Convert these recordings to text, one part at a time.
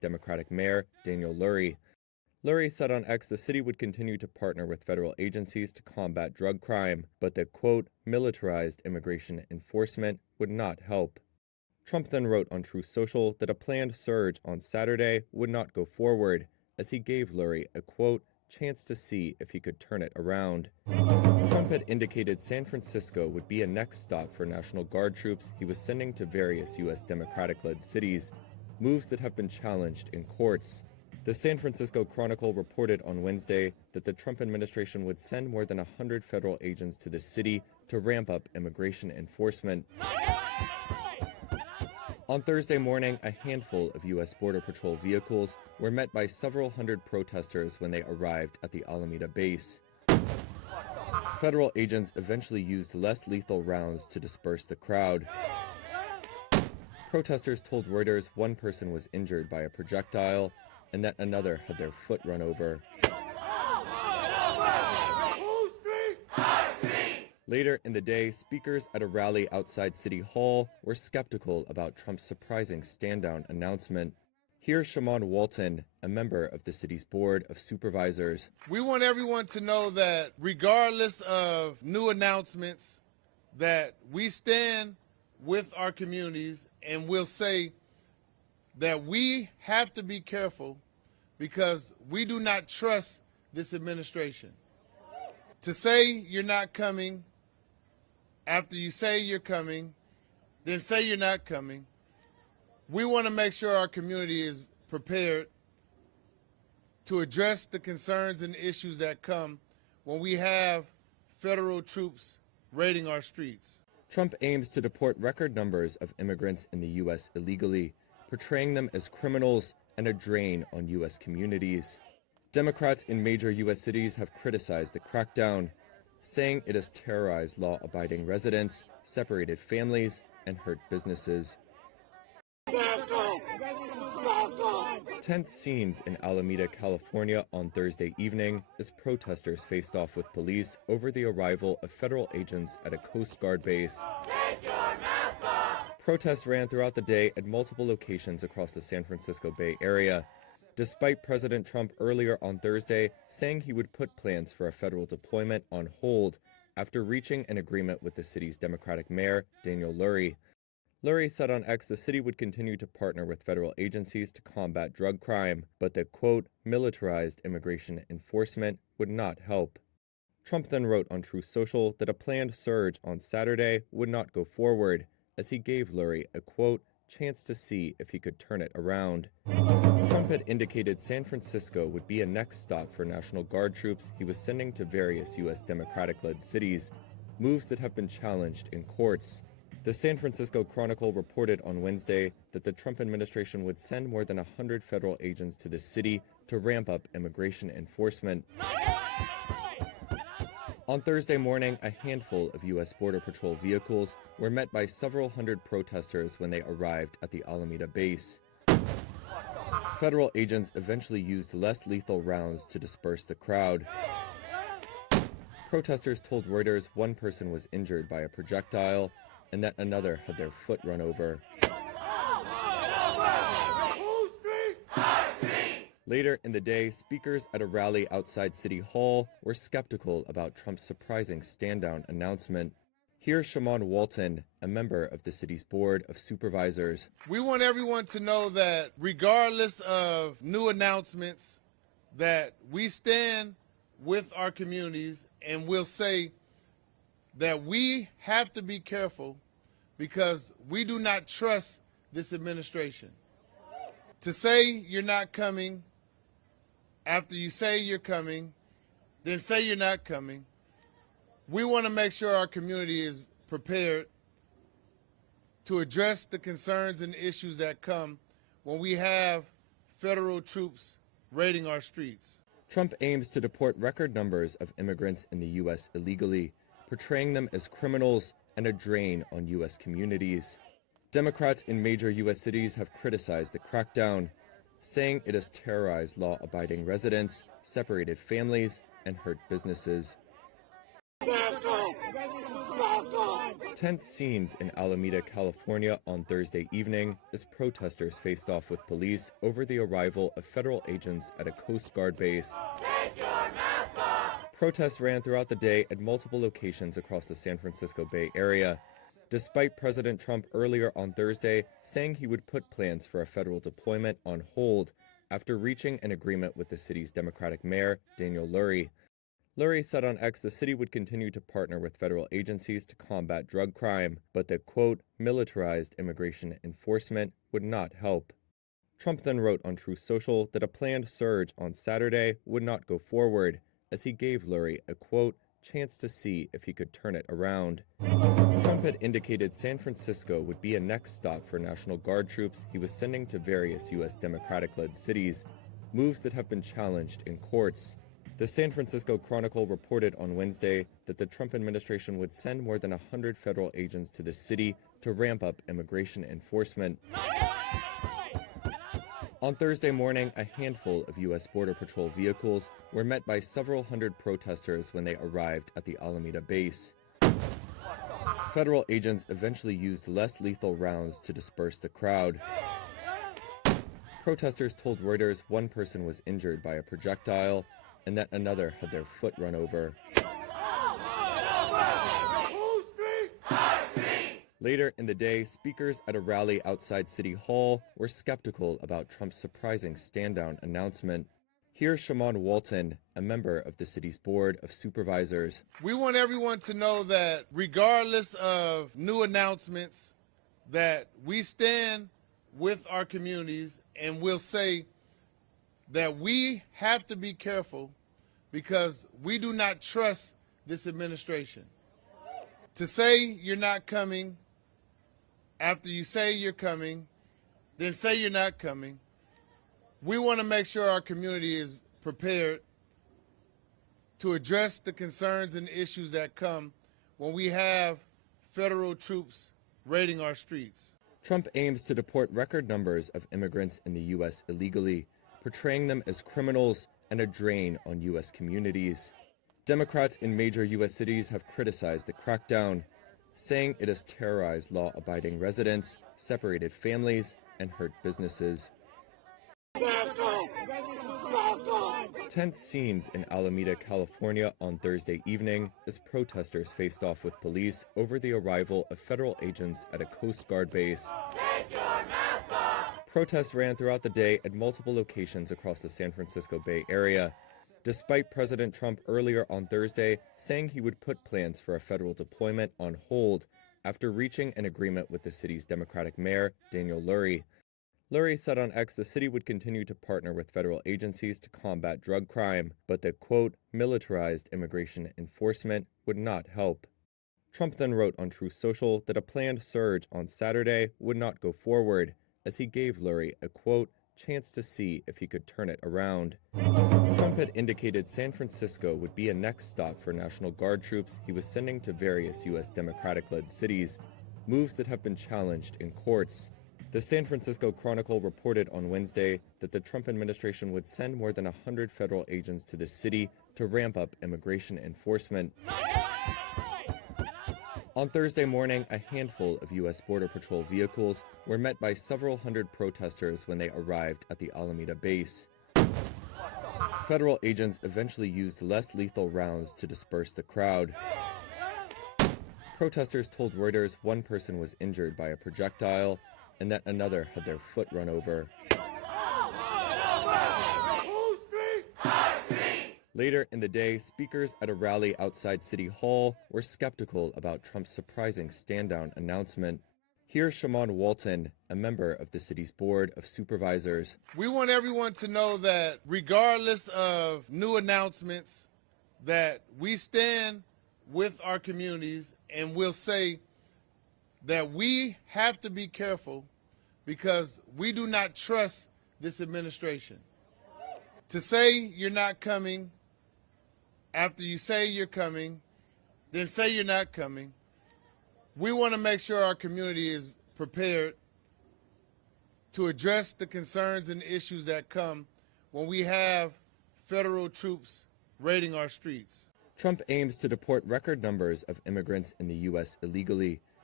Democratic Mayor Daniel Lurie. Lurie said on X the city would continue to partner with federal agencies to combat drug crime, but that, quote, militarized immigration enforcement would not help. Trump then wrote on Truth Social that a planned surge on Saturday would not go forward, as he gave Lurie a, quote, chance to see if he could turn it around. Trump had indicated San Francisco would be a next stop for National Guard troops he was sending to various U.S. Democratic-led cities, moves that have been challenged in courts. The San Francisco Chronicle reported on Wednesday that the Trump administration would send more than 100 federal agents to the city to ramp up immigration enforcement. On Thursday morning, a handful of U.S. Border Patrol vehicles were met by several hundred protesters when they arrived at the Alameda base. Federal agents eventually used less lethal rounds to disperse the crowd. Protesters told Reuters one person was injured by a projectile and that another had their foot run over. Later in the day, speakers at a rally outside City Hall were skeptical about Trump's surprising stand-down announcement. Here's Shaman Walton, a member of the city's Board of Supervisors. We want everyone to know that regardless of new announcements, that we stand with our communities, and we'll say that we have to be careful because we do not trust this administration. To say you're not coming, after you say you're coming, then say you're not coming. We want to make sure our community is prepared to address the concerns and issues that come when we have federal troops raiding our streets. Trump aims to deport record numbers of immigrants in the U.S. illegally, portraying them as criminals and a drain on U.S. communities. Democrats in major U.S. cities have criticized the crackdown, saying it has terrorized law-abiding residents, separated families, and hurt businesses. Tense scenes in Alameda, California on Thursday evening as protesters faced off with police over the arrival of federal agents at a Coast Guard base. Take your mask off! Protests ran throughout the day at multiple locations across the San Francisco Bay Area, despite President Trump earlier on Thursday saying he would put plans for a federal deployment on hold after reaching an agreement with the city's Democratic Mayor, Daniel Lurie. Lurie said on X the city would continue to partner with federal agencies to combat drug crime, but that, quote, militarized immigration enforcement would not help. Trump then wrote on Truth Social that a planned surge on Saturday would not go forward, as he gave Lurie a, quote, chance to see if he could turn it around. Trump had indicated San Francisco would be a next stop for National Guard troops he was sending to various U.S. Democratic-led cities, moves that have been challenged in courts. The San Francisco Chronicle reported on Wednesday that the Trump administration would send more than 100 federal agents to the city to ramp up immigration enforcement. On Thursday morning, a handful of U.S. Border Patrol vehicles were met by several hundred protesters when they arrived at the Alameda base. Federal agents eventually used less lethal rounds to disperse the crowd. Protesters told Reuters one person was injured by a projectile and that another had their foot run over. Later in the day, speakers at a rally outside City Hall were skeptical about Trump's surprising stand-down announcement. Here's Shaman Walton, a member of the city's Board of Supervisors. We want everyone to know that regardless of new announcements, that we stand with our communities, and we'll say that we have to be careful because we do not trust this administration. To say you're not coming, after you say you're coming, then say you're not coming. We want to make sure our community is prepared to address the concerns and issues that come when we have federal troops raiding our streets. Trump aims to deport record numbers of immigrants in the U.S. illegally, portraying them as criminals and a drain on U.S. communities. Democrats in major U.S. cities have criticized the crackdown, saying it has terrorized law-abiding residents, separated families, and hurt businesses. Tense scenes in Alameda, California on Thursday evening as protesters faced off with police over the arrival of federal agents at a Coast Guard base. Take your mask off! Protests ran throughout the day at multiple locations across the San Francisco Bay Area, despite President Trump earlier on Thursday saying he would put plans for a federal deployment on hold after reaching an agreement with the city's Democratic mayor, Daniel Lurie. Lurie said on X the city would continue to partner with federal agencies to combat drug crime, but that, quote, militarized immigration enforcement would not help. Trump then wrote on Truth Social that a planned surge on Saturday would not go forward, as he gave Lurie a, quote, chance to see if he could turn it around. Trump had indicated San Francisco would be a next stop for National Guard troops he was sending to various U.S. Democratic-led cities, moves that have been challenged in courts. The San Francisco Chronicle reported on Wednesday that the Trump administration would send more than 100 federal agents to the city to ramp up immigration enforcement. On Thursday morning, a handful of U.S. Border Patrol vehicles were met by several hundred protesters when they arrived at the Alameda base. Federal agents eventually used less lethal rounds to disperse the crowd. Protesters told Reuters one person was injured by a projectile and that another had their foot run over. Later in the day, speakers at a rally outside City Hall were skeptical about Trump's surprising stand-down announcement. Here's Shaman Walton, a member of the city's Board of Supervisors. We want everyone to know that regardless of new announcements, that we stand with our communities, and we'll say that we have to be careful because we do not trust this administration. To say you're not coming, after you say you're coming, then say you're not coming. We want to make sure our community is prepared to address the concerns and issues that come when we have federal troops raiding our streets. Trump aims to deport record numbers of immigrants in the U.S. illegally, portraying them as criminals and a drain on U.S. communities. Democrats in major U.S. cities have criticized the crackdown, saying it has terrorized law-abiding residents, separated families, and hurt businesses. Tense scenes in Alameda, California on Thursday evening as protesters faced off with police over the arrival of federal agents at a Coast Guard base. Take your mask off! Protests ran throughout the day at multiple locations across the San Francisco Bay Area, despite President Trump earlier on Thursday saying he would put plans for a federal deployment on hold after reaching an agreement with the city's Democratic mayor, Daniel Lurie. Lurie said on X the city would continue to partner with federal agencies to combat drug crime, but that, quote, militarized immigration enforcement would not help. Trump then wrote on Truth Social that a planned surge on Saturday would not go forward, as he gave Lurie a, quote, chance to see if he could turn it around. Trump had indicated San Francisco would be a next stop for National Guard troops he was sending to various U.S. Democratic-led cities, moves that have been challenged in courts. The San Francisco Chronicle reported on Wednesday that the Trump administration would send more than 100 federal agents to the city to ramp up immigration enforcement. On Thursday morning, a handful of U.S. Border Patrol vehicles were met by several hundred protesters when they arrived at the Alameda base. Federal agents eventually used less lethal rounds to disperse the crowd. Protesters told Reuters one person was injured by a projectile and that another had their foot run over. Later in the day, speakers at a rally outside City Hall were skeptical about Trump's surprising stand-down announcement. Here's Shaman Walton, a member of the city's Board of Supervisors. We want everyone to know that regardless of new announcements, that we stand with our communities, and we'll say that we have to be careful because we do not trust this administration. To say you're not coming, after you say you're coming, then say you're not coming. We want to make sure our community is prepared to address the concerns and issues that come when we have federal troops raiding our streets. Trump aims to deport record numbers of immigrants in the U.S. illegally,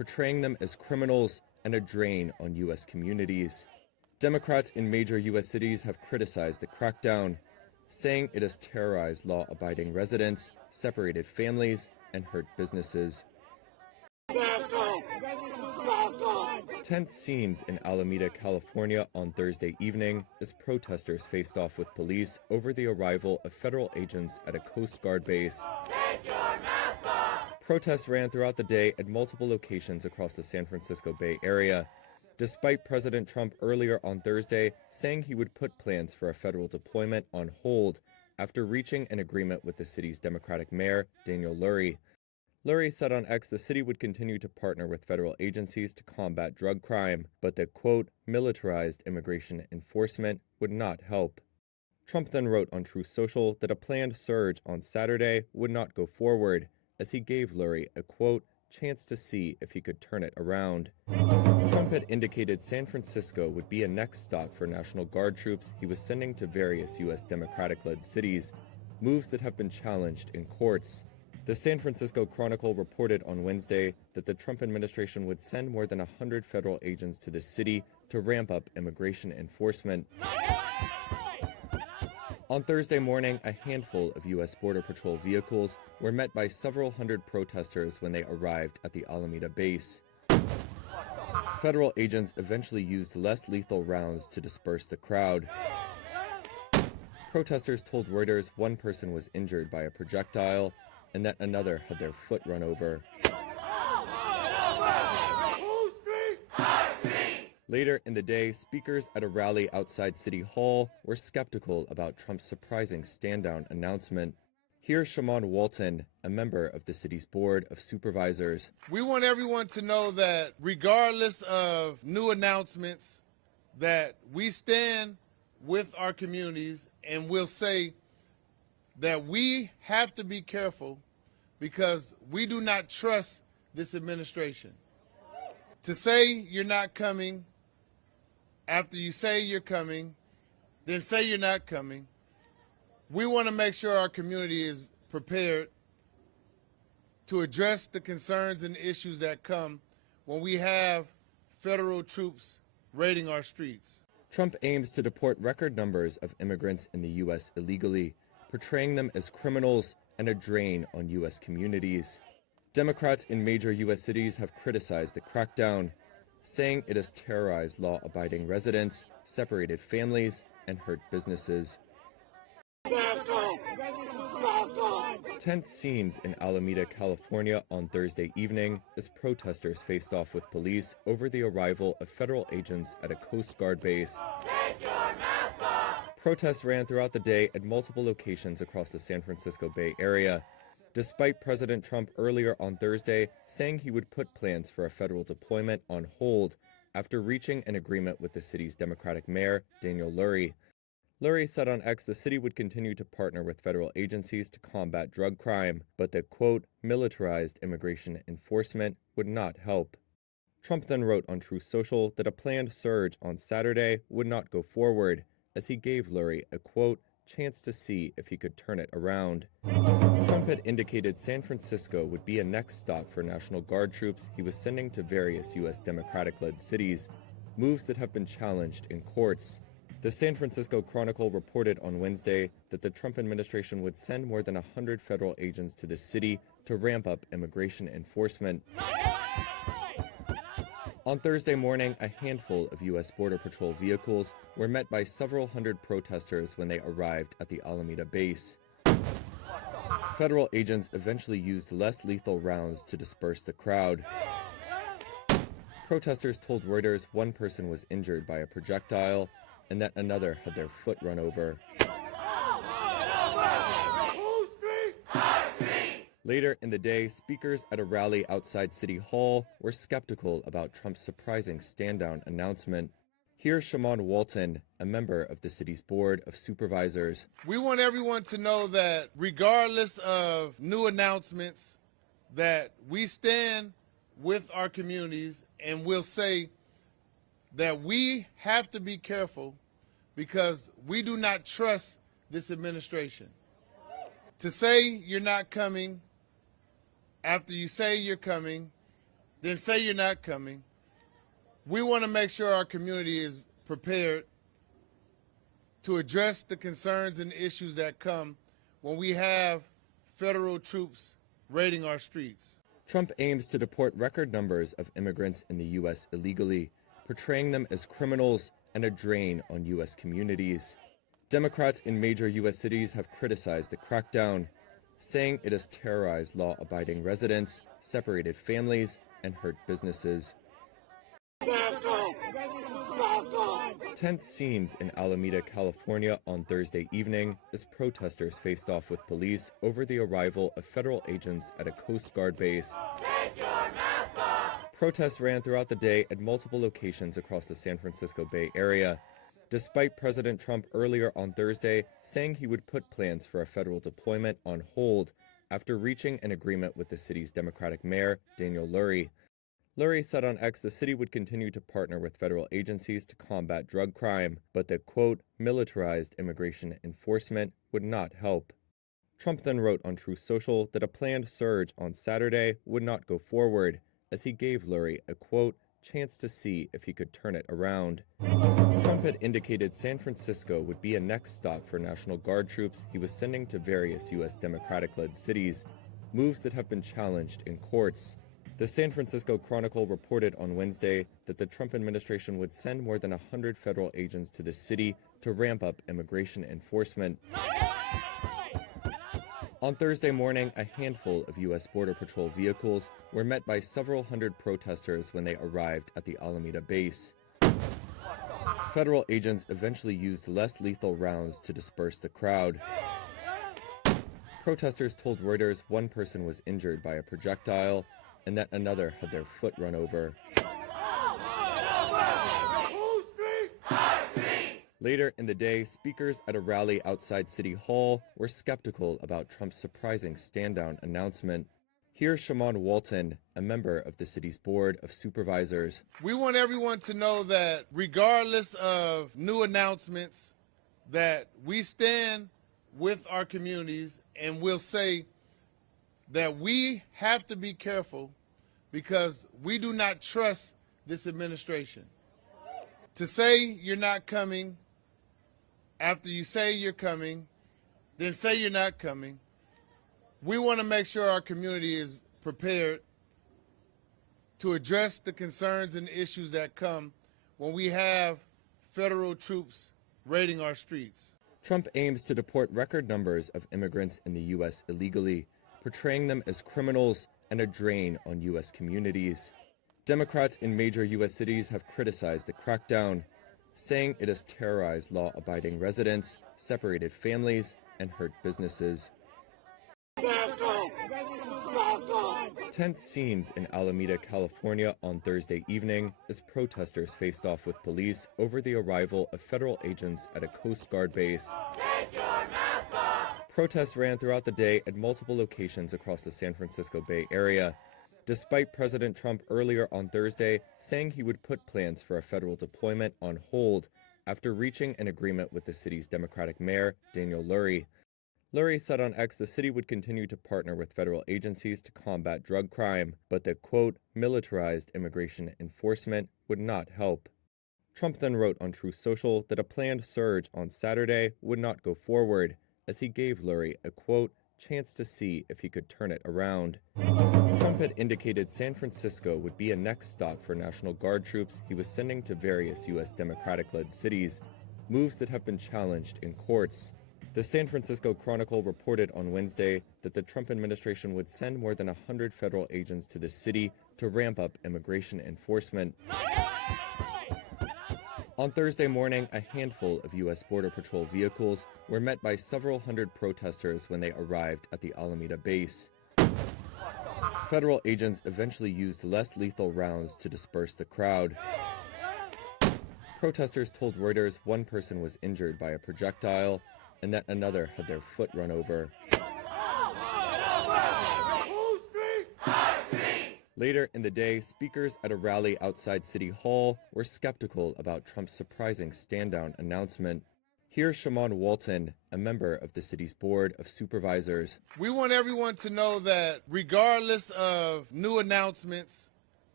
portraying them as criminals and a drain on U.S. communities. Democrats in major U.S. cities have criticized the crackdown, saying it has terrorized law-abiding residents, separated families, and hurt businesses. Tense scenes in Alameda, California on Thursday evening as protesters faced off with police over the arrival of federal agents at a Coast Guard base. Take your mask off. Protests ran throughout the day at multiple locations across the San Francisco Bay Area, despite President Trump earlier on Thursday saying he would put plans for a federal deployment on hold after reaching an agreement with the city's Democratic mayor, Daniel Lurie. Lurie said on X the city would continue to partner with federal agencies to combat drug crime, but that, quote, militarized immigration enforcement would not help. Trump then wrote on Truth Social that a planned surge on Saturday would not go forward, as he gave Lurie a, quote, chance to see if he could turn it around. Trump had indicated San Francisco would be a next stop for National Guard troops he was sending to various U.S. Democratic-led cities, moves that have been challenged in courts. The San Francisco Chronicle reported on Wednesday that the Trump administration would send more than 100 federal agents to the city to ramp up immigration enforcement. On Thursday morning, a handful of U.S. Border Patrol vehicles were met by several hundred protesters when they arrived at the Alameda base. Federal agents eventually used less lethal rounds to disperse the crowd. Protesters told Reuters one person was injured by a projectile and that another had their foot run over. Later in the day, speakers at a rally outside City Hall were skeptical about Trump's surprising stand-down announcement. Here's Shaman Walton, a member of the city's Board of Supervisors. We want everyone to know that regardless of new announcements, that we stand with our communities, and we'll say that we have to be careful because we do not trust this administration. To say you're not coming, after you say you're coming, then say you're not coming. We want to make sure our community is prepared to address the concerns and issues that come when we have federal troops raiding our streets. Trump aims to deport record numbers of immigrants in the U.S. illegally, portraying them as criminals and a drain on U.S. communities. Democrats in major U.S. cities have criticized the crackdown, saying it has terrorized law-abiding residents, separated families, and hurt businesses. Tense scenes in Alameda, California on Thursday evening as protesters faced off with police over the arrival of federal agents at a Coast Guard base. Take your mask off. Protests ran throughout the day at multiple locations across the San Francisco Bay Area, despite President Trump earlier on Thursday saying he would put plans for a federal deployment on hold after reaching an agreement with the city's Democratic mayor, Daniel Lurie. Lurie said on X the city would continue to partner with federal agencies to combat drug crime, but that, quote, militarized immigration enforcement would not help. Trump then wrote on Truth Social that a planned surge on Saturday would not go forward, as he gave Lurie a, quote, chance to see if he could turn it around. Trump had indicated San Francisco would be a next stop for National Guard troops he was sending to various U.S. Democratic-led cities, moves that have been challenged in courts. The San Francisco Chronicle reported on Wednesday that the Trump administration would send more than 100 federal agents to the city to ramp up immigration enforcement. On Thursday morning, a handful of U.S. Border Patrol vehicles were met by several hundred protesters when they arrived at the Alameda base. Federal agents eventually used less lethal rounds to disperse the crowd. Protesters told Reuters one person was injured by a projectile and that another had their foot run over. Later in the day, speakers at a rally outside City Hall were skeptical about Trump's surprising stand-down announcement. Here's Shaman Walton, a member of the city's Board of Supervisors. We want everyone to know that regardless of new announcements, that we stand with our communities, and we'll say that we have to be careful because we do not trust this administration. To say you're not coming, after you say you're coming, then say you're not coming. We want to make sure our community is prepared to address the concerns and issues that come when we have federal troops raiding our streets. Trump aims to deport record numbers of immigrants in the U.S. illegally, portraying them as criminals and a drain on U.S. communities. Democrats in major U.S. cities have criticized the crackdown, saying it has terrorized law-abiding residents, separated families, and hurt businesses. Tense scenes in Alameda, California on Thursday evening as protesters faced off with police over the arrival of federal agents at a Coast Guard base. Take your mask off. Protests ran throughout the day at multiple locations across the San Francisco Bay Area, despite President Trump earlier on Thursday saying he would put plans for a federal deployment on hold after reaching an agreement with the city's Democratic mayor, Daniel Lurie. Lurie said on X the city would continue to partner with federal agencies to combat drug crime, but that, quote, militarized immigration enforcement would not help. Trump then wrote on Truth Social that a planned surge on Saturday would not go forward, as he gave Lurie a, quote, chance to see if he could turn it around. Trump had indicated San Francisco would be a next stop for National Guard troops he was sending to various U.S. Democratic-led cities, moves that have been challenged in courts. The San Francisco Chronicle reported on Wednesday that the Trump administration would send more than 100 federal agents to the city to ramp up immigration enforcement. On Thursday morning, a handful of U.S. Border Patrol vehicles were met by several hundred protesters when they arrived at the Alameda base. Federal agents eventually used less lethal rounds to disperse the crowd. Protesters told Reuters one person was injured by a projectile and that another had their foot run over. Later in the day, speakers at a rally outside City Hall were skeptical about Trump's surprising stand-down announcement. Here's Shaman Walton, a member of the city's Board of Supervisors. We want everyone to know that regardless of new announcements, that we stand with our communities, and we'll say that we have to be careful because we do not trust this administration. To say you're not coming, after you say you're coming, then say you're not coming. We want to make sure our community is prepared to address the concerns and issues that come when we have federal troops raiding our streets. Trump aims to deport record numbers of immigrants in the U.S. illegally, portraying them as criminals and a drain on U.S. communities. Democrats in major U.S. cities have criticized the crackdown, saying it has terrorized law-abiding residents, separated families, and hurt businesses. Tense scenes in Alameda, California on Thursday evening as protesters faced off with police over the arrival of federal agents at a Coast Guard base. Take your mask off. Protests ran throughout the day at multiple locations across the San Francisco Bay Area, despite President Trump earlier on Thursday saying he would put plans for a federal deployment on hold after reaching an agreement with the city's Democratic mayor, Daniel Lurie. Lurie said on X the city would continue to partner with federal agencies to combat drug crime, but that, quote, militarized immigration enforcement would not help. Trump then wrote on Truth Social that a planned surge on Saturday would not go forward, as he gave Lurie a, quote, chance to see if he could turn it around. Trump had indicated San Francisco would be a next stop for National Guard troops he was sending to various U.S. Democratic-led cities, moves that have been challenged in courts. The San Francisco Chronicle reported on Wednesday that the Trump administration would send more than 100 federal agents to the city to ramp up immigration enforcement. On Thursday morning, a handful of U.S. Border Patrol vehicles were met by several hundred protesters when they arrived at the Alameda base. Federal agents eventually used less lethal rounds to disperse the crowd. Protesters told Reuters one person was injured by a projectile and that another had their foot run over. Later in the day, speakers at a rally outside City Hall were skeptical about Trump's surprising stand-down announcement. Here's Shaman Walton, a member of the city's Board of Supervisors. We want everyone to know that regardless of new announcements,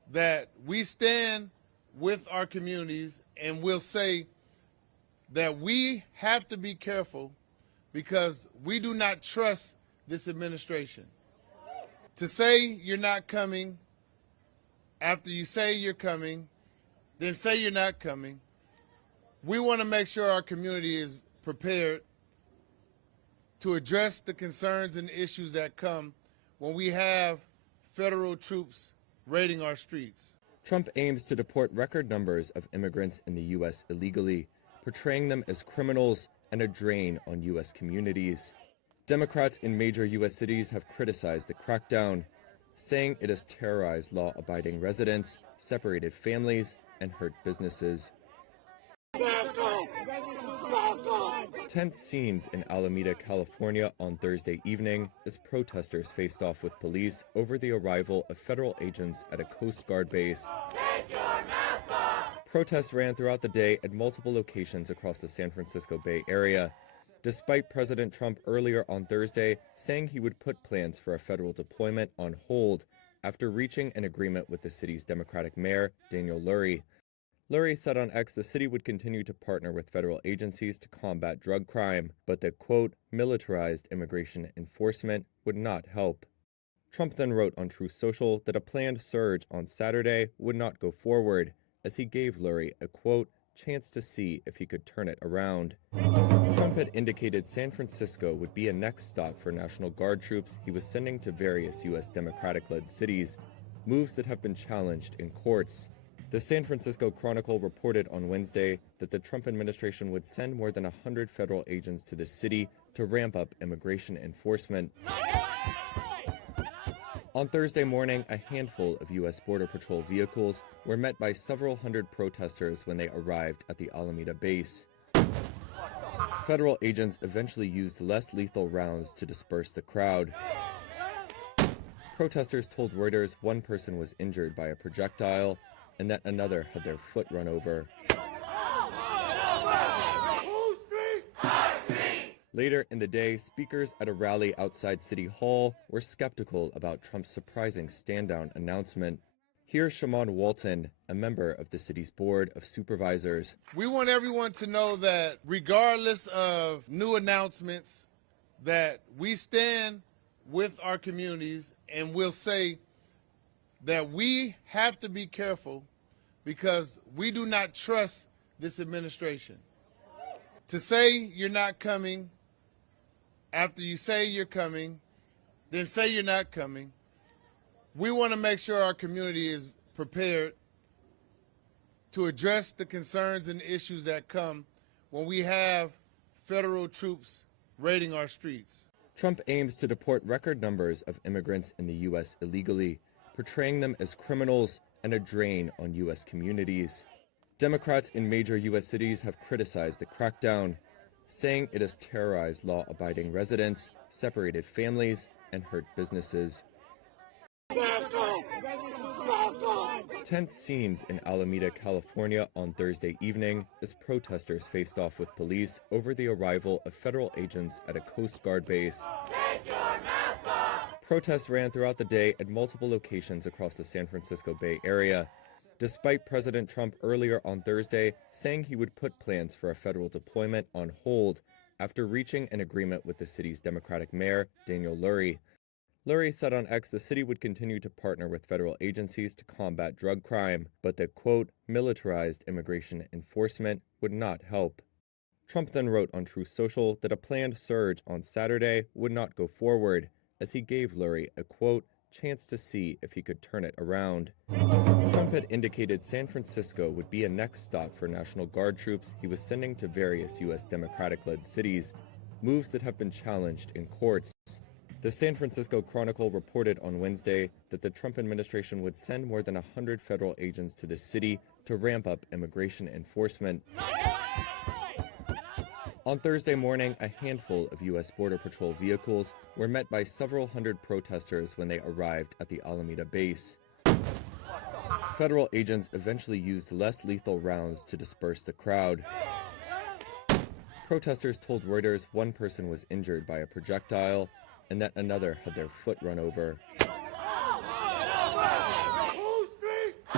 that we stand with our communities and we'll say that we have to be careful because we do not trust this administration. To say you're not coming, after you say you're coming, then say you're not coming. We want to make sure our community is prepared to address the concerns and issues that come when we have federal troops raiding our streets. Trump aims to deport record numbers of immigrants in the U.S. illegally, portraying them as criminals and a drain on U.S. communities. Democrats in major U.S. cities have criticized the crackdown, saying it has terrorized law-abiding residents, separated families, and hurt businesses. Tense scenes in Alameda, California on Thursday evening as protesters faced off with police over the arrival of federal agents at a Coast Guard base. Take your mask off. Protests ran throughout the day at multiple locations across the San Francisco Bay Area, despite President Trump earlier on Thursday saying he would put plans for a federal deployment on hold after reaching an agreement with the city's Democratic mayor, Daniel Lurie. Lurie said on X the city would continue to partner with federal agencies to combat drug crime, but that, quote, militarized immigration enforcement would not help. Trump then wrote on Truth Social that a planned surge on Saturday would not go forward, as he gave Lurie a, quote, chance to see if he could turn it around. Trump had indicated San Francisco would be a next stop for National Guard troops he was sending to various U.S. Democratic-led cities, moves that have been challenged in courts. The San Francisco Chronicle reported on Wednesday that the Trump administration would send more than 100 federal agents to the city to ramp up immigration enforcement. On Thursday morning, a handful of U.S. Border Patrol vehicles were met by several hundred protesters when they arrived at the Alameda base. Federal agents eventually used less lethal rounds to disperse the crowd. Protesters told Reuters one person was injured by a projectile and that another had their foot run over. Later in the day, speakers at a rally outside City Hall were skeptical about Trump's surprising stand-down announcement. Here's Shaman Walton, a member of the city's Board of Supervisors. We want everyone to know that regardless of new announcements, that we stand with our communities and we'll say that we have to be careful because we do not trust this administration. To say you're not coming, after you say you're coming, then say you're not coming. We want to make sure our community is prepared to address the concerns and issues that come when we have federal troops raiding our streets. Trump aims to deport record numbers of immigrants in the U.S. illegally, portraying them as criminals and a drain on U.S. communities. Democrats in major U.S. cities have criticized the crackdown, saying it has terrorized law-abiding residents, separated families, and hurt businesses. Tense scenes in Alameda, California on Thursday evening as protesters faced off with police over the arrival of federal agents at a Coast Guard base. Take your mask off. Protests ran throughout the day at multiple locations across the San Francisco Bay Area, despite President Trump earlier on Thursday saying he would put plans for a federal deployment on hold after reaching an agreement with the city's Democratic mayor, Daniel Lurie. Lurie said on X the city would continue to partner with federal agencies to combat drug crime, but that, quote, militarized immigration enforcement would not help. Trump then wrote on Truth Social that a planned surge on Saturday would not go forward, as he gave Lurie a, quote, chance to see if he could turn it around. Trump had indicated San Francisco would be a next stop for National Guard troops he was sending to various U.S. Democratic-led cities, moves that have been challenged in courts. The San Francisco Chronicle reported on Wednesday that the Trump administration would send more than 100 federal agents to the city to ramp up immigration enforcement. On Thursday morning, a handful of U.S. Border Patrol vehicles were met by several hundred protesters when they arrived at the Alameda base. Federal agents eventually used less lethal rounds to disperse the crowd. Protesters told Reuters one person was injured by a projectile and that another had their foot run over.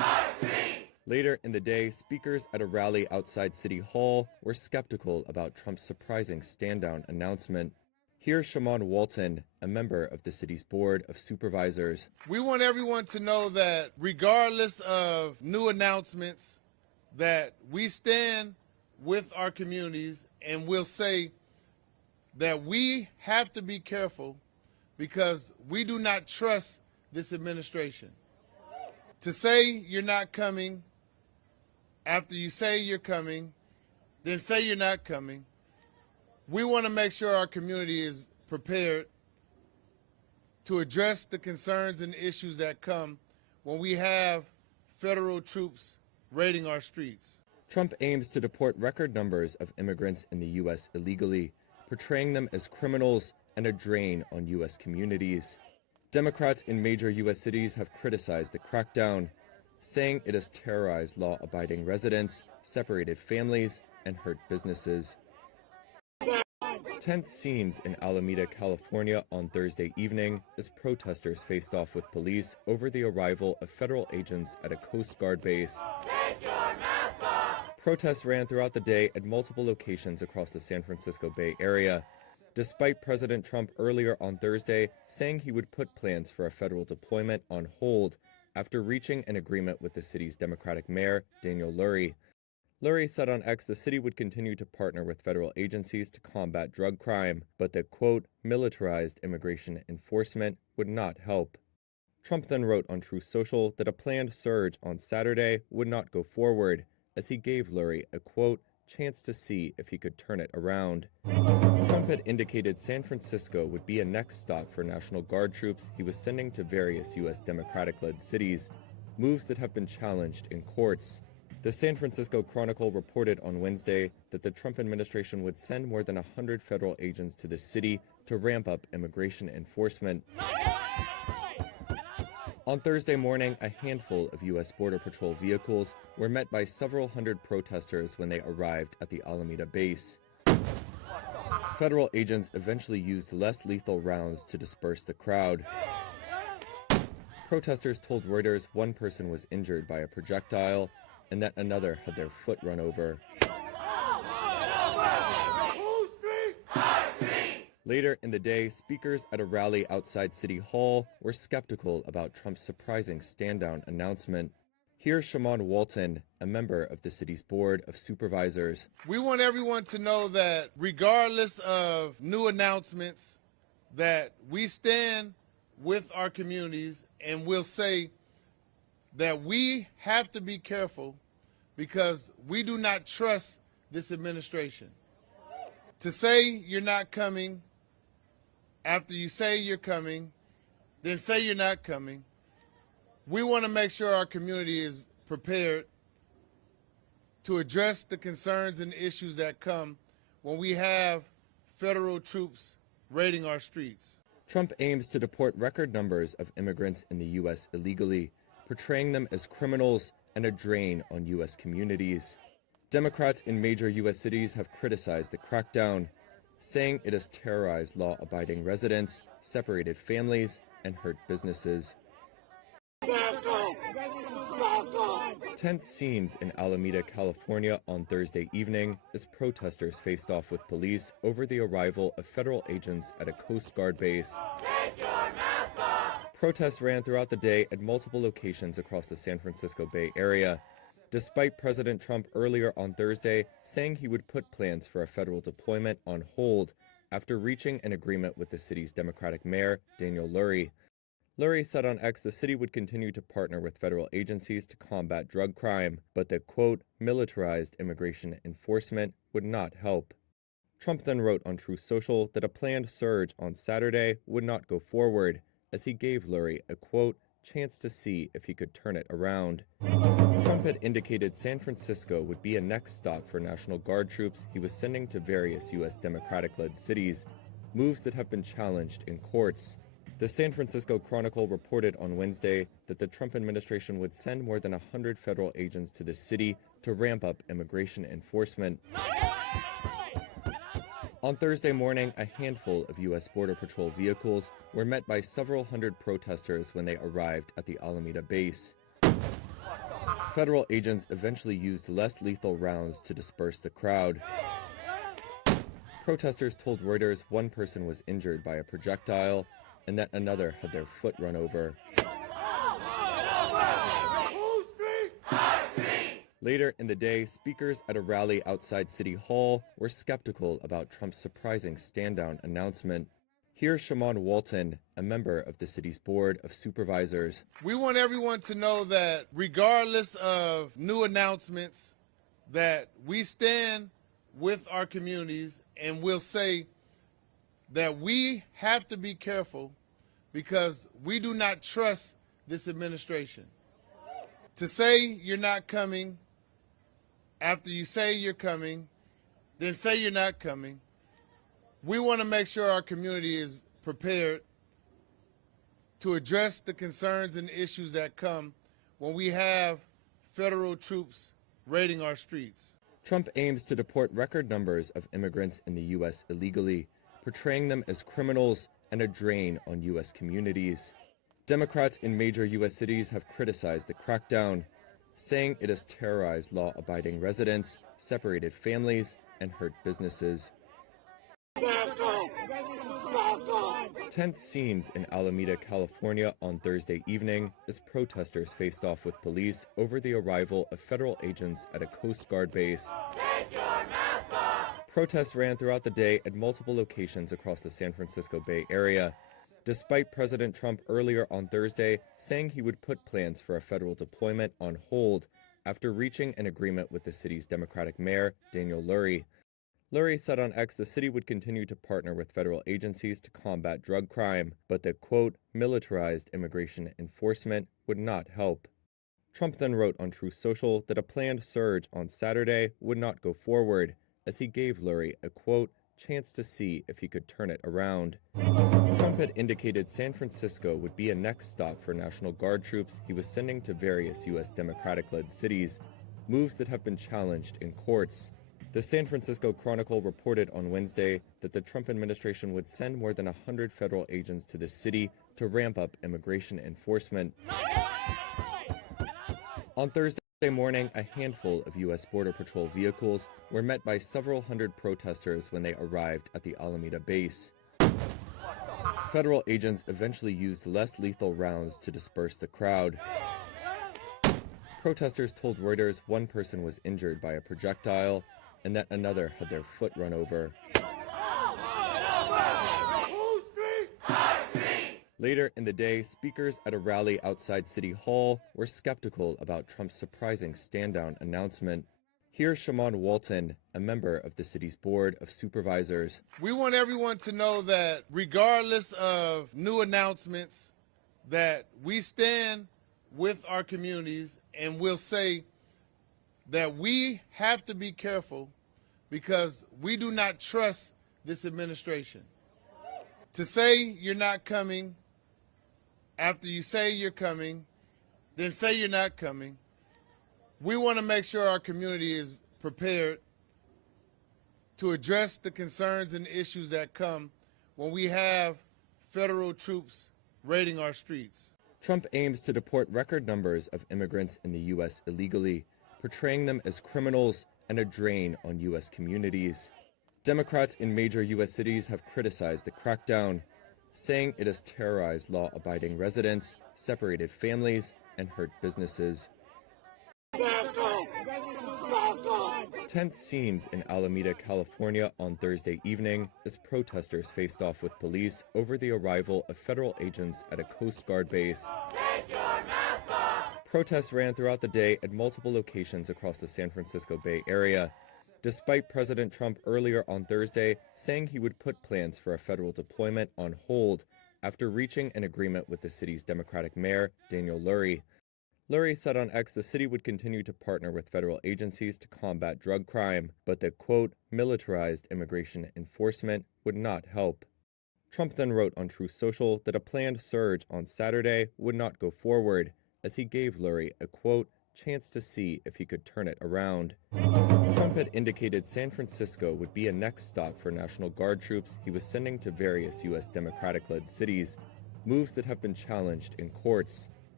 Later in the day, speakers at a rally outside City Hall were skeptical about Trump's surprising stand-down announcement. Here's Shaman Walton, a member of the city's Board of Supervisors. We want everyone to know that regardless of new announcements, that we stand with our communities, and we'll say that we have to be careful because we do not trust this administration. To say you're not coming after you say you're coming, then say you're not coming. We want to make sure our community is prepared to address the concerns and issues that come when we have federal troops raiding our streets. Trump aims to deport record numbers of immigrants in the U.S. illegally, portraying them as criminals and a drain on U.S. communities. Democrats in major U.S. cities have criticized the crackdown, saying it has terrorized law-abiding residents, separated families, and hurt businesses. Tense scenes in Alameda, California on Thursday evening as protesters faced off with police over the arrival of federal agents at a Coast Guard base. Take your mask off. Protests ran throughout the day at multiple locations across the San Francisco Bay Area, despite President Trump earlier on Thursday saying he would put plans for a federal deployment on hold after reaching an agreement with the city's Democratic mayor, Daniel Lurie. Lurie said on X the city would continue to partner with federal agencies to combat drug crime, but that, quote, militarized immigration enforcement would not help. Trump then wrote on Truth Social that a planned surge on Saturday would not go forward, as he gave Lurie a, quote, chance to see if he could turn it around. Trump had indicated San Francisco would be a next stop for National Guard troops he was sending to various U.S. Democratic-led cities, moves that have been challenged in courts. The San Francisco Chronicle reported on Wednesday that the Trump administration would send more than 100 federal agents to the city to ramp up immigration enforcement. On Thursday morning, a handful of U.S. Border Patrol vehicles were met by several hundred protesters when they arrived at the Alameda base. Federal agents eventually used less lethal rounds to disperse the crowd. Protesters told Reuters one person was injured by a projectile and that another had their foot run over. Later in the day, speakers at a rally outside City Hall were skeptical about Trump's surprising stand-down announcement. Here's Shaman Walton, a member of the city's Board of Supervisors. We want everyone to know that regardless of new announcements, that we stand with our communities, and we'll say that we have to be careful because we do not trust this administration. To say you're not coming after you say you're coming, then say you're not coming. We want to make sure our community is prepared to address the concerns and issues that come when we have federal troops raiding our streets. Trump aims to deport record numbers of immigrants in the U.S. illegally, portraying them as criminals and a drain on U.S. communities. Democrats in major U.S. cities have criticized the crackdown, saying it has terrorized law-abiding residents, separated families, and hurt businesses. Tense scenes in Alameda, California on Thursday evening as protesters faced off with police over the arrival of federal agents at a Coast Guard base. Take your mask off. Protests ran throughout the day at multiple locations across the San Francisco Bay Area, despite President Trump earlier on Thursday saying he would put plans for a federal deployment on hold after reaching an agreement with the city's Democratic mayor, Daniel Lurie. Lurie said on X the city would continue to partner with federal agencies to combat drug crime, but that, quote, militarized immigration enforcement would not help. Trump then wrote on Truth Social that a planned surge on Saturday would not go forward, as he gave Lurie a, quote, chance to see if he could turn it around. Trump had indicated San Francisco would be a next stop for National Guard troops he was sending to various U.S. Democratic-led cities, moves that have been challenged in courts. The San Francisco Chronicle reported on Wednesday that the Trump administration would send more than 100 federal agents to the city to ramp up immigration enforcement. On Thursday morning, a handful of U.S. Border Patrol vehicles were met by several hundred protesters when they arrived at the Alameda base. Federal agents eventually used less lethal rounds to disperse the crowd. Protesters told Reuters one person was injured by a projectile and that another had their foot run over. Later in the day, speakers at a rally outside City Hall were skeptical about Trump's surprising stand-down announcement. Here's Shaman Walton, a member of the city's Board of Supervisors. We want everyone to know that regardless of new announcements, that we stand with our communities, and we'll say that we have to be careful because we do not trust this administration. To say you're not coming, after you say you're coming, then say you're not coming. We want to make sure our community is prepared to address the concerns and issues that come when we have federal troops raiding our streets. Trump aims to deport record numbers of immigrants in the U.S. illegally, portraying them as criminals and a drain on U.S. communities. Democrats in major U.S. cities have criticized the crackdown, saying it has terrorized law-abiding residents, separated families, and hurt businesses. Tense scenes in Alameda, California on Thursday evening as protesters faced off with police over the arrival of federal agents at a Coast Guard base. Take your mask off. Protests ran throughout the day at multiple locations across the San Francisco Bay Area, despite President Trump earlier on Thursday saying he would put plans for a federal deployment on hold after reaching an agreement with the city's Democratic mayor, Daniel Lurie. Lurie said on X the city would continue to partner with federal agencies to combat drug crime, but that, quote, militarized immigration enforcement would not help. Trump then wrote on Truth Social that a planned surge on Saturday would not go forward, as he gave Lurie a, quote, chance to see if he could turn it around. Trump had indicated San Francisco would be a next stop for National Guard troops he was sending to various U.S. Democratic-led cities, moves that have been challenged in courts. The San Francisco Chronicle reported on Wednesday that the Trump administration would send more than 100 federal agents to the city to ramp up immigration enforcement. On Thursday morning, a handful of U.S. Border Patrol vehicles were met by several hundred protesters when they arrived at the Alameda base. Federal agents eventually used less lethal rounds to disperse the crowd. Protesters told Reuters one person was injured by a projectile and that another had their foot run over. Later in the day, speakers at a rally outside City Hall were skeptical about Trump's surprising stand-down announcement. Here's Shaman Walton, a member of the city's Board of Supervisors. We want everyone to know that regardless of new announcements, that we stand with our communities, and we'll say that we have to be careful because we do not trust this administration. To say you're not coming, after you say you're coming, then say you're not coming. We want to make sure our community is prepared to address the concerns and issues that come when we have federal troops raiding our streets. Trump aims to deport record numbers of immigrants in the U.S. illegally, portraying them as criminals and a drain on U.S. communities. Democrats in major U.S. cities have criticized the crackdown, saying it has terrorized law-abiding residents, separated families, and hurt businesses. Tense scenes in Alameda, California on Thursday evening as protesters faced off with police over the arrival of federal agents at a Coast Guard base. Take your mask off. Protests ran throughout the day at multiple locations across the San Francisco Bay Area, despite President Trump earlier on Thursday saying he would put plans for a federal deployment on hold after reaching an agreement with the city's Democratic mayor, Daniel Lurie. Lurie said on X the city would continue to partner with federal agencies to combat drug crime, but that, quote, militarized immigration enforcement would not help. Trump then wrote on Truth Social that a planned surge on Saturday would not go forward, as he gave Lurie a, quote, chance to see if he could turn it around. Trump had indicated San Francisco would be a next stop for National Guard troops he was sending to various U.S. Democratic-led cities, moves that have been challenged in courts.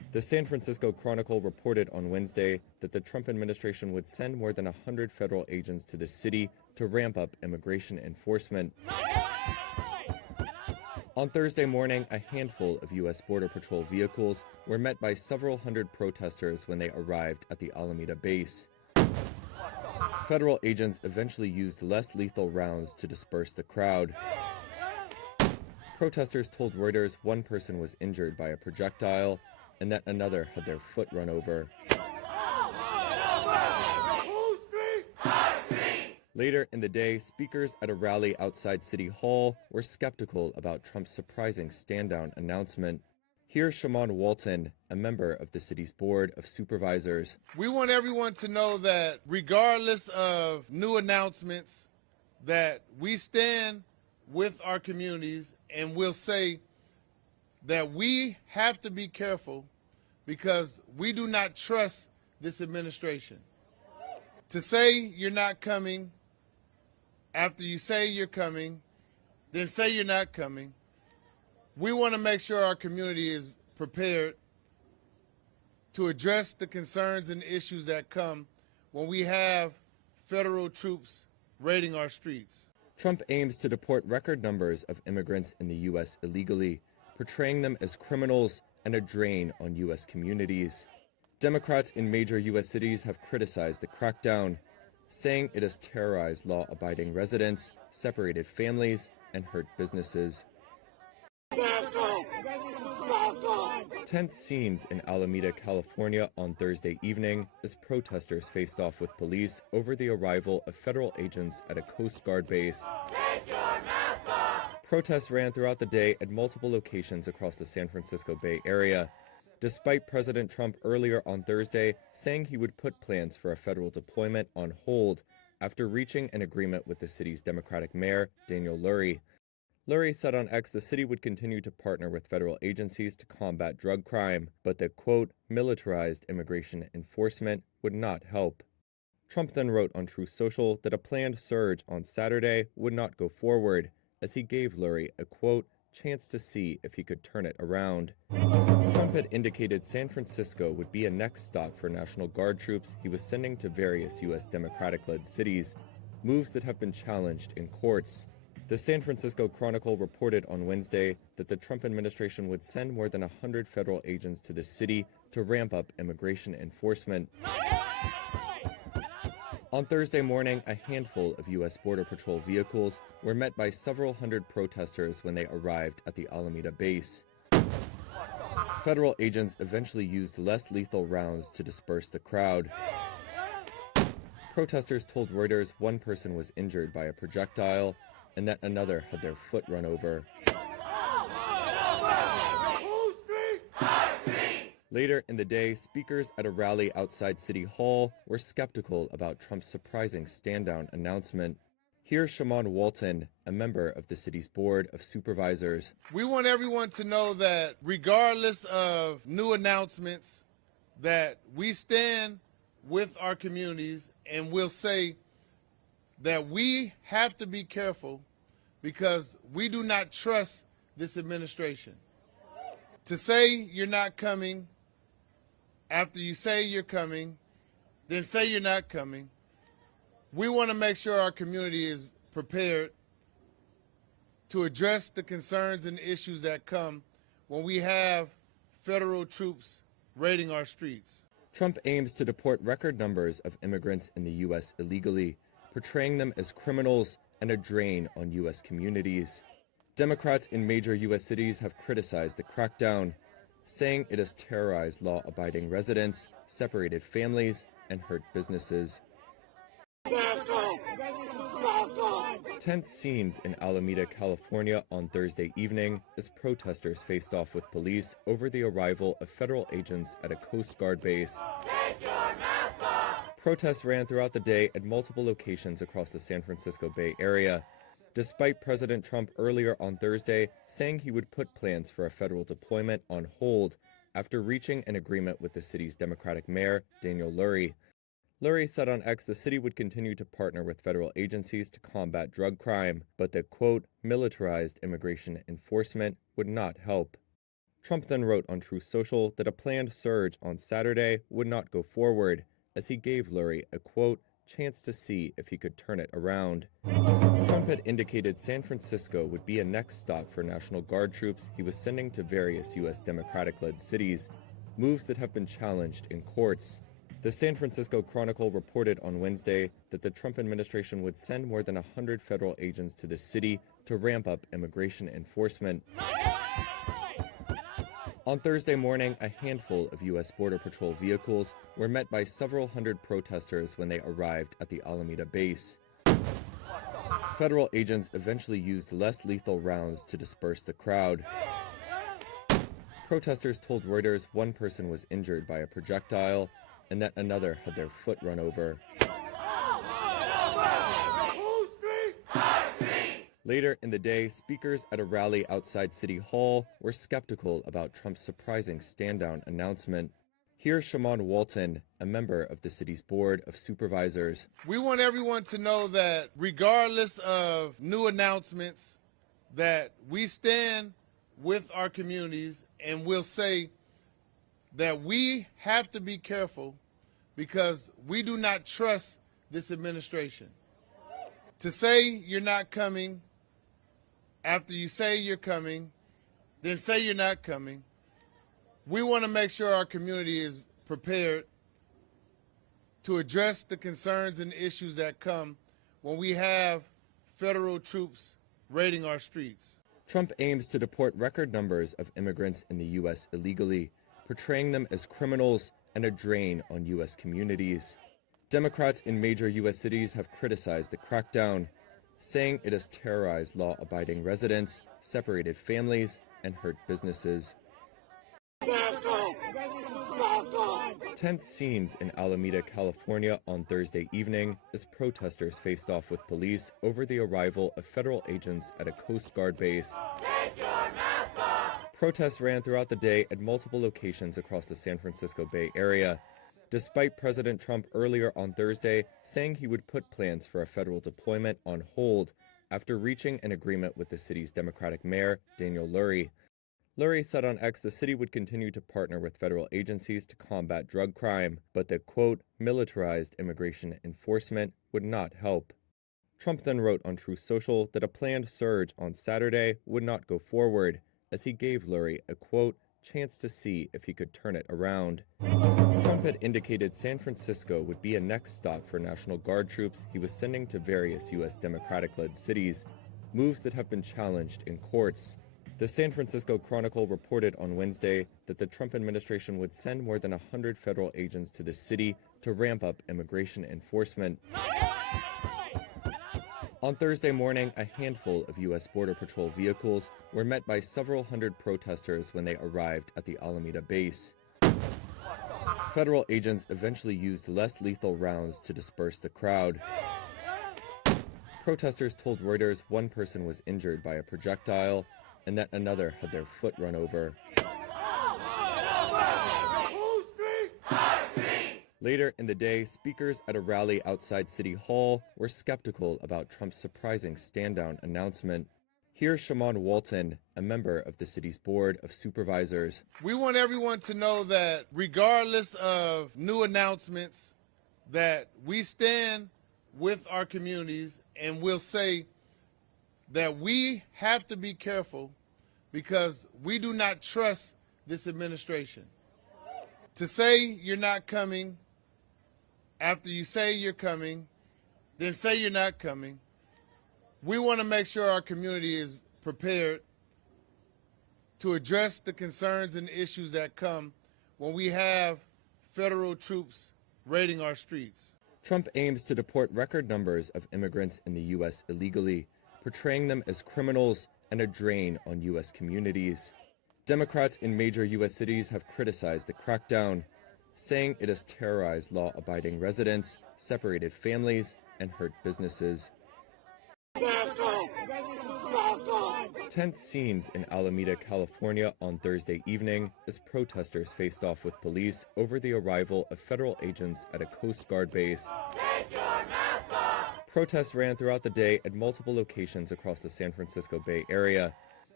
The San Francisco Chronicle reported on Wednesday that the Trump administration would send more than 100 federal agents to the city to ramp up immigration enforcement. On Thursday morning, a handful of U.S. Border Patrol vehicles were met by several hundred protesters when they arrived at the Alameda base. Federal agents eventually used less lethal rounds to disperse the crowd. Protesters told Reuters one person was injured by a projectile and that another had their foot run over. Later in the day, speakers at a rally outside City Hall were skeptical about Trump's surprising stand-down announcement. Here's Shaman Walton, a member of the city's Board of Supervisors. We want everyone to know that regardless of new announcements, that we stand with our communities and we'll say that we have to be careful because we do not trust this administration. To say you're not coming, after you say you're coming, then say you're not coming. We want to make sure our community is prepared to address the concerns and issues that come when we have federal troops raiding our streets. Trump aims to deport record numbers of immigrants in the U.S. illegally, portraying them as criminals and a drain on U.S. communities. Democrats in major U.S. cities have criticized the crackdown, saying it has terrorized law-abiding residents, separated families, and hurt businesses. Tense scenes in Alameda, California on Thursday evening as protesters faced off with police over the arrival of federal agents at a Coast Guard base. Take your mask off. Protests ran throughout the day at multiple locations across the San Francisco Bay Area, despite President Trump earlier on Thursday saying he would put plans for a federal deployment on hold after reaching an agreement with the city's Democratic mayor, Daniel Lurie. Lurie said on X the city would continue to partner with federal agencies to combat drug crime, but that, quote, militarized immigration enforcement would not help. Trump then wrote on Truth Social that a planned surge on Saturday would not go forward, as he gave Lurie a, quote, chance to see if he could turn it around. Trump had indicated San Francisco would be a next stop for National Guard troops he was sending to various U.S. Democratic-led cities, moves that have been challenged in courts. The San Francisco Chronicle reported on Wednesday that the Trump administration would send more than 100 federal agents to the city to ramp up immigration enforcement. On Thursday morning, a handful of U.S. Border Patrol vehicles were met by several hundred protesters when they arrived at the Alameda base. Federal agents eventually used less lethal rounds to disperse the crowd. Protesters told Reuters one person was injured by a projectile and that another had their foot run over. Later in the day, speakers at a rally outside City Hall were skeptical about Trump's surprising stand-down announcement. Here's Shaman Walton, a member of the city's Board of Supervisors. We want everyone to know that regardless of new announcements, that we stand with our communities and we'll say that we have to be careful because we do not trust this administration. To say you're not coming, after you say you're coming, then say you're not coming. We want to make sure our community is prepared to address the concerns and issues that come when we have federal troops raiding our streets. Trump aims to deport record numbers of immigrants in the U.S. illegally, portraying them as criminals and a drain on U.S. communities. Democrats in major U.S. cities have criticized the crackdown, saying it has terrorized law-abiding residents, separated families, and hurt businesses. Tense scenes in Alameda, California on Thursday evening as protesters faced off with police over the arrival of federal agents at a Coast Guard base. Take your mask off. Protests ran throughout the day at multiple locations across the San Francisco Bay Area, despite President Trump earlier on Thursday saying he would put plans for a federal deployment on hold after reaching an agreement with the city's Democratic mayor, Daniel Lurie. Lurie said on X the city would continue to partner with federal agencies to combat drug crime, but that, quote, militarized immigration enforcement would not help. Trump then wrote on Truth Social that a planned surge on Saturday would not go forward, as he gave Lurie a, quote, chance to see if he could turn it around. Trump had indicated San Francisco would be a next stop for National Guard troops he was sending to various U.S. Democratic-led cities, moves that have been challenged in courts. The San Francisco Chronicle reported on Wednesday that the Trump administration would send more than 100 federal agents to the city to ramp up immigration enforcement. On Thursday morning, a handful of U.S. Border Patrol vehicles were met by several hundred protesters when they arrived at the Alameda base. Federal agents eventually used less lethal rounds to disperse the crowd. Protesters told Reuters one person was injured by a projectile and that another had their foot run over. Later in the day, speakers at a rally outside City Hall were skeptical about Trump's surprising stand-down announcement. Here's Shaman Walton, a member of the city's Board of Supervisors. We want everyone to know that regardless of new announcements, that we stand with our communities, and we'll say that we have to be careful because we do not trust this administration. To say you're not coming, after you say you're coming, then say you're not coming. We want to make sure our community is prepared to address the concerns and issues that come when we have federal troops raiding our streets. Trump aims to deport record numbers of immigrants in the U.S. illegally, portraying them as criminals and a drain on U.S. communities. Democrats in major U.S. cities have criticized the crackdown, saying it has terrorized law-abiding residents, separated families, and hurt businesses. Tense scenes in Alameda, California on Thursday evening as protesters faced off with police over the arrival of federal agents at a Coast Guard base. Take your mask off. Protests ran throughout the day at multiple locations across the San Francisco Bay Area, despite President Trump earlier on Thursday saying he would put plans for a federal deployment on hold after reaching an agreement with the city's Democratic mayor, Daniel Lurie. Lurie said on X the city would continue to partner with federal agencies to combat drug crime, but that, quote, militarized immigration enforcement would not help. Trump then wrote on Truth Social that a planned surge on Saturday would not go forward, as he gave Lurie a, quote, chance to see if he could turn it around. Trump had indicated San Francisco would be a next stop for National Guard troops he was sending to various U.S. Democratic-led cities, moves that have been challenged in courts. The San Francisco Chronicle reported on Wednesday that the Trump administration would send more than 100 federal agents to the city to ramp up immigration enforcement. On Thursday morning, a handful of U.S. Border Patrol vehicles were met by several hundred protesters when they arrived at the Alameda base. Federal agents eventually used less lethal rounds to disperse the crowd. Protesters told Reuters one person was injured by a projectile and that another had their foot run over. Later in the day, speakers at a rally outside City Hall were skeptical about Trump's surprising stand-down announcement. Here's Shaman Walton, a member of the city's Board of Supervisors. We want everyone to know that regardless of new announcements, that we stand with our communities, and we'll say that we have to be careful because we do not trust this administration. To say you're not coming, after you say you're coming, then say you're not coming. We want to make sure our community is prepared to address the concerns and issues that come when we have federal troops raiding our streets. Trump aims to deport record numbers of immigrants in the U.S. illegally, portraying them as criminals and a drain on U.S. communities. Democrats in major U.S. cities have criticized the crackdown, saying it has terrorized law-abiding residents, separated families, and hurt businesses. Tense scenes in Alameda, California on Thursday evening as protesters faced off with police over the arrival of federal agents at a Coast Guard base. Take your mask off. Protests ran throughout the day at multiple locations across the San Francisco Bay Area,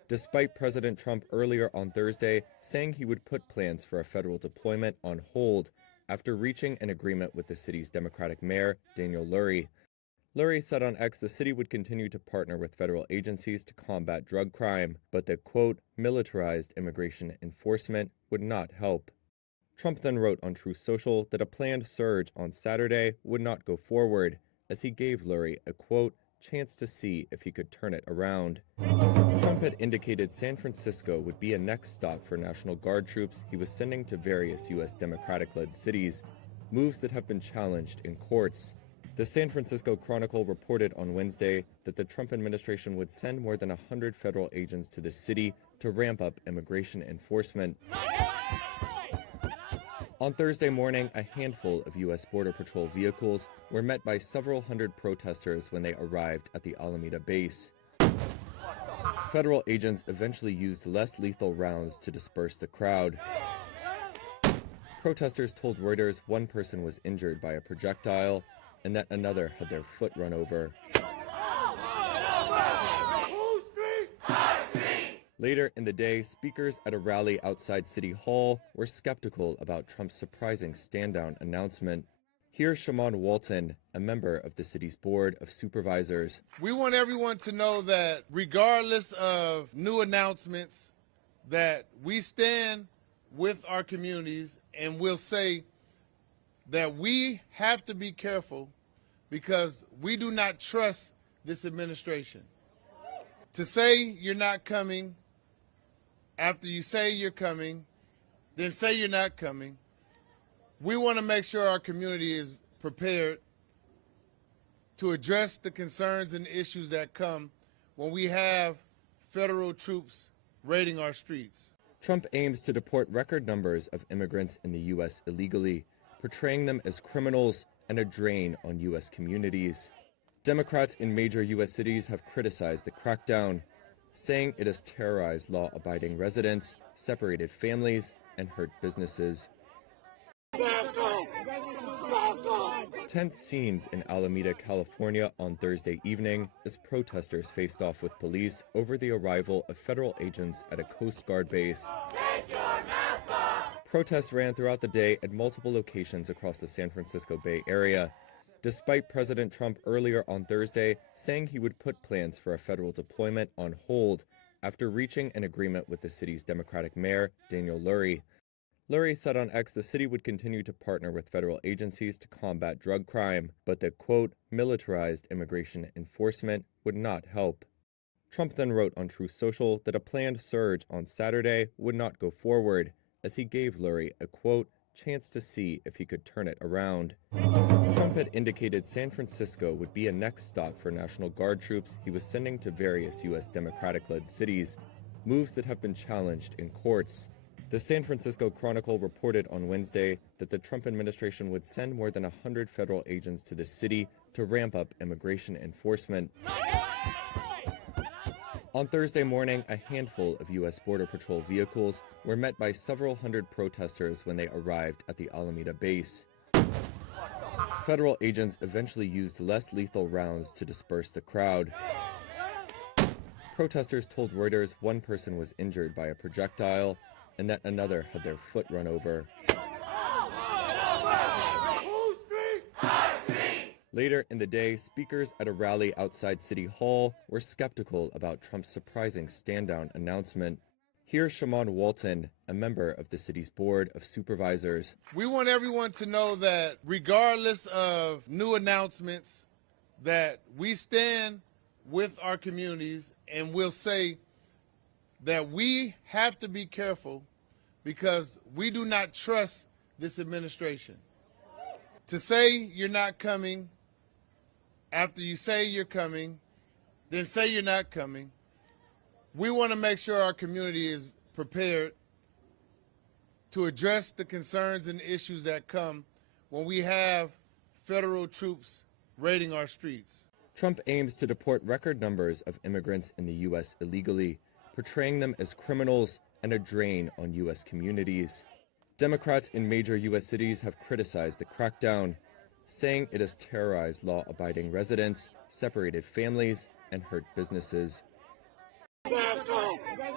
despite President Trump earlier on Thursday saying he would put plans for a federal deployment on hold after reaching an agreement with the city's Democratic mayor, Daniel Lurie. Lurie said on X the city would continue to partner with federal agencies to combat drug crime, but that, quote, militarized immigration enforcement would not help. Trump then wrote on Truth Social that a planned surge on Saturday would not go forward, as he gave Lurie a, quote, chance to see if he could turn it around. Trump had indicated San Francisco would be a next stop for National Guard troops he was sending to various U.S. Democratic-led cities, moves that have been challenged in courts. The San Francisco Chronicle reported on Wednesday that the Trump administration would send more than 100 federal agents to the city to ramp up immigration enforcement. On Thursday morning, a handful of U.S. Border Patrol vehicles were met by several hundred protesters when they arrived at the Alameda base. Federal agents eventually used less lethal rounds to disperse the crowd. Protesters told Reuters one person was injured by a projectile and that another had their foot run over. Later in the day, speakers at a rally outside City Hall were skeptical about Trump's surprising stand-down announcement. Here's Shaman Walton, a member of the city's Board of Supervisors. We want everyone to know that regardless of new announcements, that we stand with our communities and we'll say that we have to be careful because we do not trust this administration. To say you're not coming, after you say you're coming, then say you're not coming. We want to make sure our community is prepared to address the concerns and issues that come when we have federal troops raiding our streets. Trump aims to deport record numbers of immigrants in the U.S. illegally, portraying them as criminals and a drain on U.S. communities. Democrats in major U.S. cities have criticized the crackdown, saying it has terrorized law-abiding residents, separated families, and hurt businesses. Tense scenes in Alameda, California on Thursday evening as protesters faced off with police over the arrival of federal agents at a Coast Guard base. Take your mask off! Protests ran throughout the day at multiple locations across the San Francisco Bay Area, despite President Trump earlier on Thursday saying he would put plans for a federal deployment on hold after reaching an agreement with the city's Democratic mayor, Daniel Lurie. Lurie said on X the city would continue to partner with federal agencies to combat drug crime, but that, quote, militarized immigration enforcement would not help. Trump then wrote on Truth Social that a planned surge on Saturday would not go forward, as he gave Lurie a, quote, chance to see if he could turn it around. Trump had indicated San Francisco would be a next stop for National Guard troops he was sending to various U.S. Democratic-led cities, moves that have been challenged in courts. The San Francisco Chronicle reported on Wednesday that the Trump administration would send more than 100 federal agents to the city to ramp up immigration enforcement. On Thursday morning, a handful of U.S. Border Patrol vehicles were met by several hundred protesters when they arrived at the Alameda base. Federal agents eventually used less lethal rounds to disperse the crowd. Protesters told Reuters one person was injured by a projectile and that another had their foot run over. Later in the day, speakers at a rally outside City Hall were skeptical about Trump's surprising stand-down announcement. Here's Shaman Walton, a member of the city's Board of Supervisors. We want everyone to know that regardless of new announcements, that we stand with our communities and we'll say that we have to be careful because we do not trust this administration. To say you're not coming, after you say you're coming, then say you're not coming. We want to make sure our community is prepared to address the concerns and issues that come when we have federal troops raiding our streets. Trump aims to deport record numbers of immigrants in the U.S. illegally, portraying them as criminals and a drain on U.S. communities. Democrats in major U.S. cities have criticized the crackdown, saying it has terrorized law-abiding residents, separated families, and hurt businesses. Back off!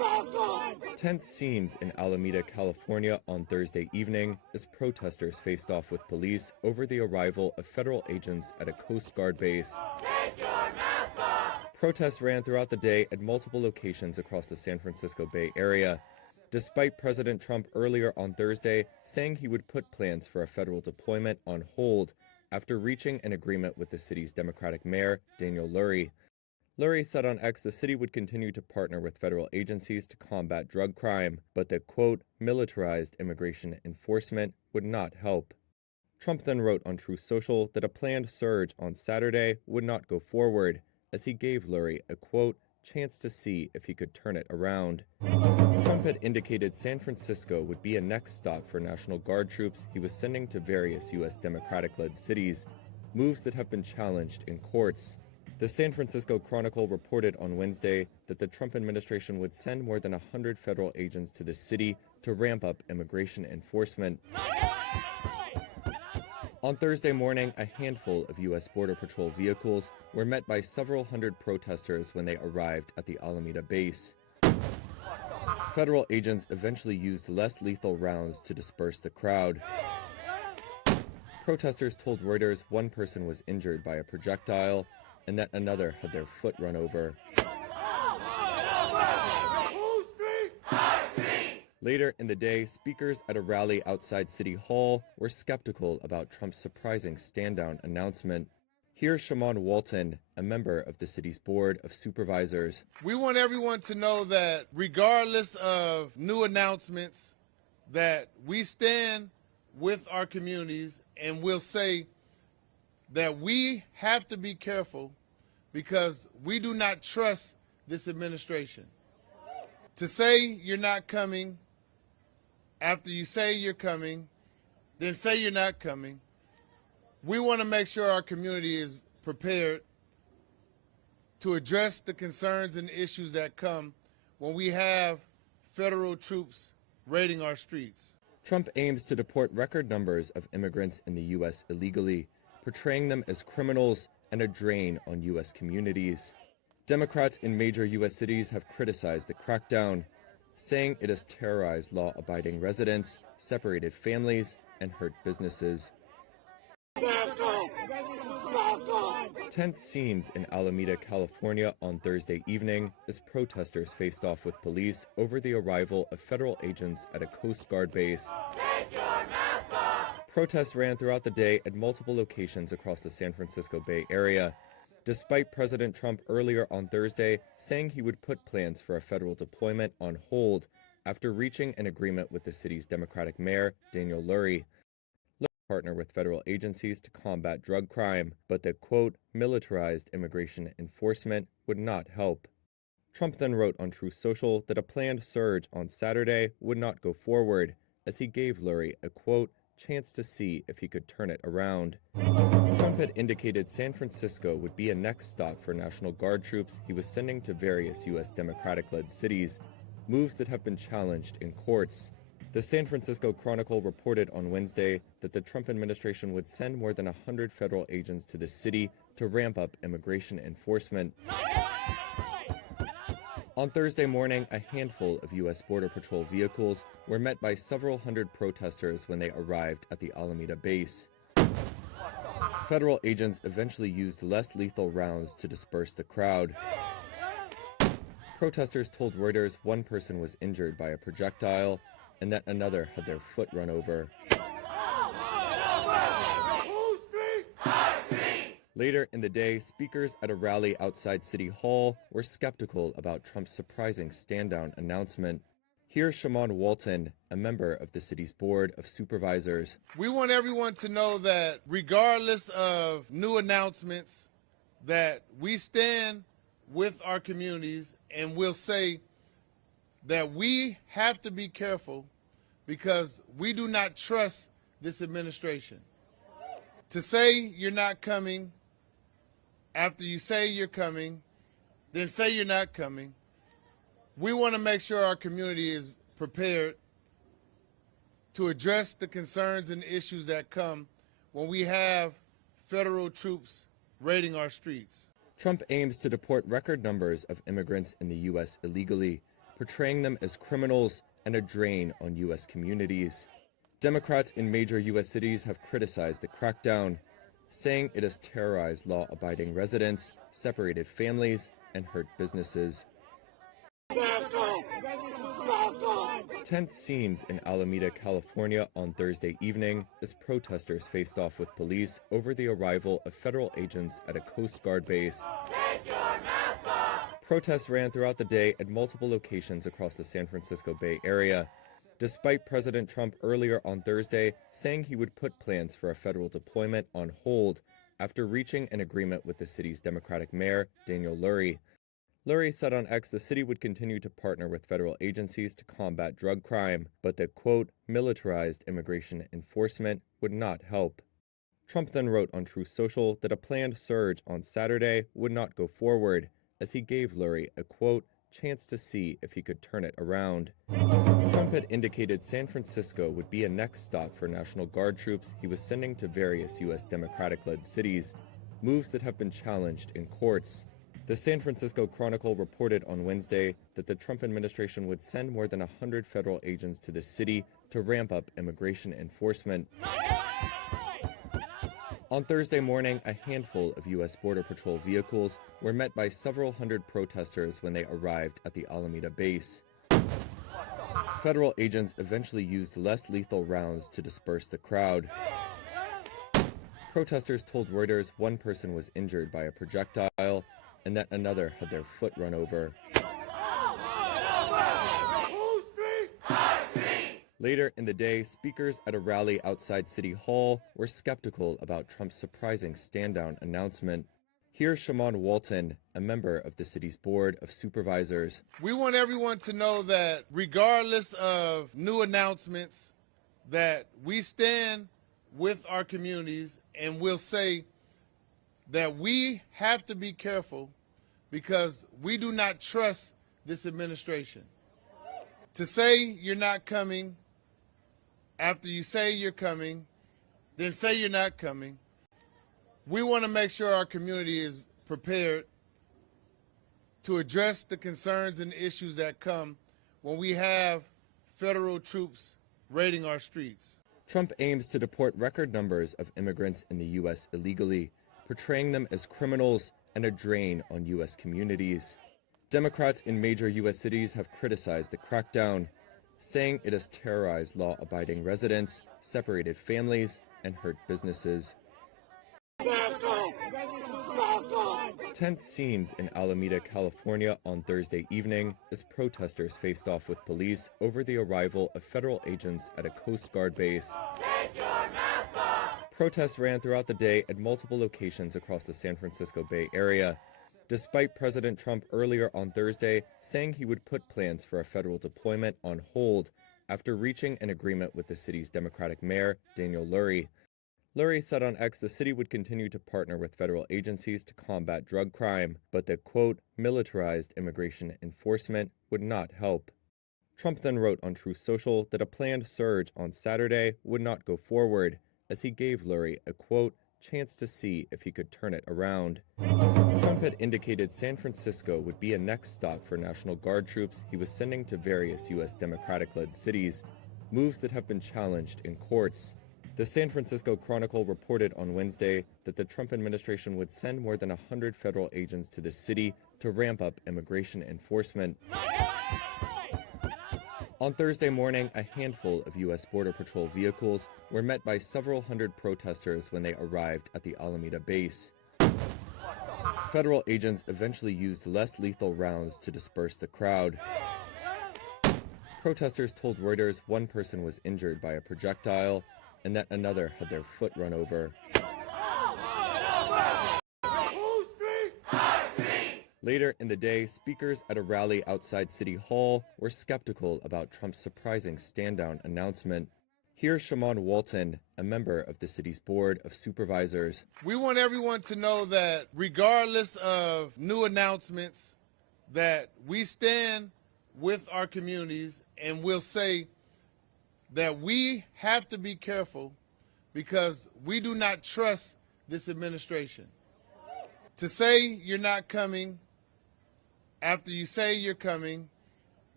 Tense scenes in Alameda, California on Thursday evening as protesters faced off with police over the arrival of federal agents at a Coast Guard base. Take your mask off. Protests ran throughout the day at multiple locations across the San Francisco Bay Area, despite President Trump earlier on Thursday saying he would put plans for a federal deployment on hold after reaching an agreement with the city's Democratic mayor, Daniel Lurie. Lurie said on X the city would continue to partner with federal agencies to combat drug crime, but that, quote, militarized immigration enforcement would not help. Trump then wrote on Truth Social that a planned surge on Saturday would not go forward, as he gave Lurie a, quote, chance to see if he could turn it around. Trump had indicated San Francisco would be a next stop for National Guard troops he was sending to various U.S. Democratic-led cities, moves that have been challenged in courts. The San Francisco Chronicle reported on Wednesday that the Trump administration would send more than 100 federal agents to the city to ramp up immigration enforcement. On Thursday morning, a handful of U.S. Border Patrol vehicles were met by several hundred protesters when they arrived at the Alameda base. Federal agents eventually used less lethal rounds to disperse the crowd. Protesters told Reuters one person was injured by a projectile and that another had their foot run over. Later in the day, speakers at a rally outside City Hall were skeptical about Trump's surprising stand-down announcement. Here's Shaman Walton, a member of the city's Board of Supervisors. We want everyone to know that regardless of new announcements, that we stand with our communities and we'll say that we have to be careful because we do not trust this administration. To say you're not coming, after you say you're coming, then say you're not coming. We want to make sure our community is prepared to address the concerns and issues that come when we have federal troops raiding our streets. Trump aims to deport record numbers of immigrants in the U.S. illegally, portraying them as criminals and a drain on U.S. communities. Democrats in major U.S. cities have criticized the crackdown, saying it has terrorized law-abiding residents, separated families, and hurt businesses. Tense scenes in Alameda, California on Thursday evening as protesters faced off with police over the arrival of federal agents at a Coast Guard base. Take your mask off. Protests ran throughout the day at multiple locations across the San Francisco Bay Area, despite President Trump earlier on Thursday saying he would put plans for a federal deployment on hold after reaching an agreement with the city's Democratic mayor, Daniel Lurie. Partner with federal agencies to combat drug crime, but that, quote, militarized immigration enforcement would not help. Trump then wrote on Truth Social that a planned surge on Saturday would not go forward, as he gave Lurie a, quote, chance to see if he could turn it around. Trump had indicated San Francisco would be a next stop for National Guard troops he was sending to various U.S. Democratic-led cities, moves that have been challenged in courts. The San Francisco Chronicle reported on Wednesday that the Trump administration would send more than 100 federal agents to the city to ramp up immigration enforcement. On Thursday morning, a handful of U.S. Border Patrol vehicles were met by several hundred protesters when they arrived at the Alameda base. Federal agents eventually used less lethal rounds to disperse the crowd. Protesters told Reuters one person was injured by a projectile and that another had their foot run over. Later in the day, speakers at a rally outside City Hall were skeptical about Trump's surprising stand-down announcement. Here's Shaman Walton, a member of the city's Board of Supervisors. We want everyone to know that regardless of new announcements, that we stand with our communities and we'll say that we have to be careful because we do not trust this administration. To say you're not coming, after you say you're coming, then say you're not coming. We want to make sure our community is prepared to address the concerns and issues that come when we have federal troops raiding our streets. Trump aims to deport record numbers of immigrants in the U.S. illegally, portraying them as criminals and a drain on U.S. communities. Democrats in major U.S. cities have criticized the crackdown, saying it has terrorized law-abiding residents, separated families, and hurt businesses. Tense scenes in Alameda, California on Thursday evening as protesters faced off with police over the arrival of federal agents at a Coast Guard base. Take your mask off. Protests ran throughout the day at multiple locations across the San Francisco Bay Area, despite President Trump earlier on Thursday saying he would put plans for a federal deployment on hold after reaching an agreement with the city's Democratic mayor, Daniel Lurie. Lurie said on X the city would continue to partner with federal agencies to combat drug crime, but that, quote, militarized immigration enforcement would not help. Trump then wrote on Truth Social that a planned surge on Saturday would not go forward, as he gave Lurie a, quote, chance to see if he could turn it around. Trump had indicated San Francisco would be a next stop for National Guard troops he was sending to various U.S. Democratic-led cities, moves that have been challenged in courts. The San Francisco Chronicle reported on Wednesday that the Trump administration would send more than 100 federal agents to the city to ramp up immigration enforcement. On Thursday morning, a handful of U.S. Border Patrol vehicles were met by several hundred protesters when they arrived at the Alameda base. Federal agents eventually used less lethal rounds to disperse the crowd. Protesters told Reuters one person was injured by a projectile and that another had their foot run over. Later in the day, speakers at a rally outside City Hall were skeptical about Trump's surprising stand-down announcement. Here's Shaman Walton, a member of the city's Board of Supervisors. We want everyone to know that regardless of new announcements, that we stand with our communities, and we'll say that we have to be careful because we do not trust this administration. To say you're not coming, after you say you're coming, then say you're not coming. We want to make sure our community is prepared to address the concerns and issues that come when we have federal troops raiding our streets. Trump aims to deport record numbers of immigrants in the U.S. illegally, portraying them as criminals and a drain on U.S. communities. Democrats in major U.S. cities have criticized the crackdown, saying it has terrorized law-abiding residents, separated families, and hurt businesses. Tense scenes in Alameda, California on Thursday evening as protesters faced off with police over the arrival of federal agents at a Coast Guard base. Take your mask off. Protests ran throughout the day at multiple locations across the San Francisco Bay Area, despite President Trump earlier on Thursday saying he would put plans for a federal deployment on hold after reaching an agreement with the city's Democratic mayor, Daniel Lurie. Lurie said on X the city would continue to partner with federal agencies to combat drug crime, but that, quote, militarized immigration enforcement would not help. Trump then wrote on Truth Social that a planned surge on Saturday would not go forward, as he gave Lurie a, quote, chance to see if he could turn it around. Trump had indicated San Francisco would be a next stop for National Guard troops he was sending to various U.S. Democratic-led cities, moves that have been challenged in courts. The San Francisco Chronicle reported on Wednesday that the Trump administration would send more than 100 federal agents to the city to ramp up immigration enforcement. On Thursday morning, a handful of U.S. Border Patrol vehicles were met by several hundred protesters when they arrived at the Alameda base. Federal agents eventually used less lethal rounds to disperse the crowd. Protesters told Reuters one person was injured by a projectile and that another had their foot run over. Later in the day, speakers at a rally outside City Hall were skeptical about Trump's surprising stand-down announcement. Here's Shaman Walton, a member of the city's Board of Supervisors. We want everyone to know that regardless of new announcements, that we stand with our communities, and we'll say that we have to be careful because we do not trust this administration. To say you're not coming, after you say you're coming,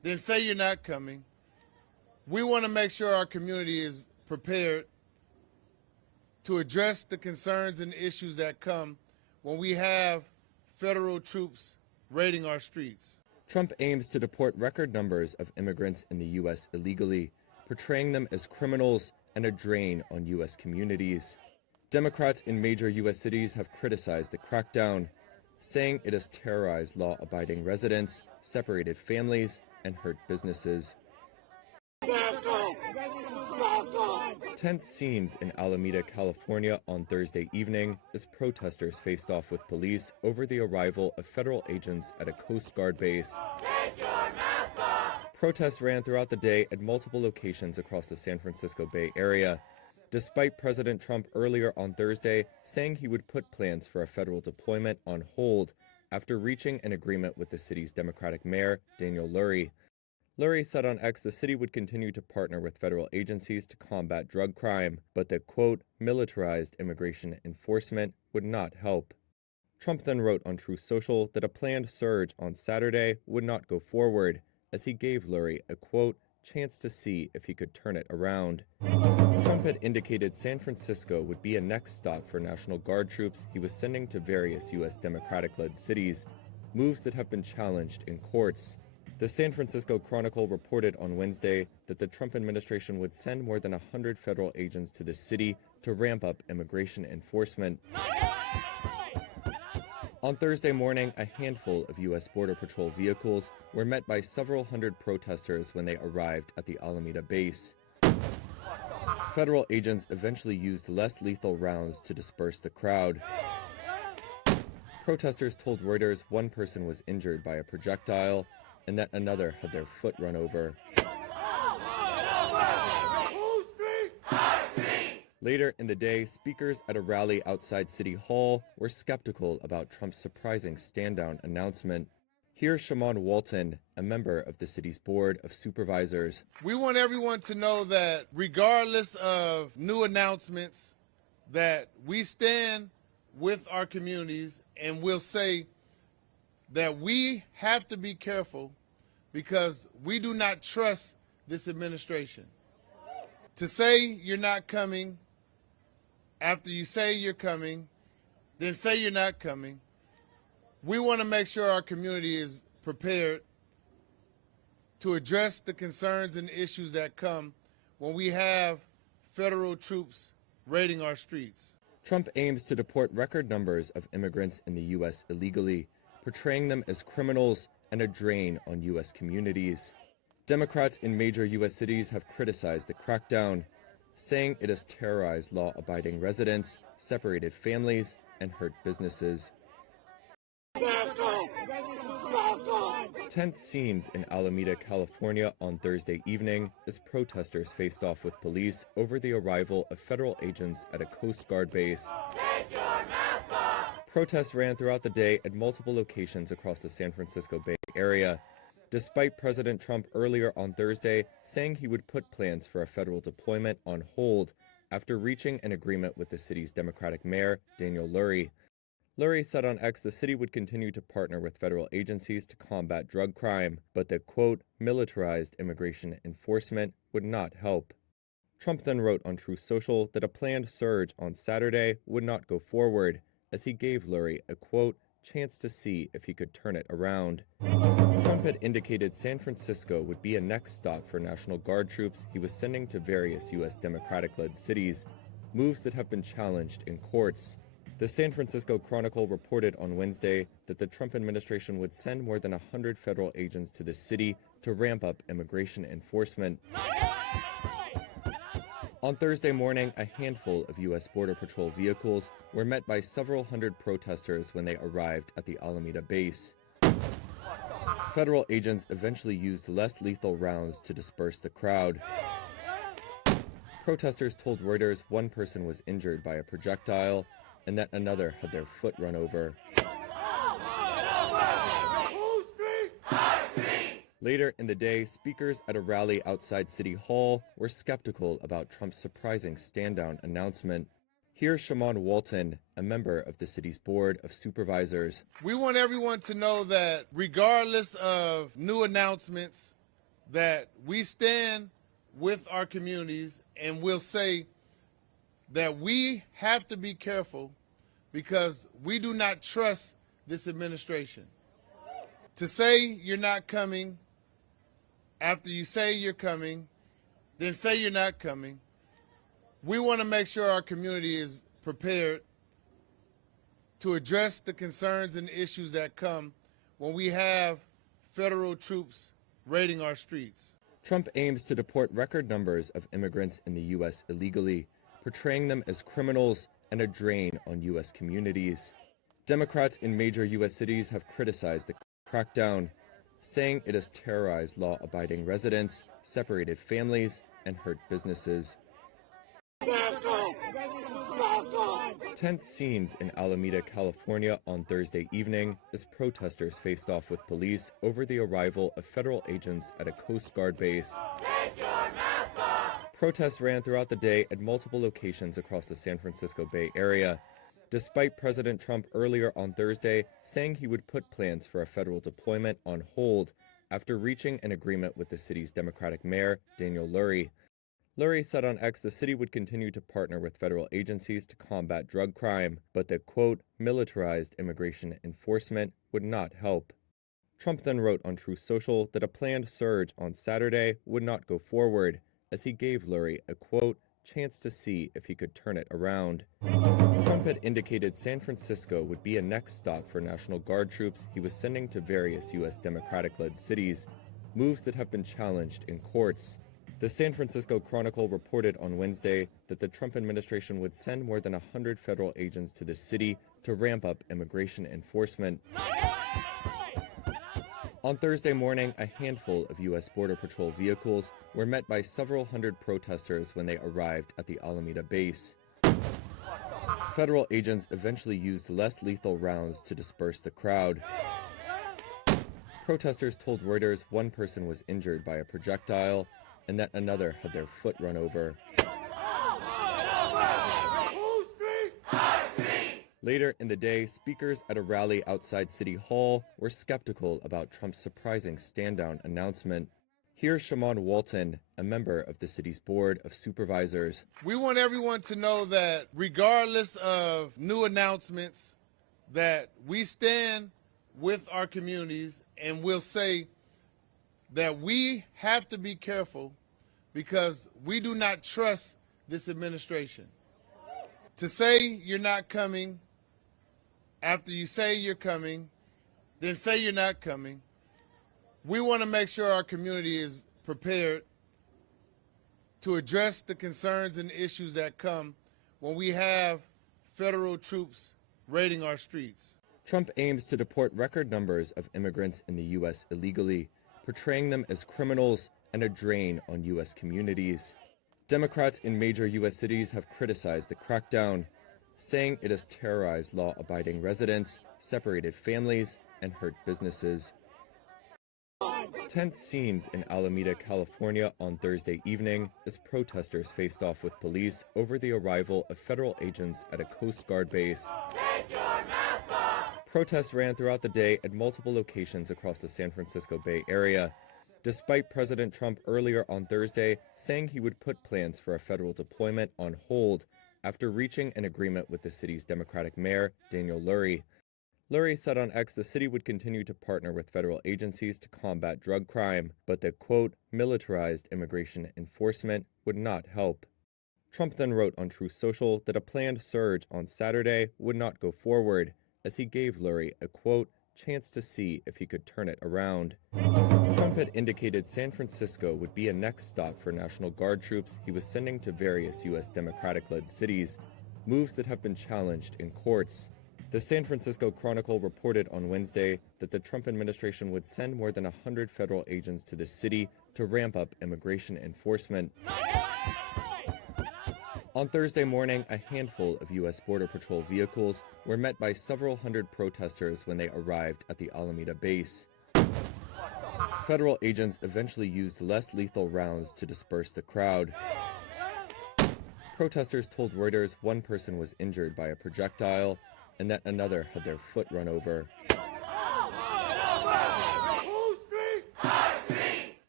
then say you're not coming. We want to make sure our community is prepared to address the concerns and issues that come when we have federal troops raiding our streets. Trump aims to deport record numbers of immigrants in the U.S. illegally, portraying them as criminals and a drain on U.S. communities. Democrats in major U.S. cities have criticized the crackdown, saying it has terrorized law-abiding residents, separated families, and hurt businesses. Tense scenes in Alameda, California on Thursday evening as protesters faced off with police over the arrival of federal agents at a Coast Guard base. Take your mask off. Protests ran throughout the day at multiple locations across the San Francisco Bay Area, despite President Trump earlier on Thursday saying he would put plans for a federal deployment on hold after reaching an agreement with the city's Democratic mayor, Daniel Lurie. Lurie said on X the city would continue to partner with federal agencies to combat drug crime, but that, quote, militarized immigration enforcement would not help. Trump then wrote on Truth Social that a planned surge on Saturday would not go forward, as he gave Lurie a, quote, chance to see if he could turn it around. Trump had indicated San Francisco would be a next stop for National Guard troops he was sending to various U.S. Democratic-led cities, moves that have been challenged in courts. The San Francisco Chronicle reported on Wednesday that the Trump administration would send more than 100 federal agents to the city to ramp up immigration enforcement. On Thursday morning, a handful of U.S. Border Patrol vehicles were met by several hundred protesters when they arrived at the Alameda base. Federal agents eventually used less lethal rounds to disperse the crowd. Protesters told Reuters one person was injured by a projectile and that another had their foot run over. Later in the day, speakers at a rally outside City Hall were skeptical about Trump's surprising stand-down announcement. Here's Shaman Walton, a member of the city's Board of Supervisors. We want everyone to know that regardless of new announcements, that we stand with our communities, and we'll say that we have to be careful because we do not trust this administration. To say you're not coming, after you say you're coming, then say you're not coming. We want to make sure our community is prepared to address the concerns and issues that come when we have federal troops raiding our streets. Trump aims to deport record numbers of immigrants in the U.S. illegally, portraying them as criminals and a drain on U.S. communities. Democrats in major U.S. cities have criticized the crackdown, saying it has terrorized law-abiding residents, separated families, and hurt businesses. Tense scenes in Alameda, California on Thursday evening as protesters faced off with police over the arrival of federal agents at a Coast Guard base. Take your mask off. Protests ran throughout the day at multiple locations across the San Francisco Bay Area, despite President Trump earlier on Thursday saying he would put plans for a federal deployment on hold after reaching an agreement with the city's Democratic mayor, Daniel Lurie. Lurie said on X the city would continue to partner with federal agencies to combat drug crime, but that, quote, militarized immigration enforcement would not help. Trump then wrote on Truth Social that a planned surge on Saturday would not go forward, as he gave Lurie a, quote, chance to see if he could turn it around. Trump had indicated San Francisco would be a next stop for National Guard troops he was sending to various U.S. Democratic-led cities, moves that have been challenged in courts. The San Francisco Chronicle reported on Wednesday that the Trump administration would send more than 100 federal agents to the city to ramp up immigration enforcement. On Thursday morning, a handful of U.S. Border Patrol vehicles were met by several hundred protesters when they arrived at the Alameda base. Federal agents eventually used less lethal rounds to disperse the crowd. Protesters told Reuters one person was injured by a projectile and that another had their foot run over. Later in the day, speakers at a rally outside City Hall were skeptical about Trump's surprising stand-down announcement. Here's Shaman Walton, a member of the city's Board of Supervisors. We want everyone to know that regardless of new announcements, that we stand with our communities and we'll say that we have to be careful because we do not trust this administration. To say you're not coming after you say you're coming, then say you're not coming. We want to make sure our community is prepared to address the concerns and issues that come when we have federal troops raiding our streets. Trump aims to deport record numbers of immigrants in the U.S. illegally, portraying them as criminals and a drain on U.S. communities. Democrats in major U.S. cities have criticized the crackdown, saying it has terrorized law-abiding residents, separated families, and hurt businesses. Tense scenes in Alameda, California on Thursday evening as protesters faced off with police over the arrival of federal agents at a Coast Guard base. Take your mask off. Protests ran throughout the day at multiple locations across the San Francisco Bay Area, despite President Trump earlier on Thursday saying he would put plans for a federal deployment on hold after reaching an agreement with the city's Democratic mayor, Daniel Lurie. Lurie said on X the city would continue to partner with federal agencies to combat drug crime, but that, quote, militarized immigration enforcement would not help. Trump then wrote on Truth Social that a planned surge on Saturday would not go forward, as he gave Lurie a, quote, chance to see if he could turn it around. Trump had indicated San Francisco would be a next stop for National Guard troops he was sending to various U.S. Democratic-led cities, moves that have been challenged in courts. The San Francisco Chronicle reported on Wednesday that the Trump administration would send more than 100 federal agents to the city to ramp up immigration enforcement. On Thursday morning, a handful of U.S. Border Patrol vehicles were met by several hundred protesters when they arrived at the Alameda base. Federal agents eventually used less lethal rounds to disperse the crowd. Protesters told Reuters one person was injured by a projectile and that another had their foot run over. Later in the day, speakers at a rally outside City Hall were skeptical about Trump's surprising stand-down announcement. Here's Shaman Walton, a member of the city's Board of Supervisors. We want everyone to know that regardless of new announcements, that we stand with our communities and we'll say that we have to be careful because we do not trust this administration. To say you're not coming after you say you're coming, then say you're not coming. We want to make sure our community is prepared to address the concerns and issues that come when we have federal troops raiding our streets. Trump aims to deport record numbers of immigrants in the U.S. illegally, portraying them as criminals and a drain on U.S. communities. Democrats in major U.S. cities have criticized the crackdown, saying it has terrorized law-abiding residents, separated families, and hurt businesses. Tense scenes in Alameda, California on Thursday evening as protesters faced off with police over the arrival of federal agents at a Coast Guard base. Take your mask off. Protests ran throughout the day at multiple locations across the San Francisco Bay Area, despite President Trump earlier on Thursday saying he would put plans for a federal deployment on hold after reaching an agreement with the city's Democratic mayor, Daniel Lurie. Lurie said on X the city would continue to partner with federal agencies to combat drug crime, but that, quote, militarized immigration enforcement would not help. Trump then wrote on Truth Social that a planned surge on Saturday would not go forward, as he gave Lurie a, quote, chance to see if he could turn it around. Trump had indicated San Francisco would be a next stop for National Guard troops he was sending to various U.S. Democratic-led cities, moves that have been challenged in courts. The San Francisco Chronicle reported on Wednesday that the Trump administration would send more than 100 federal agents to the city to ramp up immigration enforcement. On Thursday morning, a handful of U.S. Border Patrol vehicles were met by several hundred protesters when they arrived at the Alameda base. Federal agents eventually used less lethal rounds to disperse the crowd. Protesters told Reuters one person was injured by a projectile and that another had their foot run over.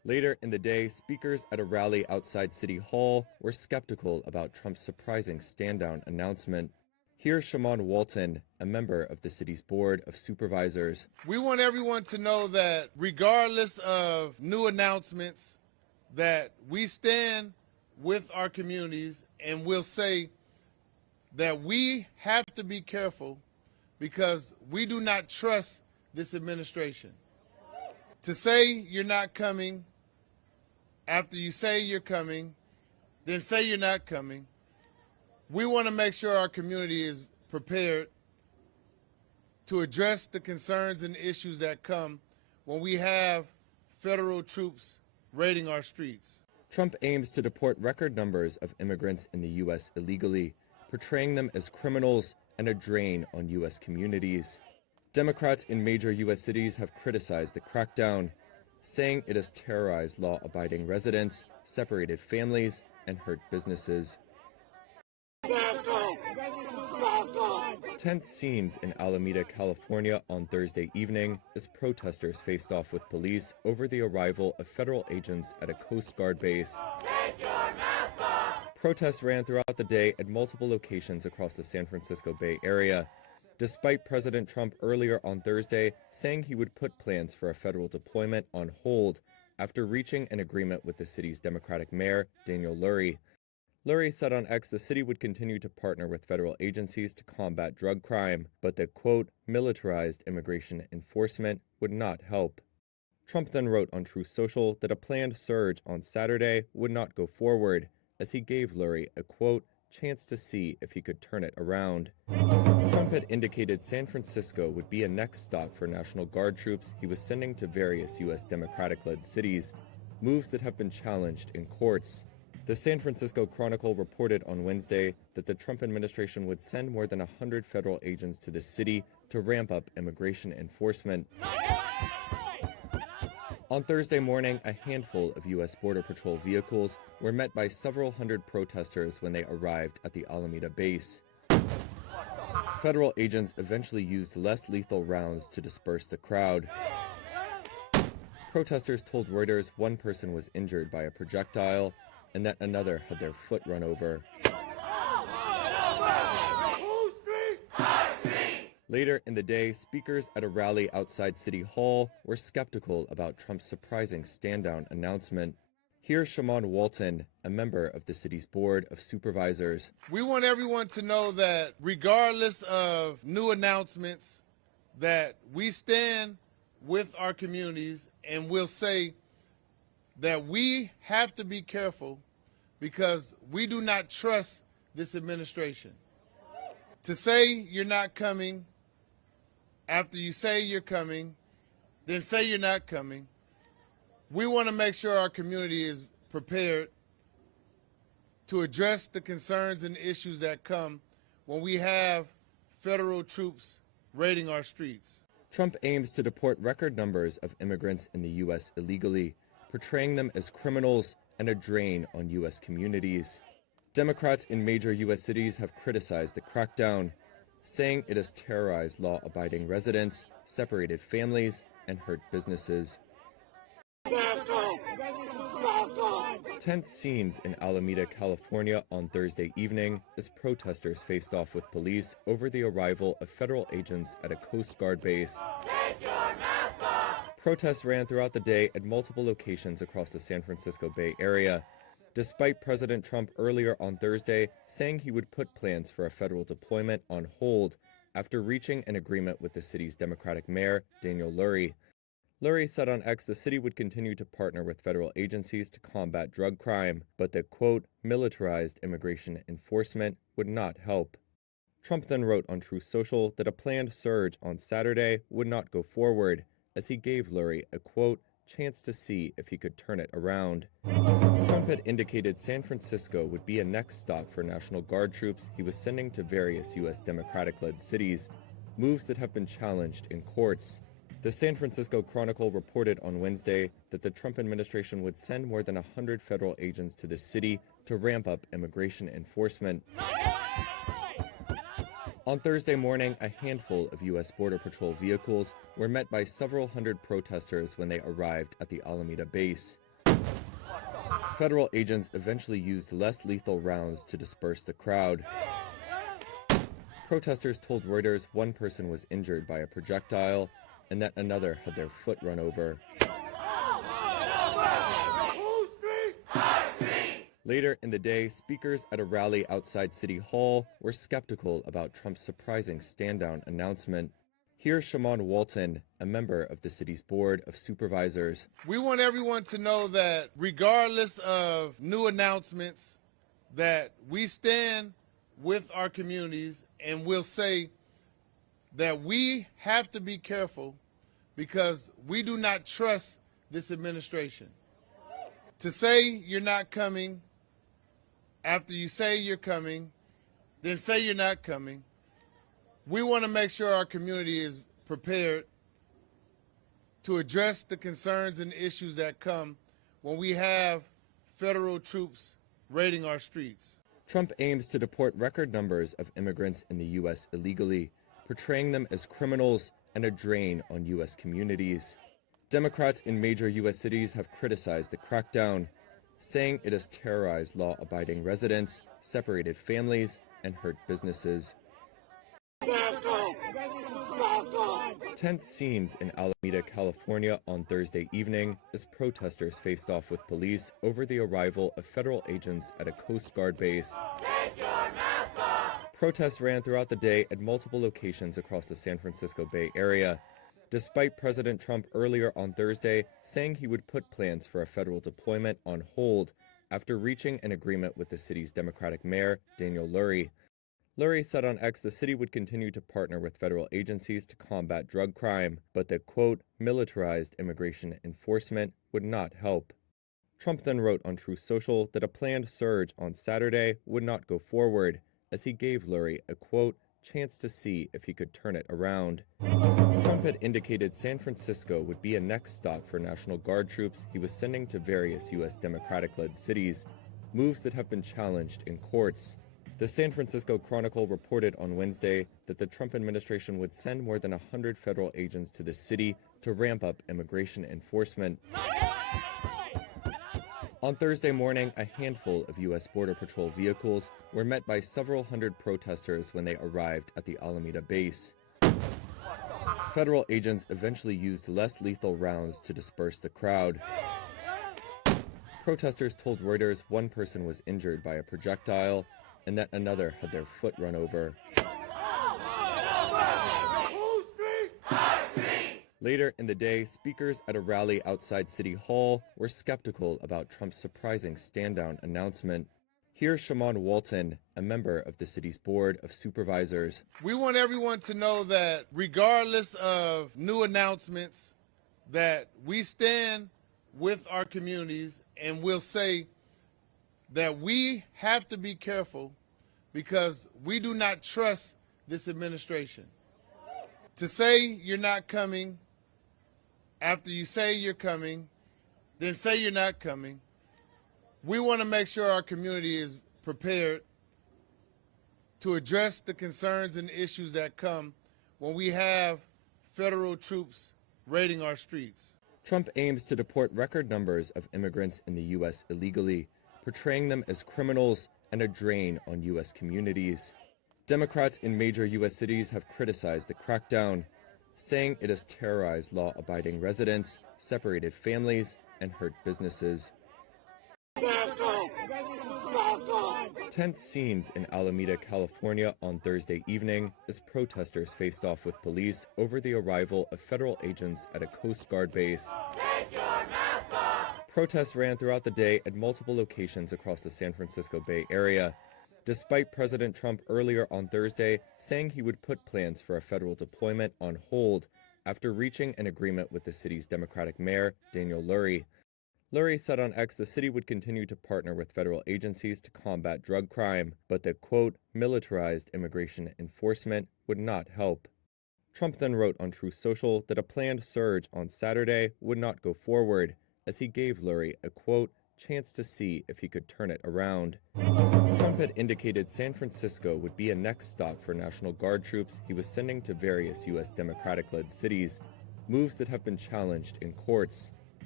Later in the day, speakers at a rally outside City Hall were skeptical about Trump's surprising stand-down announcement. Here's Shaman Walton, a member of the city's Board of Supervisors. We want everyone to know that regardless of new announcements, that we stand with our communities, and we'll say that we have to be careful because we do not trust this administration. To say you're not coming, after you say you're coming, then say you're not coming. We want to make sure our community is prepared to address the concerns and issues that come when we have federal troops raiding our streets. Trump aims to deport record numbers of immigrants in the U.S. illegally, portraying them as criminals and a drain on U.S. communities. Democrats in major U.S. cities have criticized the crackdown, saying it has terrorized law-abiding residents, separated families, and hurt businesses. Tense scenes in Alameda, California on Thursday evening as protesters faced off with police over the arrival of federal agents at a Coast Guard base. Take your mask off. Protests ran throughout the day at multiple locations across the San Francisco Bay Area, despite President Trump earlier on Thursday saying he would put plans for a federal deployment on hold after reaching an agreement with the city's Democratic mayor, Daniel Lurie. Lurie said on X the city would continue to partner with federal agencies to combat drug crime, but that, quote, militarized immigration enforcement would not help. Trump then wrote on Truth Social that a planned surge on Saturday would not go forward, as he gave Lurie a, quote, chance to see if he could turn it around. Trump had indicated San Francisco would be a next stop for National Guard troops he was sending to various U.S. Democratic-led cities, moves that have been challenged in courts. The San Francisco Chronicle reported on Wednesday that the Trump administration would send more than 100 federal agents to the city to ramp up immigration enforcement. On Thursday morning, a handful of U.S. Border Patrol vehicles were met by several hundred protesters when they arrived at the Alameda base. Federal agents eventually used less lethal rounds to disperse the crowd. Protesters told Reuters one person was injured by a projectile and that another had their foot run over. Later in the day, speakers at a rally outside City Hall were skeptical about Trump's surprising stand-down announcement. Here's Shaman Walton, a member of the city's Board of Supervisors. We want everyone to know that regardless of new announcements, that we stand with our communities, and we'll say that we have to be careful because we do not trust this administration. To say you're not coming, after you say you're coming, then say you're not coming. We want to make sure our community is prepared to address the concerns and issues that come when we have federal troops raiding our streets. Trump aims to deport record numbers of immigrants in the U.S. illegally, portraying them as criminals and a drain on U.S. communities. Democrats in major U.S. cities have criticized the crackdown, saying it has terrorized law-abiding residents, separated families, and hurt businesses. Tense scenes in Alameda, California on Thursday evening as protesters faced off with police over the arrival of federal agents at a Coast Guard base. Take your mask off. Protests ran throughout the day at multiple locations across the San Francisco Bay Area, despite President Trump earlier on Thursday saying he would put plans for a federal deployment on hold after reaching an agreement with the city's Democratic mayor, Daniel Lurie. Lurie said on X the city would continue to partner with federal agencies to combat drug crime, but that, quote, militarized immigration enforcement would not help. Trump then wrote on Truth Social that a planned surge on Saturday would not go forward, as he gave Lurie a, quote, chance to see if he could turn it around. Trump had indicated San Francisco would be a next stop for National Guard troops he was sending to various U.S. Democratic-led cities, moves that have been challenged in courts. The San Francisco Chronicle reported on Wednesday that the Trump administration would send more than 100 federal agents to the city to ramp up immigration enforcement. On Thursday morning, a handful of U.S. Border Patrol vehicles were met by several hundred protesters when they arrived at the Alameda base. Federal agents eventually used less lethal rounds to disperse the crowd. Protesters told Reuters one person was injured by a projectile and that another had their foot run over. Later in the day, speakers at a rally outside City Hall were skeptical about Trump's surprising stand-down announcement. Here's Shaman Walton, a member of the city's Board of Supervisors. We want everyone to know that regardless of new announcements, that we stand with our communities, and we'll say that we have to be careful because we do not trust this administration. To say you're not coming, after you say you're coming, then say you're not coming. We want to make sure our community is prepared to address the concerns and issues that come when we have federal troops raiding our streets. Trump aims to deport record numbers of immigrants in the U.S. illegally, portraying them as criminals and a drain on U.S. communities. Democrats in major U.S. cities have criticized the crackdown, saying it has terrorized law-abiding residents, separated families, and hurt businesses. Tense scenes in Alameda, California on Thursday evening as protesters faced off with police over the arrival of federal agents at a Coast Guard base. Take your mask off. Protests ran throughout the day at multiple locations across the San Francisco Bay Area, despite President Trump earlier on Thursday saying he would put plans for a federal deployment on hold after reaching an agreement with the city's Democratic mayor, Daniel Lurie. Lurie said on X the city would continue to partner with federal agencies to combat drug crime, but that, quote, militarized immigration enforcement would not help. Trump then wrote on Truth Social that a planned surge on Saturday would not go forward, as he gave Lurie a, quote, chance to see if he could turn it around. Trump had indicated San Francisco would be a next stop for National Guard troops he was sending to various U.S. Democratic-led cities, moves that have been challenged in courts. The San Francisco Chronicle reported on Wednesday that the Trump administration would send more than 100 federal agents to the city to ramp up immigration enforcement. On Thursday morning, a handful of U.S. Border Patrol vehicles were met by several hundred protesters when they arrived at the Alameda base. Federal agents eventually used less lethal rounds to disperse the crowd. Protesters told Reuters one person was injured by a projectile and that another had their foot run over. Later in the day, speakers at a rally outside City Hall were skeptical about Trump's surprising stand-down announcement. Here's Shaman Walton, a member of the city's Board of Supervisors. We want everyone to know that regardless of new announcements, that we stand with our communities, and we'll say that we have to be careful because we do not trust this administration. To say you're not coming, after you say you're coming, then say you're not coming. We want to make sure our community is prepared to address the concerns and issues that come when we have federal troops raiding our streets. Trump aims to deport record numbers of immigrants in the U.S. illegally, portraying them as criminals and a drain on U.S. communities. Democrats in major U.S. cities have criticized the crackdown, saying it has terrorized law-abiding residents, separated families, and hurt businesses. Tense scenes in Alameda, California on Thursday evening as protesters faced off with police over the arrival of federal agents at a Coast Guard base. Take your mask off. Protests ran throughout the day at multiple locations across the San Francisco Bay Area, despite President Trump earlier on Thursday saying he would put plans for a federal deployment on hold after reaching an agreement with the city's Democratic mayor, Daniel Lurie. Lurie said on X the city would continue to partner with federal agencies to combat drug crime, but that, quote, militarized immigration enforcement would not help. Trump then wrote on Truth Social that a planned surge on Saturday would not go forward, as he gave Lurie a, quote, chance to see if he could turn it around. Trump had indicated San Francisco would be a next stop for National Guard troops he was sending to various U.S. Democratic-led cities, moves that have been challenged in courts.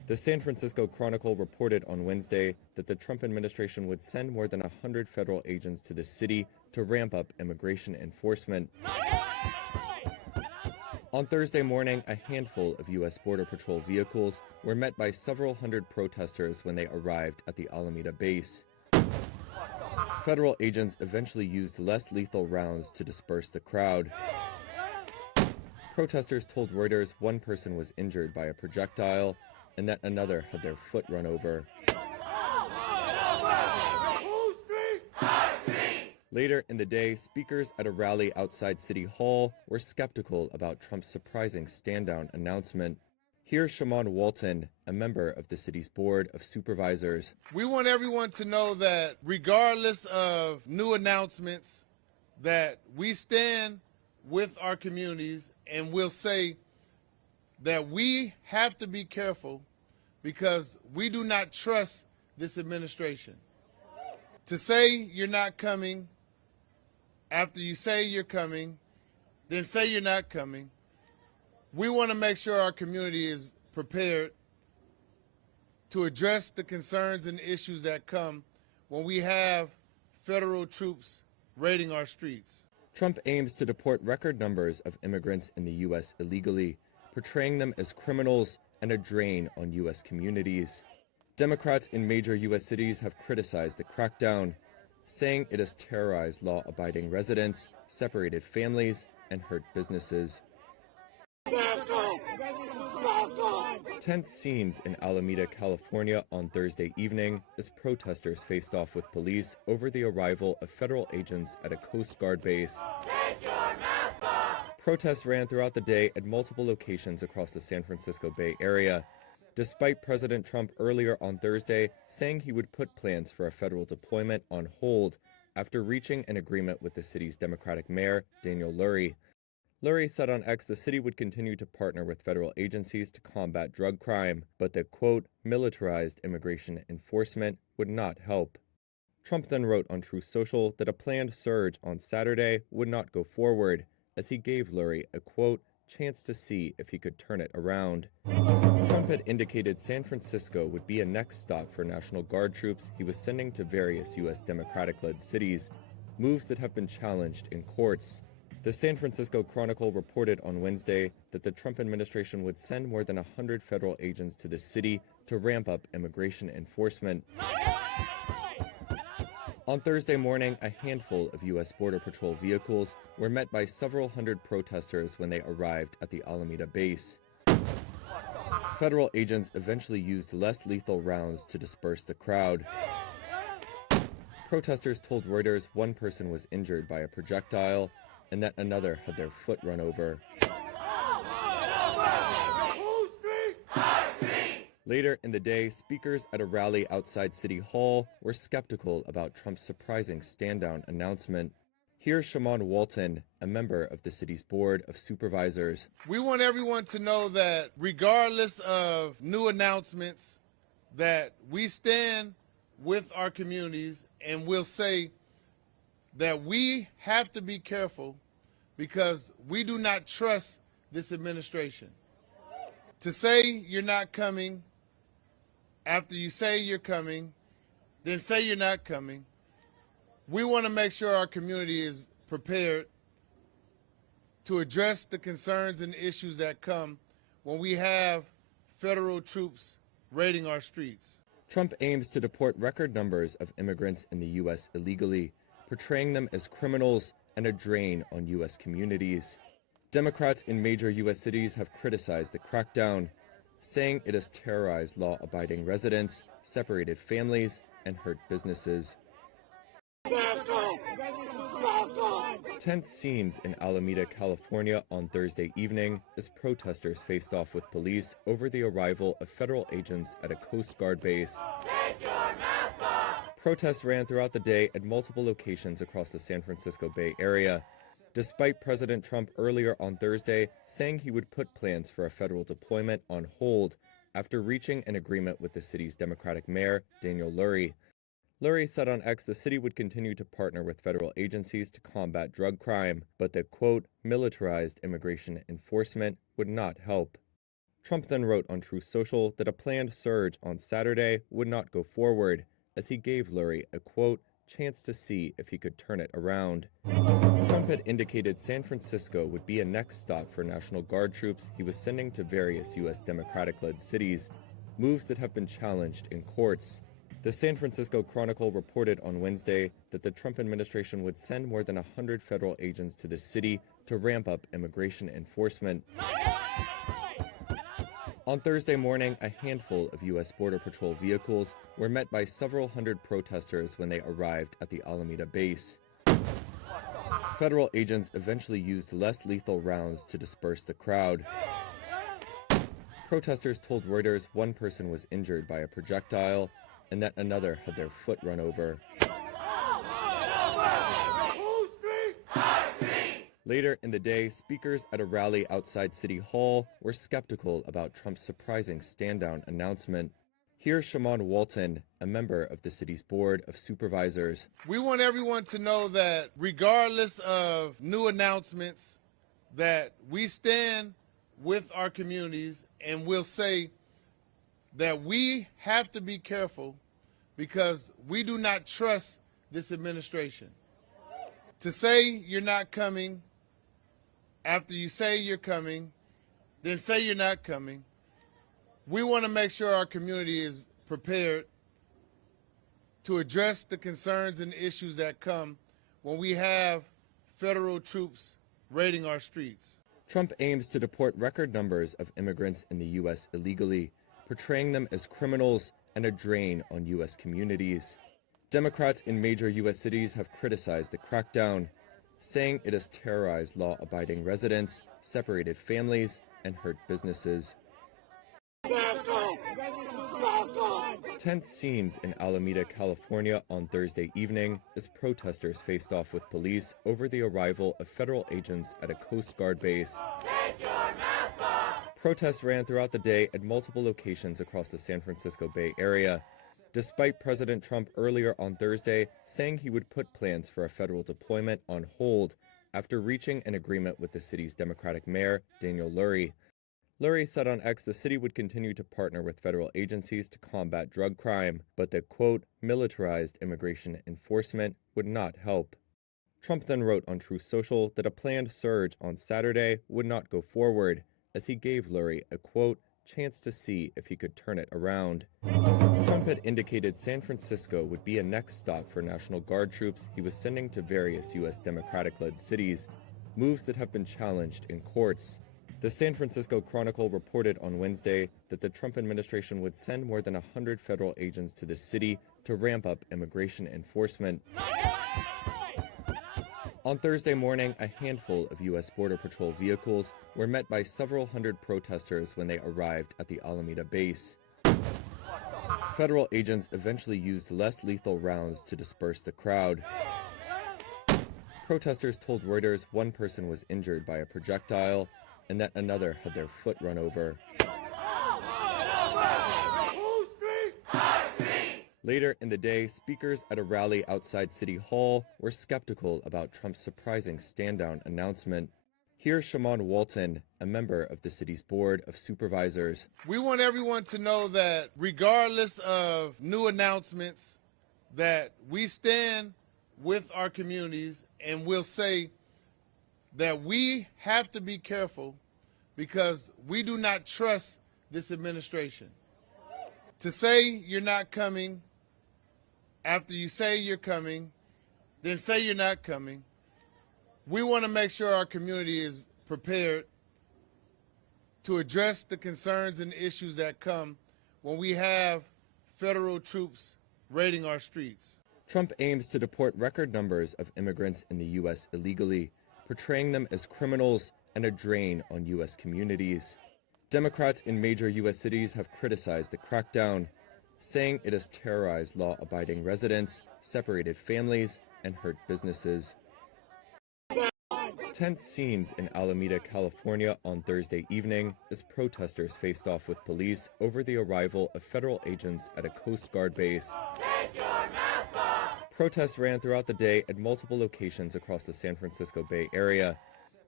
The San Francisco Chronicle reported on Wednesday that the Trump administration would send more than 100 federal agents to the city to ramp up immigration enforcement. On Thursday morning, a handful of U.S. Border Patrol vehicles were met by several hundred protesters when they arrived at the Alameda base. Federal agents eventually used less lethal rounds to disperse the crowd. Protesters told Reuters one person was injured by a projectile and that another had their foot run over. Later in the day, speakers at a rally outside City Hall were skeptical about Trump's surprising stand-down announcement. Here's Shaman Walton, a member of the city's Board of Supervisors. We want everyone to know that regardless of new announcements, that we stand with our communities and we'll say that we have to be careful because we do not trust this administration. To say you're not coming, after you say you're coming, then say you're not coming. We want to make sure our community is prepared to address the concerns and issues that come when we have federal troops raiding our streets. Trump aims to deport record numbers of immigrants in the U.S. illegally, portraying them as criminals and a drain on U.S. communities. Democrats in major U.S. cities have criticized the crackdown, saying it has terrorized law-abiding residents, separated families, and hurt businesses. Tense scenes in Alameda, California on Thursday evening as protesters faced off with police over the arrival of federal agents at a Coast Guard base. Take your mask off. Protests ran throughout the day at multiple locations across the San Francisco Bay Area, despite President Trump earlier on Thursday saying he would put plans for a federal deployment on hold after reaching an agreement with the city's Democratic mayor, Daniel Lurie. Lurie said on X the city would continue to partner with federal agencies to combat drug crime, but that, quote, militarized immigration enforcement would not help. Trump then wrote on Truth Social that a planned surge on Saturday would not go forward, as he gave Lurie a, quote, chance to see if he could turn it around. Trump had indicated San Francisco would be a next stop for National Guard troops he was sending to various U.S. Democratic-led cities, moves that have been challenged in courts. The San Francisco Chronicle reported on Wednesday that the Trump administration would send more than 100 federal agents to the city to ramp up immigration enforcement. On Thursday morning, a handful of U.S. Border Patrol vehicles were met by several hundred protesters when they arrived at the Alameda base. Federal agents eventually used less lethal rounds to disperse the crowd. Protesters told Reuters one person was injured by a projectile and that another had their foot run over. Later in the day, speakers at a rally outside City Hall were skeptical about Trump's surprising stand-down announcement. Here's Shaman Walton, a member of the city's Board of Supervisors. We want everyone to know that regardless of new announcements, that we stand with our communities and we'll say that we have to be careful because we do not trust this administration. To say you're not coming, after you say you're coming, then say you're not coming. We want to make sure our community is prepared to address the concerns and issues that come when we have federal troops raiding our streets. Trump aims to deport record numbers of immigrants in the U.S. illegally, portraying them as criminals and a drain on U.S. communities. Democrats in major U.S. cities have criticized the crackdown, saying it has terrorized law-abiding residents, separated families, and hurt businesses. Tense scenes in Alameda, California on Thursday evening as protesters faced off with police over the arrival of federal agents at a Coast Guard base. Take your mask off. Protests ran throughout the day at multiple locations across the San Francisco Bay Area, despite President Trump earlier on Thursday saying he would put plans for a federal deployment on hold after reaching an agreement with the city's Democratic mayor, Daniel Lurie. Lurie said on X the city would continue to partner with federal agencies to combat drug crime, but that, quote, militarized immigration enforcement would not help. Trump then wrote on Truth Social that a planned surge on Saturday would not go forward, as he gave Lurie a, quote, chance to see if he could turn it around. Trump had indicated San Francisco would be a next stop for National Guard troops he was sending to various U.S. Democratic-led cities, moves that have been challenged in courts. The San Francisco Chronicle reported on Wednesday that the Trump administration would send more than 100 federal agents to the city to ramp up immigration enforcement. On Thursday morning, a handful of U.S. Border Patrol vehicles were met by several hundred protesters when they arrived at the Alameda base. Federal agents eventually used less lethal rounds to disperse the crowd. Protesters told Reuters one person was injured by a projectile and that another had their foot run over. Later in the day, speakers at a rally outside City Hall were skeptical about Trump's surprising stand-down announcement. Here's Shaman Walton, a member of the city's Board of Supervisors. We want everyone to know that regardless of new announcements, that we stand with our communities, and we'll say that we have to be careful because we do not trust this administration. To say you're not coming, after you say you're coming, then say you're not coming. We want to make sure our community is prepared to address the concerns and issues that come when we have federal troops raiding our streets. Trump aims to deport record numbers of immigrants in the U.S. illegally, portraying them as criminals and a drain on U.S. communities. Democrats in major U.S. cities have criticized the crackdown, saying it has terrorized law-abiding residents, separated families, and hurt businesses. Tense scenes in Alameda, California on Thursday evening as protesters faced off with police over the arrival of federal agents at a Coast Guard base. Take your mask off. Protests ran throughout the day at multiple locations across the San Francisco Bay Area, despite President Trump earlier on Thursday saying he would put plans for a federal deployment on hold after reaching an agreement with the city's Democratic mayor, Daniel Lurie. Lurie said on X the city would continue to partner with federal agencies to combat drug crime, but that, quote, militarized immigration enforcement would not help. Trump then wrote on Truth Social that a planned surge on Saturday would not go forward, as he gave Lurie a, quote, chance to see if he could turn it around. Trump had indicated San Francisco would be a next stop for National Guard troops he was sending to various U.S. Democratic-led cities, moves that have been challenged in courts. The San Francisco Chronicle reported on Wednesday that the Trump administration would send more than 100 federal agents to the city to ramp up immigration enforcement. On Thursday morning, a handful of U.S. Border Patrol vehicles were met by several hundred protesters when they arrived at the Alameda base. Federal agents eventually used less lethal rounds to disperse the crowd. Protesters told Reuters one person was injured by a projectile and that another had their foot run over. Later in the day, speakers at a rally outside City Hall were skeptical about Trump's surprising stand-down announcement. Here's Shaman Walton, a member of the city's Board of Supervisors. We want everyone to know that regardless of new announcements, that we stand with our communities, and we'll say that we have to be careful because we do not trust this administration. To say you're not coming, after you say you're coming, then say you're not coming. We want to make sure our community is prepared to address the concerns and issues that come when we have federal troops raiding our streets. Trump aims to deport record numbers of immigrants in the U.S. illegally, portraying them as criminals and a drain on U.S. communities. Democrats in major U.S. cities have criticized the crackdown, saying it has terrorized law-abiding residents, separated families, and hurt businesses. Tense scenes in Alameda, California on Thursday evening as protesters faced off with police over the arrival of federal agents at a Coast Guard base. Take your mask off. Protests ran throughout the day at multiple locations across the San Francisco Bay Area,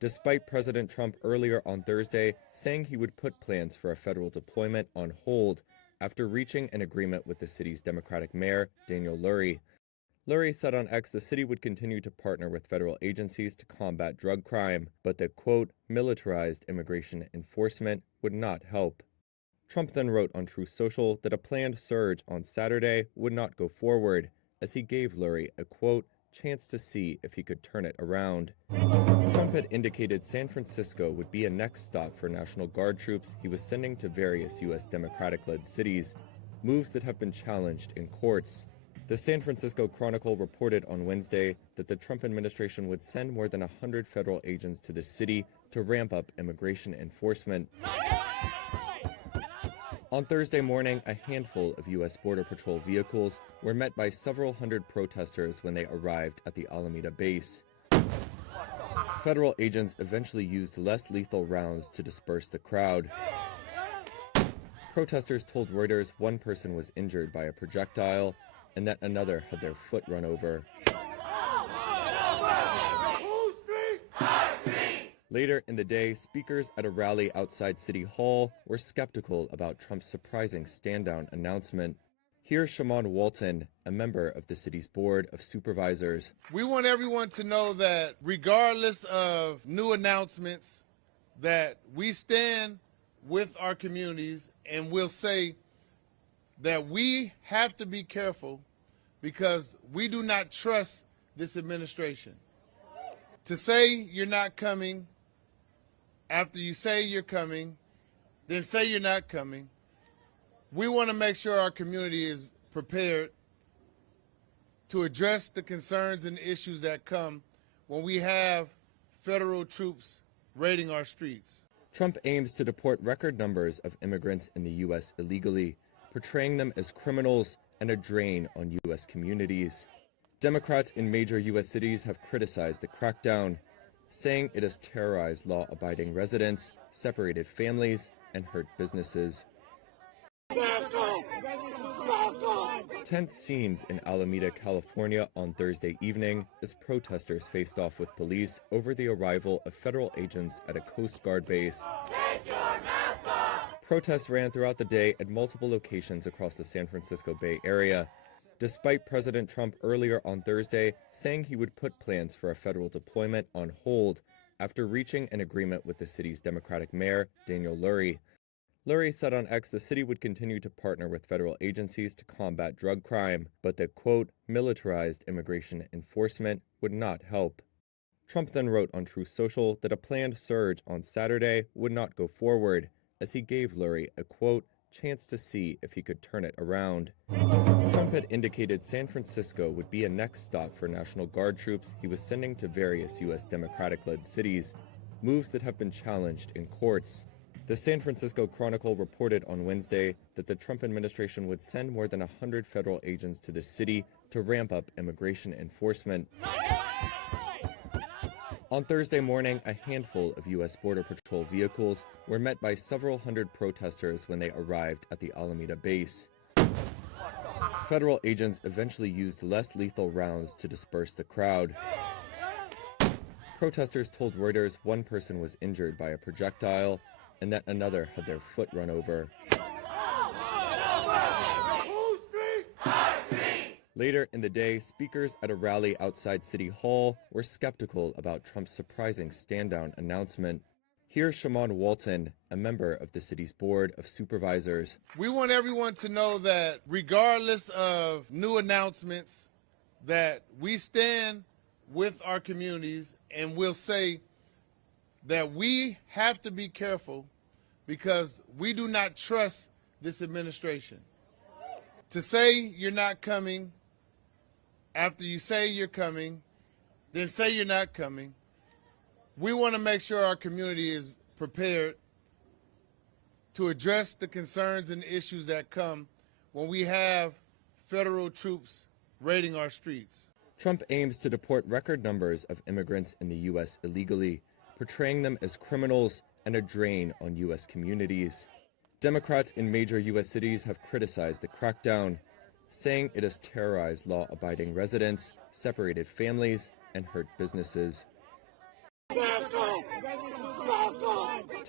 despite President Trump earlier on Thursday saying he would put plans for a federal deployment on hold after reaching an agreement with the city's Democratic mayor, Daniel Lurie. Lurie said on X the city would continue to partner with federal agencies to combat drug crime, but that, quote, militarized immigration enforcement would not help. Trump then wrote on Truth Social that a planned surge on Saturday would not go forward, as he gave Lurie a, quote, chance to see if he could turn it around. Trump had indicated San Francisco would be a next stop for National Guard troops he was sending to various U.S. Democratic-led cities, moves that have been challenged in courts. The San Francisco Chronicle reported on Wednesday that the Trump administration would send more than 100 federal agents to the city to ramp up immigration enforcement. On Thursday morning, a handful of U.S. Border Patrol vehicles were met by several hundred protesters when they arrived at the Alameda base. Federal agents eventually used less lethal rounds to disperse the crowd. Protesters told Reuters one person was injured by a projectile and that another had their foot run over. Later in the day, speakers at a rally outside City Hall were skeptical about Trump's surprising stand-down announcement. Here's Shaman Walton, a member of the city's Board of Supervisors. We want everyone to know that regardless of new announcements, that we stand with our communities, and we'll say that we have to be careful because we do not trust this administration. To say you're not coming, after you say you're coming, then say you're not coming. We want to make sure our community is prepared to address the concerns and issues that come when we have federal troops raiding our streets. Trump aims to deport record numbers of immigrants in the U.S. illegally, portraying them as criminals and a drain on U.S. communities. Democrats in major U.S. cities have criticized the crackdown, saying it has terrorized law-abiding residents, separated families, and hurt businesses. Tense scenes in Alameda, California on Thursday evening as protesters faced off with police over the arrival of federal agents at a Coast Guard base. Take your mask off! Protests ran throughout the day at multiple locations across the San Francisco Bay Area, despite President Trump earlier on Thursday saying he would put plans for a federal deployment on hold after reaching an agreement with the city's Democratic mayor, Daniel Lurie. Lurie said on X the city would continue to partner with federal agencies to combat drug crime, but that, quote, militarized immigration enforcement would not help. Trump then wrote on Truth Social that a planned surge on Saturday would not go forward, as he gave Lurie a, quote, chance to see if he could turn it around. Trump had indicated San Francisco would be a next stop for National Guard troops he was sending to various U.S. Democratic-led cities, moves that have been challenged in courts. The San Francisco Chronicle reported on Wednesday that the Trump administration would send more than 100 federal agents to the city to ramp up immigration enforcement. On Thursday morning, a handful of U.S. Border Patrol vehicles were met by several hundred protesters when they arrived at the Alameda base. Federal agents eventually used less lethal rounds to disperse the crowd. Protesters told Reuters one person was injured by a projectile and that another had their foot run over. Later in the day, speakers at a rally outside City Hall were skeptical about Trump's surprising stand-down announcement. Here's Shaman Walton, a member of the city's Board of Supervisors. We want everyone to know that regardless of new announcements, that we stand with our communities, and we'll say that we have to be careful because we do not trust this administration. To say you're not coming, after you say you're coming, then say you're not coming. We want to make sure our community is prepared to address the concerns and issues that come when we have federal troops raiding our streets. Trump aims to deport record numbers of immigrants in the U.S. illegally, portraying them as criminals and a drain on U.S. communities. Democrats in major U.S. cities have criticized the crackdown, saying it has terrorized law-abiding residents, separated families, and hurt businesses. Back off!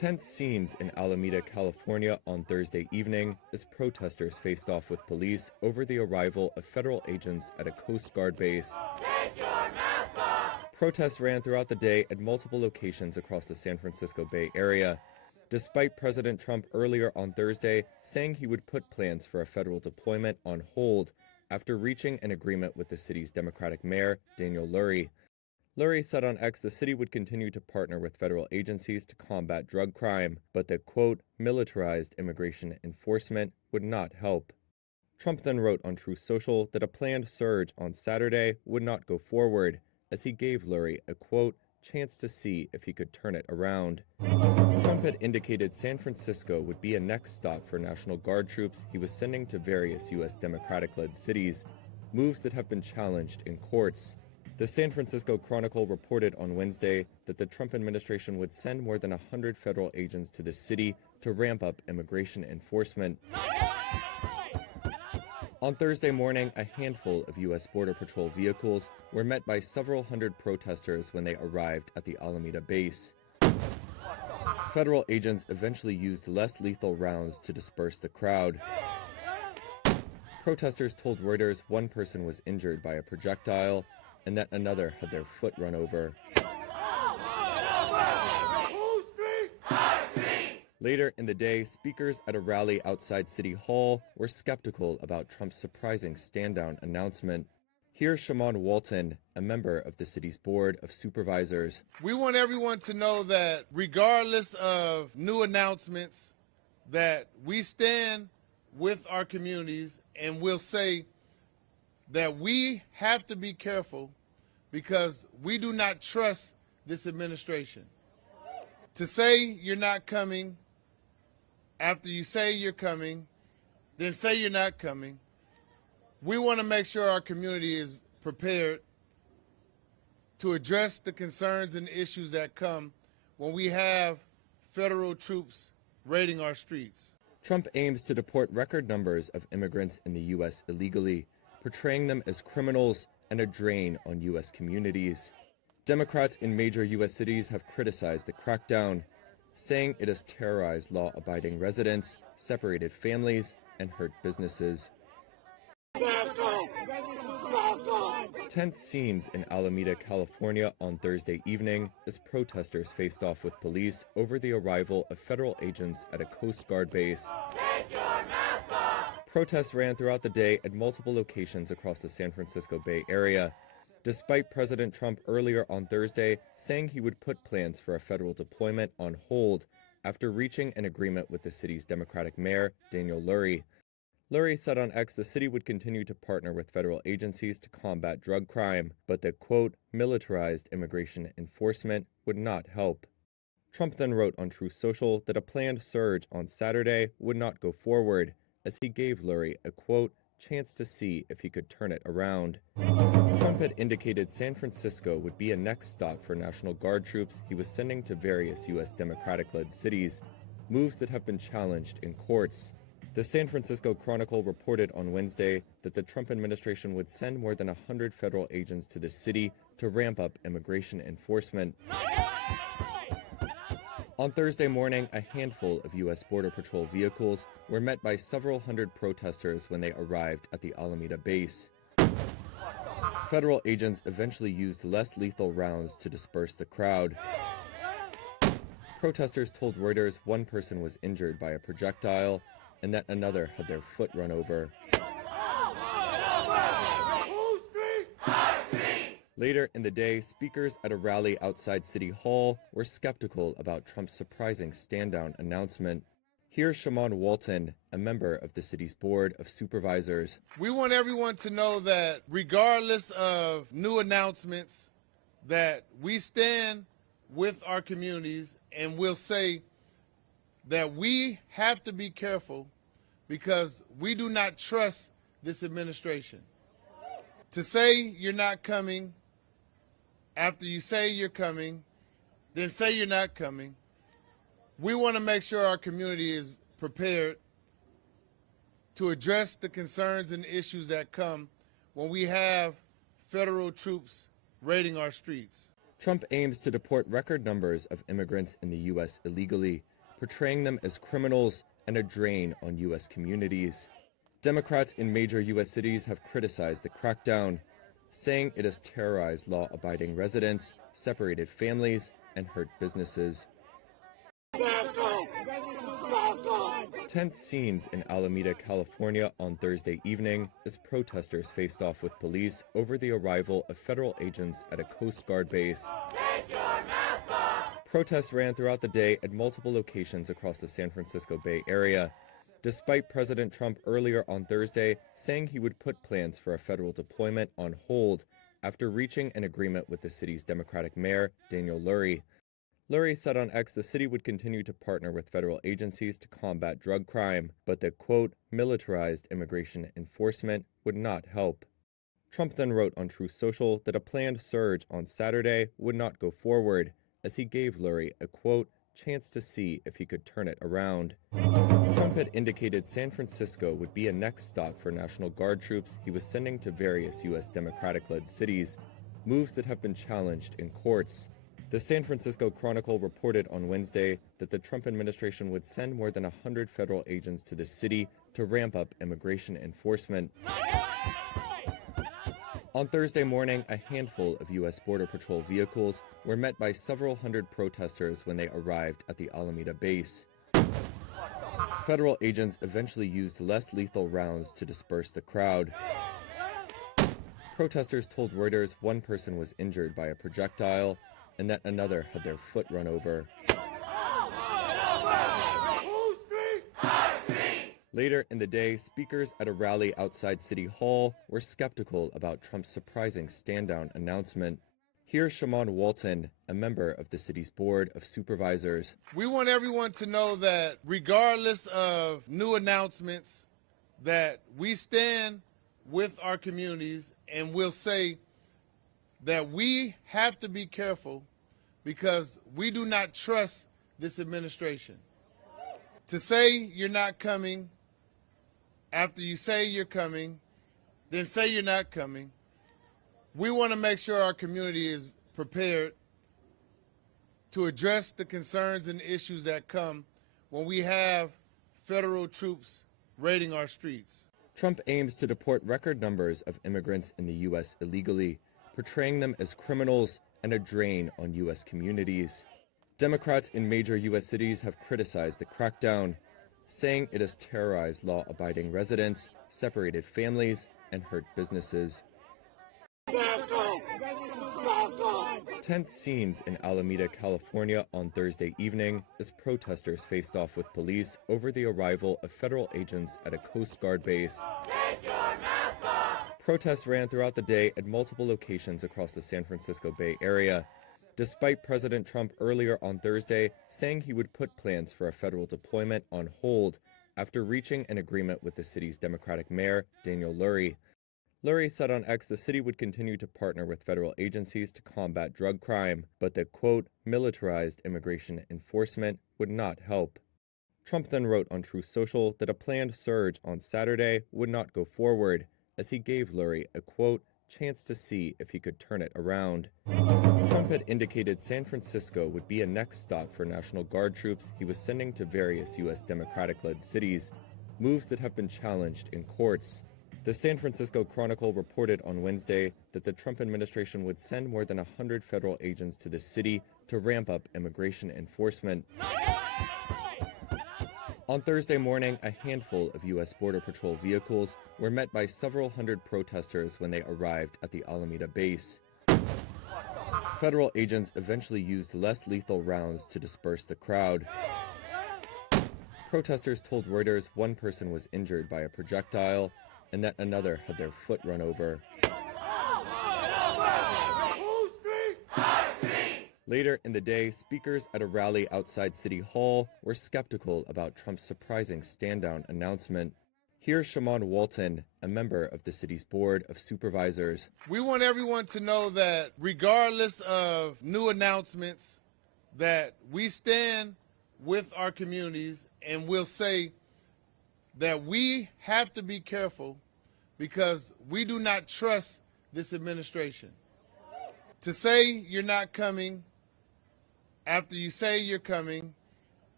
Tense scenes in Alameda, California on Thursday evening as protesters faced off with police over the arrival of federal agents at a Coast Guard base. Take your mask off. Protests ran throughout the day at multiple locations across the San Francisco Bay Area, despite President Trump earlier on Thursday saying he would put plans for a federal deployment on hold after reaching an agreement with the city's Democratic mayor, Daniel Lurie. Lurie said on X the city would continue to partner with federal agencies to combat drug crime, but that, quote, militarized immigration enforcement would not help. Trump then wrote on Truth Social that a planned surge on Saturday would not go forward, as he gave Lurie a, quote, chance to see if he could turn it around. Trump had indicated San Francisco would be a next stop for National Guard troops he was sending to various U.S. Democratic-led cities, moves that have been challenged in courts. The San Francisco Chronicle reported on Wednesday that the Trump administration would send more than 100 federal agents to the city to ramp up immigration enforcement. On Thursday morning, a handful of U.S. Border Patrol vehicles were met by several hundred protesters when they arrived at the Alameda base. Federal agents eventually used less lethal rounds to disperse the crowd. Protesters told Reuters one person was injured by a projectile and that another had their foot run over. Later in the day, speakers at a rally outside City Hall were skeptical about Trump's surprising stand-down announcement. Here's Shaman Walton, a member of the city's Board of Supervisors. We want everyone to know that regardless of new announcements, that we stand with our communities, and we'll say that we have to be careful because we do not trust this administration. To say you're not coming, after you say you're coming, then say you're not coming. We want to make sure our community is prepared to address the concerns and issues that come when we have federal troops raiding our streets. Trump aims to deport record numbers of immigrants in the U.S. illegally, portraying them as criminals and a drain on U.S. communities. Democrats in major U.S. cities have criticized the crackdown, saying it has terrorized law-abiding residents, separated families, and hurt businesses. Tense scenes in Alameda, California on Thursday evening as protesters faced off with police over the arrival of federal agents at a Coast Guard base. Take your mask off. Protests ran throughout the day at multiple locations across the San Francisco Bay Area, despite President Trump earlier on Thursday saying he would put plans for a federal deployment on hold after reaching an agreement with the city's Democratic mayor, Daniel Lurie. Lurie said on X the city would continue to partner with federal agencies to combat drug crime, but that, quote, militarized immigration enforcement would not help. Trump then wrote on Truth Social that a planned surge on Saturday would not go forward, as he gave Lurie a, quote, chance to see if he could turn it around. Trump had indicated San Francisco would be a next stop for National Guard troops he was sending to various U.S. Democratic-led cities, moves that have been challenged in courts. The San Francisco Chronicle reported on Wednesday that the Trump administration would send more than 100 federal agents to the city to ramp up immigration enforcement. On Thursday morning, a handful of U.S. Border Patrol vehicles were met by several hundred protesters when they arrived at the Alameda base. Federal agents eventually used less lethal rounds to disperse the crowd. Protesters told Reuters one person was injured by a projectile and that another had their foot run over. Later in the day, speakers at a rally outside City Hall were skeptical about Trump's surprising stand-down announcement. Here's Shaman Walton, a member of the city's Board of Supervisors. We want everyone to know that regardless of new announcements, that we stand with our communities, and we'll say that we have to be careful because we do not trust this administration. To say you're not coming, after you say you're coming, then say you're not coming. We want to make sure our community is prepared to address the concerns and issues that come when we have federal troops raiding our streets. Trump aims to deport record numbers of immigrants in the U.S. illegally, portraying them as criminals and a drain on U.S. communities. Democrats in major U.S. cities have criticized the crackdown, saying it has terrorized law-abiding residents, separated families, and hurt businesses. Tense scenes in Alameda, California on Thursday evening as protesters faced off with police over the arrival of federal agents at a Coast Guard base. Take your mask off. Protests ran throughout the day at multiple locations across the San Francisco Bay Area, despite President Trump earlier on Thursday saying he would put plans for a federal deployment on hold after reaching an agreement with the city's Democratic mayor, Daniel Lurie. Lurie said on X the city would continue to partner with federal agencies to combat drug crime, but that, quote, militarized immigration enforcement would not help. Trump then wrote on Truth Social that a planned surge on Saturday would not go forward, as he gave Lurie a, quote, chance to see if he could turn it around. Trump had indicated San Francisco would be a next stop for National Guard troops he was sending to various U.S. Democratic-led cities, moves that have been challenged in courts. The San Francisco Chronicle reported on Wednesday that the Trump administration would send more than 100 federal agents to the city to ramp up immigration enforcement. On Thursday morning, a handful of U.S. Border Patrol vehicles were met by several hundred protesters when they arrived at the Alameda base. Federal agents eventually used less lethal rounds to disperse the crowd. Protesters told Reuters one person was injured by a projectile and that another had their foot run over. Later in the day, speakers at a rally outside City Hall were skeptical about Trump's surprising stand-down announcement. Here's Shaman Walton, a member of the city's Board of Supervisors. We want everyone to know that regardless of new announcements, that we stand with our communities and we'll say that we have to be careful because we do not trust this administration. To say you're not coming, after you say you're coming, then say you're not coming. We want to make sure our community is prepared to address the concerns and issues that come when we have federal troops raiding our streets. Trump aims to deport record numbers of immigrants in the U.S. illegally, portraying them as criminals and a drain on U.S. communities. Democrats in major U.S. cities have criticized the crackdown, saying it has terrorized law-abiding residents, separated families, and hurt businesses. Tense scenes in Alameda, California on Thursday evening as protesters faced off with police over the arrival of federal agents at a Coast Guard base. Take your mask off. Protests ran throughout the day at multiple locations across the San Francisco Bay Area, despite President Trump earlier on Thursday saying he would put plans for a federal deployment on hold after reaching an agreement with the city's Democratic mayor, Daniel Lurie. Lurie said on X the city would continue to partner with federal agencies to combat drug crime, but that, quote, militarized immigration enforcement would not help. Trump then wrote on Truth Social that a planned surge on Saturday would not go forward, as he gave Lurie a, quote, chance to see if he could turn it around. Trump had indicated San Francisco would be a next stop for National Guard troops he was sending to various U.S. Democratic-led cities, moves that have been challenged in courts. The San Francisco Chronicle reported on Wednesday that the Trump administration would send more than 100 federal agents to the city to ramp up immigration enforcement. On Thursday morning, a handful of U.S. Border Patrol vehicles were met by several hundred protesters when they arrived at the Alameda base. Federal agents eventually used less lethal rounds to disperse the crowd. Protesters told Reuters one person was injured by a projectile and that another had their foot run over. Later in the day, speakers at a rally outside City Hall were skeptical about Trump's surprising stand-down announcement. Here's Shaman Walton, a member of the city's Board of Supervisors. We want everyone to know that regardless of new announcements, that we stand with our communities and we'll say that we have to be careful because we do not trust this administration. To say you're not coming, after you say you're coming,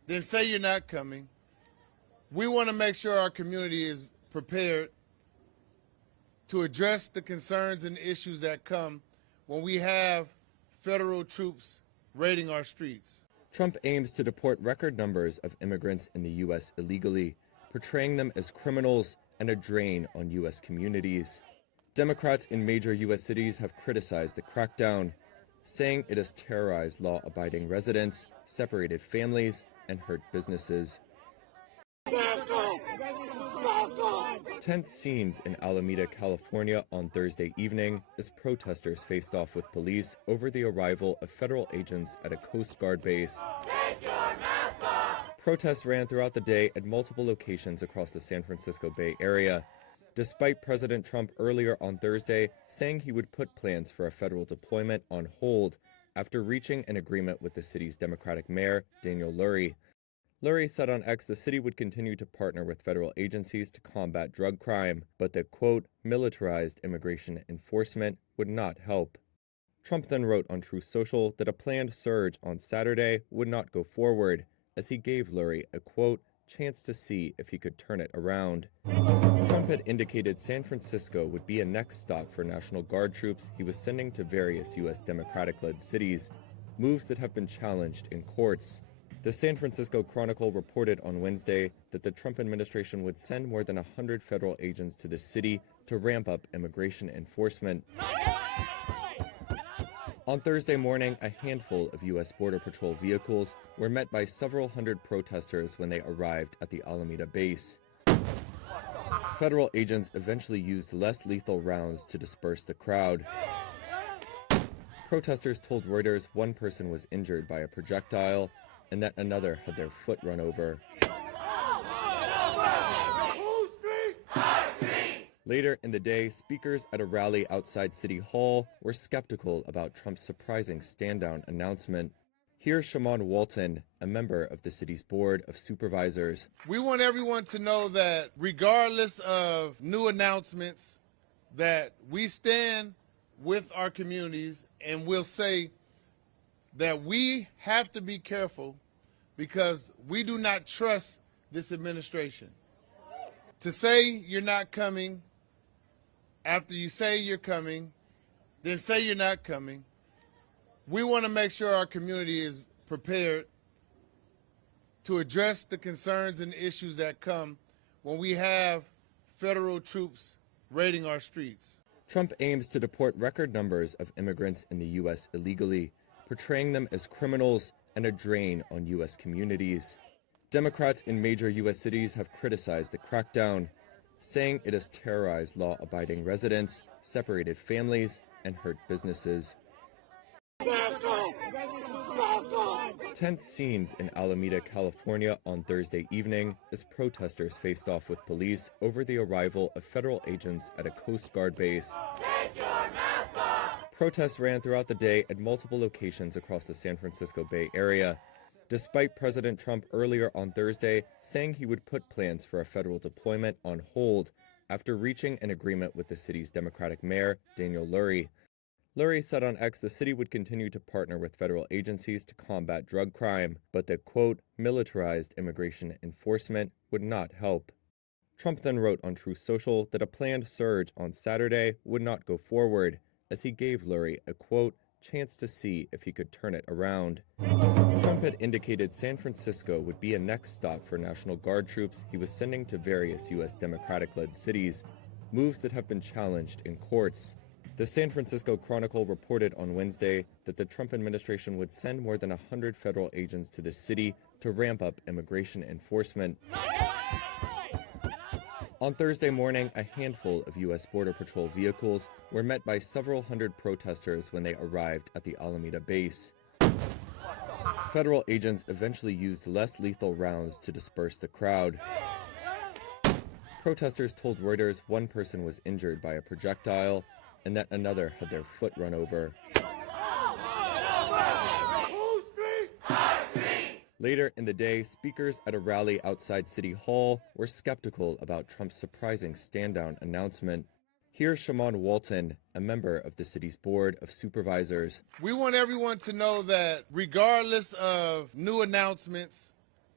then say you're not coming. We want to make sure our community is prepared to address the concerns and issues that come when we have federal troops raiding our streets. Trump aims to deport record numbers of immigrants in the U.S. illegally, portraying them as criminals and a drain on U.S. communities. Democrats in major U.S. cities have criticized the crackdown, saying it has terrorized law-abiding residents, separated families, and hurt businesses. Tense scenes in Alameda, California on Thursday evening as protesters faced off with police over the arrival of federal agents at a Coast Guard base. Take your mask off. Protests ran throughout the day at multiple locations across the San Francisco Bay Area, despite President Trump earlier on Thursday saying he would put plans for a federal deployment on hold after reaching an agreement with the city's Democratic mayor, Daniel Lurie. Lurie said on X the city would continue to partner with federal agencies to combat drug crime, but that, quote, militarized immigration enforcement would not help. Trump then wrote on Truth Social that a planned surge on Saturday would not go forward, as he gave Lurie a, quote, chance to see if he could turn it around. Trump had indicated San Francisco would be a next stop for National Guard troops he was sending to various U.S. Democratic-led cities, moves that have been challenged in courts. The San Francisco Chronicle reported on Wednesday that the Trump administration would send more than 100 federal agents to the city to ramp up immigration enforcement. On Thursday morning, a handful of U.S. Border Patrol vehicles were met by several hundred protesters when they arrived at the Alameda base. Federal agents eventually used less lethal rounds to disperse the crowd. Protesters told Reuters one person was injured by a projectile and that another had their foot run over. Later in the day, speakers at a rally outside City Hall were skeptical about Trump's surprising stand-down announcement. Here's Shaman Walton, a member of the city's Board of Supervisors. We want everyone to know that regardless of new announcements, that we stand with our communities and we'll say that we have to be careful because we do not trust this administration. To say you're not coming, after you say you're coming, then say you're not coming. We want to make sure our community is prepared to address the concerns and issues that come when we have federal troops raiding our streets. Trump aims to deport record numbers of immigrants in the U.S. illegally, portraying them as criminals and a drain on U.S. communities. Democrats in major U.S. cities have criticized the crackdown, saying it has terrorized law-abiding residents, separated families, and hurt businesses. Tense scenes in Alameda, California on Thursday evening as protesters faced off with police over the arrival of federal agents at a Coast Guard base. Take your mask off. Protests ran throughout the day at multiple locations across the San Francisco Bay Area, despite President Trump earlier on Thursday saying he would put plans for a federal deployment on hold after reaching an agreement with the city's Democratic mayor, Daniel Lurie. Lurie said on X the city would continue to partner with federal agencies to combat drug crime, but that, quote, militarized immigration enforcement would not help. Trump then wrote on Truth Social that a planned surge on Saturday would not go forward, as he gave Lurie a, quote, chance to see if he could turn it around. Trump had indicated San Francisco would be a next stop for National Guard troops he was sending to various U.S. Democratic-led cities, moves that have been challenged in courts. The San Francisco Chronicle reported on Wednesday that the Trump administration would send more than 100 federal agents to the city to ramp up immigration enforcement. On Thursday morning, a handful of U.S. Border Patrol vehicles were met by several hundred protesters when they arrived at the Alameda base. Federal agents eventually used less lethal rounds to disperse the crowd. Protesters told Reuters one person was injured by a projectile and that another had their foot run over. Later in the day, speakers at a rally outside City Hall were skeptical about Trump's surprising stand-down announcement. Here's Shaman Walton, a member of the city's Board of Supervisors. We want everyone to know that regardless of new announcements,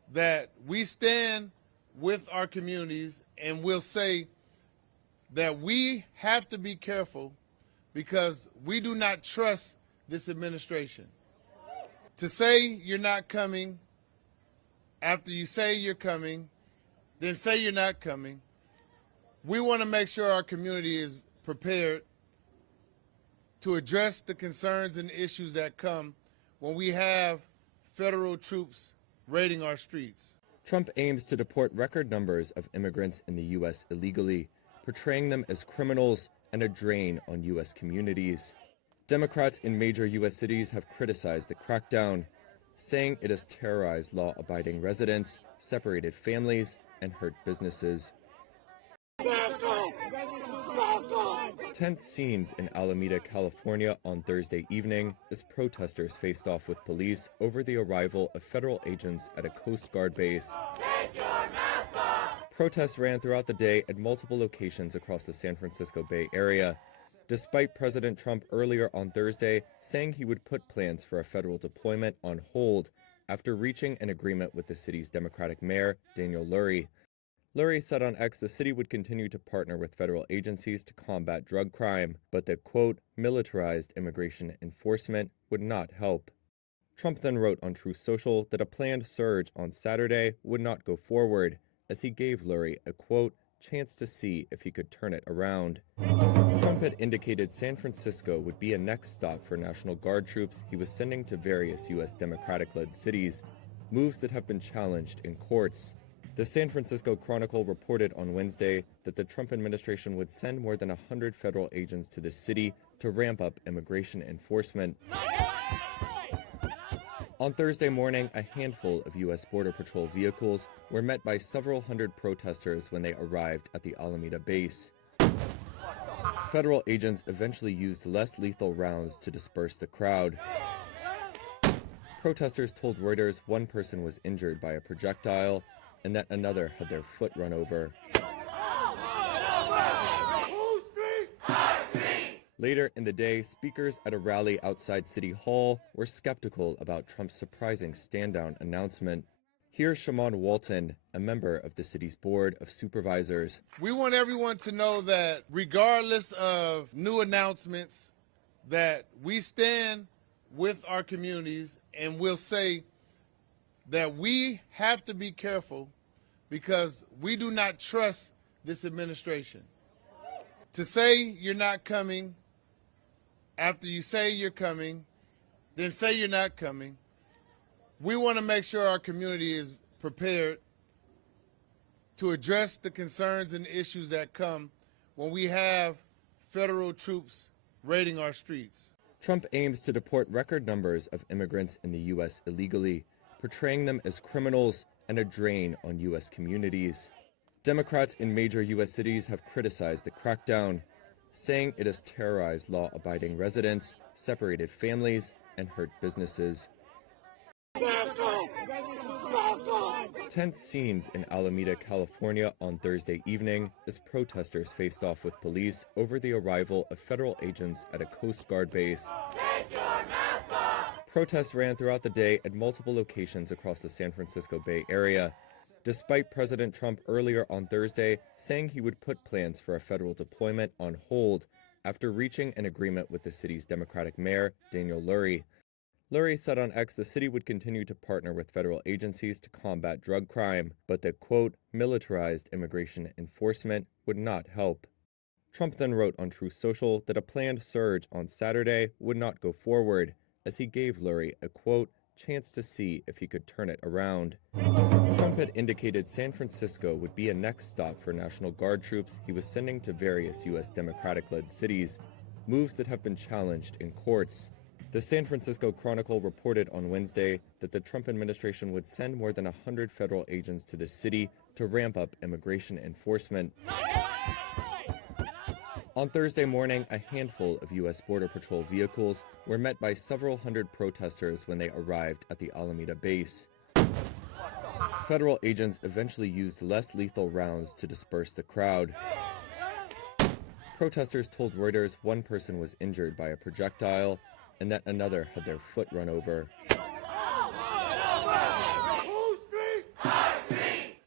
that we stand with our communities and we'll say that we have to be careful because we do not trust this administration. To say you're not coming, after you say you're coming, then say you're not coming. We want to make sure our community is prepared to address the concerns and issues that come when we have federal troops raiding our streets. Trump aims to deport record numbers of immigrants in the U.S. illegally, portraying them as criminals and a drain on U.S. communities. Democrats in major U.S. cities have criticized the crackdown, saying it has terrorized law-abiding residents, separated families, and hurt businesses. Tense scenes in Alameda, California on Thursday evening as protesters faced off with police over the arrival of federal agents at a Coast Guard base. Take your mask off. Protests ran throughout the day at multiple locations across the San Francisco Bay Area, despite President Trump earlier on Thursday saying he would put plans for a federal deployment on hold after reaching an agreement with the city's Democratic mayor, Daniel Lurie. Lurie said on X the city would continue to partner with federal agencies to combat drug crime, but that, quote, militarized immigration enforcement would not help. Trump then wrote on Truth Social that a planned surge on Saturday would not go forward, as he gave Lurie a, quote, chance to see if he could turn it around. Trump had indicated San Francisco would be a next stop for National Guard troops he was sending to various U.S. Democratic-led cities, moves that have been challenged in courts. The San Francisco Chronicle reported on Wednesday that the Trump administration would send more than 100 federal agents to the city to ramp up immigration enforcement. On Thursday morning, a handful of U.S. Border Patrol vehicles were met by several hundred protesters when they arrived at the Alameda base. Federal agents eventually used less lethal rounds to disperse the crowd. Protesters told Reuters one person was injured by a projectile and that another had their foot run over. Later in the day, speakers at a rally outside City Hall were skeptical about Trump's surprising stand-down announcement. Here's Shaman Walton, a member of the city's Board of Supervisors. We want everyone to know that regardless of new announcements, that we stand with our communities and we'll say that we have to be careful because we do not trust this administration. To say you're not coming, after you say you're coming, then say you're not coming. We want to make sure our community is prepared to address the concerns and issues that come when we have federal troops raiding our streets. Trump aims to deport record numbers of immigrants in the U.S. illegally, portraying them as criminals and a drain on U.S. communities. Democrats in major U.S. cities have criticized the crackdown, saying it has terrorized law-abiding residents, separated families, and hurt businesses. Tense scenes in Alameda, California on Thursday evening as protesters faced off with police over the arrival of federal agents at a Coast Guard base. Take your mask off. Protests ran throughout the day at multiple locations across the San Francisco Bay Area, despite President Trump earlier on Thursday saying he would put plans for a federal deployment on hold after reaching an agreement with the city's Democratic mayor, Daniel Lurie. Lurie said on X the city would continue to partner with federal agencies to combat drug crime, but that, quote, militarized immigration enforcement would not help. Trump then wrote on Truth Social that a planned surge on Saturday would not go forward, as he gave Lurie a, quote, chance to see if he could turn it around. Trump had indicated San Francisco would be a next stop for National Guard troops he was sending to various U.S. Democratic-led cities, moves that have been challenged in courts. The San Francisco Chronicle reported on Wednesday that the Trump administration would send more than 100 federal agents to the city to ramp up immigration enforcement. On Thursday morning, a handful of U.S. Border Patrol vehicles were met by several hundred protesters when they arrived at the Alameda base. Federal agents eventually used less lethal rounds to disperse the crowd. Protesters told Reuters one person was injured by a projectile and that another had their foot run over.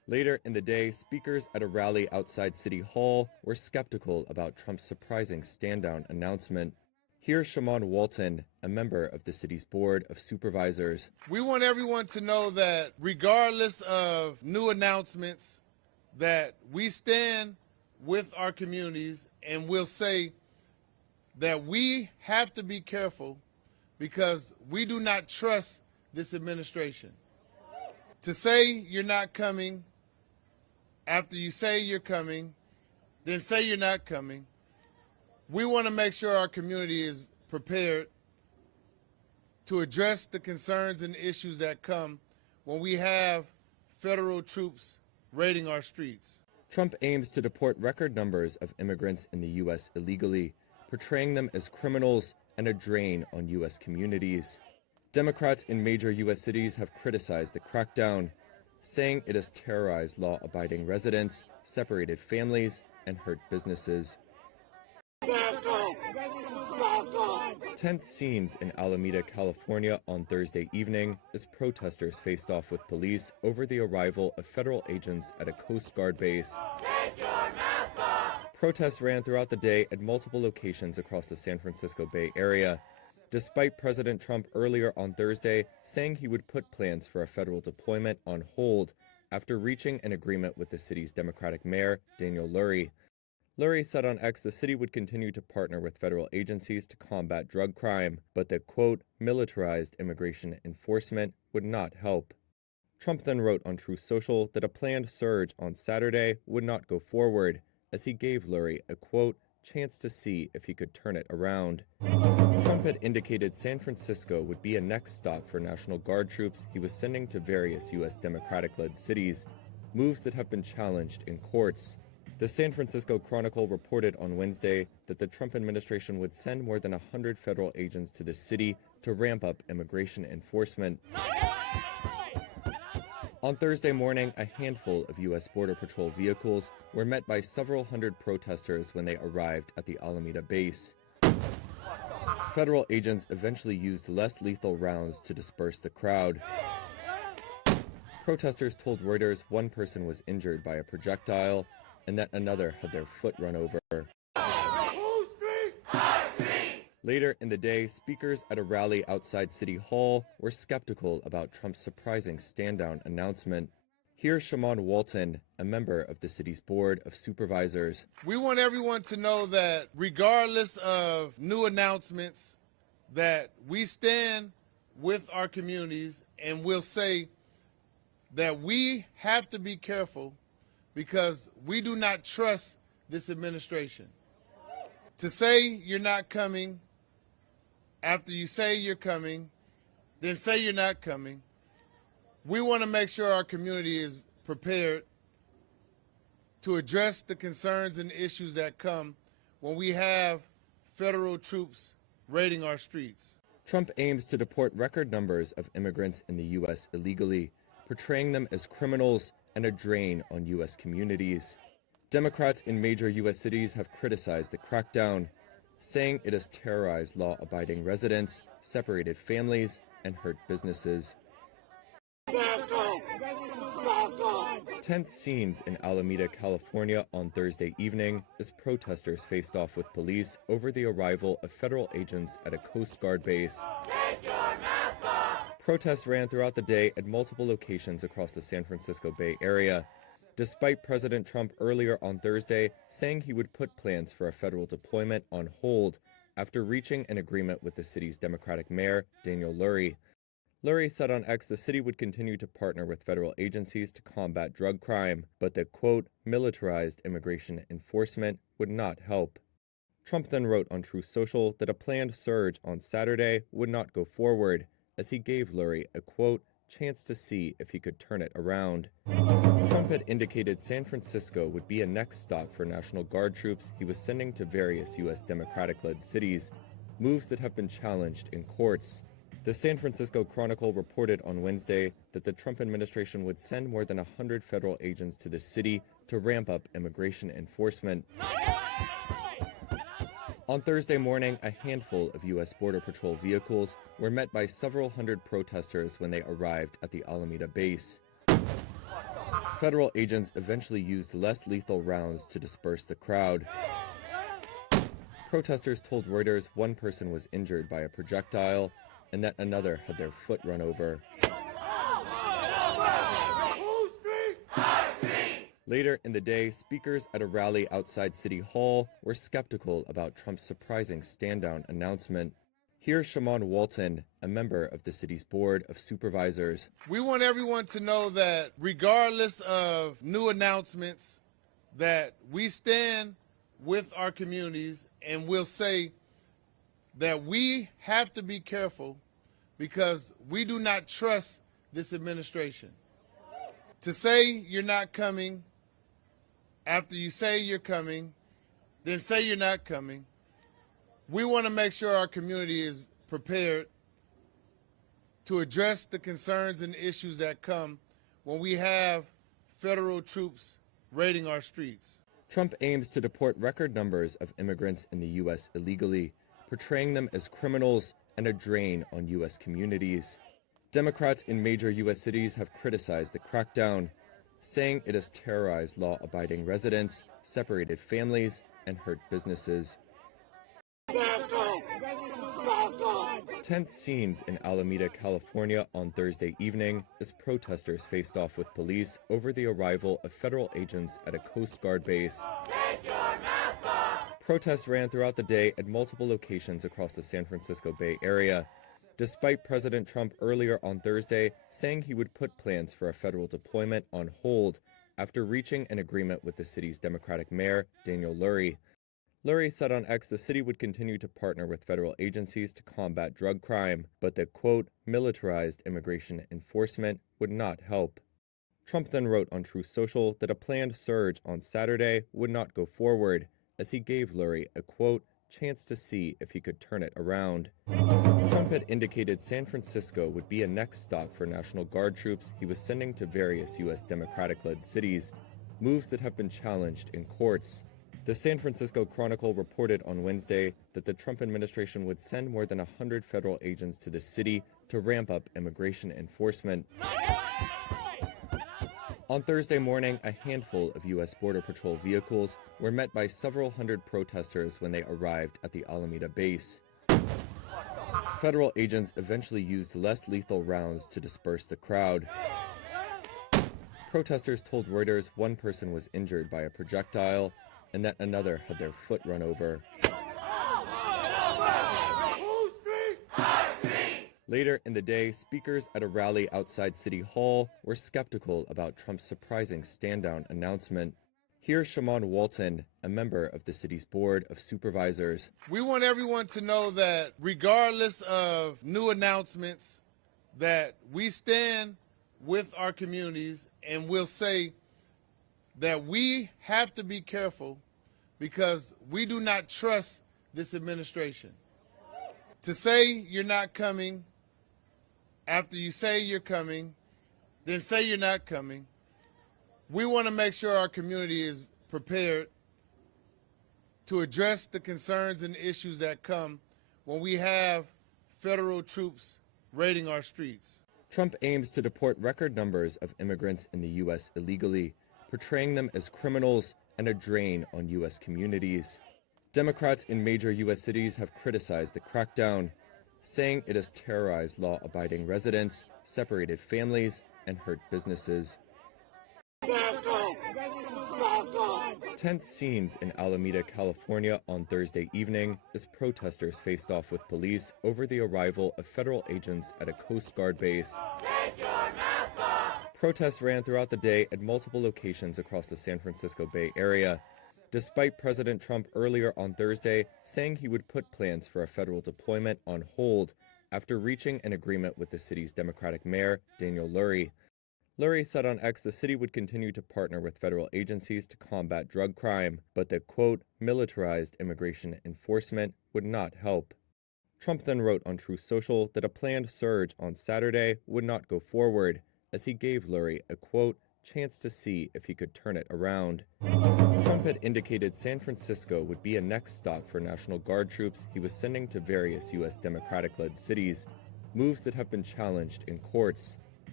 Later in the day, speakers at a rally outside City Hall were skeptical about Trump's surprising stand-down announcement. Here's Shaman Walton, a member of the city's Board of Supervisors. We want everyone to know that regardless of new announcements, that we stand with our communities, and we'll say that we have to be careful because we do not trust this administration. To say you're not coming, after you say you're coming, then say you're not coming. We want to make sure our community is prepared to address the concerns and issues that come when we have federal troops raiding our streets. Trump aims to deport record numbers of immigrants in the U.S. illegally, portraying them as criminals and a drain on U.S. communities. Democrats in major U.S. cities have criticized the crackdown, saying it has terrorized law-abiding residents, separated families, and hurt businesses. Tense scenes in Alameda, California on Thursday evening as protesters faced off with police over the arrival of federal agents at a Coast Guard base. Take your mask off. Protests ran throughout the day at multiple locations across the San Francisco Bay Area, despite President Trump earlier on Thursday saying he would put plans for a federal deployment on hold after reaching an agreement with the city's Democratic mayor, Daniel Lurie. Lurie said on X the city would continue to partner with federal agencies to combat drug crime, but that, quote, militarized immigration enforcement would not help. Trump then wrote on Truth Social that a planned surge on Saturday would not go forward, as he gave Lurie a, quote, chance to see if he could turn it around. Trump had indicated San Francisco would be a next stop for National Guard troops he was sending to various U.S. Democratic-led cities, moves that have been challenged in courts. The San Francisco Chronicle reported on Wednesday that the Trump administration would send more than 100 federal agents to the city to ramp up immigration enforcement. On Thursday morning, a handful of U.S. Border Patrol vehicles were met by several hundred protesters when they arrived at the Alameda base. Federal agents eventually used less lethal rounds to disperse the crowd. Protesters told Reuters one person was injured by a projectile and that another had their foot run over. Later in the day, speakers at a rally outside City Hall were skeptical about Trump's surprising stand-down announcement. Here's Shaman Walton, a member of the city's Board of Supervisors. We want everyone to know that regardless of new announcements, that we stand with our communities, and we'll say that we have to be careful because we do not trust this administration. To say you're not coming, after you say you're coming, then say you're not coming. We want to make sure our community is prepared to address the concerns and issues that come when we have federal troops raiding our streets. Trump aims to deport record numbers of immigrants in the U.S. illegally, portraying them as criminals and a drain on U.S. communities. Democrats in major U.S. cities have criticized the crackdown, saying it has terrorized law-abiding residents, separated families, and hurt businesses. Tense scenes in Alameda, California on Thursday evening as protesters faced off with police over the arrival of federal agents at a Coast Guard base. Take your mask off. Protests ran throughout the day at multiple locations across the San Francisco Bay Area, despite President Trump earlier on Thursday saying he would put plans for a federal deployment on hold after reaching an agreement with the city's Democratic mayor, Daniel Lurie. Lurie said on X the city would continue to partner with federal agencies to combat drug crime, but that, quote, militarized immigration enforcement would not help. Trump then wrote on Truth Social that a planned surge on Saturday would not go forward, as he gave Lurie a, quote, chance to see if he could turn it around. Trump had indicated San Francisco would be a next stop for National Guard troops he was sending to various U.S. Democratic-led cities, moves that have been challenged in courts. The San Francisco Chronicle reported on Wednesday that the Trump administration would send more than 100 federal agents to the city to ramp up immigration enforcement. On Thursday morning, a handful of U.S. Border Patrol vehicles were met by several hundred protesters when they arrived at the Alameda base. Federal agents eventually used less lethal rounds to disperse the crowd. Protesters told Reuters one person was injured by a projectile and that another had their foot run over. Later in the day, speakers at a rally outside City Hall were skeptical about Trump's surprising stand-down announcement. Here's Shaman Walton, a member of the city's Board of Supervisors. We want everyone to know that regardless of new announcements, that we stand with our communities and we'll say that we have to be careful because we do not trust this administration. To say you're not coming, after you say you're coming, then say you're not coming. We want to make sure our community is prepared to address the concerns and issues that come when we have federal troops raiding our streets. Trump aims to deport record numbers of immigrants in the U.S. illegally, portraying them as criminals and a drain on U.S. communities. Democrats in major U.S. cities have criticized the crackdown, saying it has terrorized law-abiding residents, separated families, and hurt businesses. Tense scenes in Alameda, California on Thursday evening as protesters faced off with police over the arrival of federal agents at a Coast Guard base. Take your mask off. Protests ran throughout the day at multiple locations across the San Francisco Bay Area, despite President Trump earlier on Thursday saying he would put plans for a federal deployment on hold after reaching an agreement with the city's Democratic mayor, Daniel Lurie. Lurie said on X the city would continue to partner with federal agencies to combat drug crime, but that, quote, militarized immigration enforcement would not help. Trump then wrote on Truth Social that a planned surge on Saturday would not go forward, as he gave Lurie a, quote, chance to see if he could turn it around. Trump had indicated San Francisco would be a next stop for National Guard troops he was sending to various U.S. Democratic-led cities, moves that have been challenged in courts. The San Francisco Chronicle reported on Wednesday that the Trump administration would send more than 100 federal agents to the city to ramp up immigration enforcement. On Thursday morning, a handful of U.S. Border Patrol vehicles were met by several hundred protesters when they arrived at the Alameda base. Federal agents eventually used less lethal rounds to disperse the crowd. Protesters told Reuters one person was injured by a projectile and that another had their foot run over. Later in the day, speakers at a rally outside City Hall were skeptical about Trump's surprising stand-down announcement. Here's Shaman Walton, a member of the city's Board of Supervisors. We want everyone to know that regardless of new announcements, that we stand with our communities and we'll say that we have to be careful because we do not trust this administration. To say you're not coming, after you say you're coming, then say you're not coming. We want to make sure our community is prepared to address the concerns and issues that come when we have federal troops raiding our streets. Trump aims to deport record numbers of immigrants in the U.S. illegally, portraying them as criminals and a drain on U.S. communities. Democrats in major U.S. cities have criticized the crackdown, saying it has terrorized law-abiding residents, separated families, and hurt businesses. Tense scenes in Alameda, California on Thursday evening as protesters faced off with police over the arrival of federal agents at a Coast Guard base. Take your mask off. Protests ran throughout the day at multiple locations across the San Francisco Bay Area, despite President Trump earlier on Thursday saying he would put plans for a federal deployment on hold after reaching an agreement with the city's Democratic mayor, Daniel Lurie. Lurie said on X the city would continue to partner with federal agencies to combat drug crime, but that, quote, militarized immigration enforcement would not help. Trump then wrote on Truth Social that a planned surge on Saturday would not go forward, as he gave Lurie a, quote, chance to see if he could turn it around. Trump had indicated San Francisco would be a next stop for National Guard troops he was sending to various U.S. Democratic-led cities, moves that have been challenged in courts.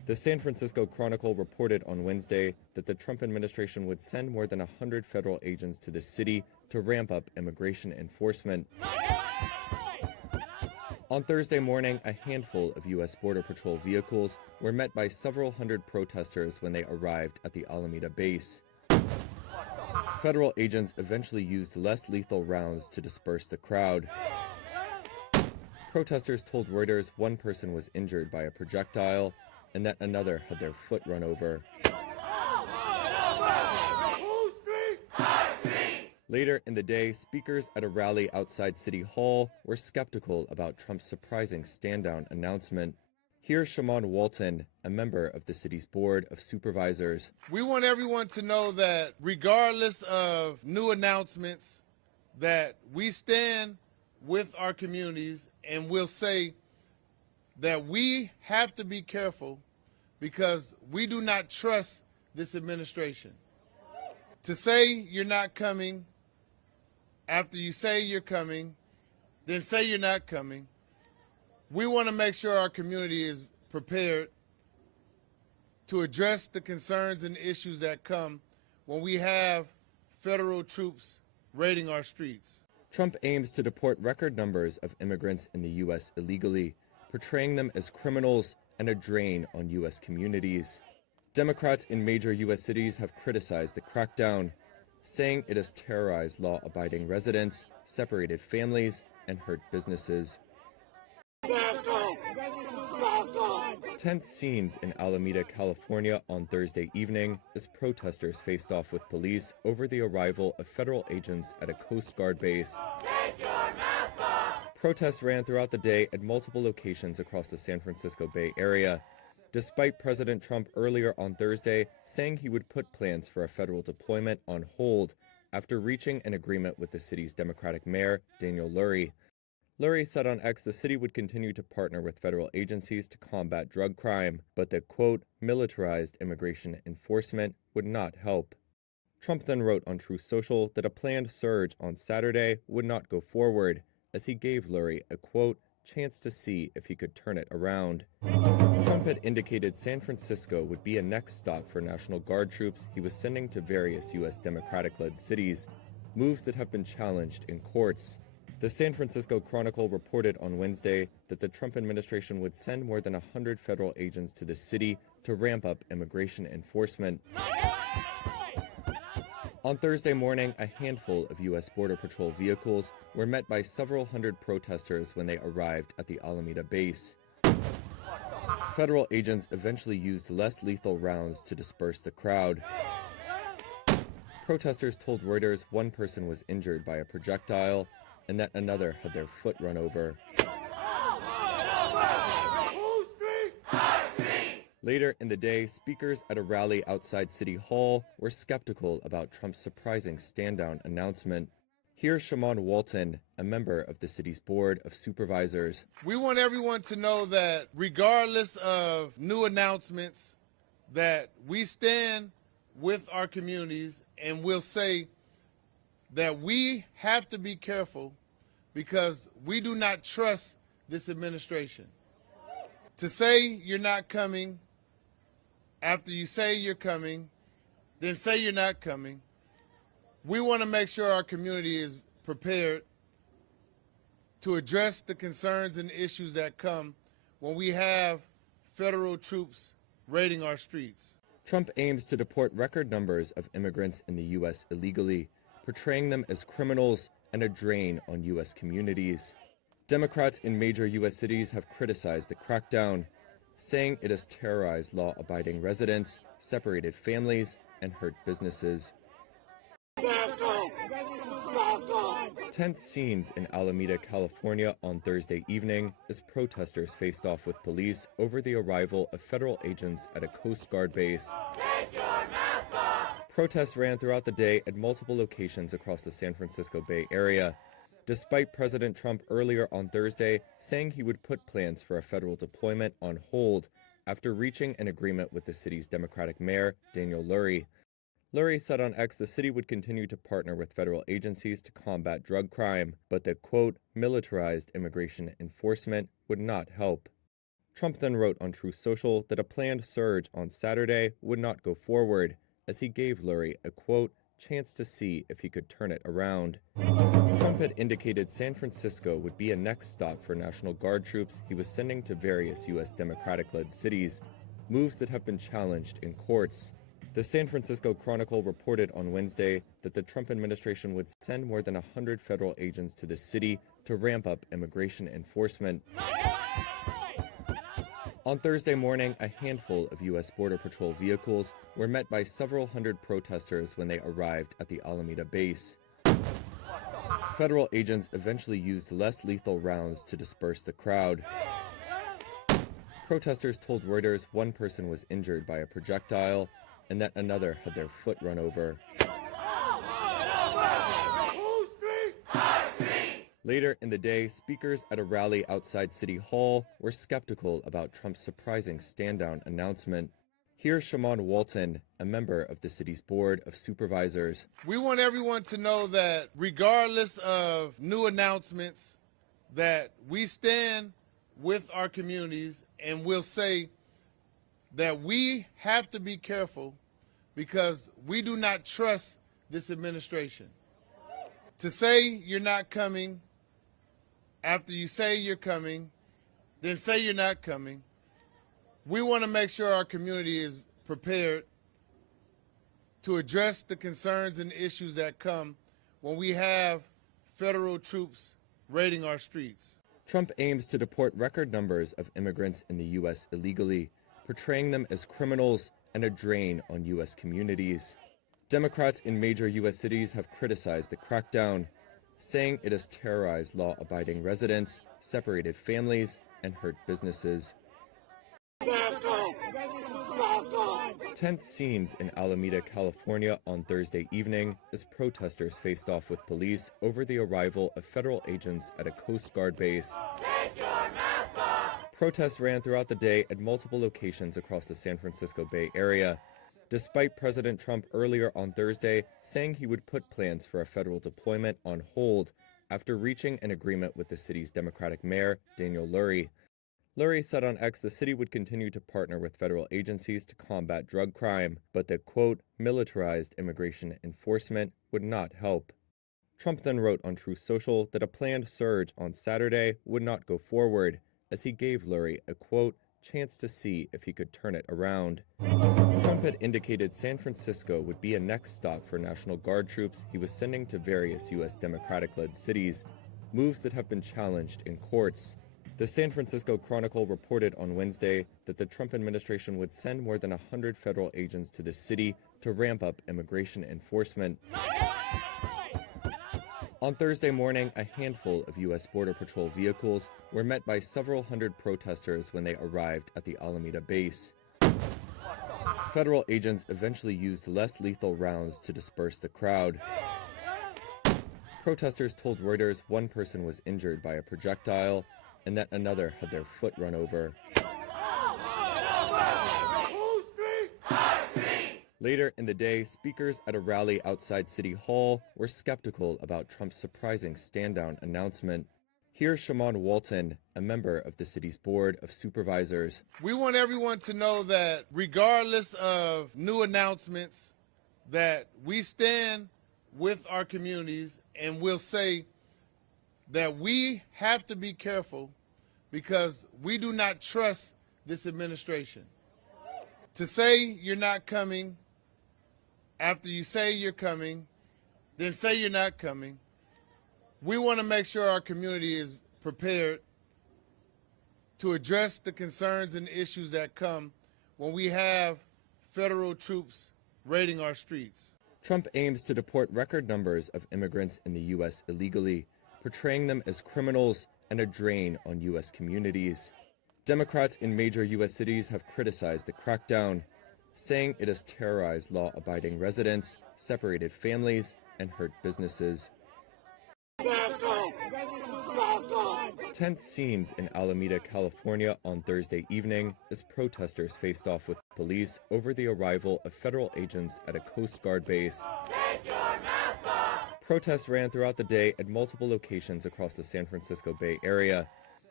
The San Francisco Chronicle reported on Wednesday that the Trump administration would send more than 100 federal agents to the city to ramp up immigration enforcement. On Thursday morning, a handful of U.S. Border Patrol vehicles were met by several hundred protesters when they arrived at the Alameda base. Federal agents eventually used less lethal rounds to disperse the crowd. Protesters told Reuters one person was injured by a projectile and that another had their foot run over. Later in the day, speakers at a rally outside City Hall were skeptical about Trump's surprising stand-down announcement. Here's Shaman Walton, a member of the city's Board of Supervisors. We want everyone to know that regardless of new announcements, that we stand with our communities, and we'll say that we have to be careful because we do not trust this administration. To say you're not coming, after you say you're coming, then say you're not coming. We want to make sure our community is prepared to address the concerns and issues that come when we have federal troops raiding our streets. Trump aims to deport record numbers of immigrants in the U.S. illegally, portraying them as criminals and a drain on U.S. communities. Democrats in major U.S. cities have criticized the crackdown, saying it has terrorized law-abiding residents, separated families, and hurt businesses. Tense scenes in Alameda, California on Thursday evening as protesters faced off with police over the arrival of federal agents at a Coast Guard base. Take your mask off. Protests ran throughout the day at multiple locations across the San Francisco Bay Area, despite President Trump earlier on Thursday saying he would put plans for a federal deployment on hold after reaching an agreement with the city's Democratic mayor, Daniel Lurie. Lurie said on X the city would continue to partner with federal agencies to combat drug crime, but that, quote, militarized immigration enforcement would not help. Trump then wrote on Truth Social that a planned surge on Saturday would not go forward, as he gave Lurie a, quote, chance to see if he could turn it around. Trump had indicated San Francisco would be a next stop for National Guard troops he was sending to various U.S. Democratic-led cities, moves that have been challenged in courts. The San Francisco Chronicle reported on Wednesday that the Trump administration would send more than 100 federal agents to the city to ramp up immigration enforcement. On Thursday morning, a handful of U.S. Border Patrol vehicles were met by several hundred protesters when they arrived at the Alameda base. Federal agents eventually used less lethal rounds to disperse the crowd. Protesters told Reuters one person was injured by a projectile and that another had their foot run over. Later in the day, speakers at a rally outside City Hall were skeptical about Trump's surprising stand-down announcement. Here's Shaman Walton, a member of the city's Board of Supervisors. We want everyone to know that regardless of new announcements, that we stand with our communities, and we'll say that we have to be careful because we do not trust this administration. To say you're not coming, after you say you're coming, then say you're not coming. We want to make sure our community is prepared to address the concerns and issues that come when we have federal troops raiding our streets. Trump aims to deport record numbers of immigrants in the U.S. illegally, portraying them as criminals and a drain on U.S. communities. Democrats in major U.S. cities have criticized the crackdown, saying it has terrorized law-abiding residents, separated families, and hurt businesses. Tense scenes in Alameda, California on Thursday evening as protesters faced off with police over the arrival of federal agents at a Coast Guard base. Take your mask off. Protests ran throughout the day at multiple locations across the San Francisco Bay Area, despite President Trump earlier on Thursday saying he would put plans for a federal deployment on hold after reaching an agreement with the city's Democratic mayor, Daniel Lurie. Lurie said on X the city would continue to partner with federal agencies to combat drug crime, but that, quote, militarized immigration enforcement would not help. Trump then wrote on Truth Social that a planned surge on Saturday would not go forward, as he gave Lurie a, quote, chance to see if he could turn it around. Trump had indicated San Francisco would be a next stop for National Guard troops he was sending to various U.S. Democratic-led cities, moves that have been challenged in courts. The San Francisco Chronicle reported on Wednesday that the Trump administration would send more than 100 federal agents to the city to ramp up immigration enforcement. On Thursday morning, a handful of U.S. Border Patrol vehicles were met by several hundred protesters when they arrived at the Alameda base. Federal agents eventually used less lethal rounds to disperse the crowd. Protesters told Reuters one person was injured by a projectile and that another had their foot run over. Later in the day, speakers at a rally outside City Hall were skeptical about Trump's surprising stand-down announcement. Here's Shaman Walton, a member of the city's Board of Supervisors. We want everyone to know that regardless of new announcements, that we stand with our communities, and we'll say that we have to be careful because we do not trust this administration. To say you're not coming, after you say you're coming, then say you're not coming. We want to make sure our community is prepared to address the concerns and issues that come when we have federal troops raiding our streets. Trump aims to deport record numbers of immigrants in the U.S. illegally, portraying them as criminals and a drain on U.S. communities. Democrats in major U.S. cities have criticized the crackdown, saying it has terrorized law-abiding residents, separated families, and hurt businesses. Tense scenes in Alameda, California on Thursday evening as protesters faced off with police over the arrival of federal agents at a Coast Guard base. Take your mask off. Protests ran throughout the day at multiple locations across the San Francisco Bay Area, despite President Trump earlier on Thursday saying he would put plans for a federal deployment on hold after reaching an agreement with the city's Democratic mayor, Daniel Lurie. Lurie said on X the city would continue to partner with federal agencies to combat drug crime, but that, quote, militarized immigration enforcement would not help. Trump then wrote on Truth Social that a planned surge on Saturday would not go forward, as he gave Lurie a, quote, chance to see if he could turn it around. Trump had indicated San Francisco would be a next stop for National Guard troops he was sending to various U.S. Democratic-led cities, moves that have been challenged in courts. The San Francisco Chronicle reported on Wednesday that the Trump administration would send more than 100 federal agents to the city to ramp up immigration enforcement. On Thursday morning, a handful of U.S. Border Patrol vehicles were met by several hundred protesters when they arrived at the Alameda base. Federal agents eventually used less lethal rounds to disperse the crowd. Protesters told Reuters one person was injured by a projectile and that another had their foot run over. Later in the day, speakers at a rally outside City Hall were skeptical about Trump's surprising stand-down announcement. Here's Shaman Walton, a member of the city's Board of Supervisors. We want everyone to know that regardless of new announcements, that we stand with our communities, and we'll say that we have to be careful because we do not trust this administration. To say you're not coming, after you say you're coming, then say you're not coming. We want to make sure our community is prepared to address the concerns and issues that come when we have federal troops raiding our streets. Trump aims to deport record numbers of immigrants in the U.S. illegally, portraying them as criminals and a drain on U.S. communities. Democrats in major U.S. cities have criticized the crackdown, saying it has terrorized law-abiding residents, separated families, and hurt businesses. Tense scenes in Alameda, California on Thursday evening as protesters faced off with police over the arrival of federal agents at a Coast Guard base. Take your mask off. Protests ran throughout the day at multiple locations across the San Francisco Bay Area,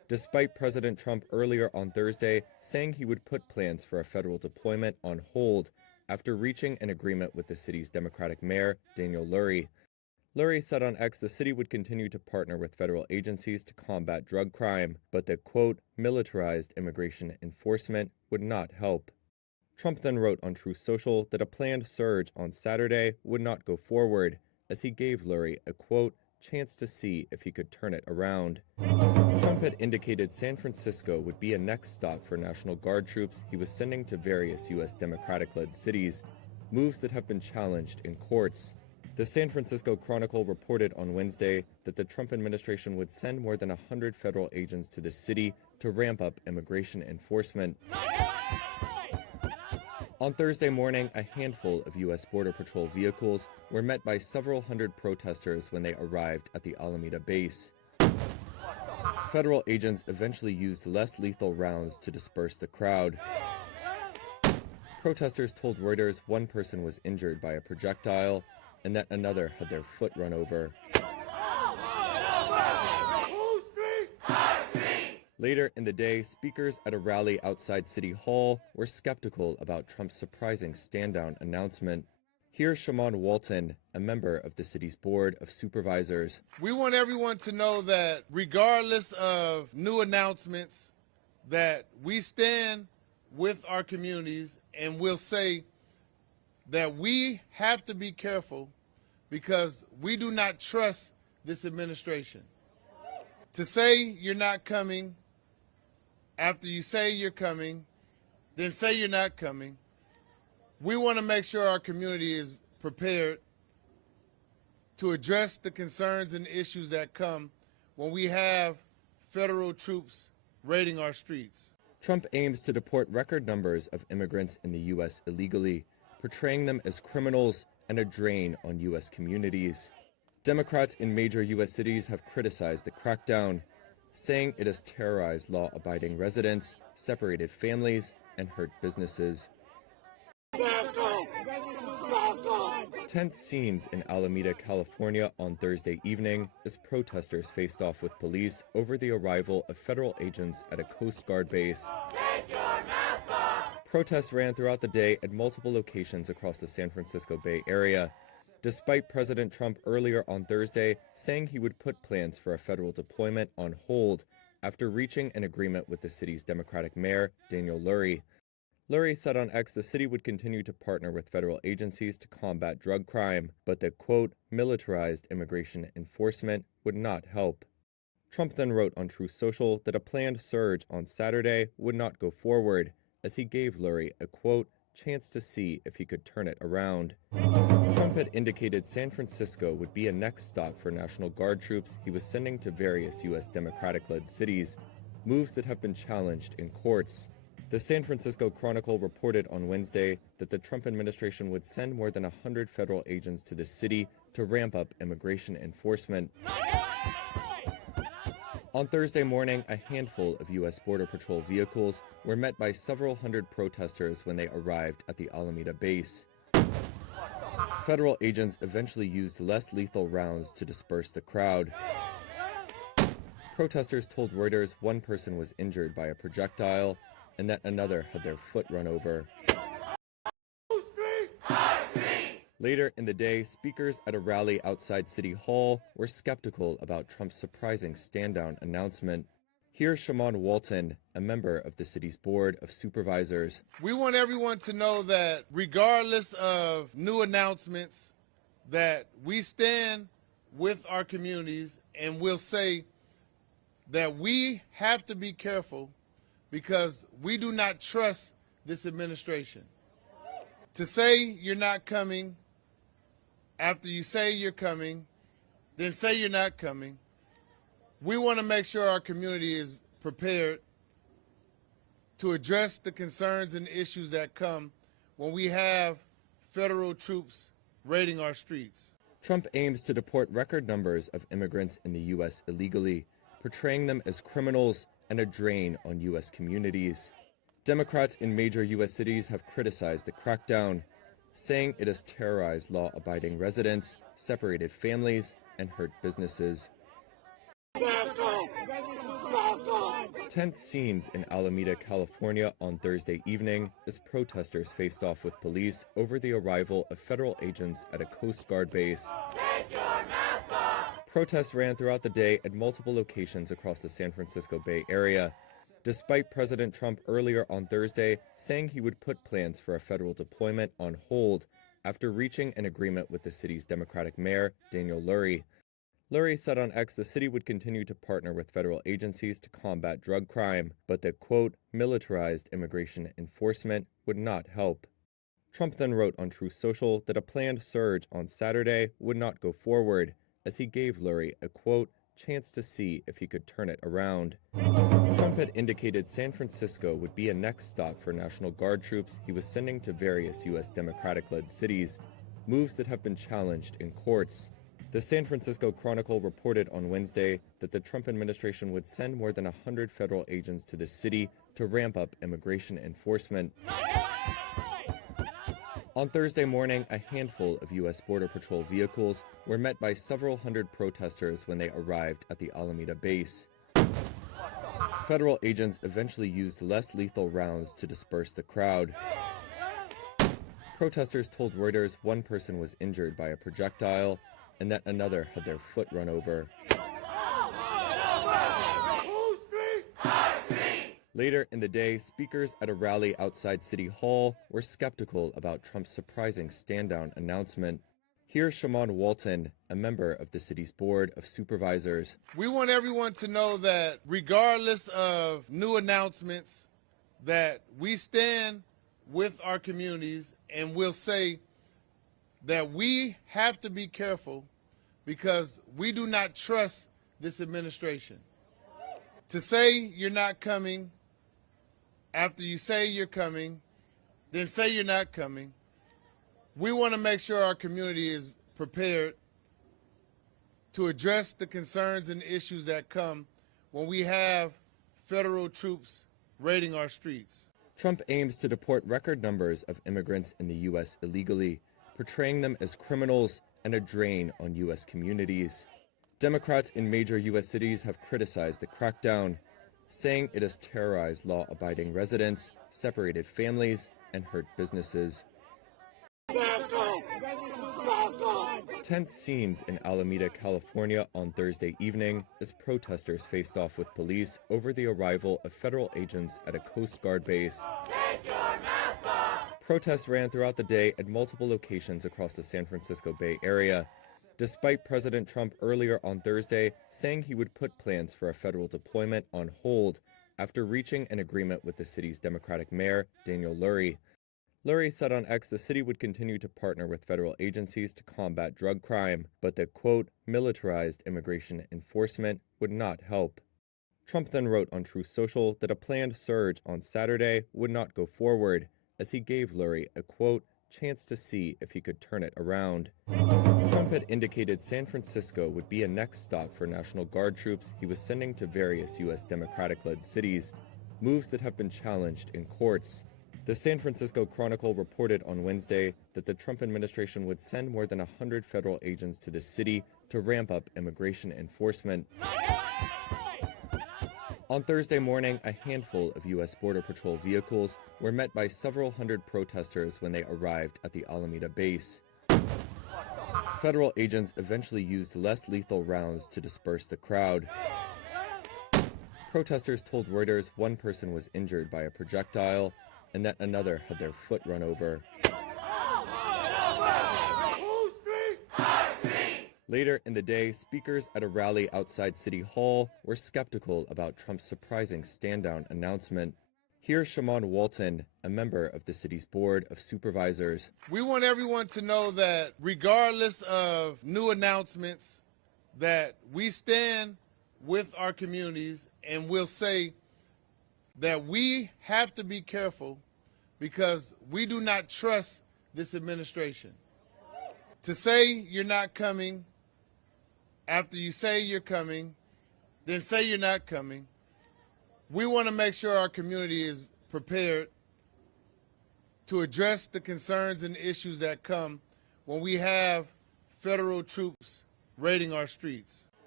despite President Trump earlier on Thursday saying he would put plans for a federal deployment on hold after reaching an agreement with the city's Democratic mayor, Lurie. Lurie said on X the city would continue to partner with federal agencies to combat drug crime, but that, quote, militarized immigration enforcement would not help. Trump then wrote on Truth Social that a planned surge on Saturday would not go forward, as he gave Lurie a, quote, chance to see if he could turn it around. Trump had indicated San Francisco would be a next stop for National Guard troops he was sending to various U.S. Democratic-led cities, moves that have been challenged in courts. The San Francisco Chronicle reported on Wednesday that the Trump administration would send more than 100 federal agents to the city to ramp up immigration enforcement. On Thursday morning, a handful of U.S. Border Patrol vehicles were met by several hundred protesters when they arrived at the Alameda base. Federal agents eventually used less lethal rounds to disperse the crowd. Protesters told Reuters one person was injured by a projectile and that another had their foot run over. Later in the day, speakers at a rally outside City Hall were skeptical about Trump's surprising stand-down announcement. Here's Shaman Walton, a member of the city's Board of Supervisors. We want everyone to know that regardless of new announcements, that we stand with our communities, and we'll say that we have to be careful because we do not trust this administration. To say you're not coming, after you say you're coming, then say you're not coming. We want to make sure our community is prepared to address the concerns and issues that come when we have federal troops raiding our streets. Trump aims to deport record numbers of immigrants in the U.S. illegally, portraying them as criminals and a drain on U.S. communities. Democrats in major U.S. cities have criticized the crackdown, saying it has terrorized law-abiding residents, separated families, and hurt businesses. Tense scenes in Alameda, California on Thursday evening as protesters faced off with police over the arrival of federal agents at a Coast Guard base. Take your mask off! Protests ran throughout the day at multiple locations across the San Francisco Bay Area, despite President Trump earlier on Thursday saying he would put plans for a federal deployment on hold after reaching an agreement with the city's Democratic mayor, Lurie. Lurie said on X the city would continue to partner with federal agencies to combat drug crime, but that, quote, militarized immigration enforcement would not help. Trump then wrote on Truth Social that a planned surge on Saturday would not go forward, as he gave Lurie a, quote, chance to see if he could turn it around. Trump had indicated San Francisco would be a next stop for National Guard troops he was sending to various U.S. Democratic-led cities, moves that have been challenged in courts. The San Francisco Chronicle reported on Wednesday that the Trump administration would send more than 100 federal agents to the city to ramp up immigration enforcement. On Thursday morning, a handful of U.S. Border Patrol vehicles were met by several hundred protesters when they arrived at the Alameda base. Federal agents eventually used less lethal rounds to disperse the crowd. Protesters told Reuters one person was injured by a projectile and that another had their foot run over. Later in the day, speakers at a rally outside City Hall were skeptical about Trump's surprising stand-down announcement. Here's Shaman Walton, a member of the city's Board of Supervisors. We want everyone to know that regardless of new announcements, that we stand with our communities, and we'll say that we have to be careful because we do not trust this administration. To say you're not coming, after you say you're coming, then say you're not coming. We want to make sure our community is prepared to address the concerns and issues that come when we have federal troops raiding our streets. Trump aims to deport record numbers of immigrants in the U.S. illegally, portraying them as criminals and a drain on U.S. communities. Democrats in major U.S. cities have criticized the crackdown, saying it has terrorized law-abiding residents, separated families, and hurt businesses. Tense scenes in Alameda, California on Thursday evening as protesters faced off with police over the arrival of federal agents at a Coast Guard base. Take your mask off. Protests ran throughout the day at multiple locations across the San Francisco Bay Area, despite President Trump earlier on Thursday saying he would put plans for a federal deployment on hold after reaching an agreement with the city's Democratic mayor, Daniel Lurie. Lurie said on X the city would continue to partner with federal agencies to combat drug crime, but that, quote, militarized immigration enforcement would not help. Trump then wrote on Truth Social that a planned surge on Saturday would not go forward, as he gave Lurie a, quote, chance to see if he could turn it around. Trump had indicated San Francisco would be a next stop for National Guard troops he was sending to various U.S. Democratic-led cities, moves that have been challenged in courts. The San Francisco Chronicle reported on Wednesday that the Trump administration would send more than 100 federal agents to the city to ramp up immigration enforcement. On Thursday morning, a handful of U.S. Border Patrol vehicles were met by several hundred protesters when they arrived at the Alameda base. Federal agents eventually used less lethal rounds to disperse the crowd. Protesters told Reuters one person was injured by a projectile and that another had their foot run over. Later in the day, speakers at a rally outside City Hall were skeptical about Trump's surprising stand-down announcement. Here's Shaman Walton, a member of the city's Board of Supervisors. We want everyone to know that regardless of new announcements, that we stand with our communities, and we'll say that we have to be careful because we do not trust this administration. To say you're not coming, after you say you're coming, then say you're not coming. We want to make sure our community is prepared to address the concerns and issues that come when we have federal troops raiding our streets. Trump aims to deport record numbers of immigrants in the U.S. illegally, portraying them as criminals and a drain on U.S. communities. Democrats in major U.S. cities have criticized the crackdown, saying it has terrorized law-abiding residents, separated families, and hurt businesses. Tense scenes in Alameda, California on Thursday evening as protesters faced off with police over the arrival of federal agents at a Coast Guard base. Take your mask off. Protests ran throughout the day at multiple locations across the San Francisco Bay Area, despite President Trump earlier on Thursday saying he would put plans for a federal deployment on hold after reaching an agreement with the city's Democratic mayor, Daniel Lurie. Lurie said on X the city would continue to partner with federal agencies to combat drug crime, but that, quote, militarized immigration enforcement would not help. Trump then wrote on Truth Social that a planned surge on Saturday would not go forward, as he gave Lurie a, quote, chance to see if he could turn it around. Trump had indicated San Francisco would be a next stop for National Guard troops he was sending to various U.S. Democratic-led cities, moves that have been challenged in courts. The San Francisco Chronicle reported on Wednesday that the Trump administration would send more than 100 federal agents to the city to ramp up immigration enforcement. On Thursday morning, a handful of U.S. Border Patrol vehicles were met by several hundred protesters when they arrived at the Alameda base. Federal agents eventually used less lethal rounds to disperse the crowd. Protesters told Reuters one person was injured by a projectile and that another had their foot run over. Later in the day, speakers at a rally outside City Hall were skeptical about Trump's surprising stand-down announcement. Here's Shaman Walton, a member of the city's Board of Supervisors. We want everyone to know that regardless of new announcements, that we stand with our communities, and we'll say that we have to be careful because we do not trust this administration. To say you're not coming, after you say you're coming, then say you're not coming. We want to make sure our community is prepared to address the concerns and issues that come when we have federal troops raiding our streets.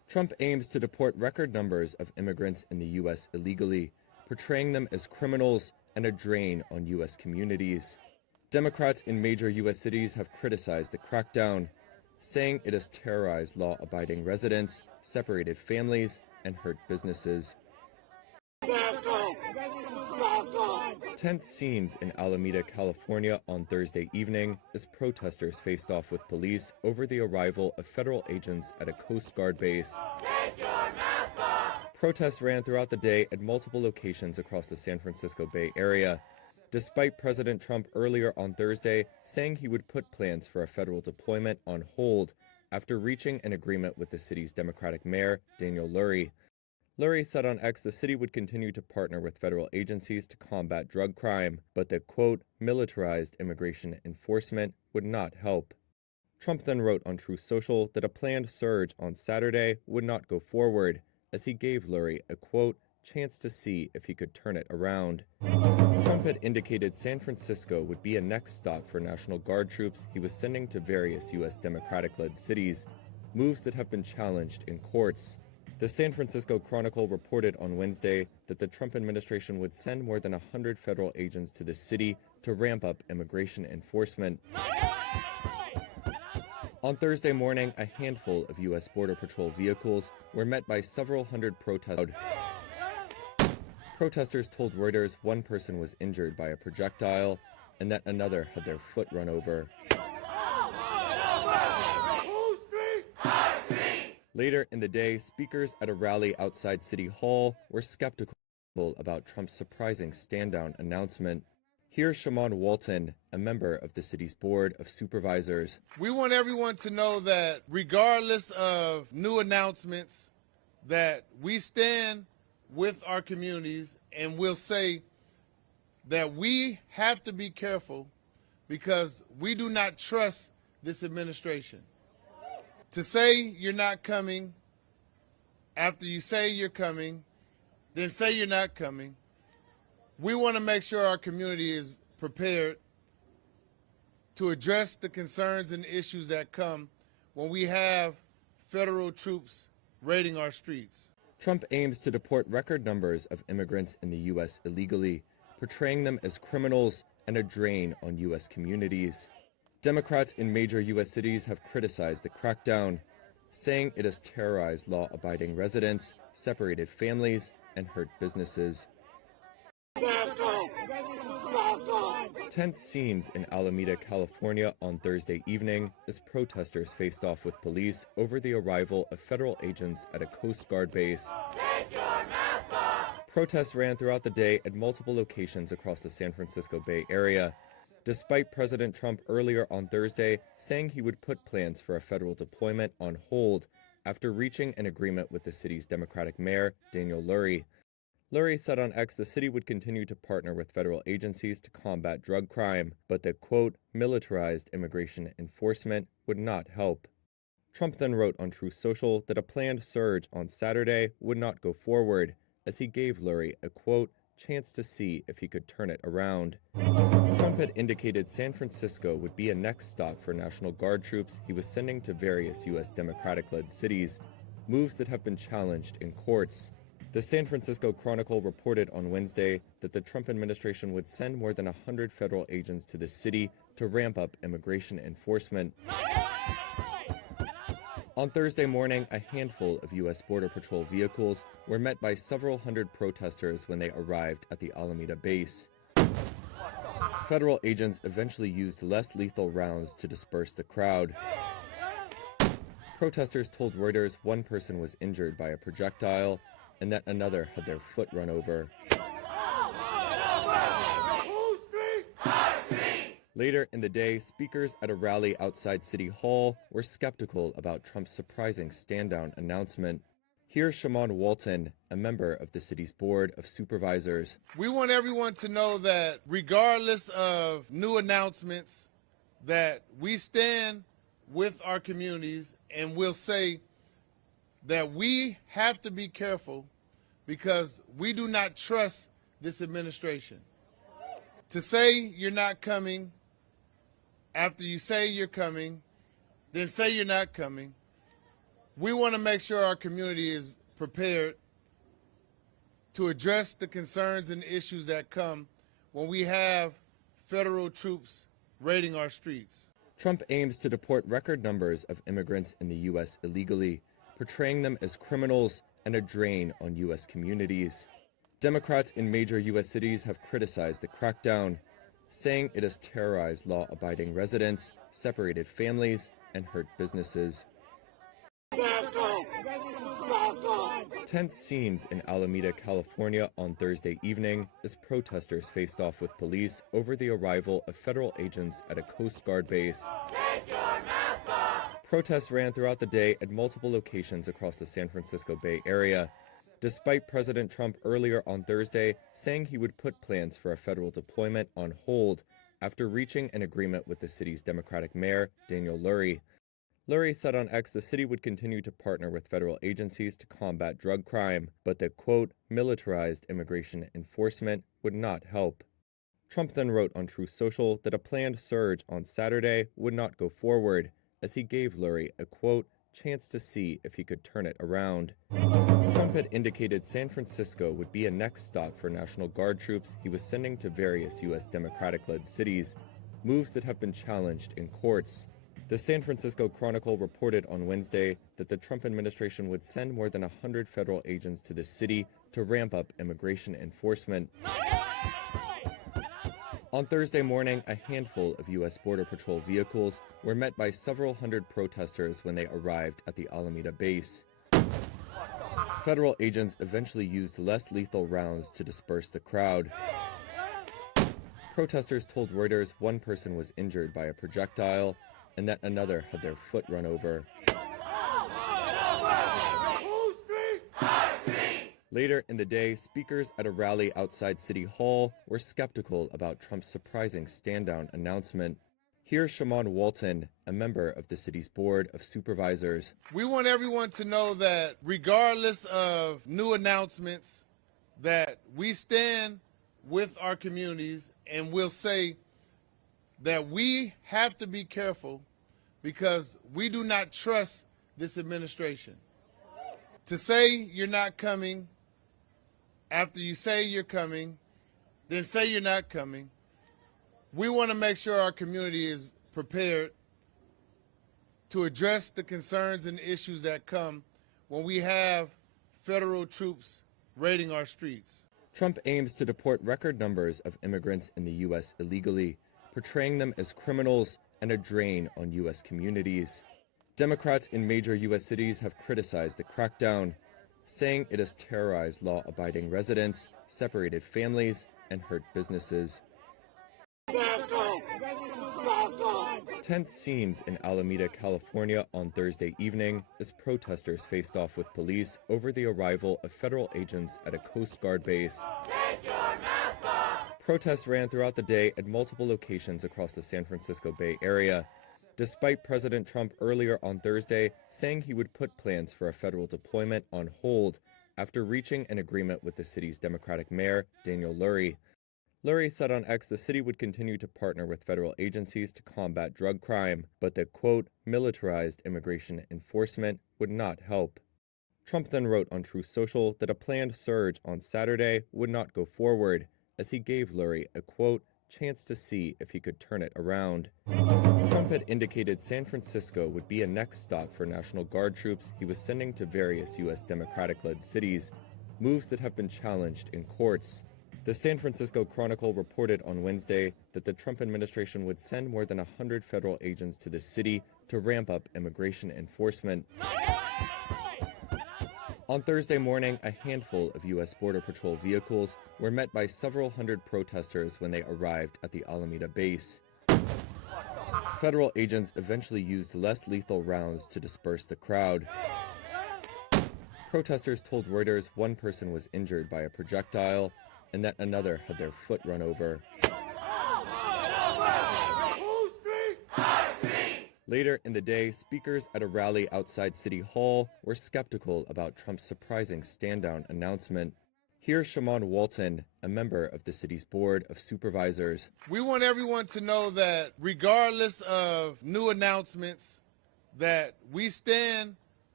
Trump aims to deport record numbers of immigrants in the U.S. illegally, portraying them as criminals and a drain on U.S. communities. Democrats in major U.S. cities have criticized the crackdown, saying it has terrorized law-abiding residents, separated families, and hurt businesses. Tense scenes in Alameda, California on Thursday evening as protesters faced off with police over the arrival of federal agents at a Coast Guard base. Take your mask off. Protests ran throughout the day at multiple locations across the San Francisco Bay Area, despite President Trump earlier on Thursday saying he would put plans for a federal deployment on hold after reaching an agreement with the city's Democratic mayor, Daniel Lurie. Lurie said on X the city would continue to partner with federal agencies to combat drug crime, but that, quote, militarized immigration enforcement would not help. Trump then wrote on Truth Social that a planned surge on Saturday would not go forward, as he gave Lurie a, quote, chance to see if he could turn it around. Trump had indicated San Francisco would be a next stop for National Guard troops he was sending to various U.S. Democratic-led cities, moves that have been challenged in courts. The San Francisco Chronicle reported on Wednesday that the Trump administration would send more than 100 federal agents to the city to ramp up immigration enforcement. On Thursday morning, a handful of U.S. Border Patrol vehicles were met by several hundred protesters. Protesters told Reuters one person was injured by a projectile and that another had their foot run over. Later in the day, speakers at a rally outside City Hall were skeptical about Trump's surprising stand-down announcement. Here's Shaman Walton, a member of the city's Board of Supervisors. We want everyone to know that regardless of new announcements, that we stand with our communities, and we'll say that we have to be careful because we do not trust this administration. To say you're not coming, after you say you're coming, then say you're not coming. We want to make sure our community is prepared to address the concerns and issues that come when we have federal troops raiding our streets. Trump aims to deport record numbers of immigrants in the U.S. illegally, portraying them as criminals and a drain on U.S. communities. Democrats in major U.S. cities have criticized the crackdown, saying it has terrorized law-abiding residents, separated families, and hurt businesses. Tense scenes in Alameda, California on Thursday evening as protesters faced off with police over the arrival of federal agents at a Coast Guard base. Take your mask off. Protests ran throughout the day at multiple locations across the San Francisco Bay Area, despite President Trump earlier on Thursday saying he would put plans for a federal deployment on hold after reaching an agreement with the city's Democratic mayor, Daniel Lurie. Lurie said on X the city would continue to partner with federal agencies to combat drug crime, but that, quote, militarized immigration enforcement would not help. Trump then wrote on Truth Social that a planned surge on Saturday would not go forward, as he gave Lurie a, quote, chance to see if he could turn it around. Trump had indicated San Francisco would be a next stop for National Guard troops he was sending to various U.S. Democratic-led cities, moves that have been challenged in courts. The San Francisco Chronicle reported on Wednesday that the Trump administration would send more than 100 federal agents to the city to ramp up immigration enforcement. On Thursday morning, a handful of U.S. Border Patrol vehicles were met by several hundred protesters when they arrived at the Alameda base. Federal agents eventually used less lethal rounds to disperse the crowd. Protesters told Reuters one person was injured by a projectile and that another had their foot run over. Later in the day, speakers at a rally outside City Hall were skeptical about Trump's surprising stand-down announcement. Here's Shaman Walton, a member of the city's Board of Supervisors. We want everyone to know that regardless of new announcements, that we stand with our communities, and we'll say that we have to be careful because we do not trust this administration. To say you're not coming, after you say you're coming, then say you're not coming. We want to make sure our community is prepared to address the concerns and issues that come when we have federal troops raiding our streets. Trump aims to deport record numbers of immigrants in the U.S. illegally, portraying them as criminals and a drain on U.S. communities. Democrats in major U.S. cities have criticized the crackdown, saying it has terrorized law-abiding residents, separated families, and hurt businesses. Tense scenes in Alameda, California on Thursday evening as protesters faced off with police over the arrival of federal agents at a Coast Guard base. Take your mask off. Protests ran throughout the day at multiple locations across the San Francisco Bay Area, despite President Trump earlier on Thursday saying he would put plans for a federal deployment on hold after reaching an agreement with the city's Democratic mayor, Daniel Lurie. Lurie said on X the city would continue to partner with federal agencies to combat drug crime, but that, quote, militarized immigration enforcement would not help. Trump then wrote on Truth Social that a planned surge on Saturday would not go forward, as he gave Lurie a, quote, chance to see if he could turn it around. Trump had indicated San Francisco would be a next stop for National Guard troops he was sending to various U.S. Democratic-led cities, moves that have been challenged in courts. The San Francisco Chronicle reported on Wednesday that the Trump administration would send more than 100 federal agents to the city to ramp up immigration enforcement. On Thursday morning, a handful of U.S. Border Patrol vehicles were met by several hundred protesters when they arrived at the Alameda base. Federal agents eventually used less lethal rounds to disperse the crowd. Protesters told Reuters one person was injured by a projectile and that another had their foot run over. Later in the day, speakers at a rally outside City Hall were skeptical about Trump's surprising stand-down announcement. Here's Shaman Walton, a member of the city's Board of Supervisors. We want everyone to know that regardless of new announcements, that we stand with our communities and we'll say that we have to be careful because we do not trust this administration. To say you're not coming, after you say you're coming, then say you're not coming. We want to make sure our community is prepared to address the concerns and issues that come when we have federal troops raiding our streets. Trump aims to deport record numbers of immigrants in the U.S. illegally, portraying them as criminals and a drain on U.S. communities. Democrats in major U.S. cities have criticized the crackdown, saying it has terrorized law-abiding residents, separated families, and hurt businesses. Tense scenes in Alameda, California on Thursday evening as protesters faced off with police over the arrival of federal agents at a Coast Guard base. Take your mask off. Protests ran throughout the day at multiple locations across the San Francisco Bay Area, despite President Trump earlier on Thursday saying he would put plans for a federal deployment on hold after reaching an agreement with the city's Democratic mayor, Daniel Lurie. Lurie said on X the city would continue to partner with federal agencies to combat drug crime, but that, quote, militarized immigration enforcement would not help. Trump then wrote on Truth Social that a planned surge on Saturday would not go forward, as he gave Lurie a, quote, chance to see if he could turn it around. Trump had indicated San Francisco would be a next stop for National Guard troops he was sending to various U.S. Democratic-led cities, moves that have been challenged in courts. The San Francisco Chronicle reported on Wednesday that the Trump administration would send more than 100 federal agents to the city to ramp up immigration enforcement. On Thursday morning, a handful of U.S. Border Patrol vehicles were met by several hundred protesters when they arrived at the Alameda base. Federal agents eventually used less lethal rounds to disperse the crowd. Protesters told Reuters one person was injured by a projectile and that another had their foot run over. Later in the day, speakers at a rally outside City Hall were skeptical about Trump's surprising stand-down announcement. Here's Shaman Walton, a member of the city's Board of Supervisors. We want everyone to know that regardless of new announcements, that we stand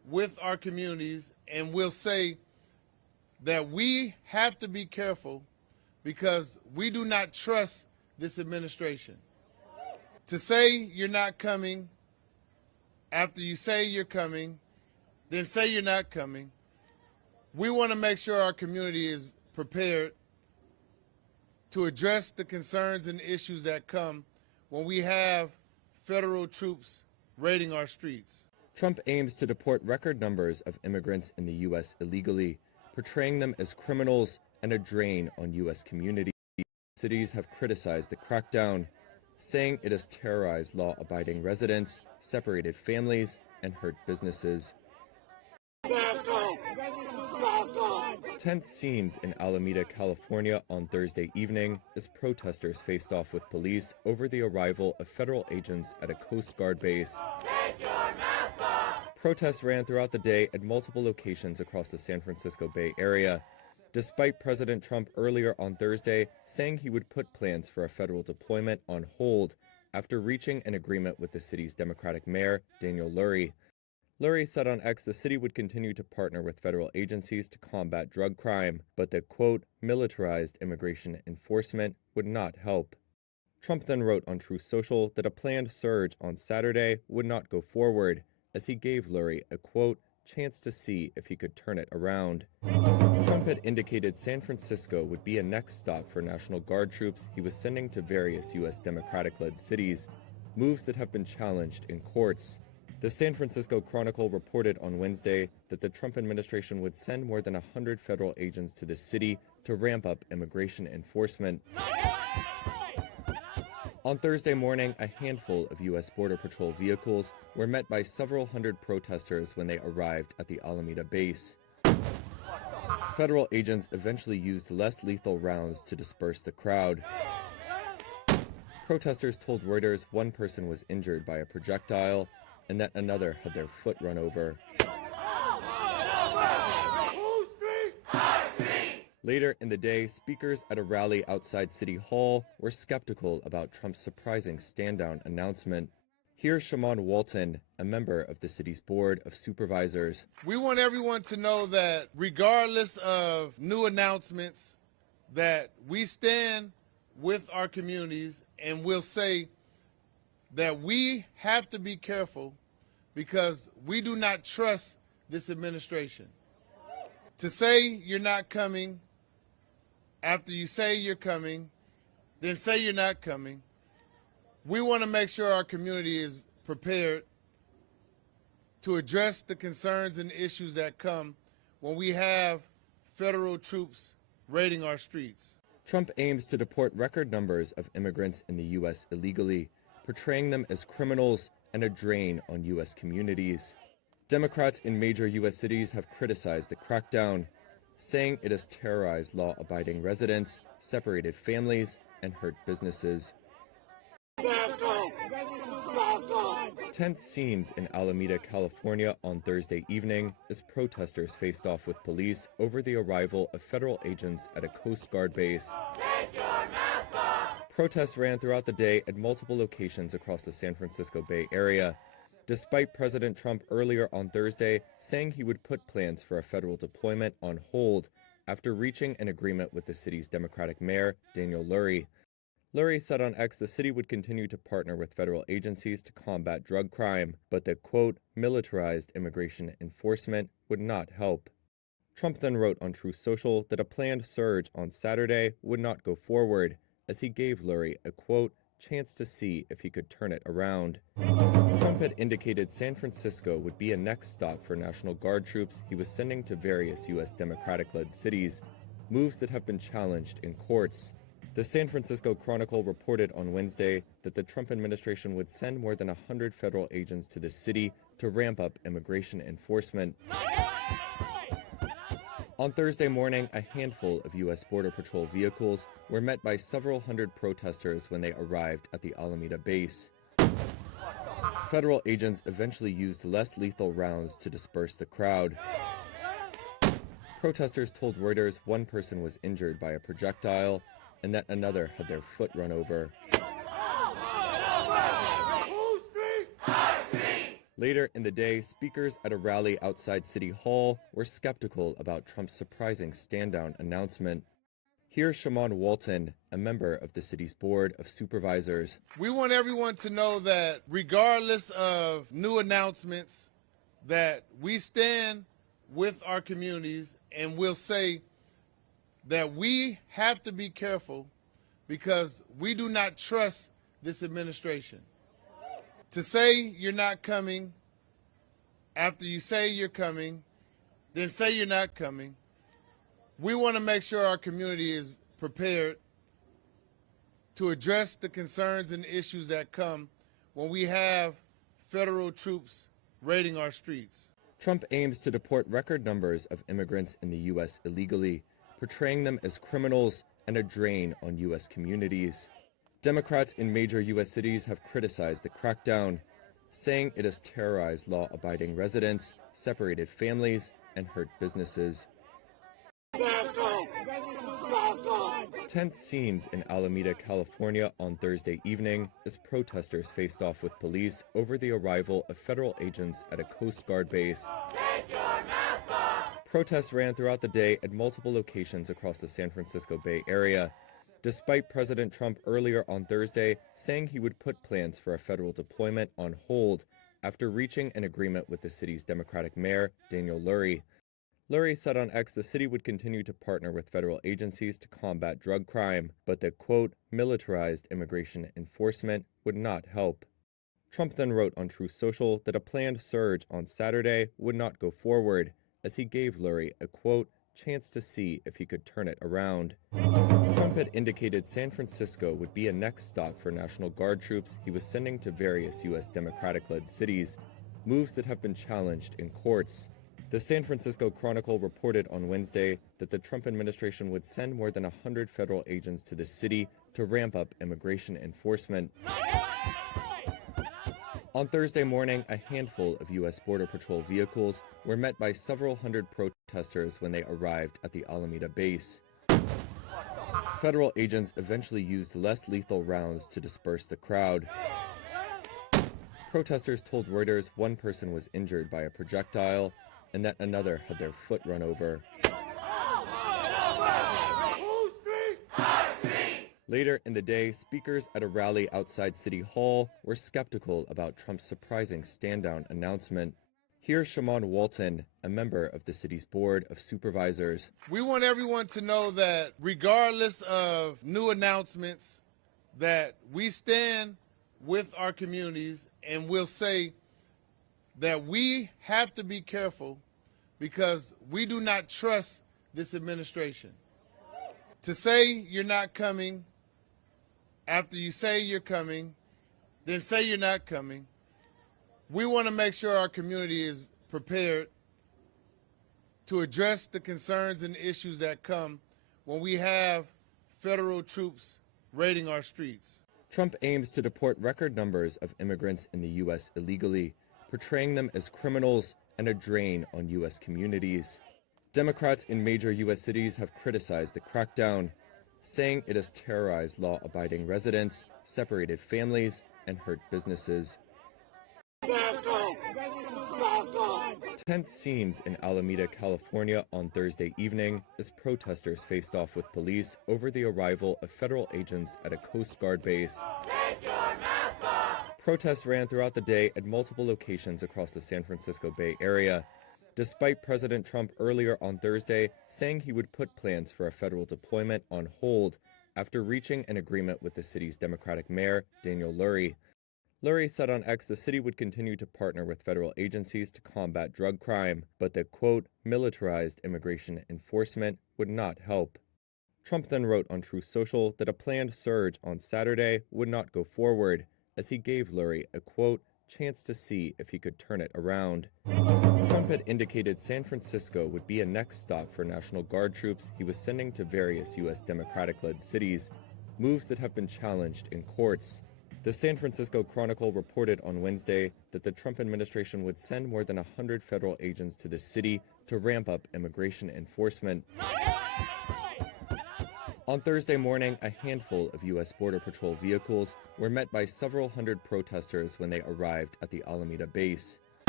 with our communities, and we'll say that we have to be careful because we do not trust this administration. To say you're not coming after you say you're coming, then say you're not coming. We want to make sure our community is prepared to address the concerns and issues that come when we have federal troops raiding our streets. Trump aims to deport record numbers of immigrants in the U.S. illegally, portraying them as criminals and a drain on U.S. communities. Cities have criticized the crackdown, saying it has terrorized law-abiding residents, separated families, and hurt businesses. Tense scenes in Alameda, California on Thursday evening as protesters faced off with police over the arrival of federal agents at a Coast Guard base. Take your mask off. Protests ran throughout the day at multiple locations across the San Francisco Bay Area, despite President Trump earlier on Thursday saying he would put plans for a federal deployment on hold after reaching an agreement with the city's Democratic mayor, Daniel Lurie. Lurie said on X the city would continue to partner with federal agencies to combat drug crime, but that, quote, militarized immigration enforcement would not help. Trump then wrote on Truth Social that a planned surge on Saturday would not go forward, as he gave Lurie a, quote, chance to see if he could turn it around. Trump had indicated San Francisco would be a next stop for National Guard troops he was sending to various U.S. Democratic-led cities, moves that have been challenged in courts. The San Francisco Chronicle reported on Wednesday that the Trump administration would send more than 100 federal agents to the city to ramp up immigration enforcement. On Thursday morning, a handful of U.S. Border Patrol vehicles were met by several hundred protesters when they arrived at the Alameda base. Federal agents eventually used less lethal rounds to disperse the crowd. Protesters told Reuters one person was injured by a projectile and that another had their foot run over. Later in the day, speakers at a rally outside City Hall were skeptical about Trump's surprising stand-down announcement. Here's Shaman Walton, a member of the city's Board of Supervisors. We want everyone to know that regardless of new announcements, that we stand with our communities, and we'll say that we have to be careful because we do not trust this administration. To say you're not coming after you say you're coming, then say you're not coming. We want to make sure our community is prepared to address the concerns and issues that come when we have federal troops raiding our streets. Trump aims to deport record numbers of immigrants in the U.S. illegally, portraying them as criminals and a drain on U.S. communities. Democrats in major U.S. cities have criticized the crackdown, saying it has terrorized law-abiding residents, separated families, and hurt businesses. Tense scenes in Alameda, California on Thursday evening as protesters faced off with police over the arrival of federal agents at a Coast Guard base. Take your mask off. Protests ran throughout the day at multiple locations across the San Francisco Bay Area, despite President Trump earlier on Thursday saying he would put plans for a federal deployment on hold after reaching an agreement with the city's Democratic mayor, Daniel Lurie. Lurie said on X the city would continue to partner with federal agencies to combat drug crime, but that, quote, militarized immigration enforcement would not help. Trump then wrote on Truth Social that a planned surge on Saturday would not go forward, as he gave Lurie a, quote, chance to see if he could turn it around. Trump had indicated San Francisco would be a next stop for National Guard troops he was sending to various U.S. Democratic-led cities, moves that have been challenged in courts. The San Francisco Chronicle reported on Wednesday that the Trump administration would send more than 100 federal agents to the city to ramp up immigration enforcement. On Thursday morning, a handful of U.S. Border Patrol vehicles were met by several hundred protesters when they arrived at the Alameda base. Federal agents eventually used less lethal rounds to disperse the crowd. Protesters told Reuters one person was injured by a projectile and that another had their foot run over. Later in the day, speakers at a rally outside City Hall were skeptical about Trump's surprising stand-down announcement. Here's Shaman Walton, a member of the city's Board of Supervisors. We want everyone to know that regardless of new announcements, that we stand with our communities, and we'll say that we have to be careful because we do not trust this administration. To say you're not coming, after you say you're coming, then say you're not coming. We want to make sure our community is prepared to address the concerns and issues that come when we have federal troops raiding our streets. Trump aims to deport record numbers of immigrants in the U.S. illegally, portraying them as criminals and a drain on U.S. communities. Democrats in major U.S. cities have criticized the crackdown, saying it has terrorized law-abiding residents, separated families, and hurt businesses. Tense scenes in Alameda, California on Thursday evening as protesters faced off with police over the arrival of federal agents at a Coast Guard base. Take your mask off. Protests ran throughout the day at multiple locations across the San Francisco Bay Area, despite President Trump earlier on Thursday saying he would put plans for a federal deployment on hold after reaching an agreement with the city's Democratic mayor, Daniel Lurie. Lurie said on X the city would continue to partner with federal agencies to combat drug crime, but that, quote, militarized immigration enforcement would not help. Trump then wrote on Truth Social that a planned surge on Saturday would not go forward, as he gave Lurie a, quote, chance to see if he could turn it around. Trump had indicated San Francisco would be a next stop for National Guard troops he was sending to various U.S. Democratic-led cities, moves that have been challenged in courts. The San Francisco Chronicle reported on Wednesday that the Trump administration would send more than 100 federal agents to the city to ramp up immigration enforcement. On Thursday morning, a handful of U.S. Border Patrol vehicles were met by several hundred protesters when they arrived at the Alameda base. Federal agents eventually used less lethal rounds to disperse the crowd. Protesters told Reuters one person was injured by a projectile and that another had their foot run over. Later in the day, speakers at a rally outside City Hall were skeptical about Trump's surprising stand-down announcement. Here's Shaman Walton, a member of the city's Board of Supervisors. We want everyone to know that regardless of new announcements, that we stand with our communities, and we'll say that we have to be careful because we do not trust this administration. To say you're not coming, after you say you're coming, then say you're not coming. We want to make sure our community is prepared to address the concerns and issues that come when we have federal troops raiding our streets. Trump aims to deport record numbers of immigrants in the U.S. illegally, portraying them as criminals and a drain on U.S. communities. Democrats in major U.S. cities have criticized the crackdown, saying it has terrorized law-abiding residents, separated families, and hurt businesses. Tense scenes in Alameda, California on Thursday evening as protesters faced off with police over the arrival of federal agents at a Coast Guard base. Take your mask off. Protests ran throughout the day at multiple locations across the San Francisco Bay Area, despite President Trump earlier on Thursday saying he would put plans for a federal deployment on hold after reaching an agreement with the city's Democratic mayor, Daniel Lurie. Lurie said on X the city would continue to partner with federal agencies to combat drug crime, but that, quote, militarized immigration enforcement would not help. Trump then wrote on Truth Social that a planned surge on Saturday would not go forward, as he gave Lurie a, quote, chance to see if he could turn it around. Trump had indicated San Francisco would be a next stop for National Guard troops he was sending to various U.S. Democratic-led cities, moves that have been challenged in courts. The San Francisco Chronicle reported on Wednesday that the Trump administration would send more than 100 federal agents to the city to ramp up immigration enforcement. On Thursday morning, a handful of U.S. Border Patrol vehicles were met by several hundred protesters when they arrived at the Alameda base.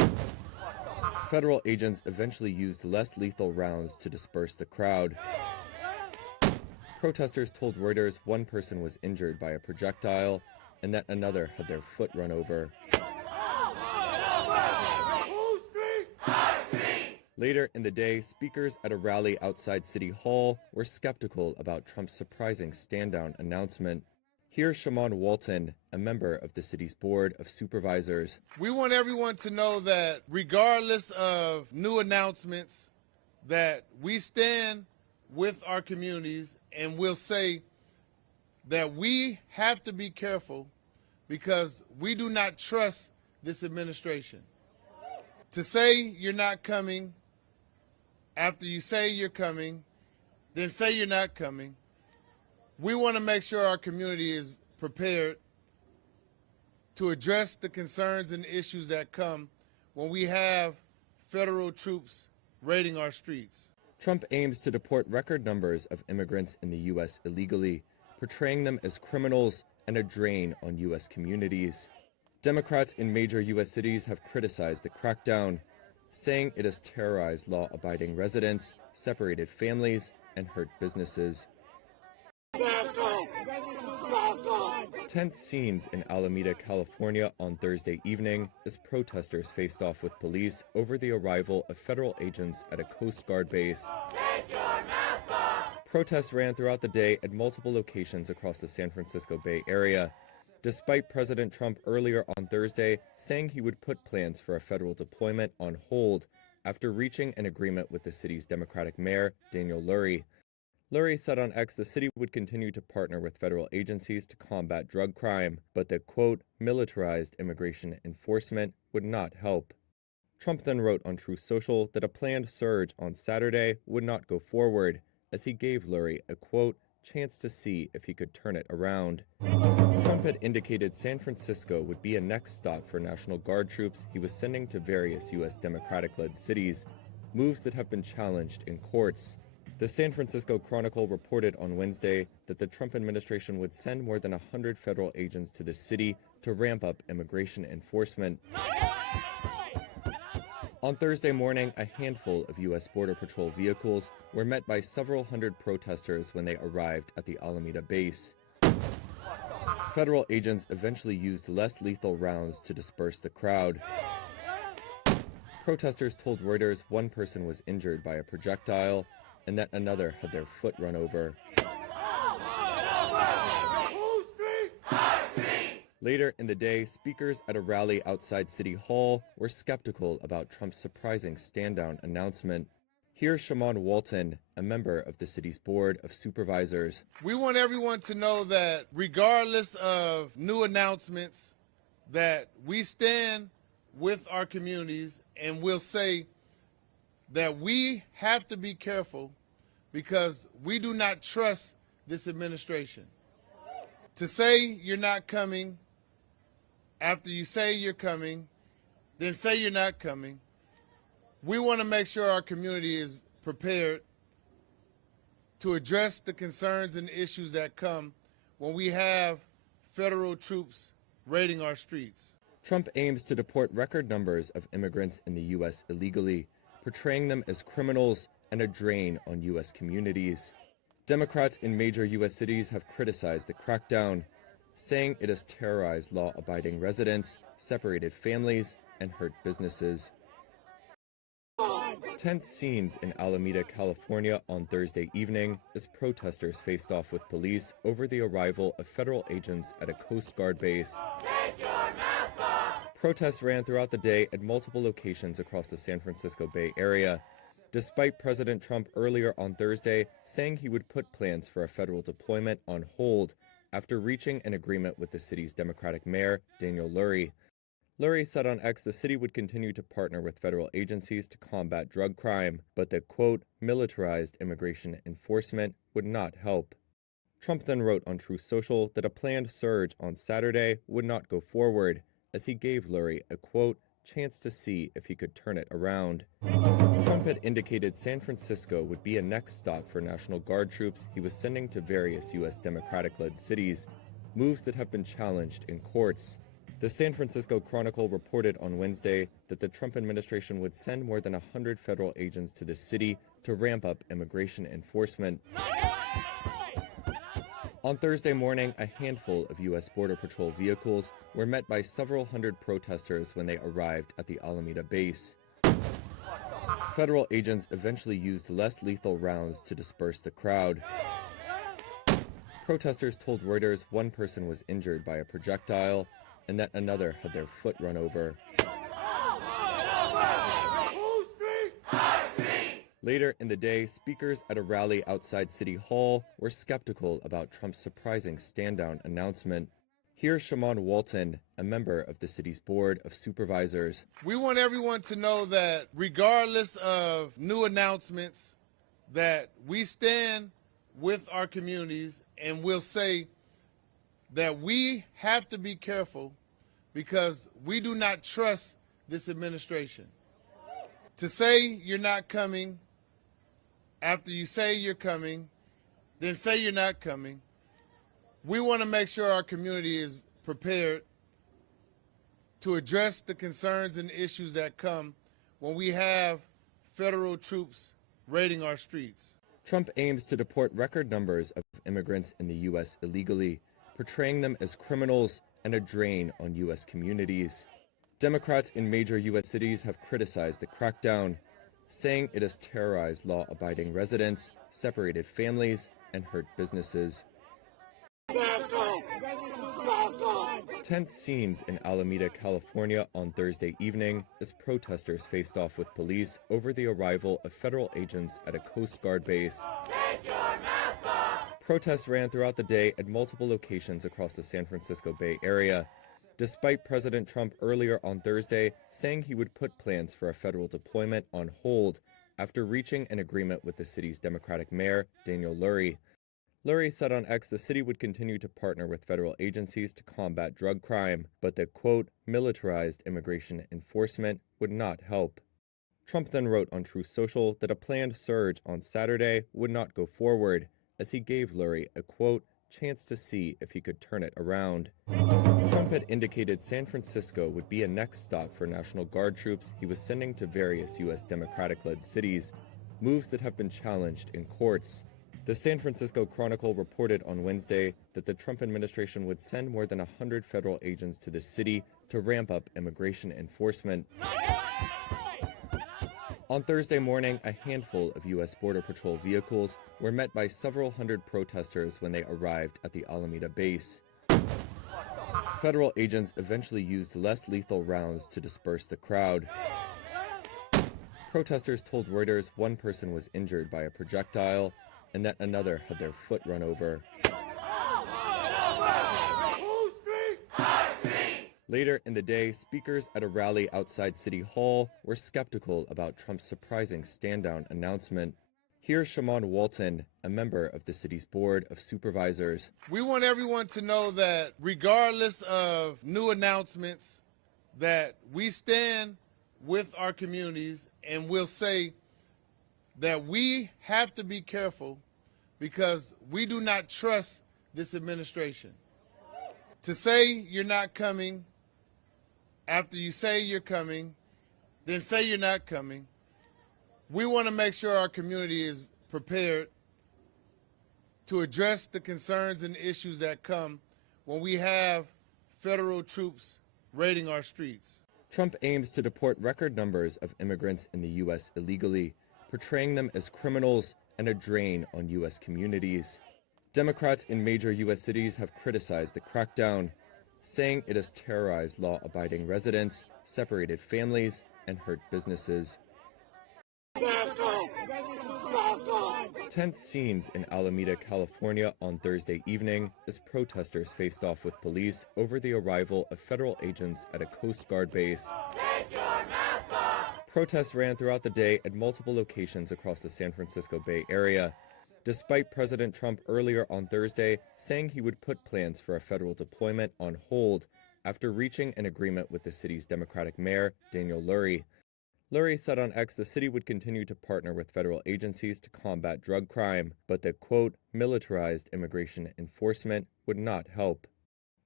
Federal agents eventually used less lethal rounds to disperse the crowd. Protesters told Reuters one person was injured by a projectile and that another had their foot run over. Later in the day, speakers at a rally outside City Hall were skeptical about Trump's surprising stand-down announcement. Here's Shaman Walton, a member of the city's Board of Supervisors. We want everyone to know that regardless of new announcements, that we stand with our communities and we'll say that we have to be careful because we do not trust this administration. To say you're not coming, after you say you're coming, then say you're not coming. We want to make sure our community is prepared to address the concerns and issues that come when we have federal troops raiding our streets. Trump aims to deport record numbers of immigrants in the U.S. illegally, portraying them as criminals and a drain on U.S. communities. Democrats in major U.S. cities have criticized the crackdown, saying it has terrorized law-abiding residents, separated families, and hurt businesses. Tense scenes in Alameda, California on Thursday evening as protesters faced off with police over the arrival of federal agents at a Coast Guard base. Take your mask off. Protests ran throughout the day at multiple locations across the San Francisco Bay Area, despite President Trump earlier on Thursday saying he would put plans for a federal deployment on hold after reaching an agreement with the city's Democratic mayor, Daniel Lurie. Lurie said on X the city would continue to partner with federal agencies to combat drug crime, but that, quote, militarized immigration enforcement would not help. Trump then wrote on Truth Social that a planned surge on Saturday would not go forward, as he gave Lurie a, quote, chance to see if he could turn it around. Trump had indicated San Francisco would be a next stop for National Guard troops he was sending to various U.S. Democratic-led cities, moves that have been challenged in courts. The San Francisco Chronicle reported on Wednesday that the Trump administration would send more than 100 federal agents to the city to ramp up immigration enforcement. On Thursday morning, a handful of U.S. Border Patrol vehicles were met by several hundred protesters when they arrived at the Alameda base. Federal agents eventually used less lethal rounds to disperse the crowd. Protesters told Reuters one person was injured by a projectile and that another had their foot run over. Later in the day, speakers at a rally outside City Hall were skeptical about Trump's surprising stand-down announcement. Here's Shaman Walton, a member of the city's Board of Supervisors. We want everyone to know that regardless of new announcements, that we stand with our communities and we'll say that we have to be careful because we do not trust this administration. To say you're not coming, after you say you're coming, then say you're not coming. We want to make sure our community is prepared to address the concerns and issues that come when we have federal troops raiding our streets. Trump aims to deport record numbers of immigrants in the U.S. illegally, portraying them as criminals and a drain on U.S. communities. Democrats in major U.S. cities have criticized the crackdown, saying it has terrorized law-abiding residents, separated families, and hurt businesses. Tense scenes in Alameda, California on Thursday evening as protesters faced off with police over the arrival of federal agents at a Coast Guard base. Take your mask off. Protests ran throughout the day at multiple locations across the San Francisco Bay Area, despite President Trump earlier on Thursday saying he would put plans for a federal deployment on hold after reaching an agreement with the city's Democratic mayor, Daniel Lurie. Lurie said on X the city would continue to partner with federal agencies to combat drug crime, but that, quote, militarized immigration enforcement would not help. Trump then wrote on Truth Social that a planned surge on Saturday would not go forward, as he gave Lurie a, quote, chance to see if he could turn it around. Trump had indicated San Francisco would be a next stop for National Guard troops he was sending to various U.S. Democratic-led cities, moves that have been challenged in courts. The San Francisco Chronicle reported on Wednesday that the Trump administration would send more than 100 federal agents to the city to ramp up immigration enforcement. On Thursday morning, a handful of U.S. Border Patrol vehicles were met by several hundred protesters when they arrived at the Alameda base. Federal agents eventually used less lethal rounds to disperse the crowd. Protesters told Reuters one person was injured by a projectile and that another had their foot run over. Later in the day, speakers at a rally outside City Hall were skeptical about Trump's surprising stand-down announcement. Here's Shaman Walton, a member of the city's Board of Supervisors. We want everyone to know that regardless of new announcements, that we stand with our communities, and we'll say that we have to be careful because we do not trust this administration. To say you're not coming, after you say you're coming, then say you're not coming. We want to make sure our community is prepared to address the concerns and issues that come when we have federal troops raiding our streets. Trump aims to deport record numbers of immigrants in the U.S. illegally, portraying them as criminals and a drain on U.S. communities. Democrats in major U.S. cities have criticized the crackdown, saying it has terrorized law-abiding residents, separated families, and hurt businesses. Tense scenes in Alameda, California on Thursday evening as protesters faced off with police over the arrival of federal agents at a Coast Guard base. Take your mask off. Protests ran throughout the day at multiple locations across the San Francisco Bay Area, despite President Trump earlier on Thursday saying he would put plans for a federal deployment on hold after reaching an agreement with the city's Democratic mayor, Daniel Lurie. Lurie said on X the city would continue to partner with federal agencies to combat drug crime, but that, quote, militarized immigration enforcement would not help. Trump then wrote on Truth Social that a planned surge on Saturday would not go forward, as he gave Lurie a, quote, chance to see if he could turn it around. Trump had indicated San Francisco would be a next stop for National Guard troops he was sending to various U.S. Democratic-led cities, moves that have been challenged in courts. The San Francisco Chronicle reported on Wednesday that the Trump administration would send more than 100 federal agents to the city to ramp up immigration enforcement. On Thursday morning, a handful of U.S. Border Patrol vehicles were met by several hundred protesters when they arrived at the Alameda base. Federal agents eventually used less lethal rounds to disperse the crowd. Protesters told Reuters one person was injured by a projectile and that another had their foot run over. Later in the day, speakers at a rally outside City Hall were skeptical about Trump's surprising stand-down announcement. Here's Shaman Walton, a member of the city's Board of Supervisors. We want everyone to know that regardless of new announcements, that we stand with our communities, and we'll say that we have to be careful because we do not trust this administration. To say you're not coming, after you say you're coming, then say you're not coming. We want to make sure our community is prepared to address the concerns and issues that come when we have federal troops raiding our streets. Trump aims to deport record numbers of immigrants in the U.S. illegally, portraying them as criminals and a drain on U.S. communities. Democrats in major U.S. cities have criticized the crackdown, saying it has terrorized law-abiding residents, separated families, and hurt businesses. Tense scenes in Alameda, California on Thursday evening as protesters faced off with police over the arrival of federal agents at a Coast Guard base. Take your mask off. Protests ran throughout the day at multiple locations across the San Francisco Bay Area, despite President Trump earlier on Thursday saying he would put plans for a federal deployment on hold after reaching an agreement with the city's Democratic mayor, Daniel Lurie. Lurie said on X the city would continue to partner with federal agencies to combat drug crime, but that, quote, militarized immigration enforcement would not help.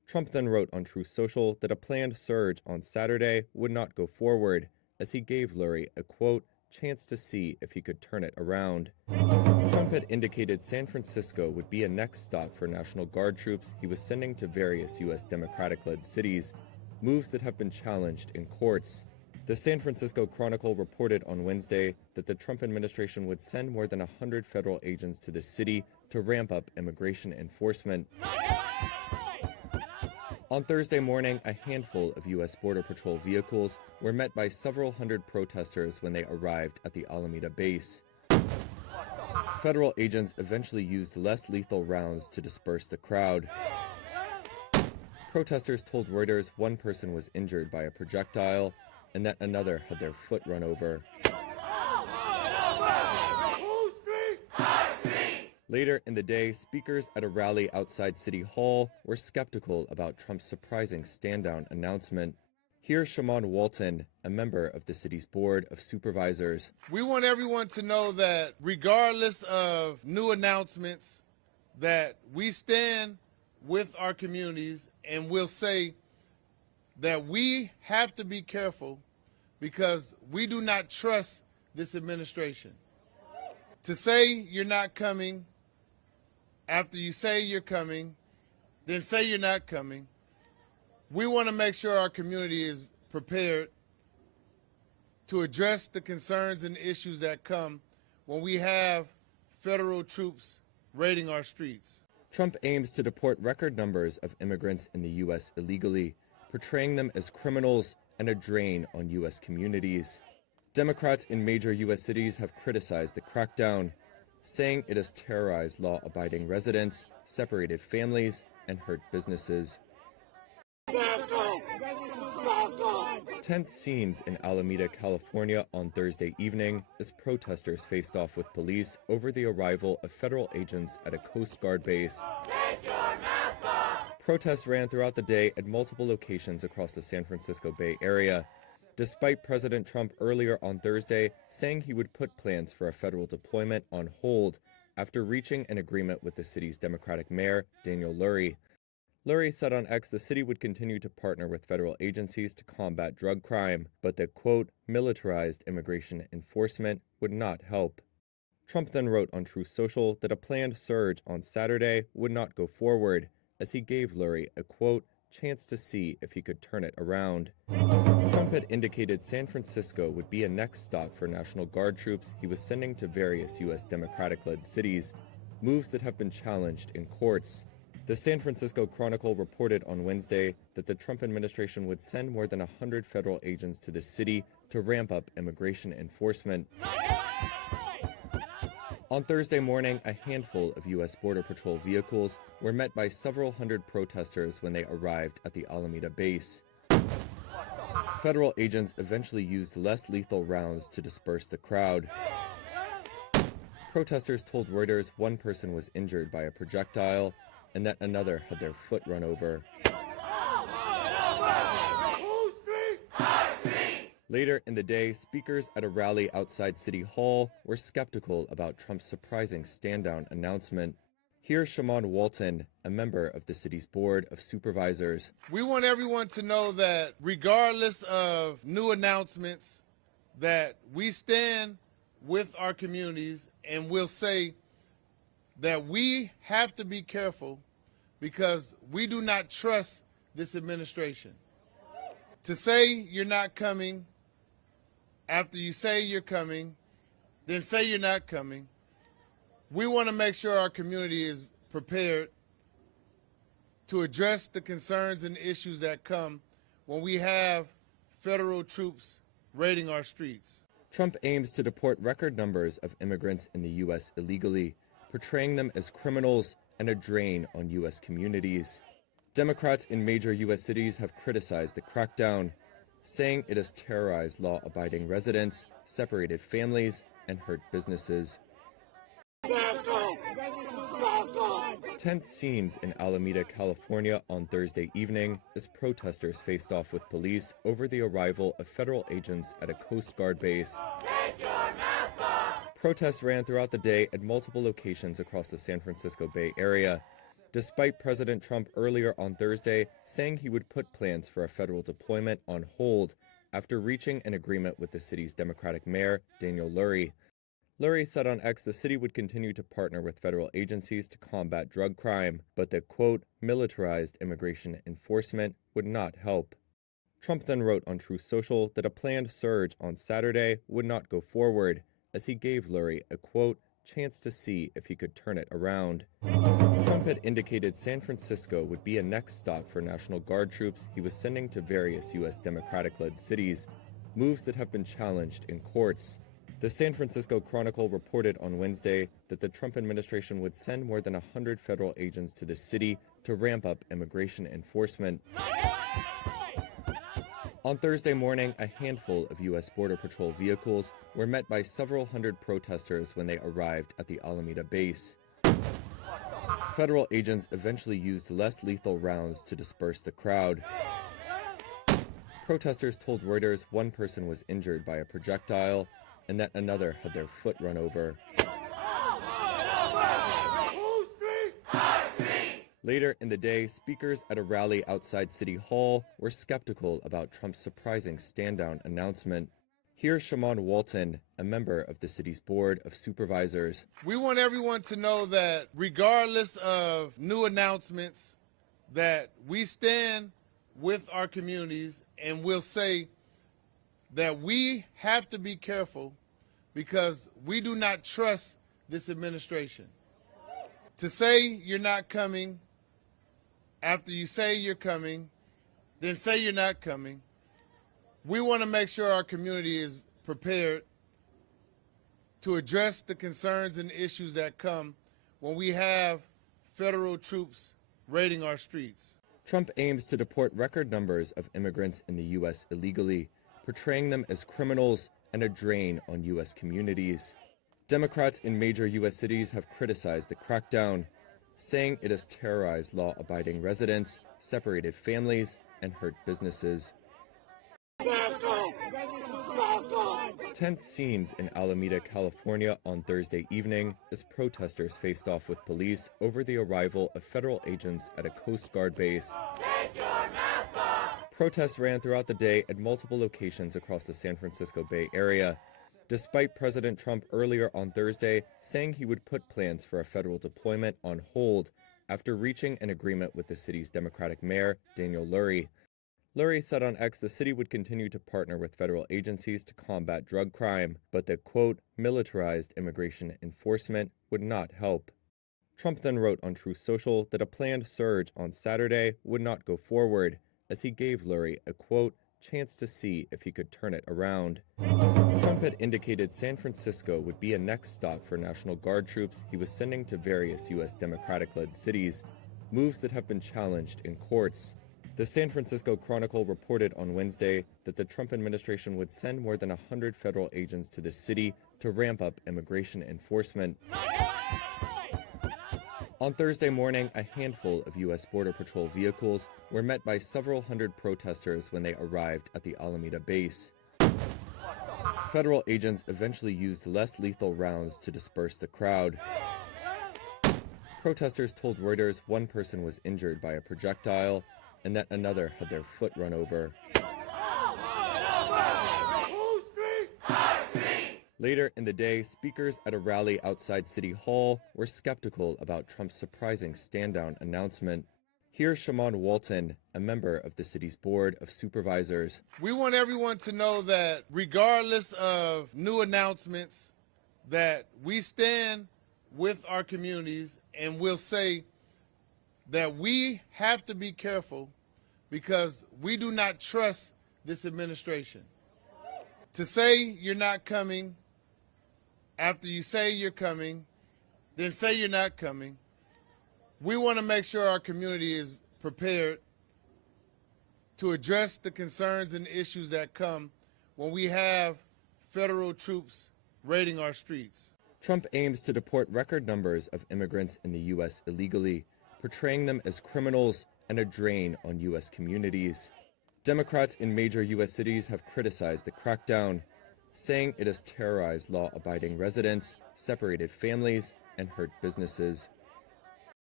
Trump then wrote on Truth Social that a planned surge on Saturday would not go forward, as he gave Lurie a, quote, chance to see if he could turn it around. Trump had indicated San Francisco would be a next stop for National Guard troops he was sending to various U.S. Democratic-led cities, moves that have been challenged in courts. The San Francisco Chronicle reported on Wednesday that the Trump administration would send more than 100 federal agents to the city to ramp up immigration enforcement. On Thursday morning, a handful of U.S. Border Patrol vehicles were met by several hundred protesters when they arrived at the Alameda base. Federal agents eventually used less lethal rounds to disperse the crowd. Protesters told Reuters one person was injured by a projectile and that another had their foot run over. Later in the day, speakers at a rally outside City Hall were skeptical about Trump's surprising stand-down announcement. Here's Shaman Walton, a member of the city's Board of Supervisors. We want everyone to know that regardless of new announcements, that we stand with our communities, and we'll say that we have to be careful because we do not trust this administration. To say you're not coming, after you say you're coming, then say you're not coming. We want to make sure our community is prepared to address the concerns and issues that come when we have federal troops raiding our streets. Trump aims to deport record numbers of immigrants in the U.S. illegally, portraying them as criminals and a drain on U.S. communities. Democrats in major U.S. cities have criticized the crackdown, saying it has terrorized law-abiding residents, separated families, and hurt businesses. Tense scenes in Alameda, California on Thursday evening as protesters faced off with police over the arrival of federal agents at a Coast Guard base. Take your mask off. Protests ran throughout the day at multiple locations across the San Francisco Bay Area, despite President Trump earlier on Thursday saying he would put plans for a federal deployment on hold after reaching an agreement with the city's Democratic mayor, Daniel Lurie. Lurie said on X the city would continue to partner with federal agencies to combat drug crime, but that, quote, militarized immigration enforcement would not help. Trump then wrote on Truth Social that a planned surge on Saturday would not go forward, as he gave Lurie a, quote, chance to see if he could turn it around. Trump had indicated San Francisco would be a next stop for National Guard troops he was sending to various U.S. Democratic-led cities, moves that have been challenged in courts. The San Francisco Chronicle reported on Wednesday that the Trump administration would send more than 100 federal agents to the city to ramp up immigration enforcement. On Thursday morning, a handful of U.S. Border Patrol vehicles were met by several hundred protesters when they arrived at the Alameda base. Federal agents eventually used less lethal rounds to disperse the crowd. Protesters told Reuters one person was injured by a projectile and that another had their foot run over. Later in the day, speakers at a rally outside City Hall were skeptical about Trump's surprising stand-down announcement. Here's Shaman Walton, a member of the city's Board of Supervisors. We want everyone to know that regardless of new announcements, that we stand with our communities, and we'll say that we have to be careful because we do not trust this administration. To say you're not coming, after you say you're coming, then say you're not coming. We want to make sure our community is prepared to address the concerns and issues that come when we have federal troops raiding our streets. Trump aims to deport record numbers of immigrants in the U.S. illegally, portraying them as criminals and a drain on U.S. communities. Democrats in major U.S. cities have criticized the crackdown, saying it has terrorized law-abiding residents, separated families, and hurt businesses. Tense scenes in Alameda, California on Thursday evening as protesters faced off with police over the arrival of federal agents at a Coast Guard base. Take your mask off. Protests ran throughout the day at multiple locations across the San Francisco Bay Area, despite President Trump earlier on Thursday saying he would put plans for a federal deployment on hold after reaching an agreement with the city's Democratic mayor, Daniel Lurie. Lurie said on X the city would continue to partner with federal agencies to combat drug crime, but that, quote, militarized immigration enforcement would not help. Trump then wrote on Truth Social that a planned surge on Saturday would not go forward, as he gave Lurie a, quote, chance to see if he could turn it around. Trump had indicated San Francisco would be a next stop for National Guard troops he was sending to various U.S. Democratic-led cities, moves that have been challenged in courts. The San Francisco Chronicle reported on Wednesday that the Trump administration would send more than 100 federal agents to the city to ramp up immigration enforcement. On Thursday morning, a handful of U.S. Border Patrol vehicles were met by several hundred protesters when they arrived at the Alameda base. Federal agents eventually used less lethal rounds to disperse the crowd. Protesters told Reuters one person was injured by a projectile and that another had their foot run over. Later in the day, speakers at a rally outside City Hall were skeptical about Trump's surprising stand-down announcement. Here's Shaman Walton, a member of the city's Board of Supervisors. We want everyone to know that regardless of new announcements, that we stand with our communities, and we'll say that we have to be careful because we do not trust this administration. To say you're not coming, after you say you're coming, then say you're not coming. We want to make sure our community is prepared to address the concerns and issues that come when we have federal troops raiding our streets. Trump aims to deport record numbers of immigrants in the U.S. illegally, portraying them as criminals and a drain on U.S. communities. Democrats in major U.S. cities have criticized the crackdown, saying it has terrorized law-abiding residents, separated families, and hurt businesses. Tense scenes in Alameda, California on Thursday evening as protesters faced off with police over the arrival of federal agents at a Coast Guard base. Take your mask off! Protests ran throughout the day at multiple locations across the San Francisco Bay Area, despite President Trump earlier on Thursday saying he would put plans for a federal deployment on hold after reaching an agreement with the city's Democratic mayor, Daniel Lurie. Lurie said on X the city would continue to partner with federal agencies to combat drug crime, but that, quote, militarized immigration enforcement would not help. Trump then wrote on Truth Social that a planned surge on Saturday would not go forward, as he gave Lurie a, quote, chance to see if he could turn it around. Trump had indicated San Francisco would be a next stop for National Guard troops he was sending to various U.S. Democratic-led cities, moves that have been challenged in courts. The San Francisco Chronicle reported on Wednesday that the Trump administration would send more than 100 federal agents to the city to ramp up immigration enforcement. On Thursday morning, a handful of U.S. Border Patrol vehicles were met by several hundred protesters when they arrived at the Alameda base. Federal agents eventually used less lethal rounds to disperse the crowd. Protesters told Reuters one person was injured by a projectile and that another had their foot run over. Later in the day, speakers at a rally outside City Hall were skeptical about Trump's surprising stand-down announcement. Here's Shaman Walton, a member of the city's Board of Supervisors. We want everyone to know that regardless of new announcements, that we stand with our communities, and we'll say that we have to be careful because we do not trust this administration. To say you're not coming, after you say you're coming, then say you're not coming. We want to make sure our community is prepared to address the concerns and issues that come when we have federal troops raiding our streets. Trump aims to deport record numbers of immigrants in the U.S. illegally, portraying them as criminals and a drain on U.S. communities. Democrats in major U.S. cities have criticized the crackdown, saying it has terrorized law-abiding residents, separated families, and hurt businesses.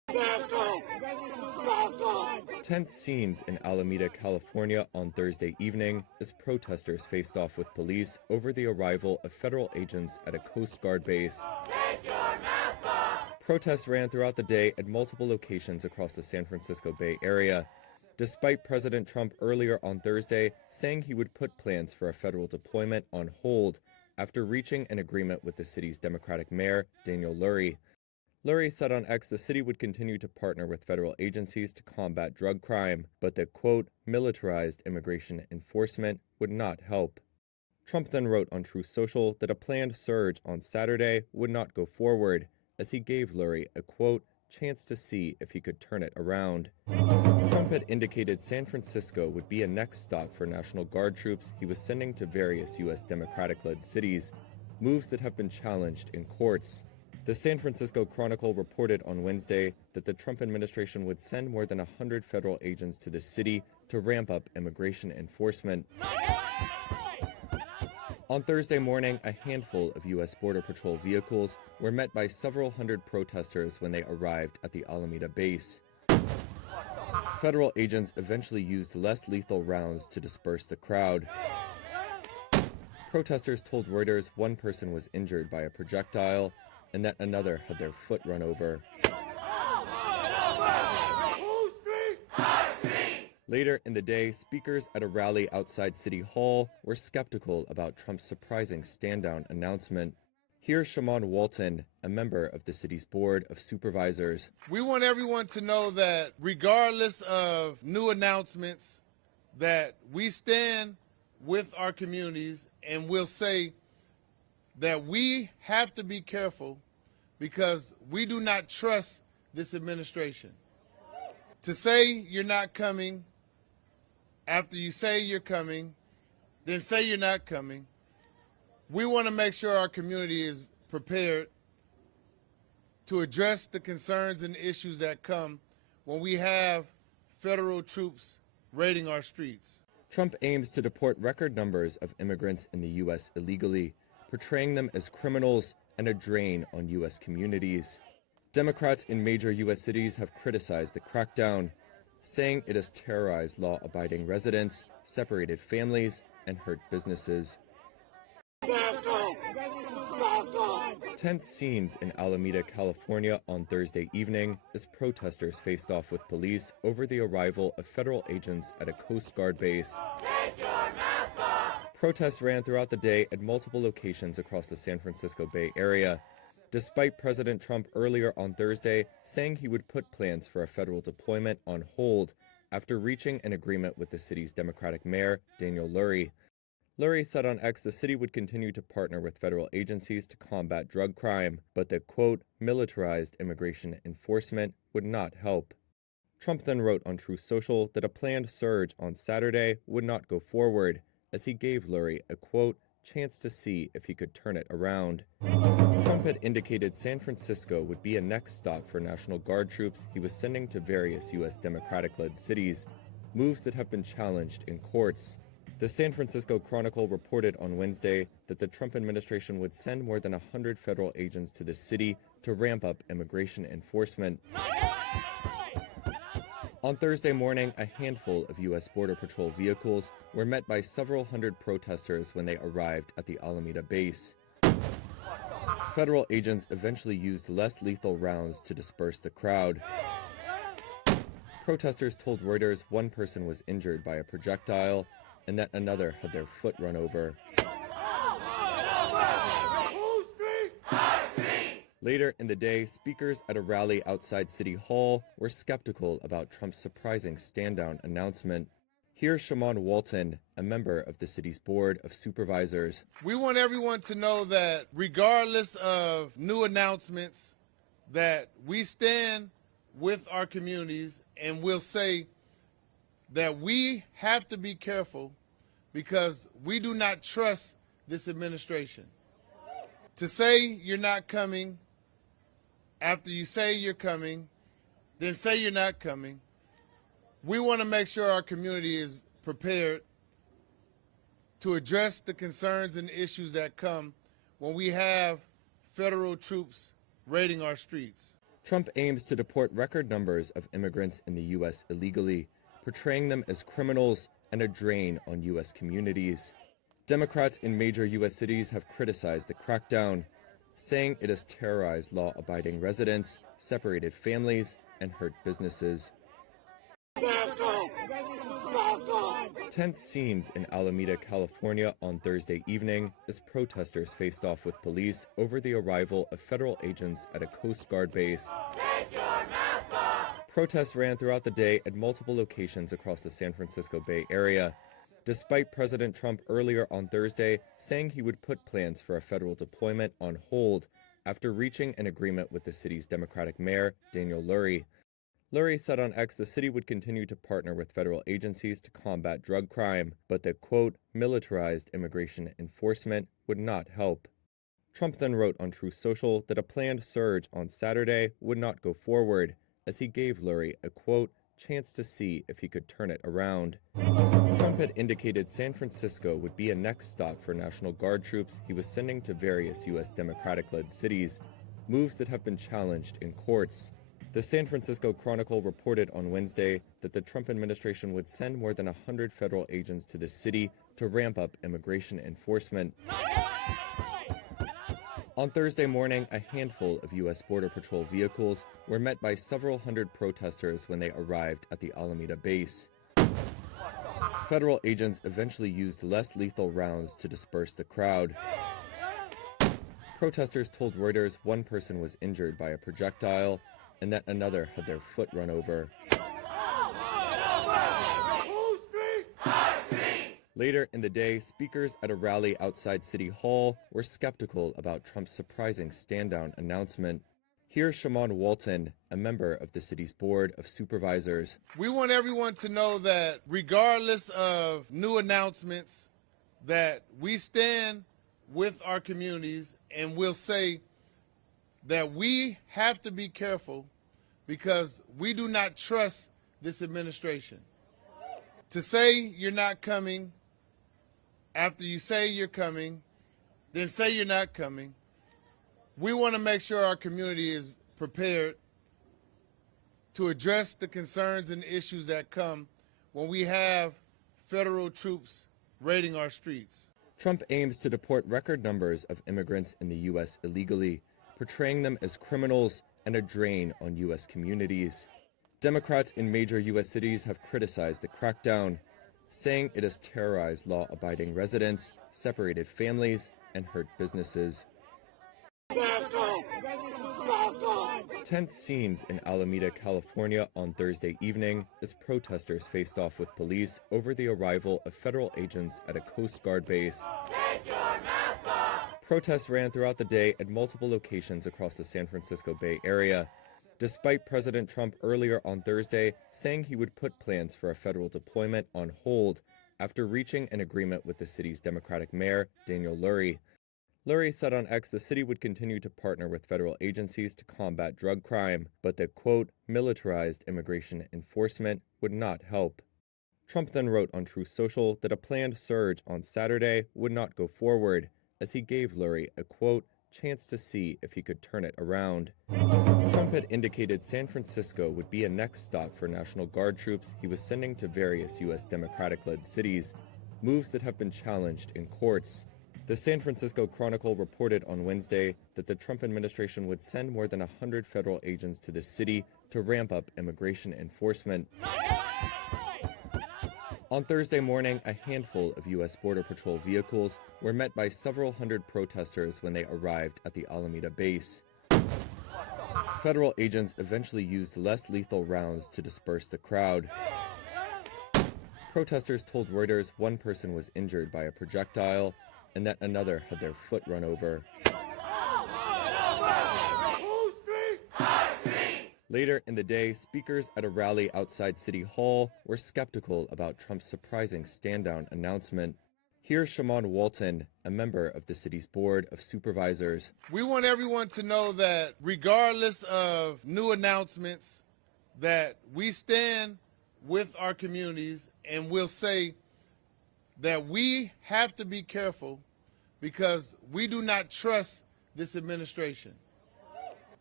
Tense scenes in Alameda, California on Thursday evening as protesters faced off with police over the arrival of federal agents at a Coast Guard base. Take your mask off. Protests ran throughout the day at multiple locations across the San Francisco Bay Area, despite President Trump earlier on Thursday saying he would put plans for a federal deployment on hold after reaching an agreement with the city's Democratic mayor, Daniel Lurie. Lurie said on X the city would continue to partner with federal agencies to combat drug crime, but that, quote, militarized immigration enforcement would not help. Trump then wrote on Truth Social that a planned surge on Saturday would not go forward, as he gave Lurie a, quote, chance to see if he could turn it around. Trump had indicated San Francisco would be a next stop for National Guard troops he was sending to various U.S. Democratic-led cities, moves that have been challenged in courts. The San Francisco Chronicle reported on Wednesday that the Trump administration would send more than 100 federal agents to the city to ramp up immigration enforcement. On Thursday morning, a handful of U.S. Border Patrol vehicles were met by several hundred protesters when they arrived at the Alameda base. Federal agents eventually used less lethal rounds to disperse the crowd. Protesters told Reuters one person was injured by a projectile and that another had their foot run over. Later in the day, speakers at a rally outside City Hall were skeptical about Trump's surprising stand-down announcement. Here's Shaman Walton, a member of the city's Board of Supervisors. We want everyone to know that regardless of new announcements, that we stand with our communities, and we'll say that we have to be careful because we do not trust this administration. To say you're not coming, after you say you're coming, then say you're not coming. We want to make sure our community is prepared to address the concerns and issues that come when we have federal troops raiding our streets. Trump aims to deport record numbers of immigrants in the U.S. illegally, portraying them as criminals and a drain on U.S. communities. Democrats in major U.S. cities have criticized the crackdown, saying it has terrorized law-abiding residents, separated families, and hurt businesses. Tense scenes in Alameda, California on Thursday evening as protesters faced off with police over the arrival of federal agents at a Coast Guard base. Take your mask off. Protests ran throughout the day at multiple locations across the San Francisco Bay Area, despite President Trump earlier on Thursday saying he would put plans for a federal deployment on hold after reaching an agreement with the city's Democratic mayor, Daniel Lurie. Lurie said on X the city would continue to partner with federal agencies to combat drug crime, but that, quote, militarized immigration enforcement would not help. Trump then wrote on Truth Social that a planned surge on Saturday would not go forward, as he gave Lurie a, quote, chance to see if he could turn it around. Trump had indicated San Francisco would be a next stop for National Guard troops he was sending to various U.S. Democratic-led cities, moves that have been challenged in courts. The San Francisco Chronicle reported on Wednesday that the Trump administration would send more than 100 federal agents to the city to ramp up immigration enforcement. On Thursday morning, a handful of U.S. Border Patrol vehicles were met by several hundred protesters when they arrived at the Alameda base. Federal agents eventually used less lethal rounds to disperse the crowd. Protesters told Reuters one person was injured by a projectile and that another had their foot run over. Later in the day, speakers at a rally outside City Hall were skeptical about Trump's surprising stand-down announcement. Here's Shaman Walton, a member of the city's Board of Supervisors. We want everyone to know that regardless of new announcements, that we stand with our communities, and we'll say that we have to be careful because we do not trust this administration. To say you're not coming, after you say you're coming, then say you're not coming. We want to make sure our community is prepared to address the concerns and issues that come when we have federal troops raiding our streets. Trump aims to deport record numbers of immigrants in the U.S. illegally, portraying them as criminals and a drain on U.S. communities. Democrats in major U.S. cities have criticized the crackdown, saying it has terrorized law-abiding residents, separated families, and hurt businesses. Tense scenes in Alameda, California on Thursday evening as protesters faced off with police over the arrival of federal agents at a Coast Guard base. Take your mask off. Protests ran throughout the day at multiple locations across the San Francisco Bay Area, despite President Trump earlier on Thursday saying he would put plans for a federal deployment on hold after reaching an agreement with the city's Democratic mayor, Daniel Lurie. Lurie said on X the city would continue to partner with federal agencies to combat drug crime, but that, quote, militarized immigration enforcement would not help. Trump then wrote on Truth Social that a planned surge on Saturday would not go forward, as he gave Lurie a, quote, chance to see if he could turn it around. Trump had indicated San Francisco would be a next stop for National Guard troops he was sending to various U.S. Democratic-led cities, moves that have been challenged in courts. The San Francisco Chronicle reported on Wednesday that the Trump administration would send more than 100 federal agents to the city to ramp up immigration enforcement. On Thursday morning, a handful of U.S. Border Patrol vehicles were met by several hundred protesters when they arrived at the Alameda base. Federal agents eventually used less lethal rounds to disperse the crowd. Protesters told Reuters one person was injured by a projectile and that another had their foot run over. Later in the day, speakers at a rally outside City Hall were skeptical about Trump's surprising stand-down announcement. Here's Shaman Walton, a member of the city's Board of Supervisors. We want everyone to know that regardless of new announcements, that we stand with our communities, and we'll say that we have to be careful because we do not trust this administration. To say you're not coming, after you say you're coming, then say you're not coming. We want to make sure our community is prepared to address the concerns and issues that come when we have federal troops raiding our streets. Trump aims to deport record numbers of immigrants in the U.S. illegally, portraying them as criminals and a drain on U.S. communities. Democrats in major U.S. cities have criticized the crackdown, saying it has terrorized law-abiding residents, separated families, and hurt businesses. Tense scenes in Alameda, California on Thursday evening as protesters faced off with police over the arrival of federal agents at a Coast Guard base. Take your mask off. Protests ran throughout the day at multiple locations across the San Francisco Bay Area, despite President Trump earlier on Thursday saying he would put plans for a federal deployment on hold after reaching an agreement with the city's Democratic mayor, Daniel Lurie. Lurie said on X the city would continue to partner with federal agencies to combat drug crime, but that, quote, militarized immigration enforcement would not help. Trump then wrote on Truth Social that a planned surge on Saturday would not go forward, as he gave Lurie a, quote, chance to see if he could turn it around. Trump had indicated San Francisco would be a next stop for National Guard troops he was sending to various U.S. Democratic-led cities, moves that have been challenged in courts. The San Francisco Chronicle reported on Wednesday that the Trump administration would send more than 100 federal agents to the city to ramp up immigration enforcement. On Thursday morning, a handful of U.S. Border Patrol vehicles were met by several hundred protesters when they arrived at the Alameda base. Federal agents eventually used less lethal rounds to disperse the crowd. Protesters told Reuters one person was injured by a projectile and that another had their foot run over. Later in the day, speakers at a rally outside City Hall were skeptical about Trump's surprising stand-down announcement. Here's Shaman Walton, a member of the city's Board of Supervisors. We want everyone to know that regardless of new announcements, that we stand with our communities, and we'll say that we have to be careful because we do not trust this administration.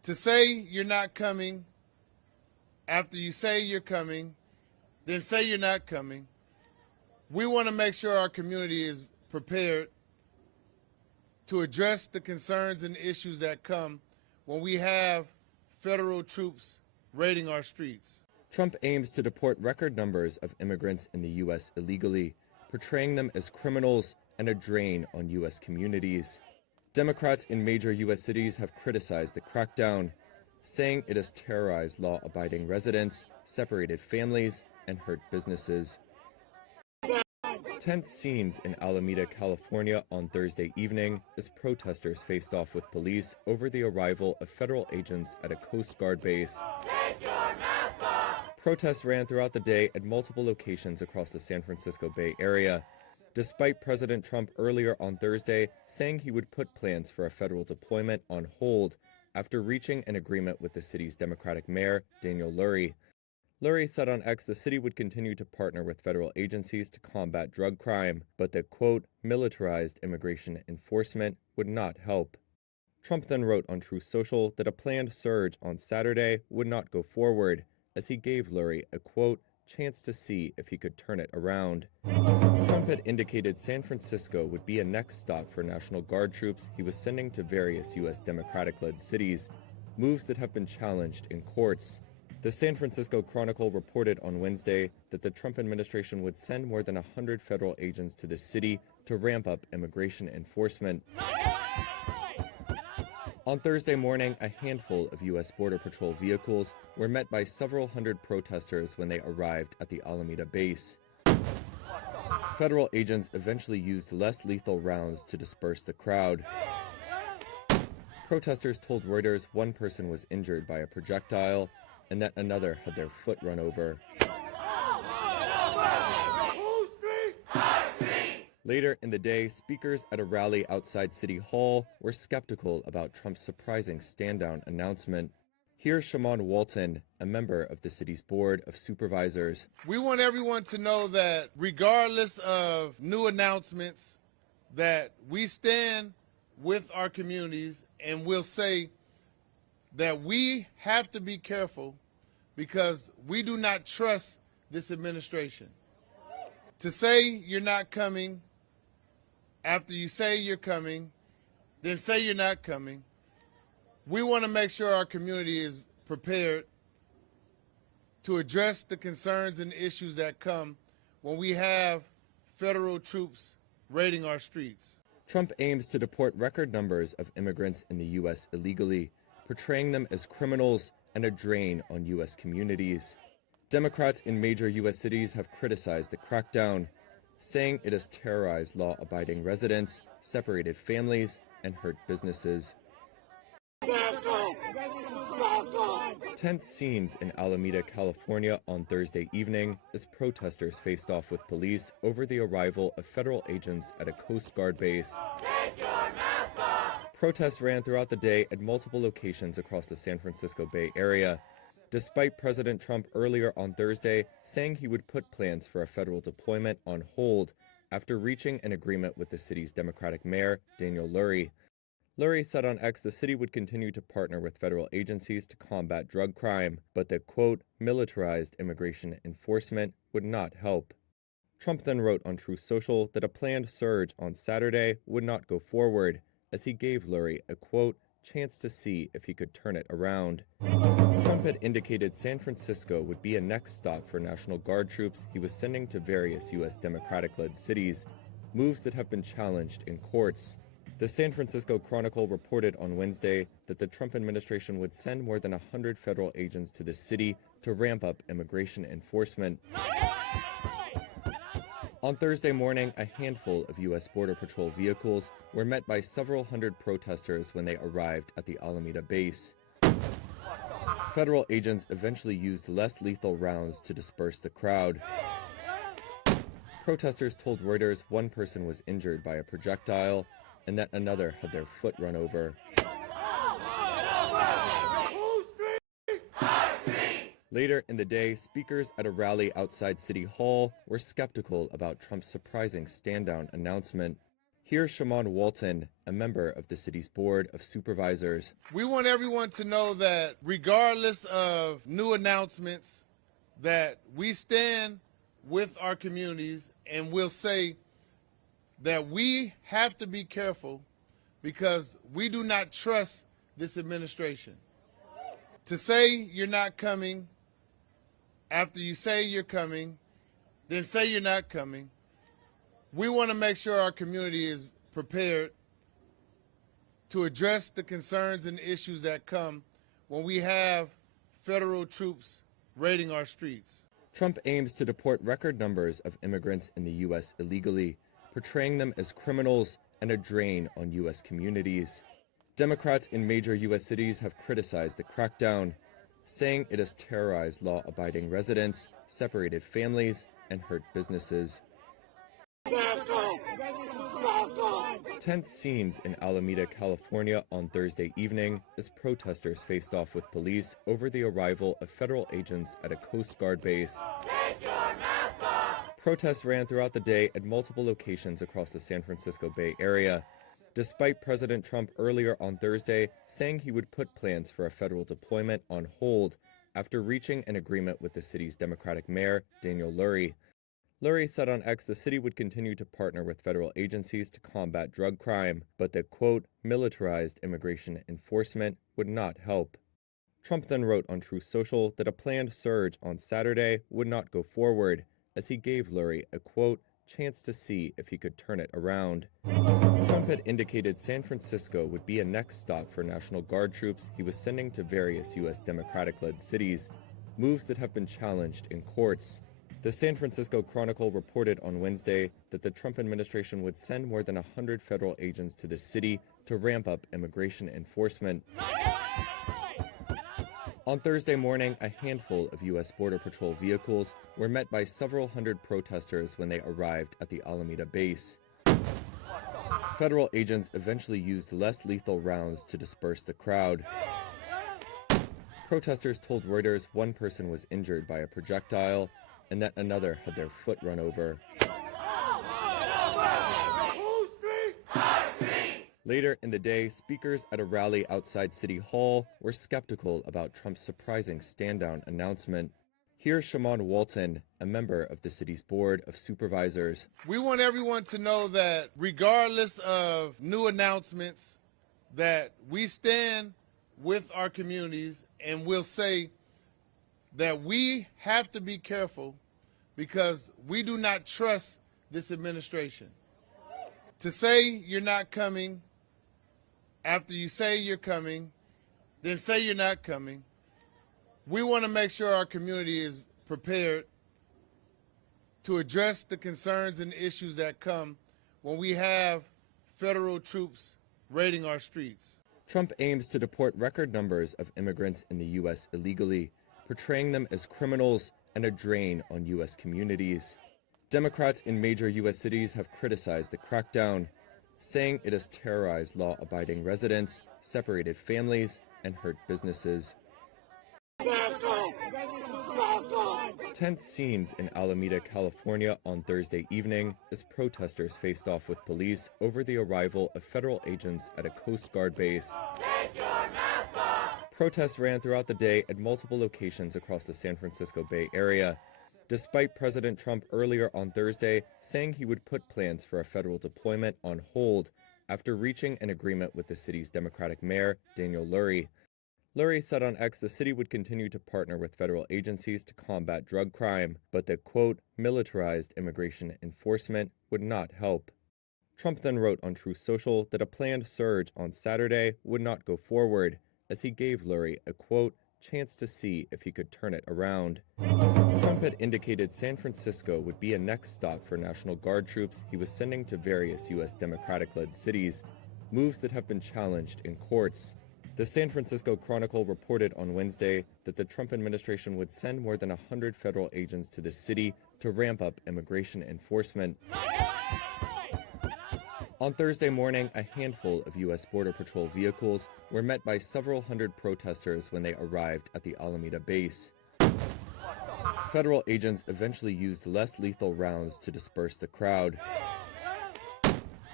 To say you're not coming after you say you're coming, then say you're not coming. We want to make sure our community is prepared to address the concerns and issues that come when we have federal troops raiding our streets. Trump aims to deport record numbers of immigrants in the U.S. illegally, portraying them as criminals and a drain on U.S. communities. Democrats in major U.S. cities have criticized the crackdown, saying it has terrorized law-abiding residents, separated families, and hurt businesses. Tense scenes in Alameda, California on Thursday evening as protesters faced off with police over the arrival of federal agents at a Coast Guard base. Take your mask off. Protests ran throughout the day at multiple locations across the San Francisco Bay Area, despite President Trump earlier on Thursday saying he would put plans for a federal deployment on hold after reaching an agreement with the city's Democratic mayor, Daniel Lurie. Lurie said on X the city would continue to partner with federal agencies to combat drug crime, but that, quote, militarized immigration enforcement would not help. Trump then wrote on Truth Social that a planned surge on Saturday would not go forward, as he gave Lurie a, quote, chance to see if he could turn it around. Trump had indicated San Francisco would be a next stop for National Guard troops he was sending to various U.S. Democratic-led cities, moves that have been challenged in courts. The San Francisco Chronicle reported on Wednesday that the Trump administration would send more than 100 federal agents to the city to ramp up immigration enforcement. On Thursday morning, a handful of U.S. Border Patrol vehicles were met by several hundred protesters when they arrived at the Alameda base. Federal agents eventually used less lethal rounds to disperse the crowd. Protesters told Reuters one person was injured by a projectile and that another had their foot run over. Later in the day, speakers at a rally outside City Hall were skeptical about Trump's surprising stand-down announcement. Here's Shaman Walton, a member of the city's Board of Supervisors. We want everyone to know that regardless of new announcements, that we stand with our communities, and we'll say that we have to be careful because we do not trust this administration. To say you're not coming after you say you're coming, then say you're not coming. We want to make sure our community is prepared to address the concerns and issues that come when we have federal troops raiding our streets. Trump aims to deport record numbers of immigrants in the U.S. illegally, portraying them as criminals and a drain on U.S. communities. Democrats in major U.S. cities have criticized the crackdown, saying it has terrorized law-abiding residents, separated families, and hurt businesses. Tense scenes in Alameda, California on Thursday evening as protesters faced off with police over the arrival of federal agents at a Coast Guard base. Take your mask off. Protests ran throughout the day at multiple locations across the San Francisco Bay Area, despite President Trump earlier on Thursday saying he would put plans for a federal deployment on hold after reaching an agreement with the city's Democratic mayor, Daniel Lurie. Lurie said on X the city would continue to partner with federal agencies to combat drug crime, but that, quote, militarized immigration enforcement would not help. Trump then wrote on Truth Social that a planned surge on Saturday would not go forward, as he gave Lurie a, quote, chance to see if he could turn it around. Trump had indicated San Francisco would be a next stop for National Guard troops he was sending to various U.S. Democratic-led cities, moves that have been challenged in courts. The San Francisco Chronicle reported on Wednesday that the Trump administration would send more than 100 federal agents to the city to ramp up immigration enforcement. On Thursday morning, a handful of U.S. Border Patrol vehicles were met by several hundred protesters when they arrived at the Alameda base. Federal agents eventually used less lethal rounds to disperse the crowd. Protesters told Reuters one person was injured by a projectile and that another had their foot run over. Later in the day, speakers at a rally outside City Hall were skeptical about Trump's surprising stand-down announcement. Here's Shaman Walton, a member of the city's Board of Supervisors. We want everyone to know that regardless of new announcements, that we stand with our communities, and we'll say that we have to be careful because we do not trust this administration. To say you're not coming, after you say you're coming, then say you're not coming. We want to make sure our community is prepared to address the concerns and issues that come when we have federal troops raiding our streets. Trump aims to deport record numbers of immigrants in the U.S. illegally, portraying them as criminals and a drain on U.S. communities. Democrats in major U.S. cities have criticized the crackdown, saying it has terrorized law-abiding residents, separated families, and hurt businesses. Tense scenes in Alameda, California on Thursday evening as protesters faced off with police over the arrival of federal agents at a Coast Guard base. Take your mask off. Protests ran throughout the day at multiple locations across the San Francisco Bay Area, despite President Trump earlier on Thursday saying he would put plans for a federal deployment on hold after reaching an agreement with the city's Democratic mayor, Daniel Lurie. Lurie said on X the city would continue to partner with federal agencies to combat drug crime, but that, quote, militarized immigration enforcement would not help. Trump then wrote on Truth Social that a planned surge on Saturday would not go forward, as he gave Lurie a, quote, chance to see if he could turn it around. Trump had indicated San Francisco would be a next stop for National Guard troops he was sending to various U.S. Democratic-led cities, moves that have been challenged in courts. The San Francisco Chronicle reported on Wednesday that the Trump administration would send more than 100 federal agents to the city to ramp up immigration enforcement. On Thursday morning, a handful of U.S. Border Patrol vehicles were met by several hundred protesters when they arrived at the Alameda base. Federal agents eventually used less lethal rounds to disperse the crowd. Protesters told Reuters one person was injured by a projectile and that another had their foot run over. Later in the day, speakers at a rally outside City Hall were skeptical about Trump's surprising stand-down announcement. Here's Shaman Walton, a member of the city's Board of Supervisors. We want everyone to know that regardless of new announcements, that we stand with our communities, and we'll say that we have to be careful because we do not trust this administration. To say you're not coming, after you say you're coming, then say you're not coming. We want to make sure our community is prepared to address the concerns and issues that come when we have federal troops raiding our streets. Trump aims to deport record numbers of immigrants in the U.S. illegally, portraying them as criminals and a drain on U.S. communities. Democrats in major U.S. cities have criticized the crackdown, saying it has terrorized law-abiding residents, separated families, and hurt businesses. Tense scenes in Alameda, California on Thursday evening as protesters faced off with police over the arrival of federal agents at a Coast Guard base. Take your mask off. Protests ran throughout the day at multiple locations across the San Francisco Bay Area, despite President Trump earlier on Thursday saying he would put plans for a federal deployment on hold after reaching an agreement with the city's Democratic mayor, Daniel Lurie. Lurie said on X the city would continue to partner with federal agencies to combat drug crime, but that, quote, militarized immigration enforcement would not help. Trump then wrote on Truth Social that a planned surge on Saturday would not go forward, as he gave Lurie a, quote, chance to see if he could turn it around. Trump had indicated San Francisco would be a next stop for National Guard troops he was sending to various U.S. Democratic-led cities, moves that have been challenged in courts. The San Francisco Chronicle reported on Wednesday that the Trump administration would send more than 100 federal agents to the city to ramp up immigration enforcement. On Thursday morning, a handful of U.S. Border Patrol vehicles were met by several hundred protesters when they arrived at the Alameda base. Federal agents eventually used less lethal rounds to disperse the crowd.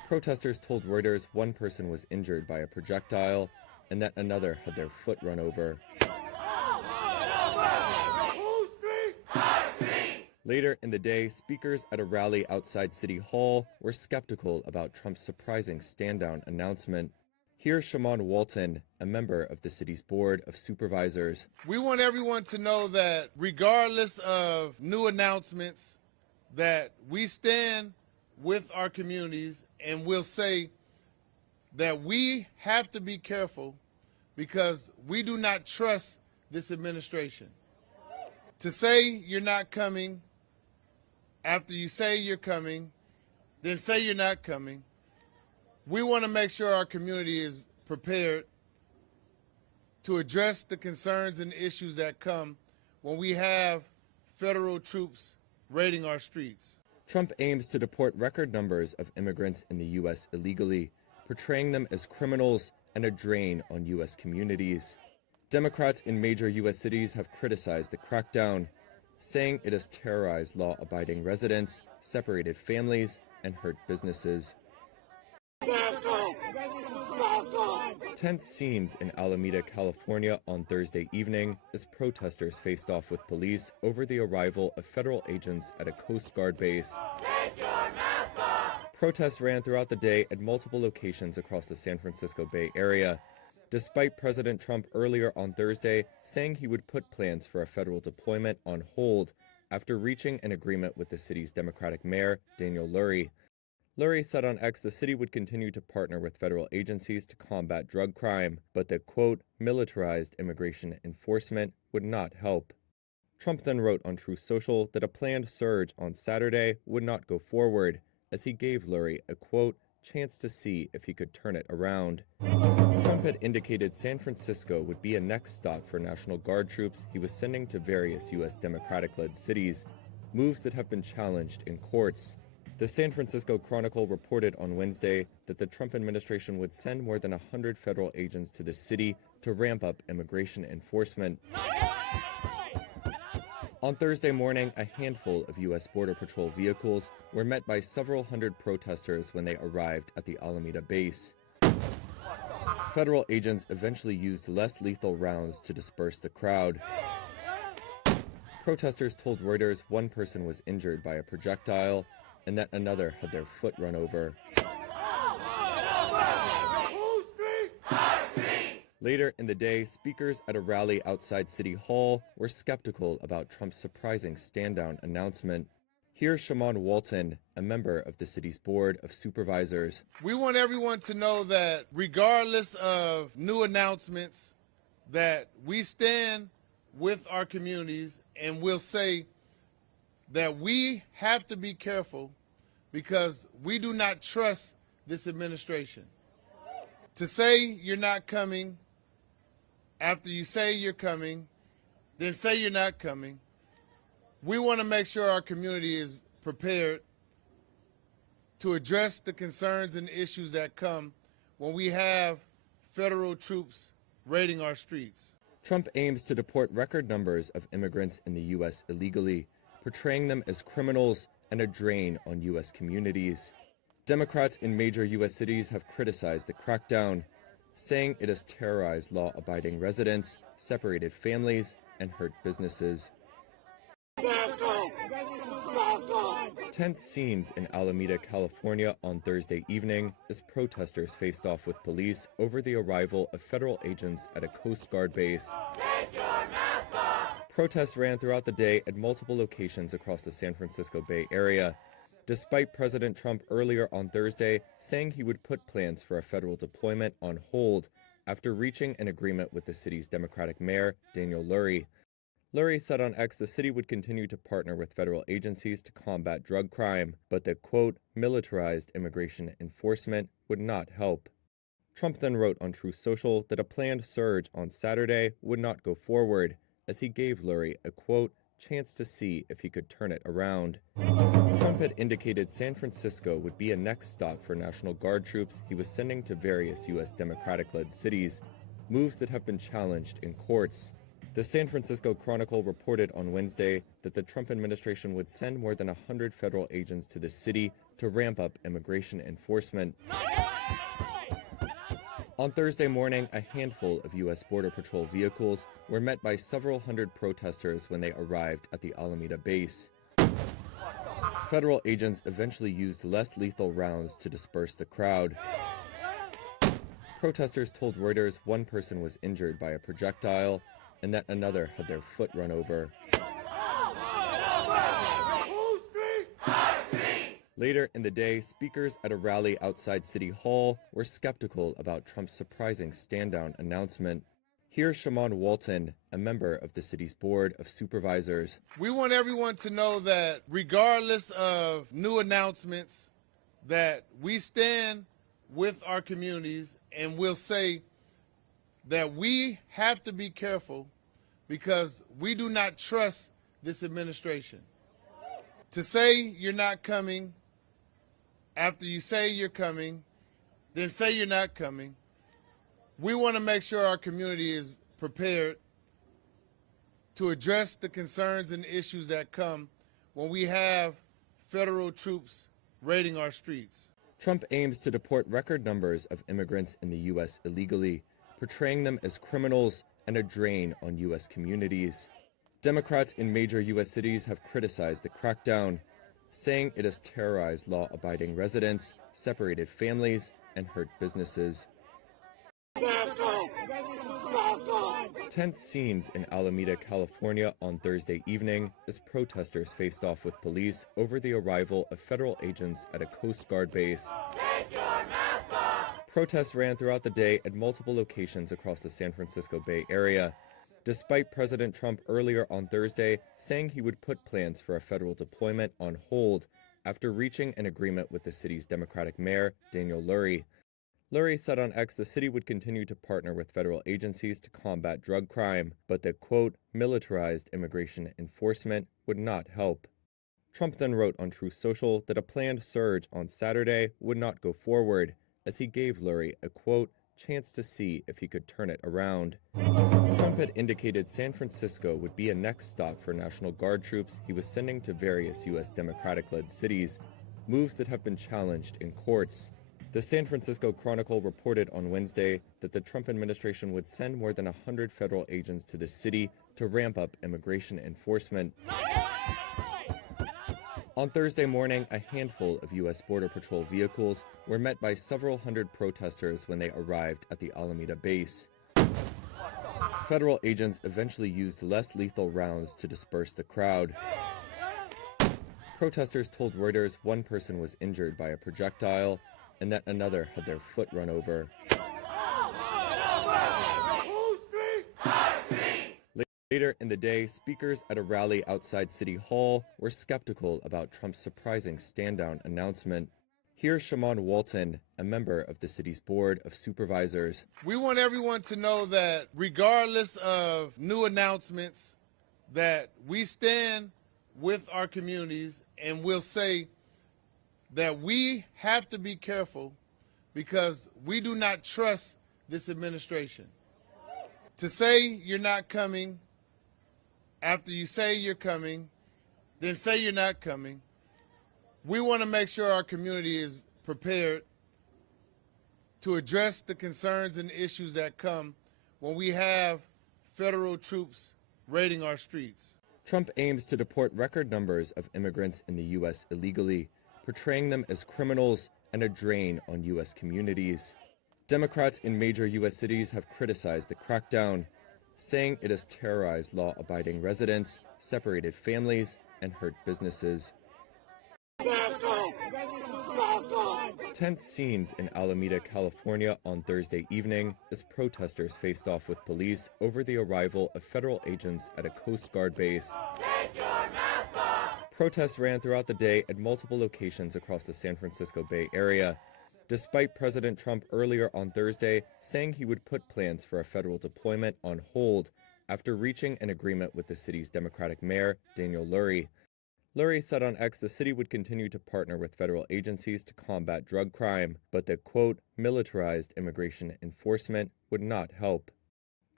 Protesters told Reuters one person was injured by a projectile and that another had their foot run over. Later in the day, speakers at a rally outside City Hall were skeptical about Trump's surprising stand-down announcement. Here's Shaman Walton, a member of the city's Board of Supervisors. We want everyone to know that regardless of new announcements, that we stand with our communities, and we'll say that we have to be careful because we do not trust this administration. To say you're not coming, after you say you're coming, then say you're not coming. We want to make sure our community is prepared to address the concerns and issues that come when we have federal troops raiding our streets. Trump aims to deport record numbers of immigrants in the U.S. illegally, portraying them as criminals and a drain on U.S. communities. Democrats in major U.S. cities have criticized the crackdown, saying it has terrorized law-abiding residents, separated families, and hurt businesses. Tense scenes in Alameda, California on Thursday evening as protesters faced off with police over the arrival of federal agents at a Coast Guard base. Take your mask off. Protests ran throughout the day at multiple locations across the San Francisco Bay Area, despite President Trump earlier on Thursday saying he would put plans for a federal deployment on hold after reaching an agreement with the city's Democratic mayor, Daniel Lurie. Lurie said on X the city would continue to partner with federal agencies to combat drug crime, but that, quote, militarized immigration enforcement would not help. Trump then wrote on Truth Social that a planned surge on Saturday would not go forward, as he gave Lurie a, quote, chance to see if he could turn it around. Trump had indicated San Francisco would be a next stop for National Guard troops he was sending to various U.S. Democratic-led cities, moves that have been challenged in courts. The San Francisco Chronicle reported on Wednesday that the Trump administration would send more than 100 federal agents to the city to ramp up immigration enforcement. On Thursday morning, a handful of U.S. Border Patrol vehicles were met by several hundred protesters when they arrived at the Alameda base. Federal agents eventually used less lethal rounds to disperse the crowd. Protesters told Reuters one person was injured by a projectile and that another had their foot run over. Later in the day, speakers at a rally outside City Hall were skeptical about Trump's surprising stand-down announcement. Here's Shaman Walton, a member of the city's Board of Supervisors. We want everyone to know that regardless of new announcements, that we stand with our communities, and we'll say that we have to be careful because we do not trust this administration. To say you're not coming, after you say you're coming, then say you're not coming. We want to make sure our community is prepared to address the concerns and issues that come when we have federal troops raiding our streets. Trump aims to deport record numbers of immigrants in the U.S. illegally, portraying them as criminals and a drain on U.S. communities. Democrats in major U.S. cities have criticized the crackdown, saying it has terrorized law-abiding residents, separated families, and hurt businesses. Tense scenes in Alameda, California on Thursday evening as protesters faced off with police over the arrival of federal agents at a Coast Guard base. Take your mask off. Protests ran throughout the day at multiple locations across the San Francisco Bay Area, despite President Trump earlier on Thursday saying he would put plans for a federal deployment on hold after reaching an agreement with the city's Democratic mayor, Daniel Lurie. Lurie said on X the city would continue to partner with federal agencies to combat drug crime, but that, quote, militarized immigration enforcement would not help. Trump then wrote on Truth Social that a planned surge on Saturday would not go forward, as he gave Lurie a, quote, chance to see if he could turn it around. Trump had indicated San Francisco would be a next stop for National Guard troops he was sending to various U.S. Democratic-led cities, moves that have been challenged in courts. The San Francisco Chronicle reported on Wednesday that the Trump administration would send more than 100 federal agents to the city to ramp up immigration enforcement. On Thursday morning, a handful of U.S. Border Patrol vehicles were met by several hundred protesters when they arrived at the Alameda base. Federal agents eventually used less lethal rounds to disperse the crowd. Protesters told Reuters one person was injured by a projectile and that another had their foot run over. Later in the day, speakers at a rally outside City Hall were skeptical about Trump's surprising stand-down announcement. Here's Shaman Walton, a member of the city's Board of Supervisors. We want everyone to know that regardless of new announcements, that we stand with our communities, and we'll say that we have to be careful because we do not trust this administration. To say you're not coming, after you say you're coming, then say you're not coming. We want to make sure our community is prepared to address the concerns and issues that come when we have federal troops raiding our streets. Trump aims to deport record numbers of immigrants in the U.S. illegally, portraying them as criminals and a drain on U.S. communities. Democrats in major U.S. cities have criticized the crackdown, saying it has terrorized law-abiding residents, separated families, and hurt businesses. Tense scenes in Alameda, California on Thursday evening as protesters faced off with police over the arrival of federal agents at a Coast Guard base. Take your mask off. Protests ran throughout the day at multiple locations across the San Francisco Bay Area, despite President Trump earlier on Thursday saying he would put plans for a federal deployment on hold after reaching an agreement with the city's Democratic mayor, Daniel Lurie. Lurie said on X the city would continue to partner with federal agencies to combat drug crime, but that, quote, militarized immigration enforcement would not help. Trump then wrote on Truth Social that a planned surge on Saturday would not go forward, as he gave Lurie a, quote, chance to see if he could turn it around. Trump had indicated San Francisco would be a next stop for National Guard troops he was sending to various U.S. Democratic-led cities, moves that have been challenged in courts. The San Francisco Chronicle reported on Wednesday that the Trump administration would send more than 100 federal agents to the city to ramp up immigration enforcement. On Thursday morning, a handful of U.S. Border Patrol vehicles were met by several hundred protesters when they arrived at the Alameda base. Federal agents eventually used less lethal rounds to disperse the crowd. Protesters told Reuters one person was injured by a projectile and that another had their foot run over. Later in the day, speakers at a rally outside City Hall were skeptical about Trump's surprising stand-down announcement. Here's Shaman Walton, a member of the city's Board of Supervisors. We want everyone to know that regardless of new announcements, that we stand with our communities, and we'll say that we have to be careful because we do not trust this administration. To say you're not coming, after you say you're coming, then say you're not coming. We want to make sure our community is prepared to address the concerns and issues that come when we have federal troops raiding our streets. Trump aims to deport record numbers of immigrants in the U.S. illegally, portraying them as criminals and a drain on U.S. communities. Democrats in major U.S. cities have criticized the crackdown, saying it has terrorized law-abiding residents, separated families, and hurt businesses. Tense scenes in Alameda, California on Thursday evening as protesters faced off with police over the arrival of federal agents at a Coast Guard base. Take your mask off. Protests ran throughout the day at multiple locations across the San Francisco Bay Area, despite President Trump earlier on Thursday saying he would put plans for a federal deployment on hold after reaching an agreement with the city's Democratic mayor, Daniel Lurie. Lurie said on X the city would continue to partner with federal agencies to combat drug crime, but that, quote, militarized immigration enforcement would not help.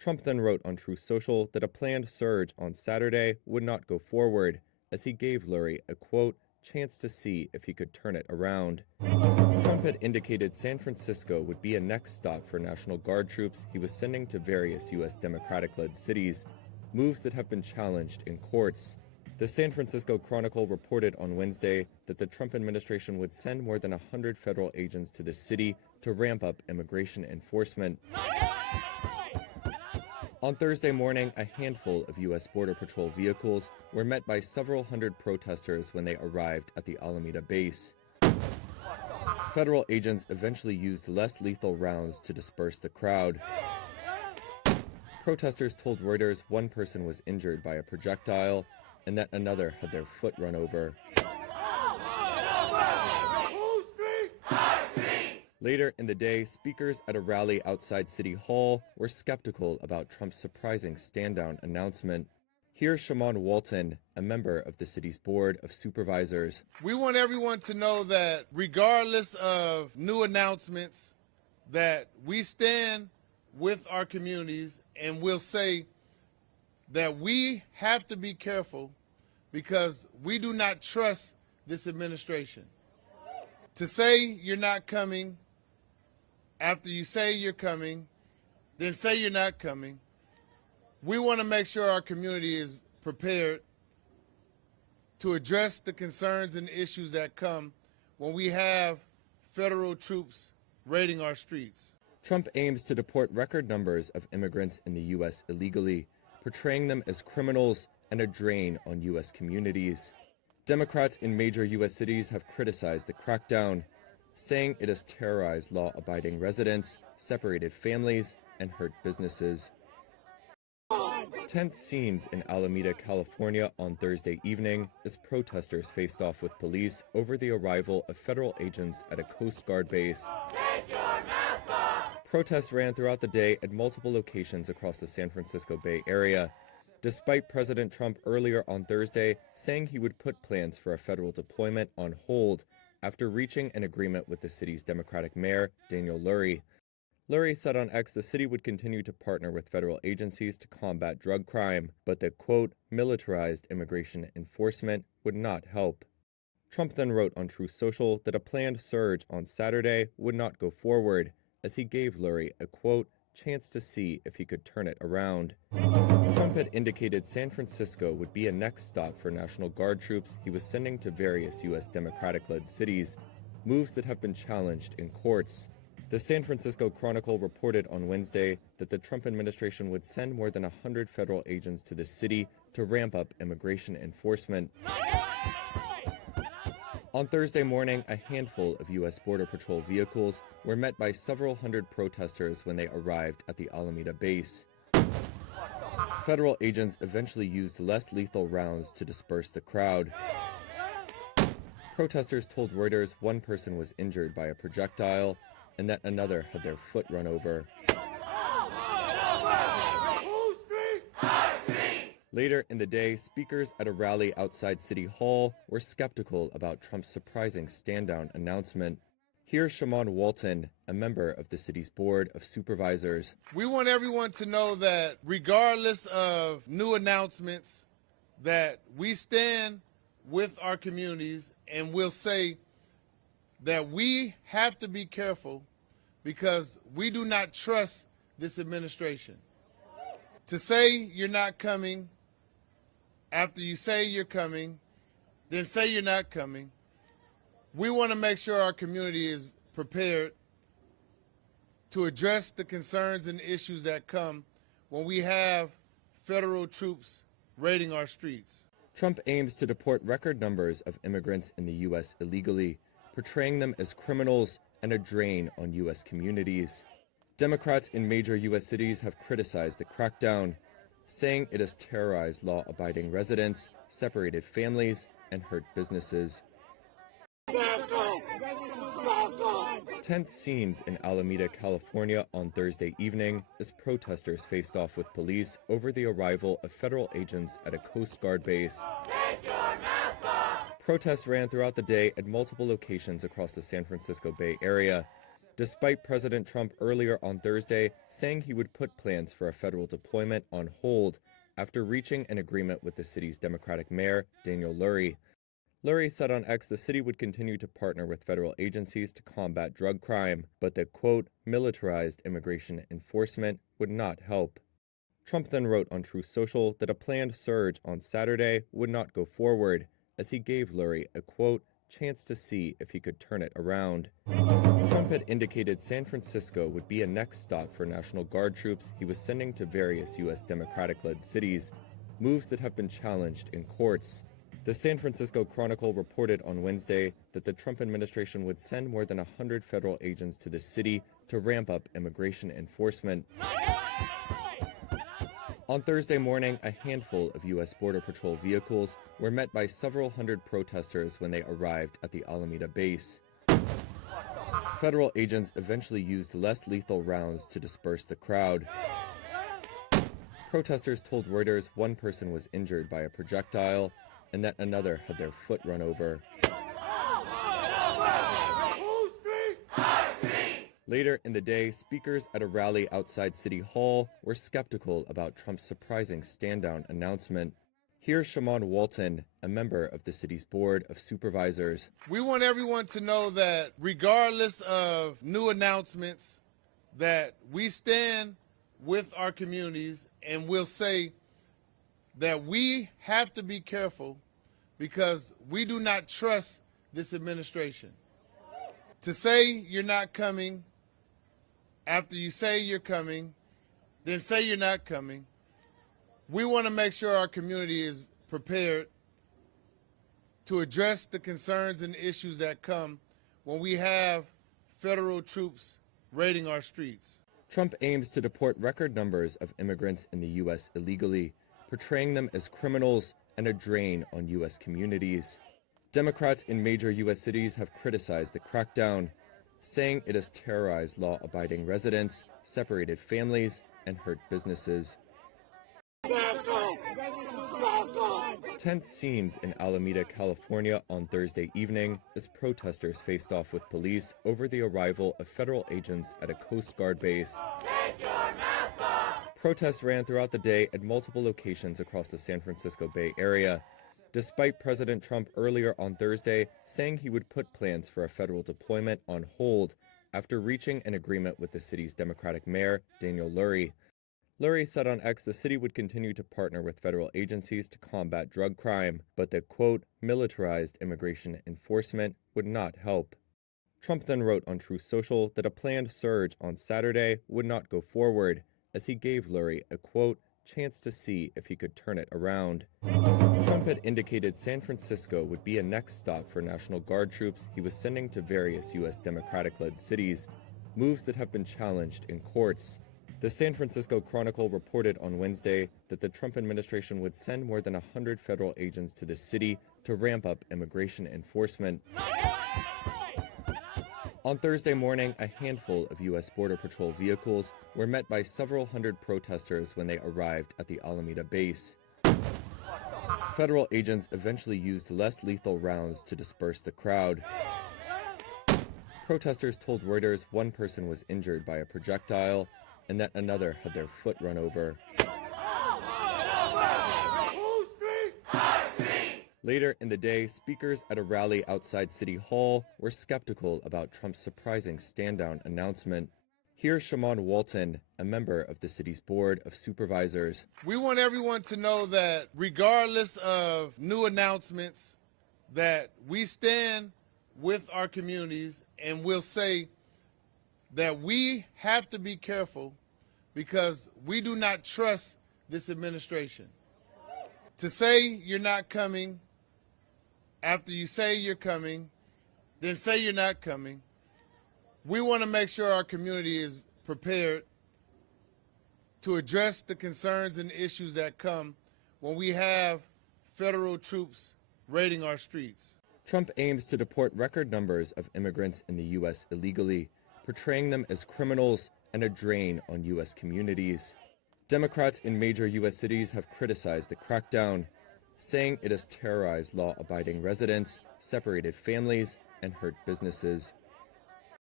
Trump then wrote on Truth Social that a planned surge on Saturday would not go forward, as he gave Lurie a, quote, chance to see if he could turn it around. Trump had indicated San Francisco would be a next stop for National Guard troops he was sending to various U.S. Democratic-led cities, moves that have been challenged in courts. The San Francisco Chronicle reported on Wednesday that the Trump administration would send more than 100 federal agents to the city to ramp up immigration enforcement. On Thursday morning, a handful of U.S. Border Patrol vehicles were met by several hundred protesters when they arrived at the Alameda base. Federal agents eventually used less lethal rounds to disperse the crowd. Protesters told Reuters one person was injured by a projectile and that another had their foot run over. Later in the day, speakers at a rally outside City Hall were skeptical about Trump's surprising stand-down announcement. Here's Shaman Walton, a member of the city's Board of Supervisors. We want everyone to know that regardless of new announcements, that we stand with our communities, and we'll say that we have to be careful because we do not trust this administration. To say you're not coming, after you say you're coming, then say you're not coming. We want to make sure our community is prepared to address the concerns and issues that come when we have federal troops raiding our streets. Trump aims to deport record numbers of immigrants in the U.S. illegally, portraying them as criminals and a drain on U.S. communities. Democrats in major U.S. cities have criticized the crackdown, saying it has terrorized law-abiding residents, separated families, and hurt businesses. Tense scenes in Alameda, California on Thursday evening as protesters faced off with police over the arrival of federal agents at a Coast Guard base. Take your mask off. Protests ran throughout the day at multiple locations across the San Francisco Bay Area, despite President Trump earlier on Thursday saying he would put plans for a federal deployment on hold after reaching an agreement with the city's Democratic mayor, Daniel Lurie. Lurie said on X the city would continue to partner with federal agencies to combat drug crime, but that, quote, militarized immigration enforcement would not help. Trump then wrote on Truth Social that a planned surge on Saturday would not go forward, as he gave Lurie a, quote, chance to see if he could turn it around. Trump had indicated San Francisco would be a next stop for National Guard troops he was sending to various U.S. Democratic-led cities, moves that have been challenged in courts. The San Francisco Chronicle reported on Wednesday that the Trump administration would send more than 100 federal agents to the city to ramp up immigration enforcement. On Thursday morning, a handful of U.S. Border Patrol vehicles were met by several hundred protesters when they arrived at the Alameda base. Federal agents eventually used less lethal rounds to disperse the crowd. Protesters told Reuters one person was injured by a projectile and that another had their foot run over. Later in the day, speakers at a rally outside City Hall were skeptical about Trump's surprising stand-down announcement. Here's Shaman Walton, a member of the city's Board of Supervisors. We want everyone to know that regardless of new announcements, that we stand with our communities, and we'll say that we have to be careful because we do not trust this administration. To say you're not coming, after you say you're coming, then say you're not coming. We want to make sure our community is prepared to address the concerns and issues that come when we have federal troops raiding our streets. Trump aims to deport record numbers of immigrants in the U.S. illegally, portraying them as criminals and a drain on U.S. communities. Democrats in major U.S. cities have criticized the crackdown, saying it has terrorized law-abiding residents, separated families, and hurt businesses. Tense scenes in Alameda, California on Thursday evening as protesters faced off with police over the arrival of federal agents at a Coast Guard base. Take your mask off. Protests ran throughout the day at multiple locations across the San Francisco Bay Area, despite President Trump earlier on Thursday saying he would put plans for a federal deployment on hold after reaching an agreement with the city's Democratic mayor, Daniel Lurie. Lurie said on X the city would continue to partner with federal agencies to combat drug crime, but that, quote, militarized immigration enforcement would not help. Trump then wrote on Truth Social that a planned surge on Saturday would not go forward, as he gave Lurie a, quote, chance to see if he could turn it around. Trump had indicated San Francisco would be a next stop for National Guard troops he was sending to various U.S. Democratic-led cities, moves that have been challenged in courts. The San Francisco Chronicle reported on Wednesday that the Trump administration would send more than 100 federal agents to the city to ramp up immigration enforcement. On Thursday morning, a handful of U.S. Border Patrol vehicles were met by several hundred protesters when they arrived at the Alameda base. Federal agents eventually used less lethal rounds to disperse the crowd. Protesters told Reuters one person was injured by a projectile and that another had their foot run over. Later in the day, speakers at a rally outside City Hall were skeptical about Trump's surprising stand-down announcement. Here's Shaman Walton, a member of the city's Board of Supervisors. We want everyone to know that regardless of new announcements, that we stand with our communities, and we'll say that we have to be careful because we do not trust this administration. To say you're not coming, after you say you're coming, then say you're not coming. We want to make sure our community is prepared to address the concerns and issues that come when we have federal troops raiding our streets. Trump aims to deport record numbers of immigrants in the U.S. illegally, portraying them as criminals and a drain on U.S. communities. Democrats in major U.S. cities have criticized the crackdown, saying it has terrorized law-abiding residents, separated families, and hurt businesses. Tense scenes in Alameda, California on Thursday evening as protesters faced off with police over the arrival of federal agents at a Coast Guard base. Take your mask off! Protests ran throughout the day at multiple locations across the San Francisco Bay Area, despite President Trump earlier on Thursday saying he would put plans for a federal deployment on hold after reaching an agreement with the city's Democratic mayor, Daniel Lurie. Lurie said on X the city would continue to partner with federal agencies to combat drug crime, but that, quote, militarized immigration enforcement would not help. Trump then wrote on Truth Social that a planned surge on Saturday would not go forward, as he gave Lurie a, quote, chance to see if he could turn it around. Trump had indicated San Francisco would be a next stop for National Guard troops he was sending to various U.S. Democratic-led cities, moves that have been challenged in courts. The San Francisco Chronicle reported on Wednesday that the Trump administration would send more than 100 federal agents to the city to ramp up immigration enforcement. On Thursday morning, a handful of U.S. Border Patrol vehicles were met by several hundred protesters when they arrived at the Alameda base. Federal agents eventually used less lethal rounds to disperse the crowd. Protesters told Reuters one person was injured by a projectile and that another had their foot run over. Later in the day, speakers at a rally outside City Hall were skeptical about Trump's surprising stand-down announcement. Here's Shaman Walton, a member of the city's Board of Supervisors. We want everyone to know that regardless of new announcements, that we stand with our communities, and we'll say that we have to be careful because we do not trust this administration. To say you're not coming, after you say you're coming, then say you're not coming. We want to make sure our community is prepared to address the concerns and issues that come when we have federal troops raiding our streets. Trump aims to deport record numbers of immigrants in the U.S. illegally, portraying them as criminals and a drain on U.S. communities. Democrats in major U.S. cities have criticized the crackdown, saying it has terrorized law-abiding residents, separated families, and hurt businesses.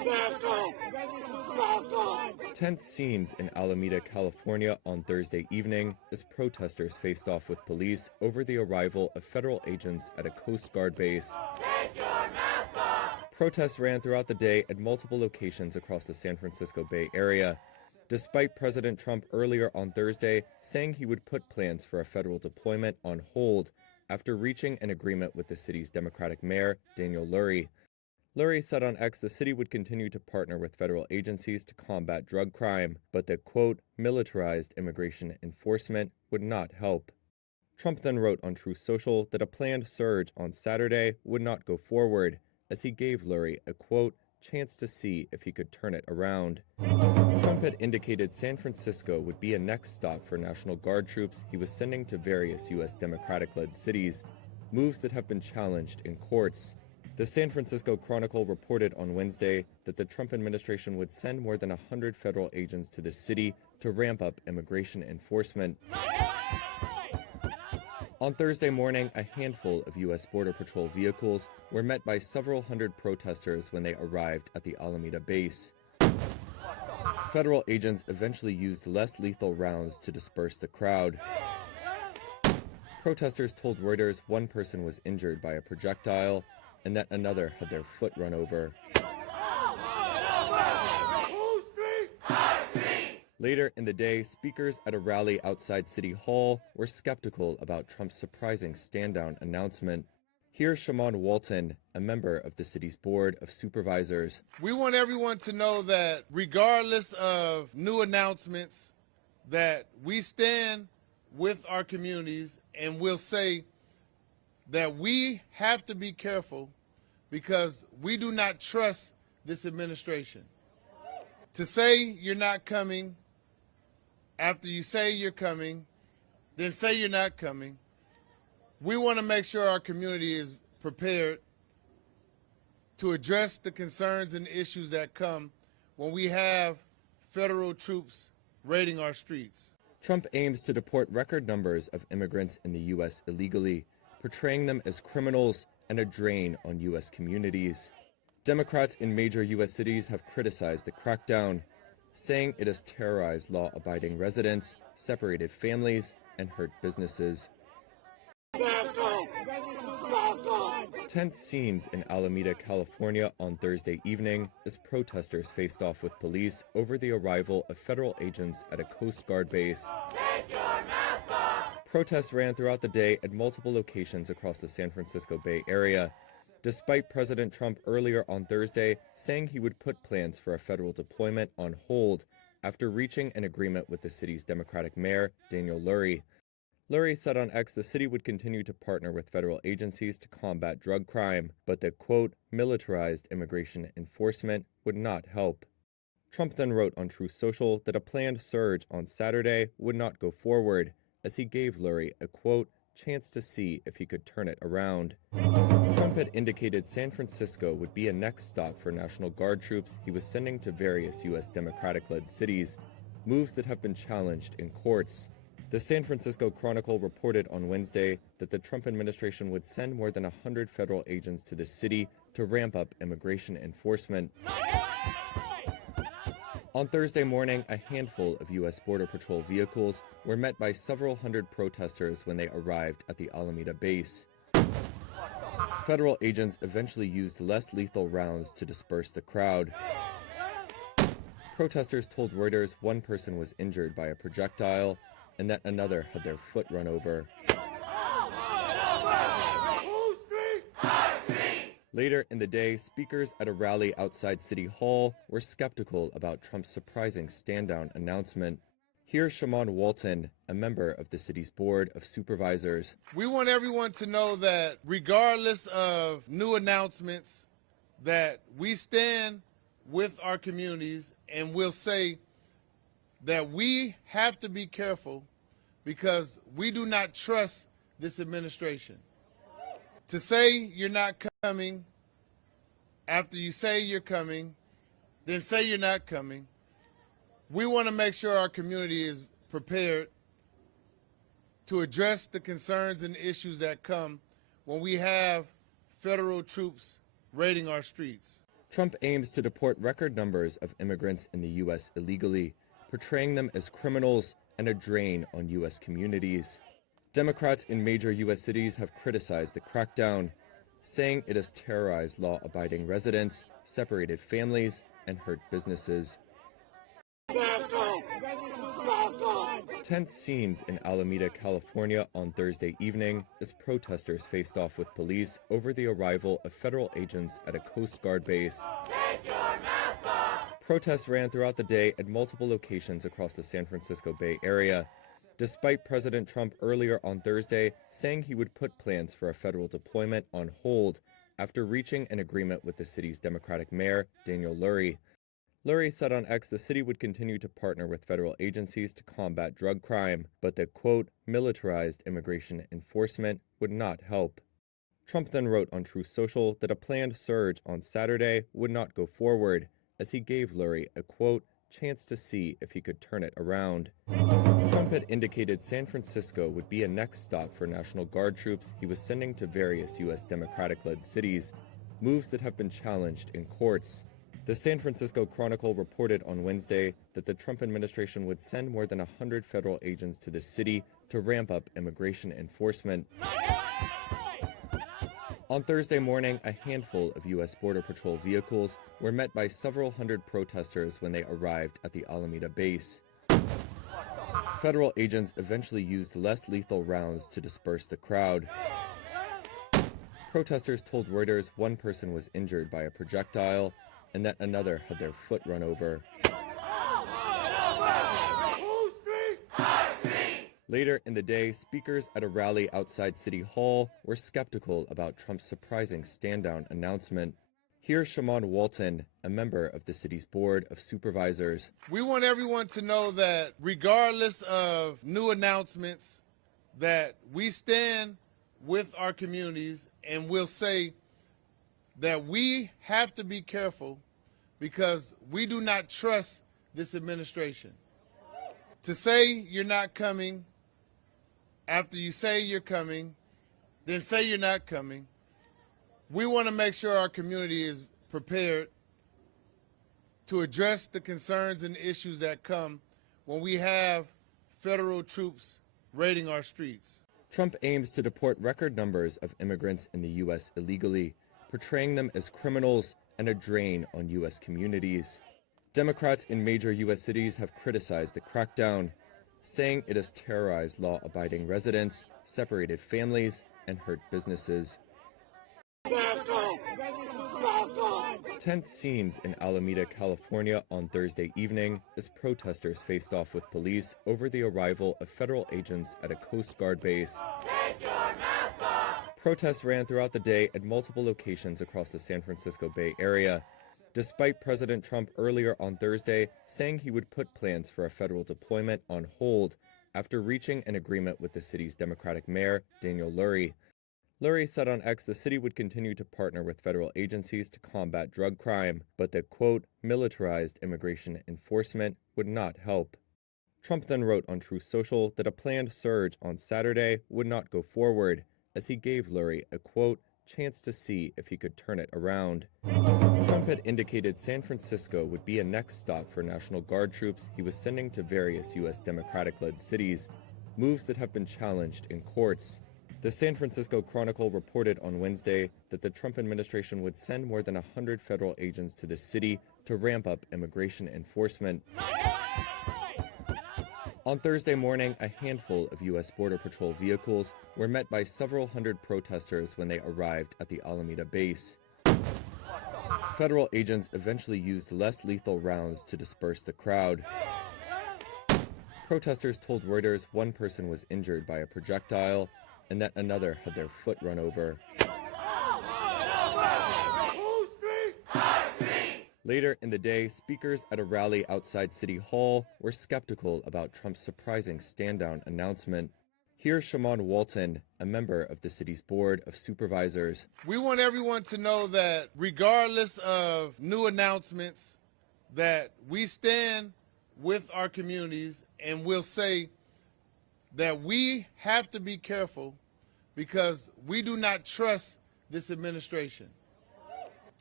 Tense scenes in Alameda, California on Thursday evening as protesters faced off with police over the arrival of federal agents at a Coast Guard base. Take your mask off. Protests ran throughout the day at multiple locations across the San Francisco Bay Area, despite President Trump earlier on Thursday saying he would put plans for a federal deployment on hold after reaching an agreement with the city's Democratic mayor, Daniel Lurie. Lurie said on X the city would continue to partner with federal agencies to combat drug crime, but that, quote, militarized immigration enforcement would not help. Trump then wrote on Truth Social that a planned surge on Saturday would not go forward, as he gave Lurie a, quote, chance to see if he could turn it around. Trump had indicated San Francisco would be a next stop for National Guard troops he was sending to various U.S. Democratic-led cities, moves that have been challenged in courts. The San Francisco Chronicle reported on Wednesday that the Trump administration would send more than 100 federal agents to the city to ramp up immigration enforcement. On Thursday morning, a handful of U.S. Border Patrol vehicles were met by several hundred protesters when they arrived at the Alameda base. Federal agents eventually used less lethal rounds to disperse the crowd. Protesters told Reuters one person was injured by a projectile and that another had their foot run over. Later in the day, speakers at a rally outside City Hall were skeptical about Trump's surprising stand-down announcement. Here's Shaman Walton, a member of the city's Board of Supervisors. We want everyone to know that regardless of new announcements, that we stand with our communities, and we'll say that we have to be careful because we do not trust this administration. To say you're not coming, after you say you're coming, then say you're not coming. We want to make sure our community is prepared to address the concerns and issues that come when we have federal troops raiding our streets. Trump aims to deport record numbers of immigrants in the U.S. illegally, portraying them as criminals and a drain on U.S. communities. Democrats in major U.S. cities have criticized the crackdown, saying it has terrorized law-abiding residents, separated families, and hurt businesses. Tense scenes in Alameda, California on Thursday evening as protesters faced off with police over the arrival of federal agents at a Coast Guard base. Take your mask off. Protests ran throughout the day at multiple locations across the San Francisco Bay Area, despite President Trump earlier on Thursday saying he would put plans for a federal deployment on hold after reaching an agreement with the city's Democratic mayor, Daniel Lurie. Lurie said on X the city would continue to partner with federal agencies to combat drug crime, but that, quote, militarized immigration enforcement would not help. Trump then wrote on Truth Social that a planned surge on Saturday would not go forward, as he gave Lurie a, quote, chance to see if he could turn it around. Trump had indicated San Francisco would be a next stop for National Guard troops he was sending to various U.S. Democratic-led cities, moves that have been challenged in courts. The San Francisco Chronicle reported on Wednesday that the Trump administration would send more than 100 federal agents to the city to ramp up immigration enforcement. On Thursday morning, a handful of U.S. Border Patrol vehicles were met by several hundred protesters when they arrived at the Alameda base. Federal agents eventually used less lethal rounds to disperse the crowd. Protesters told Reuters one person was injured by a projectile and that another had their foot run over. Later in the day, speakers at a rally outside City Hall were skeptical about Trump's surprising stand-down announcement. Here's Shaman Walton, a member of the city's Board of Supervisors. We want everyone to know that regardless of new announcements, that we stand with our communities, and we'll say that we have to be careful because we do not trust this administration. To say you're not coming, after you say you're coming, then say you're not coming. We want to make sure our community is prepared to address the concerns and issues that come when we have federal troops raiding our streets. Trump aims to deport record numbers of immigrants in the U.S. illegally, portraying them as criminals and a drain on U.S. communities. Democrats in major U.S. cities have criticized the crackdown, saying it has terrorized law-abiding residents, separated families, and hurt businesses. Tense scenes in Alameda, California on Thursday evening as protesters faced off with police over the arrival of federal agents at a Coast Guard base. Take your mask off. Protests ran throughout the day at multiple locations across the San Francisco Bay Area, despite President Trump earlier on Thursday saying he would put plans for a federal deployment on hold after reaching an agreement with the city's Democratic mayor, Daniel Lurie. Lurie said on X the city would continue to partner with federal agencies to combat drug crime, but that, quote, militarized immigration enforcement would not help. Trump then wrote on Truth Social that a planned surge on Saturday would not go forward, as he gave Lurie a, quote, chance to see if he could turn it around. Trump had indicated San Francisco would be a next stop for National Guard troops he was sending to various U.S. Democratic-led cities, moves that have been challenged in courts. The San Francisco Chronicle reported on Wednesday that the Trump administration would send more than 100 federal agents to the city to ramp up immigration enforcement. On Thursday morning, a handful of U.S. Border Patrol vehicles were met by several hundred protesters when they arrived at the Alameda base. Federal agents eventually used less lethal rounds to disperse the crowd. Protesters told Reuters one person was injured by a projectile and that another had their foot run over. Later in the day, speakers at a rally outside City Hall were skeptical about Trump's surprising stand-down announcement. Here's Shaman Walton, a member of the city's Board of Supervisors. We want everyone to know that regardless of new announcements, that we stand with our communities, and we'll say that we have to be careful because we do not trust this administration. To say you're not coming, after you say you're coming, then say you're not coming. We want to make sure our community is prepared to address the concerns and issues that come when we have federal troops raiding our streets. Trump aims to deport record numbers of immigrants in the U.S. illegally, portraying them as criminals and a drain on U.S. communities. Democrats in major U.S. cities have criticized the crackdown, saying it has terrorized law-abiding residents, separated families, and hurt businesses. Tense scenes in Alameda, California on Thursday evening as protesters faced off with police over the arrival of federal agents at a Coast Guard base. Take your mask off. Protests ran throughout the day at multiple locations across the San Francisco Bay Area, despite President Trump earlier on Thursday saying he would put plans for a federal deployment on hold after reaching an agreement with the city's Democratic mayor, Daniel Lurie. Lurie said on X the city would continue to partner with federal agencies to combat drug crime, but that, quote, militarized immigration enforcement would not help. Trump then wrote on Truth Social that a planned surge on Saturday would not go forward, as he gave Lurie a, quote, chance to see if he could turn it around. Trump had indicated San Francisco would be a next stop for National Guard troops he was sending to various U.S. Democratic-led cities, moves that have been challenged in courts. The San Francisco Chronicle reported on Wednesday that the Trump administration would send more than 100 federal agents to the city to ramp up immigration enforcement. On Thursday morning, a handful of U.S. Border Patrol vehicles were met by several hundred protesters when they arrived at the Alameda base. Federal agents eventually used less lethal rounds to disperse the crowd. Protesters told Reuters one person was injured by a projectile and that another had their foot run over. Later in the day, speakers at a rally outside City Hall were skeptical about Trump's surprising stand-down announcement. Here's Shaman Walton, a member of the city's Board of Supervisors. We want everyone to know that regardless of new announcements, that we stand with our communities, and we'll say that we have to be careful because we do not trust this administration.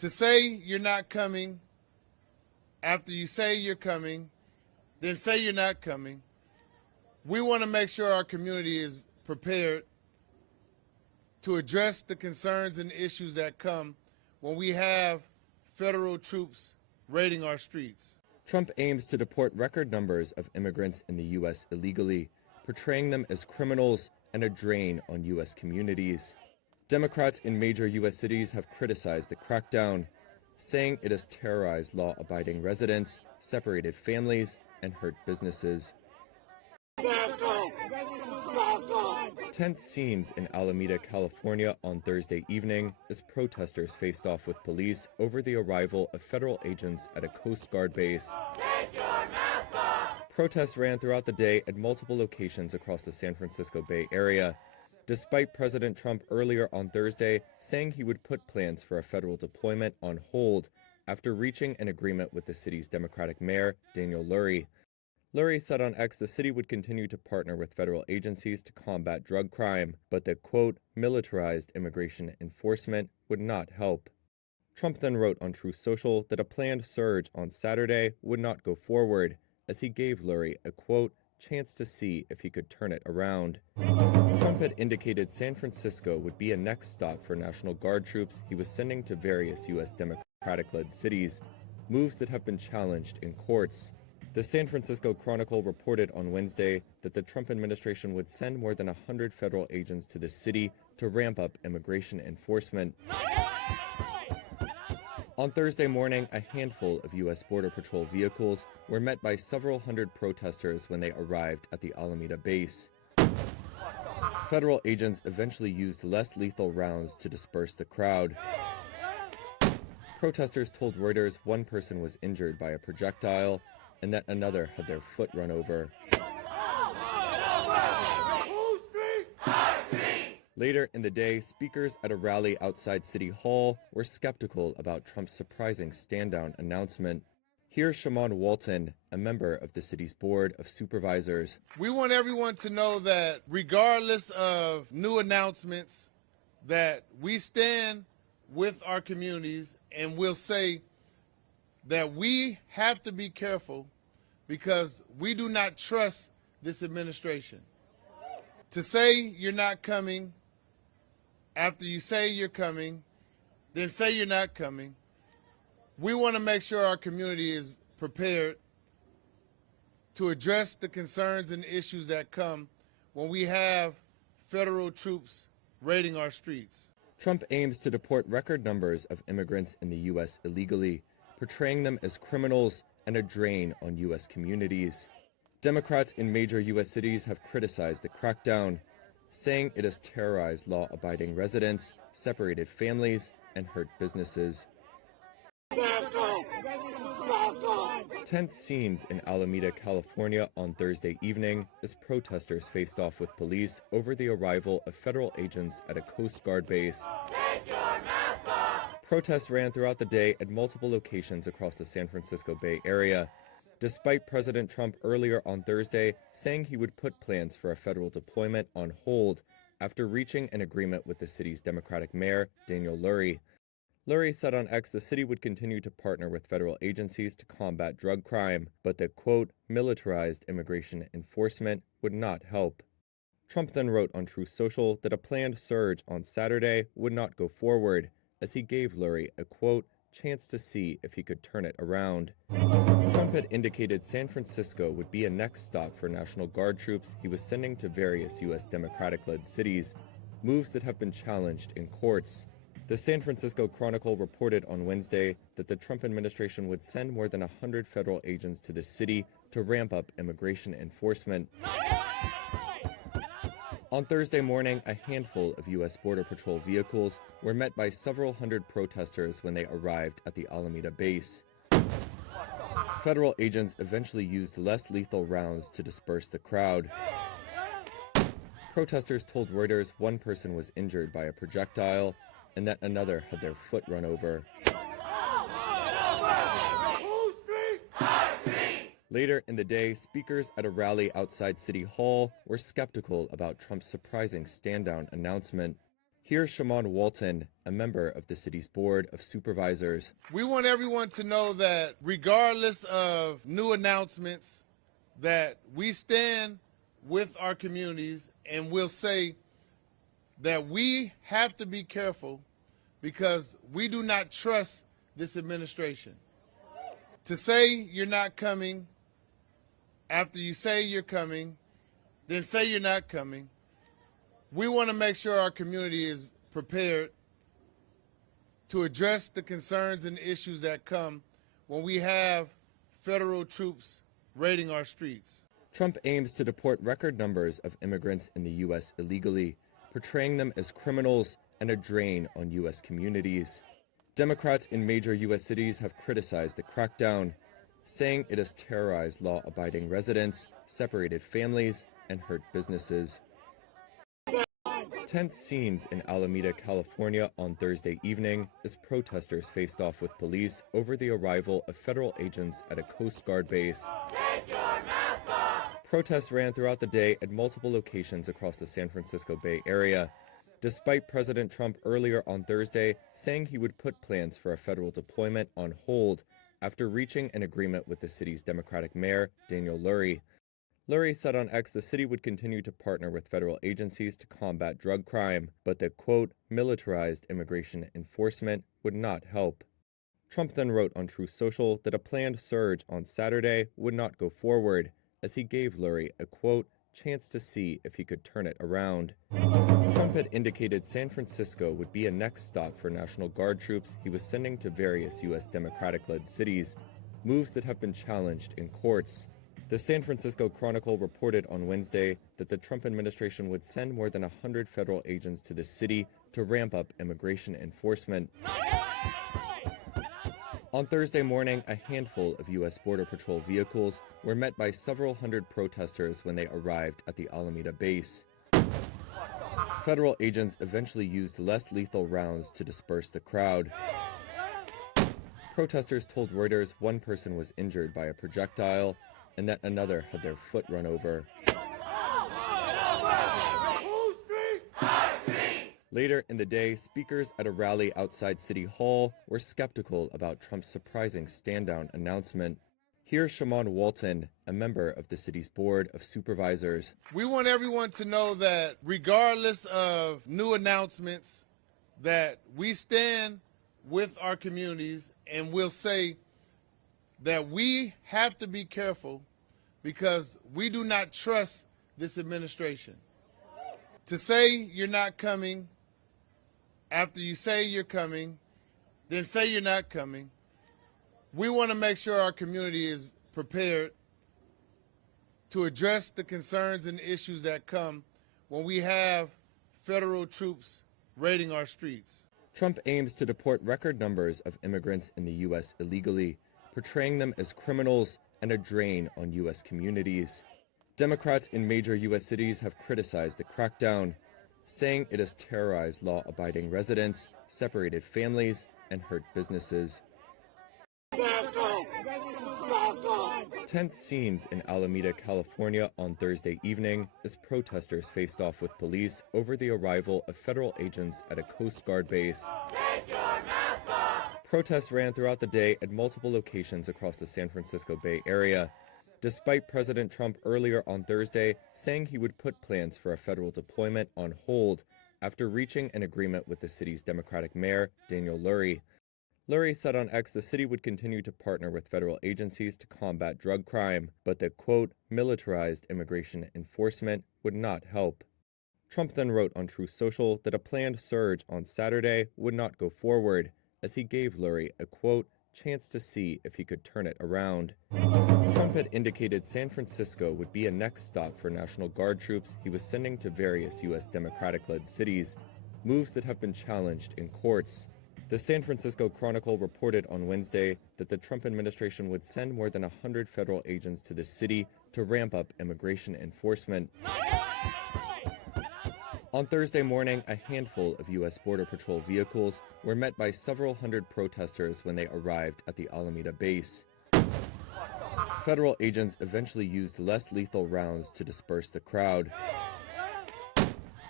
To say you're not coming after you say you're coming, then say you're not coming. We want to make sure our community is prepared to address the concerns and issues that come when we have federal troops raiding our streets. Trump aims to deport record numbers of immigrants in the U.S. illegally, portraying them as criminals and a drain on U.S. communities. Democrats in major U.S. cities have criticized the crackdown, saying it has terrorized law-abiding residents, separated families, and hurt businesses. Tense scenes in Alameda, California on Thursday evening as protesters faced off with police over the arrival of federal agents at a Coast Guard base. Take your mask off. Protests ran throughout the day at multiple locations across the San Francisco Bay Area, despite President Trump earlier on Thursday saying he would put plans for a federal deployment on hold after reaching an agreement with the city's Democratic mayor, Daniel Lurie. Lurie said on X the city would continue to partner with federal agencies to combat drug crime, but that, quote, militarized immigration enforcement would not help. Trump then wrote on Truth Social that a planned surge on Saturday would not go forward, as he gave Lurie a, quote, chance to see if he could turn it around. Trump had indicated San Francisco would be a next stop for National Guard troops he was sending to various U.S. Democratic-led cities, moves that have been challenged in courts. The San Francisco Chronicle reported on Wednesday that the Trump administration would send more than 100 federal agents to the city to ramp up immigration enforcement. On Thursday morning, a handful of U.S. Border Patrol vehicles were met by several hundred protesters when they arrived at the Alameda base. Federal agents eventually used less lethal rounds to disperse the crowd. Protesters told Reuters one person was injured by a projectile and that another had their foot run over. Later in the day, speakers at a rally outside City Hall were skeptical about Trump's surprising stand-down announcement. Here's Shaman Walton, a member of the city's Board of Supervisors. We want everyone to know that regardless of new announcements, that we stand with our communities, and we'll say that we have to be careful because we do not trust this administration. To say you're not coming after you say you're coming, then say you're not coming. We want to make sure our community is prepared to address the concerns and issues that come when we have federal troops raiding our streets. Trump aims to deport record numbers of immigrants in the U.S. illegally, portraying them as criminals and a drain on U.S. communities. Democrats in major U.S. cities have criticized the crackdown, saying it has terrorized law-abiding residents, separated families, and hurt businesses. Tense scenes in Alameda, California on Thursday evening as protesters faced off with police over the arrival of federal agents at a Coast Guard base. Take your mask off. Protests ran throughout the day at multiple locations across the San Francisco Bay Area, despite President Trump earlier on Thursday saying he would put plans for a federal deployment on hold after reaching an agreement with the city's Democratic mayor, Daniel Lurie. Lurie said on X the city would continue to partner with federal agencies to combat drug crime, but that, quote, militarized immigration enforcement would not help. Trump then wrote on Truth Social that a planned surge on Saturday would not go forward, as he gave Lurie a, quote, chance to see if he could turn it around. Trump had indicated San Francisco would be a next stop for National Guard troops he was sending to various U.S. Democratic-led cities, moves that have been challenged in courts. The San Francisco Chronicle reported on Wednesday that the Trump administration would send more than 100 federal agents to the city to ramp up immigration enforcement. On Thursday morning, a handful of U.S. Border Patrol vehicles were met by several hundred protesters when they arrived at the Alameda base. Federal agents eventually used less lethal rounds to disperse the crowd. Protesters told Reuters one person was injured by a projectile and that another had their foot run over. Later in the day, speakers at a rally outside City Hall were skeptical about Trump's surprising stand-down announcement. Here's Shaman Walton, a member of the city's Board of Supervisors. We want everyone to know that regardless of new announcements, that we stand with our communities, and we'll say that we have to be careful because we do not trust this administration. To say you're not coming, after you say you're coming, then say you're not coming. We want to make sure our community is prepared to address the concerns and issues that come when we have federal troops raiding our streets. Trump aims to deport record numbers of immigrants in the U.S. illegally, portraying them as criminals and a drain on U.S. communities. Democrats in major U.S. cities have criticized the crackdown, saying it has terrorized law-abiding residents, separated families, and hurt businesses. Tense scenes in Alameda, California on Thursday evening as protesters faced off with police over the arrival of federal agents at a Coast Guard base. Take your mask off. Protests ran throughout the day at multiple locations across the San Francisco Bay Area, despite President Trump earlier on Thursday saying he would put plans for a federal deployment on hold after reaching an agreement with the city's Democratic mayor, Daniel Lurie. Lurie said on X the city would continue to partner with federal agencies to combat drug crime, but that, quote, militarized immigration enforcement would not help. Trump then wrote on Truth Social that a planned surge on Saturday would not go forward, as he gave Lurie a, quote, chance to see if he could turn it around. Trump had indicated San Francisco would be a next stop for National Guard troops he was sending to various U.S. Democratic-led cities, moves that have been challenged in courts. The San Francisco Chronicle reported on Wednesday that the Trump administration would send more than 100 federal agents to the city to ramp up immigration enforcement. On Thursday morning, a handful of U.S. Border Patrol vehicles were met by several hundred protesters when they arrived at the Alameda base. Federal agents eventually used less lethal rounds to disperse the crowd. Protesters told Reuters one person was injured by a projectile and that another had their foot run over. Later in the day, speakers at a rally outside City Hall were skeptical about Trump's surprising stand-down announcement. Here's Shaman Walton, a member of the city's Board of Supervisors. We want everyone to know that regardless of new announcements, that we stand with our communities, and we'll say that we have to be careful because we do not trust this administration. To say you're not coming, after you say you're coming, then say you're not coming. We want to make sure our community is prepared to address the concerns and issues that come when we have federal troops raiding our streets. Trump aims to deport record numbers of immigrants in the U.S. illegally, portraying them as criminals and a drain on U.S. communities. Democrats in major U.S. cities have criticized the crackdown, saying it has terrorized law-abiding residents, separated families, and hurt businesses. Tense scenes in Alameda, California on Thursday evening as protesters faced off with police over the arrival of federal agents at a Coast Guard base. Take your mask off. Protests ran throughout the day at multiple locations across the San Francisco Bay Area, despite President Trump earlier on Thursday saying he would put plans for a federal deployment on hold after reaching an agreement with the city's Democratic mayor, Daniel Lurie. Lurie said on X the city would continue to partner with federal agencies to combat drug crime, but that, quote, militarized immigration enforcement would not help. Trump then wrote on Truth Social that a planned surge on Saturday would not go forward, as he gave Lurie a, quote, chance to see if he could turn it around. Trump had indicated San Francisco would be a next stop for National Guard troops he was sending to various U.S. Democratic-led cities, moves that have been challenged in courts. The San Francisco Chronicle reported on Wednesday that the Trump administration would send more than 100 federal agents to the city to ramp up immigration enforcement. On Thursday morning, a handful of U.S. Border Patrol vehicles were met by several hundred protesters when they arrived at the Alameda base. Federal agents eventually used less lethal rounds to disperse the crowd.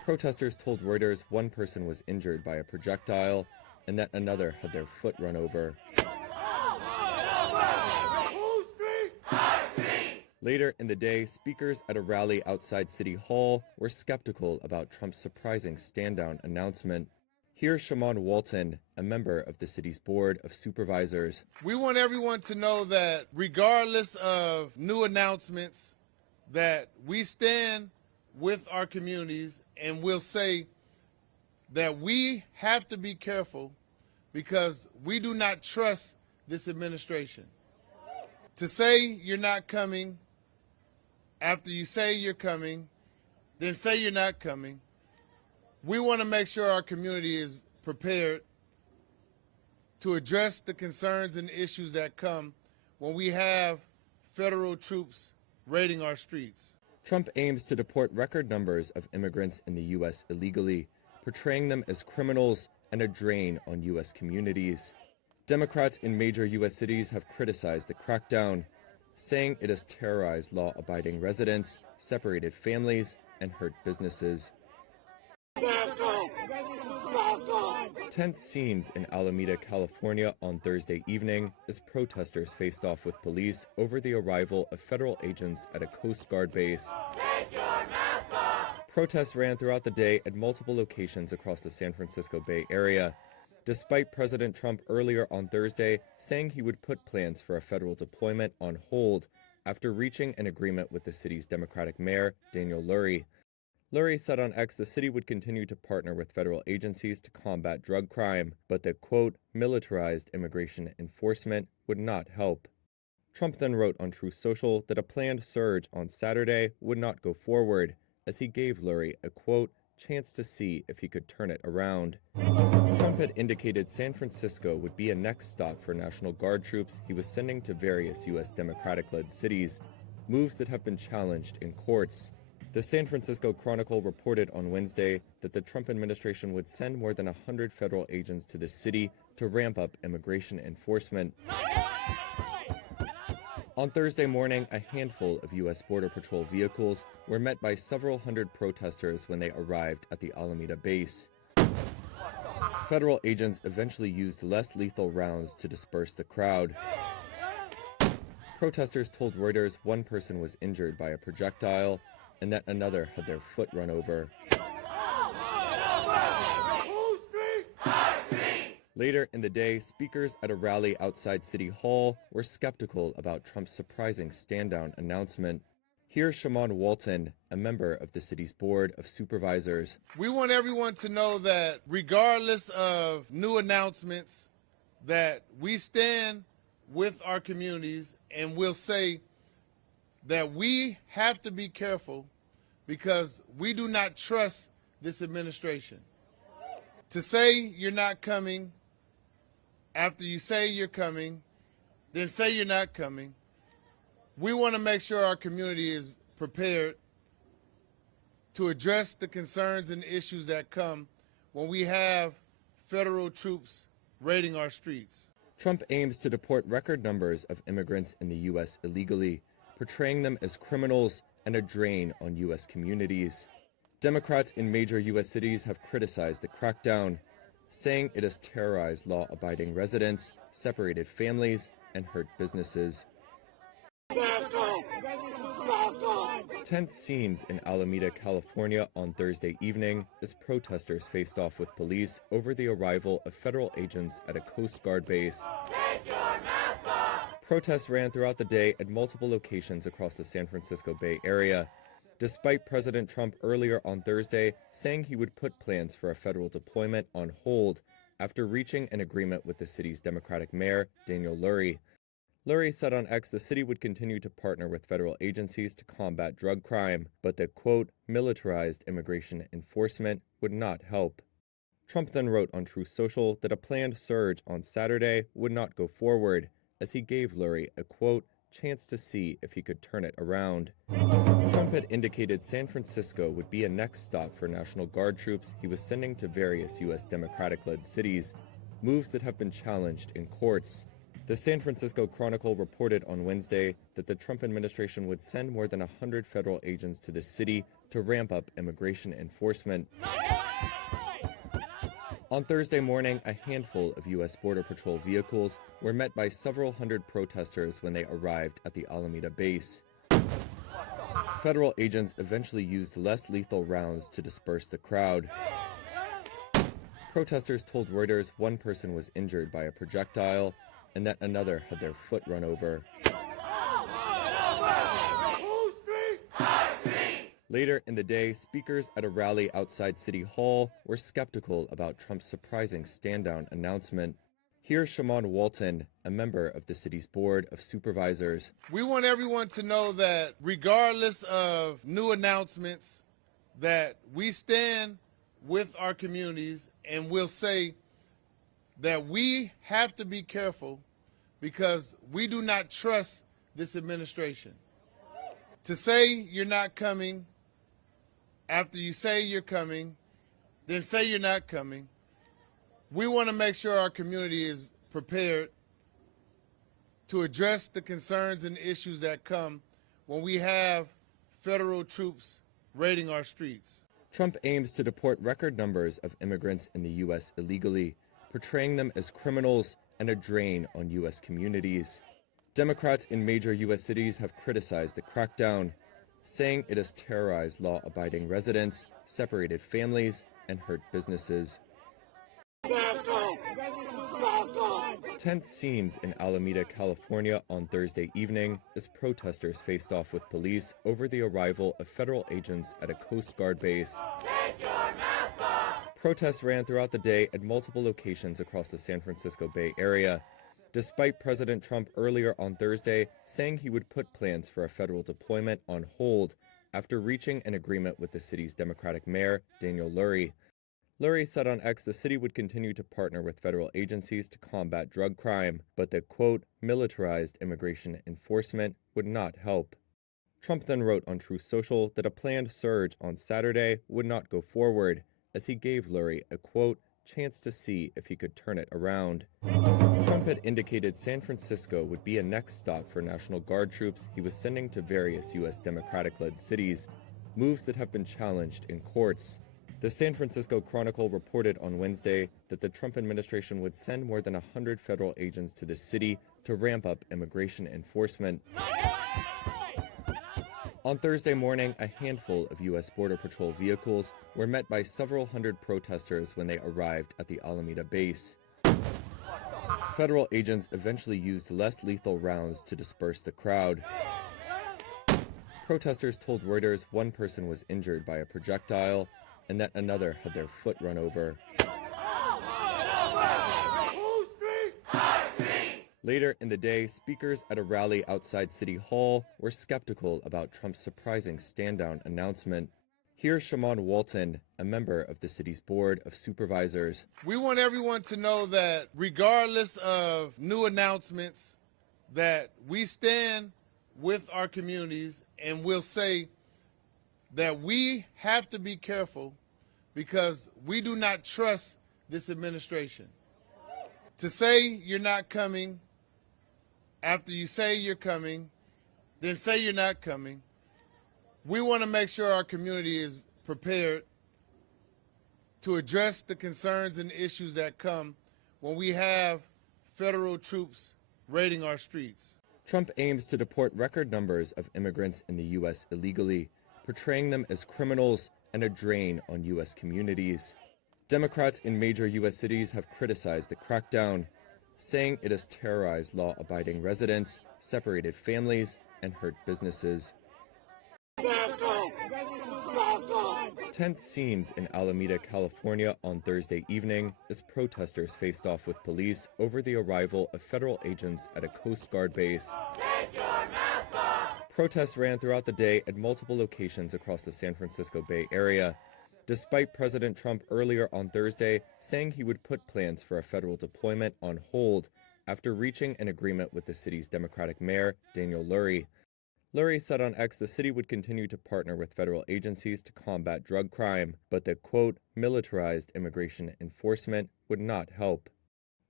Protesters told Reuters one person was injured by a projectile and that another had their foot run over. Later in the day, speakers at a rally outside City Hall were skeptical about Trump's surprising stand-down announcement. Here's Shaman Walton, a member of the city's Board of Supervisors. We want everyone to know that regardless of new announcements, that we stand with our communities and we'll say that we have to be careful because we do not trust this administration. To say you're not coming, after you say you're coming, then say you're not coming. We want to make sure our community is prepared to address the concerns and issues that come when we have federal troops raiding our streets. Trump aims to deport record numbers of immigrants in the U.S. illegally, portraying them as criminals and a drain on U.S. communities. Democrats in major U.S. cities have criticized the crackdown, saying it has terrorized law-abiding residents, separated families, and hurt businesses. Tense scenes in Alameda, California on Thursday evening as protesters faced off with police over the arrival of federal agents at a Coast Guard base. Take your mask off. Protests ran throughout the day at multiple locations across the San Francisco Bay Area, despite President Trump earlier on Thursday saying he would put plans for a federal deployment on hold after reaching an agreement with the city's Democratic mayor, Daniel Lurie. Lurie said on X the city would continue to partner with federal agencies to combat drug crime, but that, quote, militarized immigration enforcement would not help. Trump then wrote on Truth Social that a planned surge on Saturday would not go forward, as he gave Lurie a, quote, chance to see if he could turn it around. Trump had indicated San Francisco would be a next stop for National Guard troops he was sending to various U.S. Democratic-led cities, moves that have been challenged in courts. The San Francisco Chronicle reported on Wednesday that the Trump administration would send more than 100 federal agents to the city to ramp up immigration enforcement. On Thursday morning, a handful of U.S. Border Patrol vehicles were met by several hundred protesters when they arrived at the Alameda base. Federal agents eventually used less lethal rounds to disperse the crowd. Protesters told Reuters one person was injured by a projectile and that another had their foot run over. Later in the day, speakers at a rally outside City Hall were skeptical about Trump's surprising stand-down announcement. Here's Shaman Walton, a member of the city's Board of Supervisors. We want everyone to know that regardless of new announcements, that we stand with our communities and we'll say that we have to be careful because we do not trust this administration. To say you're not coming, after you say you're coming, then say you're not coming. We want to make sure our community is prepared to address the concerns and issues that come when we have federal troops raiding our streets. Trump aims to deport record numbers of immigrants in the U.S. illegally, portraying them as criminals and a drain on U.S. communities. Democrats in major U.S. cities have criticized the crackdown, saying it has terrorized law-abiding residents, separated families, and hurt businesses. Tense scenes in Alameda, California on Thursday evening as protesters faced off with police over the arrival of federal agents at a Coast Guard base. Take your mask off. Protests ran throughout the day at multiple locations across the San Francisco Bay Area, despite President Trump earlier on Thursday saying he would put plans for a federal deployment on hold after reaching an agreement with the city's Democratic mayor, Daniel Lurie. Lurie said on X the city would continue to partner with federal agencies to combat drug crime, but that, quote, militarized immigration enforcement would not help. Trump then wrote on Truth Social that a planned surge on Saturday would not go forward, as he gave Lurie a, quote, chance to see if he could turn it around. Trump had indicated San Francisco would be a next stop for National Guard troops he was sending to various U.S. Democratic-led cities, moves that have been challenged in courts. The San Francisco Chronicle reported on Wednesday that the Trump administration would send more than 100 federal agents to the city to ramp up immigration enforcement. On Thursday morning, a handful of U.S. Border Patrol vehicles were met by several hundred protesters when they arrived at the Alameda base. Federal agents eventually used less lethal rounds to disperse the crowd. Protesters told Reuters one person was injured by a projectile and that another had their foot run over. Later in the day, speakers at a rally outside City Hall were skeptical about Trump's surprising stand-down announcement. Here's Shaman Walton, a member of the city's Board of Supervisors. We want everyone to know that regardless of new announcements, that we stand with our communities, and we'll say that we have to be careful because we do not trust this administration. To say you're not coming, after you say you're coming, then say you're not coming. We want to make sure our community is prepared to address the concerns and issues that come when we have federal troops raiding our streets. Trump aims to deport record numbers of immigrants in the U.S. illegally, portraying them as criminals and a drain on U.S. communities. Democrats in major U.S. cities have criticized the crackdown, saying it has terrorized law-abiding residents, separated families, and hurt businesses. Tense scenes in Alameda, California on Thursday evening as protesters faced off with police over the arrival of federal agents at a Coast Guard base. Take your mask off. Protests ran throughout the day at multiple locations across the San Francisco Bay Area, despite President Trump earlier on Thursday saying he would put plans for a federal deployment on hold after reaching an agreement with the city's Democratic mayor, Daniel Lurie. Lurie said on X the city would continue to partner with federal agencies to combat drug crime, but that, quote, militarized immigration enforcement would not help. Trump then wrote on Truth Social that a planned surge on Saturday would not go forward, as he gave Lurie a, quote, chance to see if he could turn it around. Trump had indicated San Francisco would be a next stop for National Guard troops he was sending to various U.S. Democratic-led cities, moves that have been challenged in courts. The San Francisco Chronicle reported on Wednesday that the Trump administration would send more than 100 federal agents to the city to ramp up immigration enforcement. On Thursday morning, a handful of U.S. Border Patrol vehicles were met by several hundred protesters when they arrived at the Alameda base. Federal agents eventually used less lethal rounds to disperse the crowd. Protesters told Reuters one person was injured by a projectile and that another had their foot run over. Later in the day, speakers at a rally outside City Hall were skeptical about Trump's surprising stand-down announcement. Here's Shaman Walton, a member of the city's Board of Supervisors. We want everyone to know that regardless of new announcements, that we stand with our communities, and we'll say that we have to be careful because we do not trust this administration. To say you're not coming, after you say you're coming, then say you're not coming. We want to make sure our community is prepared to address the concerns and issues that come when we have federal troops raiding our streets. Trump aims to deport record numbers of immigrants in the U.S. illegally, portraying them as criminals and a drain on U.S. communities. Democrats in major U.S. cities have criticized the crackdown, saying it has terrorized law-abiding residents, separated families, and hurt businesses. Tense scenes in Alameda, California on Thursday evening as protesters faced off with police over the arrival of federal agents at a Coast Guard base. Take your mask off. Protests ran throughout the day at multiple locations across the San Francisco Bay Area, despite President Trump earlier on Thursday saying he would put plans for a federal deployment on hold after reaching an agreement with the city's Democratic mayor, Daniel Lurie. Lurie said on X the city would continue to partner with federal agencies to combat drug crime, but that, quote, militarized immigration enforcement would not help.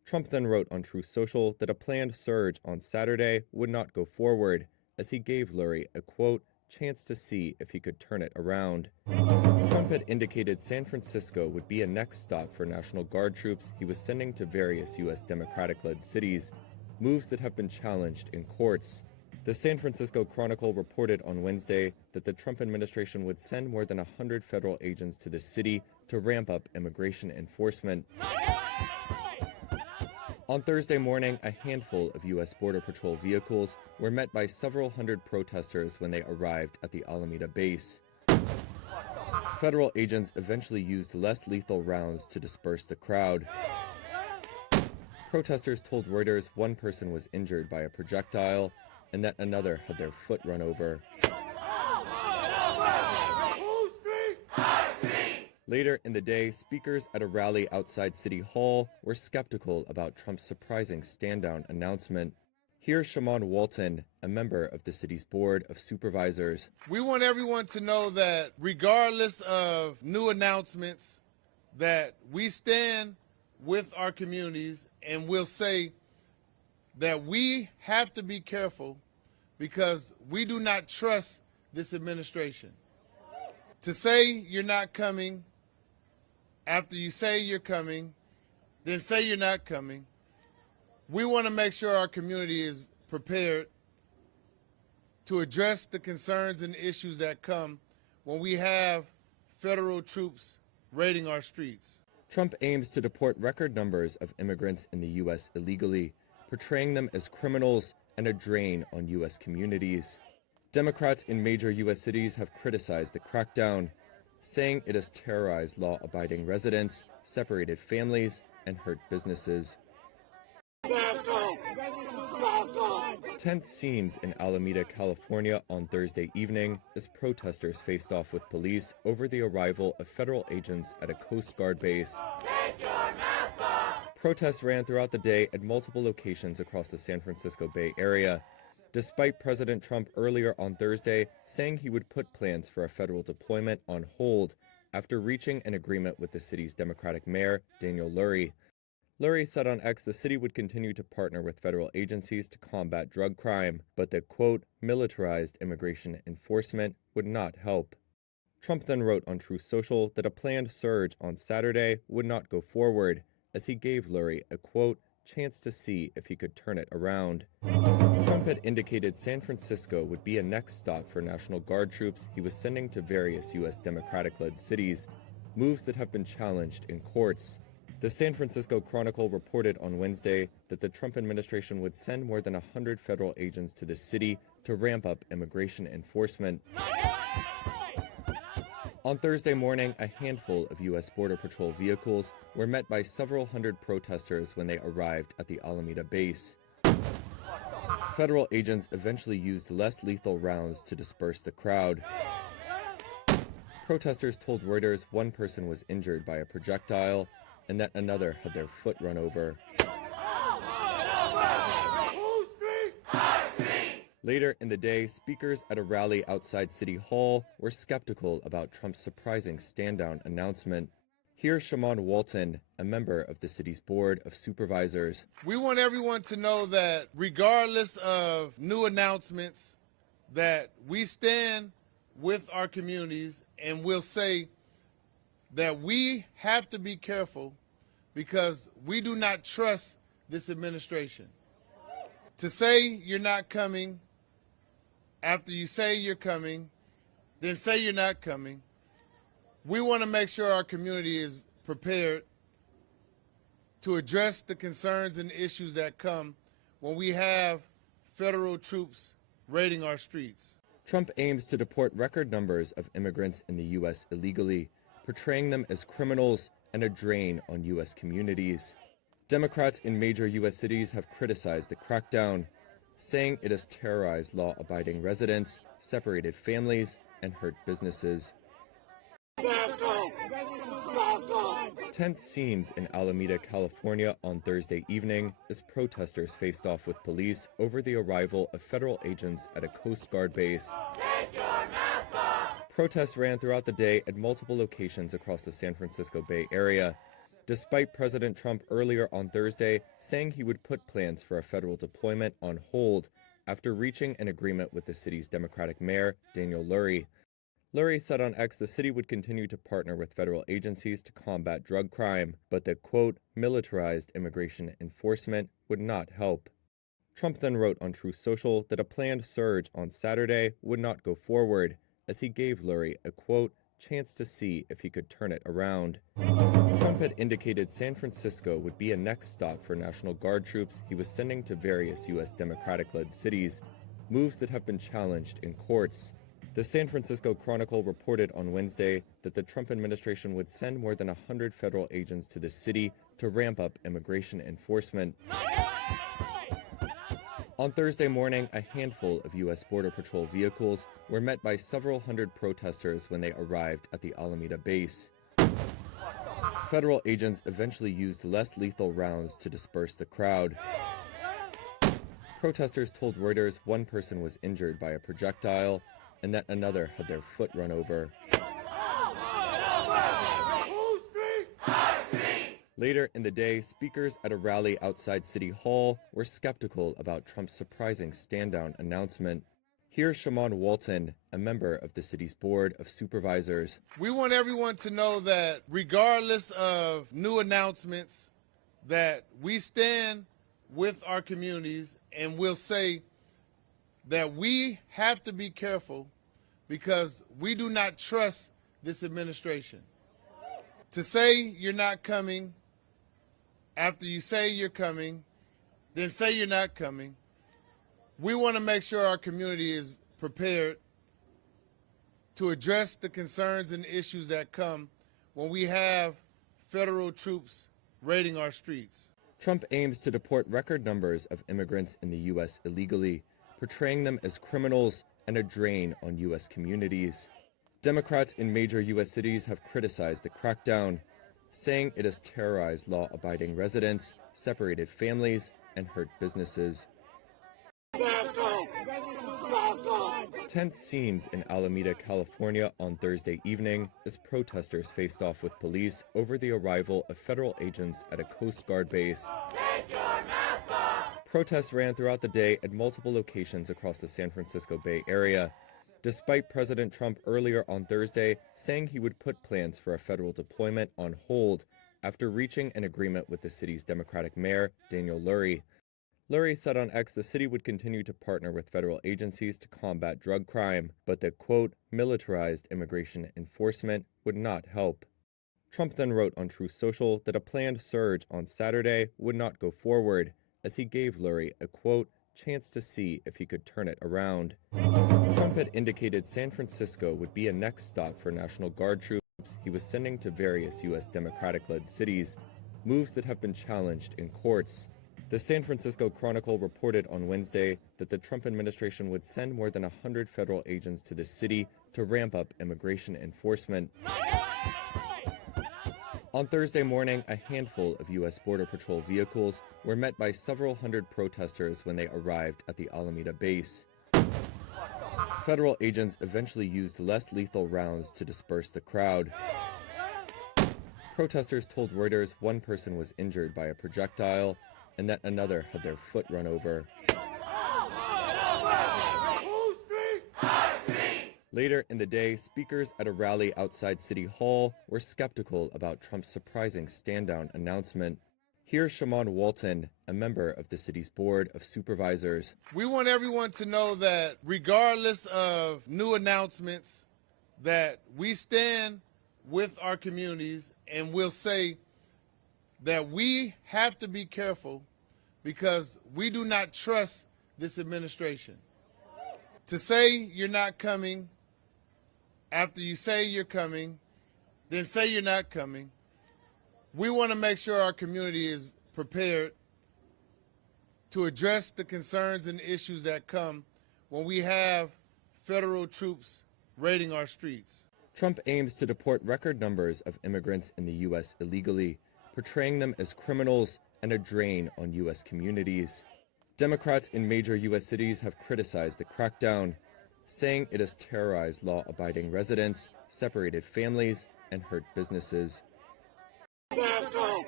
Trump then wrote on Truth Social that a planned surge on Saturday would not go forward, as he gave Lurie a, quote, chance to see if he could turn it around. Trump had indicated San Francisco would be a next stop for National Guard troops he was sending to various U.S. Democratic-led cities, moves that have been challenged in courts. The San Francisco Chronicle reported on Wednesday that the Trump administration would send more than 100 federal agents to the city to ramp up immigration enforcement. On Thursday morning, a handful of U.S. Border Patrol vehicles were met by several hundred protesters when they arrived at the Alameda base. Federal agents eventually used less lethal rounds to disperse the crowd. Protesters told Reuters one person was injured by a projectile and that another had their foot run over. Later in the day, speakers at a rally outside City Hall were skeptical about Trump's surprising stand-down announcement. Here's Shaman Walton, a member of the city's Board of Supervisors. We want everyone to know that regardless of new announcements, that we stand with our communities, and we'll say that we have to be careful because we do not trust this administration. To say you're not coming, after you say you're coming, then say you're not coming. We want to make sure our community is prepared to address the concerns and issues that come when we have federal troops raiding our streets. Trump aims to deport record numbers of immigrants in the U.S. illegally, portraying them as criminals and a drain on U.S. communities. Democrats in major U.S. cities have criticized the crackdown, saying it has terrorized law-abiding residents, separated families, and hurt businesses. Tense scenes in Alameda, California on Thursday evening as protesters faced off with police over the arrival of federal agents at a Coast Guard base. Take your mask off. Protests ran throughout the day at multiple locations across the San Francisco Bay Area, despite President Trump earlier on Thursday saying he would put plans for a federal deployment on hold after reaching an agreement with the city's Democratic mayor, Daniel Lurie. Lurie said on X the city would continue to partner with federal agencies to combat drug crime, but that, quote, militarized immigration enforcement would not help. Trump then wrote on Truth Social that a planned surge on Saturday would not go forward, as he gave Lurie a, quote, chance to see if he could turn it around. Trump had indicated San Francisco would be a next stop for National Guard troops he was sending to various U.S. Democratic-led cities, moves that have been challenged in courts. The San Francisco Chronicle reported on Wednesday that the Trump administration would send more than 100 federal agents to the city to ramp up immigration enforcement. On Thursday morning, a handful of U.S. Border Patrol vehicles were met by several hundred protesters when they arrived at the Alameda base. Federal agents eventually used less lethal rounds to disperse the crowd. Protesters told Reuters one person was injured by a projectile and that another had their foot run over. Later in the day, speakers at a rally outside City Hall were skeptical about Trump's surprising stand-down announcement. Here's Shaman Walton, a member of the city's Board of Supervisors. We want everyone to know that regardless of new announcements, that we stand with our communities, and we'll say that we have to be careful because we do not trust this administration. To say you're not coming, after you say you're coming, then say you're not coming. We want to make sure our community is prepared to address the concerns and issues that come when we have federal troops raiding our streets. Trump aims to deport record numbers of immigrants in the U.S. illegally, portraying them as criminals and a drain on U.S. communities. Democrats in major U.S. cities have criticized the crackdown, saying it has terrorized law-abiding residents, separated families, and hurt businesses. Tense scenes in Alameda, California on Thursday evening as protesters faced off with police over the arrival of federal agents at a Coast Guard base. Take your mask off. Protests ran throughout the day at multiple locations across the San Francisco Bay Area, despite President Trump earlier on Thursday saying he would put plans for a federal deployment on hold after reaching an agreement with the city's Democratic mayor, Daniel Lurie. Lurie said on X the city would continue to partner with federal agencies to combat drug crime, but that, quote, militarized immigration enforcement would not help. Trump then wrote on Truth Social that a planned surge on Saturday would not go forward, as he gave Lurie a, quote, chance to see if he could turn it around. Trump had indicated San Francisco would be a next stop for National Guard troops he was sending to various U.S. Democratic-led cities, moves that have been challenged in courts. The San Francisco Chronicle reported on Wednesday that the Trump administration would send more than 100 federal agents to the city to ramp up immigration enforcement. On Thursday morning, a handful of U.S. Border Patrol vehicles were met by several hundred protesters when they arrived at the Alameda base. Federal agents eventually used less lethal rounds to disperse the crowd. Protesters told Reuters one person was injured by a projectile and that another had their foot run over. Later in the day, speakers at a rally outside City Hall were skeptical about Trump's surprising stand-down announcement. Here's Shaman Walton, a member of the city's Board of Supervisors. We want everyone to know that regardless of new announcements, that we stand with our communities, and we'll say that we have to be careful because we do not trust this administration. To say you're not coming, after you say you're coming, then say you're not coming. We want to make sure our community is prepared to address the concerns and issues that come when we have federal troops raiding our streets. Trump aims to deport record numbers of immigrants in the U.S. illegally, portraying them as criminals and a drain on U.S. communities. Democrats in major U.S. cities have criticized the crackdown, saying it has terrorized law-abiding residents, separated families, and hurt businesses. Tense scenes in Alameda, California on Thursday evening as protesters faced off with police over the arrival of federal agents at a Coast Guard base. Take your mask off! Protests ran throughout the day at multiple locations across the San Francisco Bay Area, despite President Trump earlier on Thursday saying he would put plans for a federal deployment on hold after reaching an agreement with the city's Democratic mayor, Daniel Lurie. Lurie said on X the city would continue to partner with federal agencies to combat drug crime, but that, quote, militarized immigration enforcement would not help. Trump then wrote on Truth Social that a planned surge on Saturday would not go forward, as he gave Lurie a, quote, chance to see if he could turn it around. Trump had indicated San Francisco would be a next stop for National Guard troops he was sending to various U.S. Democratic-led cities, moves that have been challenged in courts. The San Francisco Chronicle reported on Wednesday that the Trump administration would send more than 100 federal agents to the city to ramp up immigration enforcement. On Thursday morning, a handful of U.S. Border Patrol vehicles were met by several hundred protesters when they arrived at the Alameda base. Federal agents eventually used less lethal rounds to disperse the crowd. Protesters told Reuters one person was injured by a projectile and that another had their foot run over. Later in the day, speakers at a rally outside City Hall were skeptical about Trump's surprising stand-down announcement. Here's Shaman Walton, a member of the city's Board of Supervisors. We want everyone to know that regardless of new announcements, that we stand with our communities, and we'll say that we have to be careful because we do not trust this administration. To say you're not coming, after you say you're coming, then say you're not coming. We want to make sure our community is prepared to address the concerns and issues that come when we have federal troops raiding our streets. Trump aims to deport record numbers of immigrants in the U.S. illegally, portraying them as criminals and a drain on U.S. communities. Democrats in major U.S. cities have criticized the crackdown, saying it has terrorized law-abiding residents, separated families, and hurt businesses. Back off!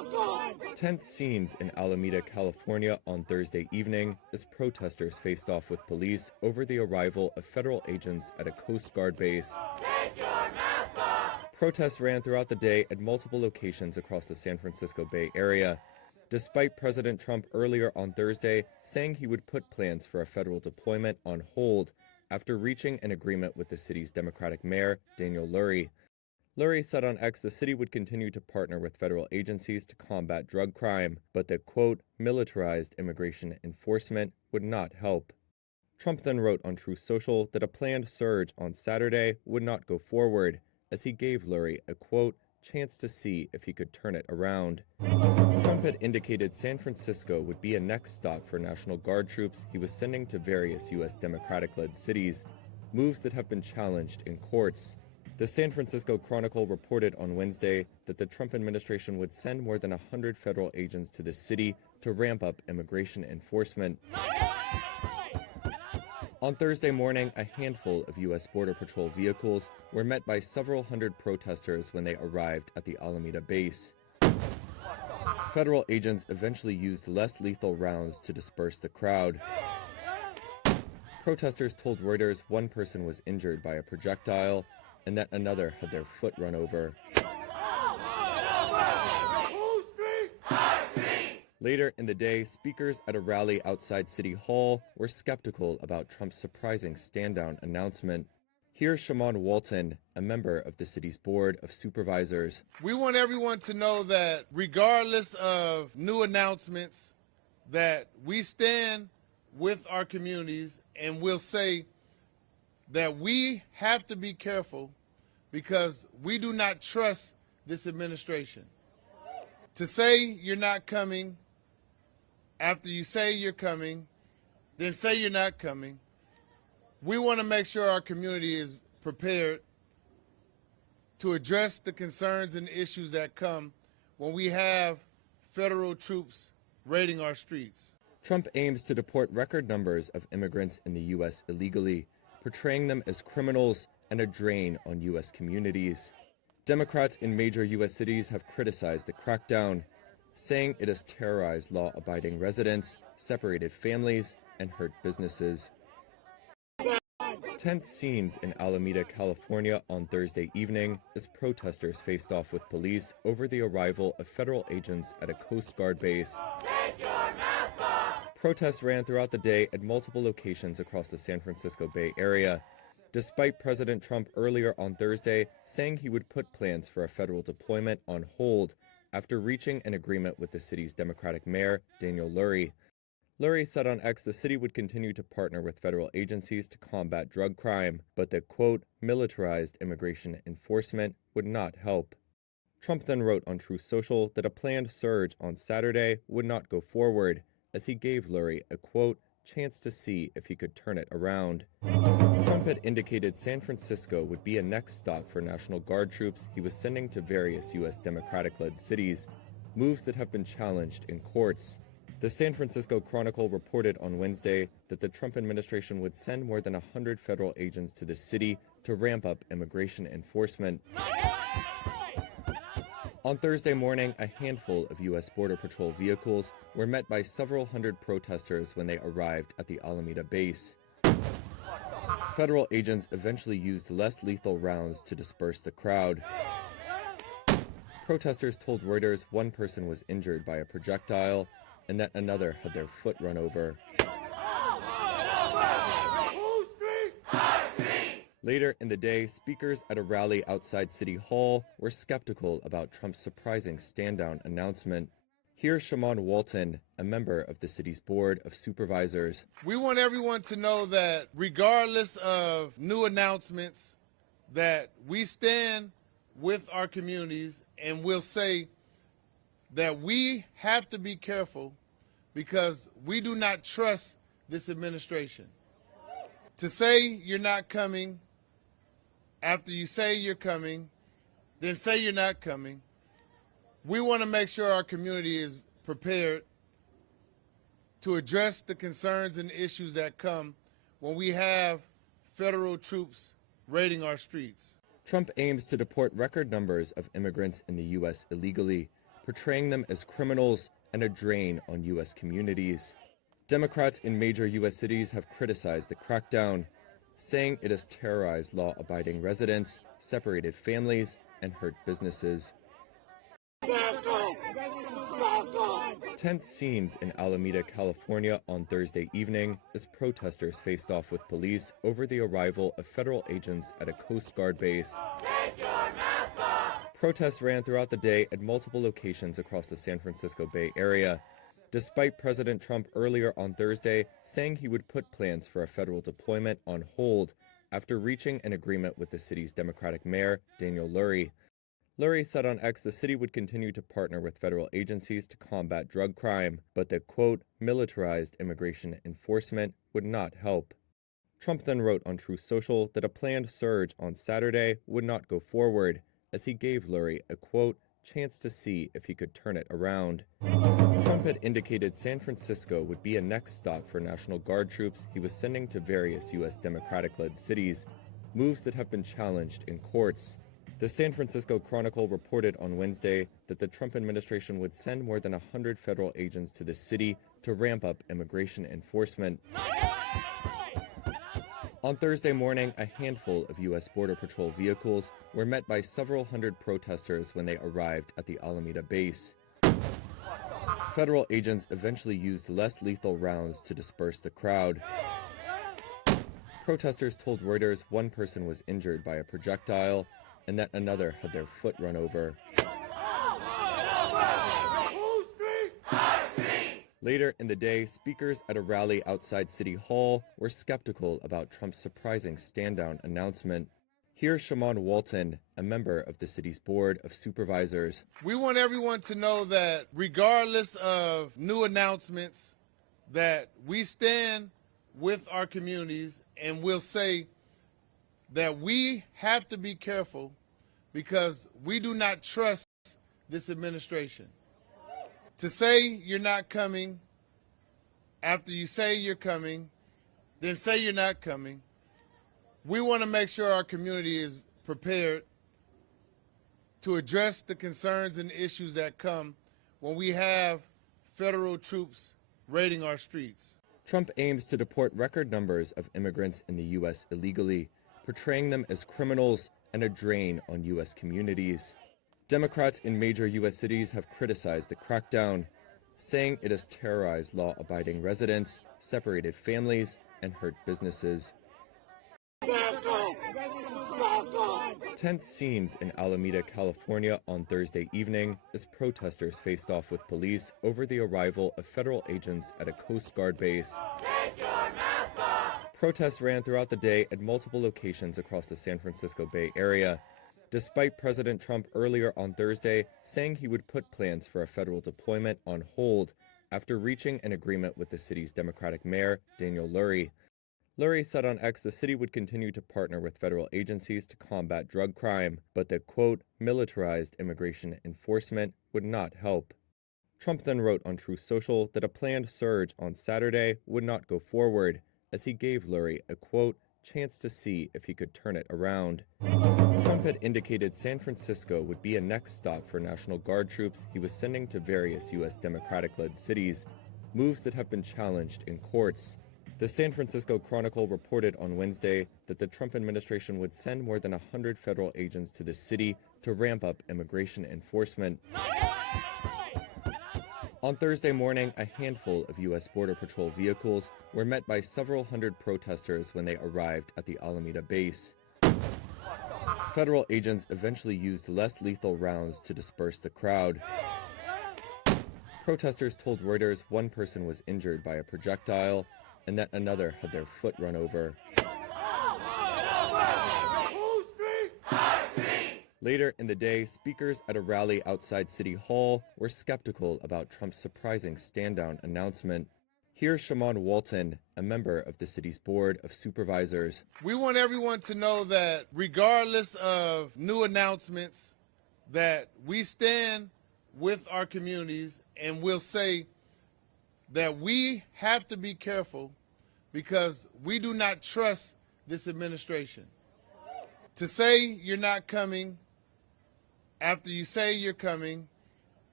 Tense scenes in Alameda, California on Thursday evening as protesters faced off with police over the arrival of federal agents at a Coast Guard base. Take your mask off! Protests ran throughout the day at multiple locations across the San Francisco Bay Area, despite President Trump earlier on Thursday saying he would put plans for a federal deployment on hold after reaching an agreement with the city's Democratic mayor, Daniel Lurie. Lurie said on X the city would continue to partner with federal agencies to combat drug crime, but that, quote, militarized immigration enforcement would not help. Trump then wrote on Truth Social that a planned surge on Saturday would not go forward, as he gave Lurie a, quote, chance to see if he could turn it around. Trump had indicated San Francisco would be a next stop for National Guard troops he was sending to various U.S. Democratic-led cities, moves that have been challenged in courts. The San Francisco Chronicle reported on Wednesday that the Trump administration would send more than 100 federal agents to the city to ramp up immigration enforcement. On Thursday morning, a handful of U.S. Border Patrol vehicles were met by several hundred protesters when they arrived at the Alameda base. Federal agents eventually used less lethal rounds to disperse the crowd. Protesters told Reuters one person was injured by a projectile and that another had their foot run over. Later in the day, speakers at a rally outside City Hall were skeptical about Trump's surprising stand-down announcement. Here's Shaman Walton, a member of the city's Board of Supervisors. We want everyone to know that regardless of new announcements, that we stand with our communities, and we'll say that we have to be careful because we do not trust this administration. To say you're not coming, after you say you're coming, then say you're not coming. We want to make sure our community is prepared to address the concerns and issues that come when we have federal troops raiding our streets. Trump aims to deport record numbers of immigrants in the U.S. illegally, portraying them as criminals and a drain on U.S. communities. Democrats in major U.S. cities have criticized the crackdown, saying it has terrorized law-abiding residents, separated families, and hurt businesses. Tense scenes in Alameda, California on Thursday evening as protesters faced off with police over the arrival of federal agents at a Coast Guard base. Take your mask off! Protests ran throughout the day at multiple locations across the San Francisco Bay Area, despite President Trump earlier on Thursday saying he would put plans for a federal deployment on hold after reaching an agreement with the city's Democratic mayor, Daniel Lurie. Lurie said on X the city would continue to partner with federal agencies to combat drug crime, but that, quote, militarized immigration enforcement would not help. Trump then wrote on Truth Social that a planned surge on Saturday would not go forward, as he gave Lurie a, quote, chance to see if he could turn it around. Trump had indicated San Francisco would be a next stop for National Guard troops he was sending to various U.S. Democratic-led cities, moves that have been challenged in courts. The San Francisco Chronicle reported on Wednesday that the Trump administration would send more than 100 federal agents to the city to ramp up immigration enforcement. On Thursday morning, a handful of U.S. Border Patrol vehicles were met by several hundred protesters when they arrived at the Alameda base. Federal agents eventually used less lethal rounds to disperse the crowd. Protesters told Reuters one person was injured by a projectile and that another had their foot run over. Later in the day, speakers at a rally outside City Hall were skeptical about Trump's surprising stand-down announcement. Here's Shaman Walton, a member of the city's Board of Supervisors. We want everyone to know that regardless of new announcements, that we stand with our communities, and we'll say that we have to be careful because we do not trust this administration. To say you're not coming, after you say you're coming, then say you're not coming. We want to make sure our community is prepared to address the concerns and issues that come when we have federal troops raiding our streets. Trump aims to deport record numbers of immigrants in the U.S. illegally, portraying them as criminals and a drain on U.S. communities. Democrats in major U.S. cities have criticized the crackdown, saying it has terrorized law-abiding residents, separated families, and hurt businesses. Tense scenes in Alameda, California on Thursday evening as protesters faced off with police over the arrival of federal agents at a Coast Guard base. Take your mask off. Protests ran throughout the day at multiple locations across the San Francisco Bay Area, despite President Trump earlier on Thursday saying he would put plans for a federal deployment on hold after reaching an agreement with the city's Democratic mayor, Daniel Lurie. Lurie said on X the city would continue to partner with federal agencies to combat drug crime, but that, quote, militarized immigration enforcement would not help. Trump then wrote on Truth Social that a planned surge on Saturday would not go forward, as he gave Lurie a, quote, chance to see if he could turn it around. Trump had indicated San Francisco would be a next stop for National Guard troops he was sending to various U.S. Democratic-led cities, moves that have been challenged in courts. The San Francisco Chronicle reported on Wednesday that the Trump administration would send more than 100 federal agents to the city to ramp up immigration enforcement. On Thursday morning, a handful of U.S. Border Patrol vehicles were met by several hundred protesters when they arrived at the Alameda base. Federal agents eventually used less lethal rounds to disperse the crowd. Protesters told Reuters one person was injured by a projectile and that another had their foot run over. Later in the day, speakers at a rally outside City Hall were skeptical about Trump's surprising stand-down announcement. Here's Shaman Walton, a member of the city's Board of Supervisors. We want everyone to know that regardless of new announcements, that we stand with our communities, and we'll say that we have to be careful because we do not trust this administration. To say you're not coming, after you say you're coming, then say you're not coming. We want to make sure our community is prepared to address the concerns and issues that come when we have federal troops raiding our streets. Trump aims to deport record numbers of immigrants in the U.S. illegally, portraying them as criminals and a drain on U.S. communities. Democrats in major U.S. cities have criticized the crackdown, saying it has terrorized law-abiding residents, separated families, and hurt businesses. Tense scenes in Alameda, California on Thursday evening as protesters faced off with police over the arrival of federal agents at a Coast Guard base. Take your mask off. Protests ran throughout the day at multiple locations across the San Francisco Bay Area, despite President Trump earlier on Thursday saying he would put plans for a federal deployment on hold after reaching an agreement with the city's Democratic mayor, Daniel Lurie. Lurie said on X the city would continue to partner with federal agencies to combat drug crime, but that, quote, militarized immigration enforcement would not help. Trump then wrote on Truth Social that a planned surge on Saturday would not go forward, as he gave Lurie a, quote, chance to see if he could turn it around. Trump had indicated San Francisco would be a next stop for National Guard troops he was sending to various U.S. Democratic-led cities, moves that have been challenged in courts. The San Francisco Chronicle reported on Wednesday that the Trump administration would send more than 100 federal agents to the city to ramp up immigration enforcement. On Thursday morning, a handful of U.S. Border Patrol vehicles were met by several hundred protesters when they arrived at the Alameda base. Federal agents eventually used less lethal rounds to disperse the crowd. Protesters told Reuters one person was injured by a projectile and that another had their foot run over. Later in the day, speakers at a rally outside City Hall were skeptical about Trump's surprising stand-down announcement. Here's Shaman Walton, a member of the city's Board of Supervisors. We want everyone to know that regardless of new announcements, that we stand with our communities, and we'll say that we have to be careful because we do not trust this administration. To say you're not coming, after you say you're coming,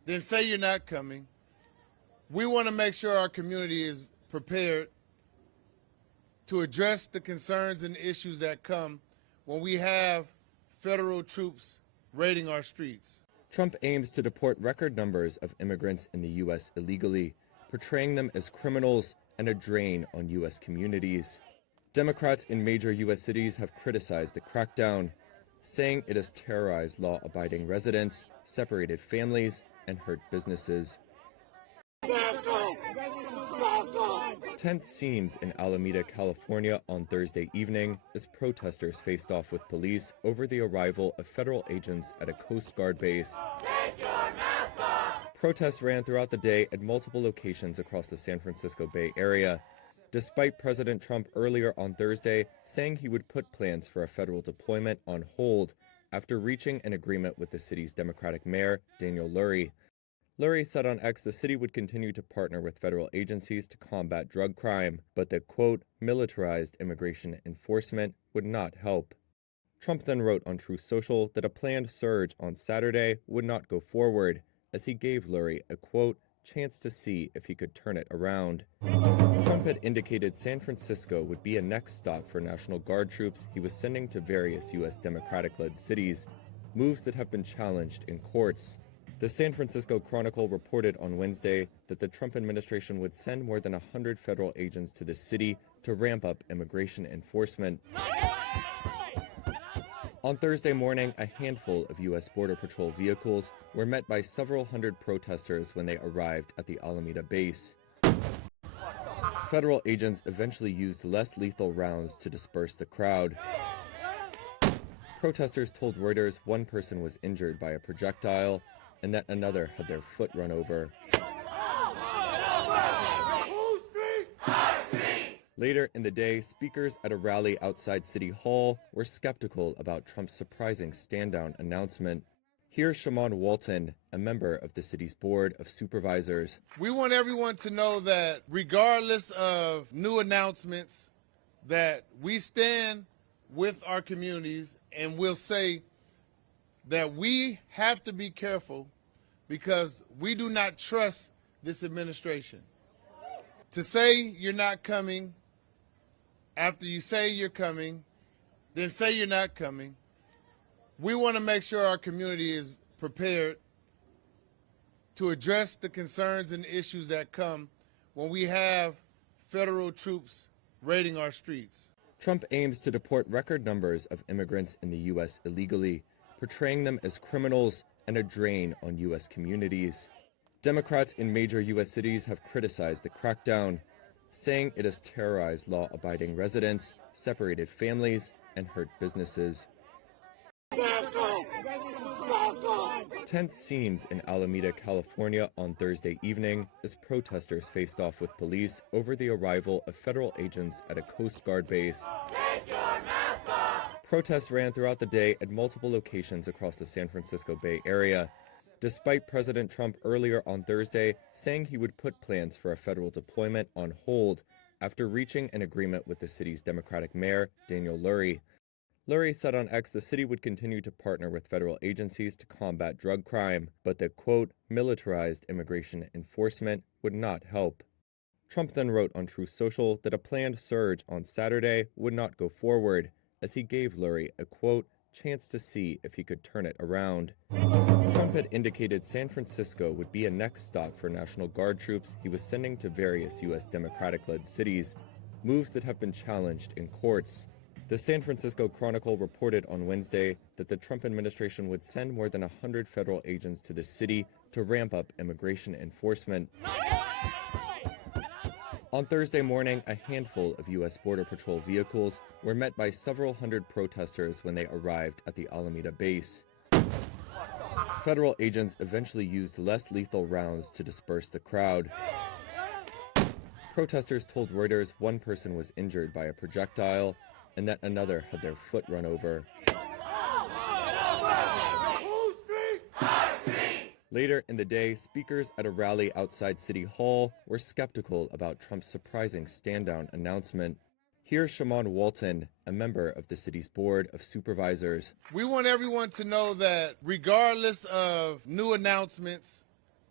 then say you're not coming. We want to make sure our community is prepared to address the concerns and issues that come when we have federal troops raiding our streets. Trump aims to deport record numbers of immigrants in the U.S. illegally, portraying them as criminals and a drain on U.S. communities. Democrats in major U.S. cities have criticized the crackdown, saying it has terrorized law-abiding residents, separated families, and hurt businesses. Tense scenes in Alameda, California on Thursday evening as protesters faced off with police over the arrival of federal agents at a Coast Guard base. Take your mask off. Protests ran throughout the day at multiple locations across the San Francisco Bay Area, despite President Trump earlier on Thursday saying he would put plans for a federal deployment on hold after reaching an agreement with the city's Democratic mayor, Daniel Lurie. Lurie said on X the city would continue to partner with federal agencies to combat drug crime, but that, quote, militarized immigration enforcement would not help. Trump then wrote on Truth Social that a planned surge on Saturday would not go forward, as he gave Lurie a, quote, chance to see if he could turn it around. Trump had indicated San Francisco would be a next stop for National Guard troops he was sending to various U.S. Democratic-led cities, moves that have been challenged in courts. The San Francisco Chronicle reported on Wednesday that the Trump administration would send more than 100 federal agents to the city to ramp up immigration enforcement. On Thursday morning, a handful of U.S. Border Patrol vehicles were met by several hundred protesters when they arrived at the Alameda base. Federal agents eventually used less lethal rounds to disperse the crowd. Protesters told Reuters one person was injured by a projectile and that another had their foot run over. Later in the day, speakers at a rally outside City Hall were skeptical about Trump's surprising stand-down announcement. Here's Shaman Walton, a member of the city's Board of Supervisors. We want everyone to know that regardless of new announcements, that we stand with our communities, and we'll say that we have to be careful because we do not trust this administration. To say you're not coming, after you say you're coming, then say you're not coming. We want to make sure our community is prepared to address the concerns and issues that come when we have federal troops raiding our streets. Trump aims to deport record numbers of immigrants in the U.S. illegally, portraying them as criminals and a drain on U.S. communities. Democrats in major U.S. cities have criticized the crackdown, saying it has terrorized law-abiding residents, separated families, and hurt businesses. Tense scenes in Alameda, California on Thursday evening as protesters faced off with police over the arrival of federal agents at a Coast Guard base. Take your mask off. Protests ran throughout the day at multiple locations across the San Francisco Bay Area, despite President Trump earlier on Thursday saying he would put plans for a federal deployment on hold after reaching an agreement with the city's Democratic mayor, Daniel Lurie. Lurie said on X the city would continue to partner with federal agencies to combat drug crime, but that, quote, militarized immigration enforcement would not help. Trump then wrote on Truth Social that a planned surge on Saturday would not go forward, as he gave Lurie a, quote, chance to see if he could turn it around. Trump had indicated San Francisco would be a next stop for National Guard troops he was sending to various U.S. Democratic-led cities, moves that have been challenged in courts. The San Francisco Chronicle reported on Wednesday that the Trump administration would send more than 100 federal agents to the city to ramp up immigration enforcement. On Thursday morning, a handful of U.S. Border Patrol vehicles were met by several hundred protesters when they arrived at the Alameda base. Federal agents eventually used less lethal rounds to disperse the crowd. Protesters told Reuters one person was injured by a projectile and that another had their foot run over. Later in the day, speakers at a rally outside City Hall were skeptical about Trump's surprising stand-down announcement. Here's Shaman Walton, a member of the city's Board of Supervisors. We want everyone to know that regardless of new announcements,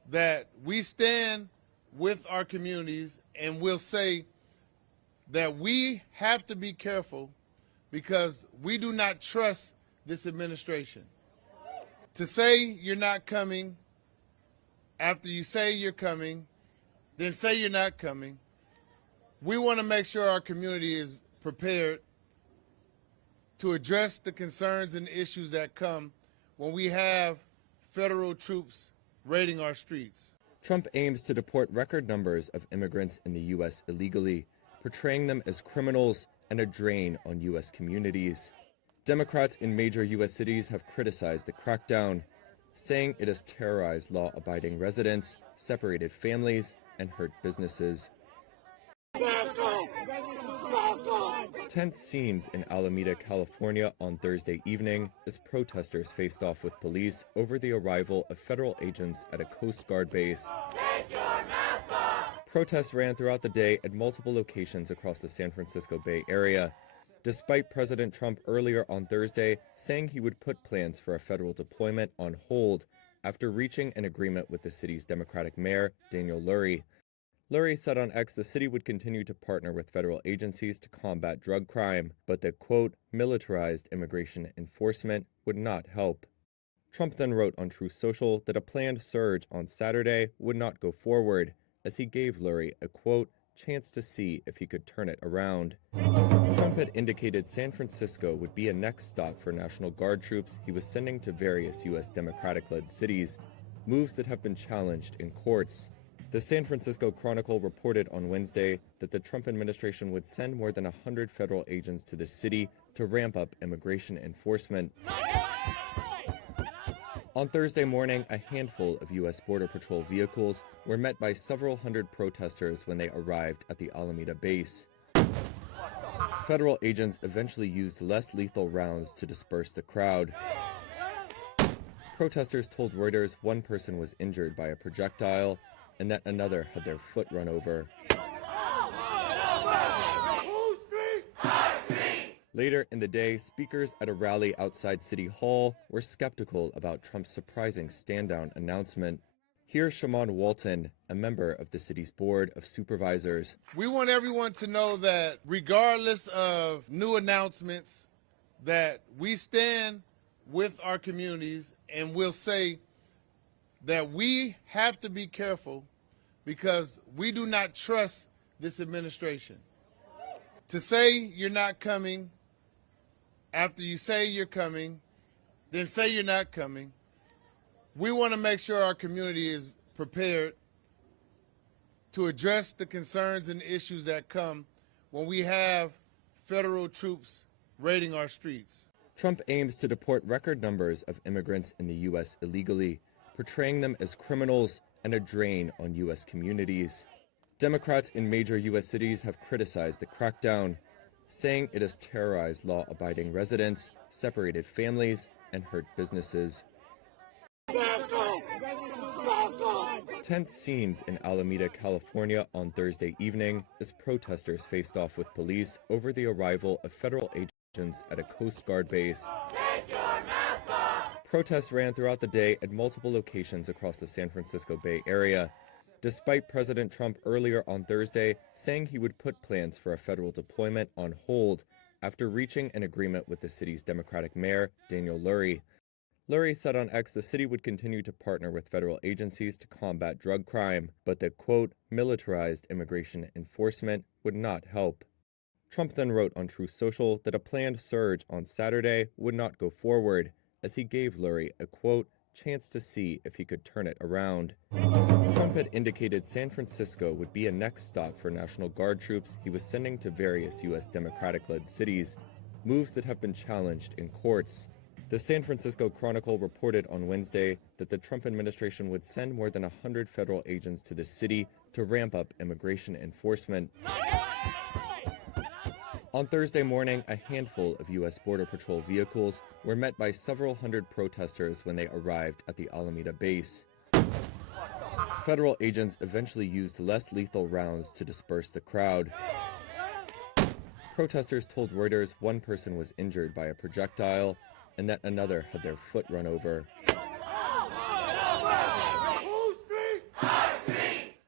that we stand with our communities and we'll say that we have to be careful because we do not trust this administration. To say you're not coming after you say you're coming, then say you're not coming. We want to make sure our community is prepared to address the concerns and issues that come when we have federal troops raiding our streets. Trump aims to deport record numbers of immigrants in the U.S. illegally, portraying them as criminals and a drain on U.S. communities. Democrats in major U.S. cities have criticized the crackdown, saying it has terrorized law-abiding residents, separated families, and hurt businesses. Tense scenes in Alameda, California on Thursday evening as protesters faced off with police over the arrival of federal agents at a Coast Guard base. Take your mask off. Protests ran throughout the day at multiple locations across the San Francisco Bay Area, despite President Trump earlier on Thursday saying he would put plans for a federal deployment on hold after reaching an agreement with the city's Democratic mayor, Daniel Lurie. Lurie said on X the city would continue to partner with federal agencies to combat drug crime, but that, quote, militarized immigration enforcement would not help. Trump then wrote on Truth Social that a planned surge on Saturday would not go forward, as he gave Lurie a, quote, chance to see if he could turn it around. Trump had indicated San Francisco would be a next stop for National Guard troops he was sending to various U.S. Democratic-led cities, moves that have been challenged in courts. The San Francisco Chronicle reported on Wednesday that the Trump administration would send more than 100 federal agents to the city to ramp up immigration enforcement. On Thursday morning, a handful of U.S. Border Patrol vehicles were met by several hundred protesters when they arrived at the Alameda base. Federal agents eventually used less lethal rounds to disperse the crowd. Protesters told Reuters one person was injured by a projectile and that another had their foot run over. Later in the day, speakers at a rally outside City Hall were skeptical about Trump's surprising stand-down announcement. Here's Shaman Walton, a member of the city's Board of Supervisors. We want everyone to know that regardless of new announcements, that we stand with our communities and we'll say that we have to be careful because we do not trust this administration. To say you're not coming after you say you're coming, then say you're not coming. We want to make sure our community is prepared to address the concerns and issues that come when we have federal troops raiding our streets. Trump aims to deport record numbers of immigrants in the U.S. illegally, portraying them as criminals and a drain on U.S. communities. Democrats in major U.S. cities have criticized the crackdown, saying it has terrorized law-abiding residents, separated families, and hurt businesses. Tense scenes in Alameda, California on Thursday evening as protesters faced off with police over the arrival of federal agents at a Coast Guard base. Take your mask off. Protests ran throughout the day at multiple locations across the San Francisco Bay Area, despite President Trump earlier on Thursday saying he would put plans for a federal deployment on hold after reaching an agreement with the city's Democratic mayor, Daniel Lurie. Lurie said on X the city would continue to partner with federal agencies to combat drug crime, but that, quote, militarized immigration enforcement would not help. Trump then wrote on Truth Social that a planned surge on Saturday would not go forward, as he gave Lurie a, quote, chance to see if he could turn it around. Trump had indicated San Francisco would be a next stop for National Guard troops he was sending to various U.S. Democratic-led cities, moves that have been challenged in courts. The San Francisco Chronicle reported on Wednesday that the Trump administration would send more than 100 federal agents to the city to ramp up immigration enforcement. On Thursday morning, a handful of U.S. Border Patrol vehicles were met by several hundred protesters when they arrived at the Alameda base. Federal agents eventually used less lethal rounds to disperse the crowd. Protesters told Reuters one person was injured by a projectile and that another had their foot run over.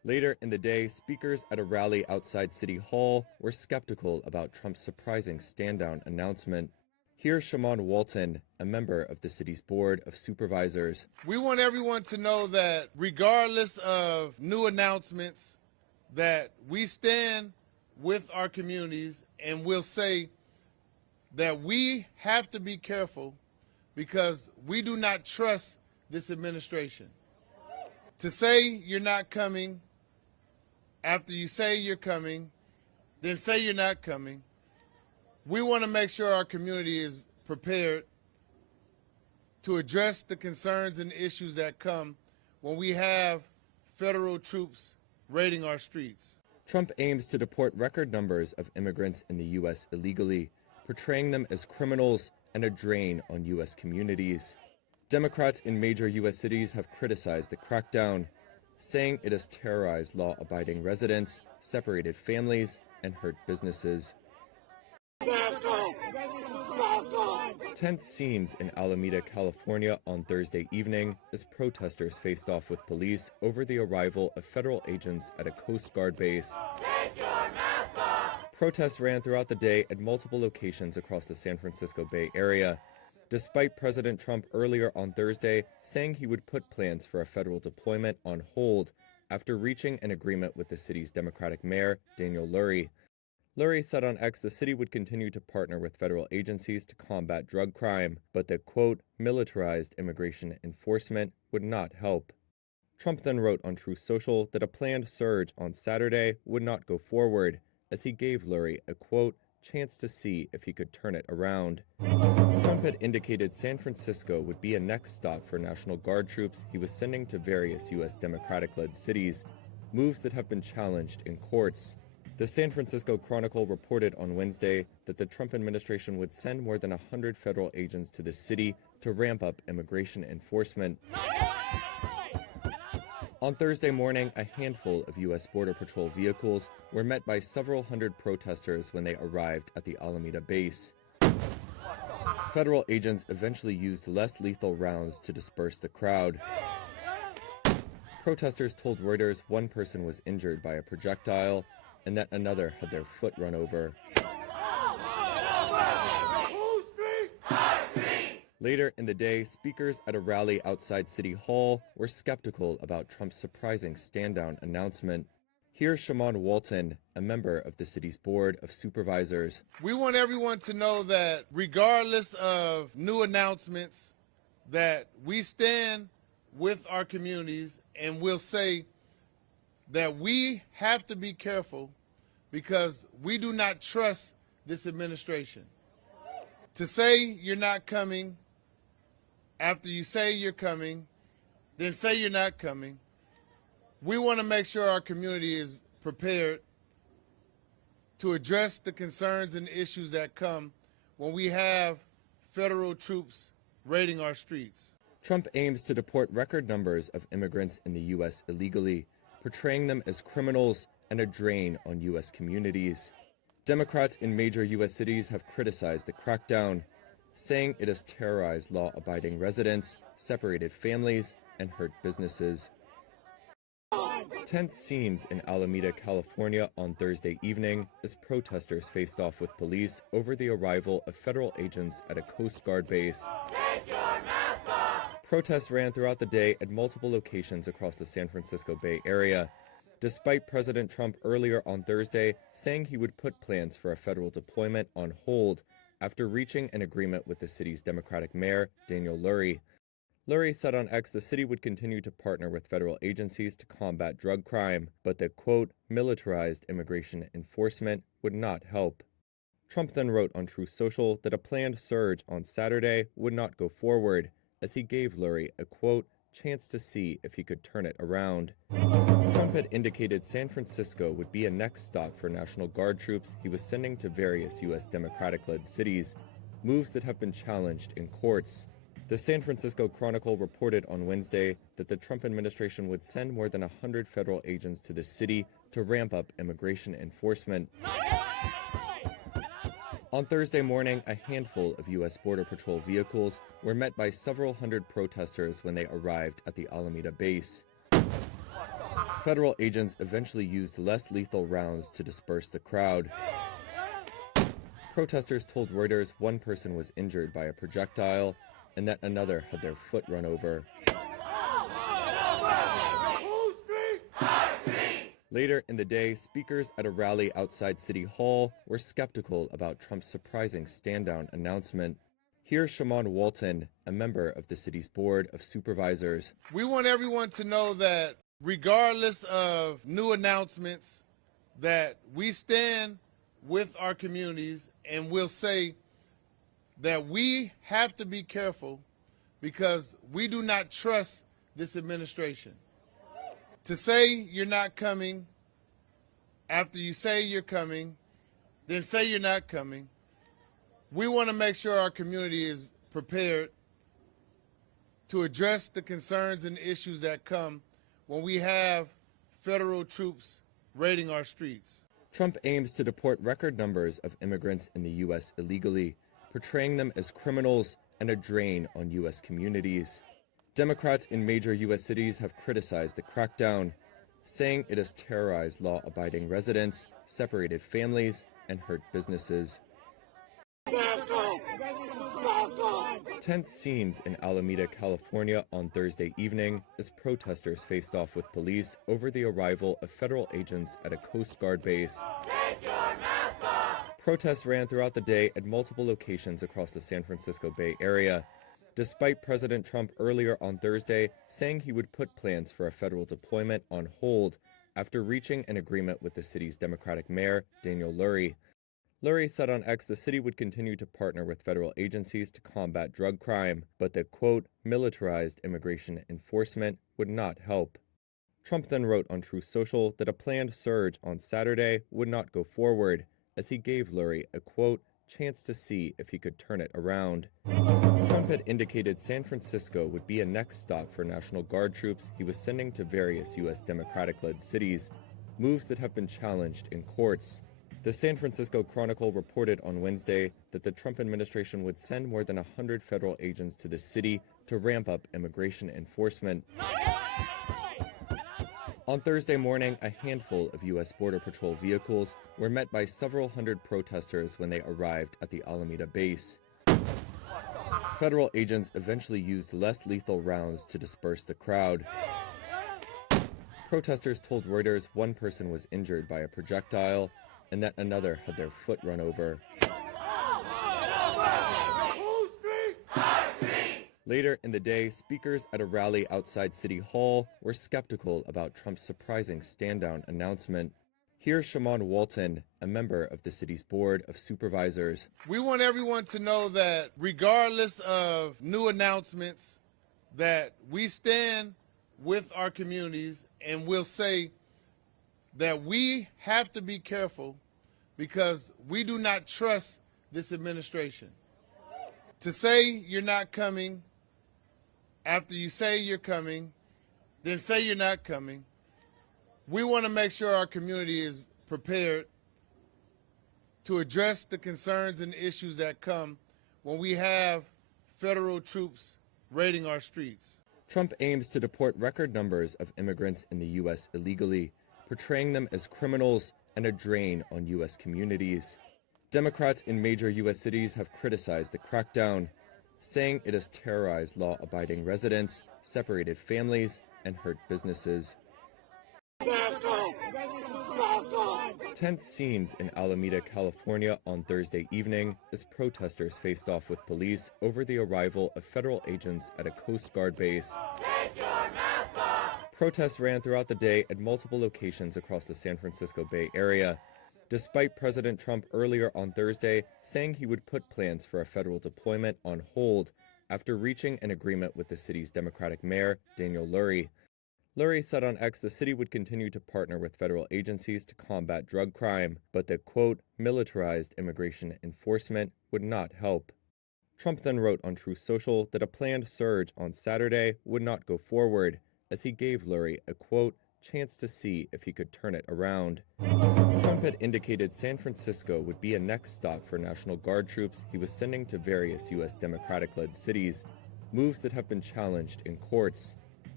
Later in the day, speakers at a rally outside City Hall were skeptical about Trump's surprising stand-down announcement. Here's Shaman Walton, a member of the city's Board of Supervisors. We want everyone to know that regardless of new announcements, that we stand with our communities, and we'll say that we have to be careful because we do not trust this administration. To say you're not coming, after you say you're coming, then say you're not coming. We want to make sure our community is prepared to address the concerns and issues that come when we have federal troops raiding our streets. Trump aims to deport record numbers of immigrants in the U.S. illegally, portraying them as criminals and a drain on U.S. communities. Democrats in major U.S. cities have criticized the crackdown, saying it has terrorized law-abiding residents, separated families, and hurt businesses. Tense scenes in Alameda, California on Thursday evening as protesters faced off with police over the arrival of federal agents at a Coast Guard base. Take your mask off. Protests ran throughout the day at multiple locations across the San Francisco Bay Area, despite President Trump earlier on Thursday saying he would put plans for a federal deployment on hold after reaching an agreement with the city's Democratic mayor, Daniel Lurie. Lurie said on X the city would continue to partner with federal agencies to combat drug crime, but that, quote, militarized immigration enforcement would not help. Trump then wrote on Truth Social that a planned surge on Saturday would not go forward, as he gave Lurie a, quote, chance to see if he could turn it around. Trump had indicated San Francisco would be a next stop for National Guard troops he was sending to various U.S. Democratic-led cities, moves that have been challenged in courts. The San Francisco Chronicle reported on Wednesday that the Trump administration would send more than 100 federal agents to the city to ramp up immigration enforcement. On Thursday morning, a handful of U.S. Border Patrol vehicles were met by several hundred protesters when they arrived at the Alameda base. Federal agents eventually used less lethal rounds to disperse the crowd. Protesters told Reuters one person was injured by a projectile and that another had their foot run over. Later in the day, speakers at a rally outside City Hall were skeptical about Trump's surprising stand-down announcement. Here's Shaman Walton, a member of the city's Board of Supervisors. We want everyone to know that regardless of new announcements, that we stand with our communities, and we'll say that we have to be careful because we do not trust this administration. To say you're not coming, after you say you're coming, then say you're not coming. We want to make sure our community is prepared to address the concerns and issues that come when we have federal troops raiding our streets. Trump aims to deport record numbers of immigrants in the U.S. illegally, portraying them as criminals and a drain on U.S. communities. Democrats in major U.S. cities have criticized the crackdown, saying it has terrorized law-abiding residents, separated families, and hurt businesses. Tense scenes in Alameda, California on Thursday evening as protesters faced off with police over the arrival of federal agents at a Coast Guard base. Take your mask off. Protests ran throughout the day at multiple locations across the San Francisco Bay Area, despite President Trump earlier on Thursday saying he would put plans for a federal deployment on hold after reaching an agreement with the city's Democratic mayor, Daniel Lurie. Lurie said on X the city would continue to partner with federal agencies to combat drug crime, but that, quote, militarized immigration enforcement would not help. Trump then wrote on Truth Social that a planned surge on Saturday would not go forward, as he gave Lurie a, quote, chance to see if he could turn it around. Trump had indicated San Francisco would be a next stop for National Guard troops he was sending to various U.S. Democratic-led cities, moves that have been challenged in courts. The San Francisco Chronicle reported on Wednesday that the Trump administration would send more than 100 federal agents to the city to ramp up immigration enforcement. On Thursday morning, a handful of U.S. Border Patrol vehicles were met by several hundred protesters when they arrived at the Alameda base. Federal agents eventually used less lethal rounds to disperse the crowd. Protesters told Reuters one person was injured by a projectile and that another had their foot run over. Later in the day, speakers at a rally outside City Hall were skeptical about Trump's surprising stand-down announcement. Here's Shaman Walton, a member of the city's Board of Supervisors. We want everyone to know that regardless of new announcements, that we stand with our communities, and we'll say that we have to be careful because we do not trust this administration. To say you're not coming, after you say you're coming, then say you're not coming. We want to make sure our community is prepared to address the concerns and issues that come when we have federal troops raiding our streets. Trump aims to deport record numbers of immigrants in the U.S. illegally, portraying them as criminals and a drain on U.S. communities. Democrats in major U.S. cities have criticized the crackdown, saying it has terrorized law-abiding residents, separated families, and hurt businesses. Tense scenes in Alameda, California on Thursday evening as protesters faced off with police over the arrival of federal agents at a Coast Guard base. Take your mask off. Protests ran throughout the day at multiple locations across the San Francisco Bay Area, despite President Trump earlier on Thursday saying he would put plans for a federal deployment on hold after reaching an agreement with the city's Democratic mayor, Daniel Lurie. Lurie said on X the city would continue to partner with federal agencies to combat drug crime, but that, quote, militarized immigration enforcement would not help. Trump then wrote on Truth Social that a planned surge on Saturday would not go forward, as he gave Lurie a, quote, chance to see if he could turn it around. Trump had indicated San Francisco would be a next stop for National Guard troops he was sending to various U.S. Democratic-led cities, moves that have been challenged in courts. The San Francisco Chronicle reported on Wednesday that the Trump administration would send more than 100 federal agents to the city to ramp up immigration enforcement. On Thursday morning, a handful of U.S. Border Patrol vehicles were met by several hundred protesters when they arrived at the Alameda base. Federal agents eventually used less lethal rounds to disperse the crowd. Protesters told Reuters one person was injured by a projectile and that another had their foot run over. Later in the day, speakers at a rally outside City Hall were skeptical about Trump's surprising stand-down announcement. Here's Shaman Walton, a member of the city's Board of Supervisors. We want everyone to know that regardless of new announcements, that we stand with our communities, and we'll say that we have to be careful because we do not trust this administration. To say you're not coming, after you say you're coming, then say you're not coming. We want to make sure our community is prepared to address the concerns and issues that come when we have federal troops raiding our streets. Trump aims to deport record numbers of immigrants in the U.S. illegally, portraying them as criminals and a drain on U.S. communities. Democrats in major U.S. cities have criticized the crackdown, saying it has terrorized law-abiding residents, separated families, and hurt businesses. Tense scenes in Alameda, California on Thursday evening as protesters faced off with police over the arrival of federal agents at a Coast Guard base. Take your mask off. Protests ran throughout the day at multiple locations across the San Francisco Bay Area, despite President Trump earlier on Thursday saying he would put plans for a federal deployment on hold after reaching an agreement with the city's Democratic mayor, Daniel Lurie. Lurie said on X the city would continue to partner with federal agencies to combat drug crime, but that, quote, militarized immigration enforcement would not help. Trump then wrote on Truth Social that a planned surge on Saturday would not go forward, as he gave Lurie a, quote, chance to see if he could turn it around. Trump had indicated San Francisco would be a next stop for National Guard troops he was sending to various U.S. Democratic-led cities, moves that have been challenged in courts.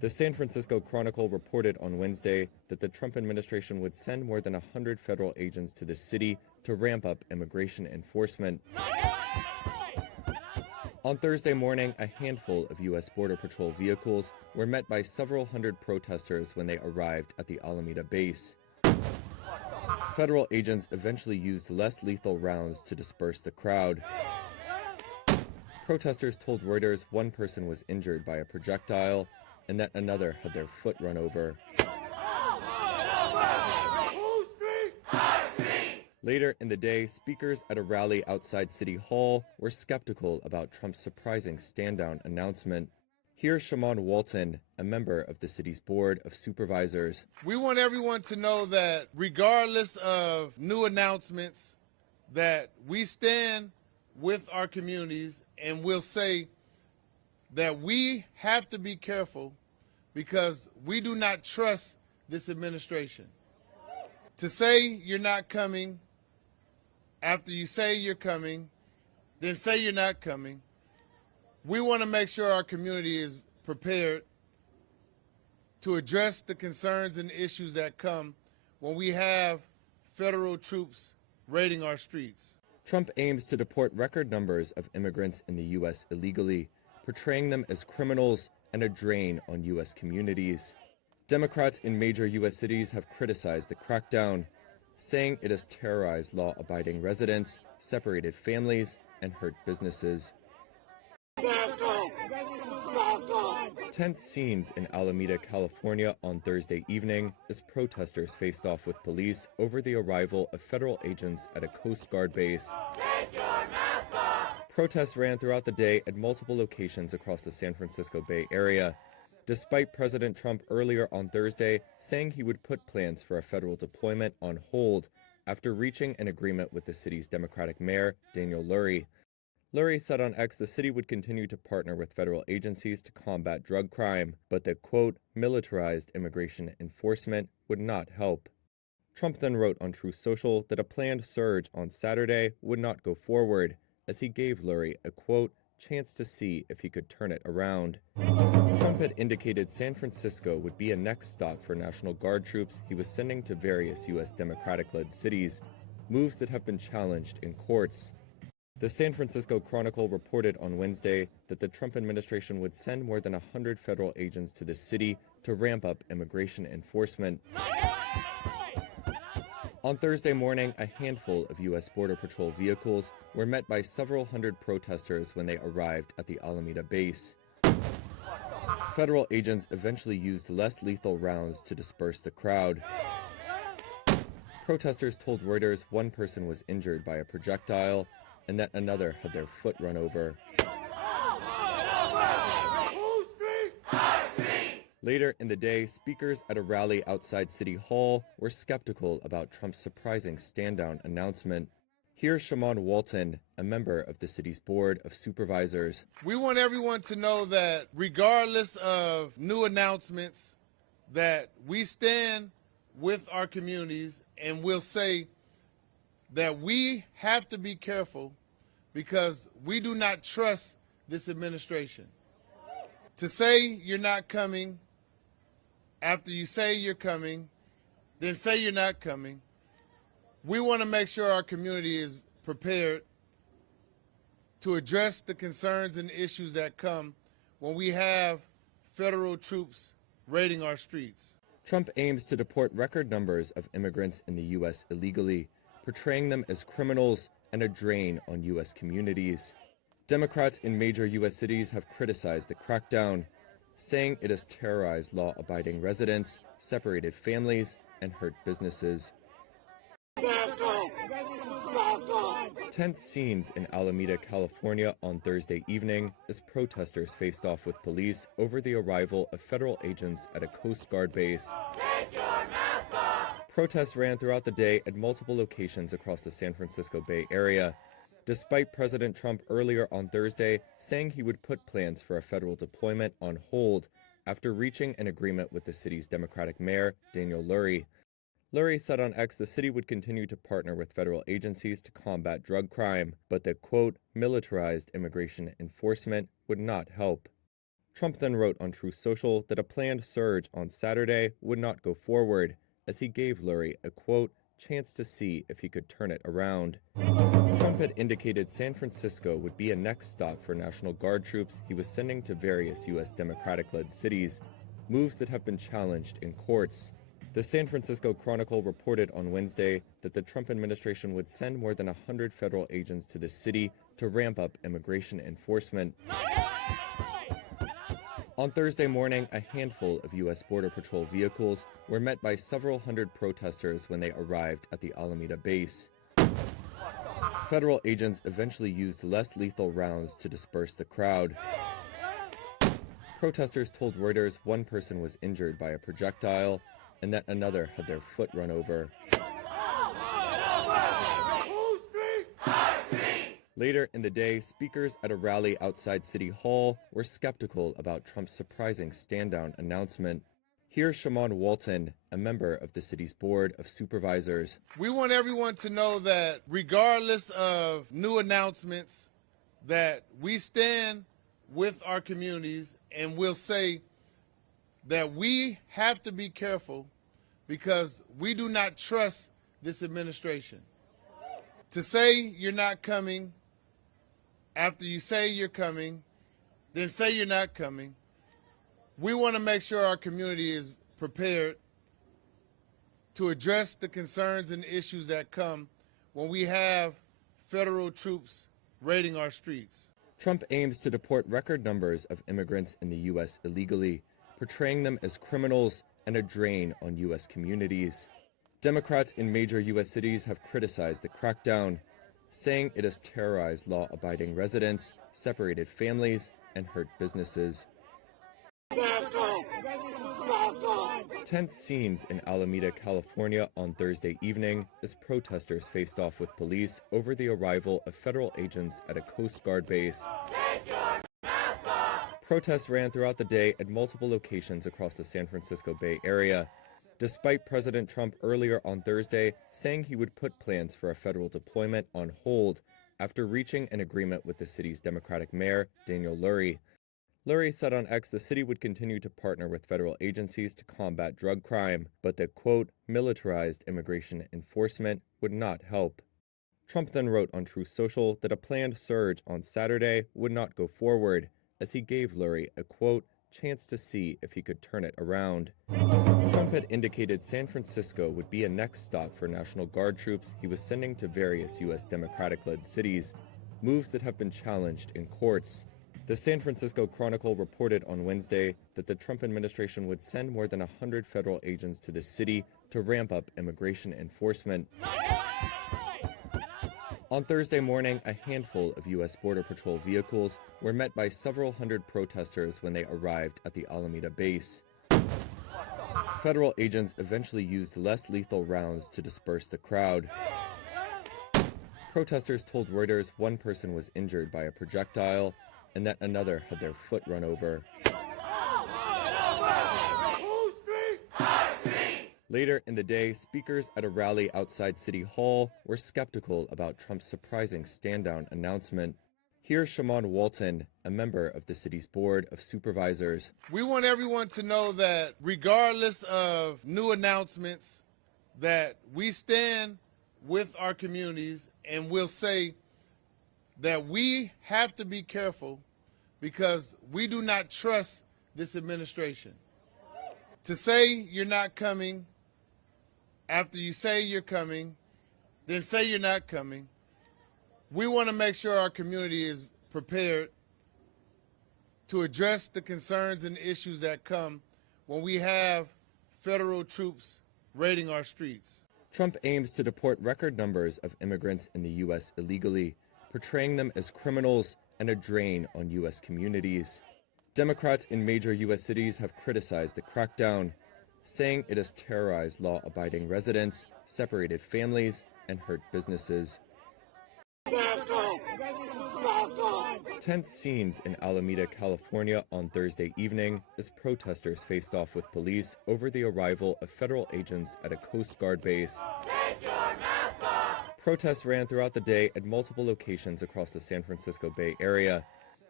The San Francisco Chronicle reported on Wednesday that the Trump administration would send more than 100 federal agents to the city to ramp up immigration enforcement. On Thursday morning, a handful of U.S. Border Patrol vehicles were met by several hundred protesters when they arrived at the Alameda base. Federal agents eventually used less lethal rounds to disperse the crowd. Protesters told Reuters one person was injured by a projectile and that another had their foot run over. Later in the day, speakers at a rally outside City Hall were skeptical about Trump's surprising stand-down announcement. Here's Shaman Walton, a member of the city's Board of Supervisors. We want everyone to know that regardless of new announcements, that we stand with our communities and we'll say that we have to be careful because we do not trust this administration. To say you're not coming, after you say you're coming, then say you're not coming. We want to make sure our community is prepared to address the concerns and issues that come when we have federal troops raiding our streets. Trump aims to deport record numbers of immigrants in the U.S. illegally, portraying them as criminals and a drain on U.S. communities. Democrats in major U.S. cities have criticized the crackdown, saying it has terrorized law-abiding residents, separated families, and hurt businesses. Tense scenes in Alameda, California on Thursday evening as protesters faced off with police over the arrival of federal agents at a Coast Guard base. Take your mask off. Protests ran throughout the day at multiple locations across the San Francisco Bay Area, despite President Trump earlier on Thursday saying he would put plans for a federal deployment on hold after reaching an agreement with the city's Democratic mayor, Daniel Lurie. Lurie said on X the city would continue to partner with federal agencies to combat drug crime, but that, quote, militarized immigration enforcement would not help. Trump then wrote on Truth Social that a planned surge on Saturday would not go forward, as he gave Lurie a, quote, chance to see if he could turn it around. Trump had indicated San Francisco would be a next stop for National Guard troops he was sending to various U.S. Democratic-led cities, moves that have been challenged in courts. The San Francisco Chronicle reported on Wednesday that the Trump administration would send more than 100 federal agents to the city to ramp up immigration enforcement. On Thursday morning, a handful of U.S. Border Patrol vehicles were met by several hundred protesters when they arrived at the Alameda base. Federal agents eventually used less lethal rounds to disperse the crowd. Protesters told Reuters one person was injured by a projectile and that another had their foot run over. Later in the day, speakers at a rally outside City Hall were skeptical about Trump's surprising stand-down announcement. Here's Shaman Walton, a member of the city's Board of Supervisors. We want everyone to know that regardless of new announcements, that we stand with our communities and we'll say that we have to be careful because we do not trust this administration. To say you're not coming, after you say you're coming, then say you're not coming. We want to make sure our community is prepared to address the concerns and issues that come when we have federal troops raiding our streets. Trump aims to deport record numbers of immigrants in the U.S. illegally, portraying them as criminals and a drain on U.S. communities. Democrats in major U.S. cities have criticized the crackdown, saying it has terrorized law-abiding residents, separated families, and hurt businesses. Tense scenes in Alameda, California on Thursday evening as protesters faced off with police over the arrival of federal agents at a Coast Guard base. Take your mask off. Protests ran throughout the day at multiple locations across the San Francisco Bay Area, despite President Trump earlier on Thursday saying he would put plans for a federal deployment on hold after reaching an agreement with the city's Democratic mayor, Daniel Lurie. Lurie said on X the city would continue to partner with federal agencies to combat drug crime, but that, quote, militarized immigration enforcement would not help. Trump then wrote on Truth Social that a planned surge on Saturday would not go forward, as he gave Lurie a, quote, chance to see if he could turn it around. Trump had indicated San Francisco would be a next stop for National Guard troops he was sending to various U.S. Democratic-led cities, moves that have been challenged in courts. The San Francisco Chronicle reported on Wednesday that the Trump administration would send more than 100 federal agents to the city to ramp up immigration enforcement. On Thursday morning, a handful of U.S. Border Patrol vehicles were met by several hundred protesters when they arrived at the Alameda base. Federal agents eventually used less lethal rounds to disperse the crowd. Protesters told Reuters one person was injured by a projectile and that another had their foot run over. Later in the day, speakers at a rally outside City Hall were skeptical about Trump's surprising stand-down announcement. Here's Shaman Walton, a member of the city's Board of Supervisors. We want everyone to know that regardless of new announcements, that we stand with our communities and we'll say that we have to be careful because we do not trust this administration. To say you're not coming, after you say you're coming, then say you're not coming. We want to make sure our community is prepared to address the concerns and issues that come when we have federal troops raiding our streets. Trump aims to deport record numbers of immigrants in the U.S. illegally, portraying them as criminals and a drain on U.S. communities. Democrats in major U.S. cities have criticized the crackdown, saying it has terrorized law-abiding residents, separated families, and hurt businesses. Tense scenes in Alameda, California on Thursday evening as protesters faced off with police over the arrival of federal agents at a Coast Guard base. Protests ran throughout the day at multiple locations across the San Francisco Bay Area, despite President Trump earlier on Thursday saying he would put plans for a federal deployment on hold after reaching an agreement with the city's Democratic mayor, Daniel Lurie. Lurie said on X the city would continue to partner with federal agencies to combat drug crime, but that, quote, militarized immigration enforcement would not help. Trump then wrote on Truth Social that a planned surge on Saturday would not go forward, as he gave Lurie a, quote, chance to see if he could turn it around. Trump had indicated San Francisco would be a next stop for National Guard troops he was sending to various U.S. Democratic-led cities, moves that have been challenged in courts. The San Francisco Chronicle reported on Wednesday that the Trump administration would send more than 100 federal agents to the city to ramp up immigration enforcement. On Thursday morning, a handful of U.S. Border Patrol vehicles were met by several hundred protesters when they arrived at the Alameda base. Federal agents eventually used less lethal rounds to disperse the crowd. Protesters told Reuters one person was injured by a projectile and that another had their foot run over. Later in the day, speakers at a rally outside City Hall were skeptical about Trump's surprising stand-down announcement. Here's Shaman Walton, a member of the city's Board of Supervisors. We want everyone to know that regardless of new announcements, that we stand with our communities and we'll say that we have to be careful because we do not trust this administration. To say you're not coming, after you say you're coming, then say you're not coming. We want to make sure our community is prepared to address the concerns and issues that come when we have federal troops raiding our streets. Trump aims to deport record numbers of immigrants in the U.S. illegally, portraying them as criminals and a drain on U.S. communities. Democrats in major U.S. cities have criticized the crackdown, saying it has terrorized law-abiding residents, separated families, and hurt businesses. Tense scenes in Alameda, California on Thursday evening as protesters faced off with police over the arrival of federal agents at a Coast Guard base. Protests ran throughout the day at multiple locations across the San Francisco Bay Area,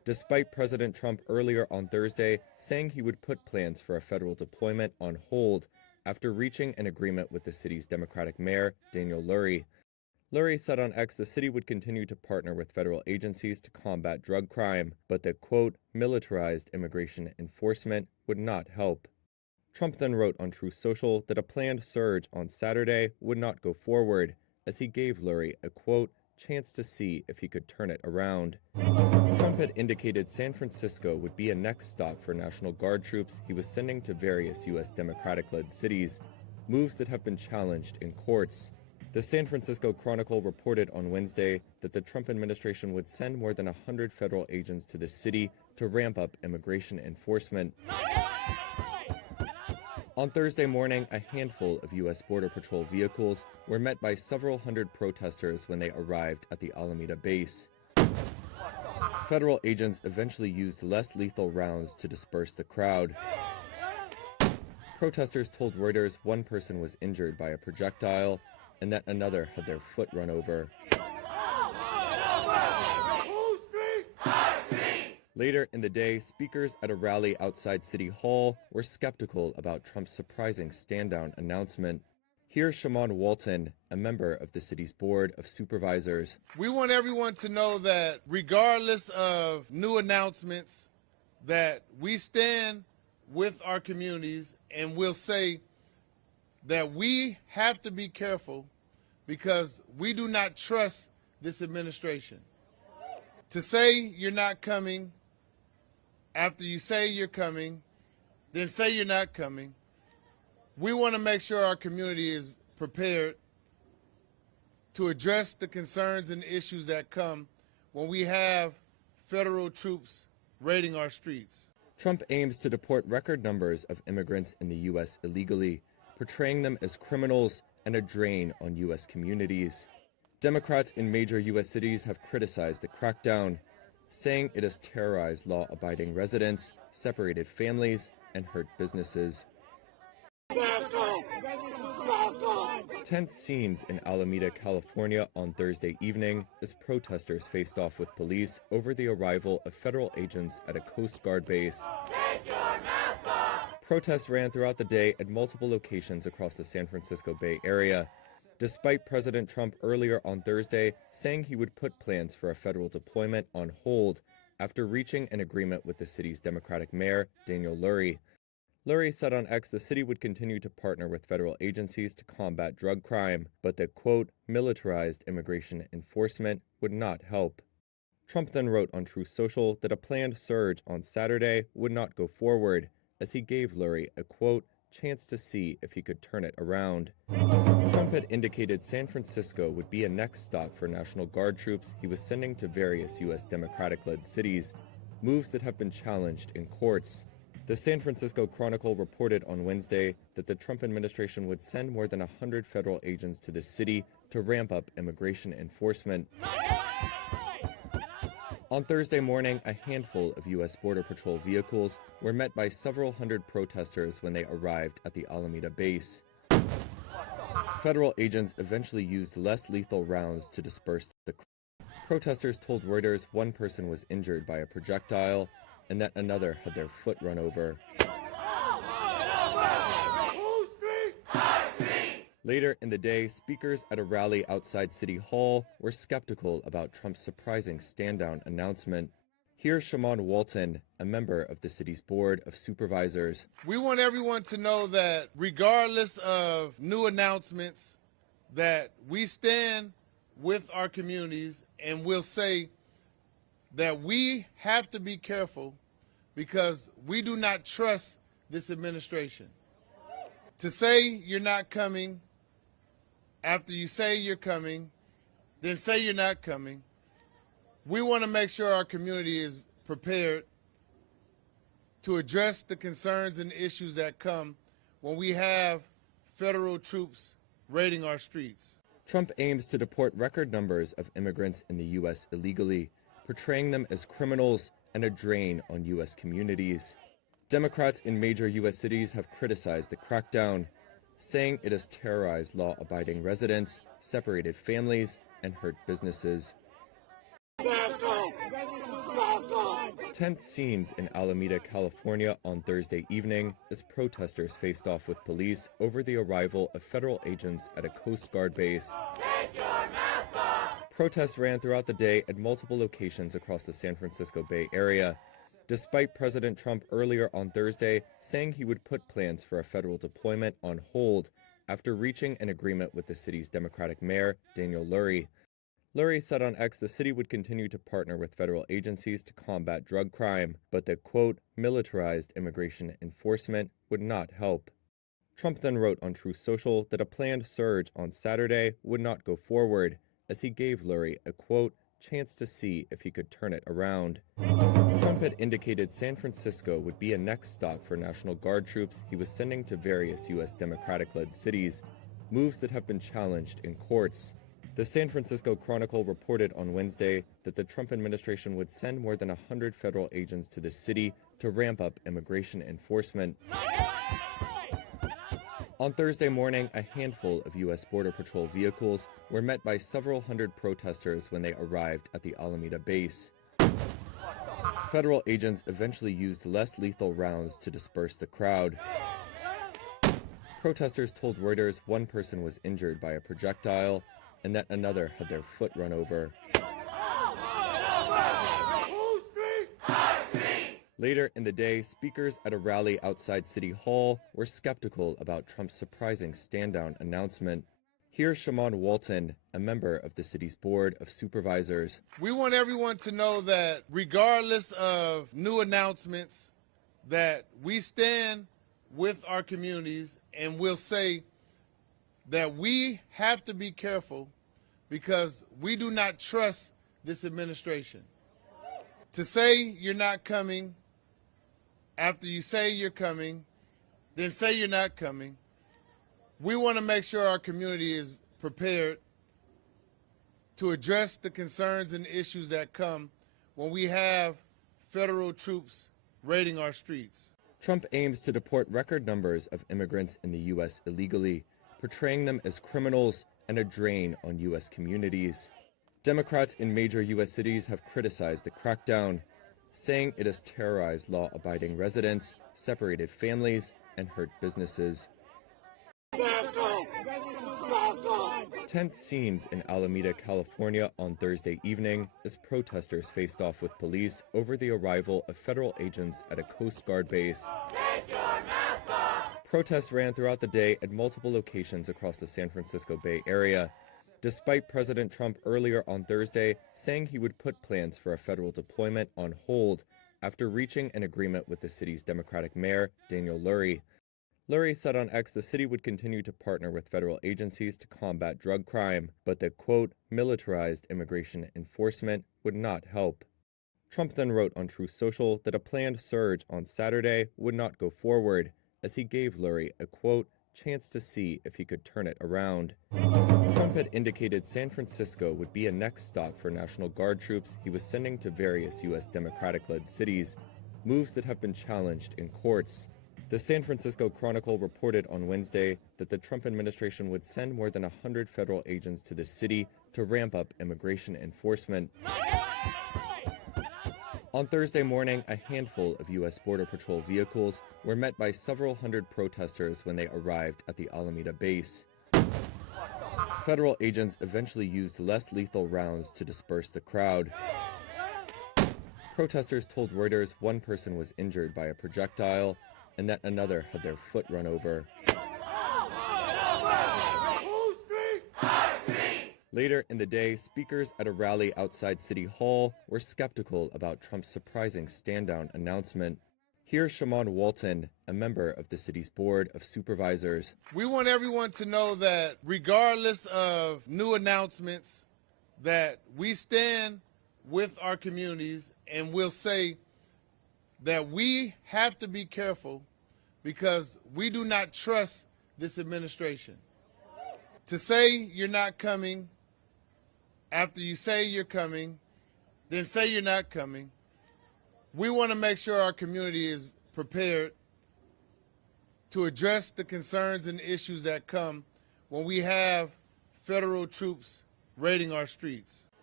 despite President Trump earlier on Thursday saying he would put plans for a federal deployment on hold after reaching an agreement with the city's Democratic mayor, Daniel Lurie. Lurie said on X the city would continue to partner with federal agencies to combat drug crime, but that, quote, militarized immigration enforcement would not help. Trump then wrote on Truth Social that a planned surge on Saturday would not go forward, as he gave Lurie a, quote, chance to see if he could turn it around. Trump had indicated San Francisco would be a next stop for National Guard troops he was sending to various U.S. Democratic-led cities, moves that have been challenged in courts. The San Francisco Chronicle reported on Wednesday that the Trump administration would send more than 100 federal agents to the city to ramp up immigration enforcement. On Thursday morning, a handful of U.S. Border Patrol vehicles were met by several hundred protesters when they arrived at the Alameda base. Federal agents eventually used less lethal rounds to disperse the crowd. Protesters told Reuters one person was injured by a projectile and that another had their foot run over. Later in the day, speakers at a rally outside City Hall were skeptical about Trump's surprising stand-down announcement. Here's Shaman Walton, a member of the city's Board of Supervisors. We want everyone to know that regardless of new announcements, that we stand with our communities, and we'll say that we have to be careful because we do not trust this administration. To say you're not coming, after you say you're coming, then say you're not coming. We want to make sure our community is prepared to address the concerns and issues that come when we have federal troops raiding our streets. Trump aims to deport record numbers of immigrants in the U.S. illegally, portraying them as criminals and a drain on U.S. communities. Democrats in major U.S. cities have criticized the crackdown, saying it has terrorized law-abiding residents, separated families, and hurt businesses. Tense scenes in Alameda, California on Thursday evening as protesters faced off with police over the arrival of federal agents at a Coast Guard base. Take your mask off. Protests ran throughout the day at multiple locations across the San Francisco Bay Area, despite President Trump earlier on Thursday saying he would put plans for a federal deployment on hold after reaching an agreement with the city's Democratic mayor, Daniel Lurie. Lurie said on X the city would continue to partner with federal agencies to combat drug crime, but that, quote, militarized immigration enforcement would not help. Trump then wrote on Truth Social that a planned surge on Saturday would not go forward, as he gave Lurie a, quote, chance to see if he could turn it around. Trump had indicated San Francisco would be a next stop for National Guard troops he was sending to various U.S. Democratic-led cities, moves that have been challenged in courts. The San Francisco Chronicle reported on Wednesday that the Trump administration would send more than 100 federal agents to the city to ramp up immigration enforcement. On Thursday morning, a handful of U.S. Border Patrol vehicles were met by several hundred protesters when they arrived at the Alameda base. Federal agents eventually used less lethal rounds to disperse the crowd. Protesters told Reuters one person was injured by a projectile and that another had their foot run over. Later in the day, speakers at a rally outside City Hall were skeptical about Trump's surprising stand-down announcement. Here's Shaman Walton, a member of the city's Board of Supervisors. We want everyone to know that regardless of new announcements, that we stand with our communities, and we'll say that we have to be careful because we do not trust this administration. To say you're not coming, after you say you're coming, then say you're not coming. We want to make sure our community is prepared to address the concerns and issues that come when we have federal troops raiding our streets. Trump aims to deport record numbers of immigrants in the U.S. illegally, portraying them as criminals and a drain on U.S. communities. Democrats in major U.S. cities have criticized the crackdown, saying it has terrorized law-abiding residents, separated families, and hurt businesses. Tense scenes in Alameda, California on Thursday evening as protesters faced off with police over the arrival of federal agents at a Coast Guard base. Take your mask off. Protests ran throughout the day at multiple locations across the San Francisco Bay Area, despite President Trump earlier on Thursday saying he would put plans for a federal deployment on hold after reaching an agreement with the city's Democratic mayor, Daniel Lurie. Lurie said on X the city would continue to partner with federal agencies to combat drug crime, but that, quote, militarized immigration enforcement would not help. Trump then wrote on Truth Social that a planned surge on Saturday would not go forward, as he gave Lurie a, quote, chance to see if he could turn it around. Trump had indicated San Francisco would be a next stop for National Guard troops he was sending to various U.S. Democratic-led cities, moves that have been challenged in courts. The San Francisco Chronicle reported on Wednesday that the Trump administration would send more than 100 federal agents to the city to ramp up immigration enforcement. On Thursday morning, a handful of U.S. Border Patrol vehicles were met by several hundred protesters when they arrived at the Alameda base. Federal agents eventually used less lethal rounds to disperse the crowd. Protesters told Reuters one person was injured by a projectile and that another had their foot run over. Later in the day, speakers at a rally outside City Hall were skeptical about Trump's surprising stand-down announcement. Here's Shaman Walton, a member of the city's Board of Supervisors. We want everyone to know that regardless of new announcements, that we stand with our communities, and we'll say that we have to be careful because we do not trust this administration. To say you're not coming, after you say you're coming, then say you're not coming. We want to make sure our community is prepared to address the concerns and issues that come when we have federal troops raiding our streets. Trump aims to deport record numbers of immigrants in the U.S. illegally, portraying them as criminals and a drain on U.S. communities. Democrats in major U.S. cities have criticized the crackdown, saying it has terrorized law-abiding residents, separated families, and hurt businesses. Tense scenes in Alameda, California on Thursday evening as protesters faced off with police over the arrival of federal agents at a Coast Guard base. Take your mask off. Protests ran throughout the day at multiple locations across the San Francisco Bay Area, despite President Trump earlier on Thursday saying he would put plans for a federal deployment on hold after reaching an agreement with the city's Democratic mayor, Daniel Lurie. Lurie said on X the city would continue to partner with federal agencies to combat drug crime, but that, quote, militarized immigration enforcement would not help. Trump then wrote on Truth Social that a planned surge on Saturday would not go forward, as he gave Lurie a, quote, chance to see if he could turn it around. Trump had indicated San Francisco would be a next stop for National Guard troops he was sending to various U.S. Democratic-led cities, moves that have been challenged in courts. The San Francisco Chronicle reported on Wednesday that the Trump administration would send more than 100 federal agents to the city to ramp up immigration enforcement. On Thursday morning, a handful of U.S. Border Patrol vehicles were met by several hundred protesters when they arrived at the Alameda base. Federal agents eventually used less lethal rounds to disperse the crowd. Protesters told Reuters one person was injured by a projectile and that another had their foot run over. Later in the day, speakers at a rally outside City Hall were skeptical about Trump's surprising stand-down announcement. Here's Shaman Walton, a member of the city's Board of Supervisors. We want everyone to know that regardless of new announcements, that we stand with our communities, and we'll say that we have to be careful because we do not trust this administration. To say you're not coming, after you say you're coming, then say you're not coming. We want to make sure our community is prepared to address the concerns and issues that come when we have federal troops raiding our streets.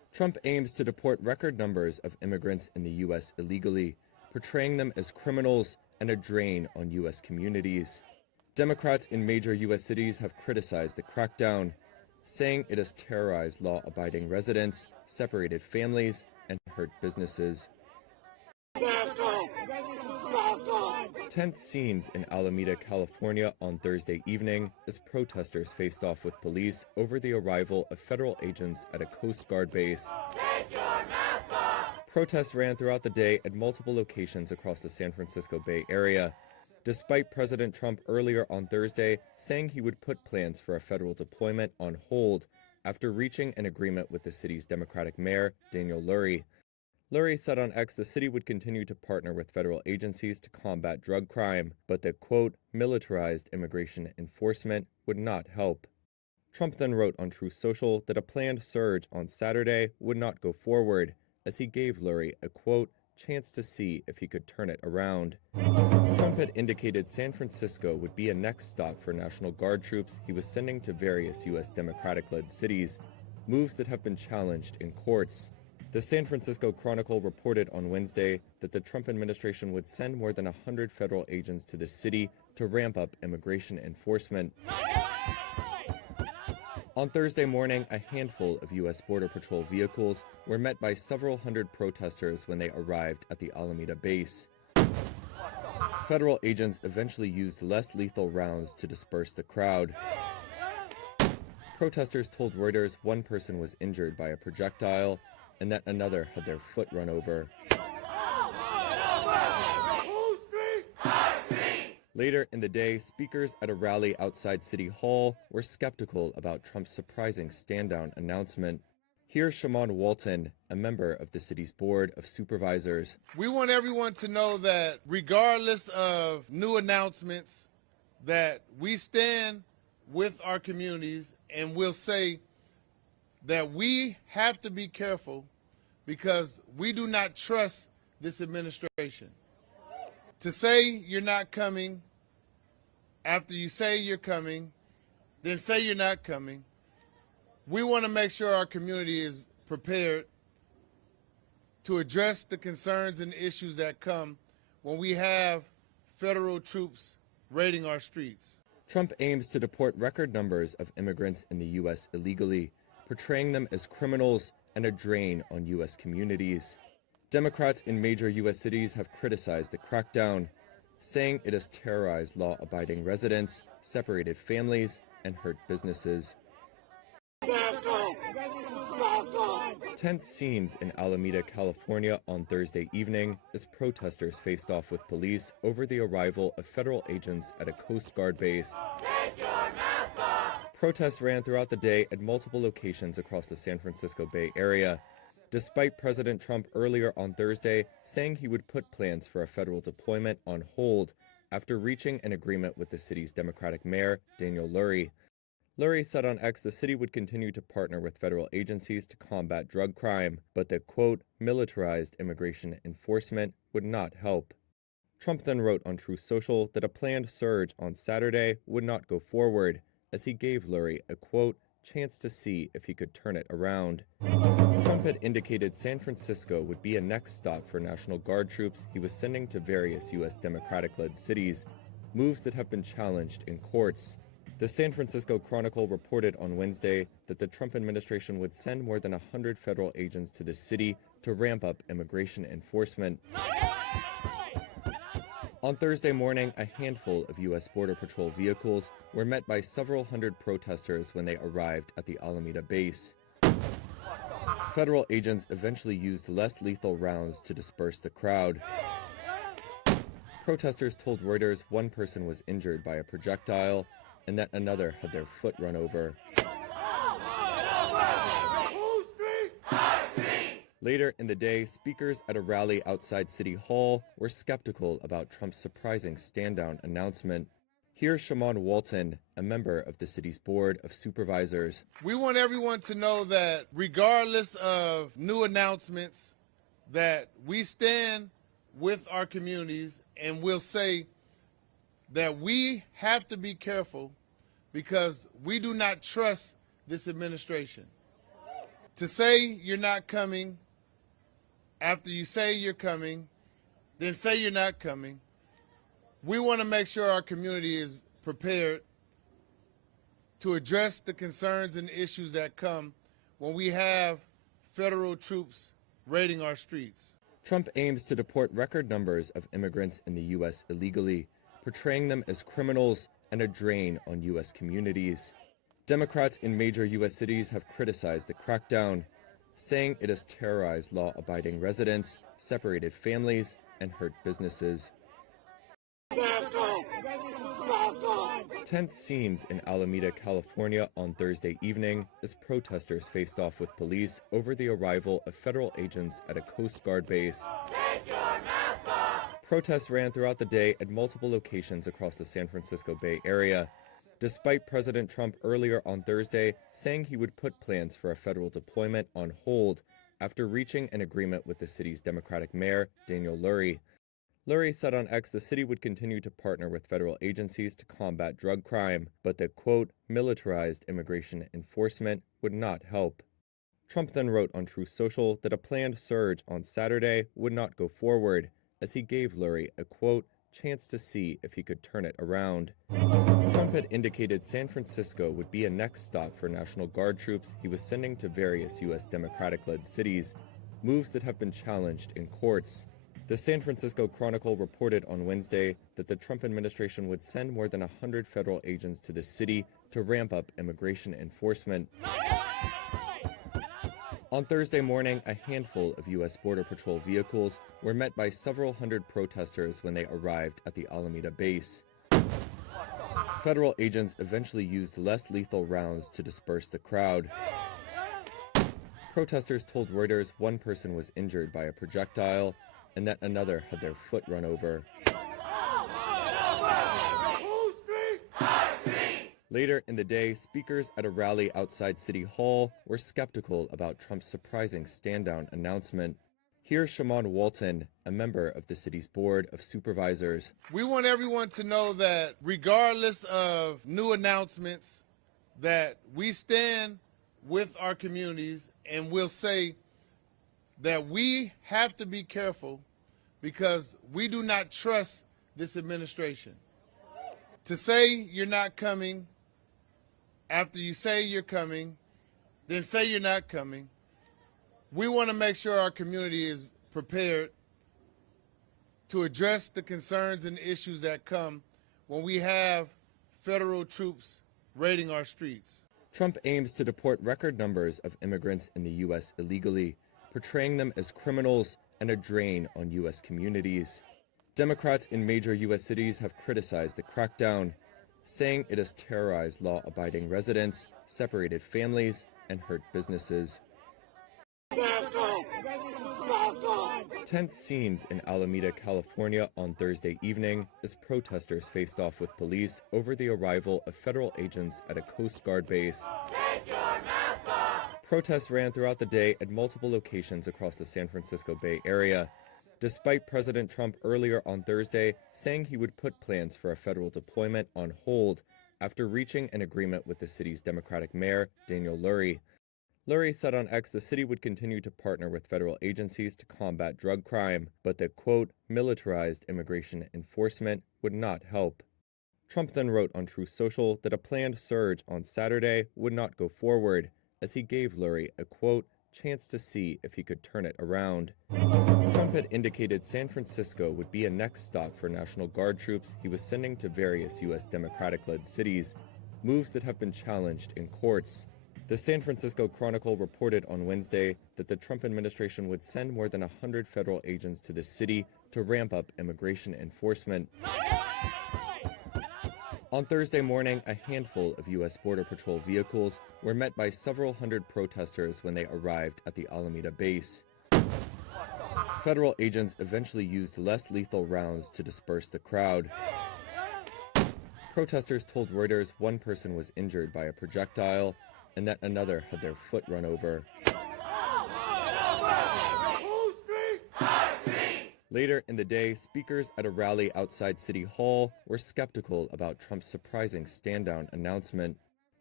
Trump aims to deport record numbers of immigrants in the U.S. illegally, portraying them as criminals and a drain on U.S. communities. Democrats in major U.S. cities have criticized the crackdown, saying it has terrorized law-abiding residents, separated families, and hurt businesses. Tense scenes in Alameda, California on Thursday evening as protesters faced off with police over the arrival of federal agents at a Coast Guard base. Take your mask off. Protests ran throughout the day at multiple locations across the San Francisco Bay Area, despite President Trump earlier on Thursday saying he would put plans for a federal deployment on hold after reaching an agreement with the city's Democratic mayor, Daniel Lurie. Lurie said on X the city would continue to partner with federal agencies to combat drug crime, but that, quote, militarized immigration enforcement would not help. Trump then wrote on Truth Social that a planned surge on Saturday would not go forward, as he gave Lurie a, quote, chance to see if he could turn it around. Trump had indicated San Francisco would be a next stop for National Guard troops he was sending to various U.S. Democratic-led cities, moves that have been challenged in courts. The San Francisco Chronicle reported on Wednesday that the Trump administration would send more than 100 federal agents to the city to ramp up immigration enforcement. On Thursday morning, a handful of U.S. Border Patrol vehicles were met by several hundred protesters when they arrived at the Alameda base. Federal agents eventually used less lethal rounds to disperse the crowd. Protesters told Reuters one person was injured by a projectile and that another had their foot run over. Later in the day, speakers at a rally outside City Hall were skeptical about Trump's surprising stand-down announcement. Here's Shaman Walton, a member of the city's Board of Supervisors. We want everyone to know that regardless of new announcements, that we stand with our communities, and we'll say that we have to be careful because we do not trust this administration. To say you're not coming, after you say you're coming, then say you're not coming. We want to make sure our community is prepared to address the concerns and issues that come when we have federal troops raiding our streets. Trump aims to deport record numbers of immigrants in the U.S. illegally, portraying them as criminals and a drain on U.S. communities. Democrats in major U.S. cities have criticized the crackdown, saying it has terrorized law-abiding residents, separated families, and hurt businesses. Tense scenes in Alameda, California on Thursday evening as protesters faced off with police over the arrival of federal agents at a Coast Guard base. Take your mask off. Protests ran throughout the day at multiple locations across the San Francisco Bay Area, despite President Trump earlier on Thursday saying he would put plans for a federal deployment on hold after reaching an agreement with the city's Democratic mayor, Daniel Lurie. Lurie said on X the city would continue to partner with federal agencies to combat drug crime, but that, quote, militarized immigration enforcement would not help. Trump then wrote on Truth Social that a planned surge on Saturday would not go forward, as he gave Lurie a, quote, chance to see if he could turn it around. Trump had indicated San Francisco would be a next stop for National Guard troops he was sending to various U.S. Democratic-led cities, moves that have been challenged in courts. The San Francisco Chronicle reported on Wednesday that the Trump administration would send more than 100 federal agents to the city to ramp up immigration enforcement. On Thursday morning, a handful of U.S. Border Patrol vehicles were met by several hundred protesters when they arrived at the Alameda base. Federal agents eventually used less lethal rounds to disperse the crowd. Protesters told Reuters one person was injured by a projectile and that another had their foot run over. Later in the day, speakers at a rally outside City Hall were skeptical about Trump's surprising stand-down announcement. Here's Shaman Walton, a member of the city's Board of Supervisors. We want everyone to know that regardless of new announcements, that we stand with our communities, and we'll say that we have to be careful because we do not trust this administration. To say you're not coming after you say you're coming, then say you're not coming. We want to make sure our community is prepared to address the concerns and issues that come when we have federal troops raiding our streets. Trump aims to deport record numbers of immigrants in the U.S. illegally, portraying them as criminals and a drain on U.S. communities. Democrats in major U.S. cities have criticized the crackdown, saying it has terrorized law-abiding residents, separated families, and hurt businesses. Tense scenes in Alameda, California on Thursday evening as protesters faced off with police over the arrival of federal agents at a Coast Guard base. Take your mask off. Protests ran throughout the day at multiple locations across the San Francisco Bay Area, despite President Trump earlier on Thursday saying he would put plans for a federal deployment on hold after reaching an agreement with the city's Democratic mayor, Daniel Lurie. Lurie said on X the city would continue to partner with federal agencies to combat drug crime, but that, quote, militarized immigration enforcement would not help. Trump then wrote on Truth Social that a planned surge on Saturday would not go forward, as he gave Lurie a, quote, chance to see if he could turn it around. Trump had indicated San Francisco would be a next stop for National Guard troops he was sending to various U.S. Democratic-led cities, moves that have been challenged in courts. The San Francisco Chronicle reported on Wednesday that the Trump administration would send more than 100 federal agents to the city to ramp up immigration enforcement. On Thursday morning, a handful of U.S. Border Patrol vehicles were met by several hundred protesters when they arrived at the Alameda base. Federal agents eventually used less lethal rounds to disperse the crowd. Protesters told Reuters one person was injured by a projectile and that another had their foot run over. Later in the day, speakers at a rally outside City Hall were skeptical about Trump's surprising stand-down announcement. Here's Shaman Walton, a member of the city's Board of Supervisors. We want everyone to know that regardless of new announcements, that we stand with our communities, and we'll say that we have to be careful because we do not trust this administration. To say you're not coming after you say you're coming, then say you're not coming. We want to make sure our community is prepared to address the concerns and issues that come when we have federal troops raiding our streets. Trump aims to deport record numbers of immigrants in the U.S. illegally, portraying them as criminals and a drain on U.S. communities. Democrats in major U.S. cities have criticized the crackdown, saying it has terrorized law-abiding residents, separated families, and hurt businesses. Tense scenes in Alameda, California on Thursday evening as protesters faced off with police over the arrival of federal agents at a Coast Guard base. Take your mask off. Protests ran throughout the day at multiple locations across the San Francisco Bay Area, despite President Trump earlier on Thursday saying he would put plans for a federal deployment on hold after reaching an agreement with the city's Democratic mayor, Daniel Lurie. Lurie said on X the city would continue to partner with federal agencies to combat drug crime, but that, quote, militarized immigration enforcement would not help. Trump then wrote on Truth Social that a planned surge on Saturday would not go forward, as he gave Lurie a, quote, chance to see if he could turn it around. Trump had indicated San Francisco would be a next stop for National Guard troops he was sending to various U.S. Democratic-led cities, moves that have been challenged in courts. The San Francisco Chronicle reported on Wednesday that the Trump administration would send more than 100 federal agents to the city to ramp up immigration enforcement. On Thursday morning, a handful of U.S. Border Patrol vehicles were met by several hundred protesters when they arrived at the Alameda base. Federal agents eventually used less lethal rounds to disperse the crowd. Protesters told Reuters one person was injured by a projectile and that another had their foot run over. Later in the day, speakers at a rally outside City Hall were skeptical about Trump's surprising stand-down announcement.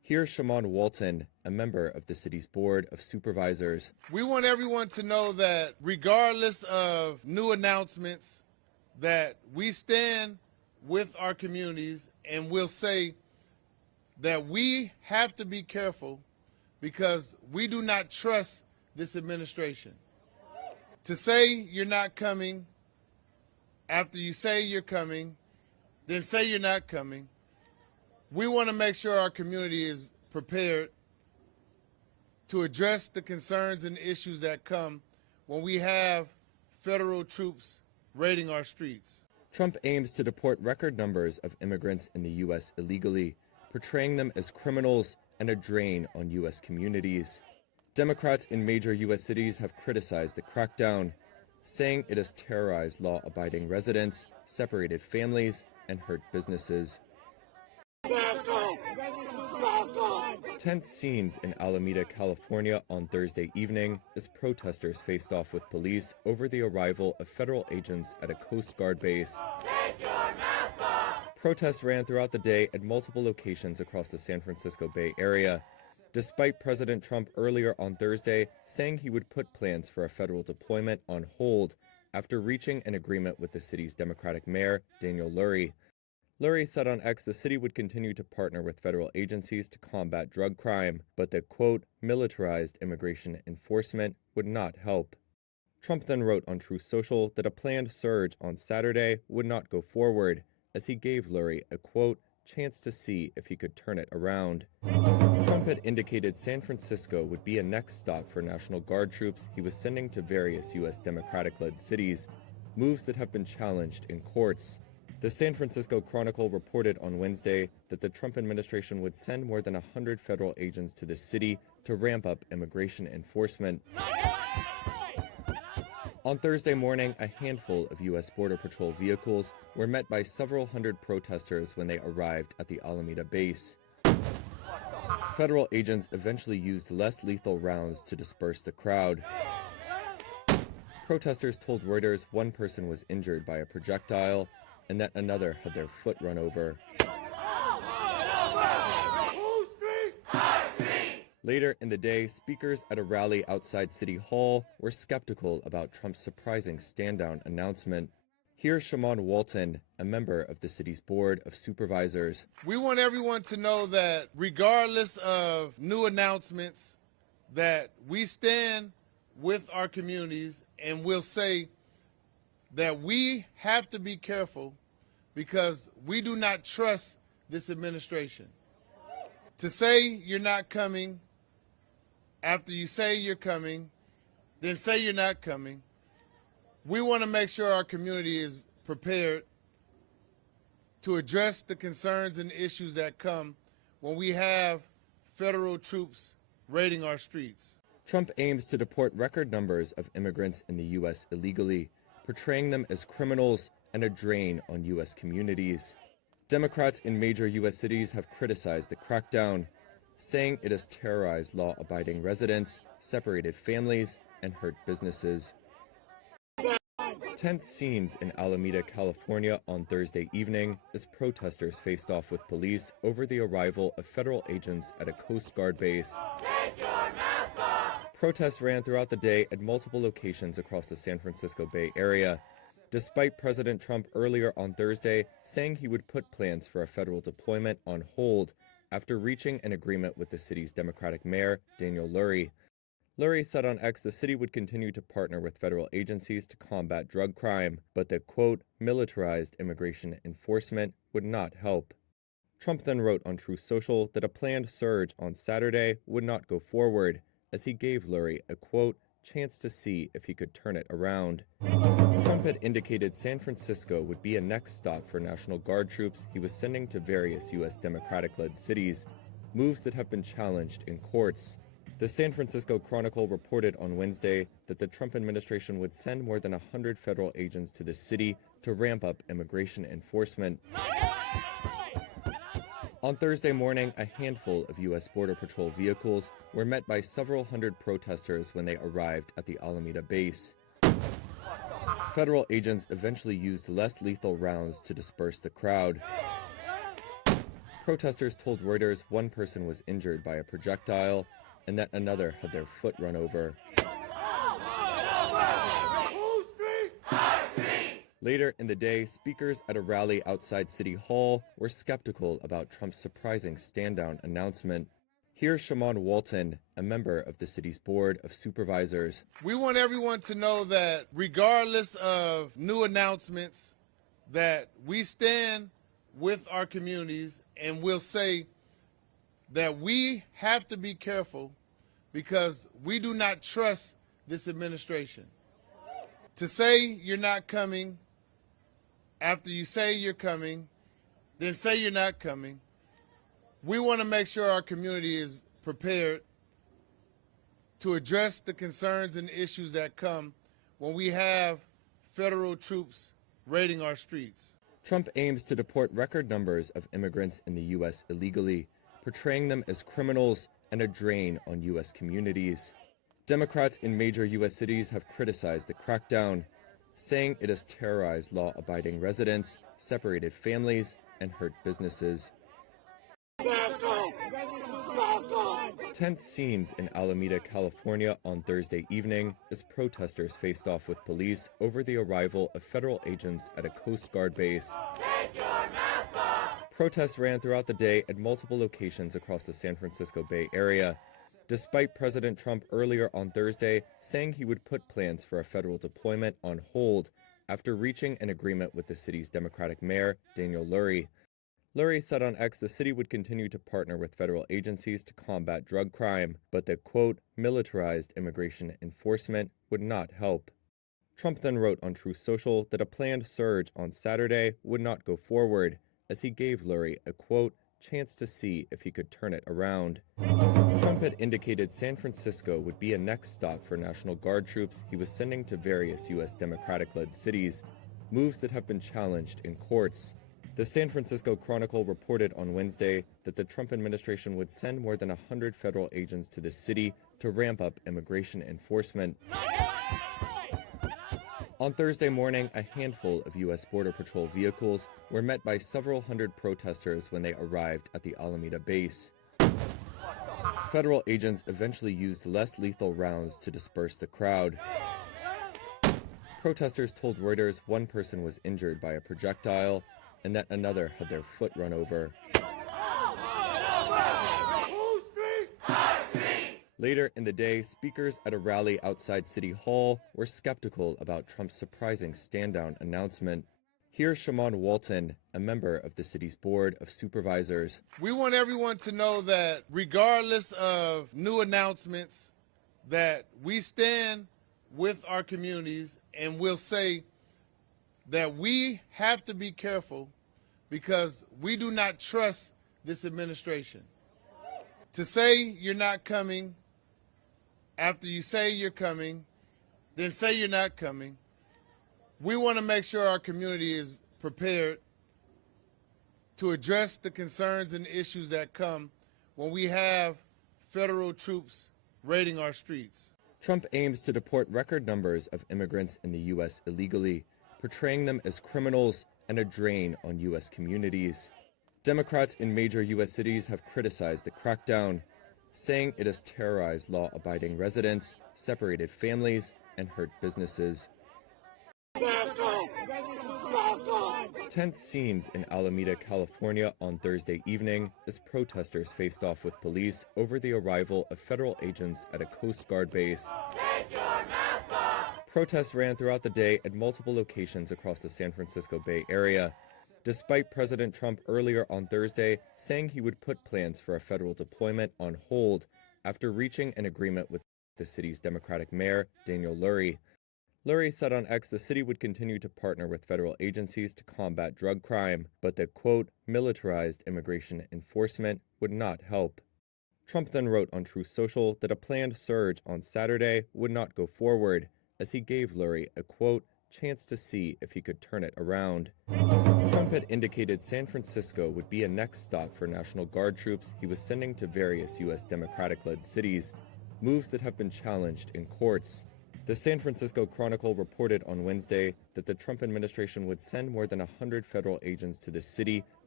Here's Shaman Walton, a member of the city's Board of Supervisors. We want everyone to know that regardless of new announcements, that we stand with our communities, and we'll say that we have to be careful because we do not trust this administration. To say you're not coming, after you say you're coming, then say you're not coming. We want to make sure our community is prepared to address the concerns and issues that come when we have federal troops raiding our streets. Trump aims to deport record numbers of immigrants in the U.S. illegally, portraying them as criminals and a drain on U.S. communities. Democrats in major U.S. cities have criticized the crackdown, saying it has terrorized law-abiding residents, separated families, and hurt businesses. Tense scenes in Alameda, California on Thursday evening as protesters faced off with police over the arrival of federal agents at a Coast Guard base. Take your mask off. Protests ran throughout the day at multiple locations across the San Francisco Bay Area, despite President Trump earlier on Thursday saying he would put plans for a federal deployment on hold after reaching an agreement with the city's Democratic mayor, Daniel Lurie. Lurie said on X the city would continue to partner with federal agencies to combat drug crime, but that, quote, militarized immigration enforcement would not help. Trump then wrote on Truth Social that a planned surge on Saturday would not go forward, as he gave Lurie a, quote, chance to see if he could turn it around. Trump had indicated San Francisco would be a next stop for National Guard troops he was sending to various U.S. Democratic-led cities, moves that have been challenged in courts. The San Francisco Chronicle reported on Wednesday that the Trump administration would send more than 100 federal agents to the city to ramp up immigration enforcement. On Thursday morning, a handful of U.S. Border Patrol vehicles were met by several hundred protesters when they arrived at the Alameda base. Federal agents eventually used less lethal rounds to disperse the crowd. Protesters told Reuters one person was injured by a projectile and that another had their foot run over. Later in the day, speakers at a rally outside City Hall were skeptical about Trump's surprising stand-down announcement. Here's Shaman Walton, a member of the city's Board of Supervisors. We want everyone to know that regardless of new announcements, that we stand with our communities, and we'll say that we have to be careful because we do not trust this administration. To say you're not coming, after you say you're coming, then say you're not coming. We want to make sure our community is prepared to address the concerns and issues that come when we have federal troops raiding our streets. Trump aims to deport record numbers of immigrants in the U.S. illegally, portraying them as criminals and a drain on U.S. communities. Democrats in major U.S. cities have criticized the crackdown, saying it has terrorized law-abiding residents, separated families, and hurt businesses. Tense scenes in Alameda, California on Thursday evening as protesters faced off with police over the arrival of federal agents at a Coast Guard base. Take your mask off. Protests ran throughout the day at multiple locations across the San Francisco Bay Area, despite President Trump earlier on Thursday saying he would put plans for a federal deployment on hold after reaching an agreement with the city's Democratic mayor, Daniel Lurie. Lurie said on X the city would continue to partner with federal agencies to combat drug crime, but that, quote, militarized immigration enforcement would not help. Trump then wrote on Truth Social that a planned surge on Saturday would not go forward, as he gave Lurie a, quote, chance to see if he could turn it around. Trump had indicated San Francisco would be a next stop for National Guard troops he was sending to various U.S. Democratic-led cities, moves that have been challenged in courts. The San Francisco Chronicle reported on Wednesday that the Trump administration would send more than 100 federal agents to the city to ramp up immigration enforcement. On Thursday morning, a handful of U.S. Border Patrol vehicles were met by several hundred protesters when they arrived at the Alameda base. Federal agents eventually used less lethal rounds to disperse the crowd. Protesters told Reuters one person was injured by a projectile and that another had their foot run over. Later in the day, speakers at a rally outside City Hall were skeptical about Trump's surprising stand-down announcement. Here's Shaman Walton, a member of the city's Board of Supervisors. We want everyone to know that regardless of new announcements, that we stand with our communities, and we'll say that we have to be careful because we do not trust this administration. To say you're not coming, after you say you're coming, then say you're not coming. We want to make sure our community is prepared to address the concerns and issues that come when we have federal troops raiding our streets. Trump aims to deport record numbers of immigrants in the U.S. illegally, portraying them as criminals and a drain on U.S. communities. Democrats in major U.S. cities have criticized the crackdown, saying it has terrorized law-abiding residents, separated families, and hurt businesses. Tense scenes in Alameda, California on Thursday evening as protesters faced off with police over the arrival of federal agents at a Coast Guard base. Take your mask off. Protests ran throughout the day at multiple locations across the San Francisco Bay Area, despite President Trump earlier on Thursday saying he would put plans for a federal deployment on hold after reaching an agreement with the city's Democratic mayor, Daniel Lurie. Lurie said on X the city would continue to partner with federal agencies to combat drug crime, but that, quote, militarized immigration enforcement would not help. Trump then wrote on Truth Social that a planned surge on Saturday would not go forward, as he gave Lurie a, quote, chance to see if he could turn it around. Trump had indicated San Francisco would be a next stop for National Guard troops he was sending to various U.S. Democratic-led cities, moves that have been challenged in courts. The San Francisco Chronicle reported on Wednesday that the Trump administration would send more than 100 federal agents to the city to ramp up immigration enforcement. On Thursday morning, a handful of U.S. Border Patrol vehicles were met by several hundred protesters when they arrived at the Alameda base. Federal agents eventually used less lethal rounds to disperse the crowd. Protesters told Reuters one person was injured by a projectile and that another had their foot run over. Later in the day, speakers at a rally outside City Hall were skeptical about Trump's surprising stand-down announcement. Here's Shaman Walton, a member of the city's Board of Supervisors. We want everyone to know that regardless of new announcements, that we stand with our communities, and we'll say that we have to be careful because we do not trust this administration. To say you're not coming, after you say you're coming, then say you're not coming. We want to make sure our community is prepared to address the concerns and issues that come when we have federal troops raiding our streets. Trump aims to deport record numbers of immigrants in the U.S. illegally, portraying them as criminals and a drain on U.S. communities. Democrats in major U.S. cities have criticized the crackdown, saying it has terrorized law-abiding residents, separated families, and hurt businesses. Tense scenes in Alameda, California on Thursday evening as protesters faced off with police over the arrival of federal agents at a Coast Guard base. Take your mask off. Protests ran throughout the day at multiple locations across the San Francisco Bay Area, despite President Trump earlier on Thursday saying he would put plans for a federal deployment on hold after reaching an agreement with the city's Democratic mayor, Daniel Lurie. Lurie said on X the city would continue to partner with federal agencies to combat drug crime, but that, quote, militarized immigration enforcement would not help. Trump then wrote on Truth Social that a planned surge on Saturday would not go forward, as he gave Lurie a, quote, chance to see if he could turn it around. Trump had indicated San Francisco would be a next stop for National Guard troops he was sending to various U.S. Democratic-led cities, moves that have been challenged in courts. The San Francisco Chronicle reported on Wednesday that the Trump administration would send more than 100 federal agents to the city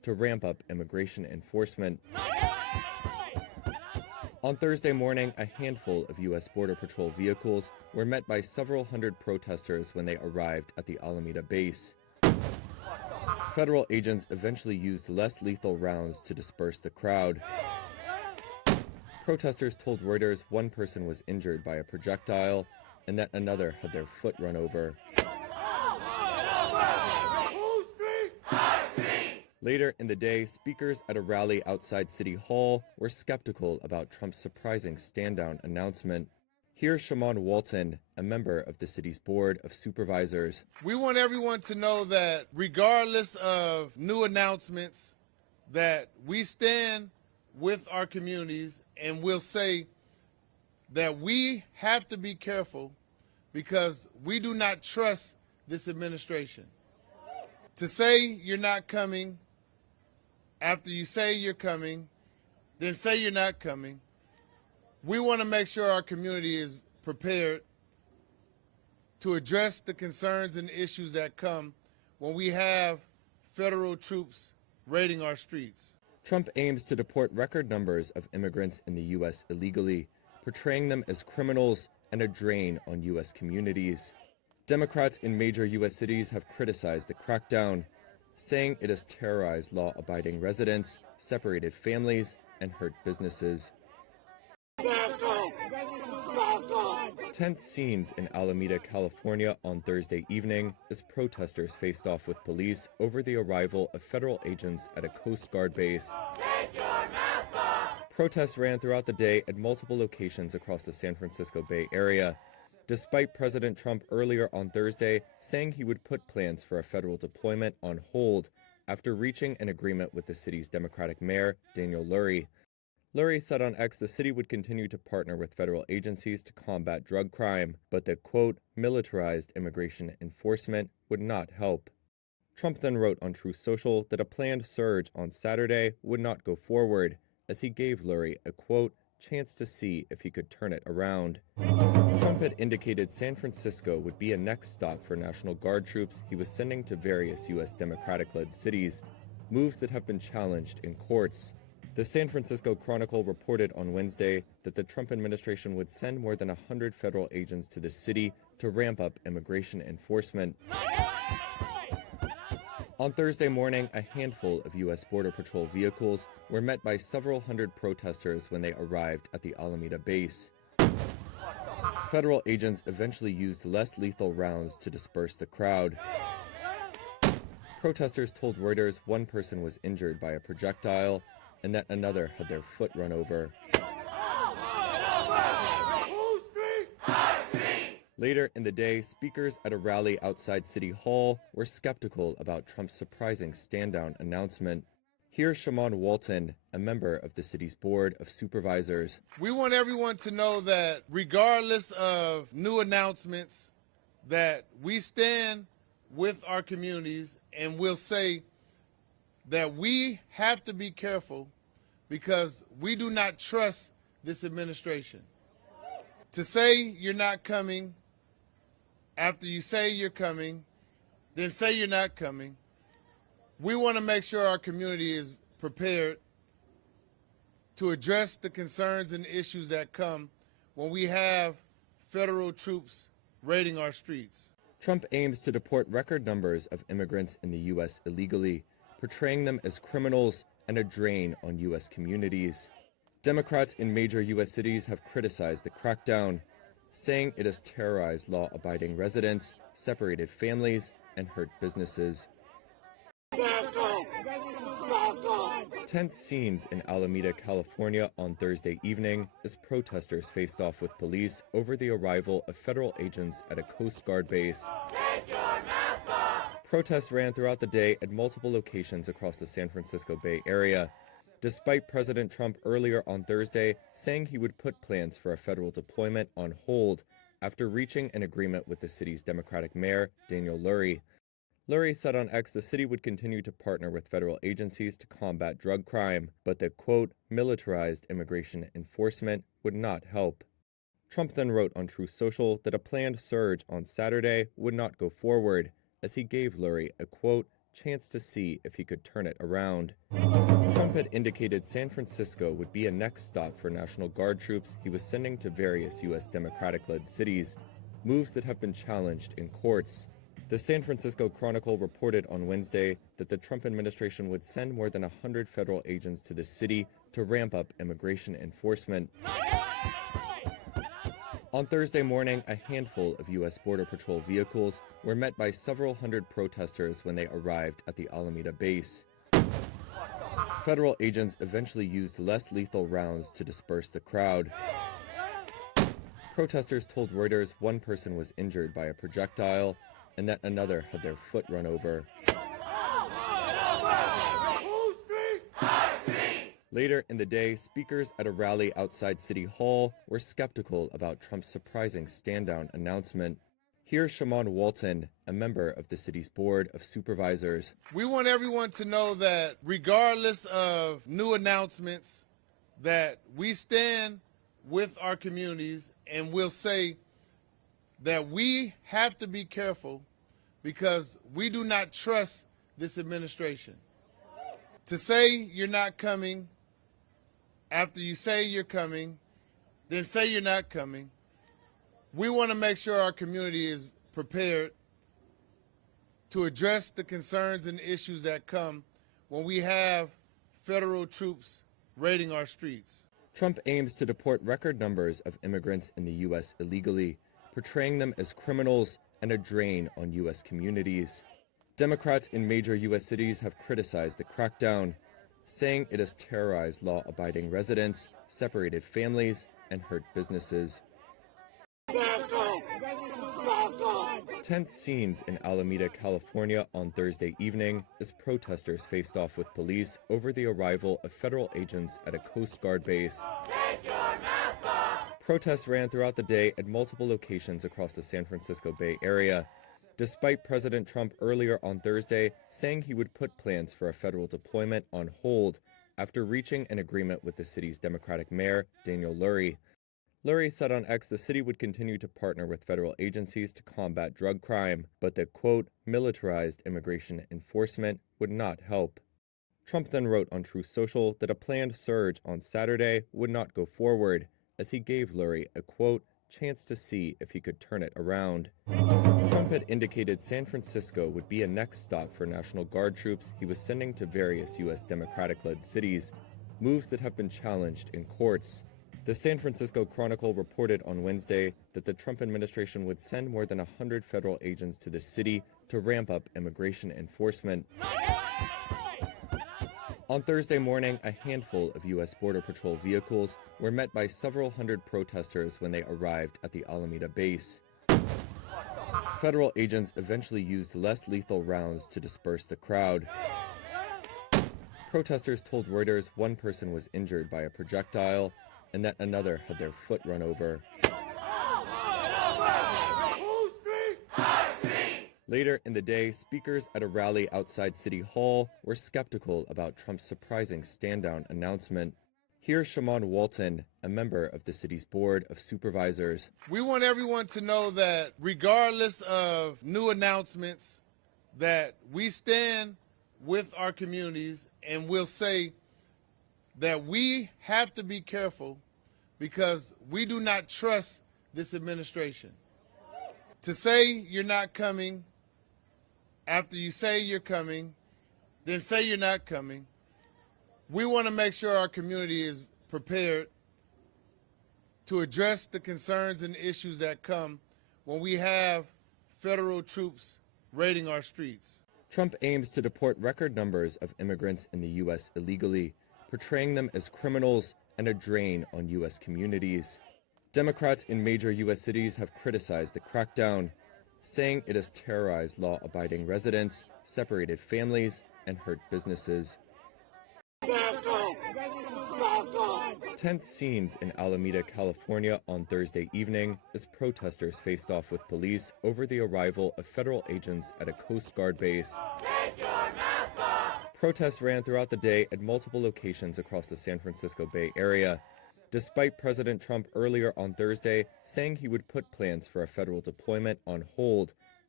to ramp up immigration enforcement. On Thursday morning, a handful of U.S. Border Patrol vehicles were met by several hundred protesters when they arrived at the Alameda base. Federal agents eventually used less lethal rounds to disperse the crowd. Protesters told Reuters one person was injured by a projectile and that another had their foot run over. Later in the day, speakers at a rally outside City Hall were skeptical about Trump's surprising stand-down announcement. Here's Shaman Walton, a member of the city's Board of Supervisors. We want everyone to know that regardless of new announcements, that we stand with our communities, and we'll say that we have to be careful because we do not trust this administration. To say you're not coming, after you say you're coming, then say you're not coming. We want to make sure our community is prepared to address the concerns and issues that come when we have federal troops raiding our streets. Trump aims to deport record numbers of immigrants in the U.S. illegally, portraying them as criminals and a drain on U.S. communities. Democrats in major U.S. cities have criticized the crackdown, saying it has terrorized law-abiding residents, separated families, and hurt businesses. Tense scenes in Alameda, California on Thursday evening as protesters faced off with police over the arrival of federal agents at a Coast Guard base. Take your mask off. Protests ran throughout the day at multiple locations across the San Francisco Bay Area, despite President Trump earlier on Thursday saying he would put plans for a federal deployment on hold after reaching an agreement with the city's Democratic mayor, Daniel Lurie. Lurie said on X the city would continue to partner with federal agencies to combat drug crime, but that, quote, militarized immigration enforcement would not help. Trump then wrote on Truth Social that a planned surge on Saturday would not go forward, as he gave Lurie a, quote, chance to see if he could turn it around. Trump had indicated San Francisco would be a next stop for National Guard troops he was sending to various U.S. Democratic-led cities, moves that have been challenged in courts. The San Francisco Chronicle reported on Wednesday that the Trump administration would send more than 100 federal agents to the city to ramp up immigration enforcement. On Thursday morning, a handful of U.S. Border Patrol vehicles were met by several hundred protesters when they arrived at the Alameda base. Federal agents eventually used less lethal rounds to disperse the crowd. Protesters told Reuters one person was injured by a projectile and that another had their foot run over. Later in the day, speakers at a rally outside City Hall were skeptical about Trump's surprising stand-down announcement. Here's Shaman Walton, a member of the city's Board of Supervisors. We want everyone to know that regardless of new announcements, that we stand with our communities, and we'll say that we have to be careful because we do not trust this administration. To say you're not coming, after you say you're coming, then say you're not coming. We want to make sure our community is prepared to address the concerns and issues that come when we have federal troops raiding our streets. Trump aims to deport record numbers of immigrants in the U.S. illegally, portraying them as criminals and a drain on U.S. communities. Democrats in major U.S. cities have criticized the crackdown, saying it has terrorized law-abiding residents, separated families, and hurt businesses. Tense scenes in Alameda, California on Thursday evening as protesters faced off with police over the arrival of federal agents at a Coast Guard base. Take your mask off. Protests ran throughout the day at multiple locations across the San Francisco Bay Area, despite President Trump earlier on Thursday saying he would put plans for a federal deployment on hold after reaching an agreement with the city's Democratic mayor, Daniel Lurie. Lurie said on X the city would continue to partner with federal agencies to combat drug crime, but that, quote, militarized immigration enforcement would not help. Trump then wrote on Truth Social that a planned surge on Saturday would not go forward, as he gave Lurie a, quote, chance to see if he could turn it around. Trump had indicated San Francisco would be a next stop for National Guard troops he was sending to various U.S. Democratic-led cities, moves that have been challenged in courts. The San Francisco Chronicle reported on Wednesday that the Trump administration would send more than 100 federal agents to the city to ramp up immigration enforcement. On Thursday morning, a handful of U.S. Border Patrol vehicles were met by several hundred protesters when they arrived at the Alameda base. Federal agents eventually used less lethal rounds to disperse the crowd. Protesters told Reuters one person was injured by a projectile and that another had their foot run over. Later in the day, speakers at a rally outside City Hall were skeptical about Trump's surprising stand-down announcement. Here's Shaman Walton, a member of the city's Board of Supervisors. We want everyone to know that regardless of new announcements, that we stand with our communities, and we'll say that we have to be careful because we do not trust this administration. To say you're not coming, after you say you're coming, then say you're not coming. We want to make sure our community is prepared to address the concerns and issues that come when we have federal troops raiding our streets. Trump aims to deport record numbers of immigrants in the U.S. illegally, portraying them as criminals and a drain on U.S. communities. Democrats in major U.S. cities have criticized the crackdown, saying it has terrorized law-abiding residents, separated families, and hurt businesses. Tense scenes in Alameda, California on Thursday evening as protesters faced off with police over the arrival of federal agents at a Coast Guard base. Take your mask off. Protests ran throughout the day at multiple locations across the San Francisco Bay Area, despite President Trump earlier on Thursday saying he would put plans for a federal deployment on hold after reaching an agreement with the city's Democratic mayor, Daniel Lurie. Lurie said on X the city would continue to partner with federal agencies to combat drug crime, but that, quote, militarized immigration enforcement would not help. Trump then wrote on Truth Social that a planned surge on Saturday would not go forward, as he gave Lurie a, quote, chance to see if he could turn it around. Trump had indicated San Francisco would be a next stop for National Guard troops he was sending to various U.S. Democratic-led cities, moves that have been challenged in courts. The San Francisco Chronicle reported on Wednesday that the Trump administration would send more than 100 federal agents to the city to ramp up immigration enforcement. On Thursday morning, a handful of U.S. Border Patrol vehicles were met by several hundred protesters when they arrived at the Alameda base. Federal agents eventually used less lethal rounds to disperse the crowd. Protesters told Reuters one person was injured by a projectile and that another had their foot run over. Later in the day, speakers at a rally outside City Hall were skeptical about Trump's surprising stand-down announcement. Here's Shaman Walton, a member of the city's Board of Supervisors. We want everyone to know that regardless of new announcements, that we stand with our communities, and we'll say that we have to be careful because we do not trust this administration. To say you're not coming, after you say you're coming, then say you're not coming. We want to make sure our community is prepared to address the concerns and issues that come when we have federal troops raiding our streets. Trump aims to deport record numbers of immigrants in the U.S. illegally, portraying them as criminals and a drain on U.S. communities. Democrats in major U.S. cities have criticized the crackdown, saying it has terrorized law-abiding residents, separated families, and hurt businesses. Tense scenes in Alameda, California on Thursday evening as protesters faced off with police over the arrival of federal agents at a Coast Guard base. Take your mask off. Protests ran throughout the day at multiple locations across the San Francisco Bay Area, despite President Trump earlier on Thursday saying he would put plans for a federal deployment on hold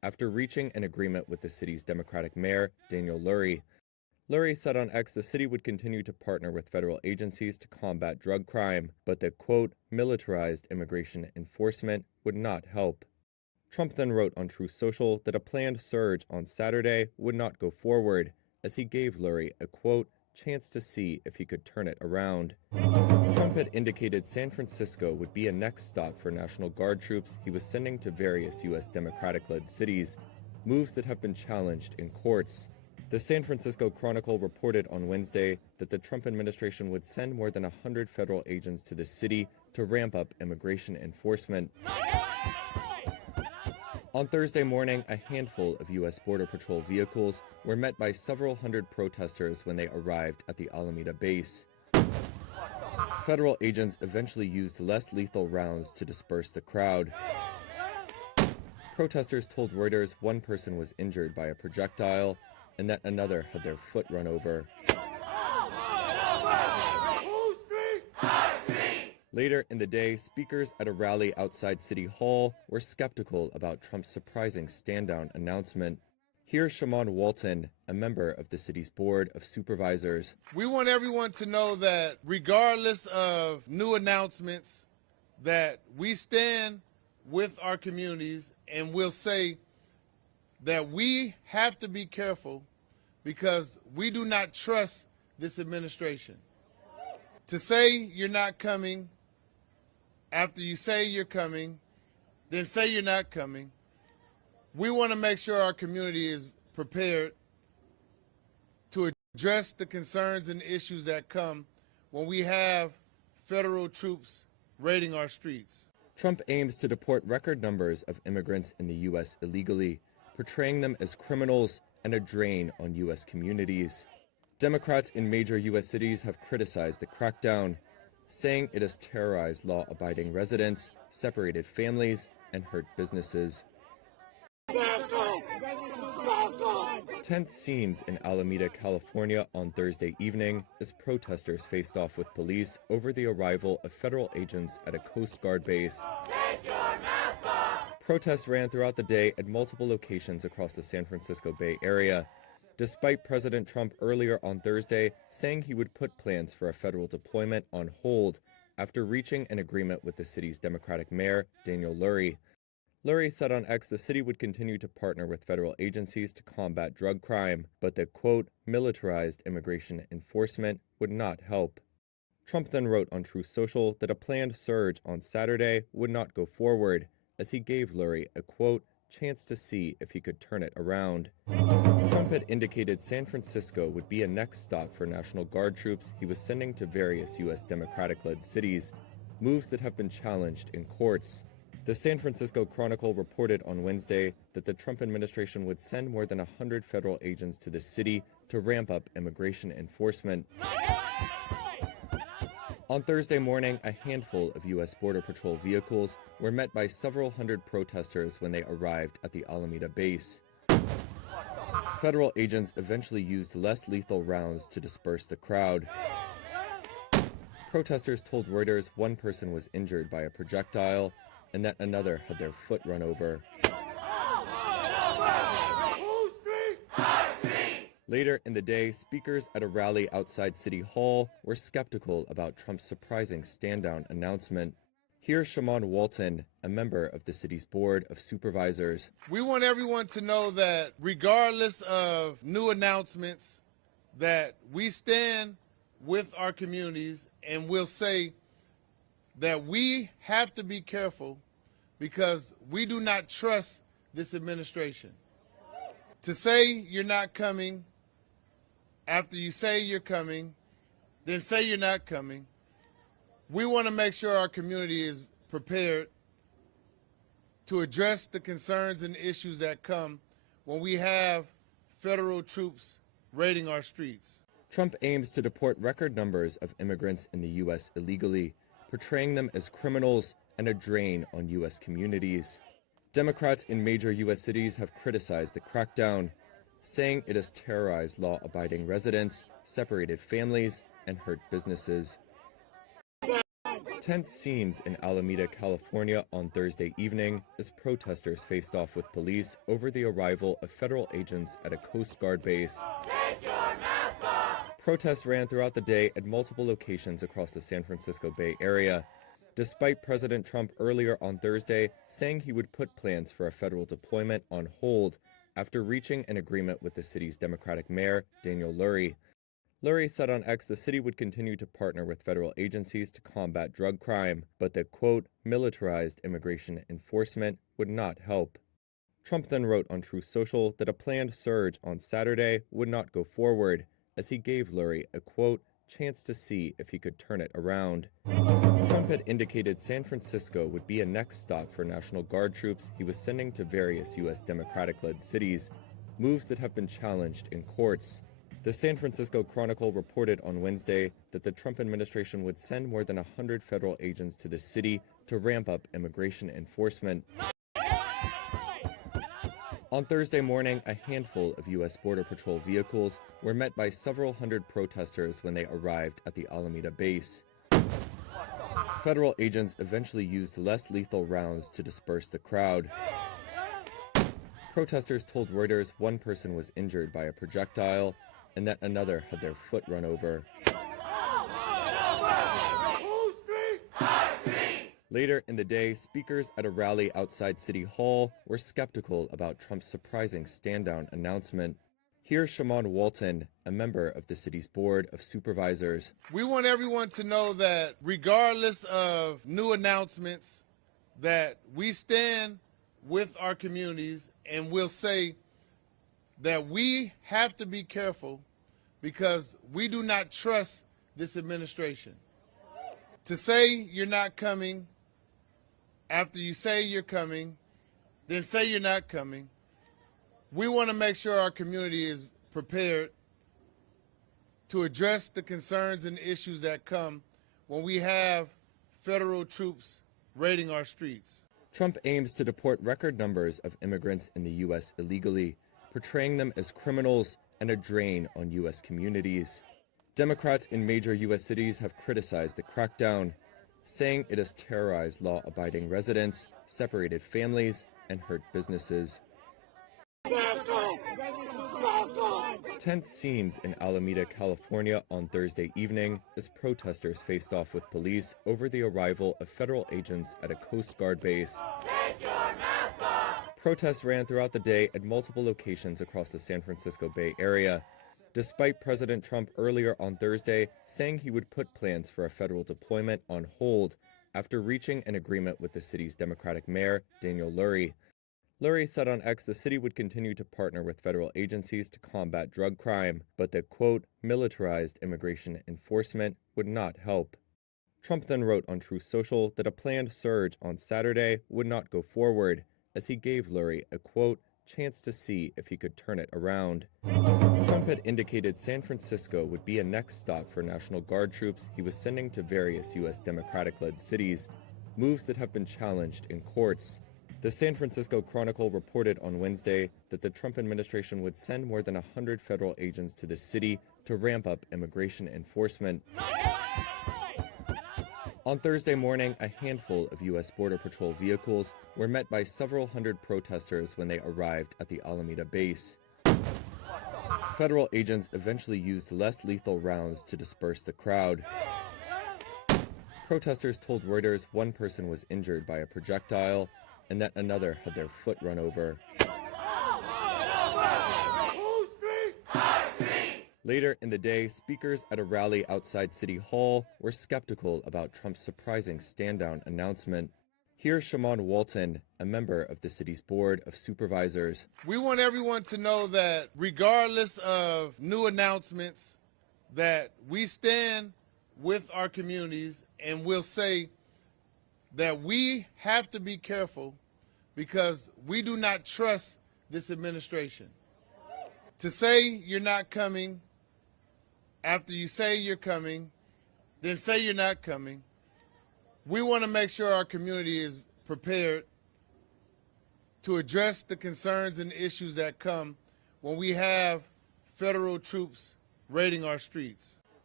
after reaching an agreement with the city's Democratic mayor, Lurie. Lurie said on X the city would continue to partner with federal agencies to combat drug crime, but that, quote, militarized immigration enforcement would not help. Trump then wrote on Truth Social that a planned surge on Saturday would not go forward, as he gave Lurie a, quote, chance to see if he could turn it around. Trump had indicated San Francisco would be a next stop for National Guard troops he was sending to various U.S. Democratic-led cities, moves that have been challenged in courts. The San Francisco Chronicle reported on Wednesday that the Trump administration would send more than 100 federal agents to the city to ramp up immigration enforcement. On Thursday morning, a handful of U.S. Border Patrol vehicles were met by several hundred protesters when they arrived at the Alameda base. Federal agents eventually used less lethal rounds to disperse the crowd. Protesters told Reuters one person was injured by a projectile and that another had their foot run over. Later in the day, speakers at a rally outside City Hall were skeptical about Trump's surprising stand-down announcement. Here's Shaman Walton, a member of the city's Board of Supervisors. We want everyone to know that regardless of new announcements, that we stand with our communities, and we'll say that we have to be careful because we do not trust this administration. To say you're not coming, after you say you're coming, then say you're not coming. We want to make sure our community is prepared to address the concerns and issues that come when we have federal troops raiding our streets. Trump aims to deport record numbers of immigrants in the U.S. illegally, portraying them as criminals and a drain on U.S. communities. Democrats in major U.S. cities have criticized the crackdown, saying it has terrorized law-abiding residents, separated families, and hurt businesses. Tense scenes in Alameda, California on Thursday evening as protesters faced off with police over the arrival of federal agents at a Coast Guard base. Take your mask off. Protests ran throughout the day at multiple locations across the San Francisco Bay Area, despite President Trump earlier on Thursday saying he would put plans for a federal deployment on hold after reaching an agreement with the city's Democratic mayor, Lurie. Lurie said on X the city would continue to partner with federal agencies to combat drug crime, but that, quote, militarized immigration enforcement would not help. Trump then wrote on Truth Social that a planned surge on Saturday would not go forward, as he gave Lurie a, quote, chance to see if he could turn it around. Trump had indicated San Francisco would be a next stop for National Guard troops he was sending to various U.S. Democratic-led cities, moves that have been challenged in courts. The San Francisco Chronicle reported on Wednesday that the Trump administration would send more than 100 federal agents to the city to ramp up immigration enforcement. On Thursday morning, a handful of U.S. Border Patrol vehicles were met by several hundred protesters when they arrived at the Alameda base. Federal agents eventually used less lethal rounds to disperse the crowd. Protesters told Reuters one person was injured by a projectile and that another had their foot run over. Later in the day, speakers at a rally outside City Hall were skeptical about Trump's surprising stand-down announcement. Here's Shaman Walton, a member of the city's Board of Supervisors. We want everyone to know that regardless of new announcements, that we stand with our communities, and we'll say that we have to be careful because we do not trust this administration. To say you're not coming, after you say you're coming, then say you're not coming. We want to make sure our community is prepared to address the concerns and issues that come when we have federal troops raiding our streets. Trump aims to deport record numbers of immigrants in the U.S. illegally, portraying them as criminals and a drain on U.S. communities. Democrats in major U.S. cities have criticized the crackdown, saying it has terrorized law-abiding residents, separated families, and hurt businesses. Tense scenes in Alameda, California on Thursday evening as protesters faced off with police over the arrival of federal agents at a Coast Guard base. Take your mask off. Protests ran throughout the day at multiple locations across the San Francisco Bay Area, despite President Trump earlier on Thursday saying he would put plans for a federal deployment on hold after reaching an agreement with the city's Democratic mayor, Daniel Lurie. Lurie said on X the city would continue to partner with federal agencies to combat drug crime, but that, quote, militarized immigration enforcement would not help. Trump then wrote on Truth Social that a planned surge on Saturday would not go forward, as he gave Lurie a, quote, chance to see if he could turn it around. Trump had indicated San Francisco would be a next stop for National Guard troops he was sending to various U.S. Democratic-led cities, moves that have been challenged in courts. The San Francisco Chronicle reported on Wednesday that the Trump administration would send more than 100 federal agents to the city to ramp up immigration enforcement. On Thursday morning, a handful of U.S. Border Patrol vehicles were met by several hundred protesters when they arrived at the Alameda base. Federal agents eventually used less lethal rounds to disperse the crowd. Protesters told Reuters one person was injured by a projectile and that another had their foot run over. Later in the day, speakers at a rally outside City Hall were skeptical about Trump's surprising stand-down announcement. Here's Shaman Walton, a member of the city's Board of Supervisors. We want everyone to know that regardless of new announcements, that we stand with our communities, and we'll say that we have to be careful because we do not trust this administration. To say you're not coming, after you say you're coming, then say you're not coming. We want to make sure our community is prepared to address the concerns and issues that come when we have federal troops raiding our streets. Trump aims to deport record numbers of immigrants in the U.S. illegally, portraying them as criminals and a drain on U.S. communities. Democrats in major U.S. cities have criticized the crackdown, saying it has terrorized law-abiding residents, separated families, and hurt businesses. Tense scenes in Alameda, California on Thursday evening as protesters faced off with police over the arrival of federal agents at a Coast Guard base. Take your mask off. Protests ran throughout the day at multiple locations across the San Francisco Bay Area, despite President Trump earlier on Thursday saying he would put plans for a federal deployment on hold after reaching an agreement with the city's Democratic mayor, Daniel Lurie. Lurie said on X the city would continue to partner with federal agencies to combat drug crime, but that, quote, militarized immigration enforcement would not help. Trump then wrote on Truth Social that a planned surge on Saturday would not go forward, as he gave Lurie a, quote, chance to see if he could turn it around. Trump had indicated San Francisco would be a next stop for National Guard troops he was sending to various U.S. Democratic-led cities, moves that have been challenged in courts. The San Francisco Chronicle reported on Wednesday that the Trump administration would send more than 100 federal agents to the city to ramp up immigration enforcement. On Thursday morning, a handful of U.S. Border Patrol vehicles were met by several hundred protesters when they arrived at the Alameda base. Federal agents eventually used less lethal rounds to disperse the crowd. Protesters told Reuters one person was injured by a projectile and that another had their foot run over. Later in the day, speakers at a rally outside City Hall were skeptical about Trump's surprising stand-down announcement. Here's Shaman Walton, a member of the city's Board of Supervisors. We want everyone to know that regardless of new announcements, that we stand with our communities, and we'll say that we have to be careful because we do not trust this administration. To say you're not coming, after you say you're coming, then say you're not coming. We want to make sure our community is prepared to address the concerns and issues that come when we have federal troops raiding our streets.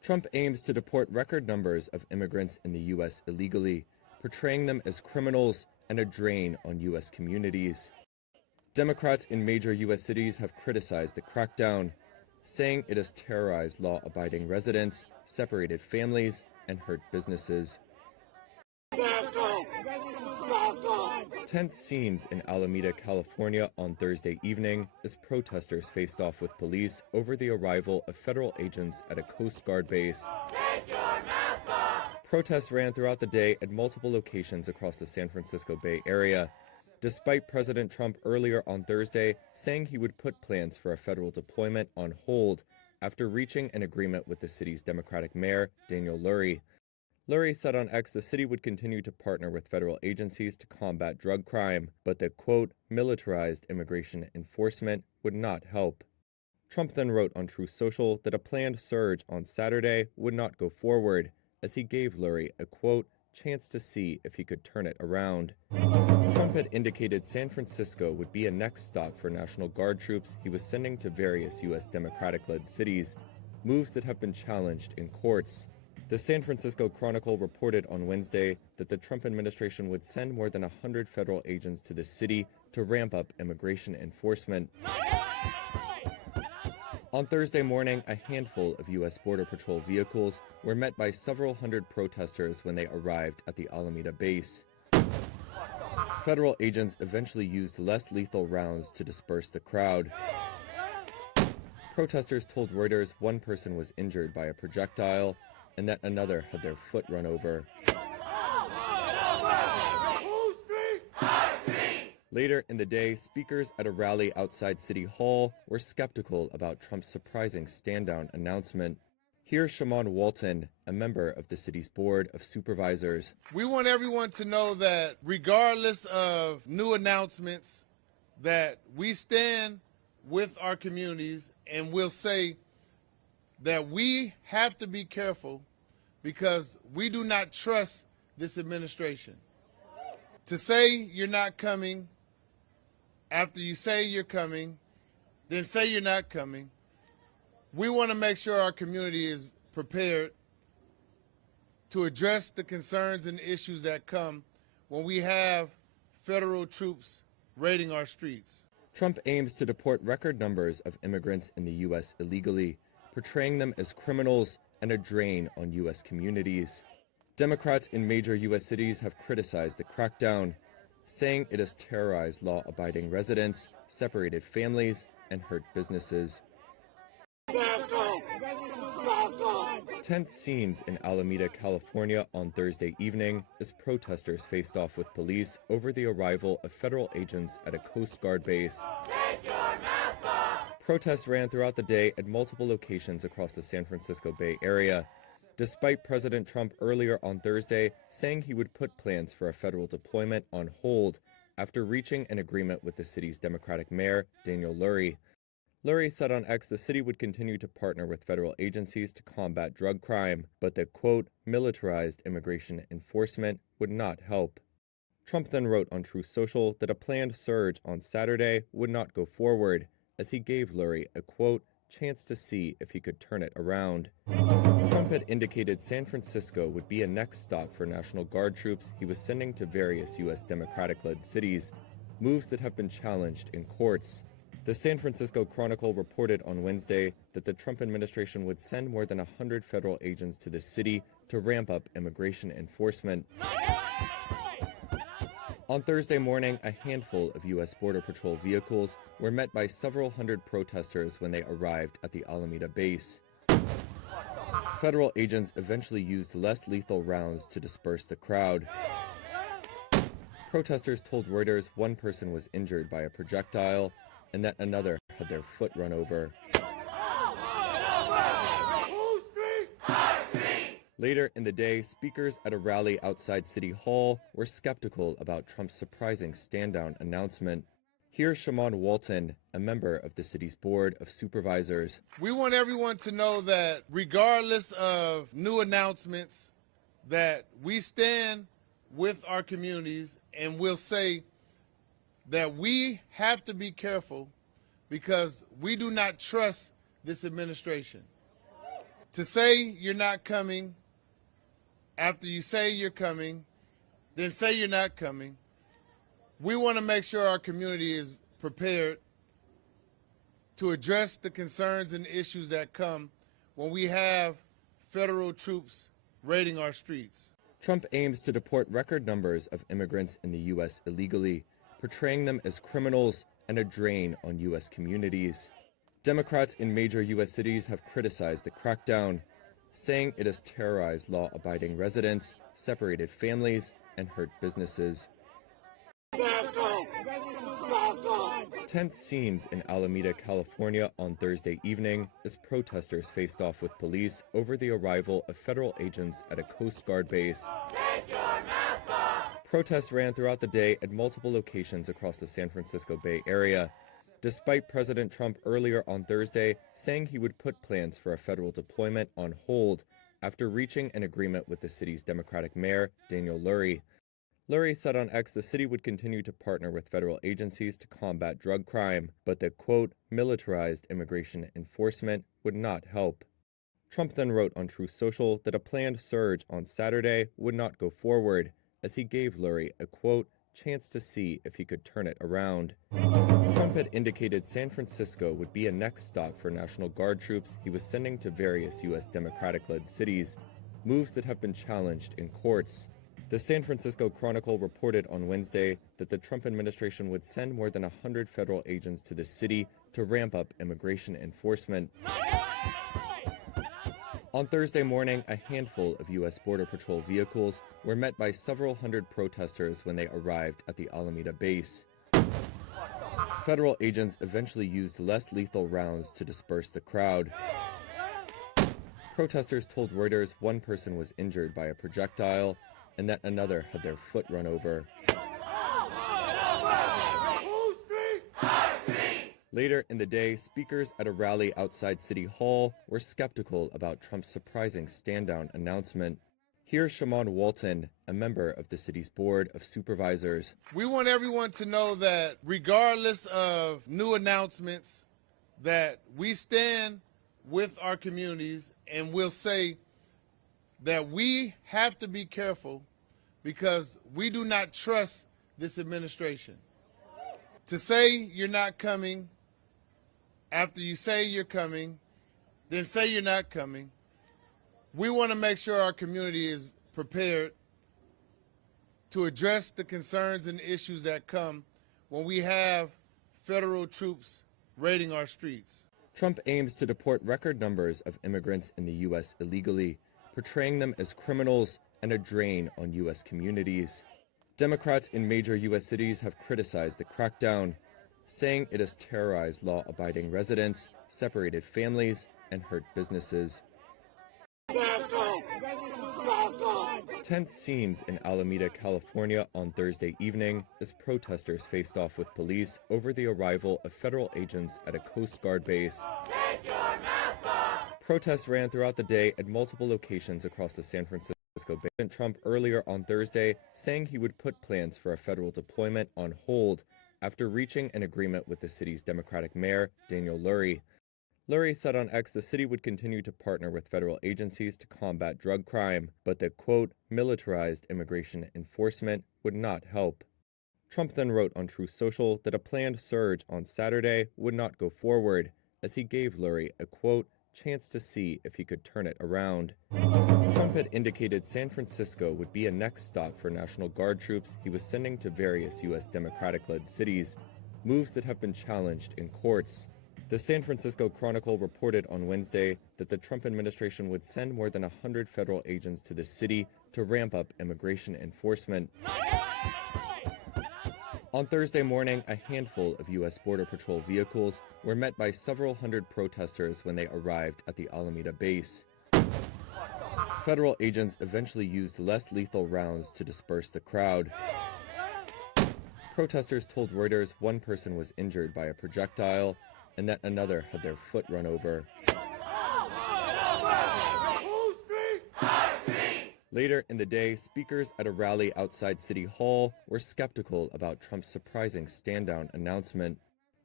Trump aims to deport record numbers of immigrants in the U.S. illegally, portraying them as criminals and a drain on U.S. communities. Democrats in major U.S. cities have criticized the crackdown, saying it has terrorized law-abiding residents, separated families, and hurt businesses. Tense scenes in Alameda, California on Thursday evening as protesters faced off with police over the arrival of federal agents at a Coast Guard base. Take your mask off. Protests ran throughout the day at multiple locations across the San Francisco Bay Area, despite President Trump earlier on Thursday saying he would put plans for a federal deployment on hold after reaching an agreement with the city's Democratic mayor, Daniel Lurie. Lurie said on X the city would continue to partner with federal agencies to combat drug crime, but that, quote, militarized immigration enforcement would not help. Trump then wrote on Truth Social that a planned surge on Saturday would not go forward, as he gave Lurie a, quote, chance to see if he could turn it around. Trump had indicated San Francisco would be a next stop for National Guard troops he was sending to various U.S. Democratic-led cities, moves that have been challenged in courts. The San Francisco Chronicle reported on Wednesday that the Trump administration would send more than 100 federal agents to the city to ramp up immigration enforcement. On Thursday morning, a handful of U.S. Border Patrol vehicles were met by several hundred protesters when they arrived at the Alameda base. Federal agents eventually used less lethal rounds to disperse the crowd. Protesters told Reuters one person was injured by a projectile and that another had their foot run over. Later in the day, speakers at a rally outside City Hall were skeptical about Trump's surprising stand-down announcement. Here's Shaman Walton, a member of the city's Board of Supervisors. We want everyone to know that regardless of new announcements, that we stand with our communities and we'll say that we have to be careful because we do not trust this administration. To say you're not coming, after you say you're coming, then say you're not coming. We want to make sure our community is prepared to address the concerns and issues that come when we have federal troops raiding our streets. Trump aims to deport record numbers of immigrants in the U.S. illegally, portraying them as criminals and a drain on U.S. communities. Democrats in major U.S. cities have criticized the crackdown, saying it has terrorized law-abiding residents, separated families, and hurt businesses. Tense scenes in Alameda, California on Thursday evening as protesters faced off with police over the arrival of federal agents at a Coast Guard base. Take your mask off. Protests ran throughout the day at multiple locations across the San Francisco Bay Area, despite President Trump earlier on Thursday saying he would put plans for a federal deployment on hold after reaching an agreement with the city's Democratic mayor, Daniel Lurie. Lurie said on X the city would continue to partner with federal agencies to combat drug crime, but that, quote, militarized immigration enforcement would not help. Trump then wrote on Truth Social that a planned surge on Saturday would not go forward, as he gave Lurie a, quote, chance to see if he could turn it around. Trump had indicated San Francisco would be a next stop for National Guard troops he was sending to various U.S. Democratic-led cities, moves that have been challenged in courts. The San Francisco Chronicle reported on Wednesday that the Trump administration would send more than 100 federal agents to the city to ramp up immigration enforcement. On Thursday morning, a handful of U.S. Border Patrol vehicles were met by several hundred protesters when they arrived at the Alameda base. Federal agents eventually used less lethal rounds to disperse the crowd. Protesters told Reuters one person was injured by a projectile and that another had their foot run over. Later in the day, speakers at a rally outside City Hall were skeptical about Trump's surprising stand-down announcement. Here's Shaman Walton, a member of the city's Board of Supervisors. We want everyone to know that regardless of new announcements, that we stand with our communities and we'll say that we have to be careful because we do not trust this administration. To say you're not coming after you say you're coming, then say you're not coming. We want to make sure our community is prepared to address the concerns and issues that come when we have federal troops raiding our streets. Trump aims to deport record numbers of immigrants in the U.S. illegally, portraying them as criminals and a drain on U.S. communities. Democrats in major U.S. cities have criticized the crackdown, saying it has terrorized law-abiding residents, separated families, and hurt businesses. Tense scenes in Alameda, California on Thursday evening as protesters faced off with police over the arrival of federal agents at a Coast Guard base. Take your mask off. Protests ran throughout the day at multiple locations across the San Francisco Bay Area, despite President Trump earlier on Thursday saying he would put plans for a federal deployment on hold after reaching an agreement with the city's Democratic mayor, Daniel Lurie. Lurie said on X the city would continue to partner with federal agencies to combat drug crime, but that, quote, militarized immigration enforcement would not help. Trump then wrote on Truth Social that a planned surge on Saturday would not go forward, as he gave Lurie a, quote, chance to see if he could turn it around. Trump had indicated San Francisco would be a next stop for National Guard troops he was sending to various U.S. Democratic-led cities, moves that have been challenged in courts. The San Francisco Chronicle reported on Wednesday that the Trump administration would send more than 100 federal agents to the city to ramp up immigration enforcement. On Thursday morning, a handful of U.S. Border Patrol vehicles were met by several hundred protesters when they arrived at the Alameda base. Federal agents eventually used less lethal rounds to disperse the crowd. Protesters told Reuters one person was injured by a projectile and that another had their foot run over. Later in the day, speakers at a rally outside City Hall were skeptical about Trump's surprising stand-down announcement. Here's Shaman Walton, a member of the city's Board of Supervisors. We want everyone to know that regardless of new announcements, that we stand with our communities, and we'll say that we have to be careful because we do not trust this administration. To say you're not coming after you say you're coming, then say you're not coming. We want to make sure our community is prepared to address the concerns and issues that come when we have federal troops raiding our streets. Trump aims to deport record numbers of immigrants in the U.S. illegally, portraying them as criminals and a drain on U.S. communities. Democrats in major U.S. cities have criticized the crackdown, saying it has terrorized law-abiding residents, separated families, and hurt businesses. Tense scenes in Alameda, California on Thursday evening as protesters faced off with police over the arrival of federal agents at a Coast Guard base. Take your mask off. Protests ran throughout the day at multiple locations across the San Francisco Bay. President Trump earlier on Thursday saying he would put plans for a federal deployment on hold after reaching an agreement with the city's Democratic mayor, Daniel Lurie. Lurie said on X the city would continue to partner with federal agencies to combat drug crime, but that, quote, militarized immigration enforcement would not help. Trump then wrote on Truth Social that a planned surge on Saturday would not go forward, as he gave Lurie a, quote, chance to see if he could turn it around. Trump had indicated San Francisco would be a next stop for National Guard troops he was sending to various U.S. Democratic-led cities, moves that have been challenged in courts. The San Francisco Chronicle reported on Wednesday that the Trump administration would send more than 100 federal agents to the city to ramp up immigration enforcement. On Thursday morning, a handful of U.S. Border Patrol vehicles were met by several hundred protesters when they arrived at the Alameda base. Federal agents eventually used less lethal rounds to disperse the crowd. Protesters told Reuters one person was injured by a projectile and that another had their foot run over. Later in the day, speakers at a rally outside City Hall were skeptical about Trump's surprising stand-down announcement.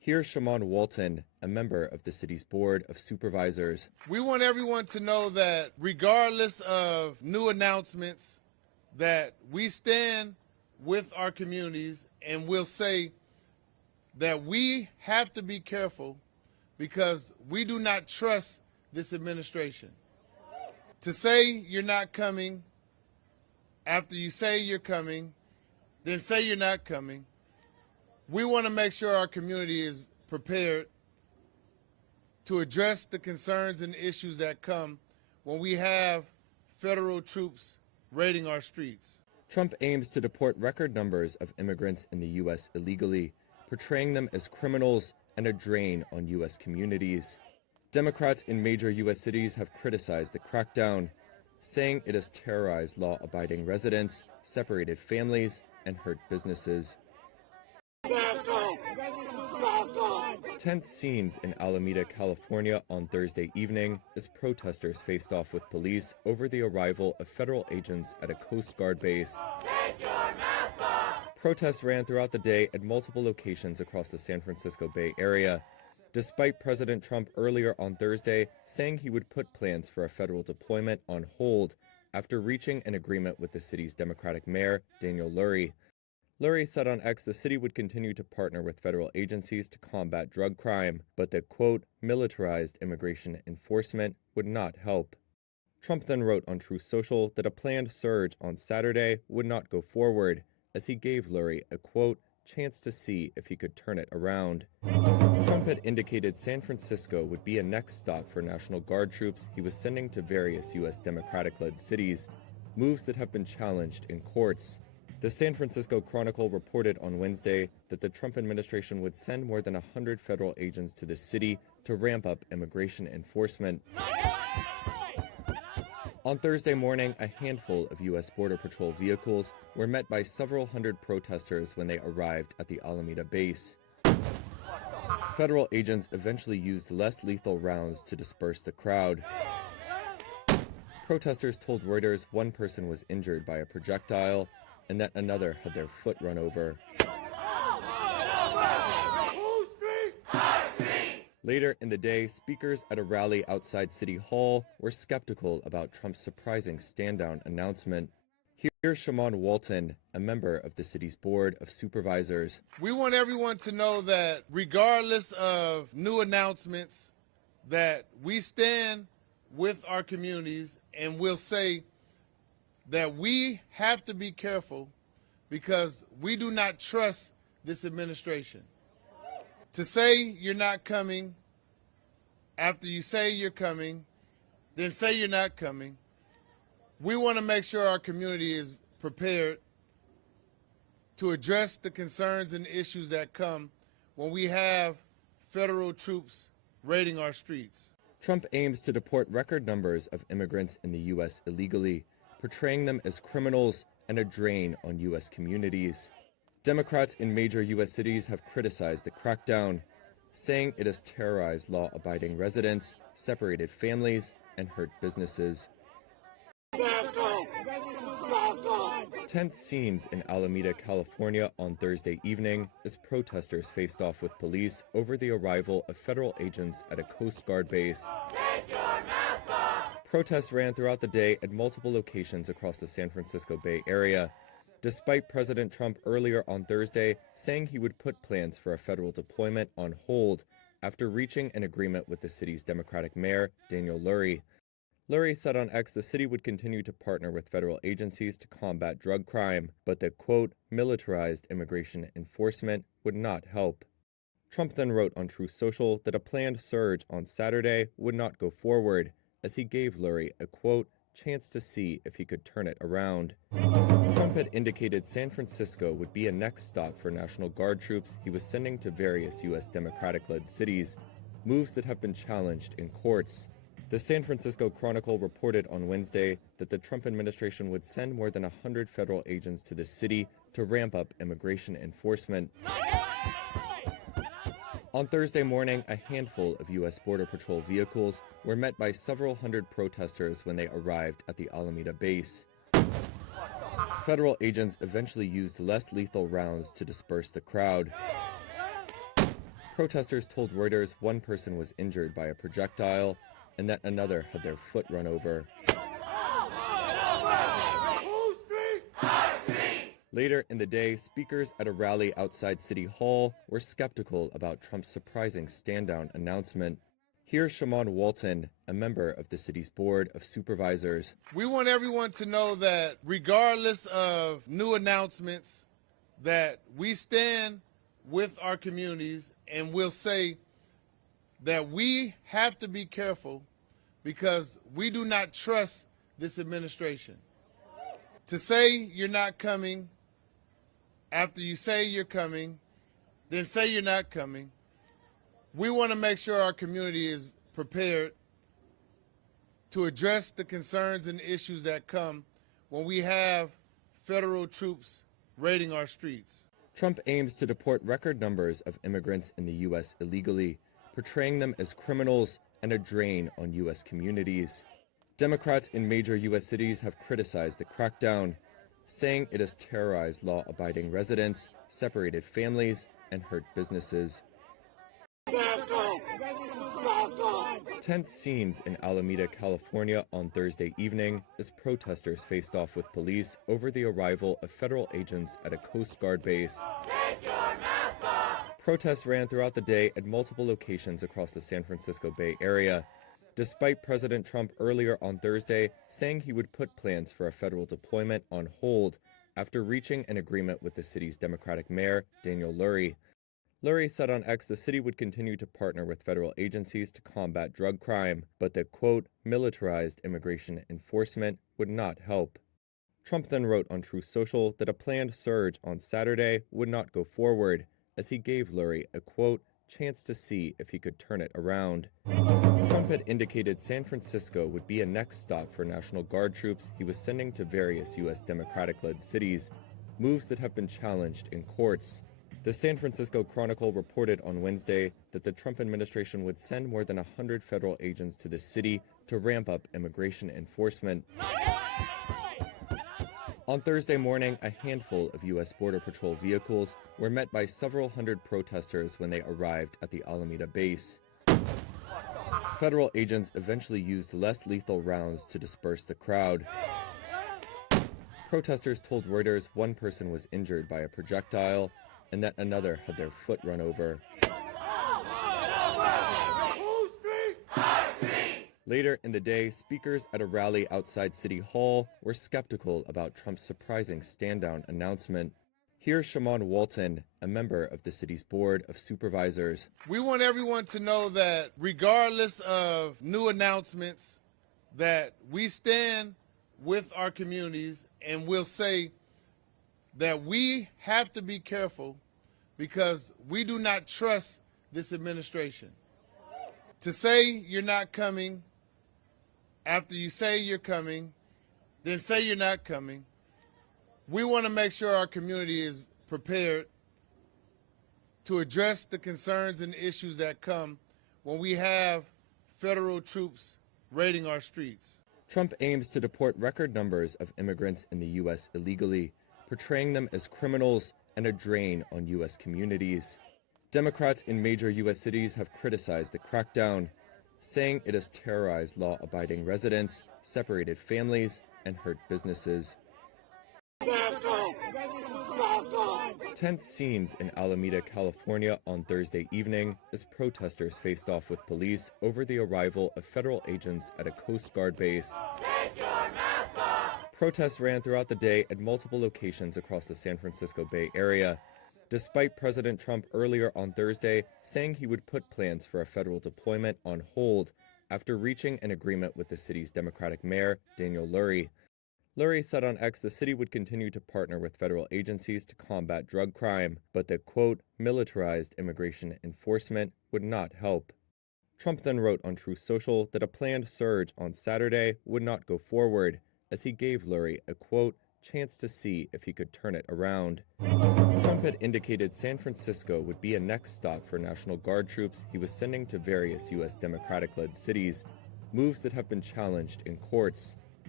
Here's Shaman Walton, a member of the city's Board of Supervisors. We want everyone to know that regardless of new announcements, that we stand with our communities, and we'll say that we have to be careful because we do not trust this administration. To say you're not coming, after you say you're coming, then say you're not coming. We want to make sure our community is prepared to address the concerns and issues that come when we have federal troops raiding our streets. Trump aims to deport record numbers of immigrants in the U.S. illegally, portraying them as criminals and a drain on U.S. communities. Democrats in major U.S. cities have criticized the crackdown, saying it has terrorized law-abiding residents, separated families, and hurt businesses. Tense scenes in Alameda, California on Thursday evening as protesters faced off with police over the arrival of federal agents at a Coast Guard base. Take your mask off. Protests ran throughout the day at multiple locations across the San Francisco Bay Area, despite President Trump earlier on Thursday saying he would put plans for a federal deployment on hold after reaching an agreement with the city's Democratic mayor, Daniel Lurie. Lurie said on X the city would continue to partner with federal agencies to combat drug crime, but that, quote, militarized immigration enforcement would not help. Trump then wrote on Truth Social that a planned surge on Saturday would not go forward, as he gave Lurie a, quote, chance to see if he could turn it around. Trump had indicated San Francisco would be a next stop for National Guard troops he was sending to various U.S. Democratic-led cities, moves that have been challenged in courts. The San Francisco Chronicle reported on Wednesday that the Trump administration would send more than 100 federal agents to the city to ramp up immigration enforcement. On Thursday morning, a handful of U.S. Border Patrol vehicles were met by several hundred protesters when they arrived at the Alameda base. Federal agents eventually used less lethal rounds to disperse the crowd. Protesters told Reuters one person was injured by a projectile and that another had their foot run over. Later in the day, speakers at a rally outside City Hall were skeptical about Trump's surprising stand-down announcement. Here's Shaman Walton, a member of the city's Board of Supervisors. We want everyone to know that regardless of new announcements, that we stand with our communities, and we'll say that we have to be careful because we do not trust this administration. To say you're not coming, after you say you're coming, then say you're not coming. We want to make sure our community is prepared to address the concerns and issues that come when we have federal troops raiding our streets. Trump aims to deport record numbers of immigrants in the U.S. illegally, portraying them as criminals and a drain on U.S. communities. Democrats in major U.S. cities have criticized the crackdown, saying it has terrorized law-abiding residents, separated families, and hurt businesses. Tense scenes in Alameda, California on Thursday evening as protesters faced off with police over the arrival of federal agents at a Coast Guard base. Take your mask off. Protests ran throughout the day at multiple locations across the San Francisco Bay Area, despite President Trump earlier on Thursday saying he would put plans for a federal deployment on hold after reaching an agreement with the city's Democratic mayor, Daniel Lurie. Lurie said on X the city would continue to partner with federal agencies to combat drug crime, but that, quote, militarized immigration enforcement would not help. Trump then wrote on Truth Social that a planned surge on Saturday would not go forward, as he gave Lurie a, quote, chance to see if he could turn it around. Trump had indicated San Francisco would be a next stop for National Guard troops he was sending to various U.S. Democratic-led cities, moves that have been challenged in courts. The San Francisco Chronicle reported on Wednesday that the Trump administration would send more than 100 federal agents to the city to ramp up immigration enforcement. On Thursday morning, a handful of U.S. Border Patrol vehicles were met by several hundred protesters when they arrived at the Alameda base. Federal agents eventually used less lethal rounds to disperse the crowd. Protesters told Reuters one person was injured by a projectile and that another had their foot run over. Later in the day, speakers at a rally outside City Hall were skeptical about Trump's surprising stand-down announcement. Here's Shaman Walton, a member of the city's Board of Supervisors. We want everyone to know that regardless of new announcements, that we stand with our communities, and we'll say that we have to be careful because we do not trust this administration. To say you're not coming, after you say you're coming, then say you're not coming. We want to make sure our community is prepared to address the concerns and issues that come when we have federal troops raiding our streets. Trump aims to deport record numbers of immigrants in the U.S. illegally, portraying them as criminals and a drain on U.S. communities. Democrats in major U.S. cities have criticized the crackdown, saying it has terrorized law-abiding residents, separated families, and hurt businesses. Tense scenes in Alameda, California on Thursday evening as protesters faced off with police over the arrival of federal agents at a Coast Guard base. Take your mask off. Protests ran throughout the day at multiple locations across the San Francisco Bay Area, despite President Trump earlier on Thursday saying he would put plans for a federal deployment on hold after reaching an agreement with the city's Democratic mayor, Daniel Lurie. Lurie said on X the city would continue to partner with federal agencies to combat drug crime, but that, quote, militarized immigration enforcement would not help. Trump then wrote on Truth Social that a planned surge on Saturday would not go forward, as he gave Lurie a, quote, chance to see if he could turn it around. Trump had indicated San Francisco would be a next stop for National Guard troops he was sending to various U.S. Democratic-led cities, moves that have been challenged in courts. The San Francisco Chronicle reported on Wednesday that the Trump administration would send more than 100 federal agents to the city to ramp up immigration enforcement. On Thursday morning, a handful of U.S. Border Patrol vehicles were met by several hundred protesters when they arrived at the Alameda base. Federal agents eventually used less lethal rounds to disperse the crowd. Protesters told Reuters one person was injured by a projectile and that another had their foot run over. Later in the day, speakers at a rally outside City Hall were skeptical about Trump's surprising stand-down announcement. Here's Shaman Walton, a member of the city's Board of Supervisors. We want everyone to know that regardless of new announcements, that we stand with our communities, and we'll say that we have to be careful because we do not trust this administration. To say you're not coming, after you say you're coming, then say you're not coming. We want to make sure our community is prepared to address the concerns and issues that come when we have federal troops raiding our streets. Trump aims to deport record numbers of immigrants in the U.S. illegally, portraying them as criminals and a drain on U.S. communities. Democrats in major U.S. cities have criticized the crackdown, saying it has terrorized law-abiding residents, separated families, and hurt businesses. Tense scenes in Alameda, California on Thursday evening as protesters faced off with police over the arrival of federal agents at a Coast Guard base. Take your mask off. Protests ran throughout the day at multiple locations across the San Francisco Bay Area, despite President Trump earlier on Thursday saying he would put plans for a federal deployment on hold after reaching an agreement with the city's Democratic mayor, Daniel Lurie. Lurie said on X the city would continue to partner with federal agencies to combat drug crime, but that, quote, militarized immigration enforcement would not help. Trump then wrote on Truth Social that a planned surge on Saturday would not go forward, as he gave Lurie a, quote, chance to see if he could turn it around. Trump had indicated San Francisco would be a next stop for National Guard troops he was sending to various U.S. Democratic-led cities, moves that have been challenged in courts.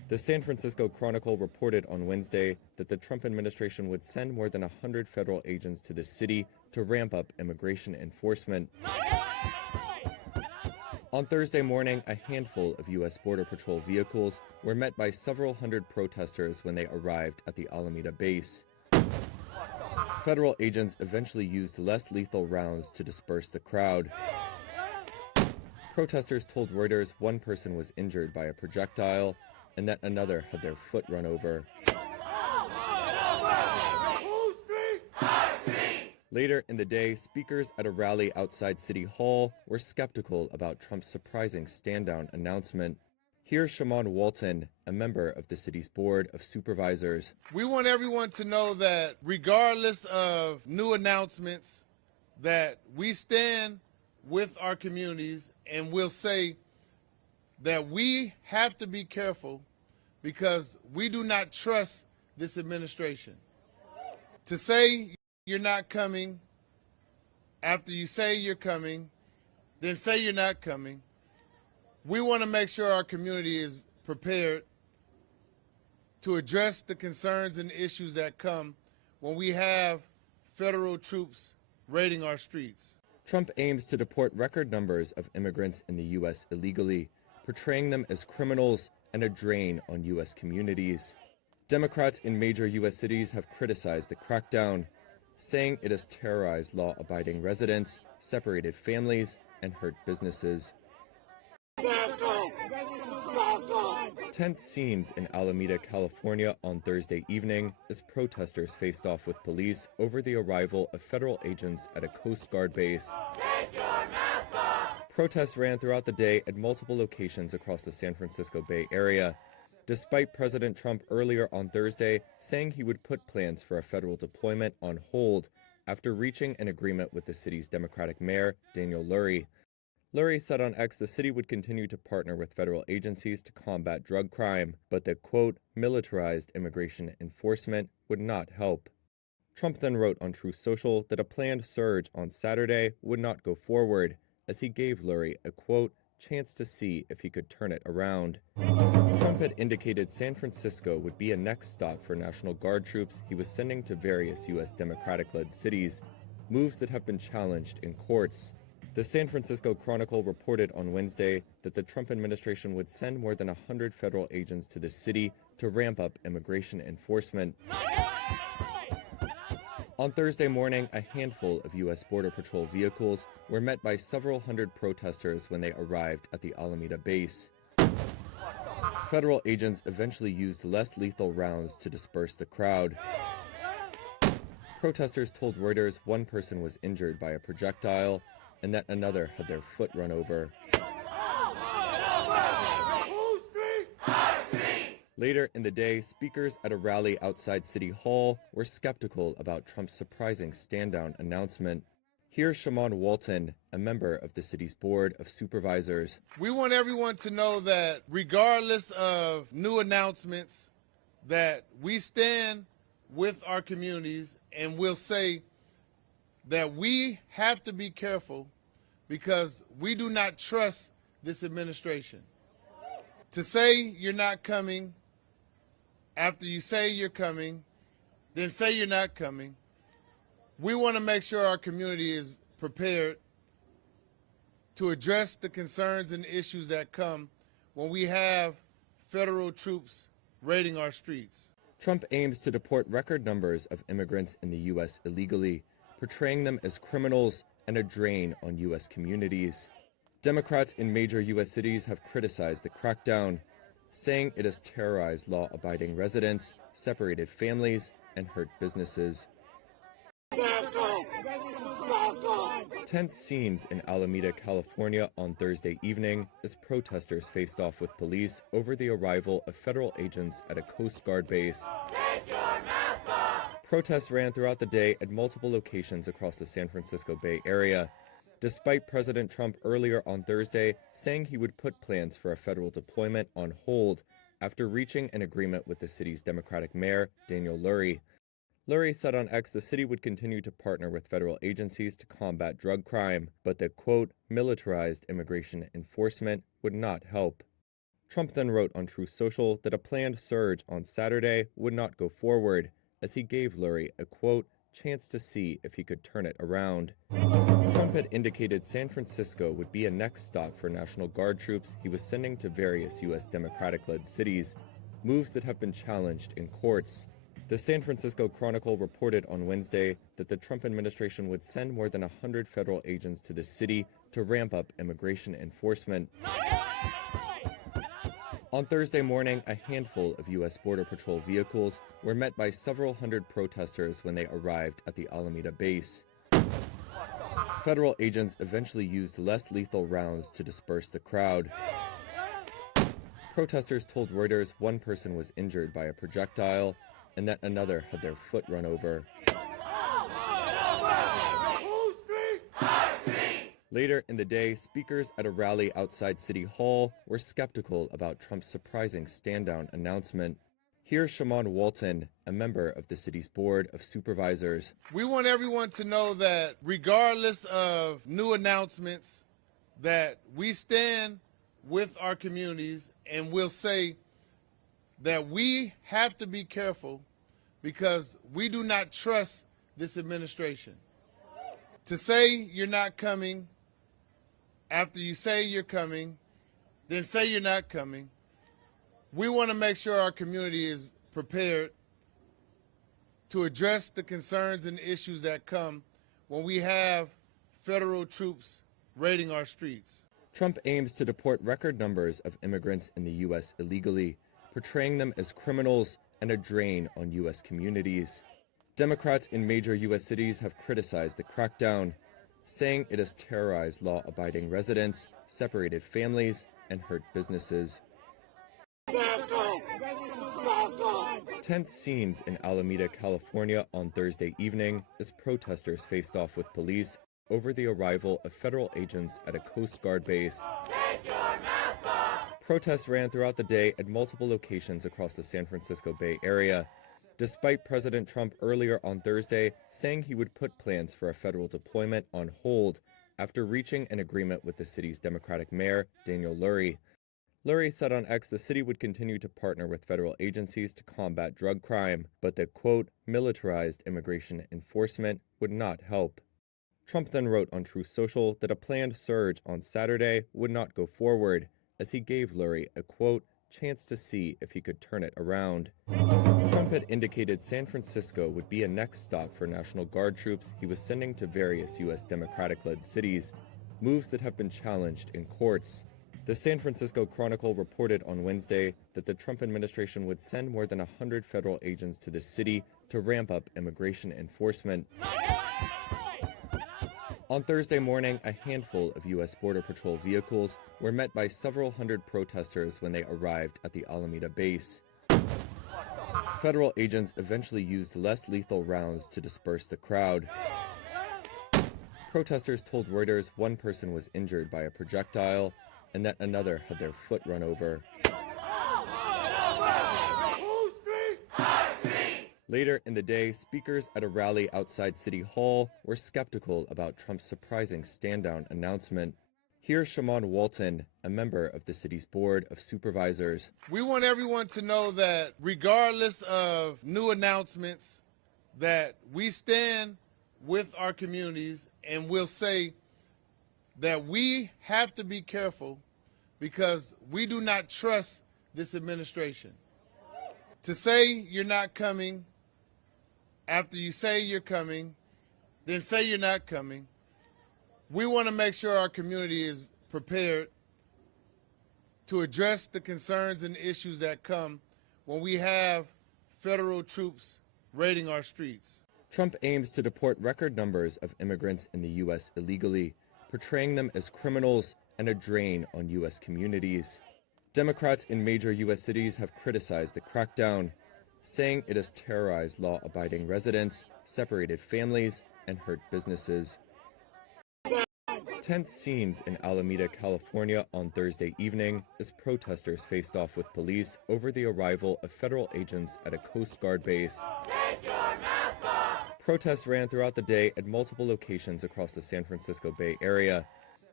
The San Francisco Chronicle reported on Wednesday that the Trump administration would send more than 100 federal agents to the city to ramp up immigration enforcement. On Thursday morning, a handful of U.S. Border Patrol vehicles were met by several hundred protesters when they arrived at the Alameda base. Federal agents eventually used less lethal rounds to disperse the crowd. Protesters told Reuters one person was injured by a projectile and that another had their foot run over. Later in the day, speakers at a rally outside City Hall were skeptical about Trump's surprising stand-down announcement. Here's Shaman Walton, a member of the city's Board of Supervisors. We want everyone to know that regardless of new announcements, that we stand with our communities, and we'll say that we have to be careful because we do not trust this administration. To say you're not coming after you say you're coming, then say you're not coming. We want to make sure our community is prepared to address the concerns and issues that come when we have federal troops raiding our streets. Trump aims to deport record numbers of immigrants in the U.S. illegally, portraying them as criminals and a drain on U.S. communities. Democrats in major U.S. cities have criticized the crackdown, saying it has terrorized law-abiding residents, separated families, and hurt businesses. Tense scenes in Alameda, California on Thursday evening as protesters faced off with police over the arrival of federal agents at a Coast Guard base. Take your mask off. Protests ran throughout the day at multiple locations across the San Francisco Bay Area, despite President Trump earlier on Thursday saying he would put plans for a federal deployment on hold after reaching an agreement with the city's Democratic mayor, Daniel Lurie. Lurie said on X the city would continue to partner with federal agencies to combat drug crime, but that, quote, militarized immigration enforcement would not help. Trump then wrote on Truth Social that a planned surge on Saturday would not go forward, as he gave Lurie a, quote, chance to see if he could turn it around. Trump had indicated San Francisco would be a next stop for National Guard troops he was sending to various U.S. Democratic-led cities, moves that have been challenged in courts. The San Francisco Chronicle reported on Wednesday that the Trump administration would send more than 100 federal agents to the city to ramp up immigration enforcement. On Thursday morning, a handful of U.S. Border Patrol vehicles were met by several hundred protesters when they arrived at the Alameda base. Federal agents eventually used less lethal rounds to disperse the crowd. Protesters told Reuters one person was injured by a projectile and that another had their foot run over. Later in the day, speakers at a rally outside City Hall were skeptical about Trump's surprising stand-down announcement. Here's Shaman Walton, a member of the city's Board of Supervisors. We want everyone to know that regardless of new announcements, that we stand with our communities, and we'll say that we have to be careful because we do not trust this administration. To say you're not coming after you say you're coming, then say you're not coming. We want to make sure our community is prepared to address the concerns and issues that come when we have federal troops raiding our streets. Trump aims to deport record numbers of immigrants in the U.S. illegally, portraying them as criminals and a drain on U.S. communities. Democrats in major U.S. cities have criticized the crackdown, saying it has terrorized law-abiding residents, separated families, and hurt businesses. Tense scenes in Alameda, California on Thursday evening as protesters faced off with police over the arrival of federal agents at a Coast Guard base. Take your mask off. Protests ran throughout the day at multiple locations across the San Francisco Bay Area, despite President Trump earlier on Thursday saying he would put plans for a federal deployment on hold after reaching an agreement with the city's Democratic mayor, Daniel Lurie. Lurie said on X the city would continue to partner with federal agencies to combat drug crime, but that, quote, militarized immigration enforcement would not help. Trump then wrote on Truth Social that a planned surge on Saturday would not go forward, as he gave Lurie a, quote, chance to see if he could turn it around. Trump had indicated San Francisco would be a next stop for National Guard troops he was sending to various U.S. Democratic-led cities, moves that have been challenged in courts. The San Francisco Chronicle reported on Wednesday that the Trump administration would send more than 100 federal agents to the city to ramp up immigration enforcement. On Thursday morning, a handful of U.S. Border Patrol vehicles were met by several hundred protesters when they arrived at the Alameda base. Federal agents eventually used less lethal rounds to disperse the crowd. Protesters told Reuters one person was injured by a projectile and that another had their foot run over. Later in the day, speakers at a rally outside City Hall were skeptical about Trump's surprising stand-down announcement. Here's Shaman Walton, a member of the city's Board of Supervisors. We want everyone to know that regardless of new announcements, that we stand with our communities, and we'll say that we have to be careful because we do not trust this administration. To say you're not coming, after you say you're coming, then say you're not coming. We want to make sure our community is prepared to address the concerns and issues that come when we have federal troops raiding our streets. Trump aims to deport record numbers of immigrants in the U.S. illegally, portraying them as criminals and a drain on U.S. communities. Democrats in major U.S. cities have criticized the crackdown, saying it has terrorized law-abiding residents, separated families, and hurt businesses. Tense scenes in Alameda, California on Thursday evening as protesters faced off with police over the arrival of federal agents at a Coast Guard base. Take your mask off. Protests ran throughout the day at multiple locations across the San Francisco Bay Area, despite President Trump earlier on Thursday saying he would put plans for a federal deployment on hold after reaching an agreement with the city's Democratic mayor, Daniel Lurie. Lurie said on X the city would continue to partner with federal agencies to combat drug crime, but that, quote, militarized immigration enforcement would not help. Trump then wrote on Truth Social that a planned surge on Saturday would not go forward, as he gave Lurie a, quote, chance to see if he could turn it around. Trump had indicated San Francisco would be a next stop for National Guard troops he was sending to various U.S. Democratic-led cities, moves that have been challenged in courts. The San Francisco Chronicle reported on Wednesday that the Trump administration would send more than 100 federal agents to the city to ramp up immigration enforcement. On Thursday morning, a handful of U.S. Border Patrol vehicles were met by several hundred protesters when they arrived at the Alameda base. Federal agents eventually used less lethal rounds to disperse the crowd. Protesters told Reuters one person was injured by a projectile and that another had their foot run over. Later in the day, speakers at a rally outside City Hall were skeptical about Trump's surprising stand-down announcement. Here's Shaman Walton, a member of the city's Board of Supervisors. We want everyone to know that regardless of new announcements, that we stand with our communities, and we'll say that we have to be careful because we do not trust this administration. To say you're not coming, after you say you're coming, then say you're not coming. We want to make sure our community is prepared to address the concerns and issues that come when we have federal troops raiding our streets. Trump aims to deport record numbers of immigrants in the U.S. illegally, portraying them as criminals and a drain on U.S. communities. Democrats in major U.S. cities have criticized the crackdown, saying it has terrorized law-abiding residents, separated families, and hurt businesses. Tense scenes in Alameda, California on Thursday evening as protesters faced off with police over the arrival of federal agents at a Coast Guard base. Take your mask off. Protests ran throughout the day at multiple locations across the San Francisco Bay Area,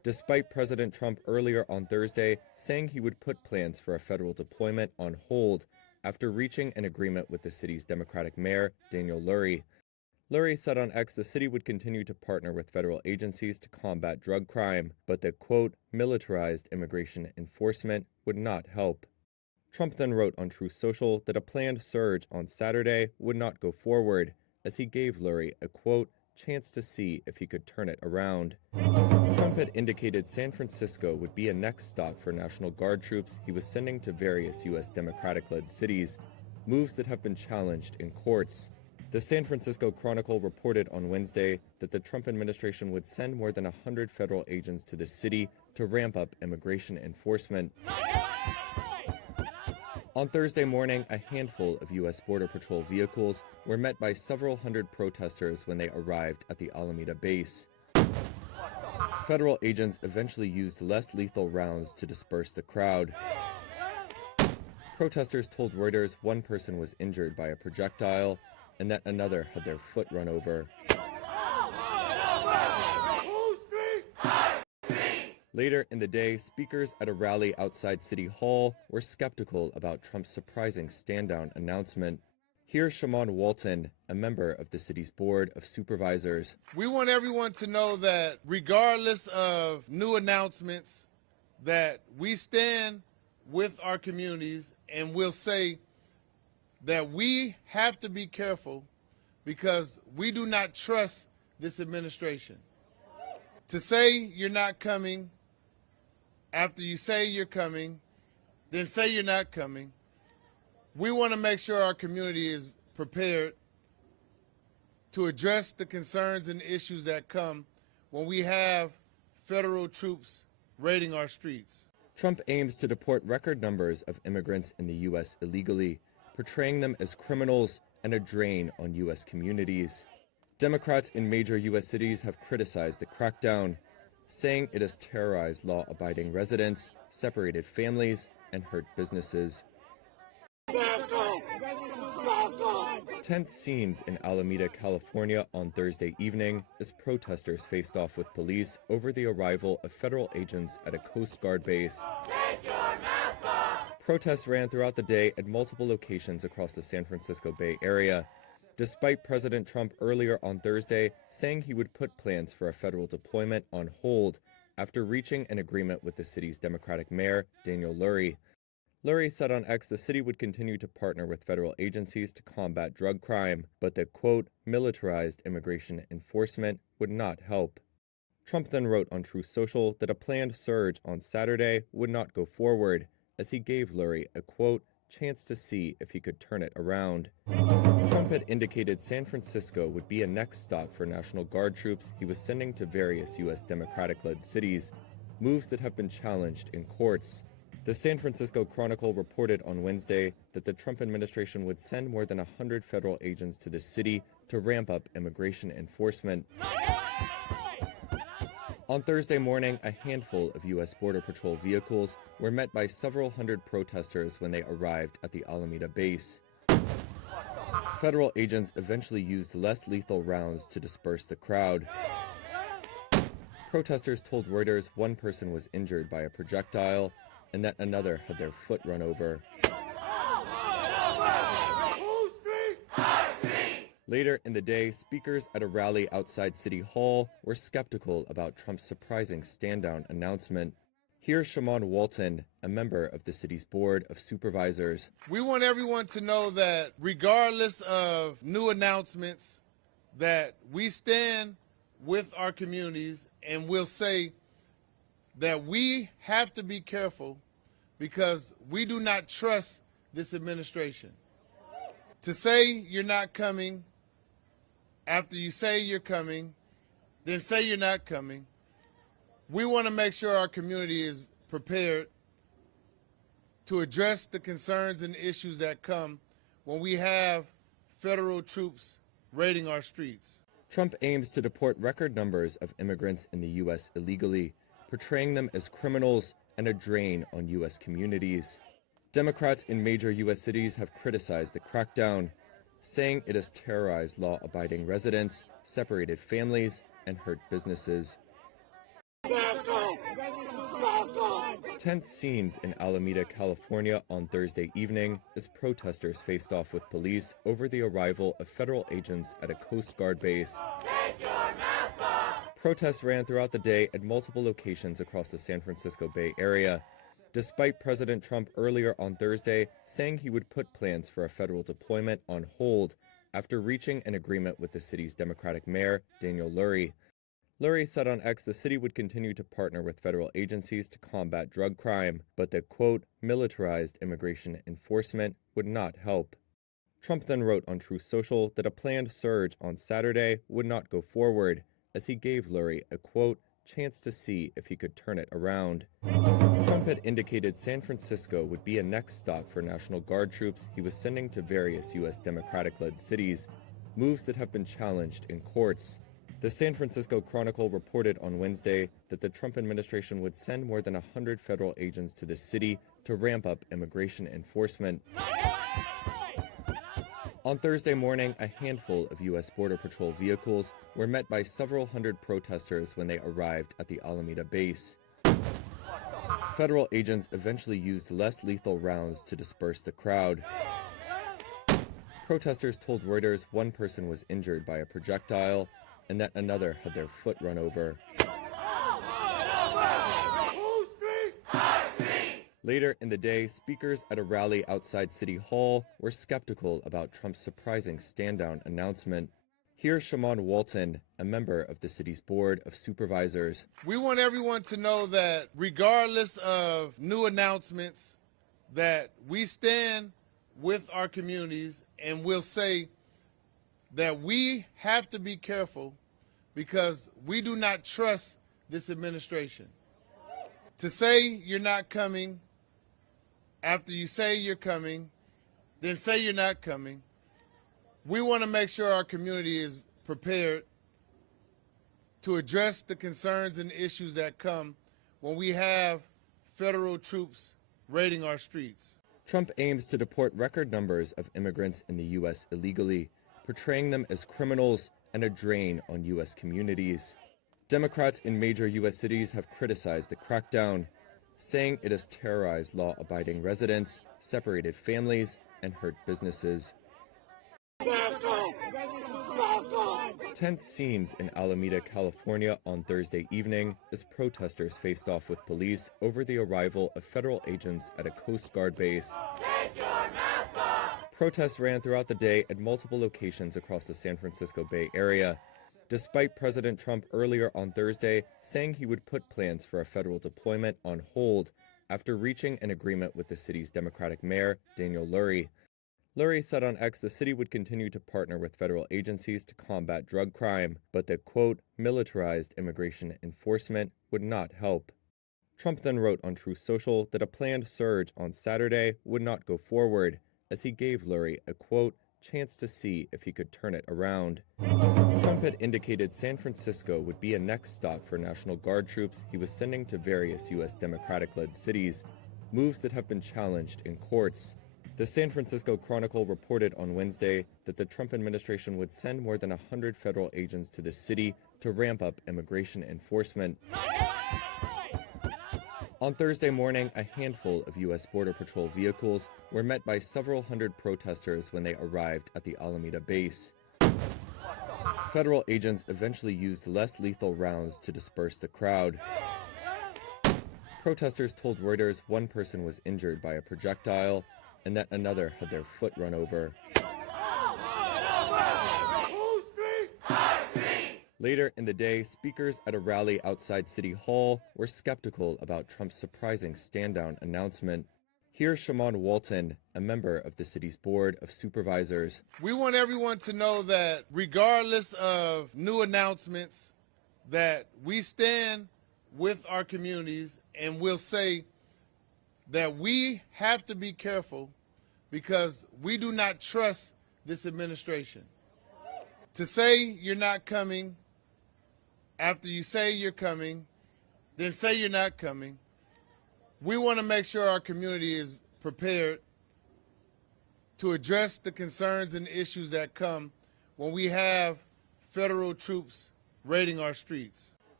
despite President Trump earlier on Thursday saying he would put plans for a federal deployment on hold after reaching an agreement with the city's Democratic mayor, Daniel Lurie. Lurie said on X the city would continue to partner with federal agencies to combat drug crime, but that, quote, militarized immigration enforcement would not help. Trump then wrote on Truth Social that a planned surge on Saturday would not go forward, as he gave Lurie a, quote, chance to see if he could turn it around. Trump had indicated San Francisco would be a next stop for National Guard troops he was sending to various U.S. Democratic-led cities, moves that have been challenged in courts. The San Francisco Chronicle reported on Wednesday that the Trump administration would send more than 100 federal agents to the city to ramp up immigration enforcement. On Thursday morning, a handful of U.S. Border Patrol vehicles were met by several hundred protesters when they arrived at the Alameda base. Federal agents eventually used less lethal rounds to disperse the crowd. Protesters told Reuters one person was injured by a projectile and that another had their foot run over. Later in the day, speakers at a rally outside City Hall were skeptical about Trump's surprising stand-down announcement. Here's Shaman Walton, a member of the city's Board of Supervisors. We want everyone to know that regardless of new announcements, that we stand with our communities, and we'll say that we have to be careful because we do not trust this administration. To say you're not coming, after you say you're coming, then say you're not coming. We want to make sure our community is prepared to address the concerns and issues that come when we have federal troops raiding our streets. Trump aims to deport record numbers of immigrants in the U.S. illegally, portraying them as criminals and a drain on U.S. communities. Democrats in major U.S. cities have criticized the crackdown, saying it has terrorized law-abiding residents, separated families, and hurt businesses. Tense scenes in Alameda, California on Thursday evening as protesters faced off with police over the arrival of federal agents at a Coast Guard base. Take your mask off! Protests ran throughout the day at multiple locations across the San Francisco Bay Area, despite President Trump earlier on Thursday saying he would put plans for a federal deployment on hold after reaching an agreement with the city's Democratic mayor, Daniel Lurie. Lurie said on X the city would continue to partner with federal agencies to combat drug crime, but that, quote, militarized immigration enforcement would not help. Trump then wrote on Truth Social that a planned surge on Saturday would not go forward, as he gave Lurie a, quote, chance to see if he could turn it around. Trump had indicated San Francisco would be a next stop for National Guard troops he was sending to various U.S. Democratic-led cities, moves that have been challenged in courts. The San Francisco Chronicle reported on Wednesday that the Trump administration would send more than 100 federal agents to the city to ramp up immigration enforcement. On Thursday morning, a handful of U.S. Border Patrol vehicles were met by several hundred protesters when they arrived at the Alameda base. Federal agents eventually used less lethal rounds to disperse the crowd. Protesters told Reuters one person was injured by a projectile and that another had their foot run over. Later in the day, speakers at a rally outside City Hall were skeptical about Trump's surprising stand-down announcement. Here's Shaman Walton, a member of the city's Board of Supervisors. We want everyone to know that regardless of new announcements, that we stand with our communities, and we'll say that we have to be careful because we do not trust this administration. To say you're not coming, after you say you're coming, then say you're not coming. We want to make sure our community is prepared to address the concerns and issues that come when we have federal troops raiding our streets. Trump aims to deport record numbers of immigrants in the U.S. illegally, portraying them as criminals and a drain on U.S. communities. Democrats in major U.S. cities have criticized the crackdown, saying it has terrorized law-abiding residents, separated families, and hurt businesses. Tense scenes in Alameda, California on Thursday evening as protesters faced off with police over the arrival of federal agents at a Coast Guard base. Take your mask off. Protests ran throughout the day at multiple locations across the San Francisco Bay Area, despite President Trump earlier on Thursday saying he would put plans for a federal deployment on hold after reaching an agreement with the city's Democratic mayor, Daniel Lurie. Lurie said on X the city would continue to partner with federal agencies to combat drug crime, but that, quote, militarized immigration enforcement would not help. Trump then wrote on Truth Social that a planned surge on Saturday would not go forward, as he gave Lurie a, quote, chance to see if he could turn it around. Trump had indicated San Francisco would be a next stop for National Guard troops he was sending to various U.S. Democratic-led cities, moves that have been challenged in courts. The San Francisco Chronicle reported on Wednesday that the Trump administration would send more than 100 federal agents to the city to ramp up immigration enforcement. On Thursday morning, a handful of U.S. Border Patrol vehicles were met by several hundred protesters when they arrived at the Alameda base. Federal agents eventually used less lethal rounds to disperse the crowd. Protesters told Reuters one person was injured by a projectile and that another had their foot run over. Later in the day, speakers at a rally outside City Hall were skeptical about Trump's surprising stand-down announcement. Here's Shaman Walton, a member of the city's Board of Supervisors. We want everyone to know that regardless of new announcements, that we stand with our communities, and we'll say that we have to be careful because we do not trust this administration. To say you're not coming, after you say you're coming, then say you're not coming. We want to make sure our community is prepared to address the concerns and issues that come when we have federal troops raiding our streets. Trump aims to deport record numbers of immigrants in the U.S. illegally, portraying them as criminals and a drain on U.S. communities. Democrats in major U.S. cities have criticized the crackdown, saying it has terrorized law-abiding residents, separated families, and hurt businesses. Tense scenes in Alameda, California on Thursday evening as protesters faced off with police over the arrival of federal agents at a Coast Guard base. Take your mask off. Protests ran throughout the day at multiple locations across the San Francisco Bay Area, despite President Trump earlier on Thursday saying he would put plans for a federal deployment on hold after reaching an agreement with the city's Democratic mayor, Daniel Lurie. Lurie said on X the city would continue to partner with federal agencies to combat drug crime, but that, quote, militarized immigration enforcement would not help. Trump then wrote on Truth Social that a planned surge on Saturday would not go forward, as he gave Lurie a, quote, chance to see if he could turn it around. Trump had indicated San Francisco would be a next stop for National Guard troops he was sending to various U.S. Democratic-led cities, moves that have been challenged in courts. The San Francisco Chronicle reported on Wednesday that the Trump administration would send more than 100 federal agents to the city to ramp up immigration enforcement. On Thursday morning, a handful of U.S. Border Patrol vehicles were met by several hundred protesters when they arrived at the Alameda base. Federal agents eventually used less lethal rounds to disperse the crowd. Protesters told Reuters one person was injured by a projectile and that another had their foot run over. Later in the day, speakers at a rally outside City Hall were skeptical about Trump's surprising stand-down announcement. Here's Shaman Walton, a member of the city's Board of Supervisors. We want everyone to know that regardless of new announcements, that we stand with our communities, and we'll say that we have to be careful because we do not trust this administration. To say you're not coming, after you say you're coming, then say you're not coming. We want to make sure our community is prepared to address the concerns and issues that come when we have federal troops raiding our streets.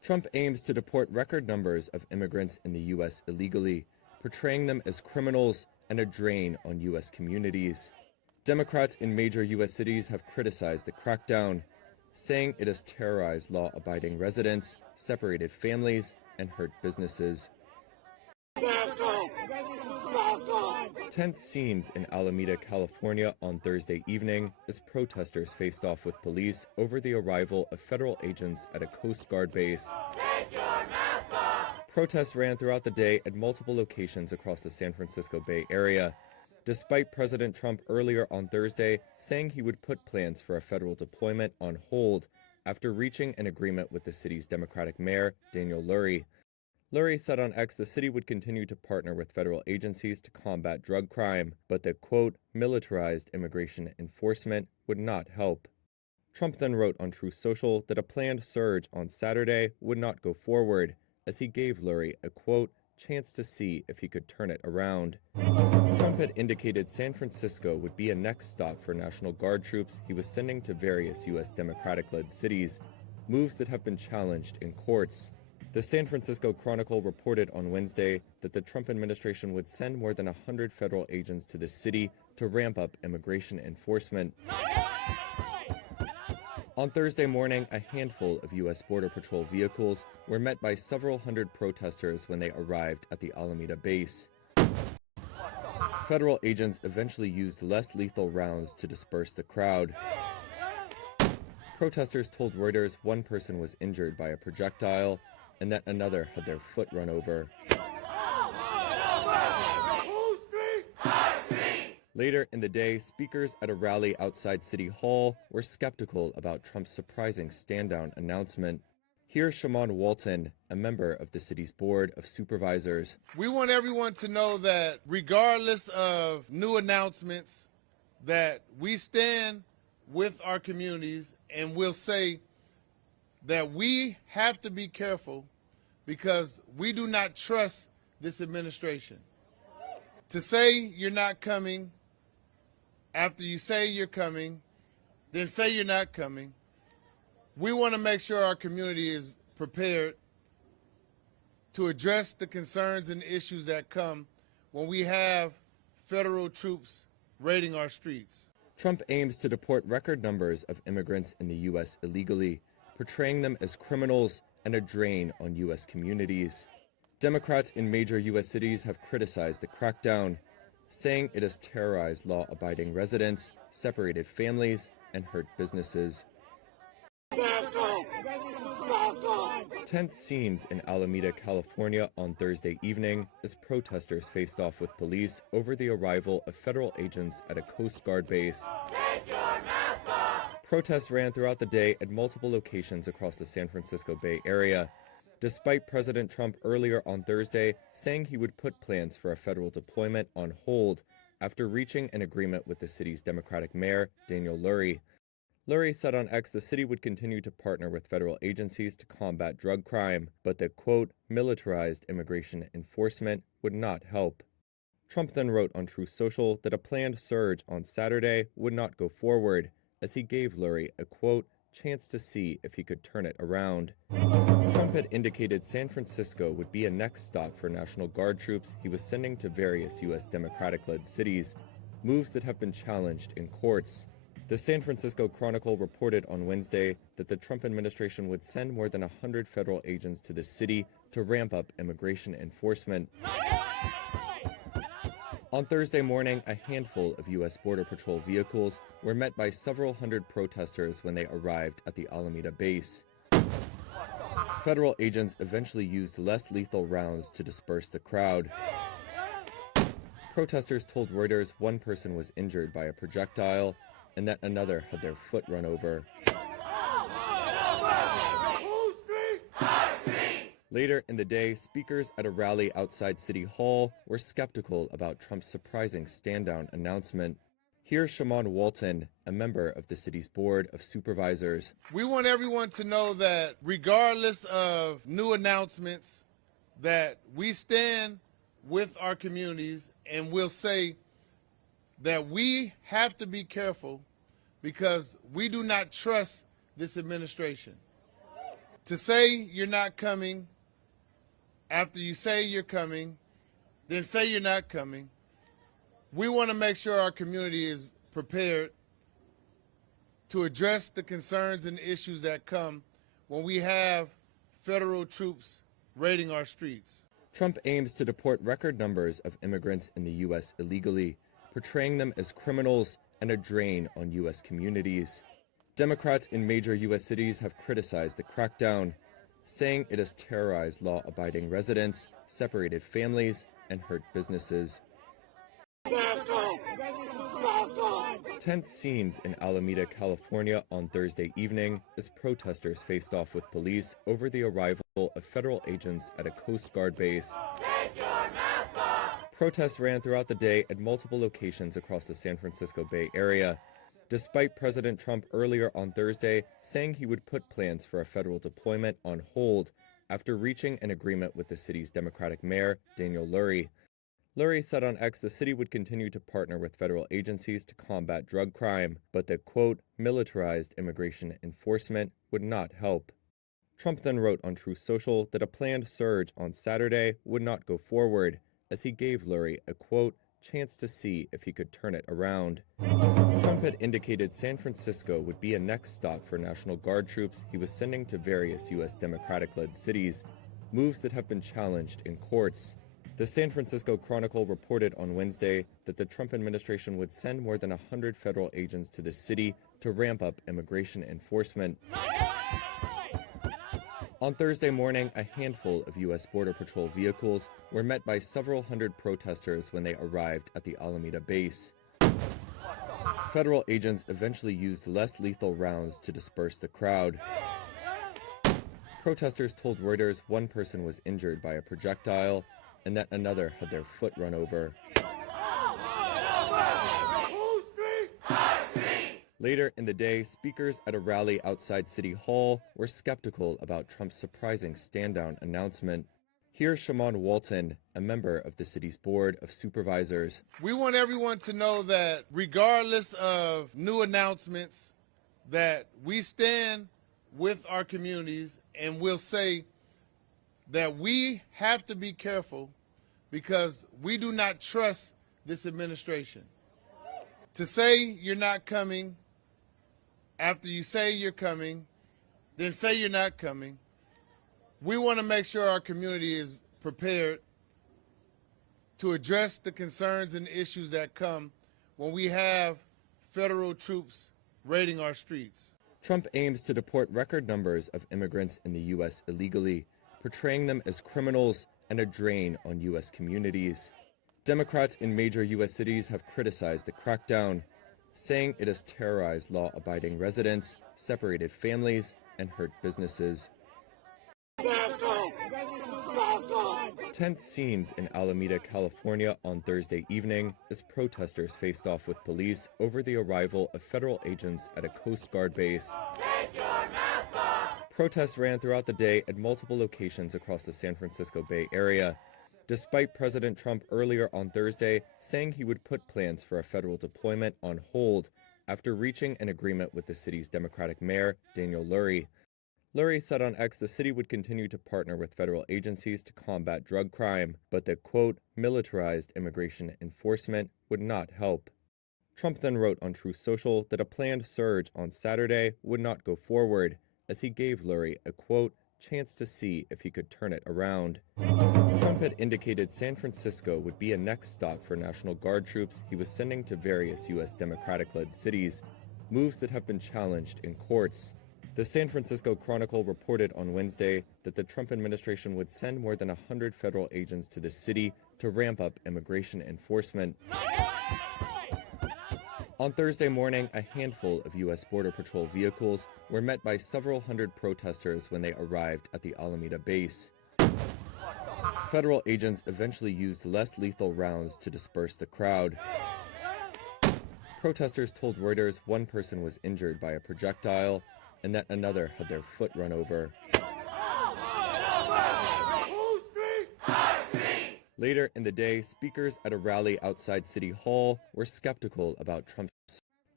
Trump aims to deport record numbers of immigrants in the U.S. illegally, portraying them as criminals and a drain on U.S. communities. Democrats in major U.S. cities have criticized the crackdown, saying it has terrorized law-abiding residents, separated families, and hurt businesses. Tense scenes in Alameda, California on Thursday evening as protesters faced off with police over the arrival of federal agents at a Coast Guard base. Take your mask off. Protests ran throughout the day at multiple locations across the San Francisco Bay Area, despite President Trump earlier on Thursday saying he would put plans for a federal deployment on hold after reaching an agreement with the city's Democratic mayor, Daniel Lurie. Lurie said on X the city would continue to partner with federal agencies to combat drug crime, but that, quote, militarized immigration enforcement would not help. Trump then wrote on Truth Social that a planned surge on Saturday would not go forward, as he gave Lurie a, quote, chance to see if he could turn it around. Trump had indicated San Francisco would be a next stop for National Guard troops he was sending to various U.S. Democratic-led cities, moves that have been challenged in courts. The San Francisco Chronicle reported on Wednesday that the Trump administration would send more than 100 federal agents to the city to ramp up immigration enforcement. On Thursday morning, a handful of U.S. Border Patrol vehicles were met by several hundred protesters when they arrived at the Alameda base. Federal agents eventually used less lethal rounds to disperse the crowd. Protesters told Reuters one person was injured by a projectile and that another had their foot run over. Later in the day, speakers at a rally outside City Hall were skeptical about Trump's surprising stand-down announcement. Here's Shaman Walton, a member of the city's Board of Supervisors. We want everyone to know that regardless of new announcements, that we stand with our communities, and we'll say that we have to be careful because we do not trust this administration. To say you're not coming, after you say you're coming, then say you're not coming. We want to make sure our community is prepared to address the concerns and issues that come when we have federal troops raiding our streets. Trump aims to deport record numbers of immigrants in the U.S. illegally, portraying them as criminals and a drain on U.S. communities. Democrats in major U.S. cities have criticized the crackdown, saying it has terrorized law-abiding residents, separated families, and hurt businesses. Tense scenes in Alameda, California on Thursday evening as protesters faced off with police over the arrival of federal agents at a Coast Guard base. Take your mask off. Protests ran throughout the day at multiple locations across the San Francisco Bay Area, despite President Trump earlier on Thursday saying he would put plans for a federal deployment on hold after reaching an agreement with the city's Democratic mayor, Daniel Lurie. Lurie said on X the city would continue to partner with federal agencies to combat drug crime, but that, quote, militarized immigration enforcement would not help. Trump then wrote on Truth Social that a planned surge on Saturday would not go forward, as he gave Lurie a, quote, chance to see if he could turn it around. Trump had indicated San Francisco would be a next stop for National Guard troops he was sending to various U.S. Democratic-led cities, moves that have been challenged in courts. The San Francisco Chronicle reported on Wednesday that the Trump administration would send more than 100 federal agents to the city to ramp up immigration enforcement. On Thursday morning, a handful of U.S. Border Patrol vehicles were met by several hundred protesters when they arrived at the Alameda base. Federal agents eventually used less lethal rounds to disperse the crowd. Protesters told Reuters one person was injured by a projectile and that another had their foot run over. Later in the day, speakers at a rally outside City Hall were skeptical about Trump's surprising stand-down announcement. Here's Shaman Walton, a member of the city's Board of Supervisors. We want everyone to know that regardless of new announcements, that we stand with our communities, and we'll say that we have to be careful because we do not trust this administration. To say you're not coming after you say you're coming, then say you're not coming. We want to make sure our community is prepared to address the concerns and issues that come when we have federal troops raiding our streets. Trump aims to deport record numbers of immigrants in the U.S. illegally, portraying them as criminals and a drain on U.S. communities. Democrats in major U.S. cities have criticized the crackdown, saying it has terrorized law-abiding residents, separated families, and hurt businesses. Tense scenes in Alameda, California on Thursday evening as protesters faced off with police over the arrival of federal agents at a Coast Guard base. Take your mask off. Protests ran throughout the day at multiple locations across the San Francisco Bay Area, despite President Trump earlier on Thursday saying he would put plans for a federal deployment on hold after reaching an agreement with the city's Democratic mayor, Daniel Lurie. Lurie said on X the city would continue to partner with federal agencies to combat drug crime, but that, quote, militarized immigration enforcement would not help. Trump then wrote on Truth Social that a planned surge on Saturday would not go forward, as he gave Lurie a, quote, chance to see if he could turn it around. Trump had indicated San Francisco would be a next stop for National Guard troops he was sending to various U.S. Democratic-led cities, moves that have been challenged in courts. The San Francisco Chronicle reported on Wednesday that the Trump administration would send more than 100 federal agents to the city to ramp up immigration enforcement. On Thursday morning, a handful of U.S. Border Patrol vehicles were met by several hundred protesters when they arrived at the Alameda base. Federal agents eventually used less lethal rounds to disperse the crowd. Protesters told Reuters one person was injured by a projectile and that another had their foot run over. Later in the day, speakers at a rally outside City Hall were skeptical about Trump's surprising stand-down announcement. Here's Shaman Walton, a member of the city's Board of Supervisors. We want everyone to know that regardless of new announcements, that we stand with our communities, and we'll say that we have to be careful because we do not trust this administration. To say you're not coming after you say you're coming, then say you're not coming. We want to make sure our community is prepared to address the concerns and issues that come when we have federal troops raiding our streets. Trump aims to deport record numbers of immigrants in the U.S. illegally, portraying them as criminals and a drain on U.S. communities. Democrats in major U.S. cities have criticized the crackdown, saying it has terrorized law-abiding residents, separated families, and hurt businesses. Tense scenes in Alameda, California on Thursday evening as protesters faced off with police over the arrival of federal agents at a Coast Guard base. Take your mask off. Protests ran throughout the day at multiple locations across the San Francisco Bay Area, despite President Trump earlier on Thursday saying he would put plans for a federal deployment on hold after reaching an agreement with the city's Democratic mayor, Daniel Lurie. Lurie said on X the city would continue to partner with federal agencies to combat drug crime, but that, quote, militarized immigration enforcement would not help. Trump then wrote on Truth Social that a planned surge on Saturday would not go forward, as he gave Lurie a, quote, chance to see if he could turn it around. Trump had indicated San Francisco would be a next stop for National Guard troops he was sending to various U.S. Democratic-led cities, moves that have been challenged in courts. The San Francisco Chronicle reported on Wednesday that the Trump administration would send more than 100 federal agents to the city to ramp up immigration enforcement. On Thursday morning, a handful of U.S. Border Patrol vehicles were met by several hundred protesters when they arrived at the Alameda base. Federal agents eventually used less lethal rounds to disperse the crowd. Protesters told Reuters one person was injured by a projectile and that another had their foot run over. Later in the day, speakers at a rally outside City Hall were skeptical about Trump's.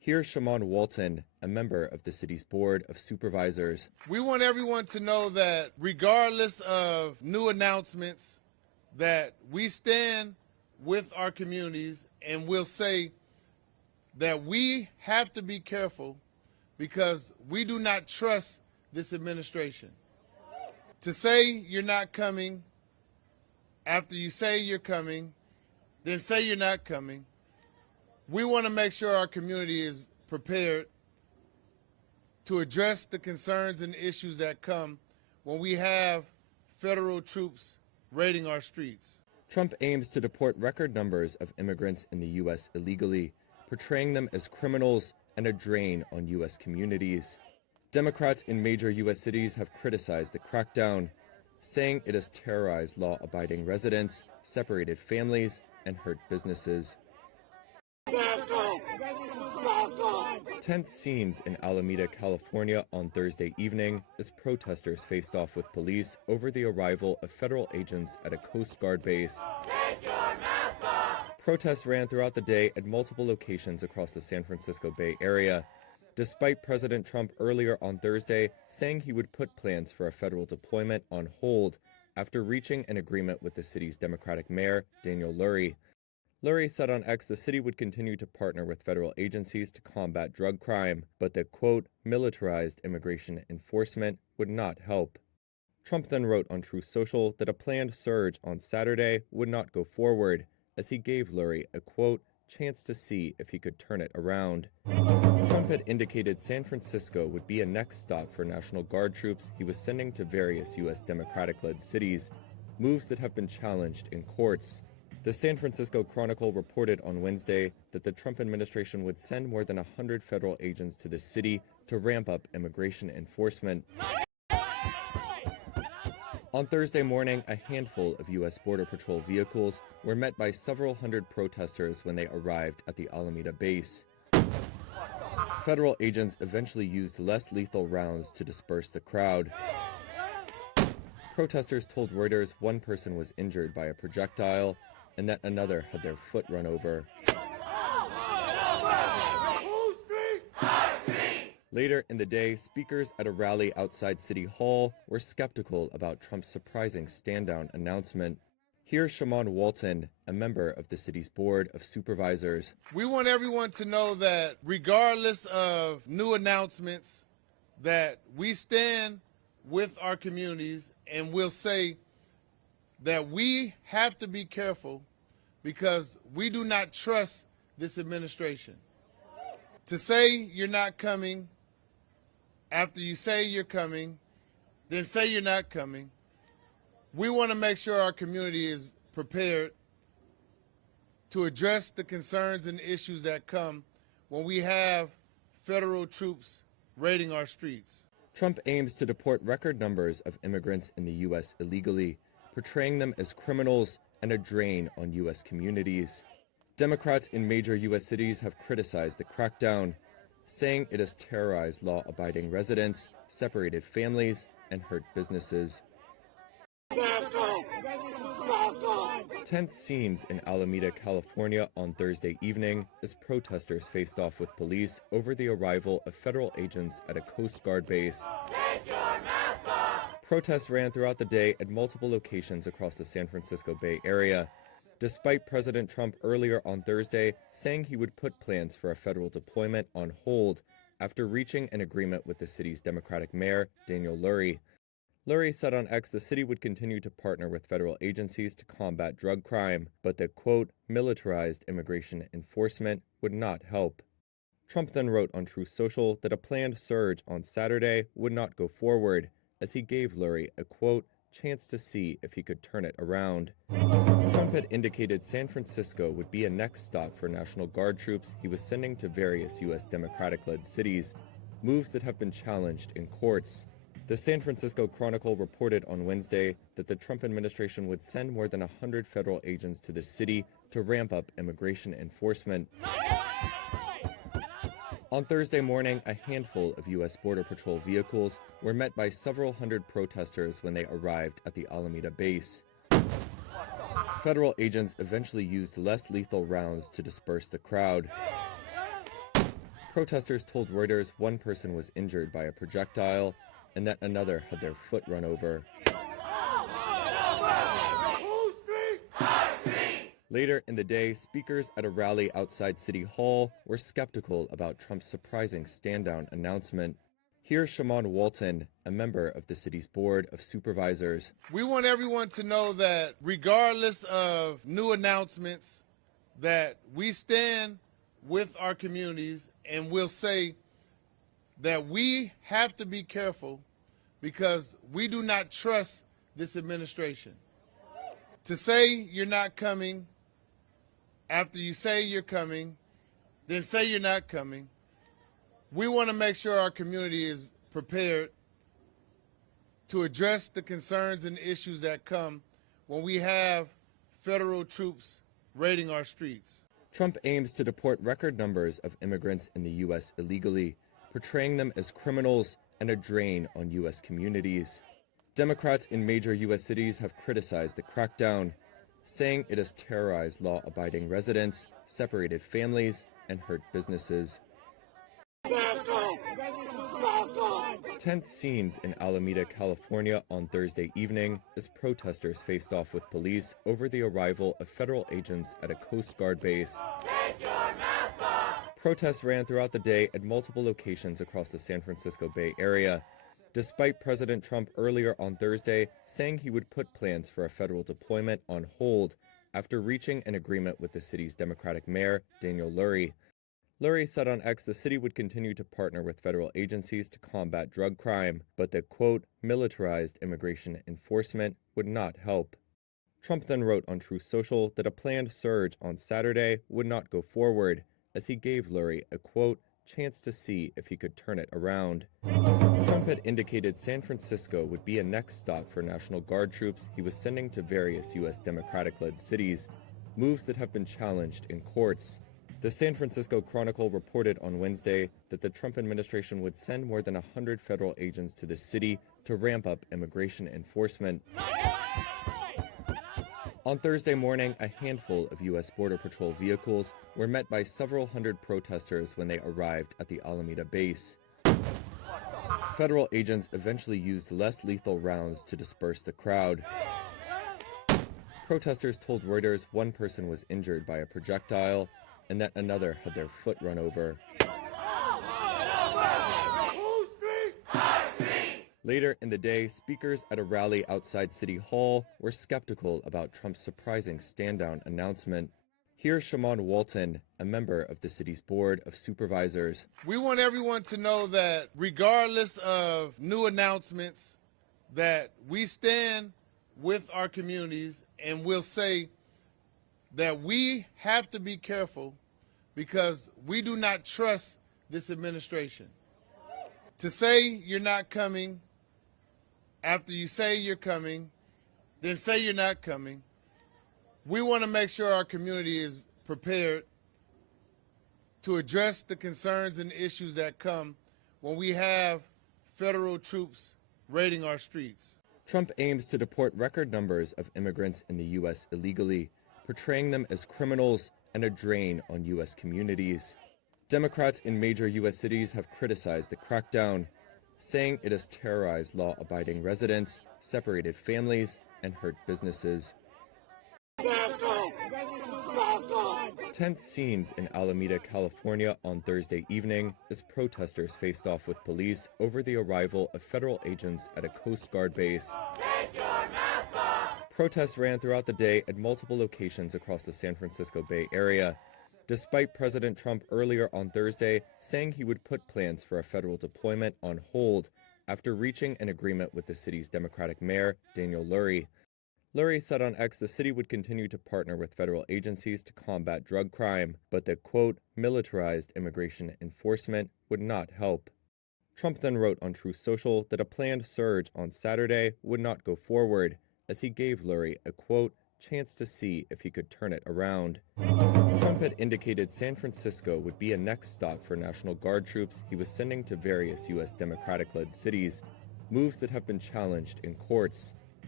Here's Shaman Walton, a member of the city's Board of Supervisors. We want everyone to know that regardless of new announcements, that we stand with our communities, and we'll say that we have to be careful because we do not trust this administration. To say you're not coming, after you say you're coming, then say you're not coming. We want to make sure our community is prepared to address the concerns and issues that come when we have federal troops raiding our streets. Trump aims to deport record numbers of immigrants in the U.S. illegally, portraying them as criminals and a drain on U.S. communities. Democrats in major U.S. cities have criticized the crackdown, saying it has terrorized law-abiding residents, separated families, and hurt businesses. Tense scenes in Alameda, California on Thursday evening as protesters faced off with police over the arrival of federal agents at a Coast Guard base. Take your mask off. Protests ran throughout the day at multiple locations across the San Francisco Bay Area, despite President Trump earlier on Thursday saying he would put plans for a federal deployment on hold after reaching an agreement with the city's Democratic mayor, Daniel Lurie. Lurie said on X the city would continue to partner with federal agencies to combat drug crime, but that, quote, militarized immigration enforcement would not help. Trump then wrote on Truth Social that a planned surge on Saturday would not go forward, as he gave Lurie a, quote, chance to see if he could turn it around. Trump had indicated San Francisco would be a next stop for National Guard troops he was sending to various U.S. Democratic-led cities, moves that have been challenged in courts. The San Francisco Chronicle reported on Wednesday that the Trump administration would send more than 100 federal agents to the city to ramp up immigration enforcement. On Thursday morning, a handful of U.S. Border Patrol vehicles were met by several hundred protesters when they arrived at the Alameda base. Federal agents eventually used less lethal rounds to disperse the crowd. Protesters told Reuters one person was injured by a projectile and that another had their foot run over. Later in the day, speakers at a rally outside City Hall were skeptical about Trump's surprising stand-down announcement. Here's Shaman Walton, a member of the city's Board of Supervisors. We want everyone to know that regardless of new announcements, that we stand with our communities, and we'll say that we have to be careful because we do not trust this administration. To say you're not coming, after you say you're coming, then say you're not coming. We want to make sure our community is prepared to address the concerns and issues that come when we have federal troops raiding our streets. Trump aims to deport record numbers of immigrants in the U.S. illegally, portraying them as criminals and a drain on U.S. communities. Democrats in major U.S. cities have criticized the crackdown, saying it has terrorized law-abiding residents, separated families, and hurt businesses. Tense scenes in Alameda, California on Thursday evening as protesters faced off with police over the arrival of federal agents at a Coast Guard base. Take your mask off. Protests ran throughout the day at multiple locations across the San Francisco Bay Area, despite President Trump earlier on Thursday saying he would put plans for a federal deployment on hold after reaching an agreement with the city's Democratic mayor, Daniel Lurie. Lurie said on X the city would continue to partner with federal agencies to combat drug crime, but that, quote, militarized immigration enforcement would not help. Trump then wrote on Truth Social that a planned surge on Saturday would not go forward, as he gave Lurie a, quote, chance to see if he could turn it around. Trump had indicated San Francisco would be a next stop for National Guard troops he was sending to various U.S. Democratic-led cities, moves that have been challenged in courts. The San Francisco Chronicle reported on Wednesday that the Trump administration would send more than 100 federal agents to the city to ramp up immigration enforcement. On Thursday morning, a handful of U.S. Border Patrol vehicles were met by several hundred protesters when they arrived at the Alameda base. Federal agents eventually used less lethal rounds to disperse the crowd. Protesters told Reuters one person was injured by a projectile and that another had their foot run over. Later in the day, speakers at a rally outside City Hall were skeptical about Trump's surprising stand-down announcement. Here's Shaman Walton, a member of the city's Board of Supervisors. We want everyone to know that regardless of new announcements, that we stand with our communities, and we'll say that we have to be careful because we do not trust this administration. To say you're not coming, after you say you're coming, then say you're not coming. We want to make sure our community is prepared to address the concerns and issues that come when we have federal troops raiding our streets. Trump aims to deport record numbers of immigrants in the U.S. illegally, portraying them as criminals and a drain on U.S. communities. Democrats in major U.S. cities have criticized the crackdown, saying it has terrorized law-abiding residents, separated families, and hurt businesses. Tense scenes in Alameda, California on Thursday evening as protesters faced off with police over the arrival of federal agents at a Coast Guard base. Take your mask off. Protests ran throughout the day at multiple locations across the San Francisco Bay Area, despite President Trump earlier on Thursday saying he would put plans for a federal deployment on hold after reaching an agreement with the city's Democratic mayor, Daniel Lurie. Lurie said on X the city would continue to partner with federal agencies to combat drug crime, but that, quote, militarized immigration enforcement would not help. Trump then wrote on Truth Social that a planned surge on Saturday would not go forward, as he gave Lurie a, quote, chance to see if he could turn it around. Trump had indicated San Francisco would be a next stop for National Guard troops he was sending to various U.S. Democratic-led cities, moves that have been challenged in courts. The San Francisco Chronicle reported on Wednesday that the Trump administration would send more than 100 federal agents to the city to ramp up immigration enforcement. On Thursday morning, a handful of U.S. Border Patrol vehicles were met by several hundred protesters when they arrived at the Alameda base. Federal agents eventually used less lethal rounds to disperse the crowd. Protesters told Reuters one person was injured by a projectile and that another had their foot run over. Later in the day, speakers at a rally outside City Hall were skeptical about Trump's surprising stand-down announcement. Here's Shaman Walton, a member of the city's Board of Supervisors. We want everyone to know that regardless of new announcements, that we stand with our communities, and we'll say that we have to be careful because we do not trust this administration. To say you're not coming, after you say you're coming, then say you're not coming. We want to make sure our community is prepared to address the concerns and issues that come when we have federal troops raiding our streets. Trump aims to deport record numbers of immigrants in the U.S. illegally, portraying them as criminals and a drain on U.S. communities. Democrats in major U.S. cities have criticized the crackdown, saying it has terrorized law-abiding residents, separated families, and hurt businesses. Tense scenes in Alameda, California on Thursday evening as protesters faced off with police over the arrival of federal agents at a Coast Guard base. Take your mask off. Protests ran throughout the day at multiple locations across the San Francisco Bay Area, despite President Trump earlier on Thursday saying he would put plans for a federal deployment on hold after reaching an agreement with the city's Democratic mayor, Daniel Lurie. Lurie said on X the city would continue to partner with federal agencies to combat drug crime, but that, quote, militarized immigration enforcement would not help. Trump then wrote on Truth Social that a planned surge on Saturday would not go forward, as he gave Lurie a, quote, chance to see if he could turn it around. Trump had indicated San Francisco would be a next stop for National Guard troops he was sending to various U.S. Democratic-led cities, moves that have been challenged in courts.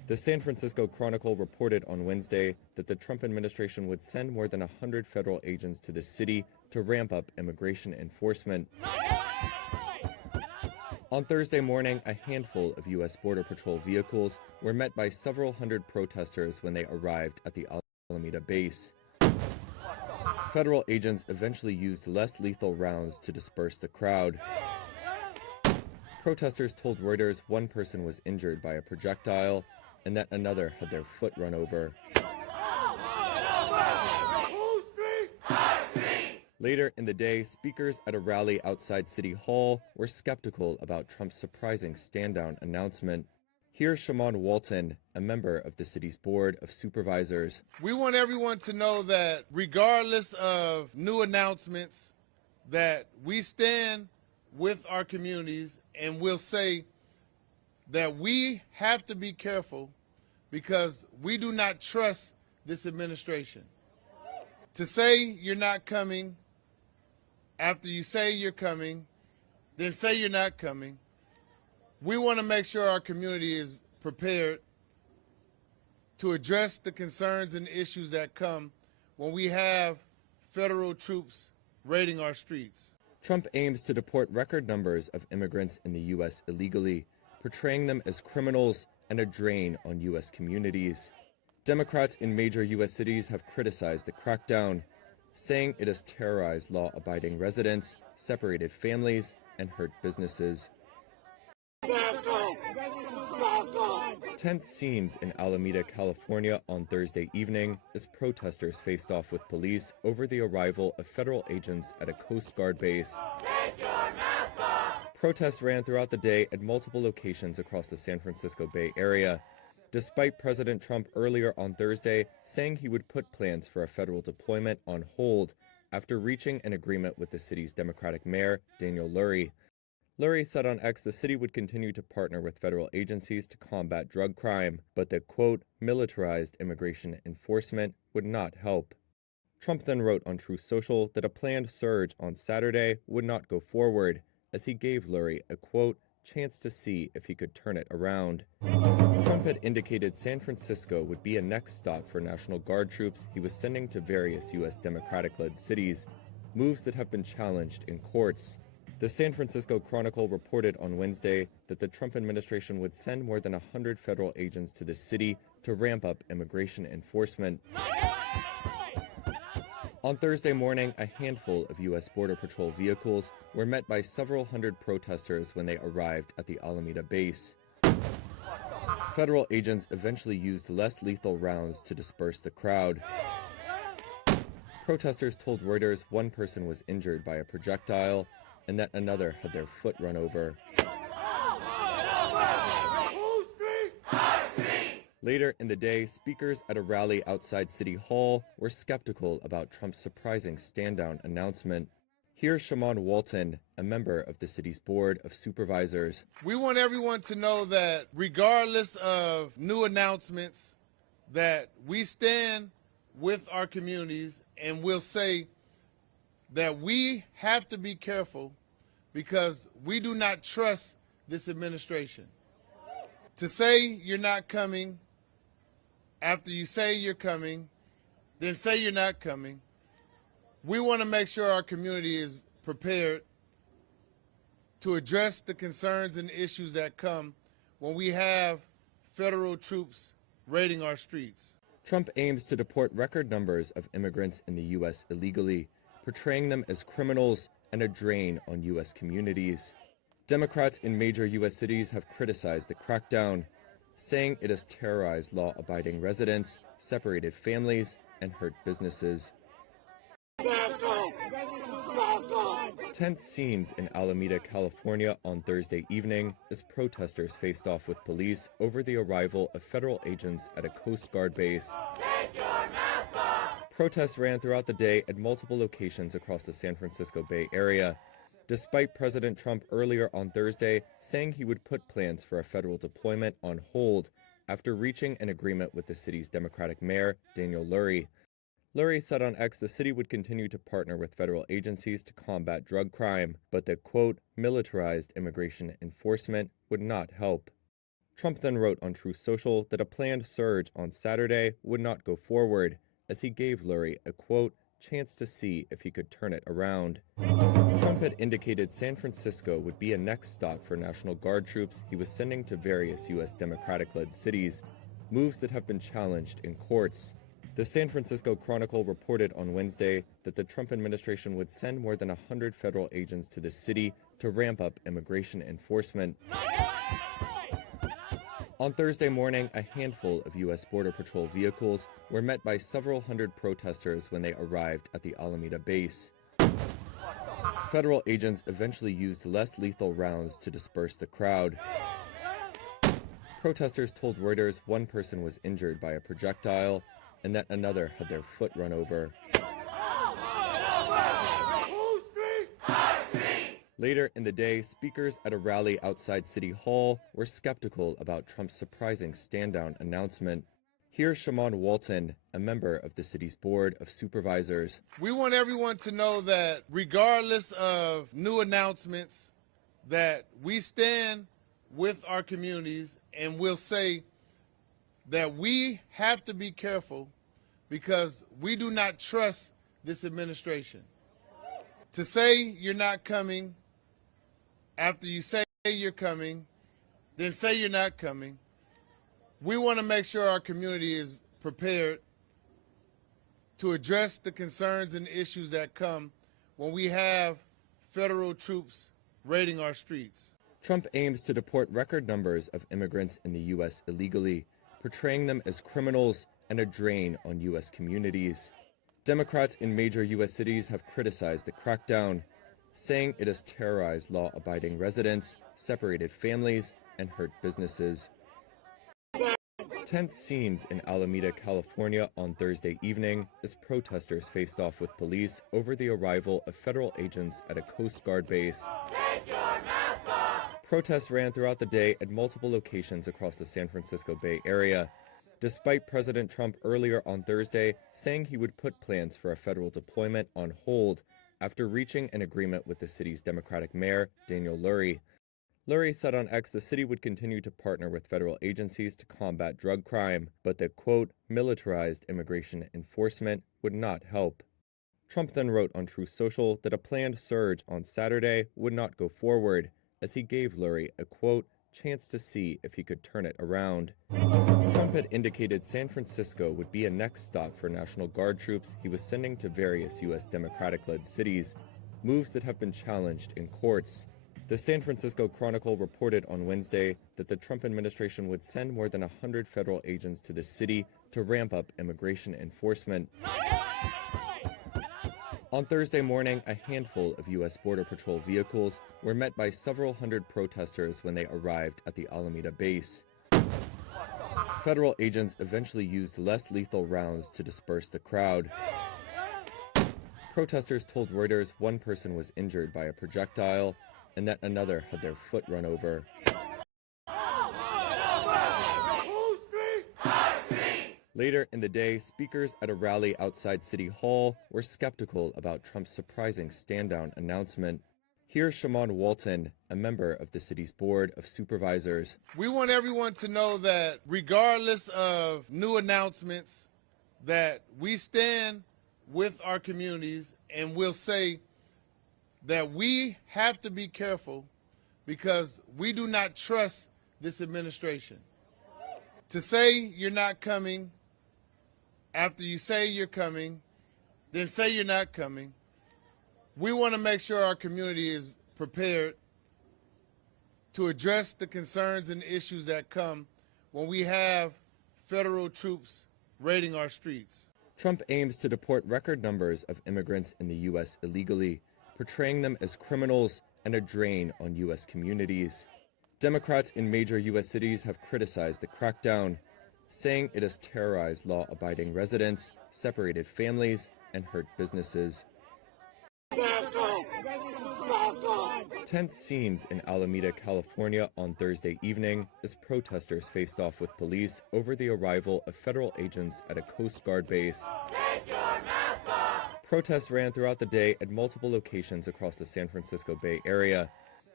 The San Francisco Chronicle reported on Wednesday that the Trump administration would send more than 100 federal agents to the city to ramp up immigration enforcement. On Thursday morning, a handful of U.S. Border Patrol vehicles were met by several hundred protesters when they arrived at the Alameda base. Federal agents eventually used less lethal rounds to disperse the crowd. Protesters told Reuters one person was injured by a projectile and that another had their foot run over. Later in the day, speakers at a rally outside City Hall were skeptical about Trump's surprising stand-down announcement. Here's Shaman Walton, a member of the city's Board of Supervisors. We want everyone to know that regardless of new announcements, that we stand with our communities and we'll say that we have to be careful because we do not trust this administration. To say you're not coming, after you say you're coming, then say you're not coming. We want to make sure our community is prepared to address the concerns and issues that come when we have federal troops raiding our streets. Trump aims to deport record numbers of immigrants in the U.S. illegally, portraying them as criminals and a drain on U.S. communities. Democrats in major U.S. cities have criticized the crackdown, saying it has terrorized law-abiding residents, separated families, and hurt businesses. Tense scenes in Alameda, California on Thursday evening as protesters faced off with police over the arrival of federal agents at a Coast Guard base. Take your mask off. Protests ran throughout the day at multiple locations across the San Francisco Bay Area, despite President Trump earlier on Thursday saying he would put plans for a federal deployment on hold after reaching an agreement with the city's Democratic mayor, Daniel Lurie. Lurie said on X the city would continue to partner with federal agencies to combat drug crime, but that, quote, militarized immigration enforcement would not help. Trump then wrote on Truth Social that a planned surge on Saturday would not go forward, as he gave Lurie a, quote, chance to see if he could turn it around. Trump had indicated San Francisco would be a next stop for National Guard troops he was sending to various U.S. Democratic-led cities, moves that have been challenged in courts. The San Francisco Chronicle reported on Wednesday that the Trump administration would send more than 100 federal agents to the city to ramp up immigration enforcement. On Thursday morning, a handful of U.S. Border Patrol vehicles were met by several hundred protesters when they arrived at the Alameda base. Federal agents eventually used less lethal rounds to disperse the crowd. Protesters told Reuters one person was injured by a projectile and that another had their foot run over. Later in the day, speakers at a rally outside City Hall were skeptical about Trump's surprising stand-down announcement. Here's Shaman Walton, a member of the city's Board of Supervisors. We want everyone to know that regardless of new announcements, that we stand with our communities and we'll say that we have to be careful because we do not trust this administration. To say you're not coming, after you say you're coming, then say you're not coming. We want to make sure our community is prepared to address the concerns and issues that come when we have federal troops raiding our streets. Trump aims to deport record numbers of immigrants in the U.S. illegally, portraying them as criminals and a drain on U.S. communities. Democrats in major U.S. cities have criticized the crackdown, saying it has terrorized law-abiding residents, separated families, and hurt businesses. Tense scenes in Alameda, California on Thursday evening as protesters faced off with police over the arrival of federal agents at a Coast Guard base. Take your mask off. Protests ran throughout the day at multiple locations across the San Francisco Bay Area, despite President Trump earlier on Thursday saying he would put plans for a federal deployment on hold after reaching an agreement with the city's Democratic mayor, Daniel Lurie. Lurie said on X the city would continue to partner with federal agencies to combat drug crime, but that, quote, militarized immigration enforcement would not help. Trump then wrote on Truth Social that a planned surge on Saturday would not go forward, as he gave Lurie a, quote, chance to see if he could turn it around. Trump had indicated San Francisco would be a next stop for National Guard troops he was sending to various U.S. Democratic-led cities, moves that have been challenged in courts. The San Francisco Chronicle reported on Wednesday that the Trump administration would send more than 100 federal agents to the city to ramp up immigration enforcement. On Thursday morning, a handful of U.S. Border Patrol vehicles were met by several hundred protesters when they arrived at the Alameda base. Federal agents eventually used less lethal rounds to disperse the crowd. Protesters told Reuters one person was injured by a projectile and that another had their foot run over. Later in the day, speakers at a rally outside City Hall were skeptical about Trump's surprising stand-down announcement. Here's Shaman Walton, a member of the city's Board of Supervisors. We want everyone to know that regardless of new announcements, that we stand with our communities, and we'll say that we have to be careful because we do not trust this administration. To say you're not coming after you say you're coming, then say you're not coming. We want to make sure our community is prepared to address the concerns and issues that come when we have federal troops raiding our streets. Trump aims to deport record numbers of immigrants in the U.S. illegally, portraying them as criminals and a drain on U.S. communities. Democrats in major U.S. cities have criticized the crackdown, saying it has terrorized law-abiding residents, separated families, and hurt businesses. Tense scenes in Alameda, California on Thursday evening as protesters faced off with police over the arrival of federal agents at a Coast Guard base. Take your mask off. Protests ran throughout the day at multiple locations across the San Francisco Bay Area, despite President Trump earlier on Thursday saying he would put plans for a federal deployment on hold after reaching an agreement with the city's Democratic mayor, Daniel Lurie. Lurie said on X the city would continue to partner with federal agencies to combat drug crime, but that, quote, militarized immigration enforcement would not help. Trump then wrote on Truth Social that a planned surge on Saturday would not go forward, as he gave Lurie a, quote, chance to see if he could turn it around. Trump had indicated San Francisco would be a next stop for National Guard troops he was sending to various U.S. Democratic-led cities, moves that have been challenged in courts. The San Francisco Chronicle reported on Wednesday that the Trump administration would send more than 100 federal agents to the city to ramp up immigration enforcement. On Thursday morning, a handful of U.S. Border Patrol vehicles were met by several hundred protesters when they arrived at the Alameda base. Federal agents eventually used less lethal rounds to disperse the crowd. Protesters told Reuters one person was injured by a projectile and that another had their foot run over. Later in the day, speakers at a rally outside City Hall were skeptical about Trump's surprising stand-down announcement. Here's Shaman Walton, a member of the city's Board of Supervisors. We want everyone to know that regardless of new announcements, that we stand with our communities, and we'll say that we have to be careful because we do not trust this administration. To say you're not coming after you say you're coming, then say you're not coming. We want to make sure our community is prepared to address the concerns and issues that come when we have federal troops raiding our streets. Trump aims to deport record numbers of immigrants in the U.S. illegally, portraying them as criminals and a drain on U.S. communities. Democrats in major U.S. cities have criticized the crackdown, saying it has terrorized law-abiding residents, separated families, and hurt businesses. Tense scenes in Alameda, California on Thursday evening as protesters faced off with police over the arrival of federal agents at a Coast Guard base. Take your mask off. Protests ran throughout the day at multiple locations across the San Francisco Bay Area,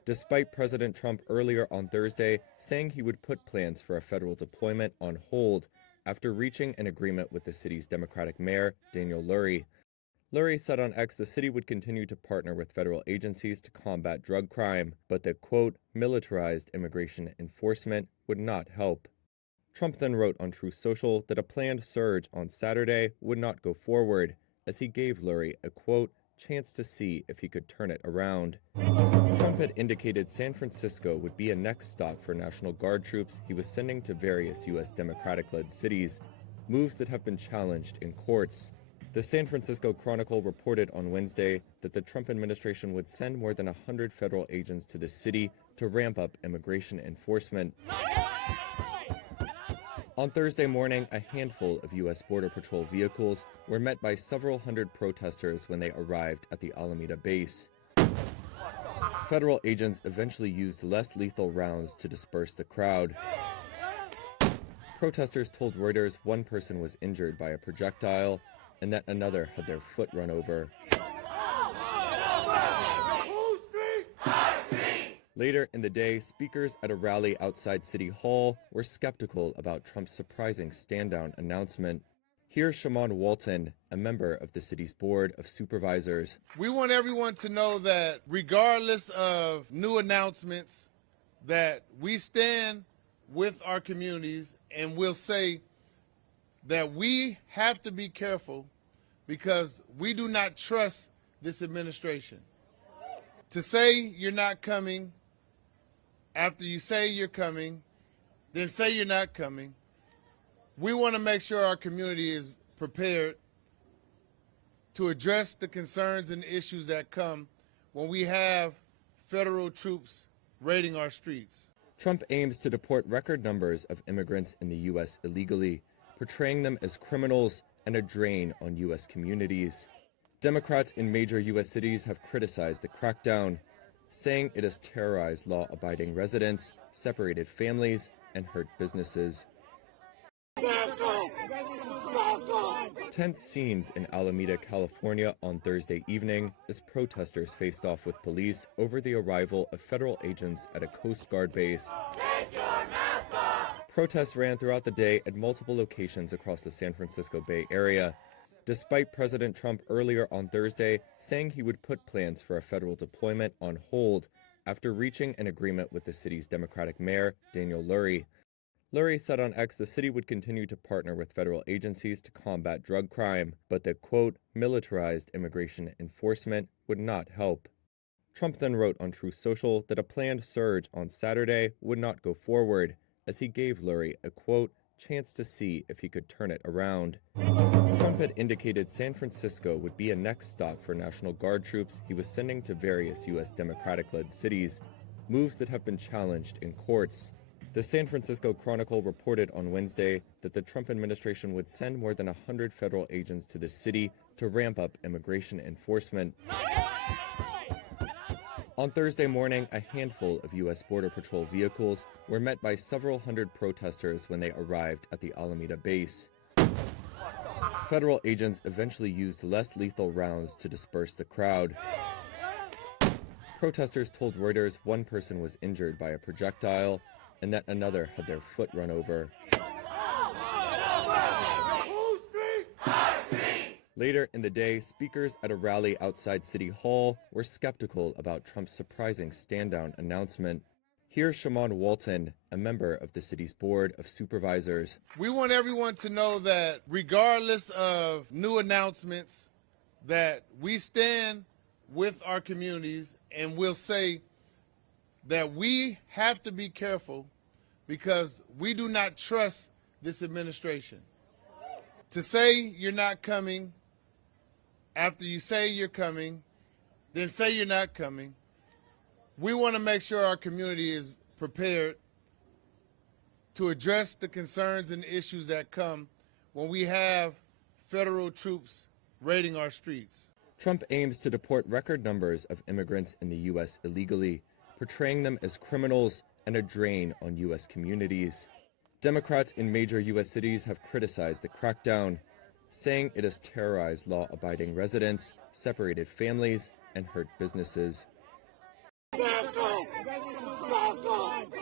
despite President Trump earlier on Thursday saying he would put plans for a federal deployment on hold after reaching an agreement with the city's Democratic mayor, Daniel Lurie. Lurie said on X the city would continue to partner with federal agencies to combat drug crime, but that, quote, militarized immigration enforcement would not help. Trump then wrote on Truth Social that a planned surge on Saturday would not go forward, as he gave Lurie a, quote, chance to see if he could turn it around. Trump had indicated San Francisco would be a next stop for National Guard troops he was sending to various U.S. Democratic-led cities, moves that have been challenged in courts. The San Francisco Chronicle reported on Wednesday that the Trump administration would send more than 100 federal agents to the city to ramp up immigration enforcement. On Thursday morning, a handful of U.S. Border Patrol vehicles were met by several hundred protesters when they arrived at the Alameda base. Federal agents eventually used less lethal rounds to disperse the crowd. Protesters told Reuters one person was injured by a projectile and that another had their foot run over. Later in the day, speakers at a rally outside City Hall were skeptical about Trump's surprising stand-down announcement. Here's Shaman Walton, a member of the city's Board of Supervisors. We want everyone to know that regardless of new announcements, that we stand with our communities, and we'll say that we have to be careful because we do not trust this administration. To say you're not coming, after you say you're coming, then say you're not coming. We want to make sure our community is prepared to address the concerns and issues that come when we have federal troops raiding our streets. Trump aims to deport record numbers of immigrants in the U.S. illegally, portraying them as criminals and a drain on U.S. communities. Democrats in major U.S. cities have criticized the crackdown, saying it has terrorized law-abiding residents, separated families, and hurt businesses. Tense scenes in Alameda, California on Thursday evening as protesters faced off with police over the arrival of federal agents at a Coast Guard base. Take your mask off. Protests ran throughout the day at multiple locations across the San Francisco Bay Area, despite President Trump earlier on Thursday saying he would put plans for a federal deployment on hold after reaching an agreement with the city's Democratic mayor, Daniel Lurie. Lurie said on X the city would continue to partner with federal agencies to combat drug crime, but that, quote, militarized immigration enforcement would not help. Trump then wrote on Truth Social that a planned surge on Saturday would not go forward, as he gave Lurie a, quote, chance to see if he could turn it around. Trump had indicated San Francisco would be a next stop for National Guard troops he was sending to various U.S. Democratic-led cities, moves that have been challenged in courts. The San Francisco Chronicle reported on Wednesday that the Trump administration would send more than 100 federal agents to the city to ramp up immigration enforcement. On Thursday morning, a handful of U.S. Border Patrol vehicles were met by several hundred protesters when they arrived at the Alameda base. Federal agents eventually used less lethal rounds to disperse the crowd. Protesters told Reuters one person was injured by a projectile and that another had their foot run over. Later in the day, speakers at a rally outside City Hall were skeptical about Trump's surprising stand-down announcement. Here's Shaman Walton, a member of the city's Board of Supervisors. We want everyone to know that regardless of new announcements, that we stand with our communities, and we'll say that we have to be careful because we do not trust this administration. To say you're not coming, after you say you're coming, then say you're not coming. We want to make sure our community is prepared to address the concerns and issues that come when we have federal troops raiding our streets. Trump aims to deport record numbers of immigrants in the U.S. illegally, portraying them as criminals and a drain on U.S. communities. Democrats in major U.S. cities have criticized the crackdown, saying it has terrorized law-abiding residents, separated families, and hurt businesses.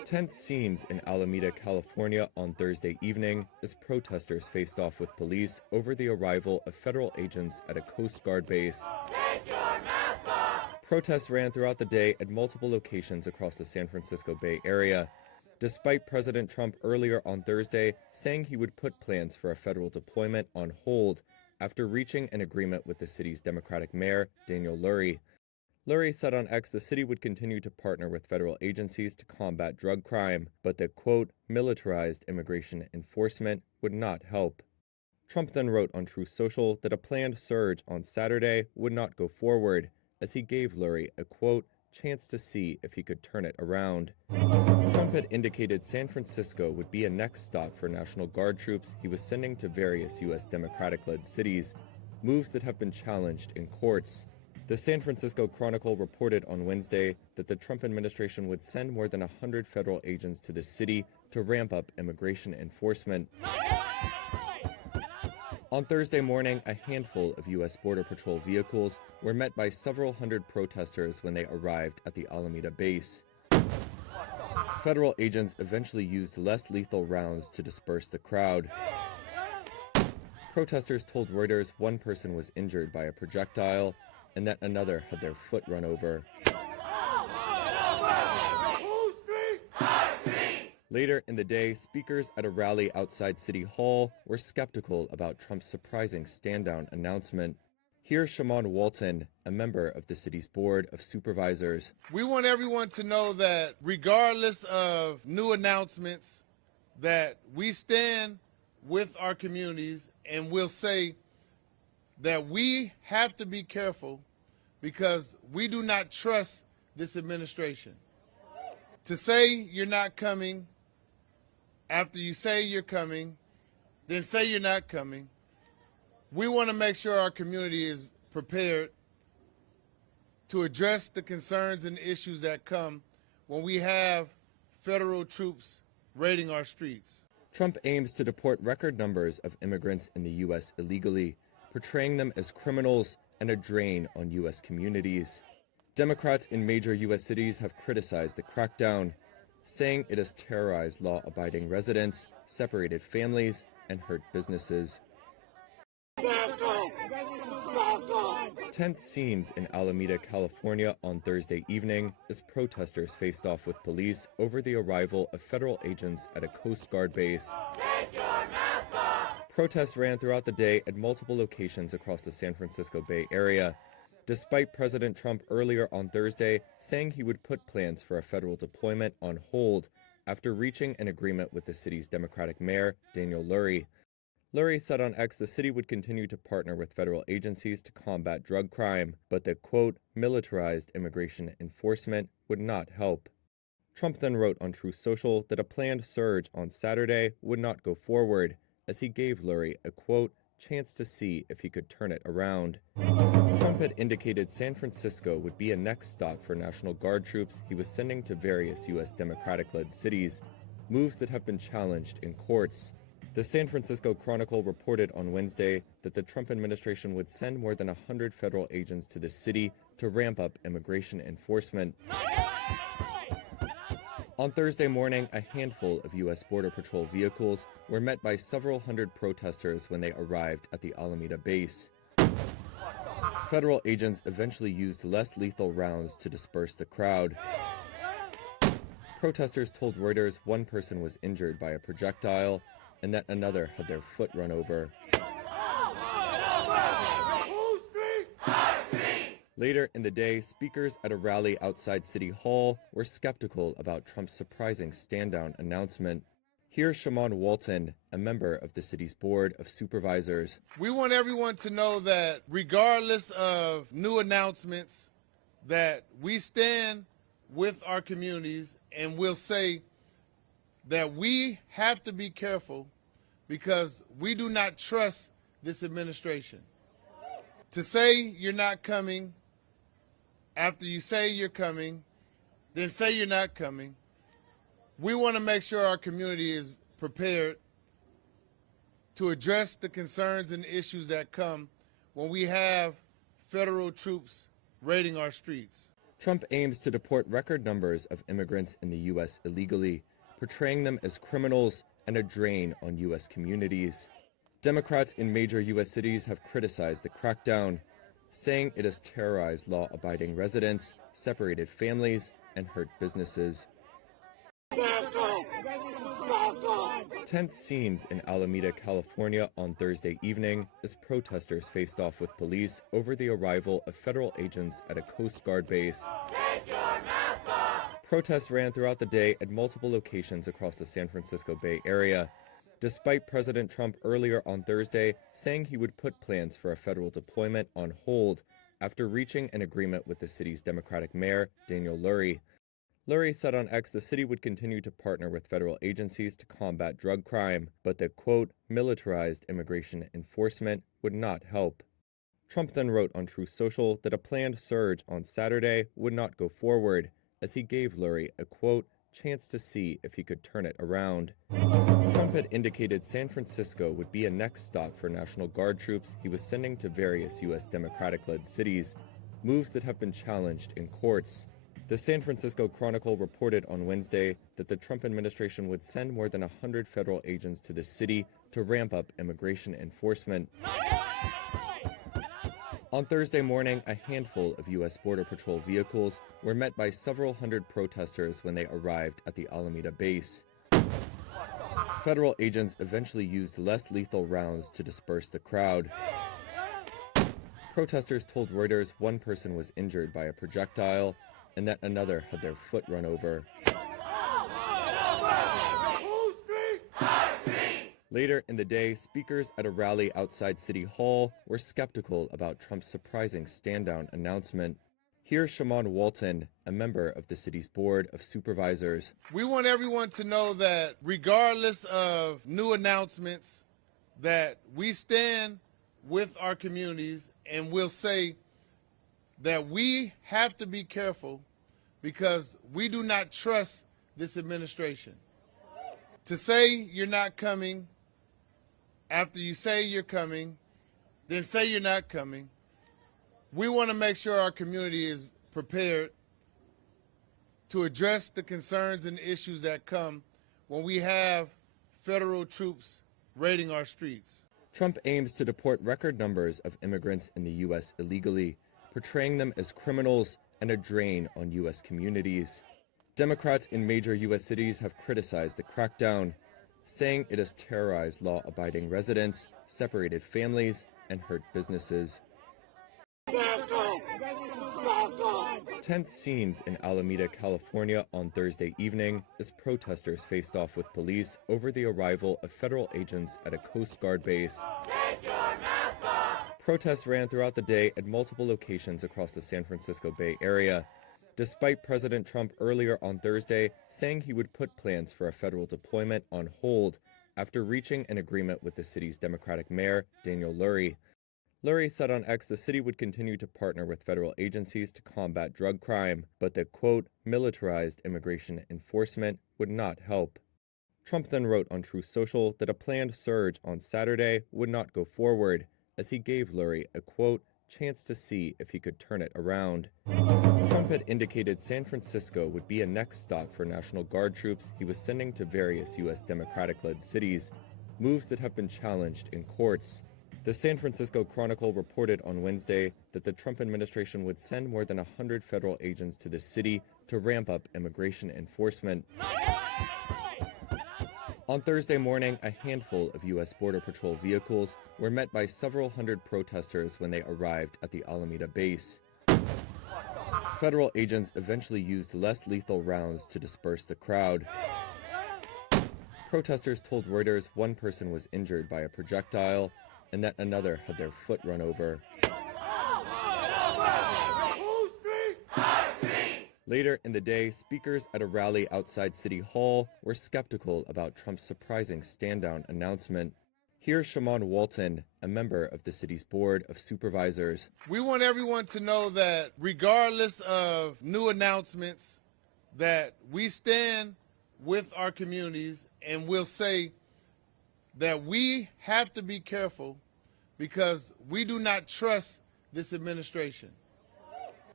Tense scenes in Alameda, California on Thursday evening as protesters faced off with police over the arrival of federal agents at a Coast Guard base. Take your mask off. Protests ran throughout the day at multiple locations across the San Francisco Bay Area, despite President Trump earlier on Thursday saying he would put plans for a federal deployment on hold after reaching an agreement with the city's Democratic mayor, Daniel Lurie. Lurie said on X the city would continue to partner with federal agencies to combat drug crime, but that, quote, militarized immigration enforcement would not help. Trump then wrote on Truth Social that a planned surge on Saturday would not go forward, as he gave Lurie a, quote, chance to see if he could turn it around. Trump had indicated San Francisco would be a next stop for National Guard troops he was sending to various U.S. Democratic-led cities, moves that have been challenged in courts. The San Francisco Chronicle reported on Wednesday that the Trump administration would send more than 100 federal agents to the city to ramp up immigration enforcement. On Thursday morning, a handful of U.S. Border Patrol vehicles were met by several hundred protesters when they arrived at the Alameda base. Federal agents eventually used less lethal rounds to disperse the crowd. Protesters told Reuters one person was injured by a projectile and that another had their foot run over. Later in the day, speakers at a rally outside City Hall were skeptical about Trump's surprising stand-down announcement. Here's Shaman Walton, a member of the city's Board of Supervisors. We want everyone to know that regardless of new announcements, that we stand with our communities, and we'll say that we have to be careful because we do not trust this administration. To say you're not coming, after you say you're coming, then say you're not coming. We want to make sure our community is prepared to address the concerns and issues that come when we have federal troops raiding our streets. Trump aims to deport record numbers of immigrants in the U.S. illegally, portraying them as criminals and a drain on U.S. communities. Democrats in major U.S. cities have criticized the crackdown, saying it has terrorized law-abiding residents, separated families, and hurt businesses. Tense scenes in Alameda, California on Thursday evening as protesters faced off with police over the arrival of federal agents at a Coast Guard base. Take your mask off. Protests ran throughout the day at multiple locations across the San Francisco Bay Area, despite President Trump earlier on Thursday saying he would put plans for a federal deployment on hold after reaching an agreement with the city's Democratic mayor, Daniel Lurie. Lurie said on X the city would continue to partner with federal agencies to combat drug crime, but that, quote, militarized immigration enforcement would not help. Trump then wrote on Truth Social that a planned surge on Saturday would not go forward, as he gave Lurie a, quote, chance to see if he could turn it around. Trump had indicated San Francisco would be a next stop for National Guard troops he was sending to various U.S. Democratic-led cities, moves that have been challenged in courts. The San Francisco Chronicle reported on Wednesday that the Trump administration would send more than 100 federal agents to the city to ramp up immigration enforcement. On Thursday morning, a handful of U.S. Border Patrol vehicles were met by several hundred protesters when they arrived at the Alameda base. Federal agents eventually used less lethal rounds to disperse the crowd. Protesters told Reuters one person was injured by a projectile and that another had their foot run over. Later in the day, speakers at a rally outside City Hall were skeptical about Trump's surprising stand-down announcement. Here's Shaman Walton, a member of the city's Board of Supervisors. We want everyone to know that regardless of new announcements, that we stand with our communities, and we'll say that we have to be careful because we do not trust this administration. To say you're not coming, after you say you're coming, then say you're not coming. We want to make sure our community is prepared to address the concerns and issues that come when we have federal troops raiding our streets. Trump aims to deport record numbers of immigrants in the U.S. illegally, portraying them as criminals and a drain on U.S. communities. Democrats in major U.S. cities have criticized the crackdown, saying it has terrorized law-abiding residents, separated families, and hurt businesses. Tense scenes in Alameda, California on Thursday evening as protesters faced off with police over the arrival of federal agents at a Coast Guard base. Take your mask off. Protests ran throughout the day at multiple locations across the San Francisco Bay Area, despite President Trump earlier on Thursday saying he would put plans for a federal deployment on hold after reaching an agreement with the city's Democratic mayor, Daniel Lurie. Lurie said on X the city would continue to partner with federal agencies to combat drug crime, but that, quote, militarized immigration enforcement would not help. Trump then wrote on Truth Social that a planned surge on Saturday would not go forward, as he gave Lurie a, quote, chance to see if he could turn it around. Trump had indicated San Francisco would be a next stop for National Guard troops he was sending to various U.S. Democratic-led cities, moves that have been challenged in courts. The San Francisco Chronicle reported on Wednesday that the Trump administration would send more than 100 federal agents to the city to ramp up immigration enforcement. On Thursday morning, a handful of U.S. Border Patrol vehicles were met by several hundred protesters when they arrived at the Alameda base. Federal agents eventually used less lethal rounds to disperse the crowd. Protesters told Reuters one person was injured by a projectile and that another had their foot run over. Later in the day, speakers at a rally outside City Hall were skeptical about Trump's surprising stand-down announcement. Here's Shaman Walton, a member of the city's Board of Supervisors. We want everyone to know that regardless of new announcements, that we stand with our communities and we'll say that we have to be careful because we do not trust this administration. To say you're not coming, after you say you're coming, then say you're not coming. We want to make sure our community is prepared to address the concerns and issues that come when we have federal troops raiding our streets. Trump aims to deport record numbers of immigrants in the U.S. illegally, portraying them as criminals and a drain on U.S. communities. Democrats in major U.S. cities have criticized the crackdown, saying it has terrorized law-abiding residents, separated families, and hurt businesses. Tense scenes in Alameda, California on Thursday evening as protesters faced off with police over the arrival of federal agents at a Coast Guard base. Take your mask off. Protests ran throughout the day at multiple locations across the San Francisco Bay Area, despite President Trump earlier on Thursday saying he would put plans for a federal deployment on hold after reaching an agreement with the city's Democratic mayor, Daniel Lurie. Lurie said on X the city would continue to partner with federal agencies to combat drug crime, but that, quote, militarized immigration enforcement would not help. Trump then wrote on Truth Social that a planned surge on Saturday would not go forward, as he gave Lurie a, quote, chance to see if he could turn it around. Trump had indicated San Francisco would be a next stop for National Guard troops he was sending to various U.S. Democratic-led cities, moves that have been challenged in courts. The San Francisco Chronicle reported on Wednesday that the Trump administration would send more than 100 federal agents to the city to ramp up immigration enforcement. On Thursday morning, a handful of U.S. Border Patrol vehicles were met by several hundred protesters when they arrived at the Alameda base. Federal agents eventually used less lethal rounds to disperse the crowd. Protesters told Reuters one person was injured by a projectile and that another had their foot run over. Later in the day, speakers at a rally outside City Hall were skeptical about Trump's surprising stand-down announcement. Here's Shaman Walton, a member of the city's Board of Supervisors. We want everyone to know that regardless of new announcements, that we stand with our communities and we'll say that we have to be careful because we do not trust this administration.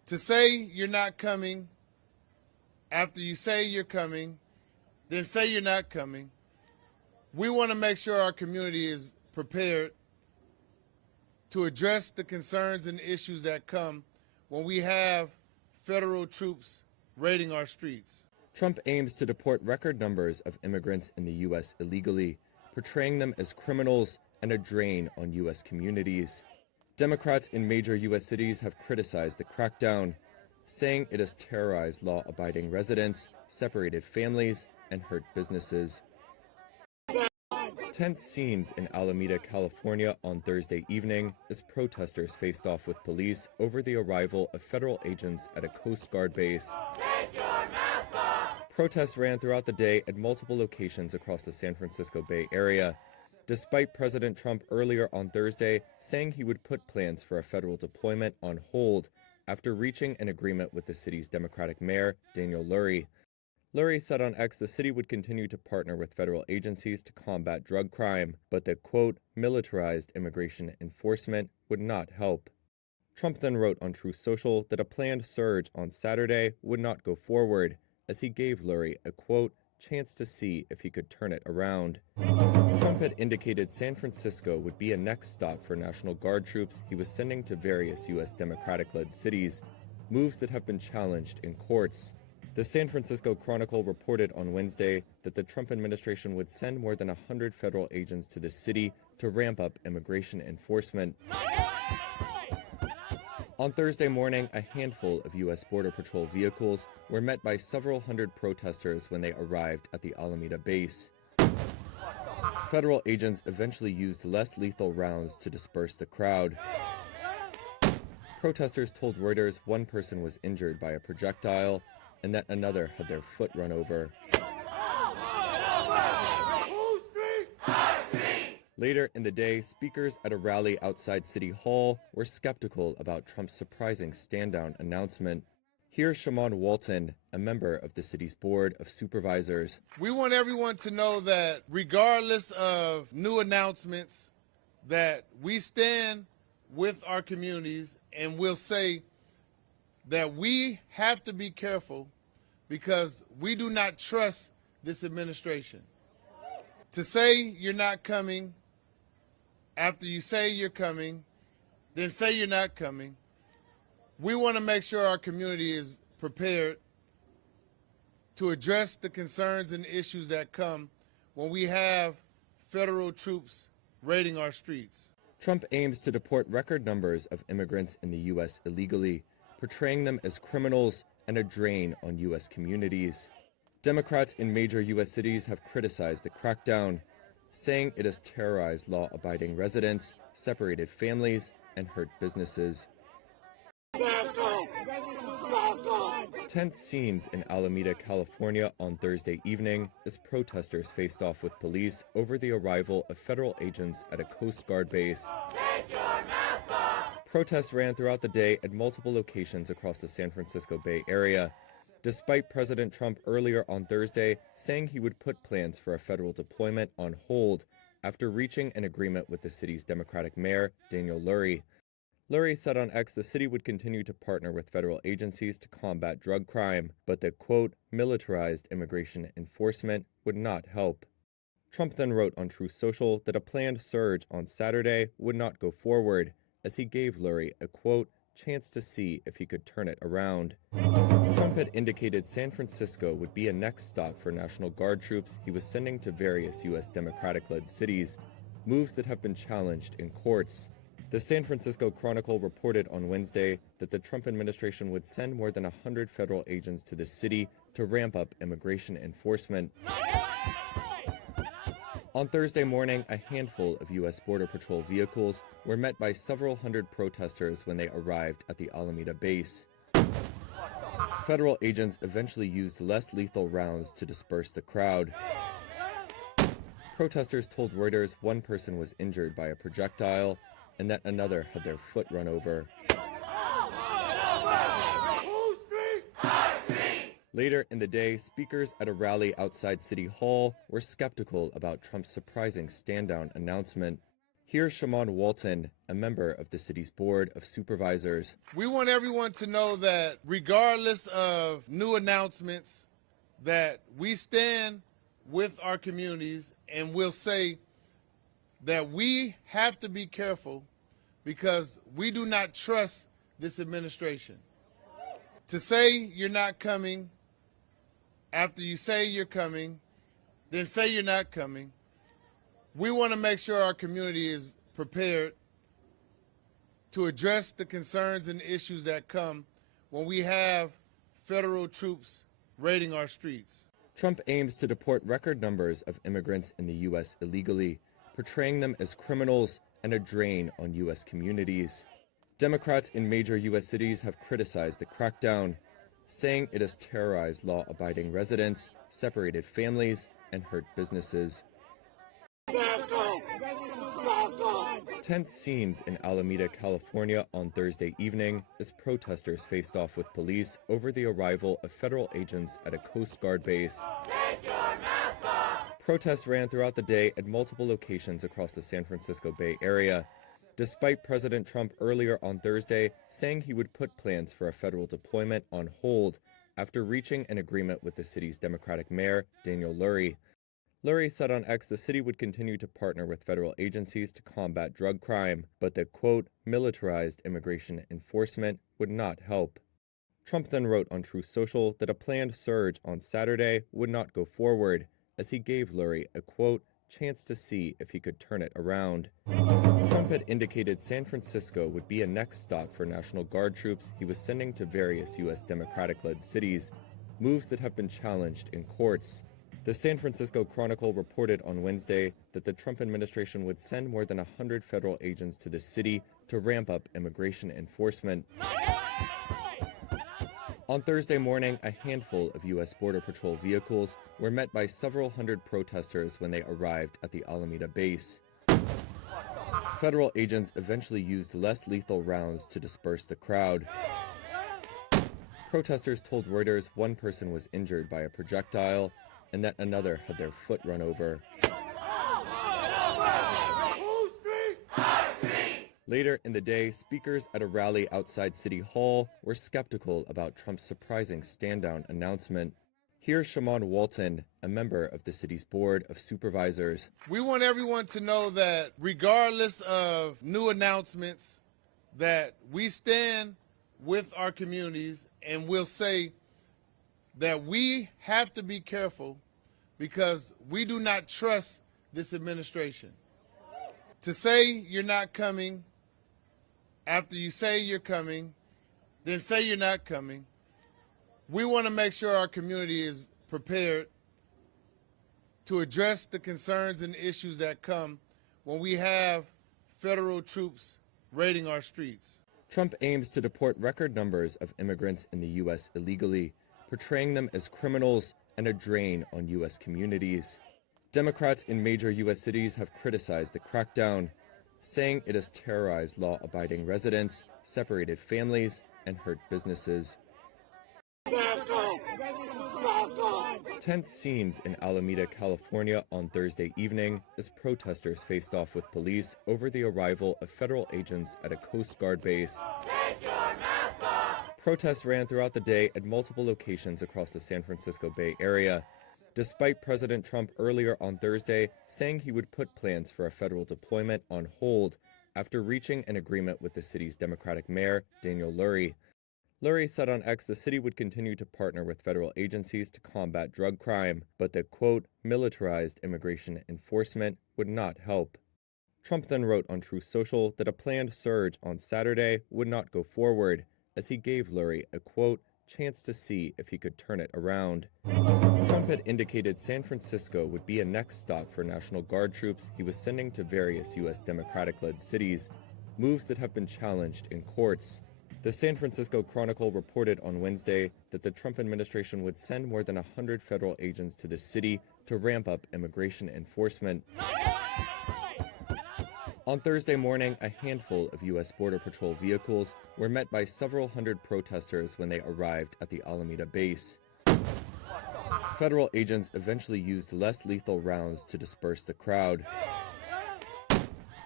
To say you're not coming after you say you're coming, then say you're not coming. We want to make sure our community is prepared to address the concerns and issues that come when we have federal troops raiding our streets. Trump aims to deport record numbers of immigrants in the U.S. illegally, portraying them as criminals and a drain on U.S. communities. Democrats in major U.S. cities have criticized the crackdown, saying it has terrorized law-abiding residents, separated families, and hurt businesses. Tense scenes in Alameda, California on Thursday evening as protesters faced off with police over the arrival of federal agents at a Coast Guard base. Take your mask off. Protests ran throughout the day at multiple locations across the San Francisco Bay Area, despite President Trump earlier on Thursday saying he would put plans for a federal deployment on hold after reaching an agreement with the city's Democratic mayor, Daniel Lurie. Lurie said on X the city would continue to partner with federal agencies to combat drug crime, but that, quote, militarized immigration enforcement would not help. Trump then wrote on Truth Social that a planned surge on Saturday would not go forward, as he gave Lurie a, quote, chance to see if he could turn it around. Trump had indicated San Francisco would be a next stop for National Guard troops he was sending to various U.S. Democratic-led cities, moves that have been challenged in courts. The San Francisco Chronicle reported on Wednesday that the Trump administration would send more than 100 federal agents to the city to ramp up immigration enforcement. On Thursday morning, a handful of U.S. Border Patrol vehicles were met by several hundred protesters when they arrived at the Alameda base. Federal agents eventually used less lethal rounds to disperse the crowd. Protesters told Reuters one person was injured by a projectile and that another had their foot run over. Later in the day, speakers at a rally outside City Hall were skeptical about Trump's surprising stand-down announcement. Here's Shaman Walton, a member of the city's Board of Supervisors. We want everyone to know that regardless of new announcements, that we stand with our communities, and we'll say that we have to be careful because we do not trust this administration. To say you're not coming after you say you're coming, then say you're not coming. We want to make sure our community is prepared to address the concerns and issues that come when we have federal troops raiding our streets. Trump aims to deport record numbers of immigrants in the U.S. illegally, portraying them as criminals and a drain on U.S. communities. Democrats in major U.S. cities have criticized the crackdown, saying it has terrorized law-abiding residents, separated families, and hurt businesses. Tense scenes in Alameda, California on Thursday evening as protesters faced off with police over the arrival of federal agents at a Coast Guard base. Take your mask off. Protests ran throughout the day at multiple locations across the San Francisco Bay Area, despite President Trump earlier on Thursday saying he would put plans for a federal deployment on hold after reaching an agreement with the city's Democratic mayor, Daniel Lurie. Lurie said on X the city would continue to partner with federal agencies to combat drug crime, but that, quote, militarized immigration enforcement would not help. Trump then wrote on Truth Social that a planned surge on Saturday would not go forward, as he gave Lurie a, quote, chance to see if he could turn it around. Trump had indicated San Francisco would be a next stop for National Guard troops he was sending to various U.S. Democratic-led cities, moves that have been challenged in courts. The San Francisco Chronicle reported on Wednesday that the Trump administration would send more than 100 federal agents to the city to ramp up immigration enforcement. On Thursday morning, a handful of U.S. Border Patrol vehicles were met by several hundred protesters when they arrived at the Alameda base. Federal agents eventually used less lethal rounds to disperse the crowd. Protesters told Reuters one person was injured by a projectile and that another had their foot run over. Later in the day, speakers at a rally outside City Hall were skeptical about Trump's surprising stand-down announcement. Here's Shaman Walton, a member of the city's Board of Supervisors. We want everyone to know that regardless of new announcements, that we stand with our communities, and we'll say that we have to be careful because we do not trust this administration. To say you're not coming, after you say you're coming, then say you're not coming. We want to make sure our community is prepared to address the concerns and issues that come when we have federal troops raiding our streets. Trump aims to deport record numbers of immigrants in the U.S. illegally, portraying them as criminals and a drain on U.S. communities. Democrats in major U.S. cities have criticized the crackdown, saying it has terrorized law-abiding residents, separated families, and hurt businesses. Tense scenes in Alameda, California on Thursday evening as protesters faced off with police over the arrival of federal agents at a Coast Guard base. Take your mask off. Protests ran throughout the day at multiple locations across the San Francisco Bay Area, despite President Trump earlier on Thursday saying he would put plans for a federal deployment on hold after reaching an agreement with the city's Democratic mayor, Daniel Lurie. Lurie said on X the city would continue to partner with federal agencies to combat drug crime, but that, quote, militarized immigration enforcement would not help. Trump then wrote on Truth Social that a planned surge on Saturday would not go forward, as he gave Lurie a, quote, chance to see if he could turn it around. Trump had indicated San Francisco would be a next stop for National Guard troops he was sending to various U.S. Democratic-led cities, moves that have been challenged in courts. The San Francisco Chronicle reported on Wednesday that the Trump administration would send more than 100 federal agents to the city to ramp up immigration enforcement. On Thursday morning, a handful of U.S. Border Patrol vehicles were met by several hundred protesters when they arrived at the Alameda base. Federal agents eventually used less lethal rounds to disperse the crowd. Protesters told Reuters one person was injured by a projectile and that another had their foot run over. Later in the day, speakers at a rally outside City Hall were skeptical about Trump's surprising stand-down announcement. Here's Shaman Walton, a member of the city's Board of Supervisors. We want everyone to know that regardless of new announcements, that we stand with our communities, and we'll say that we have to be careful because we do not trust this administration. To say you're not coming, after you say you're coming, then say you're not coming. We want to make sure our community is prepared to address the concerns and issues that come when we have federal troops raiding our streets. Trump aims to deport record numbers of immigrants in the U.S. illegally, portraying them as criminals and a drain on U.S. communities. Democrats in major U.S. cities have criticized the crackdown, saying it has terrorized law-abiding residents, separated families, and hurt businesses. Tense scenes in Alameda, California on Thursday evening as protesters faced off with police over the arrival of federal agents at a Coast Guard base. Take your mask off. Protests ran throughout the day at multiple locations across the San Francisco Bay Area, despite President Trump earlier on Thursday saying he would put plans for a federal deployment on hold after reaching an agreement with the city's Democratic mayor, Daniel Lurie. Lurie said on X the city would continue to partner with federal agencies to combat drug crime, but that, quote, militarized immigration enforcement would not help. Trump then wrote on Truth Social that a planned surge on Saturday would not go forward, as he gave Lurie a, quote, chance to see if he could turn it around. Trump had indicated San Francisco would be a next stop for National Guard troops he was sending to various U.S. Democratic-led cities, moves that have been challenged in courts. The San Francisco Chronicle reported on Wednesday that the Trump administration would send more than 100 federal agents to the city to ramp up immigration enforcement. On Thursday morning, a handful of U.S. Border Patrol vehicles were met by several hundred protesters when they arrived at the Alameda base. Federal agents eventually used less lethal rounds to disperse the crowd.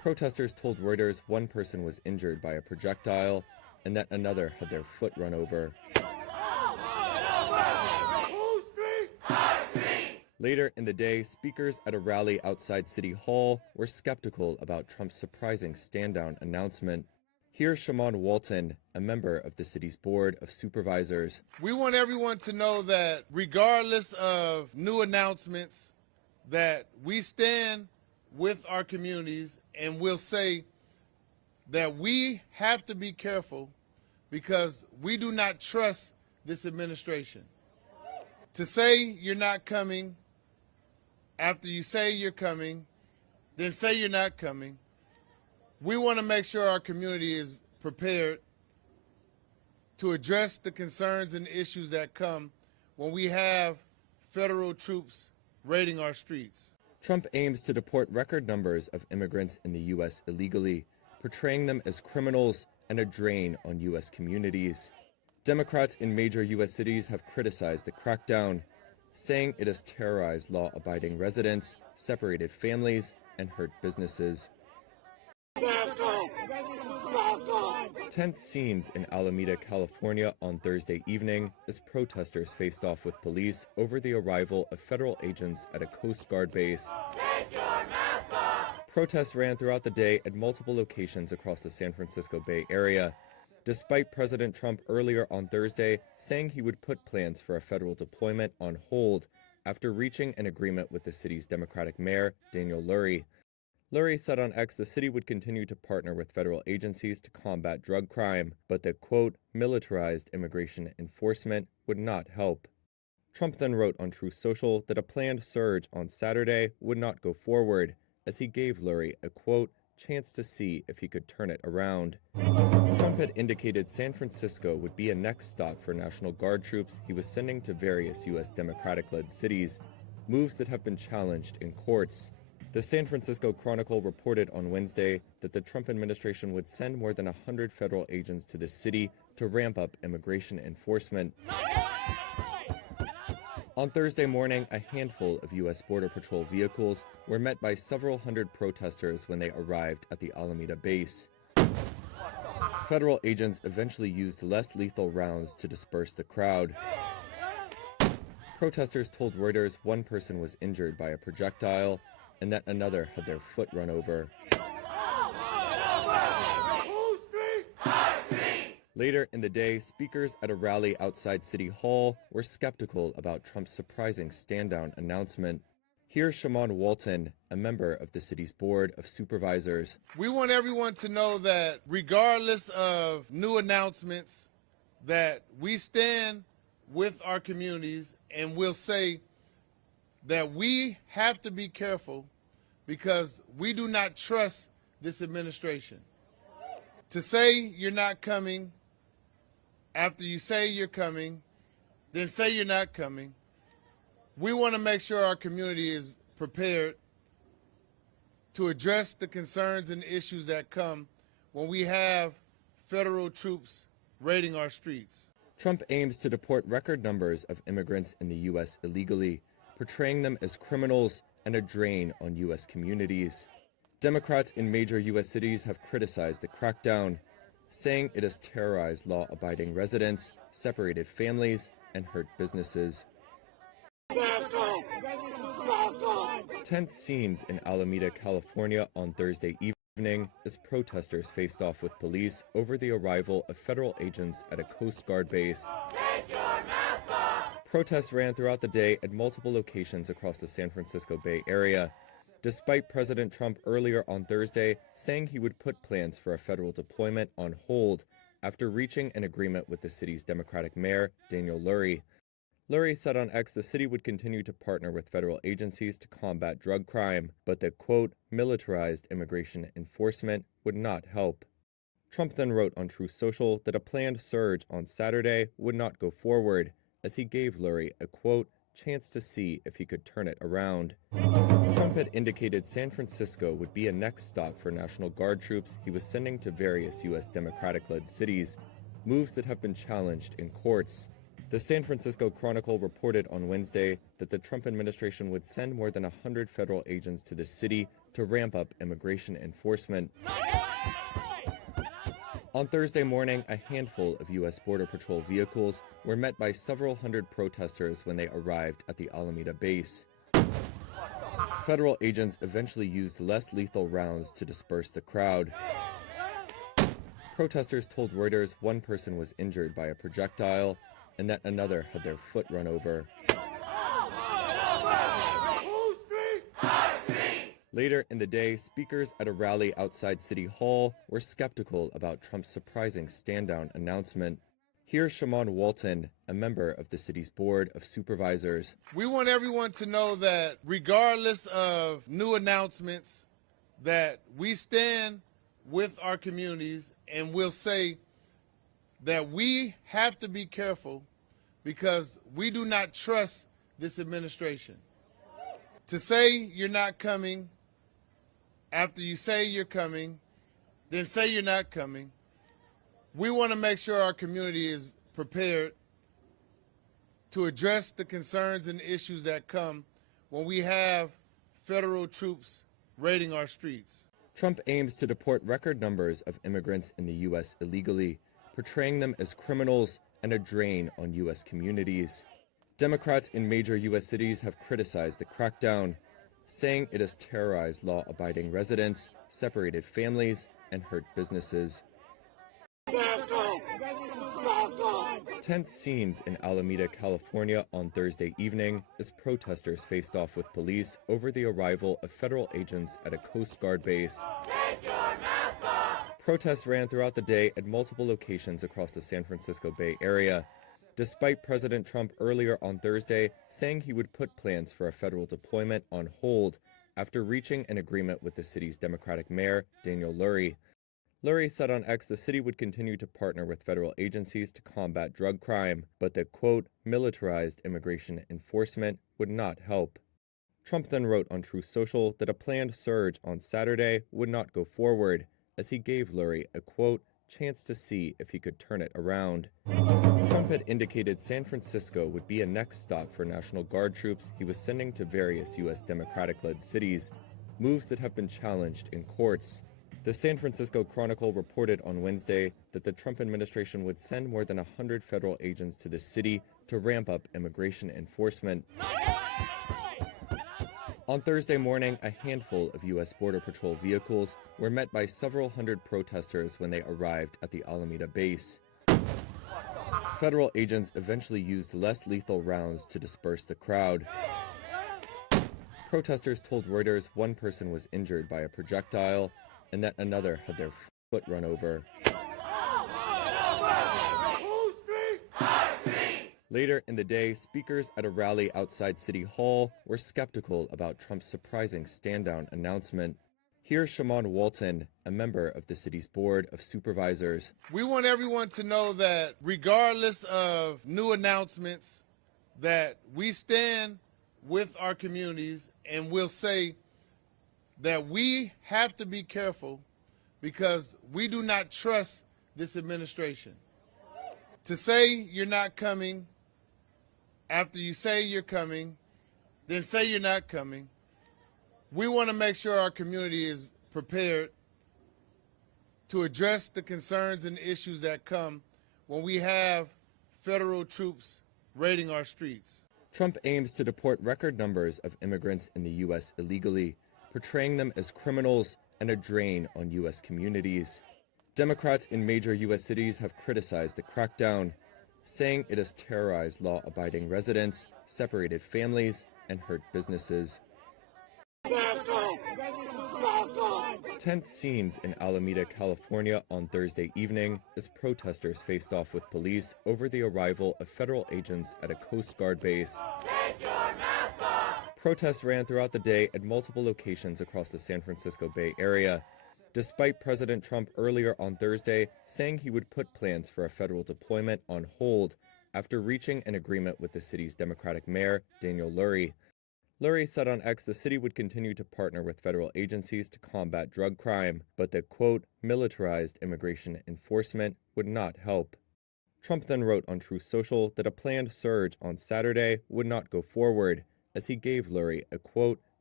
Protesters told Reuters one person was injured by a projectile and that another had their foot run over. Later in the day, speakers at a rally outside City Hall were skeptical about Trump's surprising stand-down announcement. Here's Shaman Walton, a member of the city's Board of Supervisors. We want everyone to know that regardless of new announcements, that we stand with our communities, and we'll say that we have to be careful because we do not trust this administration. To say you're not coming, after you say you're coming, then say you're not coming. We want to make sure our community is prepared to address the concerns and issues that come when we have federal troops raiding our streets. Trump aims to deport record numbers of immigrants in the U.S. illegally, portraying them as criminals and a drain on U.S. communities. Democrats in major U.S. cities have criticized the crackdown, saying it has terrorized law-abiding residents, separated families, and hurt businesses. Tense scenes in Alameda, California on Thursday evening as protesters faced off with police over the arrival of federal agents at a Coast Guard base. Take your mask off. Protests ran throughout the day at multiple locations across the San Francisco Bay Area, despite President Trump earlier on Thursday saying he would put plans for a federal deployment on hold after reaching an agreement with the city's Democratic mayor, Daniel Lurie. Lurie said on X the city would continue to partner with federal agencies to combat drug crime, but that, quote, militarized immigration enforcement would not help. Trump then wrote on Truth Social that a planned surge on Saturday would not go forward, as he gave Lurie a, quote, chance to see if he could turn it around. Trump had indicated San Francisco would be a next stop for National Guard troops he was sending to various U.S. Democratic-led cities, moves that have been challenged in courts. The San Francisco Chronicle reported on Wednesday that the Trump administration would send more than 100 federal agents to the city to ramp up immigration enforcement. On Thursday morning, a handful of U.S. Border Patrol vehicles were met by several hundred protesters when they arrived at the Alameda base. Federal agents eventually used less lethal rounds to disperse the crowd. Protesters told Reuters one person was injured by a projectile and that another had their foot run over. Later in the day, speakers at a rally outside City Hall were skeptical about Trump's surprising stand-down announcement. Here's Shaman Walton, a member of the city's Board of Supervisors. We want everyone to know that regardless of new announcements, that we stand with our communities, and we'll say that we have to be careful because we do not trust this administration. To say you're not coming, after you say you're coming, then say you're not coming. We want to make sure our community is prepared to address the concerns and issues that come when we have federal troops raiding our streets. Trump aims to deport record numbers of immigrants in the U.S. illegally, portraying them as criminals and a drain on U.S. communities. Democrats in major U.S. cities have criticized the crackdown, saying it has terrorized law-abiding residents, separated families, and hurt businesses. Tense scenes in Alameda, California on Thursday evening as protesters faced off with police over the arrival of federal agents at a Coast Guard base. Take your mask off. Protests ran throughout the day at multiple locations across the San Francisco Bay Area, despite President Trump earlier on Thursday saying he would put plans for a federal deployment on hold after reaching an agreement with the city's Democratic mayor, Daniel Lurie. Lurie said on X the city would continue to partner with federal agencies to combat drug crime, but that, quote, militarized immigration enforcement would not help. Trump then wrote on Truth Social that a planned surge on Saturday would not go forward, as he gave Lurie a, quote, chance to see if he could turn it around. Trump had indicated San Francisco would be a next stop for National Guard troops he was sending to various U.S. Democratic-led cities, moves that have been challenged in courts. The San Francisco Chronicle reported on Wednesday that the Trump administration would send more than 100 federal agents to the city to ramp up immigration enforcement. On Thursday morning, a handful of U.S. Border Patrol vehicles were met by several hundred protesters when they arrived at the Alameda base. Federal agents eventually used less lethal rounds to disperse the crowd. Protesters told Reuters one person was injured by a projectile and that another had their foot run over. Later in the day, speakers at a rally outside City Hall were skeptical about Trump's surprising stand-down announcement. Here's Shaman Walton, a member of the city's Board of Supervisors. We want everyone to know that regardless of new announcements, that we stand with our communities and we'll say that we have to be careful because we do not trust this administration. To say you're not coming, after you say you're coming, then say you're not coming. We want to make sure our community is prepared to address the concerns and issues that come when we have federal troops raiding our streets. Trump aims to deport record numbers of immigrants in the U.S. illegally, portraying them as criminals and a drain on U.S. communities. Democrats in major U.S. cities have criticized the crackdown, saying it has terrorized law-abiding residents, separated families, and hurt businesses. Tense scenes in Alameda, California on Thursday evening as protesters faced off with police over the arrival of federal agents at a Coast Guard base. Take your mask off. Protests ran throughout the day at multiple locations across the San Francisco Bay Area, despite President Trump earlier on Thursday saying he would put plans for a federal deployment on hold after reaching an agreement with the city's Democratic mayor, Daniel Lurie. Lurie said on X the city would continue to partner with federal agencies to combat drug crime, but that, quote, militarized immigration enforcement would not help. Trump then wrote on Truth Social that a planned surge on Saturday would not go forward, as he gave Lurie a, quote, chance to see if he could turn it around. Trump had indicated San Francisco would be a next stop for National Guard troops he was sending to various U.S. Democratic-led cities, moves that have been challenged in courts. The San Francisco Chronicle reported on Wednesday that the Trump administration would send more than 100 federal agents to the city to ramp up immigration enforcement. On Thursday morning, a handful of U.S. Border Patrol vehicles were met by several hundred protesters when they arrived at the Alameda base. Federal agents eventually used less lethal rounds to disperse the crowd. Protesters told Reuters one person was injured by a projectile and that another had their foot run over. Later in the day, speakers at a rally outside City Hall were skeptical about Trump's surprising stand-down announcement. Here's Shaman Walton, a member of the city's Board of Supervisors. We want everyone to know that regardless of new announcements, that we stand with our communities and we'll say that we have to be careful because we do not trust this administration. To say you're not coming, after you say you're coming, then say you're not coming. We want to make sure our community is prepared to address the concerns and issues that come when we have federal troops raiding our streets. Trump aims to deport record numbers of immigrants in the U.S. illegally, portraying them as criminals and a drain on U.S. communities. Democrats in major U.S. cities have criticized the crackdown, saying it has terrorized law-abiding residents, separated families, and hurt businesses. Tense scenes in Alameda, California on Thursday evening as protesters faced off with police over the arrival of federal agents at a Coast Guard base. Take your mask off. Protests ran throughout the day at multiple locations across the San Francisco Bay Area, despite President Trump earlier on Thursday saying he would put plans for a federal deployment on hold after reaching an agreement with the city's Democratic mayor, Daniel Lurie. Lurie said on X the city would continue to partner with federal agencies to combat drug crime, but that, quote, militarized immigration enforcement would not help. Trump then wrote on Truth Social that a planned surge on Saturday would not go forward, as he gave Lurie a, quote,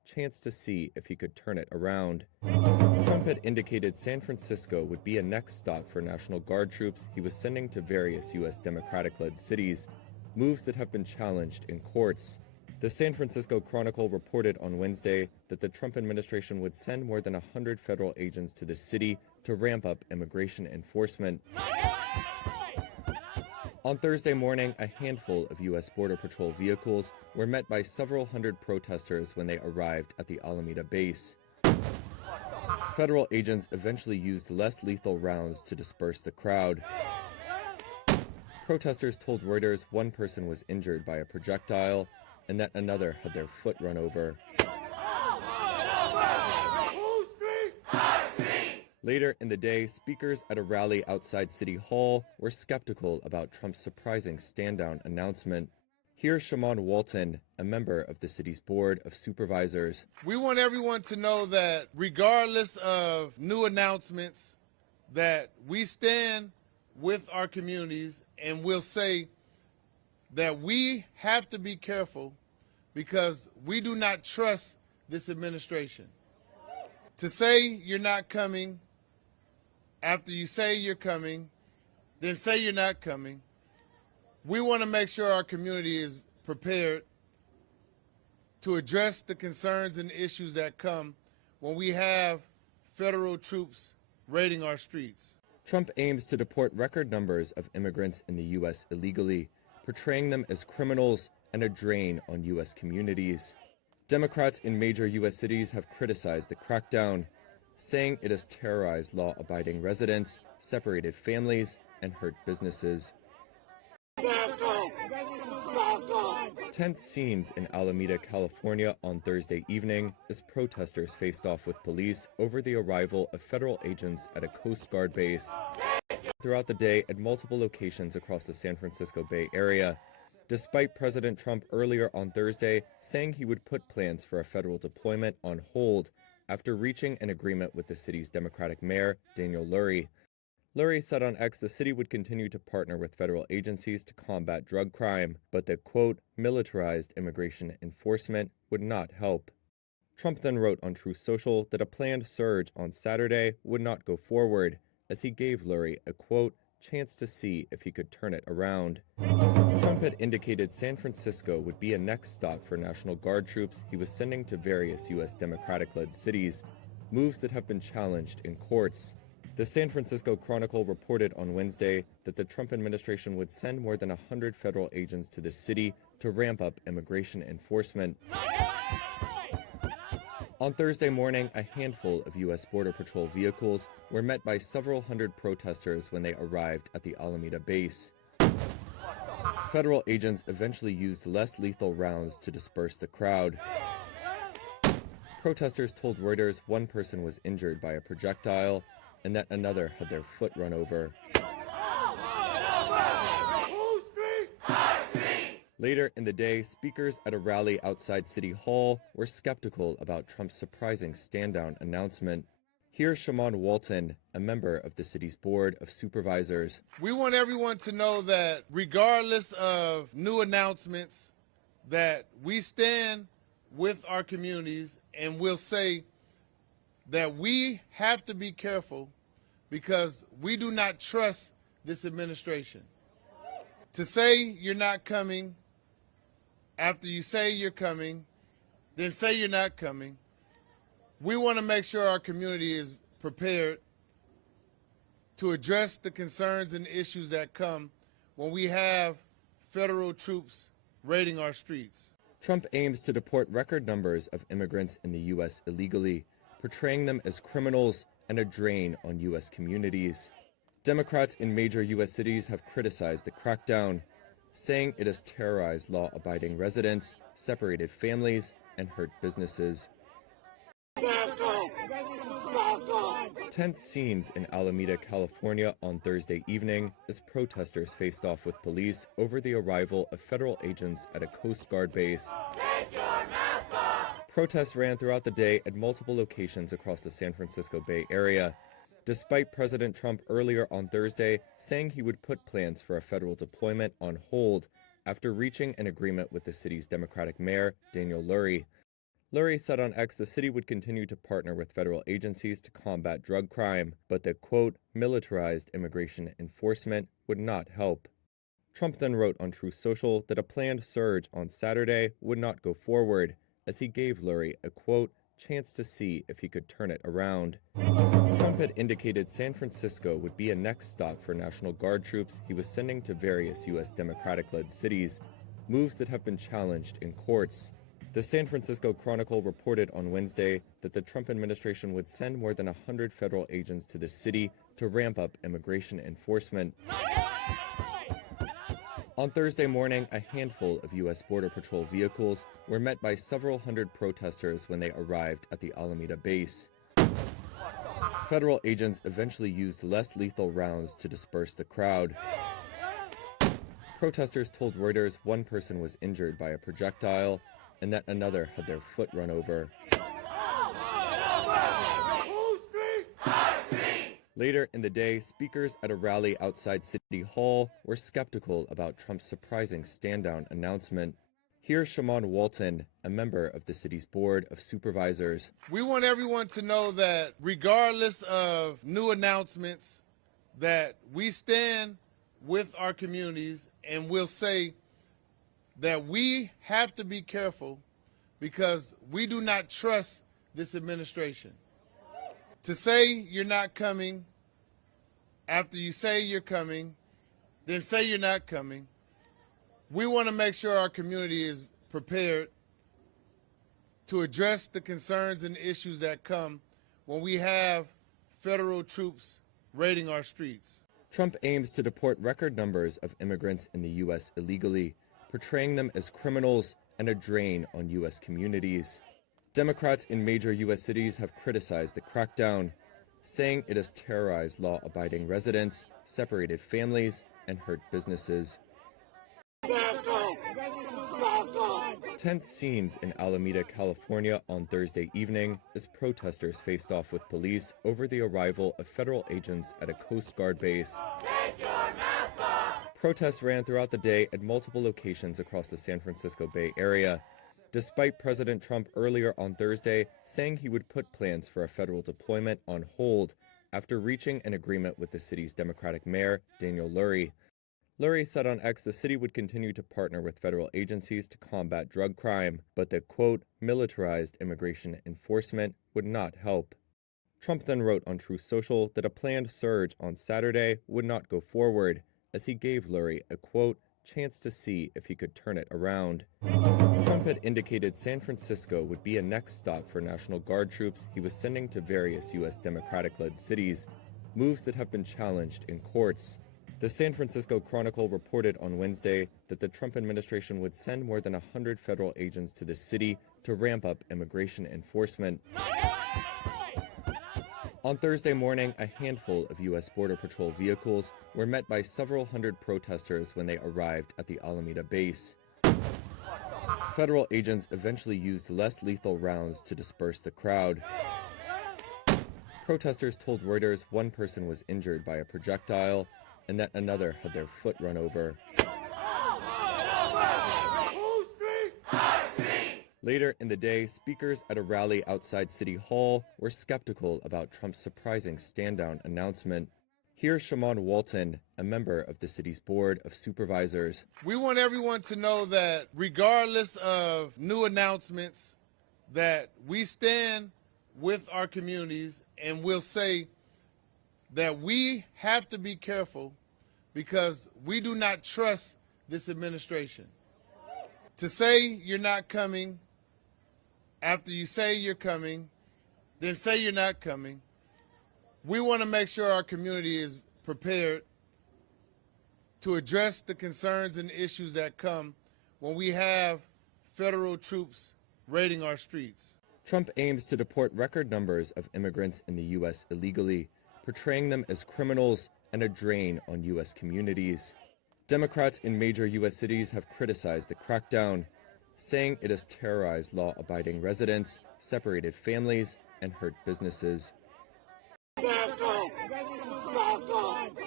chance to see if he could turn it around. Trump had indicated San Francisco would be a next stop for National Guard troops he was sending to various U.S. Democratic-led cities, moves that have been challenged in courts. The San Francisco Chronicle reported on Wednesday that the Trump administration would send more than 100 federal agents to the city to ramp up immigration enforcement. On Thursday morning, a handful of U.S. Border Patrol vehicles were met by several hundred protesters when they arrived at the Alameda base. Federal agents eventually used less lethal rounds to disperse the crowd. Protesters told Reuters one person was injured by a projectile and that another had their foot run over. Later in the day, speakers at a rally outside City Hall were skeptical about Trump's surprising stand-down announcement. Here's Shaman Walton, a member of the city's Board of Supervisors. We want everyone to know that regardless of new announcements, that we stand with our communities, and we'll say that we have to be careful because we do not trust this administration. To say you're not coming, after you say you're coming, then say you're not coming. We want to make sure our community is prepared to address the concerns and issues that come when we have federal troops raiding our streets. Trump aims to deport record numbers of immigrants in the U.S. illegally, portraying them as criminals and a drain on U.S. communities. Democrats in major U.S. cities have criticized the crackdown, saying it has terrorized law-abiding residents, separated families, and hurt businesses. Tense scenes in Alameda, California on Thursday evening as protesters faced off with police over the arrival of federal agents at a Coast Guard base. Throughout the day at multiple locations across the San Francisco Bay Area, despite President Trump earlier on Thursday saying he would put plans for a federal deployment on hold after reaching an agreement with the city's Democratic mayor, Daniel Lurie. Lurie said on X the city would continue to partner with federal agencies to combat drug crime, but that, quote, militarized immigration enforcement would not help. Trump then wrote on Truth Social that a planned surge on Saturday would not go forward, as he gave Lurie a, quote, chance to see if he could turn it around. Trump had indicated San Francisco would be a next stop for National Guard troops he was sending to various U.S. Democratic-led cities, moves that have been challenged in courts. The San Francisco Chronicle reported on Wednesday that the Trump administration would send more than 100 federal agents to the city to ramp up immigration enforcement. On Thursday morning, a handful of U.S. Border Patrol vehicles were met by several hundred protesters when they arrived at the Alameda base. Federal agents eventually used less lethal rounds to disperse the crowd. Protesters told Reuters one person was injured by a projectile and that another had their foot run over. Later in the day, speakers at a rally outside City Hall were skeptical about Trump's surprising stand-down announcement. Here's Shaman Walton, a member of the city's Board of Supervisors. We want everyone to know that regardless of new announcements, that we stand with our communities, and we'll say that we have to be careful because we do not trust this administration. To say you're not coming, after you say you're coming, then say you're not coming. We want to make sure our community is prepared to address the concerns and issues that come when we have federal troops raiding our streets. Trump aims to deport record numbers of immigrants in the U.S. illegally, portraying them as criminals and a drain on U.S. communities. Democrats in major U.S. cities have criticized the crackdown, saying it has terrorized law-abiding residents, separated families, and hurt businesses. Tense scenes in Alameda, California on Thursday evening as protesters faced off with police over the arrival of federal agents at a Coast Guard base. Take your mask off! Protests ran throughout the day at multiple locations across the San Francisco Bay Area, despite President Trump earlier on Thursday saying he would put plans for a federal deployment on hold after reaching an agreement with the city's Democratic mayor, Daniel Lurie. Lurie said on X the city would continue to partner with federal agencies to combat drug crime, but that, quote, militarized immigration enforcement would not help. Trump then wrote on Truth Social that a planned surge on Saturday would not go forward, as he gave Lurie a, quote, chance to see if he could turn it around. Trump had indicated San Francisco would be a next stop for National Guard troops he was sending to various U.S. Democratic-led cities, moves that have been challenged in courts. The San Francisco Chronicle reported on Wednesday that the Trump administration would send more than 100 federal agents to the city to ramp up immigration enforcement. On Thursday morning, a handful of U.S. Border Patrol vehicles were met by several hundred protesters when they arrived at the Alameda base. Federal agents eventually used less lethal rounds to disperse the crowd. Protesters told Reuters one person was injured by a projectile and that another had their foot run over. Later in the day, speakers at a rally outside City Hall were skeptical about Trump's surprising stand-down announcement. Here's Shaman Walton, a member of the city's Board of Supervisors. We want everyone to know that regardless of new announcements, that we stand with our communities, and we'll say that we have to be careful because we do not trust this administration. To say you're not coming, after you say you're coming, then say you're not coming. We want to make sure our community is prepared to address the concerns and issues that come when we have federal troops raiding our streets. Trump aims to deport record numbers of immigrants in the U.S. illegally, portraying them as criminals and a drain on U.S. communities. Democrats in major U.S. cities have criticized the crackdown, saying it has terrorized law-abiding residents, separated families, and hurt businesses. Tense scenes in Alameda, California on Thursday evening as protesters faced off with police over the arrival of federal agents at a Coast Guard base. Take your mask off. Protests ran throughout the day at multiple locations across the San Francisco Bay Area, despite President Trump earlier on Thursday saying he would put plans for a federal deployment on hold after reaching an agreement with the city's Democratic mayor, Daniel Lurie. Lurie said on X the city would continue to partner with federal agencies to combat drug crime, but that, quote, militarized immigration enforcement would not help. Trump then wrote on Truth Social that a planned surge on Saturday would not go forward, as he gave Lurie a, quote, chance to see if he could turn it around. Trump had indicated San Francisco would be a next stop for National Guard troops he was sending to various U.S. Democratic-led cities, moves that have been challenged in courts. The San Francisco Chronicle reported on Wednesday that the Trump administration would send more than 100 federal agents to the city to ramp up immigration enforcement. On Thursday morning, a handful of U.S. Border Patrol vehicles were met by several hundred protesters when they arrived at the Alameda base. Federal agents eventually used less lethal rounds to disperse the crowd. Protesters told Reuters one person was injured by a projectile and that another had their foot run over. Later in the day, speakers at a rally outside City Hall were skeptical about Trump's surprising stand-down announcement. Here's Shaman Walton, a member of the city's Board of Supervisors. We want everyone to know that regardless of new announcements, that we stand with our communities, and we'll say that we have to be careful because we do not trust this administration. To say you're not coming, after you say you're coming, then say you're not coming. We want to make sure our community is prepared to address the concerns and issues that come when we have federal troops raiding our streets. Trump aims to deport record numbers of immigrants in the U.S. illegally, portraying them as criminals and a drain on U.S. communities. Democrats in major U.S. cities have criticized the crackdown, saying it has terrorized law-abiding residents, separated families, and hurt businesses.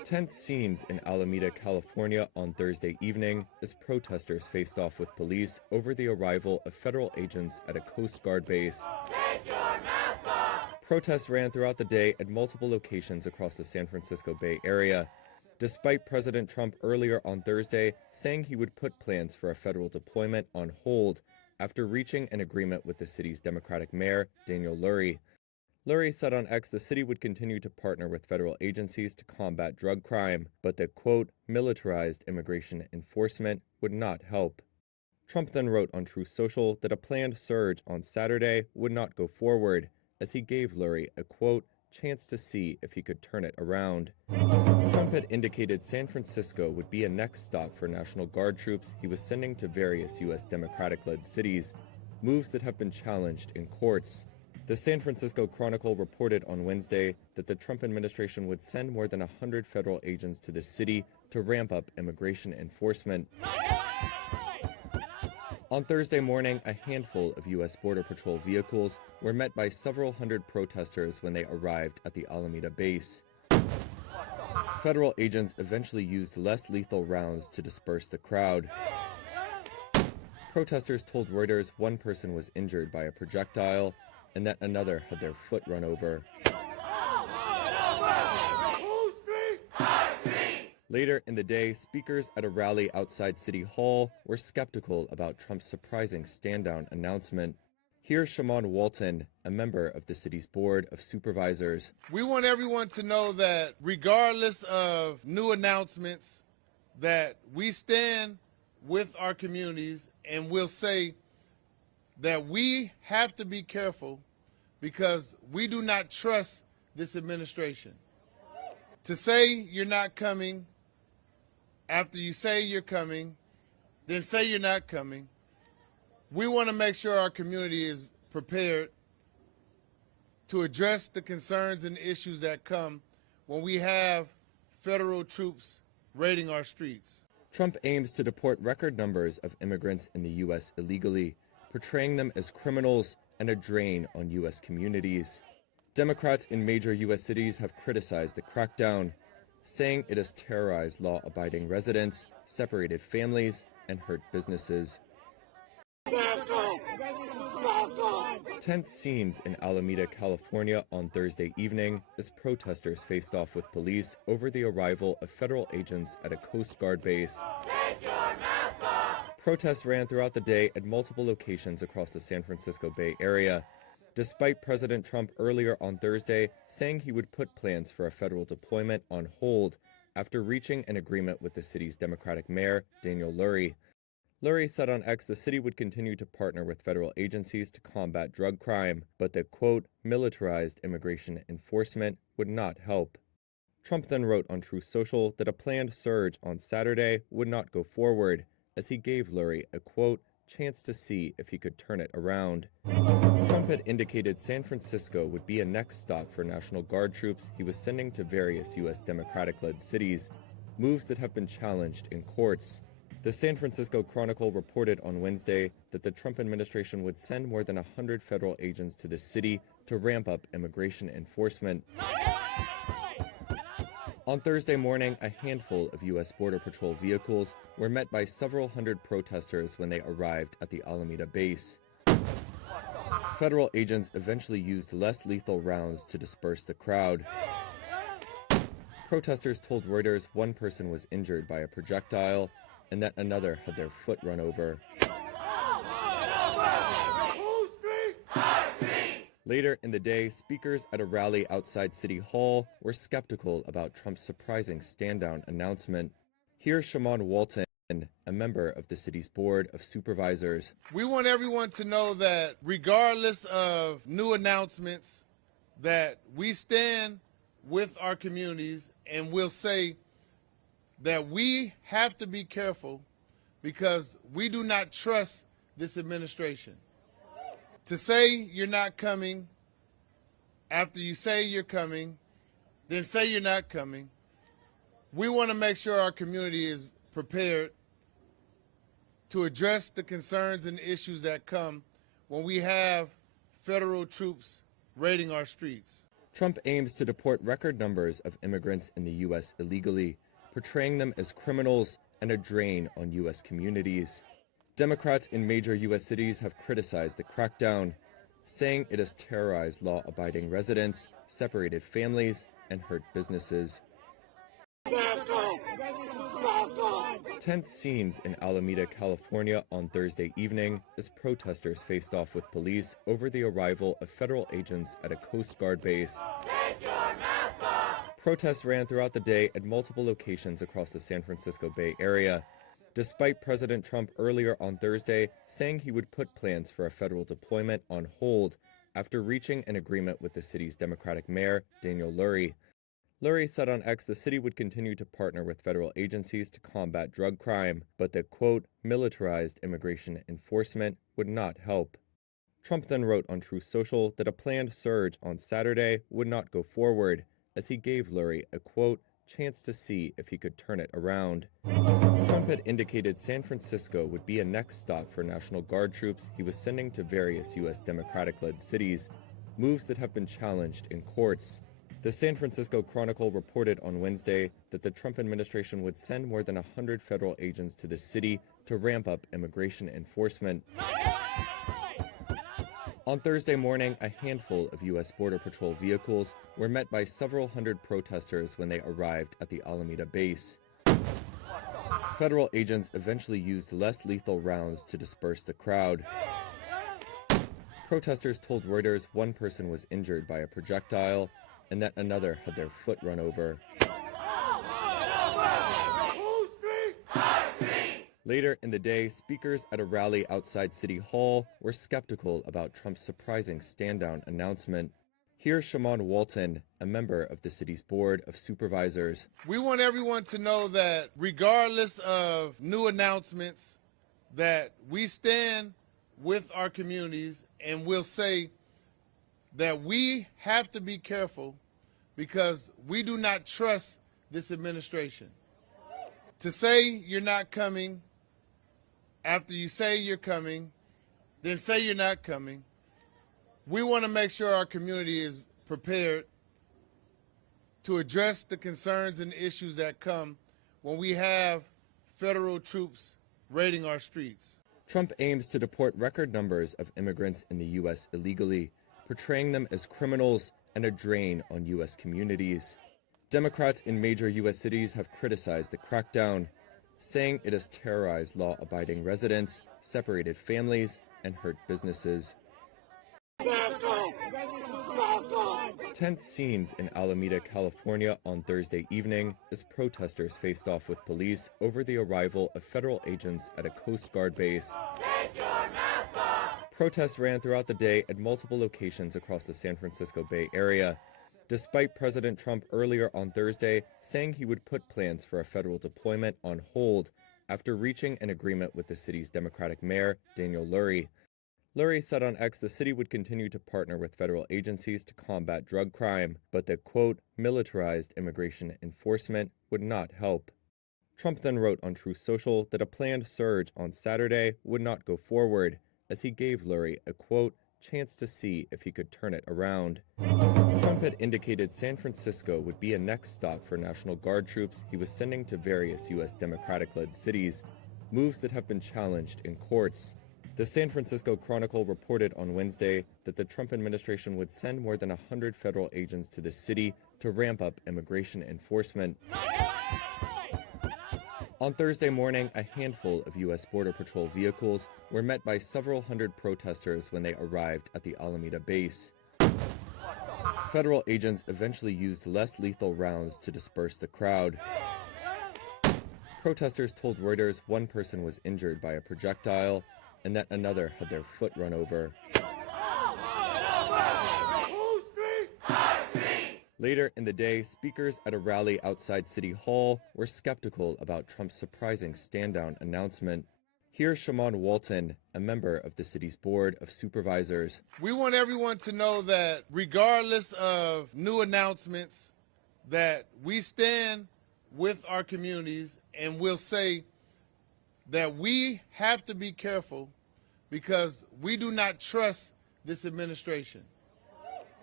Tense scenes in Alameda, California on Thursday evening as protesters faced off with police over the arrival of federal agents at a Coast Guard base. Take your mask off. Protests ran throughout the day at multiple locations across the San Francisco Bay Area, despite President Trump earlier on Thursday saying he would put plans for a federal deployment on hold after reaching an agreement with the city's Democratic mayor, Daniel Lurie. Lurie said on X the city would continue to partner with federal agencies to combat drug crime, but that, quote, militarized immigration enforcement would not help. Trump then wrote on Truth Social that a planned surge on Saturday would not go forward, as he gave Lurie a, quote, chance to see if he could turn it around. Trump had indicated San Francisco would be a next stop for National Guard troops he was sending to various U.S. Democratic-led cities, moves that have been challenged in courts. The San Francisco Chronicle reported on Wednesday that the Trump administration would send more than 100 federal agents to the city to ramp up immigration enforcement. On Thursday morning, a handful of U.S. Border Patrol vehicles were met by several hundred protesters when they arrived at the Alameda base. Federal agents eventually used less lethal rounds to disperse the crowd. Protesters told Reuters one person was injured by a projectile and that another had their foot run over. Later in the day, speakers at a rally outside City Hall were skeptical about Trump's surprising stand-down announcement. Here's Shaman Walton, a member of the city's Board of Supervisors. We want everyone to know that regardless of new announcements, that we stand with our communities, and we'll say that we have to be careful because we do not trust this administration. To say you're not coming, after you say you're coming, then say you're not coming. We want to make sure our community is prepared to address the concerns and issues that come when we have federal troops raiding our streets. Trump aims to deport record numbers of immigrants in the U.S. illegally, portraying them as criminals and a drain on U.S. communities. Democrats in major U.S. cities have criticized the crackdown, saying it has terrorized law-abiding residents, separated families, and hurt businesses. Tense scenes in Alameda, California on Thursday evening as protesters faced off with police over the arrival of federal agents at a Coast Guard base. Take your mask off. Protests ran throughout the day at multiple locations across the San Francisco Bay Area, despite President Trump earlier on Thursday saying he would put plans for a federal deployment on hold after reaching an agreement with the city's Democratic mayor, Daniel Lurie. Lurie said on X the city would continue to partner with federal agencies to combat drug crime, but that, quote, militarized immigration enforcement would not help. Trump then wrote on Truth Social that a planned surge on Saturday would not go forward, as he gave Lurie a, quote, chance to see if he could turn it around. Trump had indicated San Francisco would be a next stop for National Guard troops he was sending to various U.S. Democratic-led cities, moves that have been challenged in courts. The San Francisco Chronicle reported on Wednesday that the Trump administration would send more than 100 federal agents to the city to ramp up immigration enforcement. On Thursday morning, a handful of U.S. Border Patrol vehicles were met by several hundred protesters when they arrived at the Alameda base. Federal agents eventually used less lethal rounds to disperse the crowd. Protesters told Reuters one person was injured by a projectile and that another had their foot run over. Later in the day, speakers at a rally outside City Hall were skeptical about Trump's surprising stand-down announcement. Here's Shaman Walton, a member of the city's Board of Supervisors. We want everyone to know that regardless of new announcements, that we stand with our communities, and we'll say that we have to be careful because we do not trust this administration. To say you're not coming, after you say you're coming, then say you're not coming. We want to make sure our community is prepared to address the concerns and issues that come when we have federal troops raiding our streets. Trump aims to deport record numbers of immigrants in the U.S. illegally, portraying them as criminals and a drain on U.S. communities. Democrats in major U.S. cities have criticized the crackdown, saying it has terrorized law-abiding residents, separated families, and hurt businesses. Tense scenes in Alameda, California on Thursday evening as protesters faced off with police over the arrival of federal agents at a Coast Guard base. Take your mask off. Protests ran throughout the day at multiple locations across the San Francisco Bay Area, despite President Trump earlier on Thursday saying he would put plans for a federal deployment on hold after reaching an agreement with the city's Democratic mayor, Daniel Lurie. Lurie said on X the city would continue to partner with federal agencies to combat drug crime, but that, quote, militarized immigration enforcement would not help. Trump then wrote on Truth Social that a planned surge on Saturday would not go forward, as he gave Lurie a, quote, chance to see if he could turn it around. Trump had indicated San Francisco would be a next stop for National Guard troops he was sending to various U.S. Democratic-led cities, moves that have been challenged in courts. The San Francisco Chronicle reported on Wednesday that the Trump administration would send more than 100 federal agents to the city to ramp up immigration enforcement. On Thursday morning, a handful of U.S. Border Patrol vehicles were met by several hundred protesters when they arrived at the Alameda base. Federal agents eventually used less lethal rounds to disperse the crowd. Protesters told Reuters one person was injured by a projectile and that another had their foot run over. Later in the day, speakers at a rally outside City Hall were skeptical about Trump's surprising stand-down announcement. Here's Shaman Walton, a member of the city's Board of Supervisors. We want everyone to know that regardless of new announcements, that we stand with our communities, and we'll say that we have to be careful because we do not trust this administration. To say you're not coming, after you say you're coming, then say you're not coming. We want to make sure our community is prepared to address the concerns and issues that come when we have federal troops raiding our streets. Trump aims to deport record numbers of immigrants in the U.S. illegally, portraying them as criminals and a drain on U.S. communities. Democrats in major U.S. cities have criticized the crackdown, saying it has terrorized law-abiding residents, separated families, and hurt businesses. Tense scenes in Alameda, California on Thursday evening as protesters faced off with police over the arrival of federal agents at a Coast Guard base. Take your mask off. Protests ran throughout the day at multiple locations across the San Francisco Bay Area, despite President Trump earlier on Thursday saying he would put plans for a federal deployment on hold after reaching an agreement with the city's Democratic mayor, Daniel Lurie. Lurie said on X the city would continue to partner with federal agencies to combat drug crime, but that, quote, militarized immigration enforcement would not help. Trump then wrote on Truth Social that a planned surge on Saturday would not go forward, as he gave Lurie a, quote, chance to see if he could turn it around. Trump had indicated San Francisco would be a next stop for National Guard troops he was sending to various U.S. Democratic-led cities, moves that have been challenged in courts. The San Francisco Chronicle reported on Wednesday that the Trump administration would send more than 100 federal agents to the city to ramp up immigration enforcement. On Thursday morning, a handful of U.S. Border Patrol vehicles were met by several hundred protesters when they arrived at the Alameda base. Federal agents eventually used less lethal rounds to disperse the crowd. Protesters told Reuters one person was injured by a projectile and that another had their foot run over. Later in the day, speakers at a rally outside City Hall were skeptical about Trump's surprising stand-down announcement. Here's Shaman Walton, a member of the city's Board of Supervisors. We want everyone to know that regardless of new announcements, that we stand with our communities, and we'll say that we have to be careful because we do not trust this administration.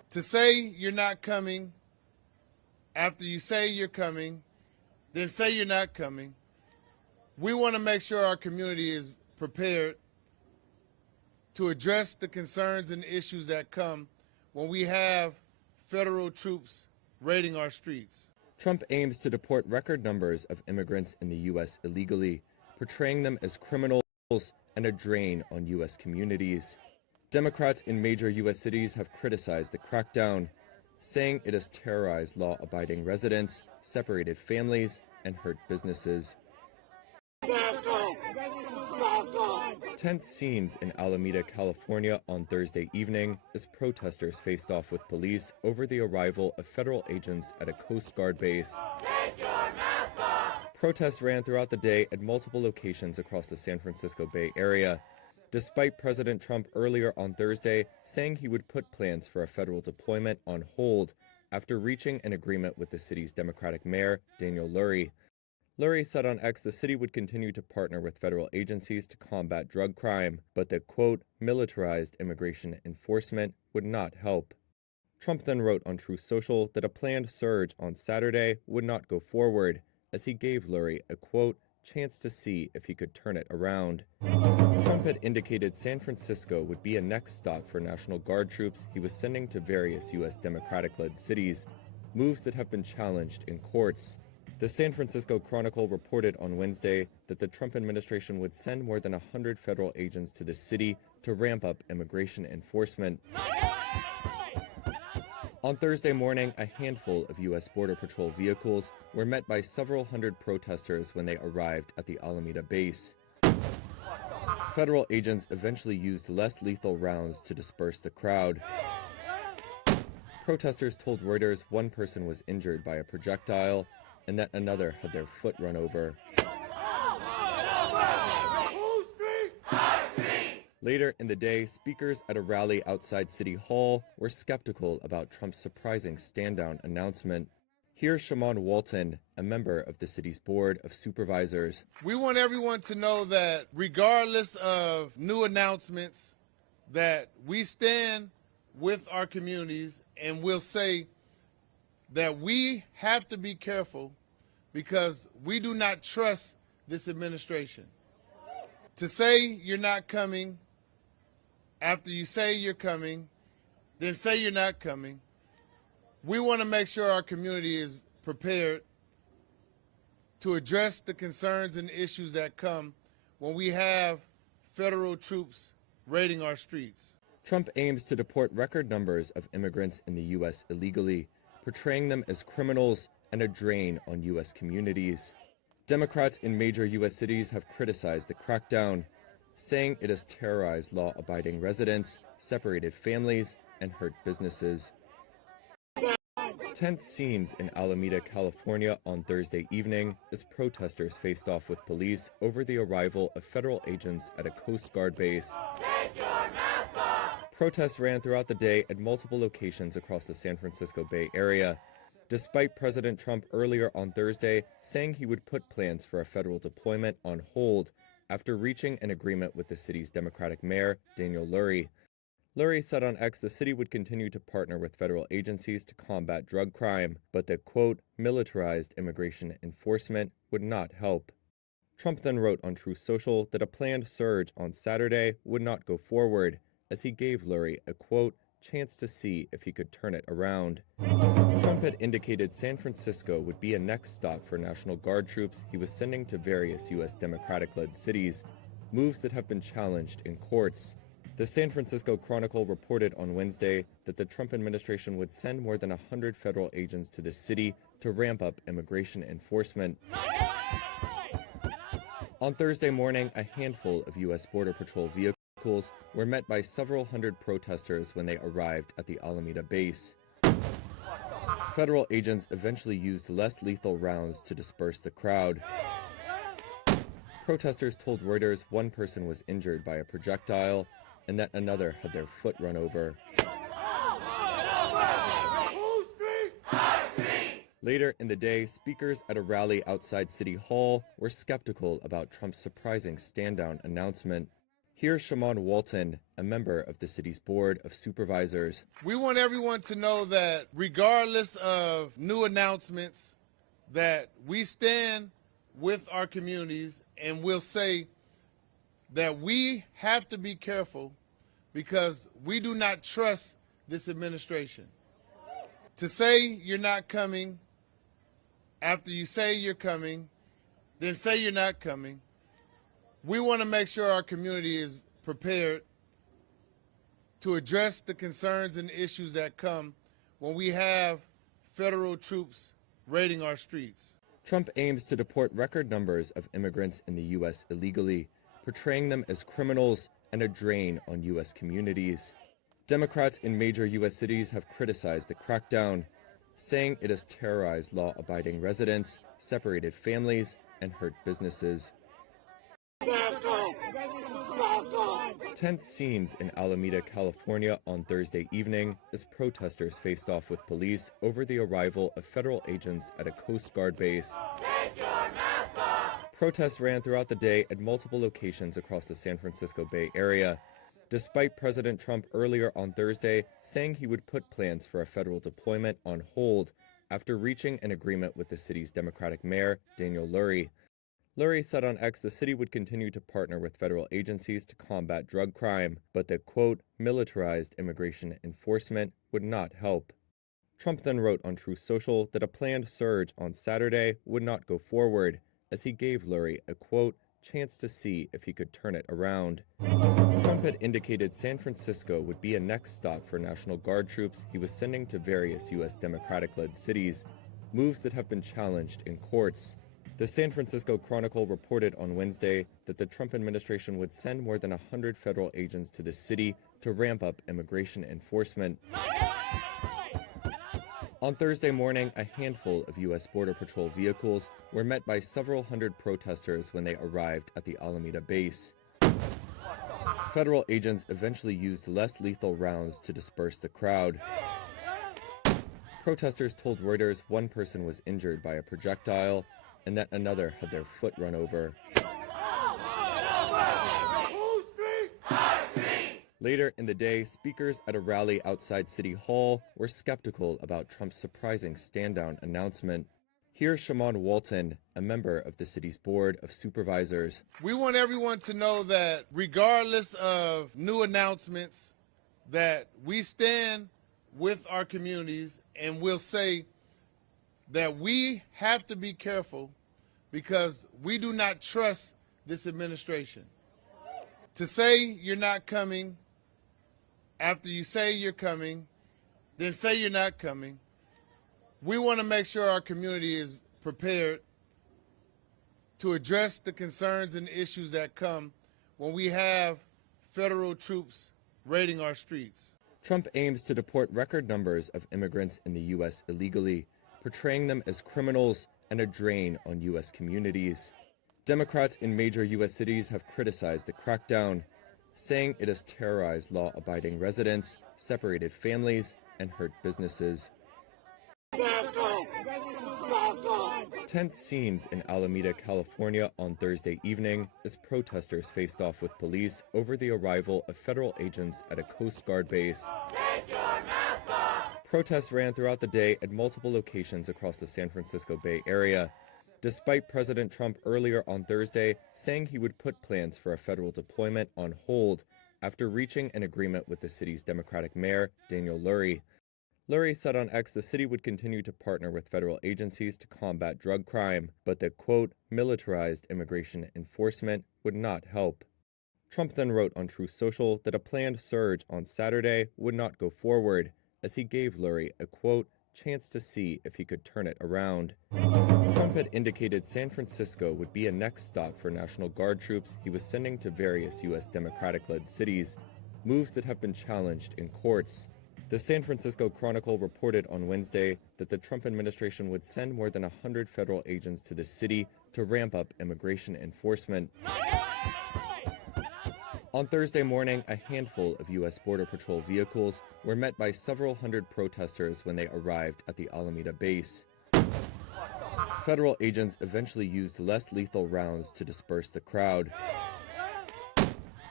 To say you're not coming after you say you're coming, then say you're not coming. We want to make sure our community is prepared to address the concerns and issues that come when we have federal troops raiding our streets. Trump aims to deport record numbers of immigrants in the U.S. illegally, portraying them as criminals and a drain on U.S. communities. Democrats in major U.S. cities have criticized the crackdown, saying it has terrorized law-abiding residents, separated families, and hurt businesses. Tense scenes in Alameda, California on Thursday evening as protesters faced off with police over the arrival of federal agents at a Coast Guard base. Take your mask off. Protests ran throughout the day at multiple locations across the San Francisco Bay Area, despite President Trump earlier on Thursday saying he would put plans for a federal deployment on hold after reaching an agreement with the city's Democratic mayor, Daniel Lurie. Lurie said on X the city would continue to partner with federal agencies to combat drug crime, but that, quote, militarized immigration enforcement would not help. Trump then wrote on Truth Social that a planned surge on Saturday would not go forward, as he gave Lurie a, quote, chance to see if he could turn it around. Trump had indicated San Francisco would be a next stop for National Guard troops he was sending to various U.S. Democratic-led cities, moves that have been challenged in courts. The San Francisco Chronicle reported on Wednesday that the Trump administration would send more than 100 federal agents to the city to ramp up immigration enforcement. On Thursday morning, a handful of U.S. Border Patrol vehicles were met by several hundred protesters when they arrived at the Alameda base. Federal agents eventually used less lethal rounds to disperse the crowd. Protesters told Reuters one person was injured by a projectile and that another had their foot run over. Later in the day, speakers at a rally outside City Hall were skeptical about Trump's surprising stand-down announcement. Here's Shaman Walton, a member of the city's Board of Supervisors. We want everyone to know that regardless of new announcements, that we stand with our communities, and we'll say that we have to be careful because we do not trust this administration. To say you're not coming after you say you're coming, then say you're not coming. We want to make sure our community is prepared to address the concerns and issues that come when we have federal troops raiding our streets. Trump aims to deport record numbers of immigrants in the U.S. illegally, portraying them as criminals and a drain on U.S. communities. Democrats in major U.S. cities have criticized the crackdown, saying it has terrorized law-abiding residents, separated families, and hurt businesses. Tense scenes in Alameda, California on Thursday evening as protesters faced off with police over the arrival of federal agents at a Coast Guard base. Take your mask off. Protests ran throughout the day at multiple locations across the San Francisco Bay Area, despite President Trump earlier on Thursday saying he would put plans for a federal deployment on hold after reaching an agreement with the city's Democratic mayor, Daniel Lurie. Lurie said on X the city would continue to partner with federal agencies to combat drug crime, but that, quote, militarized immigration enforcement would not help. Trump then wrote on Truth Social that a planned surge on Saturday would not go forward, as he gave Lurie a, quote, chance to see if he could turn it around. Trump had indicated San Francisco would be a next stop for National Guard troops he was sending to various U.S. Democratic-led cities, moves that have been challenged in courts. The San Francisco Chronicle reported on Wednesday that the Trump administration would send more than 100 federal agents to the city to ramp up immigration enforcement. On Thursday morning, a handful of U.S. Border Patrol vehicles were met by several hundred protesters when they arrived at the Alameda base. Federal agents eventually used less lethal rounds to disperse the crowd. Protesters told Reuters one person was injured by a projectile and that another had their foot run over. Later in the day, speakers at a rally outside City Hall were skeptical about Trump's surprising stand-down announcement. Here's Shaman Walton, a member of the city's Board of Supervisors. We want everyone to know that regardless of new announcements, that we stand with our communities, and we'll say that we have to be careful because we do not trust this administration. To say you're not coming, after you say you're coming, then say you're not coming. We want to make sure our community is prepared to address the concerns and issues that come when we have federal troops raiding our streets. Trump aims to deport record numbers of immigrants in the U.S. illegally, portraying them as criminals and a drain on U.S. communities. Democrats in major U.S. cities have criticized the crackdown, saying it has terrorized law-abiding residents, separated families, and hurt businesses. Tense scenes in Alameda, California on Thursday evening as protesters faced off with police over the arrival of federal agents at a Coast Guard base. Take your mask off. Protests ran throughout the day at multiple locations across the San Francisco Bay Area, despite President Trump earlier on Thursday saying he would put plans for a federal deployment on hold after reaching an agreement with the city's Democratic mayor, Daniel Lurie. Lurie said on X the city would continue to partner with federal agencies to combat drug crime, but that, quote, militarized immigration enforcement would not help. Trump then wrote on Truth Social that a planned surge on Saturday would not go forward, as he gave Lurie a, quote, chance to see if he could turn it around. Trump had indicated San Francisco would be a next stop for National Guard troops he was sending to various U.S. Democratic-led cities, moves that have been challenged in courts. The San Francisco Chronicle reported on Wednesday that the Trump administration would send more than 100 federal agents to the city to ramp up immigration enforcement. On Thursday morning, a handful of U.S. Border Patrol vehicles were met by several hundred protesters when they arrived at the Alameda base. Federal agents eventually used less lethal rounds to disperse the crowd. Protesters told Reuters one person was injured by a projectile and that another had their foot run over. Later in the day, speakers at a rally outside City Hall were skeptical about Trump's surprising stand-down announcement. Here's Shaman Walton, a member of the city's Board of Supervisors. We want everyone to know that regardless of new announcements, that we stand with our communities, and we'll say that we have to be careful because we do not trust this administration. To say you're not coming, after you say you're coming, then say you're not coming. We want to make sure our community is prepared to address the concerns and issues that come when we have federal troops raiding our streets. Trump aims to deport record numbers of immigrants in the U.S. illegally, portraying them as criminals and a drain on U.S. communities. Democrats in major U.S. cities have criticized the crackdown, saying it has terrorized law-abiding residents, separated families, and hurt businesses. Tense scenes in Alameda, California on Thursday evening as protesters faced off with police over the arrival of federal agents at a Coast Guard base. Take your mask off. Protests ran throughout the day at multiple locations across the San Francisco Bay Area, despite President Trump earlier on Thursday saying he would put plans for a federal deployment on hold after reaching an agreement with the city's Democratic mayor, Daniel Lurie. Lurie said on X the city would continue to partner with federal agencies to combat drug crime, but that, quote, militarized immigration enforcement would not help. Trump then wrote on Truth Social that a planned surge on Saturday would not go forward, as he gave Lurie a, quote, chance to see if he could turn it around. Trump had indicated San Francisco would be a next stop for National Guard troops he was sending to various U.S. Democratic-led cities, moves that have been challenged in courts. The San Francisco Chronicle reported on Wednesday that the Trump administration would send more than 100 federal agents to the city to ramp up immigration enforcement. On Thursday morning, a handful of U.S. Border Patrol vehicles were met by several hundred protesters when they arrived at the Alameda base. Federal agents eventually used less lethal rounds to disperse the crowd.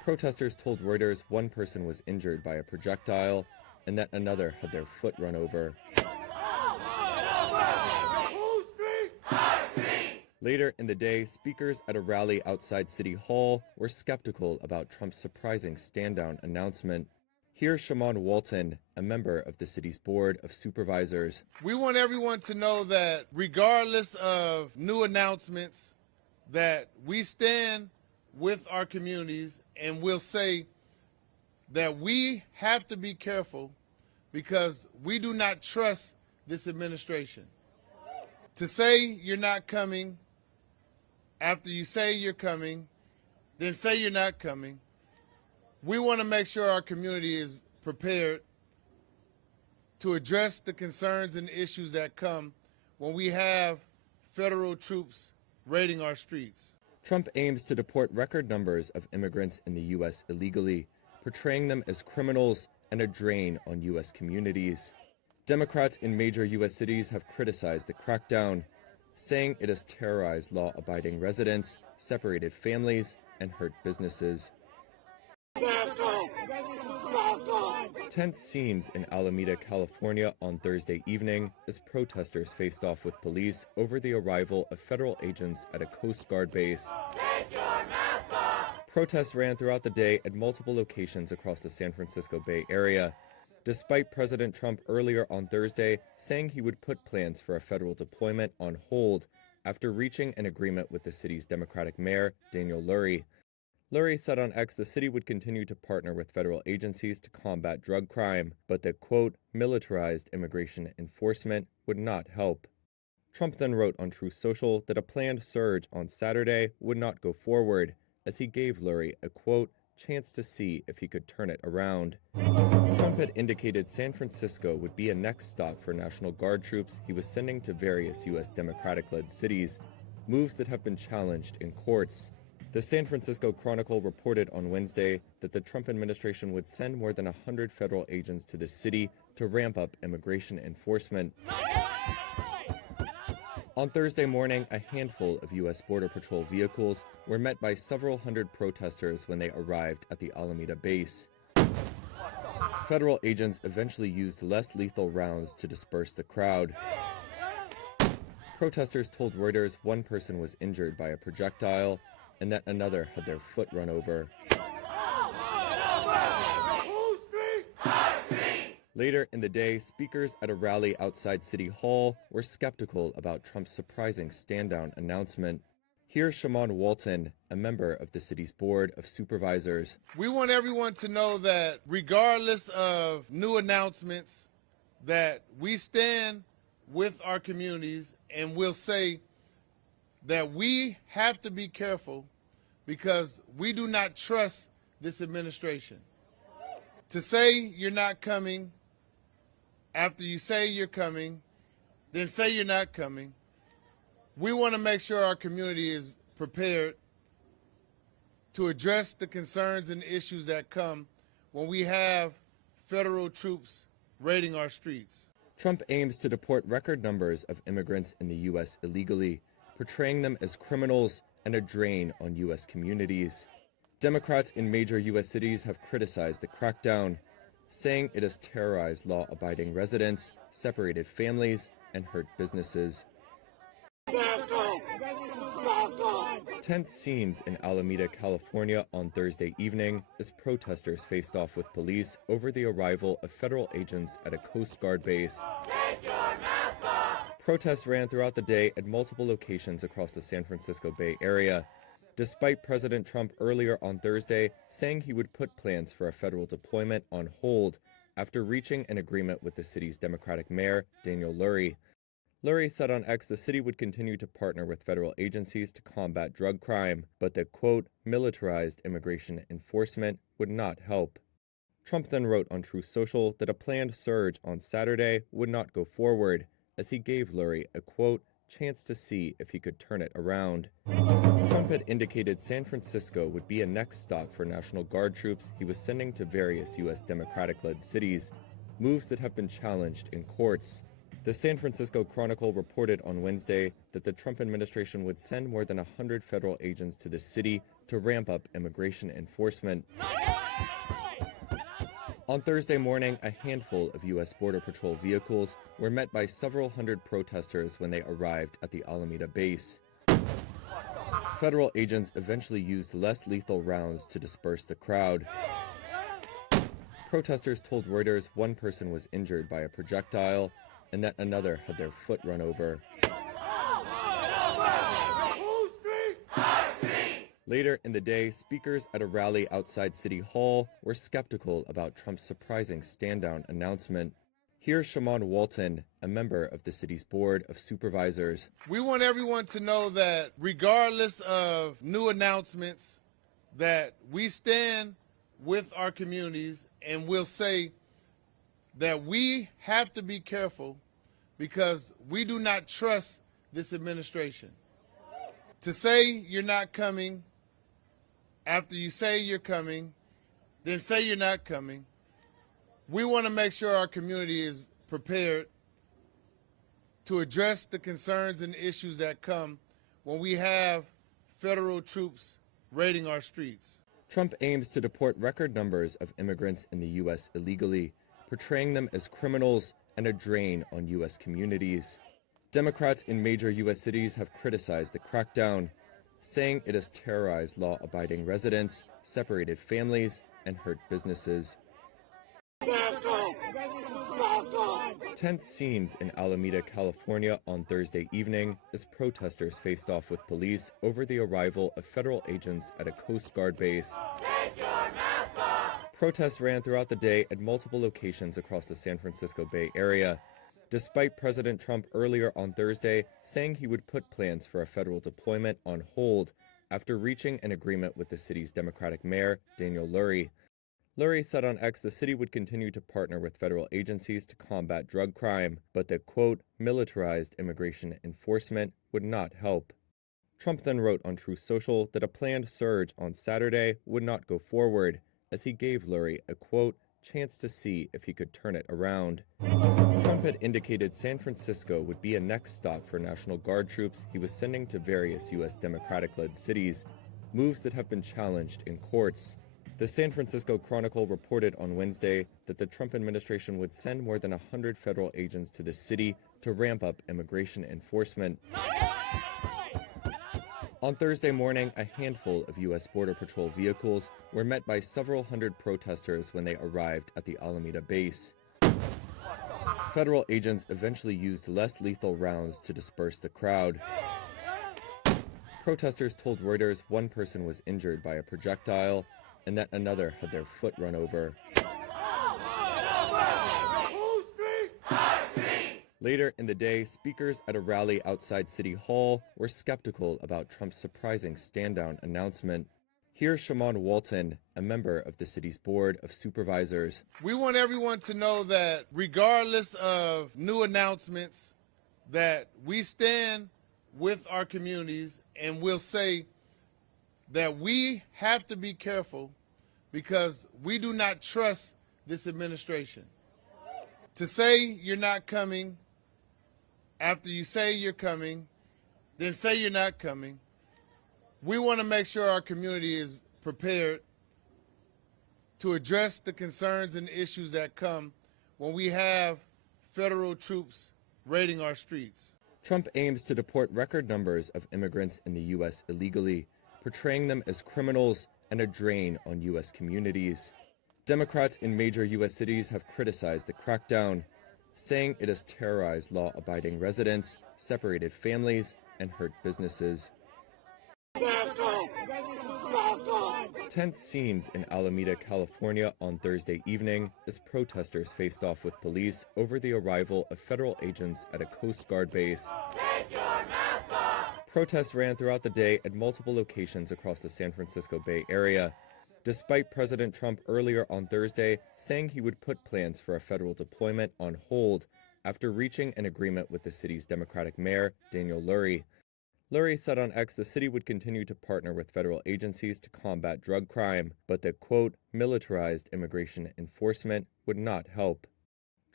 Protesters told Reuters one person was injured by a projectile and that another had their foot run over. Later in the day, speakers at a rally outside City Hall were skeptical about Trump's surprising stand-down announcement. Here's Shaman Walton, a member of the city's Board of Supervisors. We want everyone to know that regardless of new announcements, that we stand with our communities, and we'll say that we have to be careful because we do not trust this administration. To say you're not coming, after you say you're coming, then say you're not coming. We want to make sure our community is prepared to address the concerns and issues that come when we have federal troops raiding our streets. Trump aims to deport record numbers of immigrants in the U.S. illegally, portraying them as criminals and a drain on U.S. communities. Democrats in major U.S. cities have criticized the crackdown, saying it has terrorized law-abiding residents, separated families, and hurt businesses. Tense scenes in Alameda, California on Thursday evening as protesters faced off with police over the arrival of federal agents at a Coast Guard base. Take your mask off. Protests ran throughout the day at multiple locations across the San Francisco Bay Area, despite President Trump earlier on Thursday saying he would put plans for a federal deployment on hold after reaching an agreement with the city's Democratic mayor, Daniel Lurie. Lurie said on X the city would continue to partner with federal agencies to combat drug crime, but that, quote, militarized immigration enforcement would not help. Trump then wrote on Truth Social that a planned surge on Saturday would not go forward, as he gave Lurie a, quote, chance to see if he could turn it around. Trump had indicated San Francisco would be a next stop for National Guard troops he was sending to various U.S. Democratic-led cities, moves that have been challenged in courts. The San Francisco Chronicle reported on Wednesday that the Trump administration would send more than 100 federal agents to the city to ramp up immigration enforcement. On Thursday morning, a handful of U.S. Border Patrol vehicles were met by several hundred protesters when they arrived at the Alameda base. Federal agents eventually used less lethal rounds to disperse the crowd. Protesters told Reuters one person was injured by a projectile and that another had their foot run over. Later in the day, speakers at a rally outside City Hall were skeptical about Trump's surprising stand-down announcement. Here's Shaman Walton, a member of the city's Board of Supervisors. We want everyone to know that regardless of new announcements, that we stand with our communities, and we'll say that we have to be careful because we do not trust this administration. To say you're not coming, after you say you're coming, then say you're not coming. We want to make sure our community is prepared to address the concerns and issues that come when we have federal troops raiding our streets. Trump aims to deport record numbers of immigrants in the U.S. illegally, portraying them as criminals and a drain on U.S. communities. Democrats in major U.S. cities have criticized the crackdown, saying it has terrorized law-abiding residents, separated families, and hurt businesses. Tense scenes in Alameda, California on Thursday evening as protesters faced off with police over the arrival of federal agents at a Coast Guard base. Take your mask off. Protests ran throughout the day at multiple locations across the San Francisco Bay Area, despite President Trump earlier on Thursday saying he would put plans for a federal deployment on hold after reaching an agreement with the city's Democratic mayor, Daniel Lurie. Lurie said on X the city would continue to partner with federal agencies to combat drug crime, but that, quote, militarized immigration enforcement would not help. Trump then wrote on Truth Social that a planned surge on Saturday would not go forward, as he gave Lurie a, quote, chance to see if he could turn it around. Trump had indicated San Francisco would be a next stop for National Guard troops he was sending to various U.S. Democratic-led cities, moves that have been challenged in courts. The San Francisco Chronicle reported on Wednesday that the Trump administration would send more than 100 federal agents to the city to ramp up immigration enforcement. On Thursday morning, a handful of U.S. Border Patrol vehicles were met by several hundred protesters when they arrived at the Alameda base. Federal agents eventually used less lethal rounds to disperse the crowd. Protesters told Reuters one person was injured by a projectile and that another had their foot run over. Later in the day, speakers at a rally outside City Hall were skeptical about Trump's surprising stand-down announcement. Here's Shaman Walton, a member of the city's Board of Supervisors. We want everyone to know that regardless of new announcements, that we stand with our communities and we'll say that we have to be careful because we do not trust this administration. To say you're not coming, after you say you're coming, then say you're not coming. We want to make sure our community is prepared to address the concerns and issues that come when we have federal troops raiding our streets. Trump aims to deport record numbers of immigrants in the U.S. illegally, portraying them as criminals and a drain on U.S. communities. Democrats in major U.S. cities have criticized the crackdown, saying it has terrorized law-abiding residents, separated families, and hurt businesses. Tense scenes in Alameda, California on Thursday evening as protesters faced off with police over the arrival of federal agents at a Coast Guard base. Take your mask off. Protests ran throughout the day at multiple locations across the San Francisco Bay Area, despite President Trump earlier on Thursday saying he would put plans for a federal deployment on hold after reaching an agreement with the city's Democratic mayor, Daniel Lurie. Lurie said on X the city would continue to partner with federal agencies to combat drug crime, but that, quote, militarized immigration enforcement would not help. Trump then wrote on Truth Social that a planned surge on Saturday would not go forward, as he gave Lurie a, quote, chance to see if he could turn it around. Trump had indicated San Francisco would be a next stop for National Guard troops he was sending to various U.S. Democratic-led cities, moves that have been challenged in courts. The San Francisco Chronicle reported on Wednesday that the Trump administration would send more than 100 federal agents to the city to ramp up immigration enforcement. On Thursday morning, a handful of U.S. Border Patrol vehicles were met by several hundred protesters when they arrived at the Alameda base. Federal agents eventually used less lethal rounds to disperse the crowd. Protesters told Reuters one person was injured by a projectile and that another had their foot run over. Later in the day, speakers at a rally outside City Hall were skeptical about Trump's surprising stand-down announcement. Here's Shaman Walton, a member of the city's Board of Supervisors. We want everyone to know that regardless of new announcements, that we stand with our communities and we'll say that we have to be careful because we do not trust this administration. To say you're not coming, after you say you're coming, then say you're not coming. We want to make sure our community is prepared to address the concerns and issues that come when we have federal troops raiding our streets. Trump aims to deport record numbers of immigrants in the U.S. illegally, portraying them as criminals and a drain on U.S. communities. Democrats in major U.S. cities have criticized the crackdown, saying it has terrorized law-abiding residents, separated families, and hurt businesses. Tense scenes in Alameda, California on Thursday evening as protesters faced off with police over the arrival of federal agents at a Coast Guard base. Take your mask off. Protests ran throughout the day at multiple locations across the San Francisco Bay Area, despite President Trump earlier on Thursday saying he would put plans for a federal deployment on hold after reaching an agreement with the city's Democratic mayor, Daniel Lurie. Lurie said on X the city would continue to partner with federal agencies to combat drug crime, but that, quote, militarized immigration enforcement would not help.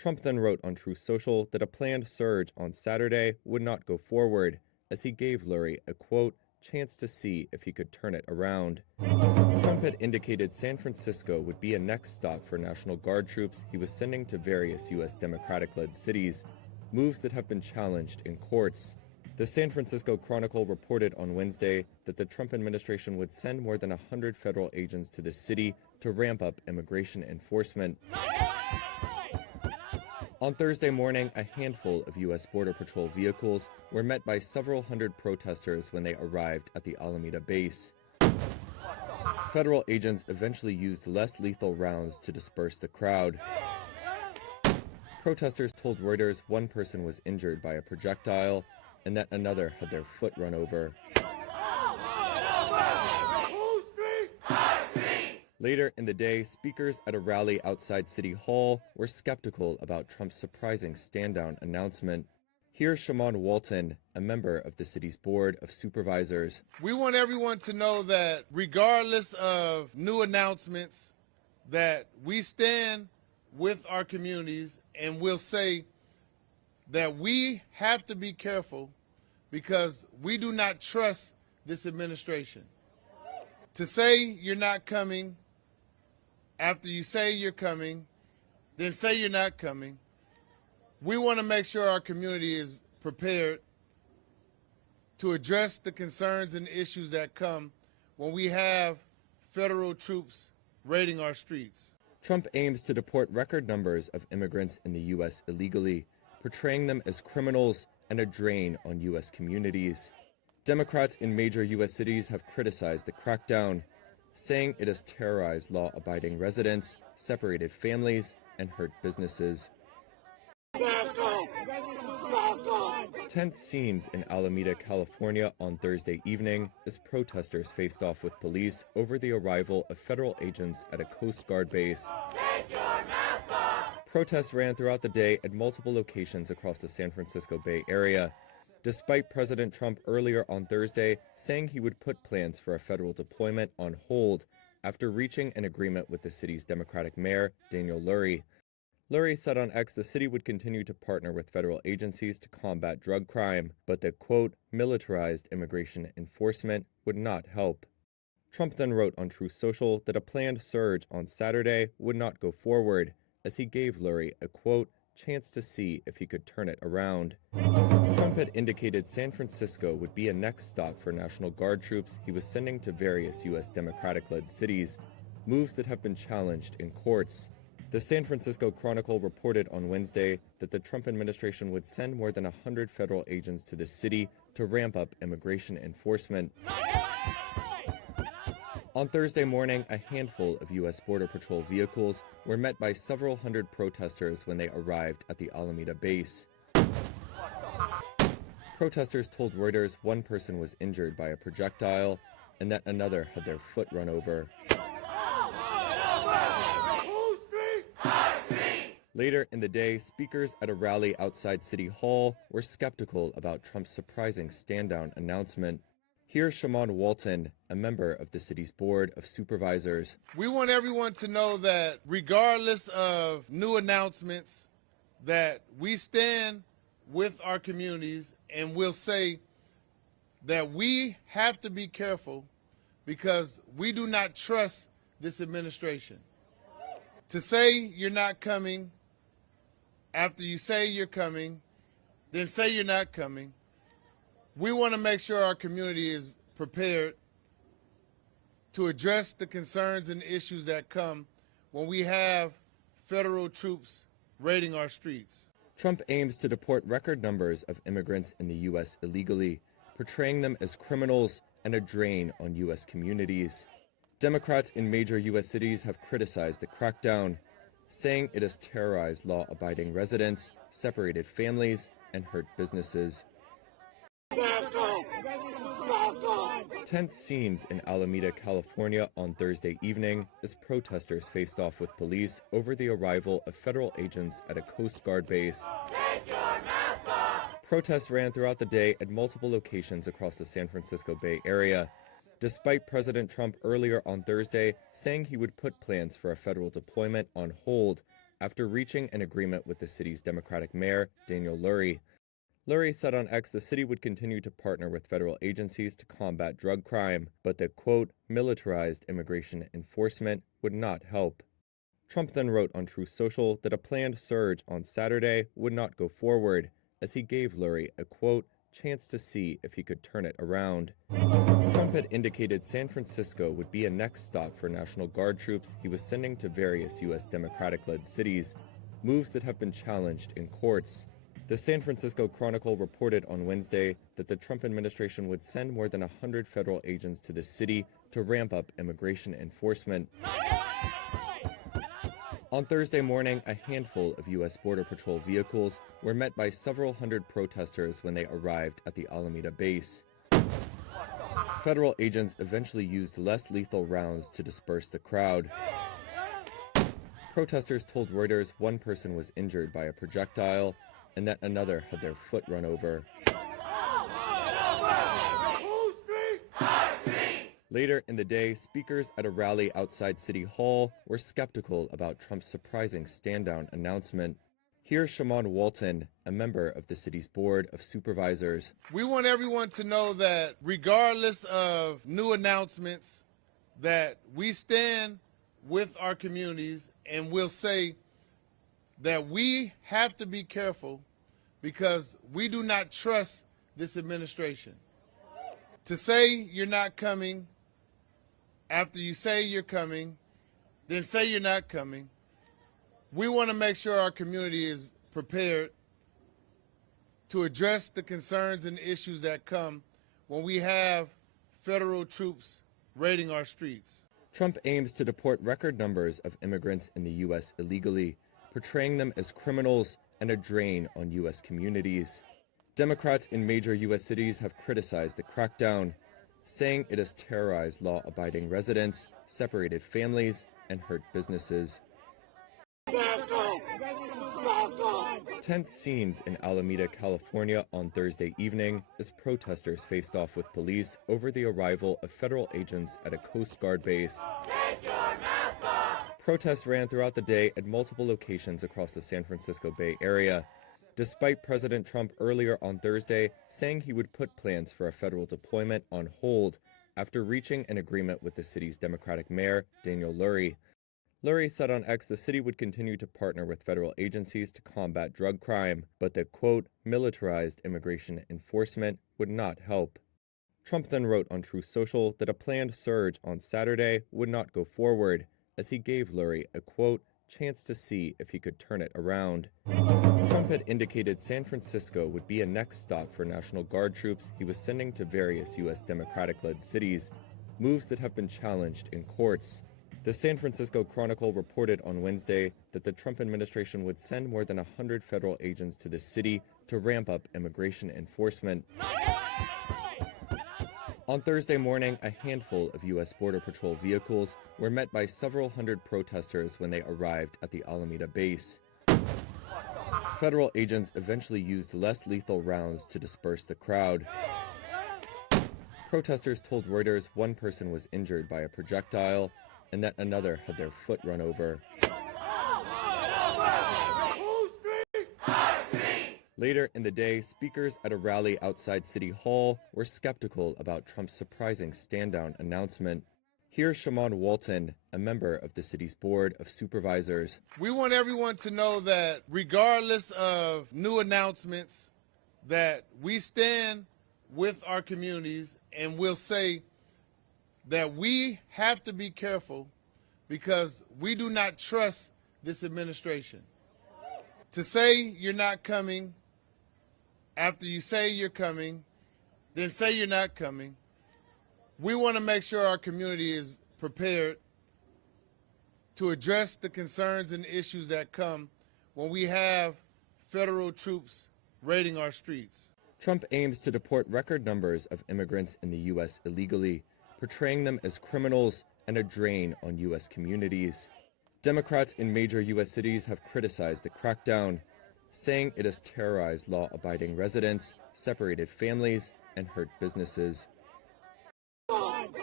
Trump then wrote on Truth Social that a planned surge on Saturday would not go forward, as he gave Lurie a, quote, chance to see if he could turn it around. Trump had indicated San Francisco would be a next stop for National Guard troops he was sending to various U.S. Democratic-led cities, moves that have been challenged in courts. The San Francisco Chronicle reported on Wednesday that the Trump administration would send more than 100 federal agents to the city to ramp up immigration enforcement. On Thursday morning, a handful of U.S. Border Patrol vehicles were met by several hundred protesters when they arrived at the Alameda base. Federal agents eventually used less lethal rounds to disperse the crowd. Protesters told Reuters one person was injured by a projectile and that another had their foot run over. Later in the day, speakers at a rally outside City Hall were skeptical about Trump's surprising stand-down announcement. Here's Shaman Walton, a member of the city's Board of Supervisors. We want everyone to know that regardless of new announcements, that we stand with our communities, and we'll say that we have to be careful because we do not trust this administration. To say you're not coming, after you say you're coming, then say you're not coming. We want to make sure our community is prepared to address the concerns and issues that come when we have federal troops raiding our streets. Trump aims to deport record numbers of immigrants in the U.S. illegally, portraying them as criminals and a drain on U.S. communities. Democrats in major U.S. cities have criticized the crackdown, saying it has terrorized law-abiding residents, separated families, and hurt businesses. Tense scenes in Alameda, California on Thursday evening as protesters faced off with police over the arrival of federal agents at a Coast Guard base. Take your mask off. Protests ran throughout the day at multiple locations across the San Francisco Bay Area, despite President Trump earlier on Thursday saying he would put plans for a federal deployment on hold after reaching an agreement with the city's Democratic mayor, Daniel Lurie. Lurie said on X the city would continue to partner with federal agencies to combat drug crime, but that, quote, militarized immigration enforcement would not help. Trump then wrote on Truth Social that a planned surge on Saturday would not go forward, as he gave Lurie a, quote, chance to see if he could turn it around. Trump had indicated San Francisco would be a next stop for National Guard troops he was sending to various U.S. Democratic-led cities, moves that have been challenged in courts. The San Francisco Chronicle reported on Wednesday that the Trump administration would send more than 100 federal agents to the city to ramp up immigration enforcement. On Thursday morning, a handful of U.S. Border Patrol vehicles were met by several hundred protesters when they arrived at the Alameda base. Protesters told Reuters one person was injured by a projectile and that another had their foot run over. Later in the day, speakers at a rally outside City Hall were skeptical about Trump's surprising stand-down announcement. Here's Shaman Walton, a member of the city's Board of Supervisors. We want everyone to know that regardless of new announcements, that we stand with our communities, and we'll say that we have to be careful because we do not trust this administration. To say you're not coming, after you say you're coming, then say you're not coming. We want to make sure our community is prepared to address the concerns and issues that come when we have federal troops raiding our streets. Trump aims to deport record numbers of immigrants in the U.S. illegally, portraying them as criminals and a drain on U.S. communities. Democrats in major U.S. cities have criticized the crackdown, saying it has terrorized law-abiding residents, separated families, and hurt businesses. Tense scenes in Alameda, California on Thursday evening as protesters faced off with police over the arrival of federal agents at a Coast Guard base. Take your mask off. Protests ran throughout the day at multiple locations across the San Francisco Bay Area, despite President Trump earlier on Thursday saying he would put plans for a federal deployment on hold after reaching an agreement with the city's Democratic mayor, Lurie. Lurie said on X the city would continue to partner with federal agencies to combat drug crime, but that, quote, militarized immigration enforcement would not help. Trump then wrote on Truth Social that a planned surge on Saturday would not go forward, as he gave Lurie a, quote, chance to see if he could turn it around. Trump had indicated San Francisco would be a next stop for National Guard troops he was sending to various U.S. Democratic-led cities, moves that have been challenged in courts. The San Francisco Chronicle reported on Wednesday that the Trump administration would send more than 100 federal agents to the city to ramp up immigration enforcement. On Thursday morning, a handful of U.S. Border Patrol vehicles were met by several hundred protesters when they arrived at the Alameda base. Federal agents eventually used less lethal rounds to disperse the crowd. Protesters told Reuters one person was injured by a projectile and that another had their foot run over. Later in the day, speakers at a rally outside City Hall were skeptical about Trump's surprising stand-down announcement. Here's Shaman Walton, a member of the city's Board of Supervisors. We want everyone to know that regardless of new announcements, that we stand with our communities, and we'll say that we have to be careful because we do not trust this administration. To say you're not coming, after you say you're coming, then say you're not coming. We want to make sure our community is prepared to address the concerns and issues that come when we have federal troops raiding our streets. Trump aims to deport record numbers of immigrants in the U.S. illegally, portraying them as criminals and a drain on U.S. communities. Democrats in major U.S. cities have criticized the crackdown, saying it has terrorized law-abiding residents, separated families, and hurt businesses. Tense scenes in Alameda, California on Thursday evening as protesters faced off with police over the arrival of federal agents at a Coast Guard base. Take your mask off! Protests ran throughout the day at multiple locations across the San Francisco Bay Area, despite President Trump earlier on Thursday saying he would put plans for a federal deployment on hold after reaching an agreement with the city's Democratic mayor, Lurie. Lurie said on X the city would continue to partner with federal agencies to combat drug crime, but that, quote, militarized immigration enforcement would not help. Trump then wrote on Truth Social that a planned surge on Saturday would not go forward, as he gave Lurie a, quote, chance to see if he could turn it around. Trump had indicated San Francisco would be a next stop for National Guard troops he was sending to various U.S. Democratic-led cities, moves that have been challenged in courts. The San Francisco Chronicle reported on Wednesday that the Trump administration would send more than 100 federal agents to the city to ramp up immigration enforcement. On Thursday morning, a handful of U.S. Border Patrol vehicles were met by several hundred protesters when they arrived at the Alameda base. Federal agents eventually used less lethal rounds to disperse the crowd. Protesters told Reuters one person was injured by a projectile and that another had their foot run over. Later in the day, speakers at a rally outside City Hall were skeptical about Trump's surprising stand-down announcement. Here's Shaman Walton, a member of the city's Board of Supervisors. We want everyone to know that regardless of new announcements, that we stand with our communities, and we'll say that we have to be careful because we do not trust this administration. To say you're not coming, after you say you're coming, then say you're not coming. We want to make sure our community is prepared to address the concerns and issues that come when we have federal troops raiding our streets. Trump aims to deport record numbers of immigrants in the U.S. illegally, portraying them as criminals and a drain on U.S. communities. Democrats in major U.S. cities have criticized the crackdown, saying it has terrorized law-abiding residents, separated families, and hurt businesses.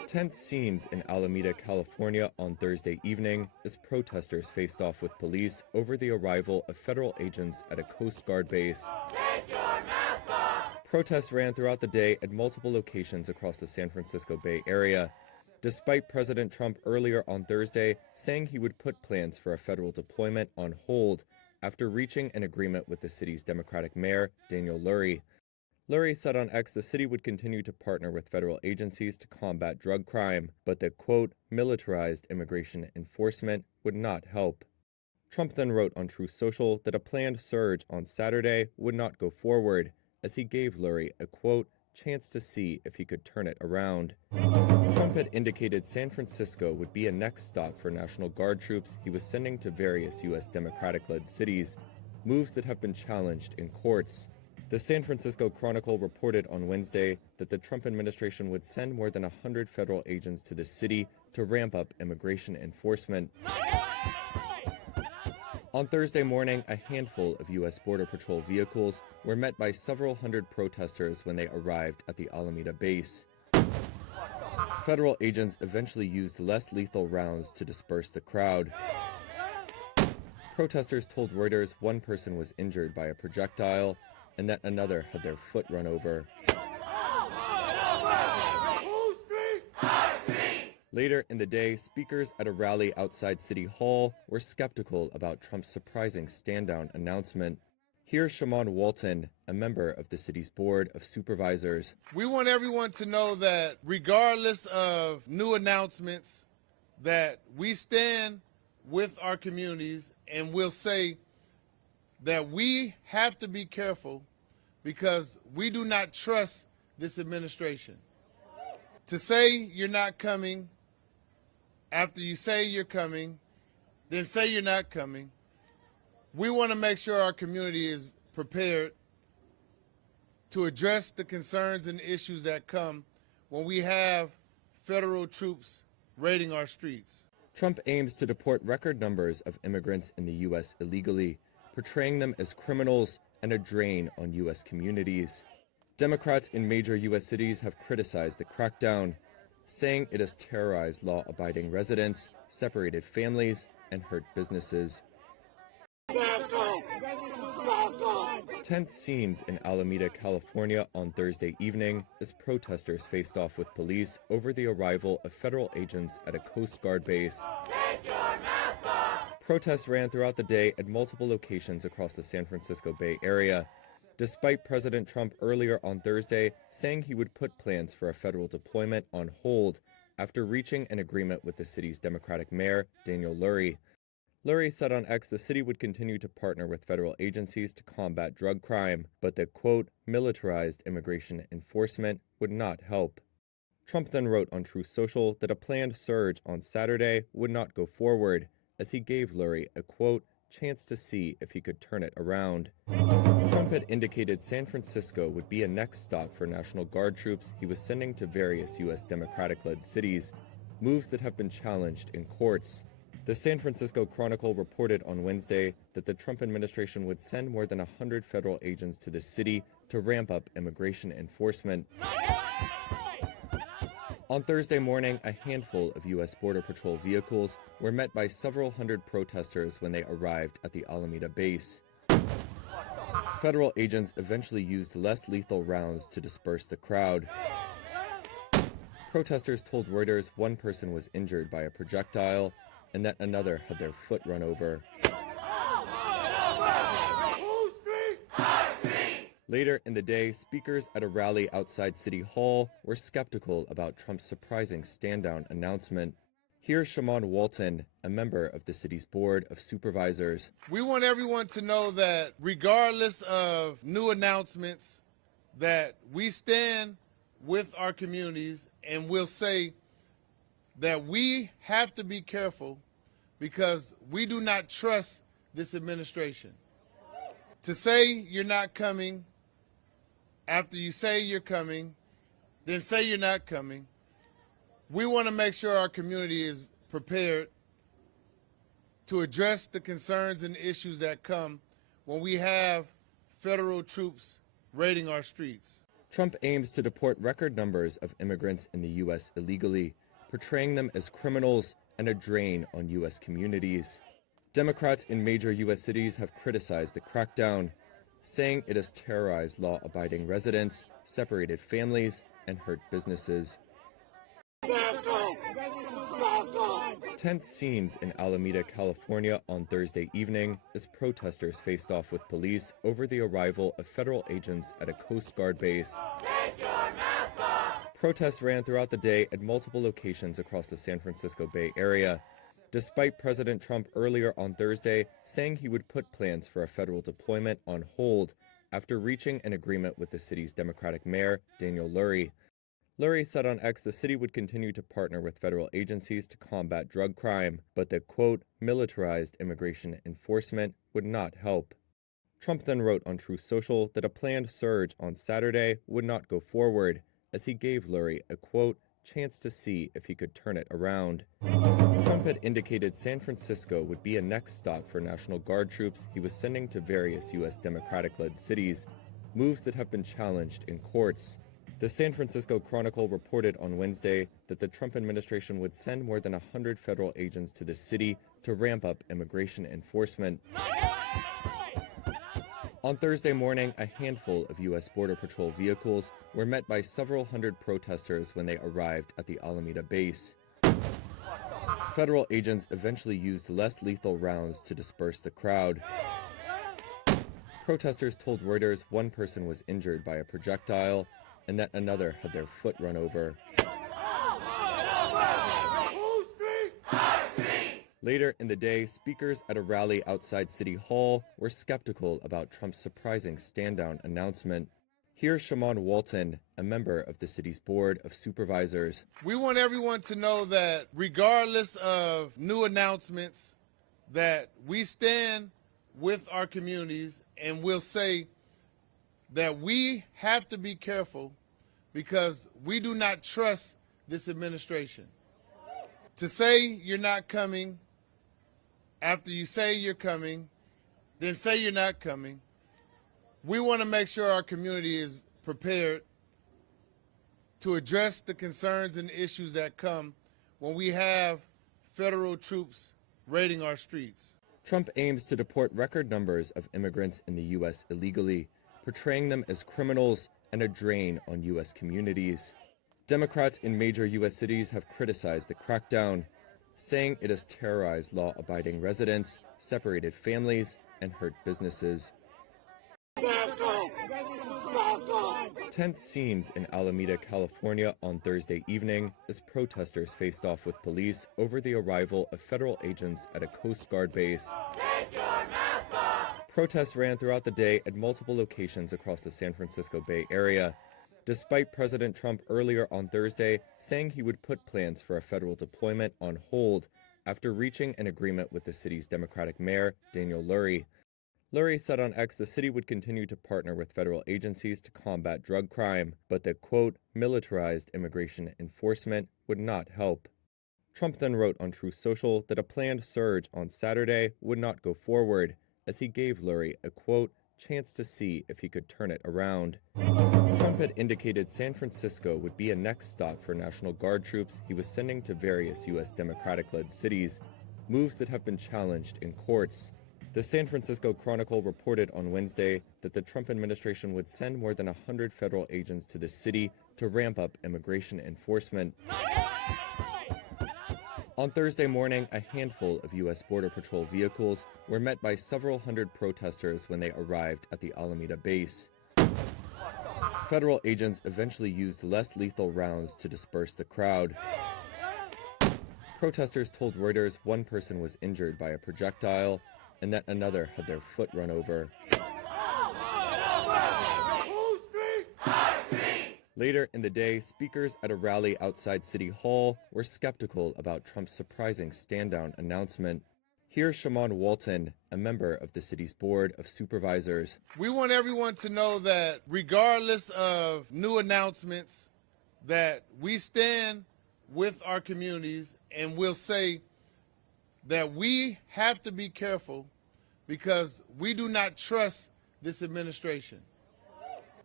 Tense scenes in Alameda, California on Thursday evening as protesters faced off with police over the arrival of federal agents at a Coast Guard base. Take your mask off. Protests ran throughout the day at multiple locations across the San Francisco Bay Area, despite President Trump earlier on Thursday saying he would put plans for a federal deployment on hold after reaching an agreement with the city's Democratic mayor, Daniel Lurie. Lurie said on X the city would continue to partner with federal agencies to combat drug crime, but that, quote, militarized immigration enforcement would not help. Trump then wrote on Truth Social that a planned surge on Saturday would not go forward, as he gave Lurie a, quote, chance to see if he could turn it around. Trump had indicated San Francisco would be a next stop for National Guard troops he was sending to various U.S. Democratic-led cities, moves that have been challenged in courts. The San Francisco Chronicle reported on Wednesday that the Trump administration would send more than 100 federal agents to the city to ramp up immigration enforcement. On Thursday morning, a handful of U.S. Border Patrol vehicles were met by several hundred protesters when they arrived at the Alameda base. Federal agents eventually used less lethal rounds to disperse the crowd. Protesters told Reuters one person was injured by a projectile and that another had their foot run over. Later in the day, speakers at a rally outside City Hall were skeptical about Trump's surprising stand-down announcement. Here's Shaman Walton, a member of the city's Board of Supervisors. We want everyone to know that regardless of new announcements, that we stand with our communities, and we'll say that we have to be careful because we do not trust this administration. To say you're not coming, after you say you're coming, then say you're not coming. We want to make sure our community is prepared to address the concerns and issues that come when we have federal troops raiding our streets. Trump aims to deport record numbers of immigrants in the U.S. illegally, portraying them as criminals and a drain on U.S. communities. Democrats in major U.S. cities have criticized the crackdown, saying it has terrorized law-abiding residents, separated families, and hurt businesses. Tense scenes in Alameda, California on Thursday evening as protesters faced off with police over the arrival of federal agents at a Coast Guard base. Take your mask off. Protests ran throughout the day at multiple locations across the San Francisco Bay Area, despite President Trump earlier on Thursday saying he would put plans for a federal deployment on hold after reaching an agreement with the city's Democratic mayor, Daniel Lurie. Lurie said on X the city would continue to partner with federal agencies to combat drug crime, but that, quote, militarized immigration enforcement would not help. Trump then wrote on Truth Social that a planned surge on Saturday would not go forward, as he gave Lurie a, quote, chance to see if he could turn it around. Trump had indicated San Francisco would be a next stop for National Guard troops he was sending to various U.S. Democratic-led cities, moves that have been challenged in courts. The San Francisco Chronicle reported on Wednesday that the Trump administration would send more than 100 federal agents to the city to ramp up immigration enforcement. On Thursday morning, a handful of U.S. Border Patrol vehicles were met by several hundred protesters when they arrived at the Alameda base. Federal agents eventually used less lethal rounds to disperse the crowd. Protesters told Reuters one person was injured by a projectile and that another had their foot run over. Later in the day, speakers at a rally outside City Hall were skeptical about Trump's surprising stand-down announcement. Here's Shaman Walton, a member of the city's Board of Supervisors. We want everyone to know that regardless of new announcements, that we stand with our communities, and we'll say that we have to be careful because we do not trust this administration. To say you're not coming, after you say you're coming, then say you're not coming. We want to make sure our community is prepared to address the concerns and issues that come when we have federal troops raiding our streets. Trump aims to deport record numbers of immigrants in the U.S. illegally, portraying them as criminals and a drain on U.S. communities. Democrats in major U.S. cities have criticized the crackdown, saying it has terrorized law-abiding residents, separated families, and hurt businesses. Tense scenes in Alameda, California on Thursday evening as protesters faced off with police over the arrival of federal agents at a Coast Guard base. Take your mask off. Protests ran throughout the day at multiple locations across the San Francisco Bay Area, despite President Trump earlier on Thursday saying he would put plans for a federal deployment on hold after reaching an agreement with the city's Democratic mayor, Daniel Lurie. Lurie said on X the city would continue to partner with federal agencies to combat drug crime, but that, quote, militarized immigration enforcement would not help. Trump then wrote on Truth Social that a planned surge on Saturday would not go forward, as he gave Lurie a, quote, chance to see if he could turn it around. Trump had indicated San Francisco would be a next stop for National Guard troops he was sending to various U.S. Democratic-led cities, moves that have been challenged in courts. The San Francisco Chronicle reported on Wednesday that the Trump administration would send more than 100 federal agents to the city to ramp up immigration enforcement. On Thursday morning, a handful of U.S. Border Patrol vehicles were met by several hundred protesters when they arrived at the Alameda base. Federal agents eventually used less lethal rounds to disperse the crowd. Protesters told Reuters one person was injured by a projectile and that another had their foot run over. Later in the day, speakers at a rally outside City Hall were skeptical about Trump's surprising stand-down announcement. Here's Shaman Walton, a member of the city's Board of Supervisors. We want everyone to know that regardless of new announcements, that we stand with our communities, and we'll say that we have to be careful because we do not trust this administration. To say you're not coming, after you say you're coming, then say you're not coming. We want to make sure our community is prepared to address the concerns and issues that come when we have federal troops raiding our streets. Trump aims to deport record numbers of immigrants in the U.S. illegally, portraying them as criminals and a drain on U.S. communities. Democrats in major U.S. cities have criticized the crackdown, saying it has terrorized law-abiding residents, separated families, and hurt businesses. Tense scenes in Alameda, California on Thursday evening as protesters faced off with police over the arrival of federal agents at a Coast Guard base. Take your mask off. Protests ran throughout the day at multiple locations across the San Francisco Bay Area, despite President Trump earlier on Thursday saying he would put plans for a federal deployment on hold after reaching an agreement with the city's Democratic mayor, Daniel Lurie. Lurie said on X the city would continue to partner with federal agencies to combat drug crime, but that, quote, militarized immigration enforcement would not help. Trump then wrote on Truth Social that a planned surge on Saturday would not go forward, as he gave Lurie a, quote, chance to see if he could turn it around. Trump had indicated San Francisco would be a next stop for National Guard troops he was sending to various U.S. Democratic-led cities, moves that have been challenged in courts. The San Francisco Chronicle reported on Wednesday that the Trump administration would send more than 100 federal agents to the city to ramp up immigration enforcement. On Thursday morning, a handful of U.S. Border Patrol vehicles were met by several hundred protesters when they arrived at the Alameda base. Federal agents eventually used less lethal rounds to disperse the crowd. Protesters told Reuters one person was injured by a projectile and that another had their foot run over. Later in the day, speakers at a rally outside City Hall were skeptical about Trump's surprising stand-down announcement. Here's Shaman Walton, a member of the city's Board of Supervisors. We want everyone to know that regardless of new announcements, that we stand with our communities, and we'll say that we have to be careful because we do not trust this administration.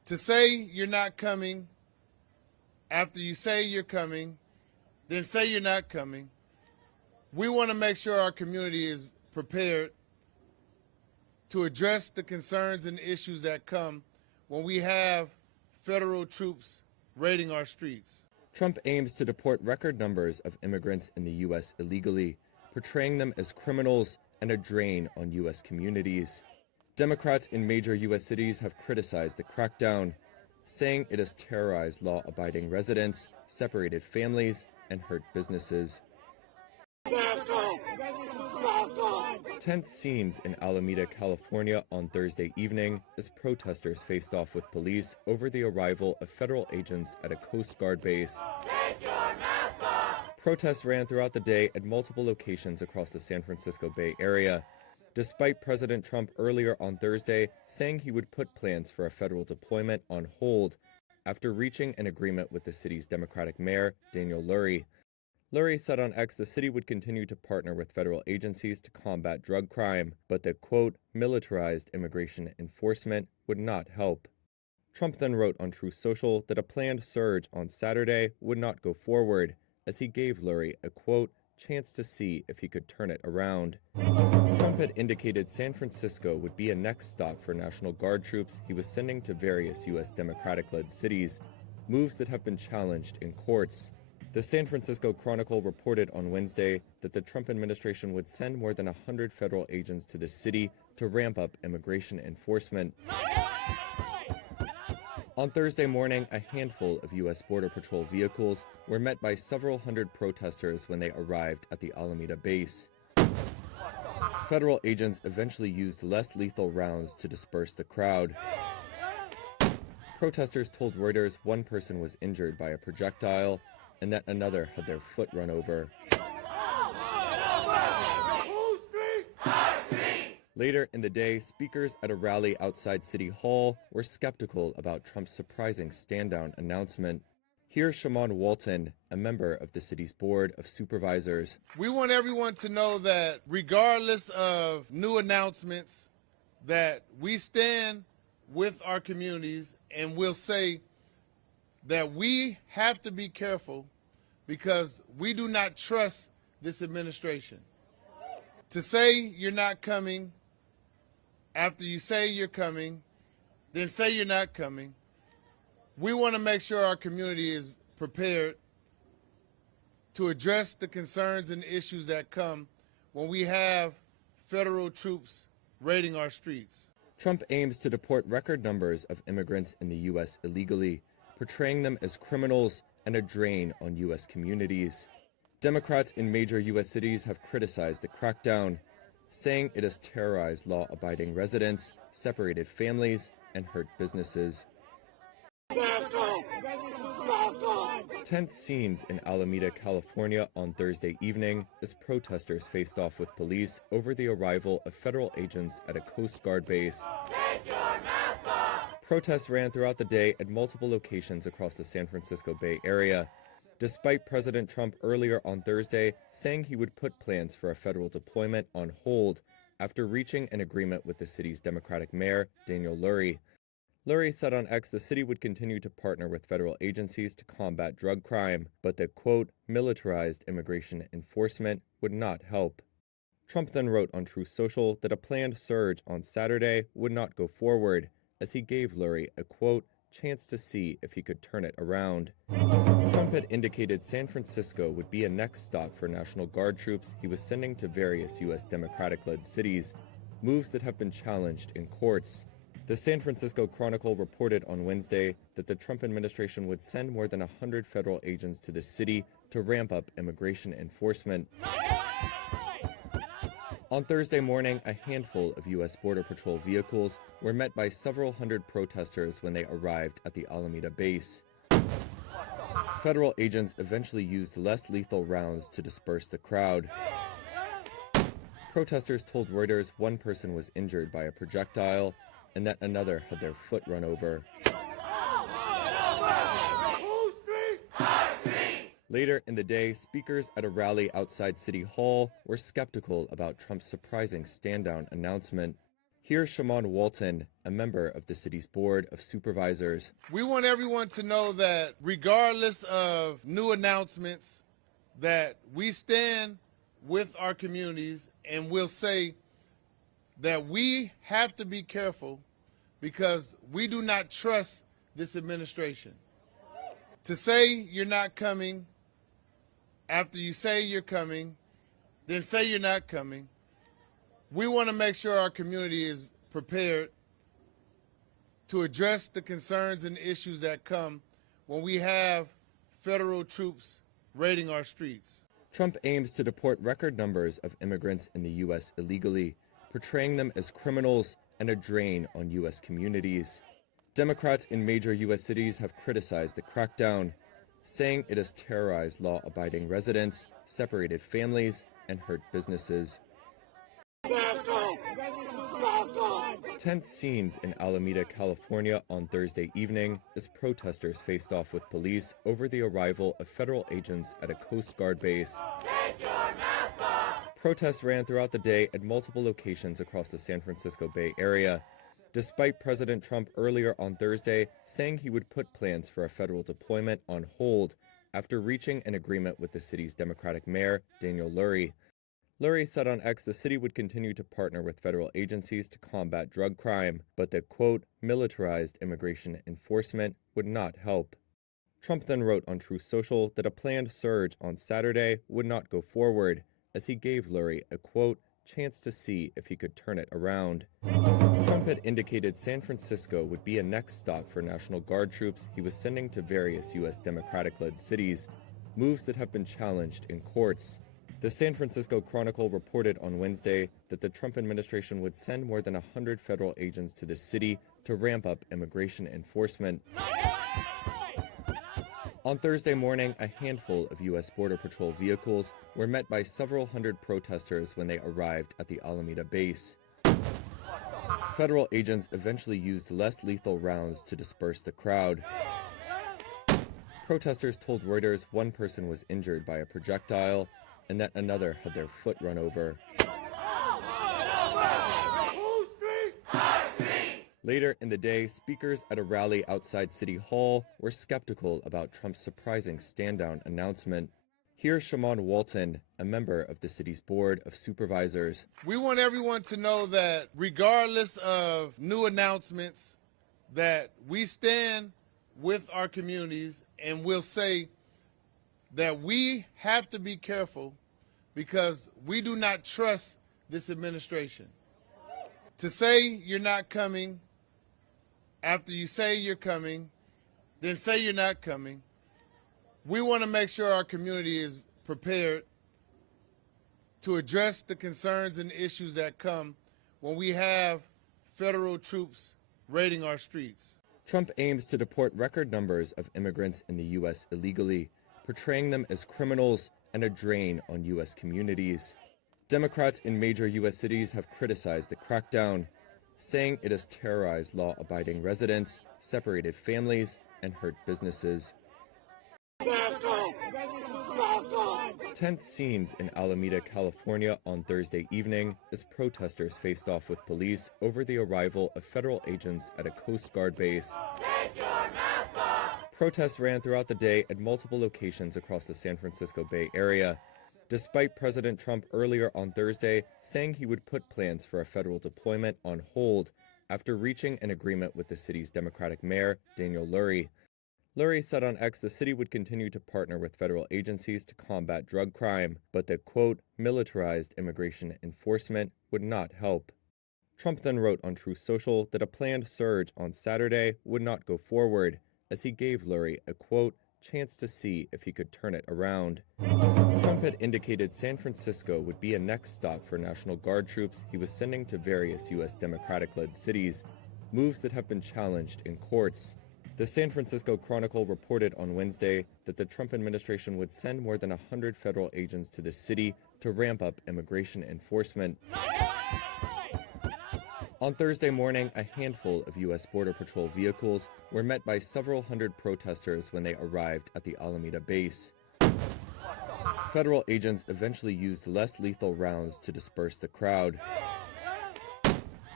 To say you're not coming after you say you're coming, then say you're not coming. We want to make sure our community is prepared to address the concerns and issues that come when we have federal troops raiding our streets. Trump aims to deport record numbers of immigrants in the U.S. illegally, portraying them as criminals and a drain on U.S. communities. Democrats in major U.S. cities have criticized the crackdown, saying it has terrorized law-abiding residents, separated families, and hurt businesses. Tense scenes in Alameda, California on Thursday evening as protesters faced off with police over the arrival of federal agents at a Coast Guard base. Take your mask off. Protests ran throughout the day at multiple locations across the San Francisco Bay Area, despite President Trump earlier on Thursday saying he would put plans for a federal deployment on hold after reaching an agreement with the city's Democratic mayor, Daniel Lurie. Lurie said on X the city would continue to partner with federal agencies to combat drug crime, but that, quote, militarized immigration enforcement would not help. Trump then wrote on Truth Social that a planned surge on Saturday would not go forward, as he gave Lurie a, quote, chance to see if he could turn it around. Trump had indicated San Francisco would be a next stop for National Guard troops he was sending to various U.S. Democratic-led cities, moves that have been challenged in courts. The San Francisco Chronicle reported on Wednesday that the Trump administration would send more than 100 federal agents to the city to ramp up immigration enforcement. On Thursday morning, a handful of U.S. Border Patrol vehicles were met by several hundred protesters when they arrived at the Alameda base. Federal agents eventually used less lethal rounds to disperse the crowd. Protesters told Reuters one person was injured by a projectile and that another had their foot run over. Later in the day, speakers at a rally outside City Hall were skeptical about Trump's surprising stand-down announcement. Here's Shaman Walton, a member of the city's Board of Supervisors. We want everyone to know that regardless of new announcements, that we stand with our communities and we'll say that we have to be careful because we do not trust this administration. To say you're not coming after you say you're coming, then say you're not coming. We want to make sure our community is prepared to address the concerns and issues that come when we have federal troops raiding our streets. Trump aims to deport record numbers of immigrants in the U.S. illegally, portraying them as criminals and a drain on U.S. communities. Democrats in major U.S. cities have criticized the crackdown, saying it has terrorized law-abiding residents, separated families, and hurt businesses. Tense scenes in Alameda, California on Thursday evening as protesters faced off with police over the arrival of federal agents at a Coast Guard base. Take your mask off. Protests ran throughout the day at multiple locations across the San Francisco Bay Area, despite President Trump earlier on Thursday saying he would put plans for a federal deployment on hold after reaching an agreement with the city's Democratic mayor, Daniel Lurie. Lurie said on X the city would continue to partner with federal agencies to combat drug crime, but that, quote, militarized immigration enforcement would not help. Trump then wrote on Truth Social that a planned surge on Saturday would not go forward, as he gave Lurie a, quote, chance to see if he could turn it around. Trump had indicated San Francisco would be a next stop for National Guard troops he was sending to various U.S. Democratic-led cities, moves that have been challenged in courts. The San Francisco Chronicle reported on Wednesday that the Trump administration would send more than 100 federal agents to the city to ramp up immigration enforcement. On Thursday morning, a handful of U.S. Border Patrol vehicles were met by several hundred protesters when they arrived at the Alameda base. Federal agents eventually used less lethal rounds to disperse the crowd. Protesters told Reuters one person was injured by a projectile and that another had their foot run over. Later in the day, speakers at a rally outside City Hall were skeptical about Trump's surprising stand-down announcement. Here's Shaman Walton, a member of the city's Board of Supervisors. We want everyone to know that regardless of new announcements, that we stand with our communities, and we'll say that we have to be careful because we do not trust this administration. To say you're not coming, after you say you're coming, then say you're not coming. We want to make sure our community is prepared to address the concerns and issues that come when we have federal troops raiding our streets. Trump aims to deport record numbers of immigrants in the U.S. illegally, portraying them as criminals and a drain on U.S. communities. Democrats in major U.S. cities have criticized the crackdown, saying it has terrorized law-abiding residents, separated families, and hurt businesses. Tense scenes in Alameda, California on Thursday evening as protesters faced off with police over the arrival of federal agents at a Coast Guard base. Take your mask off. Protests ran throughout the day at multiple locations across the San Francisco Bay Area, despite President Trump earlier on Thursday saying he would put plans for a federal deployment on hold after reaching an agreement with the city's Democratic mayor, Daniel Lurie. Lurie said on X the city would continue to partner with federal agencies to combat drug crime, but that, quote, militarized immigration enforcement would not help. Trump then wrote on Truth Social that a planned surge on Saturday would not go forward, as he gave Lurie a, quote, chance to see if he could turn it around. Trump had indicated San Francisco would be a next stop for National Guard troops he was sending to various U.S. Democratic-led cities, moves that have been challenged in courts. The San Francisco Chronicle reported on Wednesday that the Trump administration would send more than 100 federal agents to the city to ramp up immigration enforcement. On Thursday morning, a handful of U.S. Border Patrol vehicles were met by several hundred protesters when they arrived at the Alameda base. Federal agents eventually used less lethal rounds to disperse the crowd. Protesters told Reuters one person was injured by a projectile and that another had their foot run over. Later in the day, speakers at a rally outside City Hall were skeptical about Trump's surprising stand-down announcement. Here's Shaman Walton, a member of the city's Board of Supervisors. We want everyone to know that regardless of new announcements, that we stand with our communities, and we'll say that we have to be careful because we do not trust this administration. To say you're not coming, after you say you're coming, then say you're not coming. We want to make sure our community is prepared to address the concerns and issues that come when we have federal troops raiding our streets. Trump aims to deport record numbers of immigrants in the U.S. illegally, portraying them as criminals and a drain on U.S. communities. Democrats in major U.S. cities have criticized the crackdown, saying it has terrorized law-abiding residents, separated families, and hurt businesses. Tense scenes in Alameda, California on Thursday evening as protesters faced off with police over the arrival of federal agents at a Coast Guard base. Take your mask off. Protests ran throughout the day at multiple locations across the San Francisco Bay Area, despite President Trump earlier on Thursday saying he would put plans for a federal deployment on hold after reaching an agreement with the city's Democratic mayor, Daniel Lurie. Lurie said on X the city would continue to partner with federal agencies to combat drug crime, but that, quote, militarized immigration enforcement would not help. Trump then wrote on Truth Social that a planned surge on Saturday would not go forward, as he gave Lurie a, quote, chance to see if he could turn it around. Trump had indicated San Francisco would be a next stop for National Guard troops he was sending to various U.S. Democratic-led cities, moves that have been challenged in courts. The San Francisco Chronicle reported on Wednesday that the Trump administration would send more than 100 federal agents to the city to ramp up immigration enforcement. On Thursday morning, a handful of U.S. Border Patrol vehicles were met by several hundred protesters when they arrived at the Alameda base. Federal agents eventually used less lethal rounds to disperse the crowd.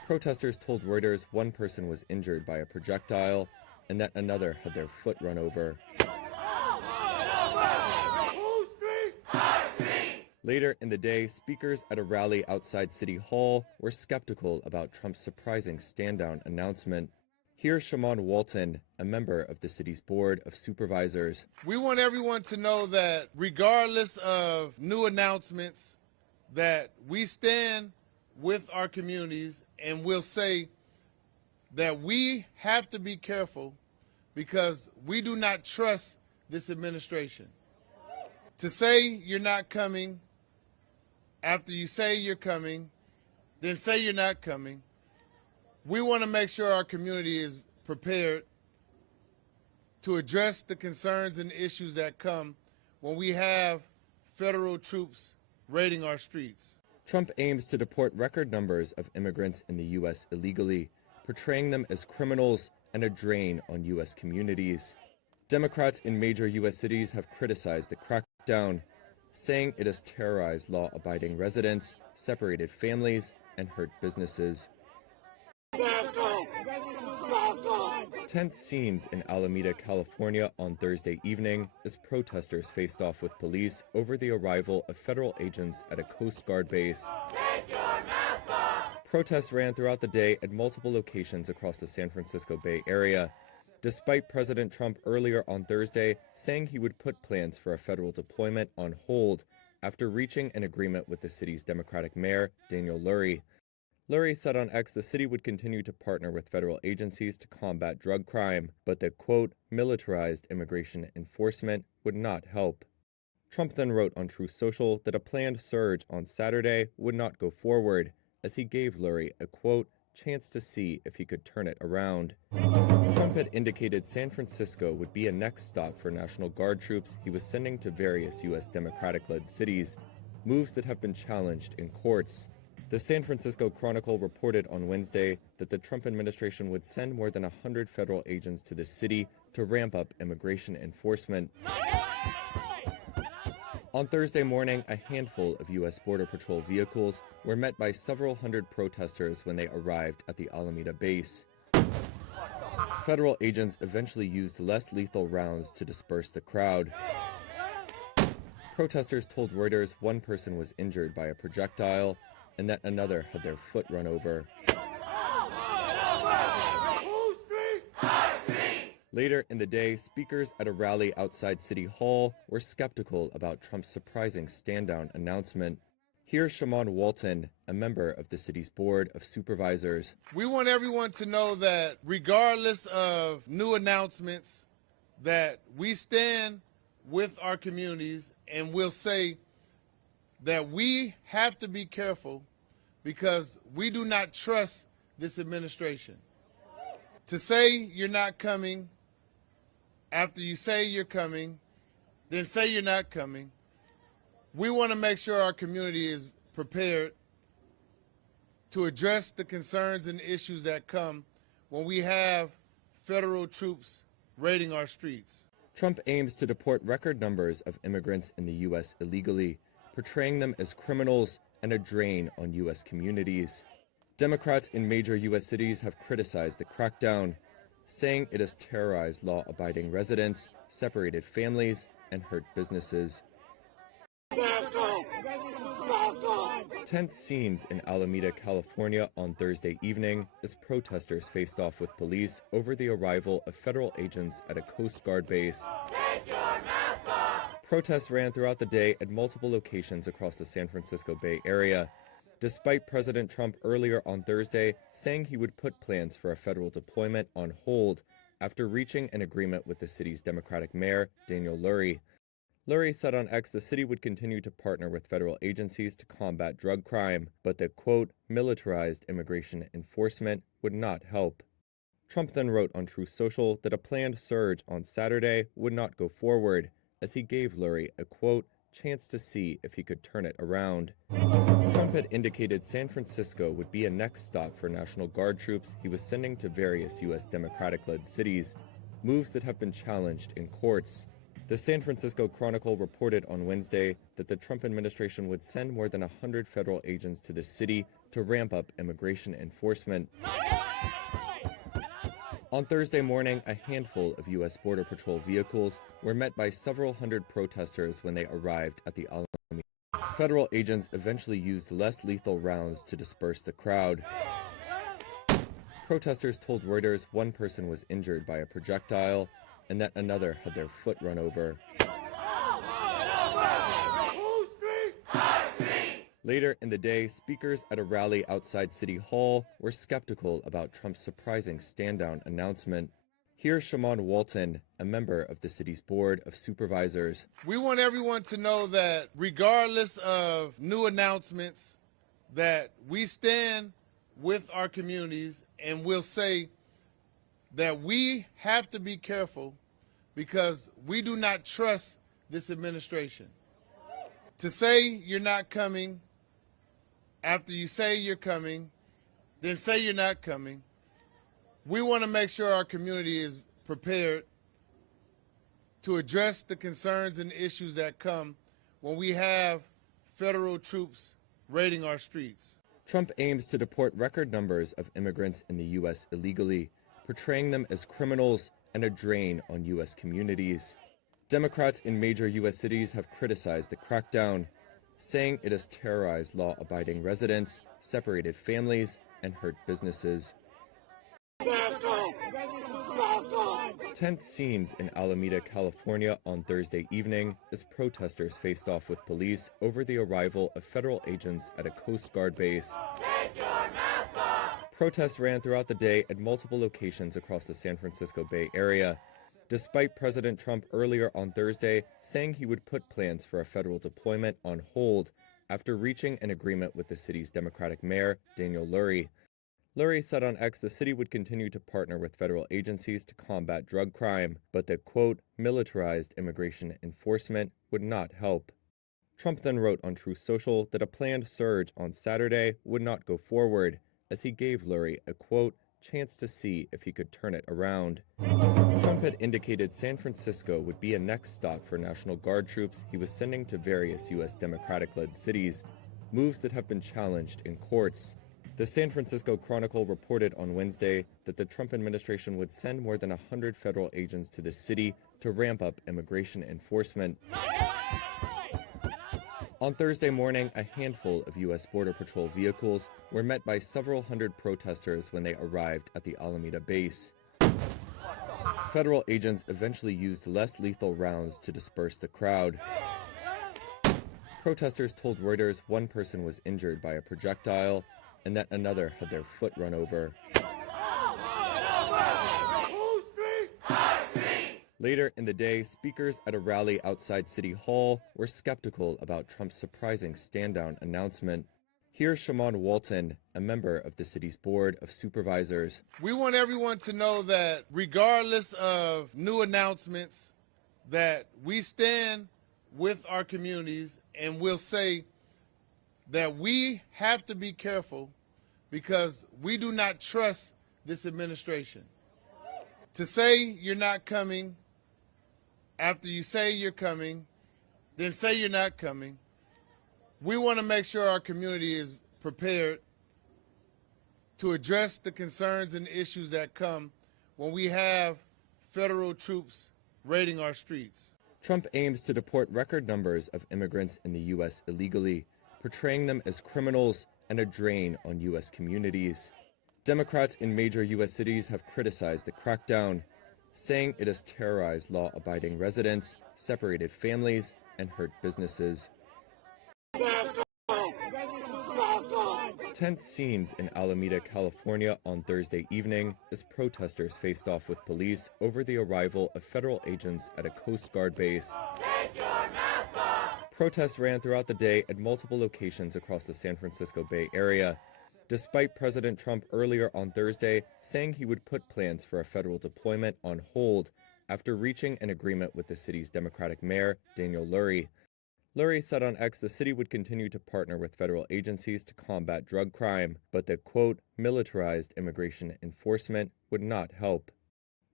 Protesters told Reuters one person was injured by a projectile and that another had their foot run over. Later in the day, speakers at a rally outside City Hall were skeptical about Trump's surprising stand-down announcement. Here's Shaman Walton, a member of the city's Board of Supervisors. We want everyone to know that regardless of new announcements, that we stand with our communities and we'll say that we have to be careful because we do not trust this administration. To say you're not coming, after you say you're coming, then say you're not coming. We want to make sure our community is prepared to address the concerns and issues that come when we have federal troops raiding our streets. Trump aims to deport record numbers of immigrants in the U.S. illegally, portraying them as criminals and a drain on U.S. communities. Democrats in major U.S. cities have criticized the crackdown, saying it has terrorized law-abiding residents, separated families, and hurt businesses. Tense scenes in Alameda, California on Thursday evening as protesters faced off with police over the arrival of federal agents at a Coast Guard base. Take your mask off. Protests ran throughout the day at multiple locations across the San Francisco Bay Area, despite President Trump earlier on Thursday saying he would put plans for a federal deployment on hold after reaching an agreement with the city's Democratic mayor, Daniel Lurie. Lurie said on X the city would continue to partner with federal agencies to combat drug crime, but that, quote, militarized immigration enforcement would not help. Trump then wrote on Truth Social that a planned surge on Saturday would not go forward, as he gave Lurie a, quote, chance to see if he could turn it around. Trump had indicated San Francisco would be a next stop for National Guard troops he was sending to various U.S. Democratic-led cities, moves that have been challenged in courts. The San Francisco Chronicle reported on Wednesday that the Trump administration would send more than 100 federal agents to the city to ramp up immigration enforcement. On Thursday morning, a handful of U.S. Border Patrol vehicles were met by several hundred protesters when they arrived at the Alameda base. Federal agents eventually used less lethal rounds to disperse the crowd. Protesters told Reuters one person was injured by a projectile and that another had their foot run over. Later in the day, speakers at a rally outside City Hall were skeptical about Trump's surprising stand-down announcement. Here's Shaman Walton, a member of the city's Board of Supervisors. We want everyone to know that regardless of new announcements, that we stand with our communities and we'll say that we have to be careful because we do not trust this administration. To say you're not coming, after you say you're coming, then say you're not coming. We want to make sure our community is prepared to address the concerns and issues that come when we have federal troops raiding our streets. Trump aims to deport record numbers of immigrants in the U.S. illegally, portraying them as criminals and a drain on U.S. communities. Democrats in major U.S. cities have criticized the crackdown, saying it has terrorized law-abiding residents, separated families, and hurt businesses. Tense scenes in Alameda, California on Thursday evening as protesters faced off with police over the arrival of federal agents at a Coast Guard base. Take your mask off. Protests ran throughout the day at multiple locations across the San Francisco Bay Area, despite President Trump earlier on Thursday saying he would put plans for a federal deployment on hold after reaching an agreement with the city's Democratic mayor, Daniel Lurie. Lurie said on X the city would continue to partner with federal agencies to combat drug crime, but that, quote, militarized immigration enforcement would not help. Trump then wrote on Truth Social that a planned surge on Saturday would not go forward, as he gave Lurie a, quote, chance to see if he could turn it around. Trump had indicated San Francisco would be a next stop for National Guard troops he was sending to various U.S. Democratic-led cities, moves that have been challenged in courts. The San Francisco Chronicle reported on Wednesday that the Trump administration would send more than 100 federal agents to the city to ramp up immigration enforcement. On Thursday morning, a handful of U.S. Border Patrol vehicles were met by several hundred protesters when they arrived at the Alameda. Federal agents eventually used less lethal rounds to disperse the crowd. Protesters told Reuters one person was injured by a projectile and that another had their foot run over. Later in the day, speakers at a rally outside City Hall were skeptical about Trump's surprising stand-down announcement. Here's Shaman Walton, a member of the city's Board of Supervisors. We want everyone to know that regardless of new announcements, that we stand with our communities, and we'll say that we have to be careful because we do not trust this administration. To say you're not coming, after you say you're coming, then say you're not coming. We want to make sure our community is prepared to address the concerns and issues that come when we have federal troops raiding our streets. Trump aims to deport record numbers of immigrants in the U.S. illegally, portraying them as criminals and a drain on U.S. communities. Democrats in major U.S. cities have criticized the crackdown, saying it has terrorized law-abiding residents, separated families, and hurt businesses. Tense scenes in Alameda, California on Thursday evening as protesters faced off with police over the arrival of federal agents at a Coast Guard base. Take your mask off. Protests ran throughout the day at multiple locations across the San Francisco Bay Area, despite President Trump earlier on Thursday saying he would put plans for a federal deployment on hold after reaching an agreement with the city's Democratic mayor, Daniel Lurie. Lurie said on X the city would continue to partner with federal agencies to combat drug crime, but that, quote, militarized immigration enforcement would not help. Trump then wrote on Truth Social that a planned surge on Saturday would not go forward, as he gave Lurie a, quote, chance to see if he could turn it around. Trump had indicated San Francisco would be a next stop for National Guard troops he was sending to various U.S. Democratic-led cities, moves that have been challenged in courts. The San Francisco Chronicle reported on Wednesday that the Trump administration would send more than 100 federal agents to the city to ramp up immigration enforcement. On Thursday morning, a handful of U.S. Border Patrol vehicles were met by several hundred protesters when they arrived at the Alameda base. Federal agents eventually used less lethal rounds to disperse the crowd. Protesters told Reuters one person was injured by a projectile and that another had their foot run over. Later in the day, speakers at a rally outside City Hall were skeptical about Trump's surprising stand-down announcement. Here's Shaman Walton, a member of the city's Board of Supervisors. We want everyone to know that regardless of new announcements, that we stand with our communities, and we'll say that we have to be careful because we do not trust this administration. To say you're not coming, after you say you're coming, then say you're not coming. We want to make sure our community is prepared to address the concerns and issues that come when we have federal troops raiding our streets. Trump aims to deport record numbers of immigrants in the U.S. illegally, portraying them as criminals and a drain on U.S. communities. Democrats in major U.S. cities have criticized the crackdown, saying it has terrorized law-abiding residents, separated families, and hurt businesses. Tense scenes in Alameda, California on Thursday evening as protesters faced off with police over the arrival of federal agents at a Coast Guard base. Take your mask off. Protests ran throughout the day at multiple locations across the San Francisco Bay Area, despite President Trump earlier on Thursday saying he would put plans for a federal deployment on hold after reaching an agreement with the city's Democratic mayor, Daniel Lurie. Lurie said on X the city would continue to partner with federal agencies to combat drug crime, but that, quote, militarized immigration enforcement would not help.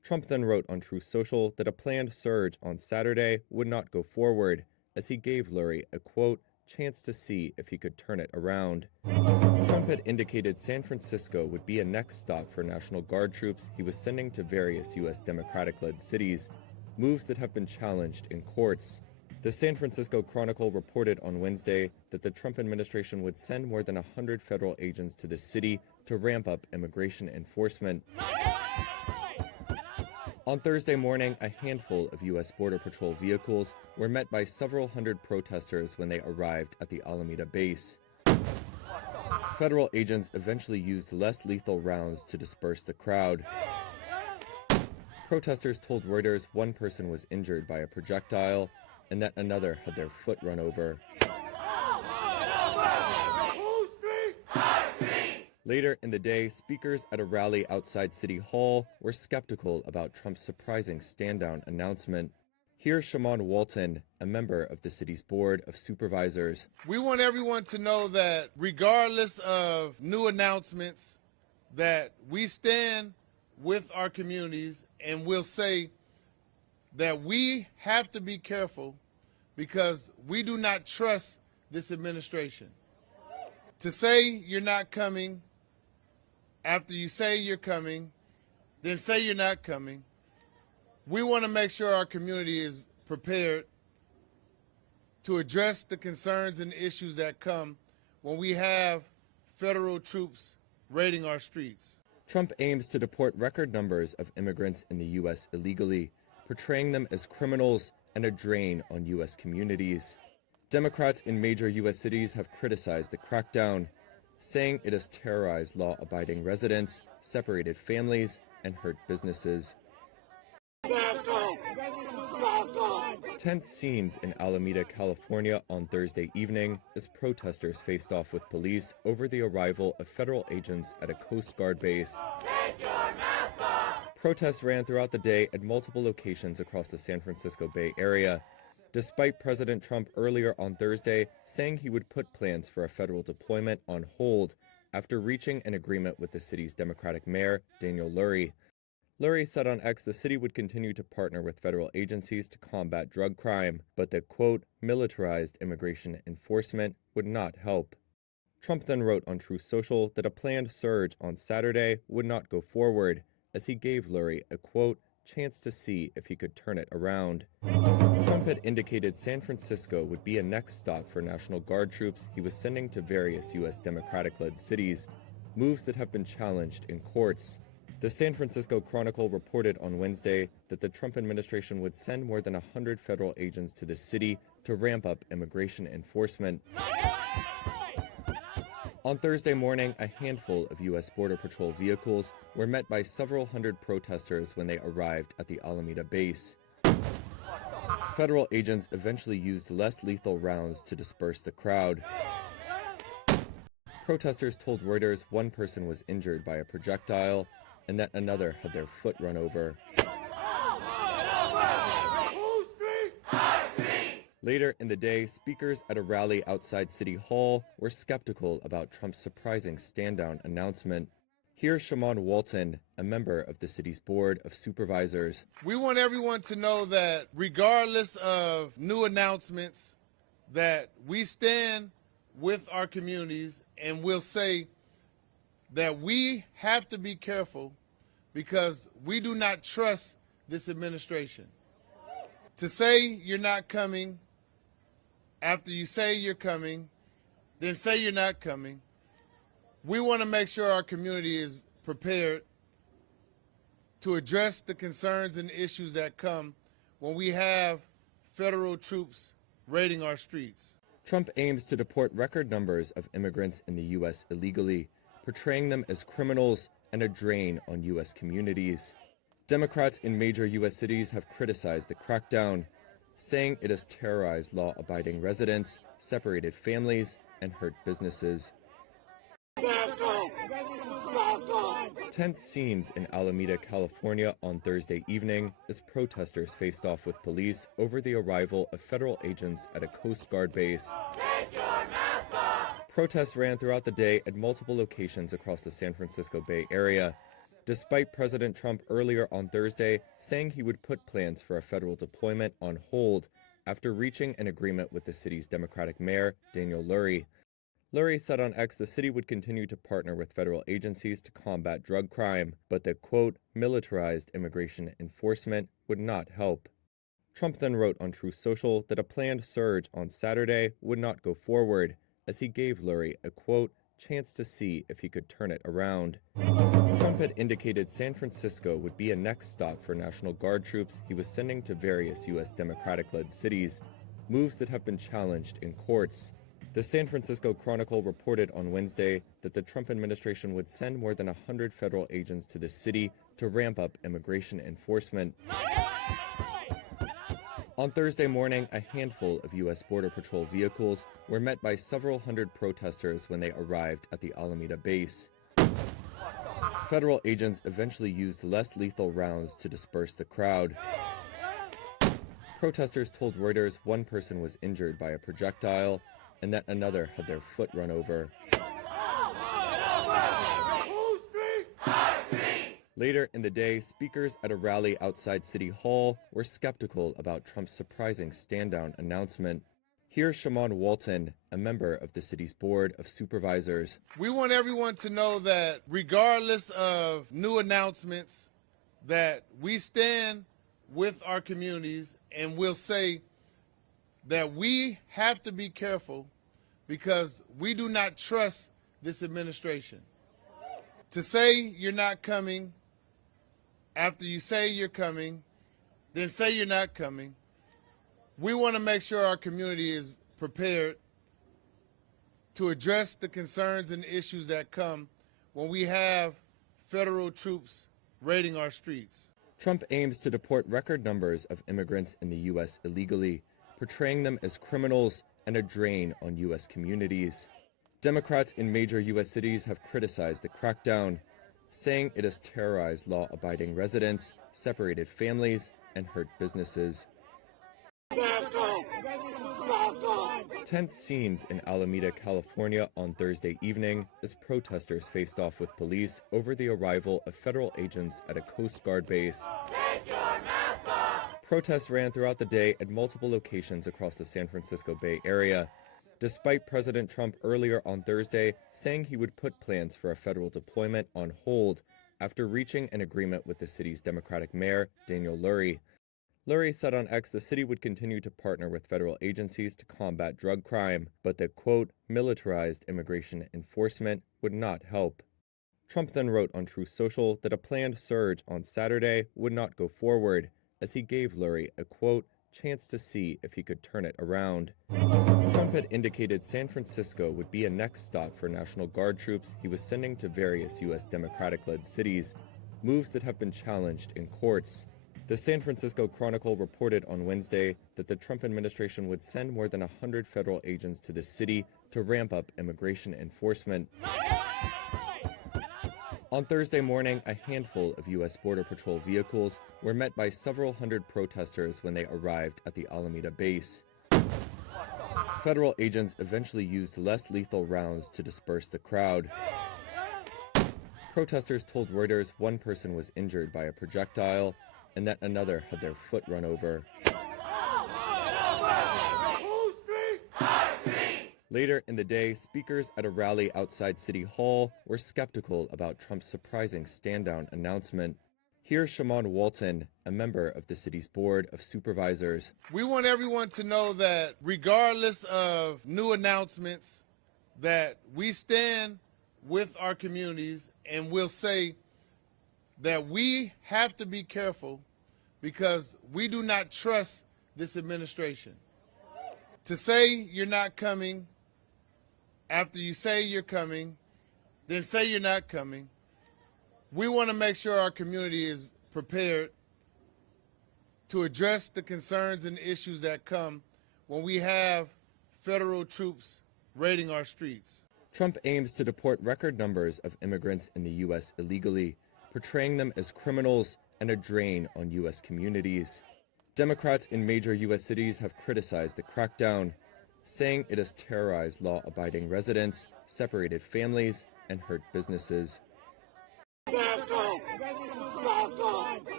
Trump then wrote on Truth Social that a planned surge on Saturday would not go forward, as he gave Lurie a, quote, chance to see if he could turn it around. Trump had indicated San Francisco would be a next stop for National Guard troops he was sending to various U.S. Democratic-led cities, moves that have been challenged in courts. The San Francisco Chronicle reported on Wednesday that the Trump administration would send more than 100 federal agents to the city to ramp up immigration enforcement. On Thursday morning, a handful of U.S. Border Patrol vehicles were met by several hundred protesters when they arrived at the Alameda base. Federal agents eventually used less lethal rounds to disperse the crowd. Protesters told Reuters one person was injured by a projectile and that another had their foot run over. Later in the day, speakers at a rally outside City Hall were skeptical about Trump's surprising stand-down announcement. Here's Shaman Walton, a member of the city's Board of Supervisors. We want everyone to know that regardless of new announcements, that we stand with our communities, and we'll say that we have to be careful because we do not trust this administration. To say you're not coming, after you say you're coming, then say you're not coming. We want to make sure our community is prepared to address the concerns and issues that come when we have federal troops raiding our streets. Trump aims to deport record numbers of immigrants in the U.S. illegally, portraying them as criminals and a drain on U.S. communities. Democrats in major U.S. cities have criticized the crackdown, saying it has terrorized law-abiding residents, separated families, and hurt businesses. Tense scenes in Alameda, California on Thursday evening as protesters faced off with police over the arrival of federal agents at a Coast Guard base. Take your mask off! Protests ran throughout the day at multiple locations across the San Francisco Bay Area, despite President Trump earlier on Thursday saying he would put plans for a federal deployment on hold after reaching an agreement with the city's Democratic mayor, Daniel Lurie. Lurie said on X the city would continue to partner with federal agencies to combat drug crime, but that, quote, militarized immigration enforcement would not help. Trump then wrote on Truth Social that a planned surge on Saturday would not go forward, as he gave Lurie a, quote, chance to see if he could turn it around. Trump had indicated San Francisco would be a next stop for National Guard troops he was sending to various U.S. Democratic-led cities, moves that have been challenged in courts. The San Francisco Chronicle reported on Wednesday that the Trump administration would send more than 100 federal agents to the city to ramp up immigration enforcement. On Thursday morning, a handful of U.S. Border Patrol vehicles were met by several hundred protesters when they arrived at the Alameda base. Federal agents eventually used less lethal rounds to disperse the crowd. Protesters told Reuters one person was injured by a projectile and that another had their foot run over. Later in the day, speakers at a rally outside City Hall were skeptical about Trump's surprising stand-down announcement. Here's Shaman Walton, a member of the city's Board of Supervisors. We want everyone to know that regardless of new announcements, that we stand with our communities, and we'll say that we have to be careful because we do not trust this administration. To say you're not coming, after you say you're coming, then say you're not coming. We want to make sure our community is prepared to address the concerns and issues that come when we have federal troops raiding our streets. Trump aims to deport record numbers of immigrants in the U.S. illegally, portraying them as criminals and a drain on U.S. communities. Democrats in major U.S. cities have criticized the crackdown, saying it has terrorized law-abiding residents, separated families, and hurt businesses. Tense scenes in Alameda, California on Thursday evening as protesters faced off with police over the arrival of federal agents at a Coast Guard base. Take your mask off! Protests ran throughout the day at multiple locations across the San Francisco Bay Area, despite President Trump earlier on Thursday saying he would put plans for a federal deployment on hold after reaching an agreement with the city's Democratic mayor, Lurie. Lurie said on X the city would continue to partner with federal agencies to combat drug crime, but that, quote, militarized immigration enforcement would not help. Trump then wrote on Truth Social that a planned surge on Saturday would not go forward, as he gave Lurie a, quote, chance to see if he could turn it around. Trump had indicated San Francisco would be a next stop for National Guard troops he was sending to various U.S. Democratic-led cities, moves that have been challenged in courts. The San Francisco Chronicle reported on Wednesday that the Trump administration would send more than 100 federal agents to the city to ramp up immigration enforcement. On Thursday morning, a handful of U.S. Border Patrol vehicles were met by several hundred protesters when they arrived at the Alameda base. Federal agents eventually used less lethal rounds to disperse the crowd. Protesters told Reuters one person was injured by a projectile and that another had their foot run over. Later in the day, speakers at a rally outside City Hall were skeptical about Trump's surprising stand-down announcement. Here's Shaman Walton, a member of the city's Board of Supervisors. We want everyone to know that regardless of new announcements, that we stand with our communities, and we'll say that we have to be careful because we do not trust this administration. To say you're not coming, after you say you're coming, then say you're not coming. We want to make sure our community is prepared to address the concerns and issues that come when we have federal troops raiding our streets. Trump aims to deport record numbers of immigrants in the U.S. illegally, portraying them as criminals and a drain on U.S. communities. Democrats in major U.S. cities have criticized the crackdown, saying it has terrorized law-abiding residents, separated families, and hurt businesses. Tense scenes in Alameda, California on Thursday evening as protesters faced off with police over the arrival of federal agents at a Coast Guard base. Take your mask off! Protests ran throughout the day at multiple locations across the San Francisco Bay Area, despite President Trump earlier on Thursday saying he would put plans for a federal deployment on hold after reaching an agreement with the city's Democratic mayor, Lurie. Lurie said on X the city would continue to partner with federal agencies to combat drug crime, but that, quote, militarized immigration enforcement would not help. Trump then wrote on Truth Social that a planned surge on Saturday would not go forward, as he gave Lurie a, quote, chance to see if he could turn it around. Trump had indicated San Francisco would be a next stop for National Guard troops he was sending to various U.S. Democratic-led cities, moves that have been challenged in courts. The San Francisco Chronicle reported on Wednesday that the Trump administration would send more than 100 federal agents to the city to ramp up immigration enforcement. On Thursday morning, a handful of U.S. Border Patrol vehicles were met by several hundred protesters when they arrived at the Alameda base. Federal agents eventually used less lethal rounds to disperse the crowd. Protesters told Reuters one person was injured by a projectile and that another had their foot run over. Later in the day, speakers at a rally outside City Hall were skeptical about Trump's surprising stand-down announcement. Here's Shaman Walton, a member of the city's Board of Supervisors. We want everyone to know that regardless of new announcements, that we stand with our communities, and we'll say that we have to be careful because we do not trust this administration. To say you're not coming, after you say you're coming, then say you're not coming. We want to make sure our community is prepared to address the concerns and issues that come when we have federal troops raiding our streets. Trump aims to deport record numbers of immigrants in the U.S. illegally, portraying them as criminals and a drain on U.S. communities. Democrats in major U.S. cities have criticized the crackdown, saying it has terrorized law-abiding residents, separated families, and hurt businesses. Back up!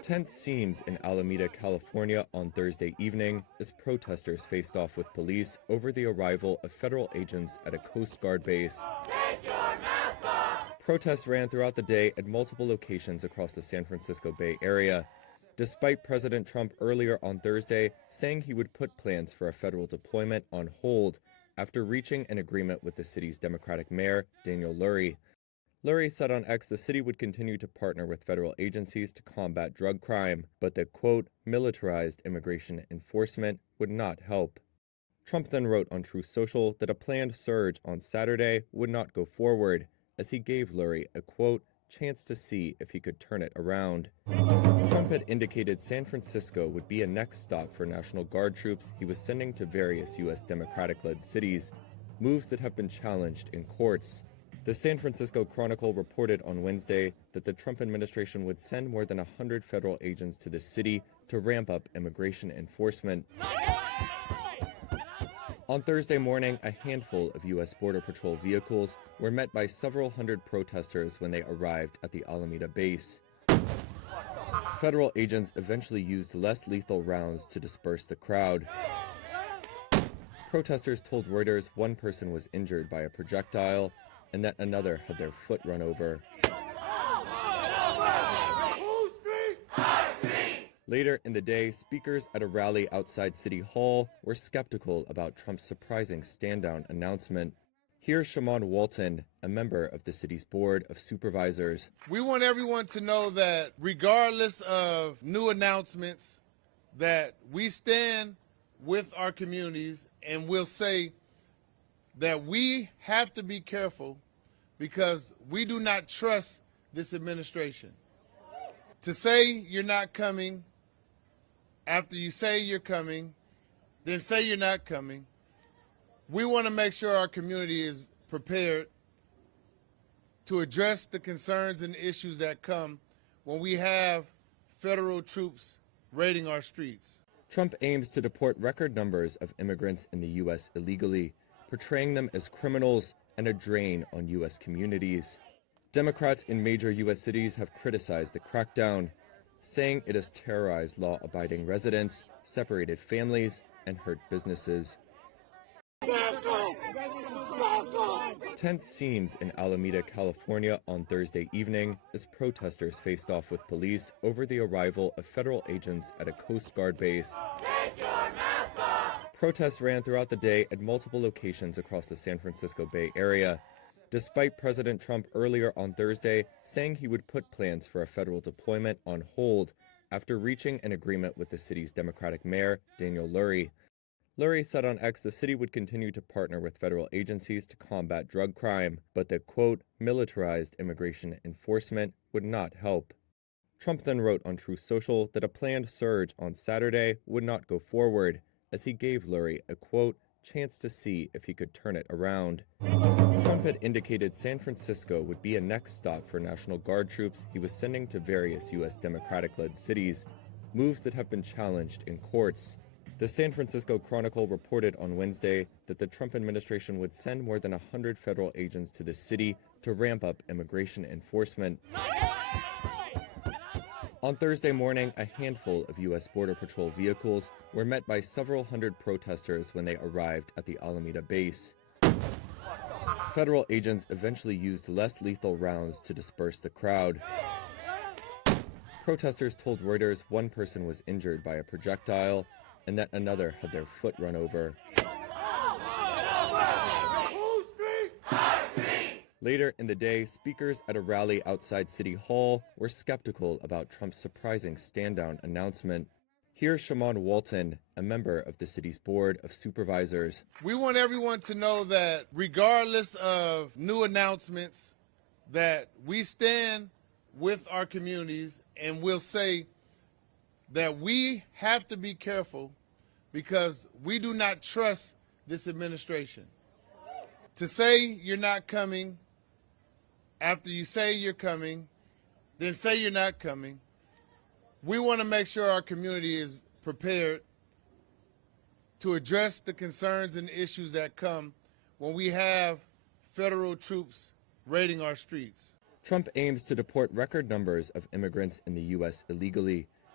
Tense scenes in Alameda, California on Thursday evening as protesters faced off with police over the arrival of federal agents at a Coast Guard base. Take your mask off. Protests ran throughout the day at multiple locations across the San Francisco Bay Area, despite President Trump earlier on Thursday saying he would put plans for a federal deployment on hold after reaching an agreement with the city's Democratic mayor, Daniel Lurie. Lurie said on X the city would continue to partner with federal agencies to combat drug crime, but that, quote, militarized immigration enforcement would not help. Trump then wrote on Truth Social that a planned surge on Saturday would not go forward, as he gave Lurie a, quote, chance to see if he could turn it around. Trump had indicated San Francisco would be a next stop for National Guard troops he was sending to various U.S. Democratic-led cities, moves that have been challenged in courts. The San Francisco Chronicle reported on Wednesday that the Trump administration would send more than 100 federal agents to the city to ramp up immigration enforcement. On Thursday morning, a handful of U.S. Border Patrol vehicles were met by several hundred protesters when they arrived at the Alameda base. Federal agents eventually used less lethal rounds to disperse the crowd. Protesters told Reuters one person was injured by a projectile and that another had their foot run over. Later in the day, speakers at a rally outside City Hall were skeptical about Trump's surprising stand-down announcement. Here's Shaman Walton, a member of the city's Board of Supervisors. We want everyone to know that regardless of new announcements, that we stand with our communities, and we'll say that we have to be careful because we do not trust this administration. To say you're not coming, after you say you're coming, then say you're not coming. We want to make sure our community is prepared to address the concerns and issues that come when we have federal troops raiding our streets. Trump aims to deport record numbers of immigrants in the U.S. illegally, portraying them as criminals and a drain on U.S. communities. Democrats in major U.S. cities have criticized the crackdown, saying it has terrorized law-abiding residents, separated families, and hurt businesses. Tense scenes in Alameda, California on Thursday evening as protesters faced off with police over the arrival of federal agents at a Coast Guard base. Take your mask off. Protests ran throughout the day at multiple locations across the San Francisco Bay Area, despite President Trump earlier on Thursday saying he would put plans for a federal deployment on hold after reaching an agreement with the city's Democratic mayor, Daniel Lurie. Lurie said on X the city would continue to partner with federal agencies to combat drug crime, but that, quote, militarized immigration enforcement would not help. Trump then wrote on Truth Social that a planned surge on Saturday would not go forward, as he gave Lurie a, quote, chance to see if he could turn it around. Trump had indicated San Francisco would be a next stop for National Guard troops he was sending to various U.S. Democratic-led cities, moves that have been challenged in courts. The San Francisco Chronicle reported on Wednesday that the Trump administration would send more than 100 federal agents to the city to ramp up immigration enforcement. On Thursday morning, a handful of U.S. Border Patrol vehicles were met by several hundred protesters when they arrived at the Alameda base. Federal agents eventually used less lethal rounds to disperse the crowd. Protesters told Reuters one person was injured by a projectile and that another had their foot run over. Later in the day, speakers at a rally outside City Hall were skeptical about Trump's surprising stand-down announcement. Here's Shaman Walton, a member of the city's Board of Supervisors. We want everyone to know that regardless of new announcements, that we stand with our communities, and we'll say that we have to be careful because we do not trust this administration. To say you're not coming, after you say you're coming, then say you're not coming. We want to make sure our community is prepared to address the concerns and issues that come when we have federal troops raiding our streets. Trump aims to deport record numbers of immigrants in the U.S. illegally,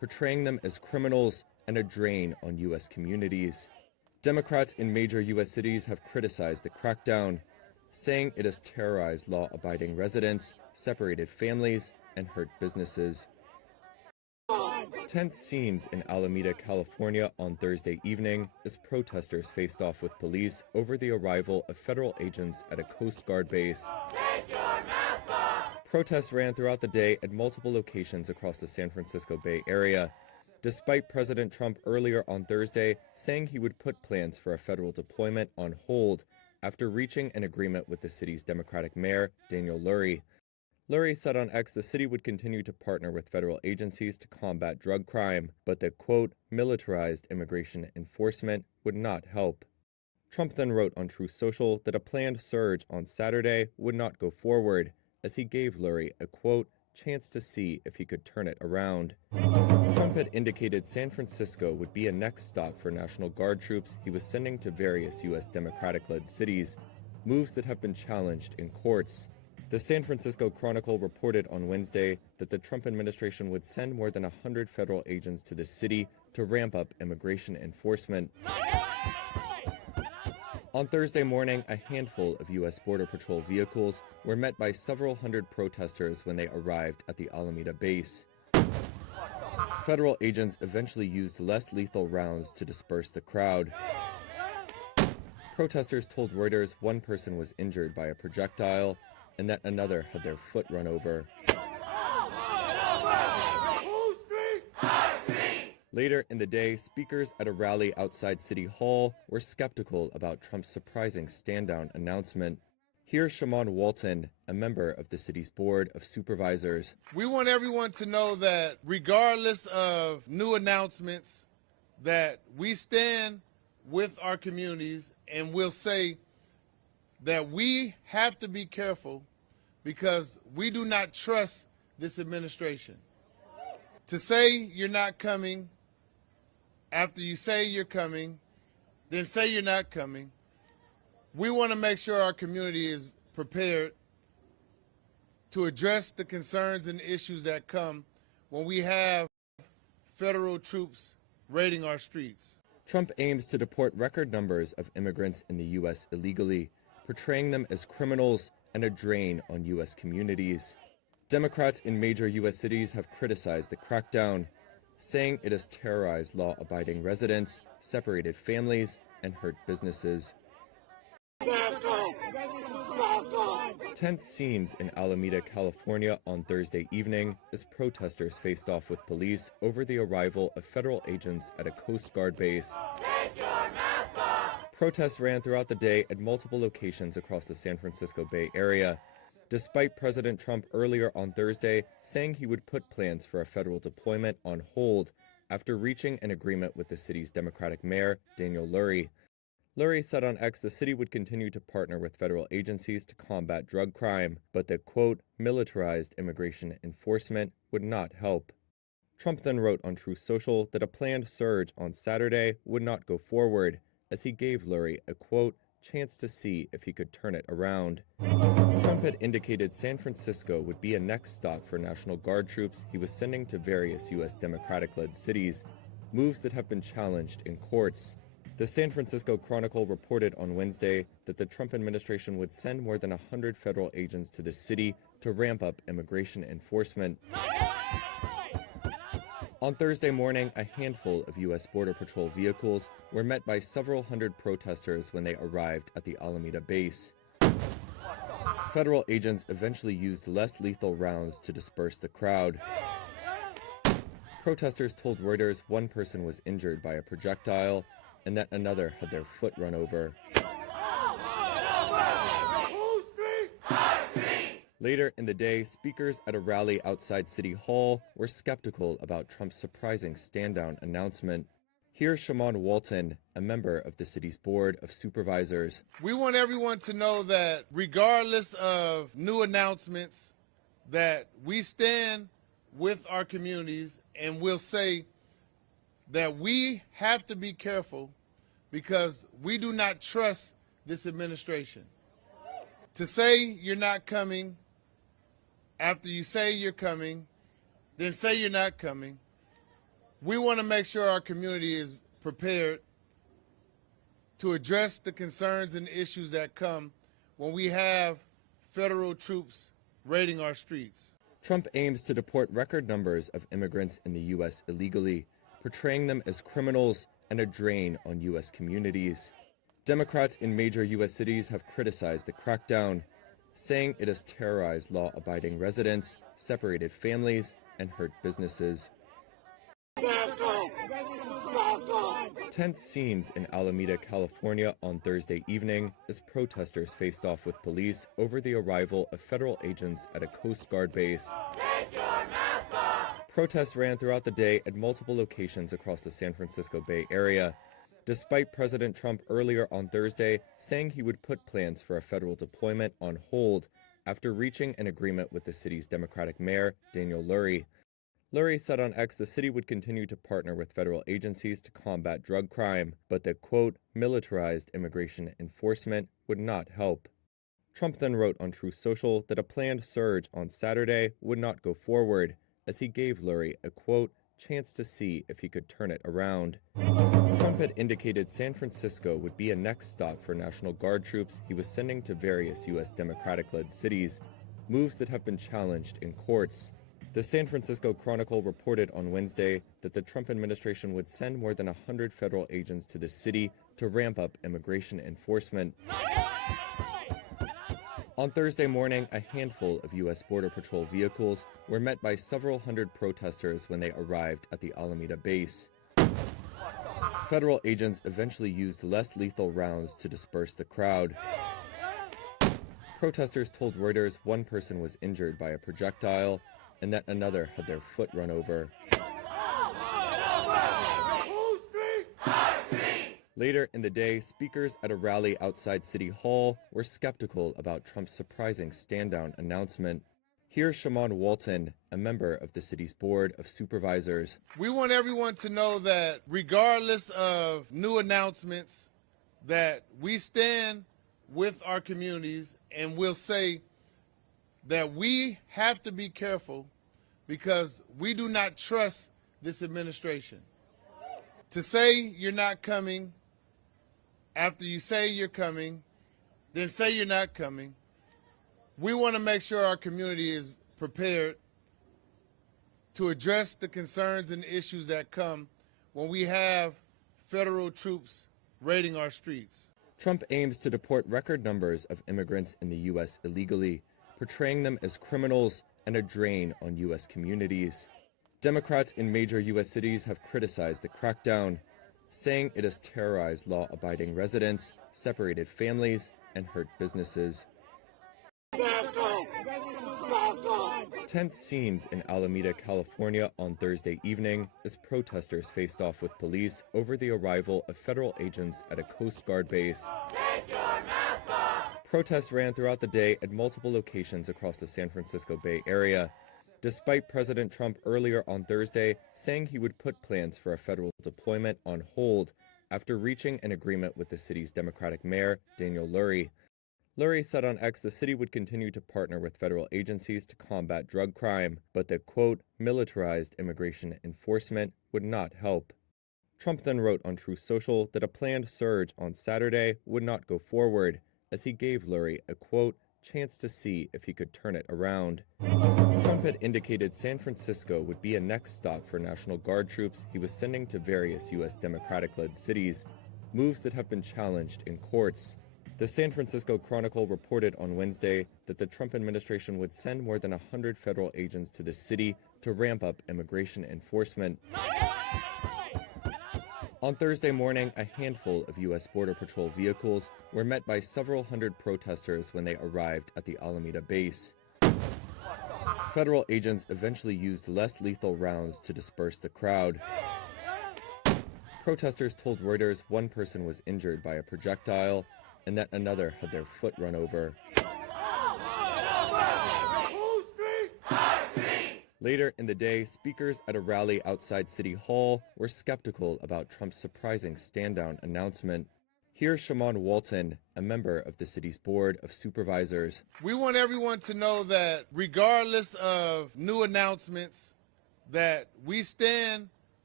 portraying them as criminals and a drain on U.S. communities. Democrats in major U.S. cities have criticized the crackdown, saying it has terrorized law-abiding residents, separated families, and hurt businesses. Tense scenes in Alameda, California on Thursday evening as protesters faced off with police over the arrival of federal agents at a Coast Guard base. Take your mask off. Protests ran throughout the day at multiple locations across the San Francisco Bay Area, despite President Trump earlier on Thursday saying he would put plans for a federal deployment on hold after reaching an agreement with the city's Democratic mayor, Daniel Lurie. Lurie said on X the city would continue to partner with federal agencies to combat drug crime, but that, quote, militarized immigration enforcement would not help. Trump then wrote on Truth Social that a planned surge on Saturday would not go forward, as he gave Lurie a, quote, chance to see if he could turn it around. Trump had indicated San Francisco would be a next stop for National Guard troops he was sending to various U.S. Democratic-led cities, moves that have been challenged in courts. The San Francisco Chronicle reported on Wednesday that the Trump administration would send more than 100 federal agents to the city to ramp up immigration enforcement. On Thursday morning, a handful of U.S. Border Patrol vehicles were met by several hundred protesters when they arrived at the Alameda base. Federal agents eventually used less lethal rounds to disperse the crowd. Protesters told Reuters one person was injured by a projectile and that another had their foot run over. Later in the day, speakers at a rally outside City Hall were skeptical about Trump's surprising stand-down announcement. Here's Shaman Walton, a member of the city's Board of Supervisors. We want everyone to know that regardless of new announcements, that we stand with our communities and we'll say that we have to be careful because we do not trust this administration. To say you're not coming, after you say you're coming, then say you're not coming. We want to make sure our community is prepared to address the concerns and issues that come when we have federal troops raiding our streets. Trump aims to deport record numbers of immigrants in the U.S. illegally, portraying them as criminals and a drain on U.S. communities. Democrats in major U.S. cities have criticized the crackdown, saying it has terrorized law-abiding residents, separated families, and hurt businesses. Tense scenes in Alameda, California on Thursday evening as protesters faced off with police over the arrival of federal agents at a Coast Guard base. Take your mask off. Protests ran throughout the day at multiple locations across the San Francisco Bay Area, despite President Trump earlier on Thursday saying he would put plans for a federal deployment on hold after reaching an agreement with the city's Democratic mayor, Daniel Lurie. Lurie said on X the city would continue to partner with federal agencies to combat drug crime, but that, quote, militarized immigration enforcement would not help. Trump then wrote on Truth Social that a planned surge on Saturday would not go forward, as he gave Lurie a, quote, chance to see if he could turn it around. Trump had indicated San Francisco would be a next stop for National Guard troops he was sending to various U.S. Democratic-led cities, moves that have been challenged in courts. The San Francisco Chronicle reported on Wednesday that the Trump administration would send more than 100 federal agents to the city to ramp up immigration enforcement. On Thursday morning, a handful of U.S. Border Patrol vehicles were met by several hundred protesters when they arrived at the Alameda base. Federal agents eventually used less lethal rounds to disperse the crowd. Protesters told Reuters one person was injured by a projectile and that another had their foot run over. Later in the day, speakers at a rally outside City Hall were skeptical about Trump's surprising stand-down announcement. Here's Shaman Walton, a member of the city's Board of Supervisors. We want everyone to know that regardless of new announcements, that we stand with our communities and we'll say that we have to be careful because we do not trust this administration. To say you're not coming, after you say you're coming, then say you're not coming. We want to make sure our community is prepared to address the concerns and issues that come when we have federal troops raiding our streets. Trump aims to deport record numbers of immigrants in the U.S. illegally, portraying them as criminals and a drain on U.S. communities. Democrats in major U.S. cities have criticized the crackdown, saying it has terrorized law-abiding residents, separated families, and hurt businesses. Tense scenes in Alameda, California on Thursday evening as protesters faced off with police over the arrival of federal agents at a Coast Guard base. Take your mask off. Protests ran throughout the day at multiple locations across the San Francisco Bay Area, despite President Trump earlier on Thursday saying he would put plans for a federal deployment on hold after reaching an agreement with the city's Democratic mayor, Daniel Lurie. Lurie said on X the city would continue to partner with federal agencies to combat drug crime, but that, quote, militarized immigration enforcement would not help. Trump then wrote on Truth Social that a planned surge on Saturday would not go forward, as he gave Lurie a, quote, chance to see if he could turn it around. Trump had indicated San Francisco would be a next stop for National Guard troops he was sending to various U.S. Democratic-led cities, moves that have been challenged in courts. The San Francisco Chronicle reported on Wednesday that the Trump administration would send more than 100 federal agents to the city to ramp up immigration enforcement. On Thursday morning, a handful of U.S. Border Patrol vehicles were met by several hundred protesters when they arrived at the Alameda base. Federal agents eventually used less lethal rounds to disperse the crowd. Protesters told Reuters one person was injured by a projectile and that another had their foot run over. Later in the day, speakers at a rally outside City Hall were skeptical about Trump's surprising stand-down announcement. Here's Shaman Walton, a member of the city's Board of Supervisors. We want everyone to know that regardless of new announcements, that we stand with our communities, and we'll say that we have to be careful because we do not trust this administration. To say you're not coming, after you say you're coming, then say you're not coming. We want to make sure our community is prepared to address the concerns and issues that come when we have federal troops raiding our streets. Trump aims to deport record numbers of immigrants in the U.S. illegally, portraying them as criminals and a drain on U.S. communities. Democrats in major U.S. cities have criticized the crackdown, saying it has terrorized law-abiding residents, separated families, and hurt businesses. Tense scenes in Alameda, California on Thursday evening as protesters faced off with police over the arrival of federal agents at a Coast Guard base. Take your mask off. Protests ran throughout the day at multiple locations across the San Francisco Bay Area, despite President Trump earlier on Thursday saying he would put plans for a federal deployment on hold after reaching an agreement with the city's Democratic mayor, Daniel Lurie. Lurie said on X the city would continue to partner with federal agencies to combat drug crime, but that, quote, militarized immigration enforcement would not help. Trump then wrote on Truth Social that a planned surge on Saturday would not go forward, as he gave Lurie a, quote, chance to see if he could turn it around. Trump had indicated San Francisco would be a next stop for National Guard troops he was sending to various U.S. Democratic-led cities, moves that have been challenged in courts. The San Francisco Chronicle reported on Wednesday that the Trump administration would send more than 100 federal agents to the city to ramp up immigration enforcement. On Thursday morning, a handful of U.S. Border Patrol vehicles were met by several hundred protesters when they arrived at the Alameda base. Federal agents eventually used less lethal rounds to disperse the crowd. Protesters told Reuters one person was injured by a projectile and that another had their foot run over. Later in the day, speakers at a rally outside City Hall were skeptical about Trump's surprising stand-down announcement. Here's Shaman Walton, a member of the city's Board of Supervisors. We want everyone to know that regardless of new announcements, that we stand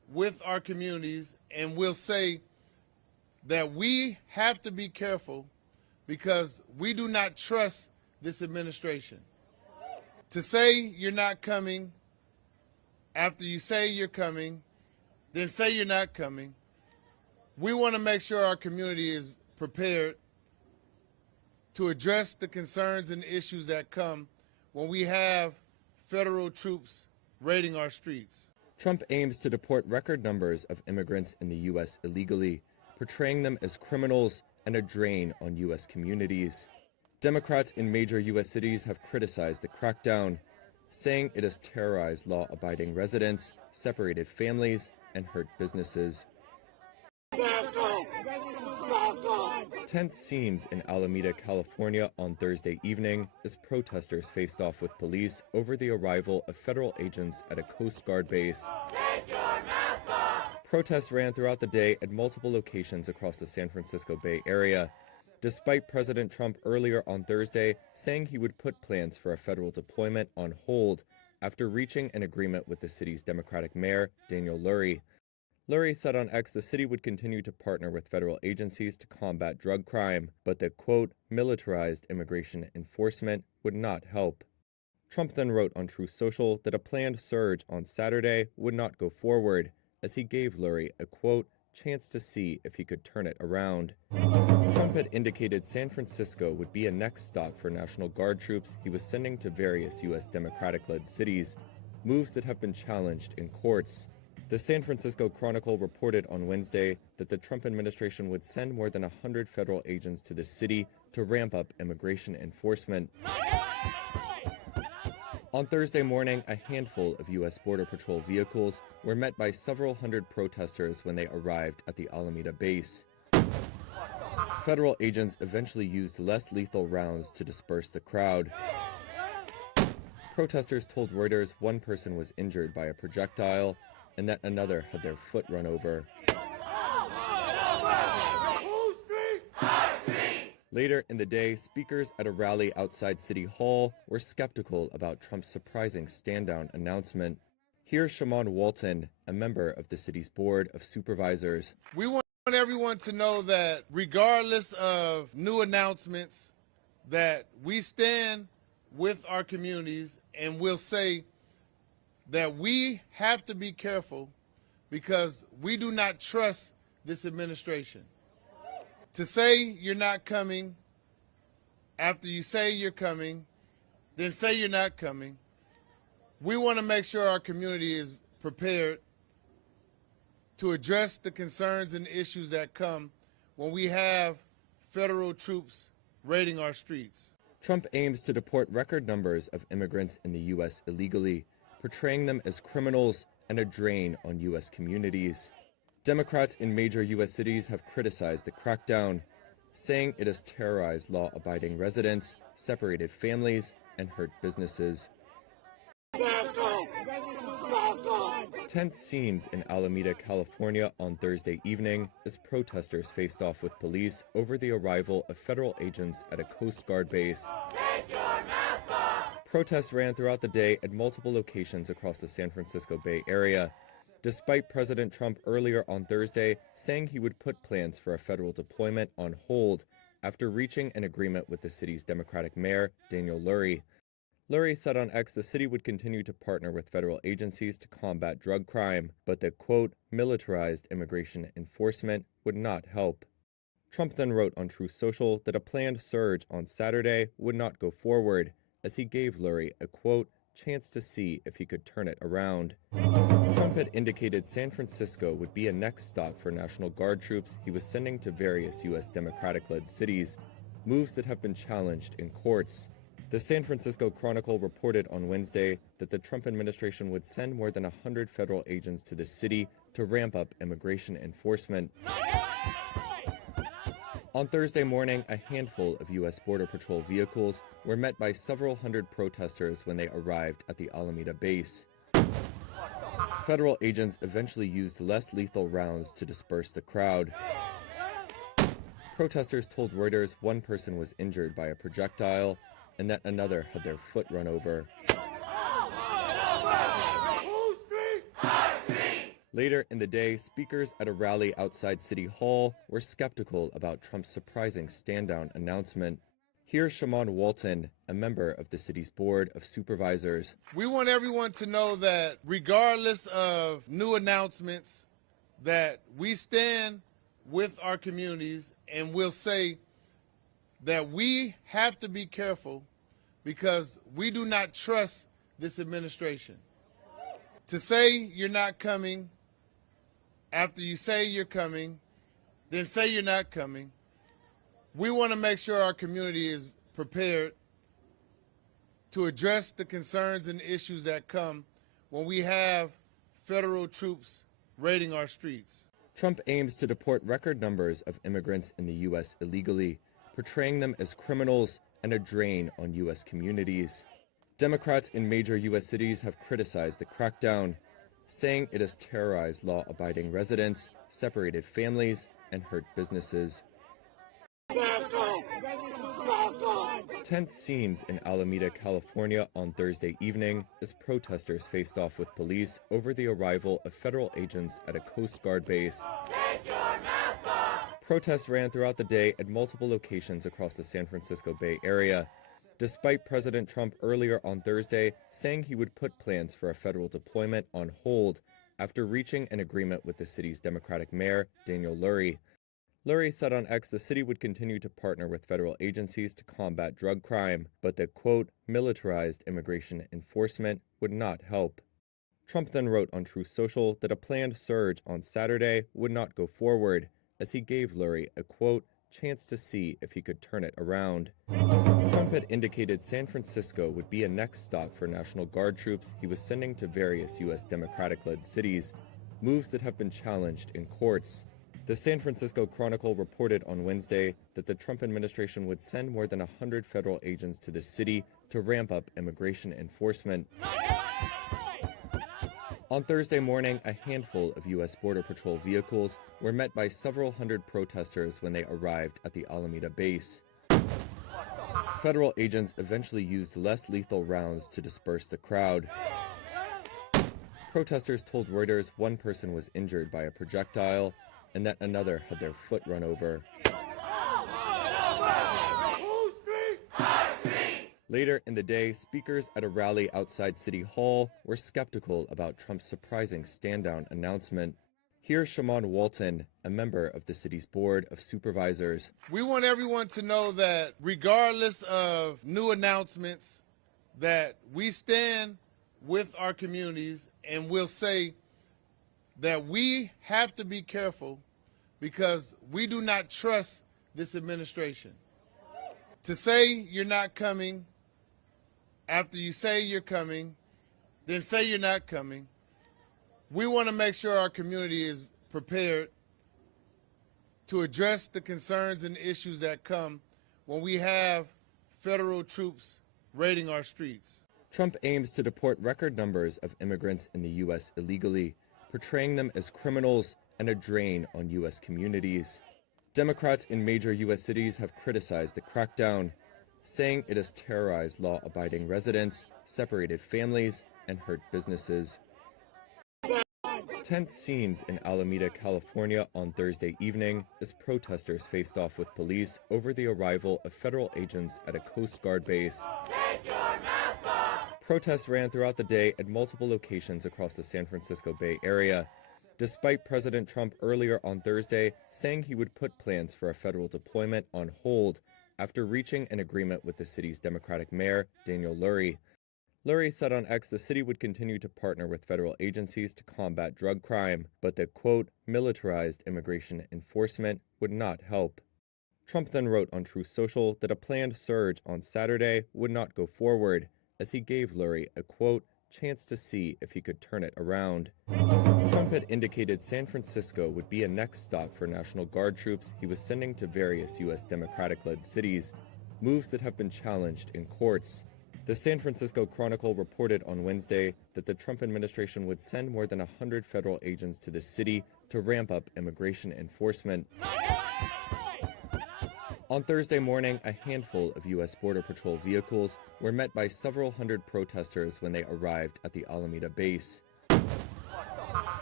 with our communities, and we'll say that we have to be careful because we do not trust this administration. To say you're not coming, after you say you're coming, then say you're not coming. We want to make sure our community is prepared to address the concerns and issues that come when we have federal troops raiding our streets. Trump aims to deport record numbers of immigrants in the U.S. illegally, portraying them as criminals and a drain on U.S. communities. Democrats in major U.S. cities have criticized the crackdown, saying it has terrorized law-abiding residents, separated families, and hurt businesses. Tense scenes in Alameda, California on Thursday evening as protesters faced off with police over the arrival of federal agents at a Coast Guard base. Take your mask off. Protests ran throughout the day at multiple locations across the San Francisco Bay Area, despite President Trump earlier on Thursday saying he would put plans for a federal deployment on hold after reaching an agreement with the city's Democratic mayor, Daniel Lurie. Lurie said on X the city would continue to partner with federal agencies to combat drug crime, but that, quote, militarized immigration enforcement would not help. Trump then wrote on Truth Social that a planned surge on Saturday would not go forward, as he gave Lurie a, quote, chance to see if he could turn it around. Trump had indicated San Francisco would be a next stop for National Guard troops he was sending to various U.S. Democratic-led cities, moves that have been challenged in courts. The San Francisco Chronicle reported on Wednesday that the Trump administration would send more than 100 federal agents to the city to ramp up immigration enforcement. On Thursday morning, a handful of U.S. Border Patrol vehicles were met by several hundred protesters when they arrived at the Alameda base. Federal agents eventually used less lethal rounds to disperse the crowd. Protesters told Reuters one person was injured by a projectile and that another had their foot run over. Later in the day, speakers at a rally outside City Hall were skeptical about Trump's surprising stand-down announcement. Here's Shaman Walton, a member of the city's Board of Supervisors. We want everyone to know that regardless of new announcements, that we stand with our communities, and we'll say that we have to be careful because we do not trust this administration. To say you're not coming, after you say you're coming, then say you're not coming. We want to make sure our community is prepared to address the concerns and issues that come when we have federal troops raiding our streets. Trump aims to deport record numbers of immigrants in the U.S. illegally, portraying them as criminals and a drain on U.S. communities. Democrats in major U.S. cities have criticized the crackdown, saying it has terrorized law-abiding residents, separated families, and hurt businesses. Tense scenes in Alameda, California on Thursday evening as protesters faced off with police over the arrival of federal agents at a Coast Guard base. Take your mask off. Protests ran throughout the day at multiple locations across the San Francisco Bay Area, despite President Trump earlier on Thursday saying he would put plans for a federal deployment on hold after reaching an agreement with the city's Democratic mayor, Daniel Lurie. Lurie said on X the city would continue to partner with federal agencies to combat drug crime, but that, quote, militarized immigration enforcement would not help. Trump then wrote on Truth Social that a planned surge on Saturday would not go forward, as he gave Lurie a, quote, chance to see if he could turn it around. Trump had indicated San Francisco would be a next stop for National Guard troops he was sending to various U.S. Democratic-led cities, moves that have been challenged in courts. The San Francisco Chronicle reported on Wednesday that the Trump administration would send more than 100 federal agents to the city to ramp up immigration enforcement. On Thursday morning, a handful of U.S. Border Patrol vehicles were met by several hundred protesters when they arrived at the Alameda base. Federal agents eventually used less lethal rounds to disperse the crowd. Protesters told Reuters one person was injured by a projectile and that another had their foot run over. Later in the day, speakers at a rally outside City Hall were skeptical about Trump's surprising stand-down announcement. Here's Shaman Walton, a member of the city's Board of Supervisors. We want everyone to know that regardless of new announcements, that we stand with our communities, and we'll say that we have to be careful because we do not trust this administration. To say you're not coming, after you say you're coming, then say you're not coming. We want to make sure our community is prepared to address the concerns and issues that come when we have federal troops raiding our streets. Trump aims to deport record numbers of immigrants in the U.S. illegally, portraying them as criminals and a drain on U.S. communities. Democrats in major U.S. cities have criticized the crackdown, saying it has terrorized law-abiding residents, separated families, and hurt businesses. Tense scenes in Alameda, California on Thursday evening as protesters faced off with police over the arrival of federal agents at a Coast Guard base. Take your mask off. Protests ran throughout the day at multiple locations across the San Francisco Bay Area, despite President Trump earlier on Thursday saying he would put plans for a federal deployment on hold after reaching an agreement with the city's Democratic mayor, Daniel Lurie. Lurie said on X the city would continue to partner with federal agencies to combat drug crime, but that, quote, militarized immigration enforcement would not help. Trump then wrote on Truth Social that a planned surge on Saturday would not go forward, as he gave Lurie a, quote, chance to see if he could turn it around. Trump had indicated San Francisco would be a next stop for National Guard troops he was sending to various U.S. Democratic-led cities, moves that have been challenged in courts. The San Francisco Chronicle reported on Wednesday that the Trump administration would send more than 100 federal agents to the city to ramp up immigration enforcement. On Thursday morning, a handful of U.S. Border Patrol vehicles were met by several hundred protesters when they arrived at the Alameda base. Federal agents eventually used less lethal rounds to disperse the crowd. Protesters told Reuters one person was injured by a projectile and that another had their foot run over. Later in the day, speakers at a rally outside City Hall were skeptical about Trump's surprising stand-down announcement. Here's Shaman Walton, a member of the city's Board of Supervisors. We want everyone to know that regardless of new announcements, that we stand with our communities, and we'll say that we have to be careful because we do not trust this administration. To say you're not coming, after you say you're coming, then say you're not coming. We want to make sure our community is prepared to address the concerns and issues that come when we have federal troops raiding our streets. Trump aims to deport record numbers of immigrants in the U.S. illegally, portraying them as criminals and a drain on U.S. communities. Democrats in major U.S. cities have criticized the crackdown, saying it has terrorized law-abiding residents, separated families, and hurt businesses. Tense scenes in Alameda, California on Thursday evening as protesters faced off with police over the arrival of federal agents at a Coast Guard base. Take your mask off. Protests ran throughout the day at multiple locations across the San Francisco Bay Area, despite President Trump earlier on Thursday saying he would put plans for a federal deployment on hold after reaching an agreement with the city's Democratic mayor, Daniel Lurie. Lurie said on X the city would continue to partner with federal agencies to combat drug crime, but that, quote, militarized immigration enforcement would not help. Trump then wrote on Truth Social that a planned surge on Saturday would not go forward, as he gave Lurie a, quote, chance to see if he could turn it around. Trump had indicated San Francisco would be a next stop for National Guard troops he was sending to various U.S. Democratic-led cities, moves that have been challenged in courts. The San Francisco Chronicle reported on Wednesday that the Trump administration would send more than 100 federal agents to the city to ramp up immigration enforcement. On Thursday morning, a handful of U.S. Border Patrol vehicles were met by several hundred protesters when they arrived at the Alameda base.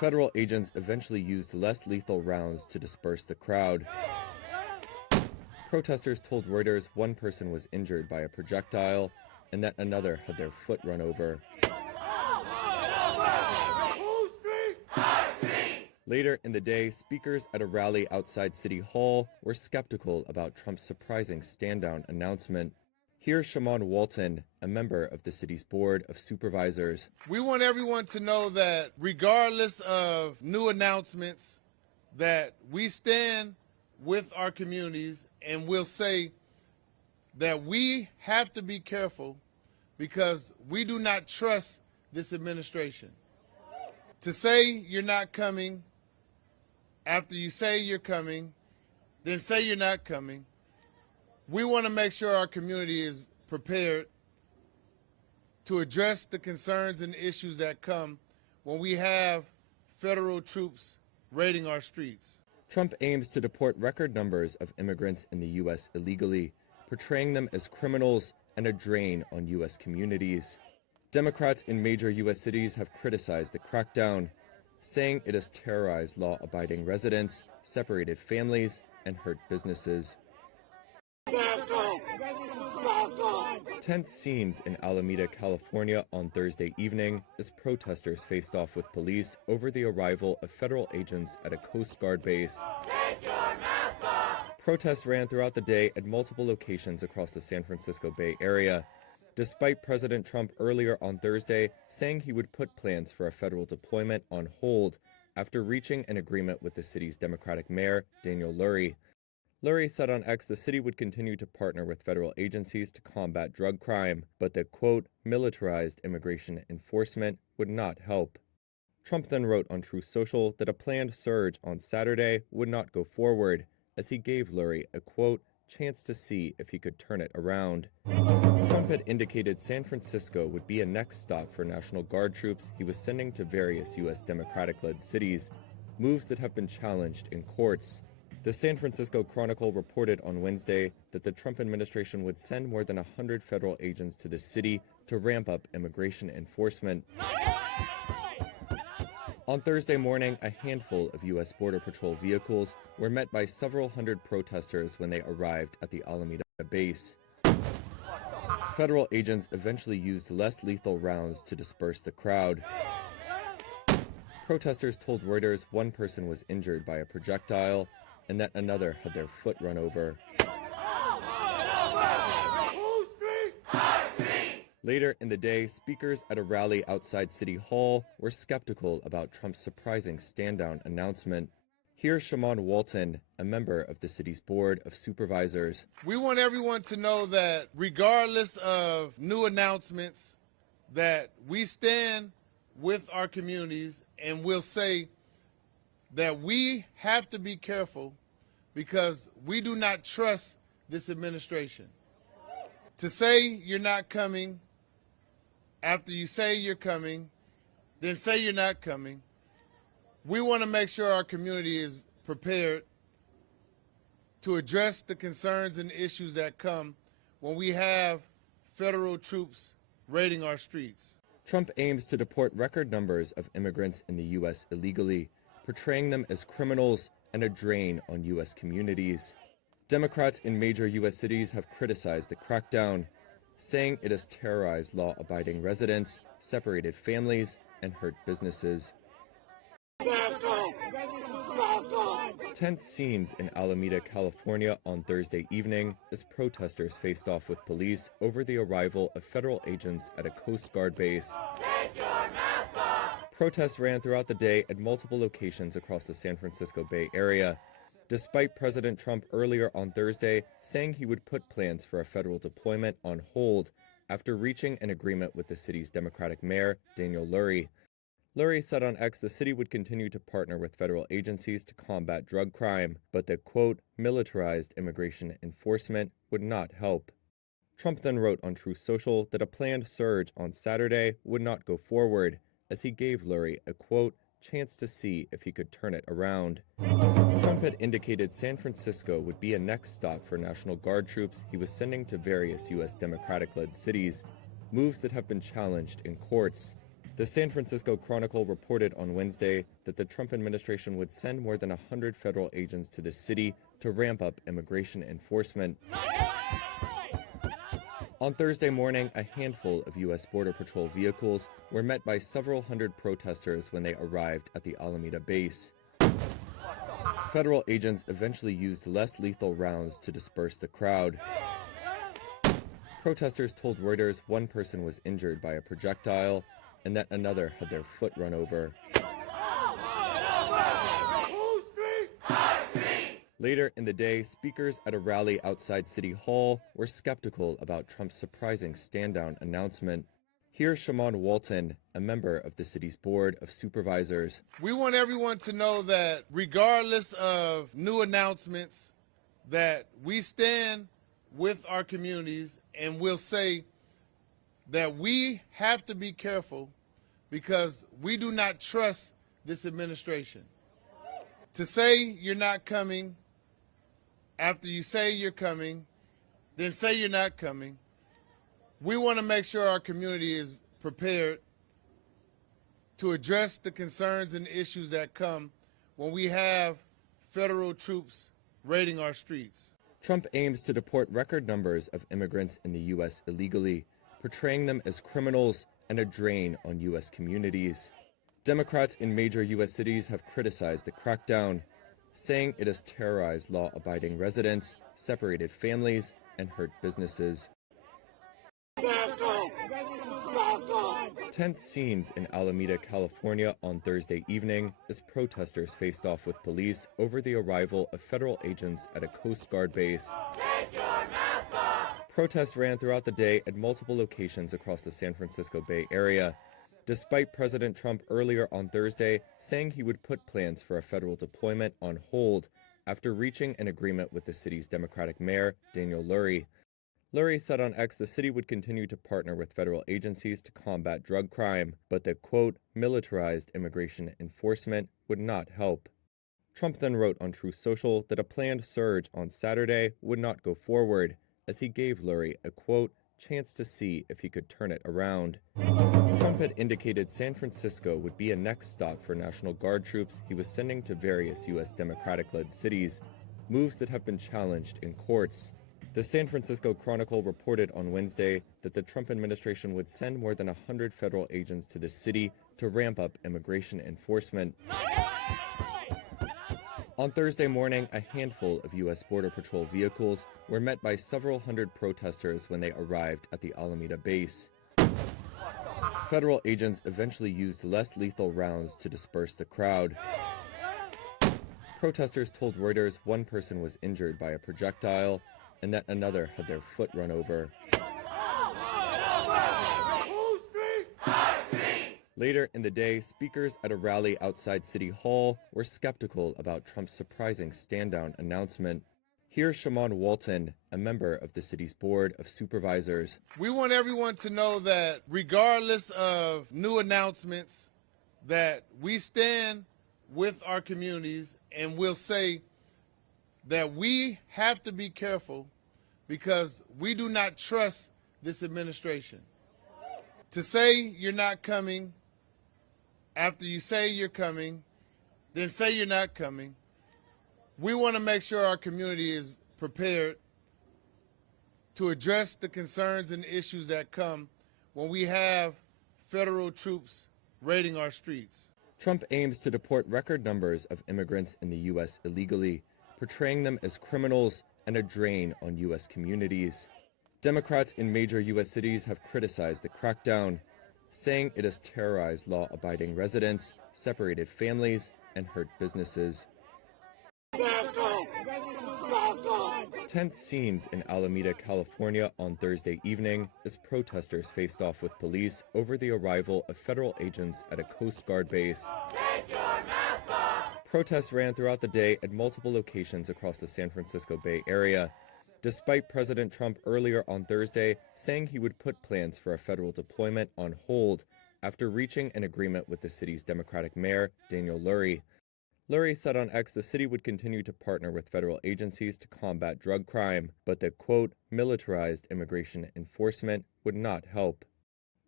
Federal agents eventually used less lethal rounds to disperse the crowd. Protesters told Reuters one person was injured by a projectile and that another had their foot run over. Later in the day, speakers at a rally outside City Hall were skeptical about Trump's surprising stand-down announcement. Here's Shaman Walton, a member of the city's Board of Supervisors. We want everyone to know that regardless of new announcements, that we stand with our communities and we'll say that we have to be careful because we do not trust this administration. To say you're not coming, after you say you're coming, then say you're not coming. We want to make sure our community is prepared to address the concerns and issues that come when we have federal troops raiding our streets. Trump aims to deport record numbers of immigrants in the U.S. illegally, portraying them as criminals and a drain on U.S. communities. Democrats in major U.S. cities have criticized the crackdown, saying it has terrorized law-abiding residents, separated families, and hurt businesses. Tense scenes in Alameda, California on Thursday evening as protesters faced off with police over the arrival of federal agents at a Coast Guard base. Take your mask off. Protests ran throughout the day at multiple locations across the San Francisco Bay Area, despite President Trump earlier on Thursday saying he would put plans for a federal deployment on hold after reaching an agreement with the city's Democratic mayor, Daniel Lurie. Lurie said on X the city would continue to partner with federal agencies to combat drug crime, but that, quote, militarized immigration enforcement would not help. Trump then wrote on Truth Social that a planned surge on Saturday would not go forward, as he gave Lurie a, quote, chance to see if he could turn it around. Trump had indicated San Francisco would be a next stop for National Guard troops he was sending to various U.S. Democratic-led cities, moves that have been challenged in courts. The San Francisco Chronicle reported on Wednesday that the Trump administration would send more than 100 federal agents to the city to ramp up immigration enforcement. On Thursday morning, a handful of U.S. Border Patrol vehicles were met by several hundred protesters when they arrived at the Alameda base. Federal agents eventually used less lethal rounds to disperse the crowd. Protesters told Reuters one person was injured by a projectile and that another had their foot run over. Later in the day, speakers at a rally outside City Hall were skeptical about Trump's surprising stand-down announcement. Here's Shaman Walton, a member of the city's Board of Supervisors. We want everyone to know that regardless of new announcements, that we stand with our communities and we'll say that we have to be careful because we do not trust this administration. To say you're not coming, after you say you're coming, then say you're not coming. We want to make sure our community is prepared to address the concerns and issues that come when we have federal troops raiding our streets. Trump aims to deport record numbers of immigrants in the U.S. illegally, portraying them as criminals and a drain on U.S. communities. Democrats in major U.S. cities have criticized the crackdown, saying it has terrorized law-abiding residents, separated families, and hurt businesses. Tense scenes in Alameda, California on Thursday evening as protesters faced off with police over the arrival of federal agents at a Coast Guard base. Take your mask off. Protests ran throughout the day at multiple locations across the San Francisco Bay Area, despite President Trump earlier on Thursday saying he would put plans for a federal deployment on hold after reaching an agreement with the city's Democratic mayor, Daniel Lurie. Lurie said on X the city would continue to partner with federal agencies to combat drug crime, but that, quote, militarized immigration enforcement would not help. Trump then wrote on Truth Social that a planned surge on Saturday would not go forward, as he gave Lurie a, quote, chance to see if he could turn it around. Trump had indicated San Francisco would be a next stop for National Guard troops he was sending to various U.S. Democratic-led cities, moves that have been challenged in courts. The San Francisco Chronicle reported on Wednesday that the Trump administration would send more than 100 federal agents to the city to ramp up immigration enforcement. On Thursday morning, a handful of U.S. Border Patrol vehicles were met by several hundred protesters when they arrived at the Alameda base. Federal agents eventually used less lethal rounds to disperse the crowd. Protesters told Reuters one person was injured by a projectile and that another had their foot run over. Later in the day, speakers at a rally outside City Hall were skeptical about Trump's surprising stand-down announcement. Here's Shaman Walton, a member of the city's Board of Supervisors. We want everyone to know that regardless of new announcements, that we stand with our communities and we'll say that we have to be careful because we do not trust this administration. To say you're not coming, after you say you're coming, then say you're not coming. We want to make sure our community is prepared to address the concerns and issues that come when we have federal troops raiding our streets. Trump aims to deport record numbers of immigrants in the U.S. illegally, portraying them as criminals and a drain on U.S. communities. Democrats in major U.S. cities have criticized the crackdown, saying it has terrorized law-abiding residents, separated families, and hurt businesses. Tense scenes in Alameda, California on Thursday evening as protesters faced off with police over the arrival of federal agents at a Coast Guard base. Take your mask off. Protests ran throughout the day at multiple locations across the San Francisco Bay Area, despite President Trump earlier on Thursday saying he would put plans for a federal deployment on hold after reaching an agreement with the city's Democratic mayor, Daniel Lurie. Lurie said on X the city would continue to partner with federal agencies to combat drug crime, but that, quote, militarized immigration enforcement would not help. Trump then wrote on Truth Social that a planned surge on Saturday would not go forward, as he gave Lurie a, quote, chance to see if he could turn it around. Trump had indicated San Francisco would be a next stop for National Guard troops he was sending to various U.S. Democratic-led cities, moves that have been challenged in courts. The San Francisco Chronicle reported on Wednesday that the Trump administration would send more than 100 federal agents to the city to ramp up immigration enforcement. On Thursday morning, a handful of U.S. Border Patrol vehicles were met by several hundred protesters when they arrived at the Alameda base. Federal agents eventually used less lethal rounds to disperse the crowd. Protesters told Reuters one person was injured by a projectile and that another had their foot run over. Later in the day, speakers at a rally outside City Hall were skeptical about Trump's surprising stand-down announcement. Here's Shaman Walton, a member of the city's Board of Supervisors. We want everyone to know that regardless of new announcements, that we stand with our communities and we'll say that we have to be careful because we do not trust this administration. To say you're not coming, after you say you're coming, then say you're not coming. We want to make sure our community is prepared to address the concerns and issues that come when we have federal troops raiding our streets. Trump aims to deport record numbers of immigrants in the U.S. illegally, portraying them as criminals and a drain on U.S. communities. Democrats in major U.S. cities have criticized the crackdown, saying it has terrorized law-abiding residents, separated families, and hurt businesses. Tense scenes in Alameda, California on Thursday evening as protesters faced off with police over the arrival of federal agents at a Coast Guard base. Take your mask off. Protests ran throughout the day at multiple locations across the San Francisco Bay Area, despite President Trump earlier on Thursday saying he would put plans for a federal deployment on hold after reaching an agreement with the city's Democratic mayor, Daniel Lurie. Lurie said on X the city would continue to partner with federal agencies to combat drug crime, but that, quote, militarized immigration enforcement would not help.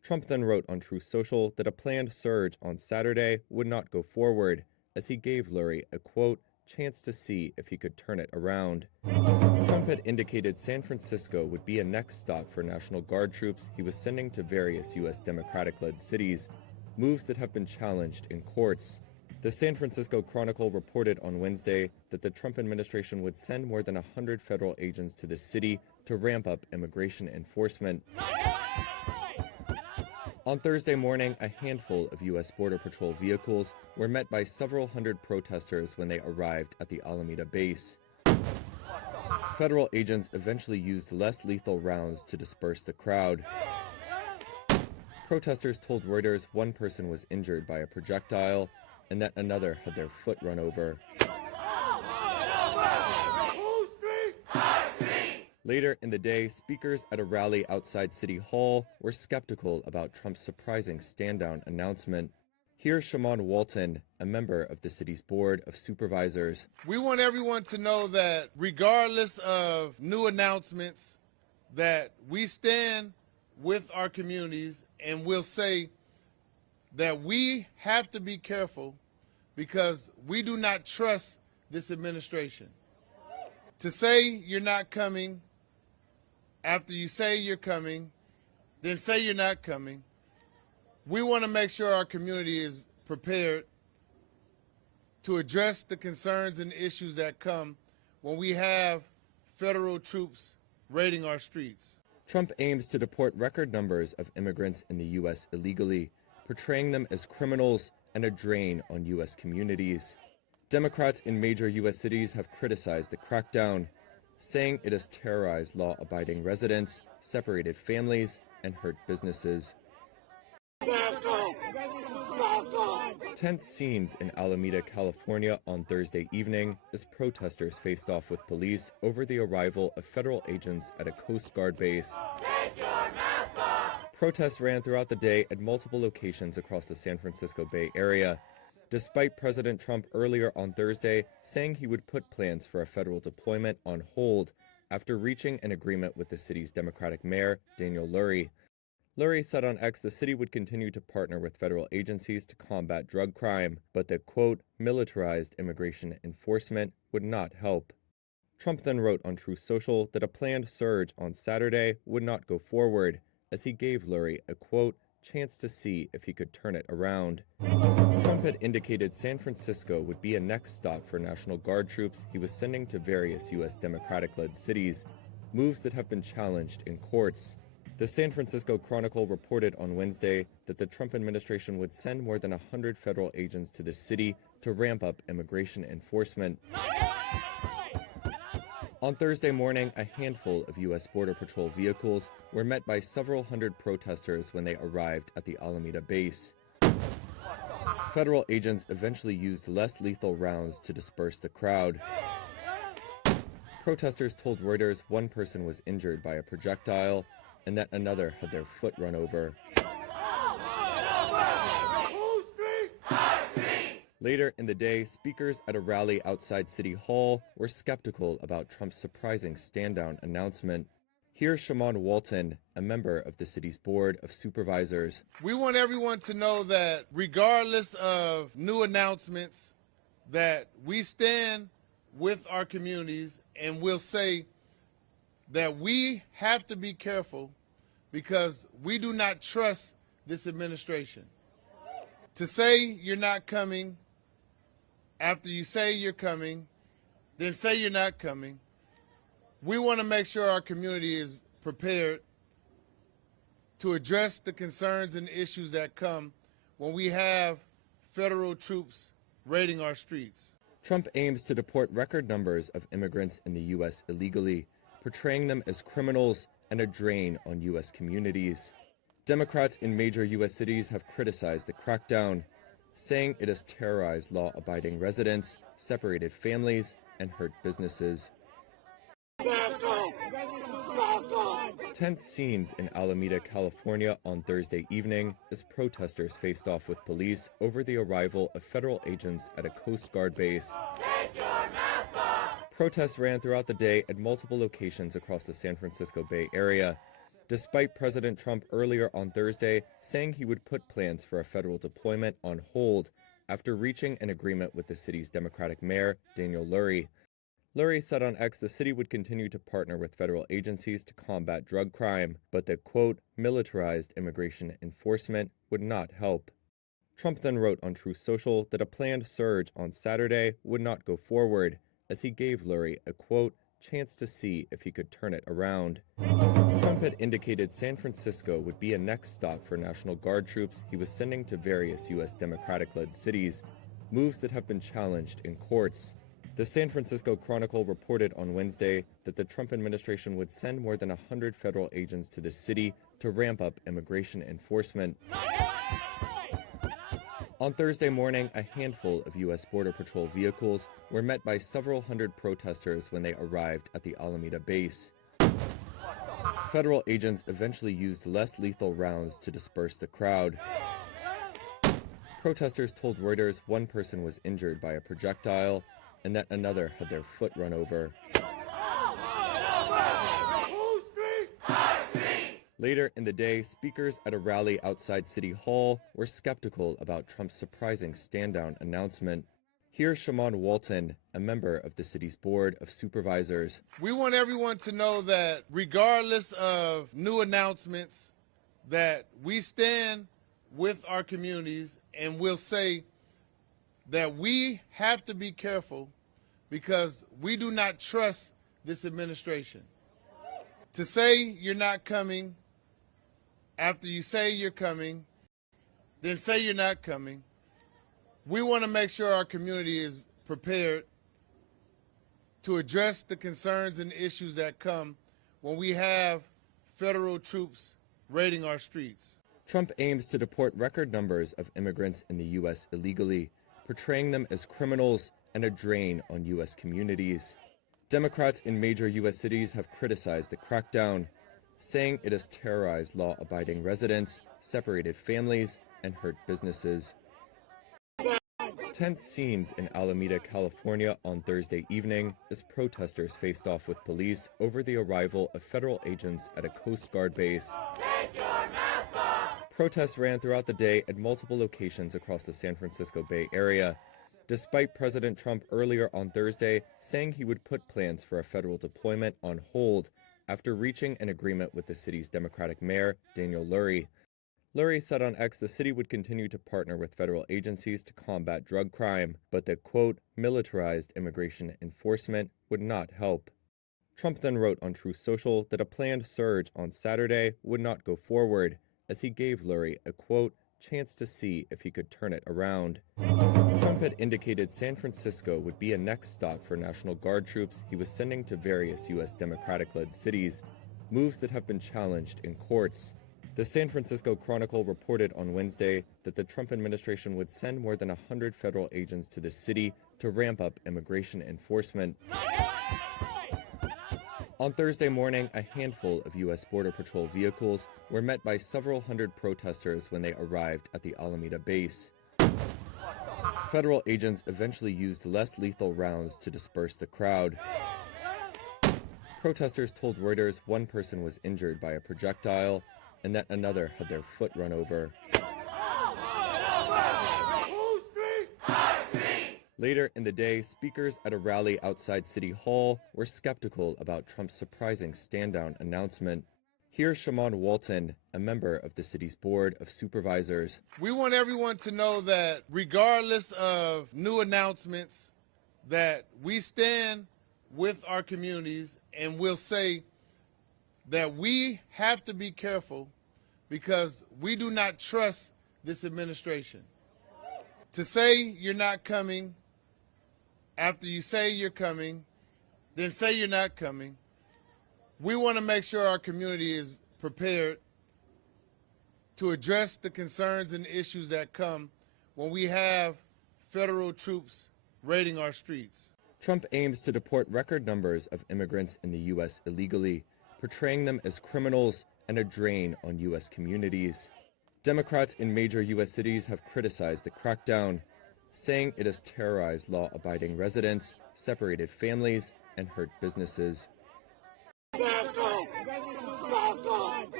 Trump then wrote on Truth Social that a planned surge on Saturday would not go forward, as he gave Lurie a, quote, chance to see if he could turn it around. Trump had indicated San Francisco would be a next stop for National Guard troops he was sending to various U.S. Democratic-led cities, moves that have been challenged in courts. The San Francisco Chronicle reported on Wednesday that the Trump administration would send more than 100 federal agents to the city to ramp up immigration enforcement. On Thursday morning, a handful of U.S. Border Patrol vehicles were met by several hundred protesters when they arrived at the Alameda base. Federal agents eventually used less lethal rounds to disperse the crowd. Protesters told Reuters one person was injured by a projectile and that another had their foot run over. Later in the day, speakers at a rally outside City Hall were skeptical about Trump's surprising stand-down announcement. Here's Shaman Walton, a member of the city's Board of Supervisors. We want everyone to know that regardless of new announcements, that we stand with our communities, and we'll say that we have to be careful because we do not trust this administration. To say you're not coming, after you say you're coming, then say you're not coming. We want to make sure our community is prepared to address the concerns and issues that come when we have federal troops raiding our streets. Trump aims to deport record numbers of immigrants in the U.S. illegally, portraying them as criminals and a drain on U.S. communities. Democrats in major U.S. cities have criticized the crackdown, saying it has terrorized law-abiding residents, separated families, and hurt businesses. Tense scenes in Alameda, California on Thursday evening as protesters faced off with police over the arrival of federal agents at a Coast Guard base. Take your mask off. Protests ran throughout the day at multiple locations across the San Francisco Bay Area, despite President Trump earlier on Thursday saying he would put plans for a federal deployment on hold after reaching an agreement with the city's Democratic mayor, Daniel Lurie. Lurie said on X the city would continue to partner with federal agencies to combat drug crime, but that, quote, militarized immigration enforcement would not help. Trump then wrote on Truth Social that a planned surge on Saturday would not go forward, as he gave Lurie a, quote, chance to see if he could turn it around. Trump had indicated San Francisco would be a next stop for National Guard troops he was sending to various U.S. Democratic-led cities, moves that have been challenged in courts. The San Francisco Chronicle reported on Wednesday that the Trump administration would send more than 100 federal agents to the city to ramp up immigration enforcement. On Thursday morning, a handful of U.S. Border Patrol vehicles were met by several hundred protesters when they arrived at the Alameda base. Federal agents eventually used less lethal rounds to disperse the crowd. Protesters told Reuters one person was injured by a projectile and that another had their foot run over. Later in the day, speakers at a rally outside City Hall were skeptical about Trump's surprising stand-down announcement. Here's Shaman Walton, a member of the city's Board of Supervisors. We want everyone to know that regardless of new announcements, that we stand with our communities, and we'll say that we have to be careful because we do not trust this administration. To say you're not coming, after you say you're coming, then say you're not coming. We want to make sure our community is prepared to address the concerns and issues that come when we have federal troops raiding our streets. Trump aims to deport record numbers of immigrants in the U.S. illegally, portraying them as criminals and a drain on U.S. communities. Democrats in major U.S. cities have criticized the crackdown, saying it has terrorized law-abiding residents, separated families, and hurt businesses. Tense scenes in Alameda, California on Thursday evening as protesters faced off with police over the arrival of federal agents at a Coast Guard base. Take your mask off. Protests ran throughout the day at multiple locations across the San Francisco Bay Area, despite President Trump earlier on Thursday saying he would put plans for a federal deployment on hold after reaching an agreement with the city's Democratic mayor, Daniel Lurie. Lurie said on X the city would continue to partner with federal agencies to combat drug crime, but that, quote, militarized immigration enforcement would not help. Trump then wrote on Truth Social that a planned surge on Saturday would not go forward, as he gave Lurie a, quote, chance to see if he could turn it around. Trump had indicated San Francisco would be a next stop for National Guard troops he was sending to various U.S. Democratic-led cities, moves that have been challenged in courts. The San Francisco Chronicle reported on Wednesday that the Trump administration would send more than 100 federal agents to the city to ramp up immigration enforcement. On Thursday morning, a handful of U.S. Border Patrol vehicles were met by several hundred protesters when they arrived at the Alameda base. Federal agents eventually used less lethal rounds to disperse the crowd. Protesters told Reuters one person was injured by a projectile and that another had their foot run over. Later in the day, speakers at a rally outside City Hall were skeptical about Trump's surprising stand-down announcement. Here's Shaman Walton, a member of the city's Board of Supervisors. We want everyone to know that regardless of new announcements, that we stand with our communities, and we'll say that we have to be careful because we do not trust this administration. To say you're not coming, after you say you're coming, then say you're not coming. We want to make sure our community is prepared to address the concerns and issues that come when we have federal troops raiding our streets. Trump aims to deport record numbers of immigrants in the U.S. illegally, portraying them as criminals and a drain on U.S. communities. Democrats in major U.S. cities have criticized the crackdown, saying it has terrorized law-abiding residents, separated families, and hurt businesses. Tense scenes in Alameda, California on Thursday evening as protesters faced off with police over the arrival of federal agents at a Coast Guard base. Take your mask off! Protests ran throughout the day at multiple locations across the San Francisco Bay Area, despite President Trump earlier on Thursday saying he would put plans for a federal deployment on hold after reaching an agreement with the city's Democratic mayor, Daniel Lurie. Lurie said on X the city would continue to partner with federal agencies to combat drug crime, but that, quote, militarized immigration enforcement would not help. Trump then wrote on Truth Social that a planned surge on Saturday would not go forward, as he gave Lurie a, quote, chance to see if he could turn it around. Trump had indicated San Francisco would be a next stop for National Guard troops he was sending to various U.S. Democratic-led cities, moves that have been challenged in courts. The San Francisco Chronicle reported on Wednesday that the Trump administration would send more than 100 federal agents to the city to ramp up immigration enforcement. On Thursday morning, a handful of U.S. Border Patrol vehicles were met by several hundred protesters when they arrived at the Alameda base. Federal agents eventually used less lethal rounds to disperse the crowd. Protesters told Reuters one person was injured by a projectile and that another had their foot run over. Later in the day, speakers at a rally outside City Hall were skeptical about Trump's surprising stand-down announcement. Here's Shaman Walton, a member of the city's Board of Supervisors. We want everyone to know that regardless of new announcements, that we stand with our communities, and we'll say that we have to be careful because we do not trust this administration. To say you're not coming, after you say you're coming, then say you're not coming. We want to make sure our community is prepared to address the concerns and issues that come when we have federal troops raiding our streets. Trump aims to deport record numbers of immigrants in the U.S. illegally, portraying them as criminals and a drain on U.S. communities. Democrats in major U.S. cities have criticized the crackdown, saying it has terrorized law-abiding residents, separated families, and hurt businesses. Back off! Back off!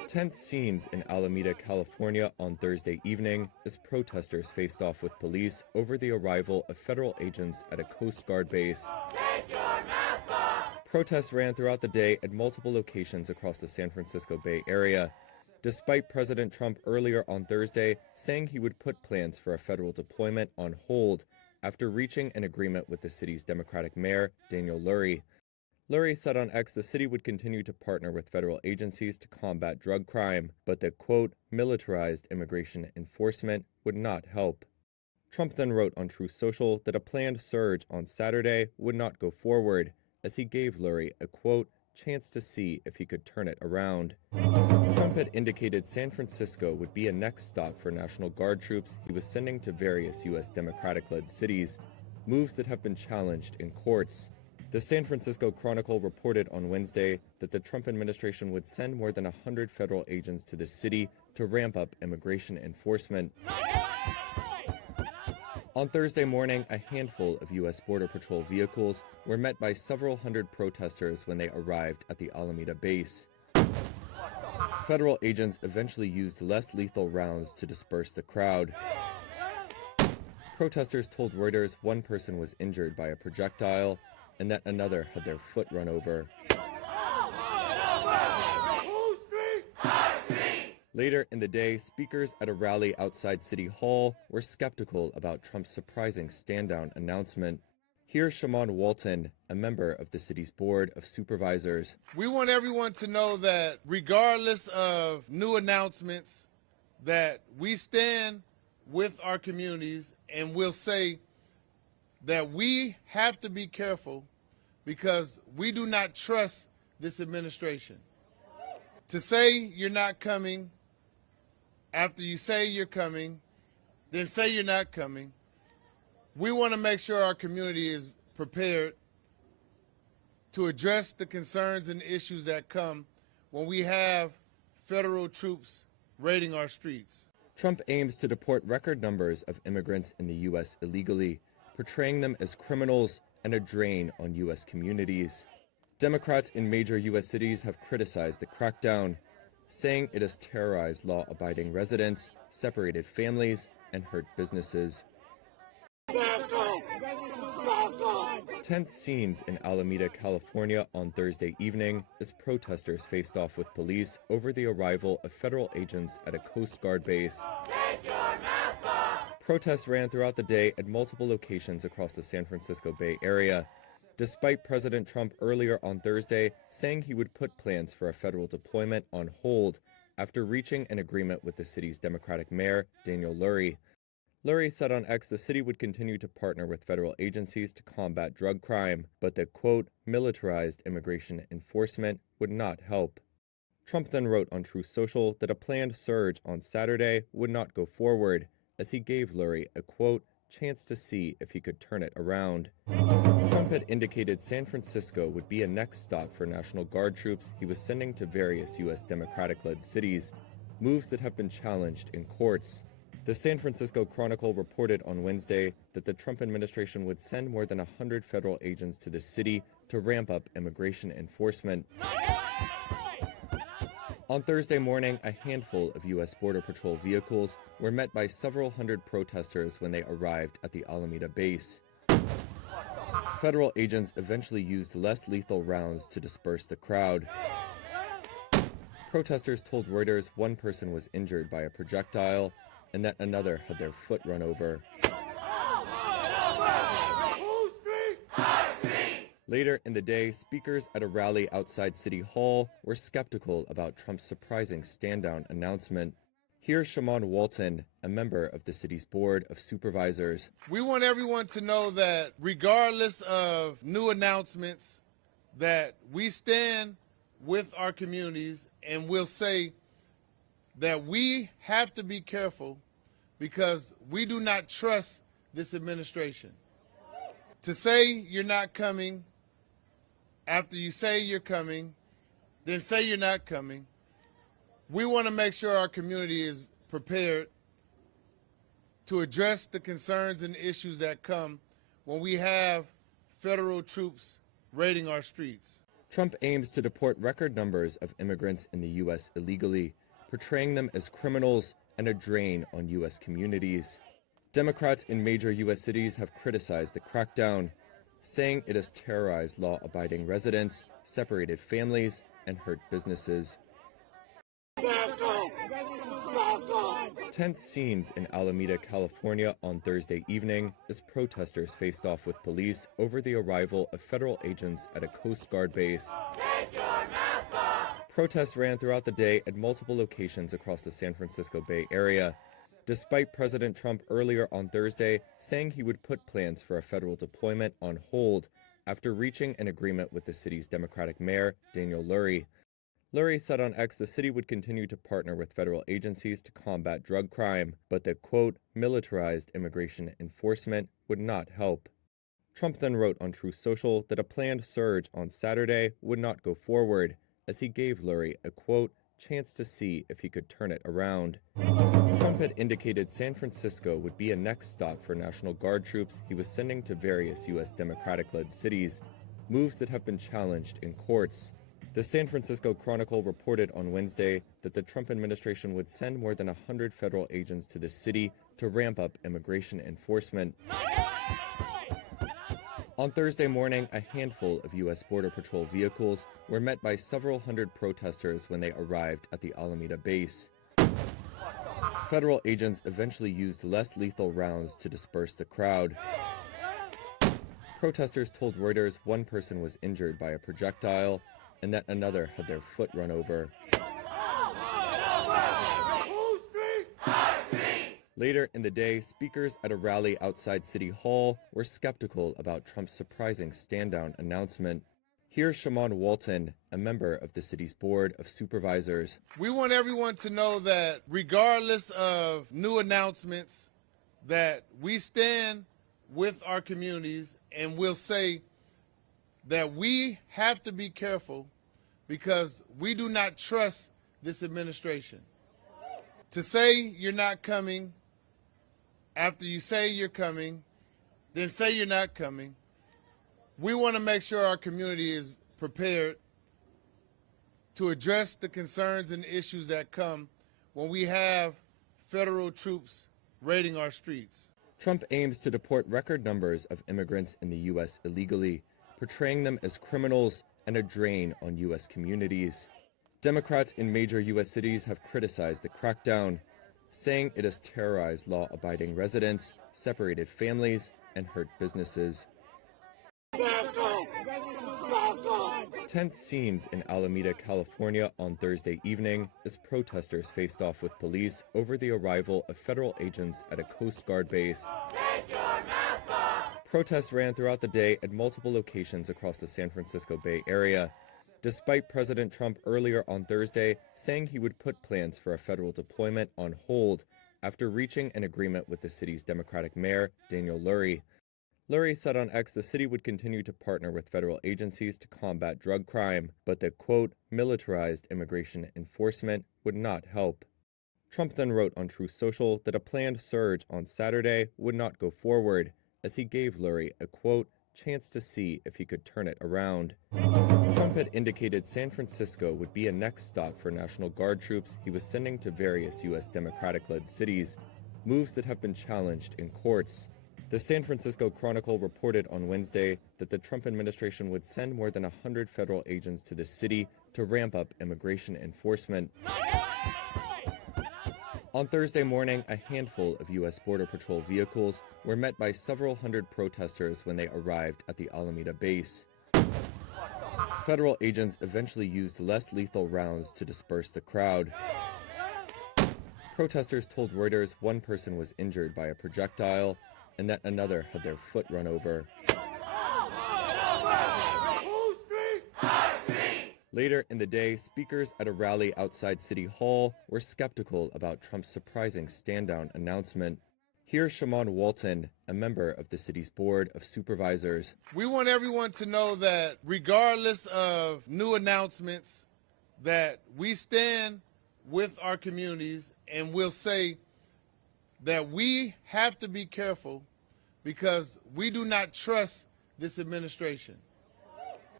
Tense scenes in Alameda, California on Thursday evening as protesters faced off with police over the arrival of federal agents at a Coast Guard base. Take your mask off. Protests ran throughout the day at multiple locations across the San Francisco Bay Area, despite President Trump earlier on Thursday saying he would put plans for a federal deployment on hold after reaching an agreement with the city's Democratic mayor, Daniel Lurie. Lurie said on X the city would continue to partner with federal agencies to combat drug crime, but that, quote, militarized immigration enforcement would not help. Trump then wrote on Truth Social that a planned surge on Saturday would not go forward, as he gave Lurie a, quote, chance to see if he could turn it around. Trump had indicated San Francisco would be a next stop for National Guard troops he was sending to various U.S. Democratic-led cities, moves that have been challenged in courts. The San Francisco Chronicle reported on Wednesday that the Trump administration would send more than 100 federal agents to the city to ramp up immigration enforcement. On Thursday morning, a handful of U.S. Border Patrol vehicles were met by several hundred protesters when they arrived at the Alameda base. Federal agents eventually used less lethal rounds to disperse the crowd. Protesters told Reuters one person was injured by a projectile and that another had their foot run over. Later in the day, speakers at a rally outside City Hall were skeptical about Trump's surprising stand-down announcement. Here's Shaman Walton, a member of the city's Board of Supervisors. We want everyone to know that regardless of new announcements, that we stand with our communities, and we'll say that we have to be careful because we do not trust this administration. To say you're not coming, after you say you're coming, then say you're not coming. We want to make sure our community is prepared to address the concerns and issues that come when we have federal troops raiding our streets. Trump aims to deport record numbers of immigrants in the U.S. illegally, portraying them as criminals and a drain on U.S. communities. Democrats in major U.S. cities have criticized the crackdown, saying it has terrorized law-abiding residents, separated families, and hurt businesses. Tense scenes in Alameda, California on Thursday evening as protesters faced off with police over the arrival of federal agents at a Coast Guard base. Take your mask off. Protests ran throughout the day at multiple locations across the San Francisco Bay Area, despite President Trump earlier on Thursday saying he would put plans for a federal deployment on hold after reaching an agreement with the city's Democratic mayor, Daniel Lurie. Lurie said on X the city would continue to partner with federal agencies to combat drug crime, but that, quote, militarized immigration enforcement would not help. Trump then wrote on Truth Social that a planned surge on Saturday would not go forward, as he gave Lurie a, quote, chance to see if he could turn it around. Trump had indicated San Francisco would be a next stop for National Guard troops he was sending to various U.S. Democratic-led cities, moves that have been challenged in courts. The San Francisco Chronicle reported on Wednesday that the Trump administration would send more than 100 federal agents to the city to ramp up immigration enforcement. On Thursday morning, a handful of U.S. Border Patrol vehicles were met by several hundred protesters when they arrived at the Alameda base. Federal agents eventually used less lethal rounds to disperse the crowd. Protesters told Reuters one person was injured by a projectile and that another had their foot run over. Later in the day, speakers at a rally outside City Hall were skeptical about Trump's surprising stand-down announcement. Here's Shaman Walton, a member of the city's Board of Supervisors. We want everyone to know that regardless of new announcements, that we stand with our communities, and we'll say that we have to be careful because we do not trust this administration. To say you're not coming, after you say you're coming, then say you're not coming. We want to make sure our community is prepared to address the concerns and issues that come when we have federal troops raiding our streets. Trump aims to deport record numbers of immigrants in the U.S. illegally, portraying them as criminals and a drain on U.S. communities. Democrats in major U.S. cities have criticized the crackdown, saying it has terrorized law-abiding residents, separated families, and hurt businesses. Tense scenes in Alameda, California on Thursday evening as protesters faced off with police over the arrival of federal agents at a Coast Guard base. Take your mask off. Protests ran throughout the day at multiple locations across the San Francisco Bay Area, despite President Trump earlier on Thursday saying he would put plans for a federal deployment on hold after reaching an agreement with the city's Democratic mayor, Daniel Lurie. Lurie said on X the city would continue to partner with federal agencies to combat drug crime, but that, quote, militarized immigration enforcement would not help. Trump then wrote on Truth Social that a planned surge on Saturday would not go forward, as he gave Lurie a, quote, chance to see if he could turn it around. Trump had indicated San Francisco would be a next stop for National Guard troops he was sending to various U.S. Democratic-led cities, moves that have been challenged in courts. The San Francisco Chronicle reported on Wednesday that the Trump administration would send more than 100 federal agents to the city to ramp up immigration enforcement. On Thursday morning, a handful of U.S. Border Patrol vehicles were met by several hundred protesters when they arrived at the Alameda base. Federal agents eventually used less lethal rounds to disperse the crowd. Protesters told Reuters one person was injured by a projectile and that another had their foot run over. Later in the day, speakers at a rally outside City Hall were skeptical about Trump's surprising stand-down announcement. Here's Shaman Walton, a member of the city's Board of Supervisors. We want everyone to know that regardless of new announcements, that we stand with our communities, and we'll say that we have to be careful because we do not trust this administration. To say you're not coming, after you say you're coming, then say you're not coming. We want to make sure our community is prepared to address the concerns and issues that come when we have federal troops raiding our streets. Trump aims to deport record numbers of immigrants in the U.S. illegally, portraying them as criminals and a drain on U.S. communities. Democrats in major U.S. cities have criticized the crackdown, saying it has terrorized law-abiding residents, separated families, and hurt businesses. Tense scenes in Alameda, California on Thursday evening as protesters faced off with police over the arrival of federal agents at a Coast Guard base. Take your mask off. Protests ran throughout the day at multiple locations across the San Francisco Bay Area, despite President Trump earlier on Thursday saying he would put plans for a federal deployment on hold after reaching an agreement with the city's Democratic mayor, Daniel Lurie. Lurie said on X the city would continue to partner with federal agencies to combat drug crime, but that, quote, militarized immigration enforcement would not help. Trump then wrote on Truth Social that a planned surge on Saturday would not go forward, as he gave Lurie a, quote, chance to see if he could turn it around. Trump had indicated San Francisco would be a next stop for National Guard troops he was sending to various U.S. Democratic-led cities, moves that have been challenged in courts. The San Francisco Chronicle reported on Wednesday that the Trump administration would send more than 100 federal agents to the city to ramp up immigration enforcement. On Thursday morning, a handful of U.S. Border Patrol vehicles were met by several hundred protesters when they arrived at the Alameda base. Federal agents eventually used less lethal rounds to disperse the crowd. Protesters told Reuters one person was injured by a projectile and that another had their foot run over. Later in the day, speakers at a rally outside City Hall were skeptical about Trump's surprising stand-down announcement. Here's Shaman Walton, a member of the city's Board of Supervisors. We want everyone to know that regardless of new announcements, that we stand with our communities, and we'll say that we have to be careful because we do not trust this administration.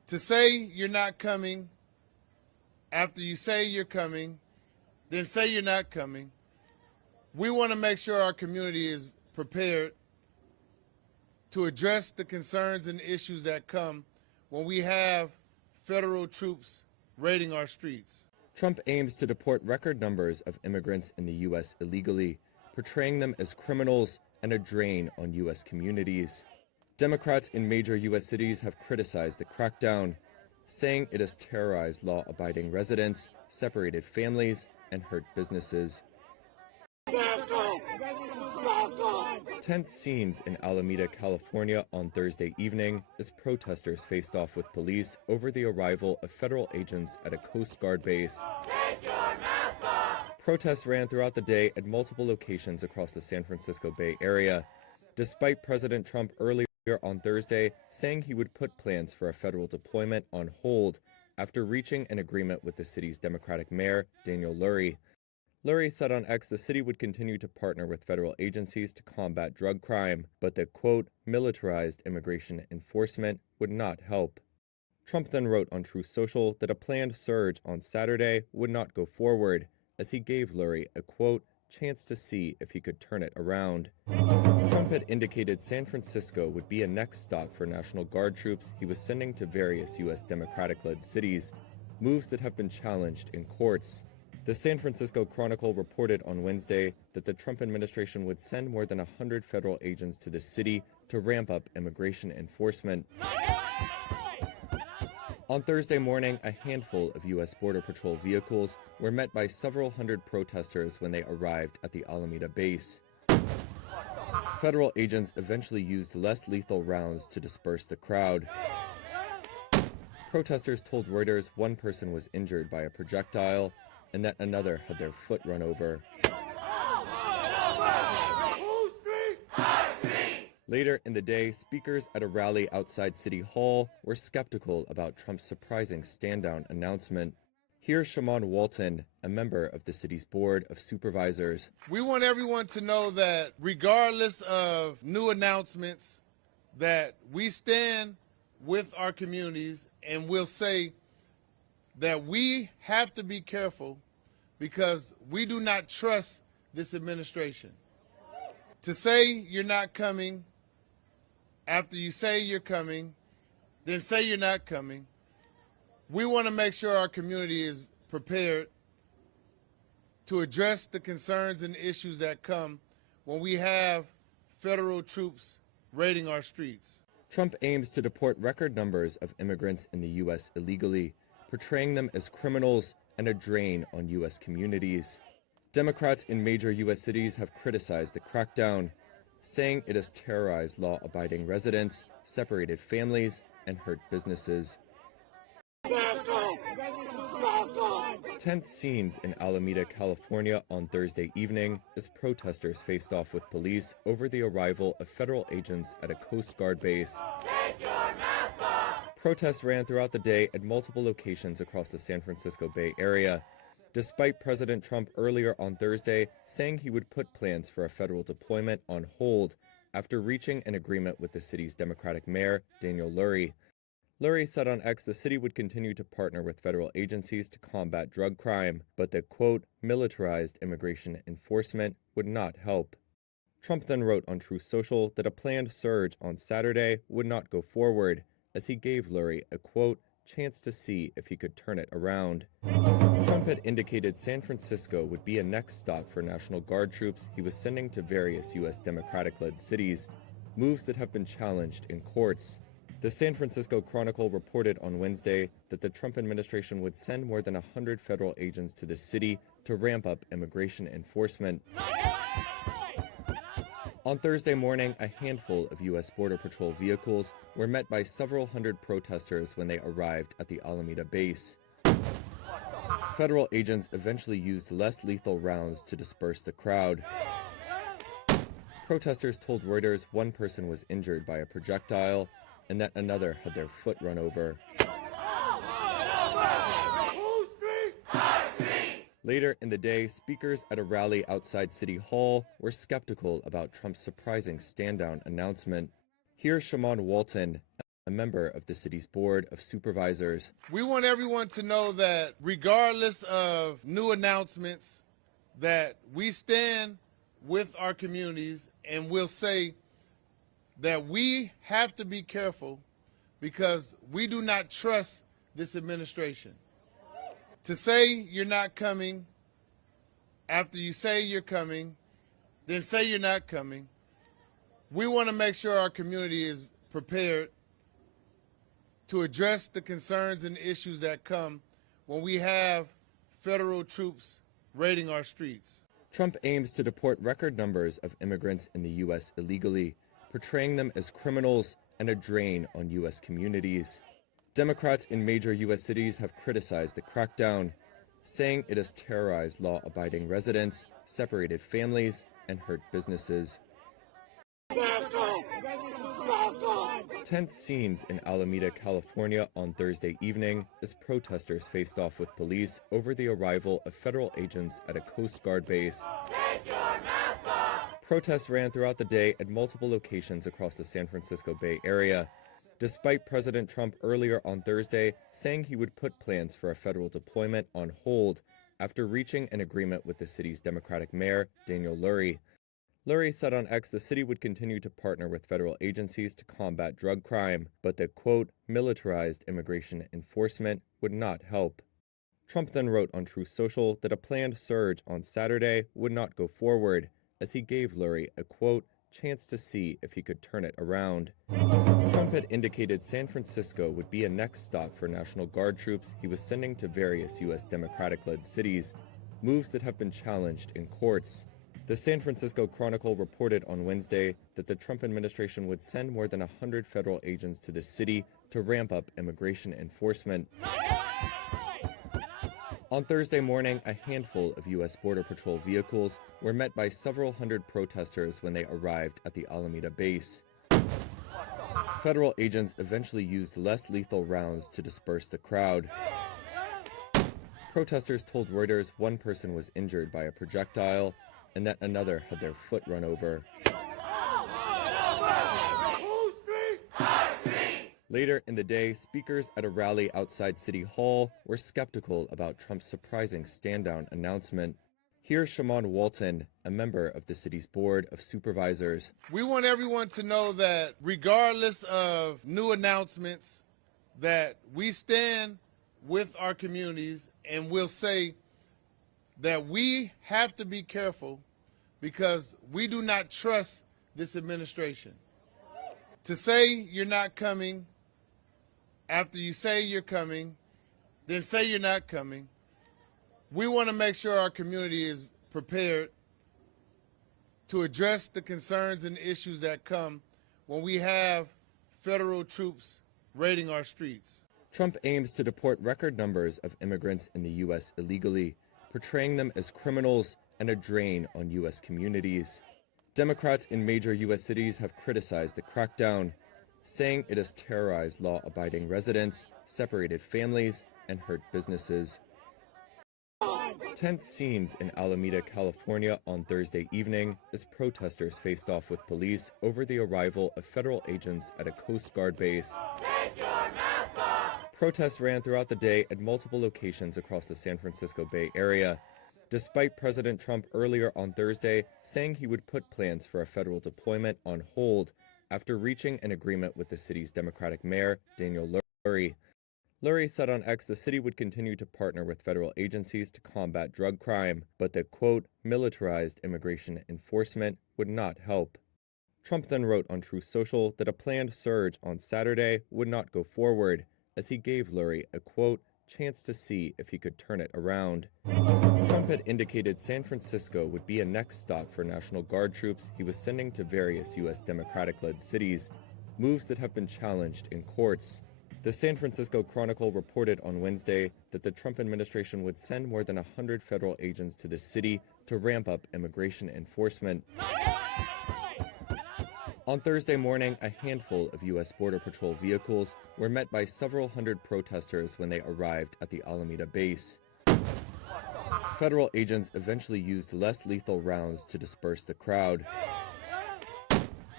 To say you're not coming after you say you're coming, then say you're not coming. We want to make sure our community is prepared to address the concerns and issues that come when we have federal troops raiding our streets. Trump aims to deport record numbers of immigrants in the U.S. illegally, portraying them as criminals and a drain on U.S. communities. Democrats in major U.S. cities have criticized the crackdown, saying it has terrorized law-abiding residents, separated families, and hurt businesses. Tense scenes in Alameda, California on Thursday evening as protesters faced off with police over the arrival of federal agents at a Coast Guard base. Take your mask off. Protests ran throughout the day at multiple locations across the San Francisco Bay Area, despite President Trump earlier on Thursday saying he would put plans for a federal deployment on hold after reaching an agreement with the city's Democratic mayor, Daniel Lurie. Lurie said on X the city would continue to partner with federal agencies to combat drug crime, but that, quote, militarized immigration enforcement would not help. Trump then wrote on Truth Social that a planned surge on Saturday would not go forward, as he gave Lurie a, quote, chance to see if he could turn it around. Trump had indicated San Francisco would be a next stop for National Guard troops he was sending to various U.S. Democratic-led cities, moves that have been challenged in courts. The San Francisco Chronicle reported on Wednesday that the Trump administration would send more than 100 federal agents to the city to ramp up immigration enforcement. On Thursday morning, a handful of U.S. Border Patrol vehicles were met by several hundred protesters when they arrived at the Alameda base. Federal agents eventually used less lethal rounds to disperse the crowd. Protesters told Reuters one person was injured by a projectile and that another had their foot run over. Later in the day, speakers at a rally outside City Hall were skeptical about Trump's surprising stand-down announcement. Here's Shaman Walton, a member of the city's Board of Supervisors. We want everyone to know that regardless of new announcements, that we stand with our communities and we'll say that we have to be careful because we do not trust this administration. To say you're not coming after you say you're coming, then say you're not coming. We want to make sure our community is prepared to address the concerns and issues that come when we have federal troops raiding our streets. Trump aims to deport record numbers of immigrants in the U.S. illegally, portraying them as criminals and a drain on U.S. communities. Democrats in major U.S. cities have criticized the crackdown, saying it has terrorized law-abiding residents, separated families, and hurt businesses. Tense scenes in Alameda, California on Thursday evening as protesters faced off with police over the arrival of federal agents at a Coast Guard base. Take your mask off. Protests ran throughout the day at multiple locations across the San Francisco Bay Area, despite President Trump earlier on Thursday saying he would put plans for a federal deployment on hold after reaching an agreement with the city's Democratic mayor, Daniel Lurie. Lurie said on X the city would continue to partner with federal agencies to combat drug crime, but that, quote, militarized immigration enforcement would not help. Trump then wrote on Truth Social that a planned surge on Saturday would not go forward, as he gave Lurie a, quote, chance to see if he could turn it around. Trump had indicated San Francisco would be a next stop for National Guard troops he was sending to various U.S. Democratic-led cities, moves that have been challenged in courts. The San Francisco Chronicle reported on Wednesday that the Trump administration would send more than 100 federal agents to the city to ramp up immigration enforcement. On Thursday morning, a handful of U.S. Border Patrol vehicles were met by several hundred protesters when they arrived at the Alameda base. Federal agents eventually used less lethal rounds to disperse the crowd. Protesters told Reuters one person was injured by a projectile and that another had their foot run over. Later in the day, speakers at a rally outside City Hall were skeptical about Trump's surprising stand-down announcement. Here's Shaman Walton, a member of the city's Board of Supervisors. We want everyone to know that regardless of new announcements, that we stand with our communities, and we'll say that we have to be careful because we do not trust this administration. To say you're not coming, after you say you're coming, then say you're not coming. We want to make sure our community is prepared to address the concerns and issues that come when we have federal troops raiding our streets. Trump aims to deport record numbers of immigrants in the U.S. illegally, portraying them as criminals and a drain on U.S. communities. Democrats in major U.S. cities have criticized the crackdown, saying it has terrorized law-abiding residents, separated families, and hurt businesses. Tense scenes in Alameda, California on Thursday evening as protesters faced off with police over the arrival of federal agents at a Coast Guard base. Take your mask off. Protests ran throughout the day at multiple locations across the San Francisco Bay Area, despite President Trump earlier on Thursday saying he would put plans for a federal deployment on hold after reaching an agreement with the city's Democratic mayor, Daniel Lurie. Lurie said on X the city would continue to partner with federal agencies to combat drug crime, but that, quote, militarized immigration enforcement would not help. Trump then wrote on Truth Social that a planned surge on Saturday would not go forward, as he gave Lurie a, quote, chance to see if he could turn it around. Trump had indicated San Francisco would be a next stop for National Guard troops he was sending to various U.S. Democratic-led cities, moves that have been challenged in courts. The San Francisco Chronicle reported on Wednesday that the Trump administration would send more than 100 federal agents to the city to ramp up immigration enforcement. On Thursday morning, a handful of U.S. Border Patrol vehicles were met by several hundred protesters when they arrived at the Alameda base. Federal agents eventually used less lethal rounds to disperse the crowd. Protesters told Reuters one person was injured by a projectile and that another had their foot run over. Later in the day, speakers at a rally outside City Hall were skeptical about Trump's surprising stand-down announcement. Here's Shaman Walton, a member of the city's Board of Supervisors. We want everyone to know that regardless of new announcements, that we stand with our communities, and we'll say that we have to be careful because we do not trust this administration. To say you're not coming, after you say you're coming, then say you're not coming. We want to make sure our community is prepared to address the concerns and issues that come when we have federal troops raiding our streets. Trump aims to deport record numbers of immigrants in the U.S. illegally, portraying them as criminals and a drain on U.S. communities. Democrats in major U.S. cities have criticized the crackdown, saying it has terrorized law-abiding residents, separated families, and hurt businesses. Tense scenes in Alameda, California on Thursday evening as protesters faced off with police over the arrival of federal agents at a Coast Guard base. Take your mask off. Protests ran throughout the day at multiple locations across the San Francisco Bay Area, despite President Trump earlier on Thursday saying he would put plans for a federal deployment on hold after reaching an agreement with the city's Democratic mayor, Daniel Lurie. Lurie said on X the city would continue to partner with federal agencies to combat drug crime, but that, quote, militarized immigration enforcement would not help. Trump then wrote on Truth Social that a planned surge on Saturday would not go forward, as he gave Lurie a, quote, chance to see if he could turn it around. Trump had indicated San Francisco would be a next stop for National Guard troops he was sending to various U.S. Democratic-led cities, moves that have been challenged in courts. The San Francisco Chronicle reported on Wednesday that the Trump administration would send more than 100 federal agents to the city to ramp up immigration enforcement. On Thursday morning, a handful of U.S. Border Patrol vehicles were met by several hundred protesters when they arrived at the Alameda base. Federal agents eventually used less lethal rounds to disperse the crowd.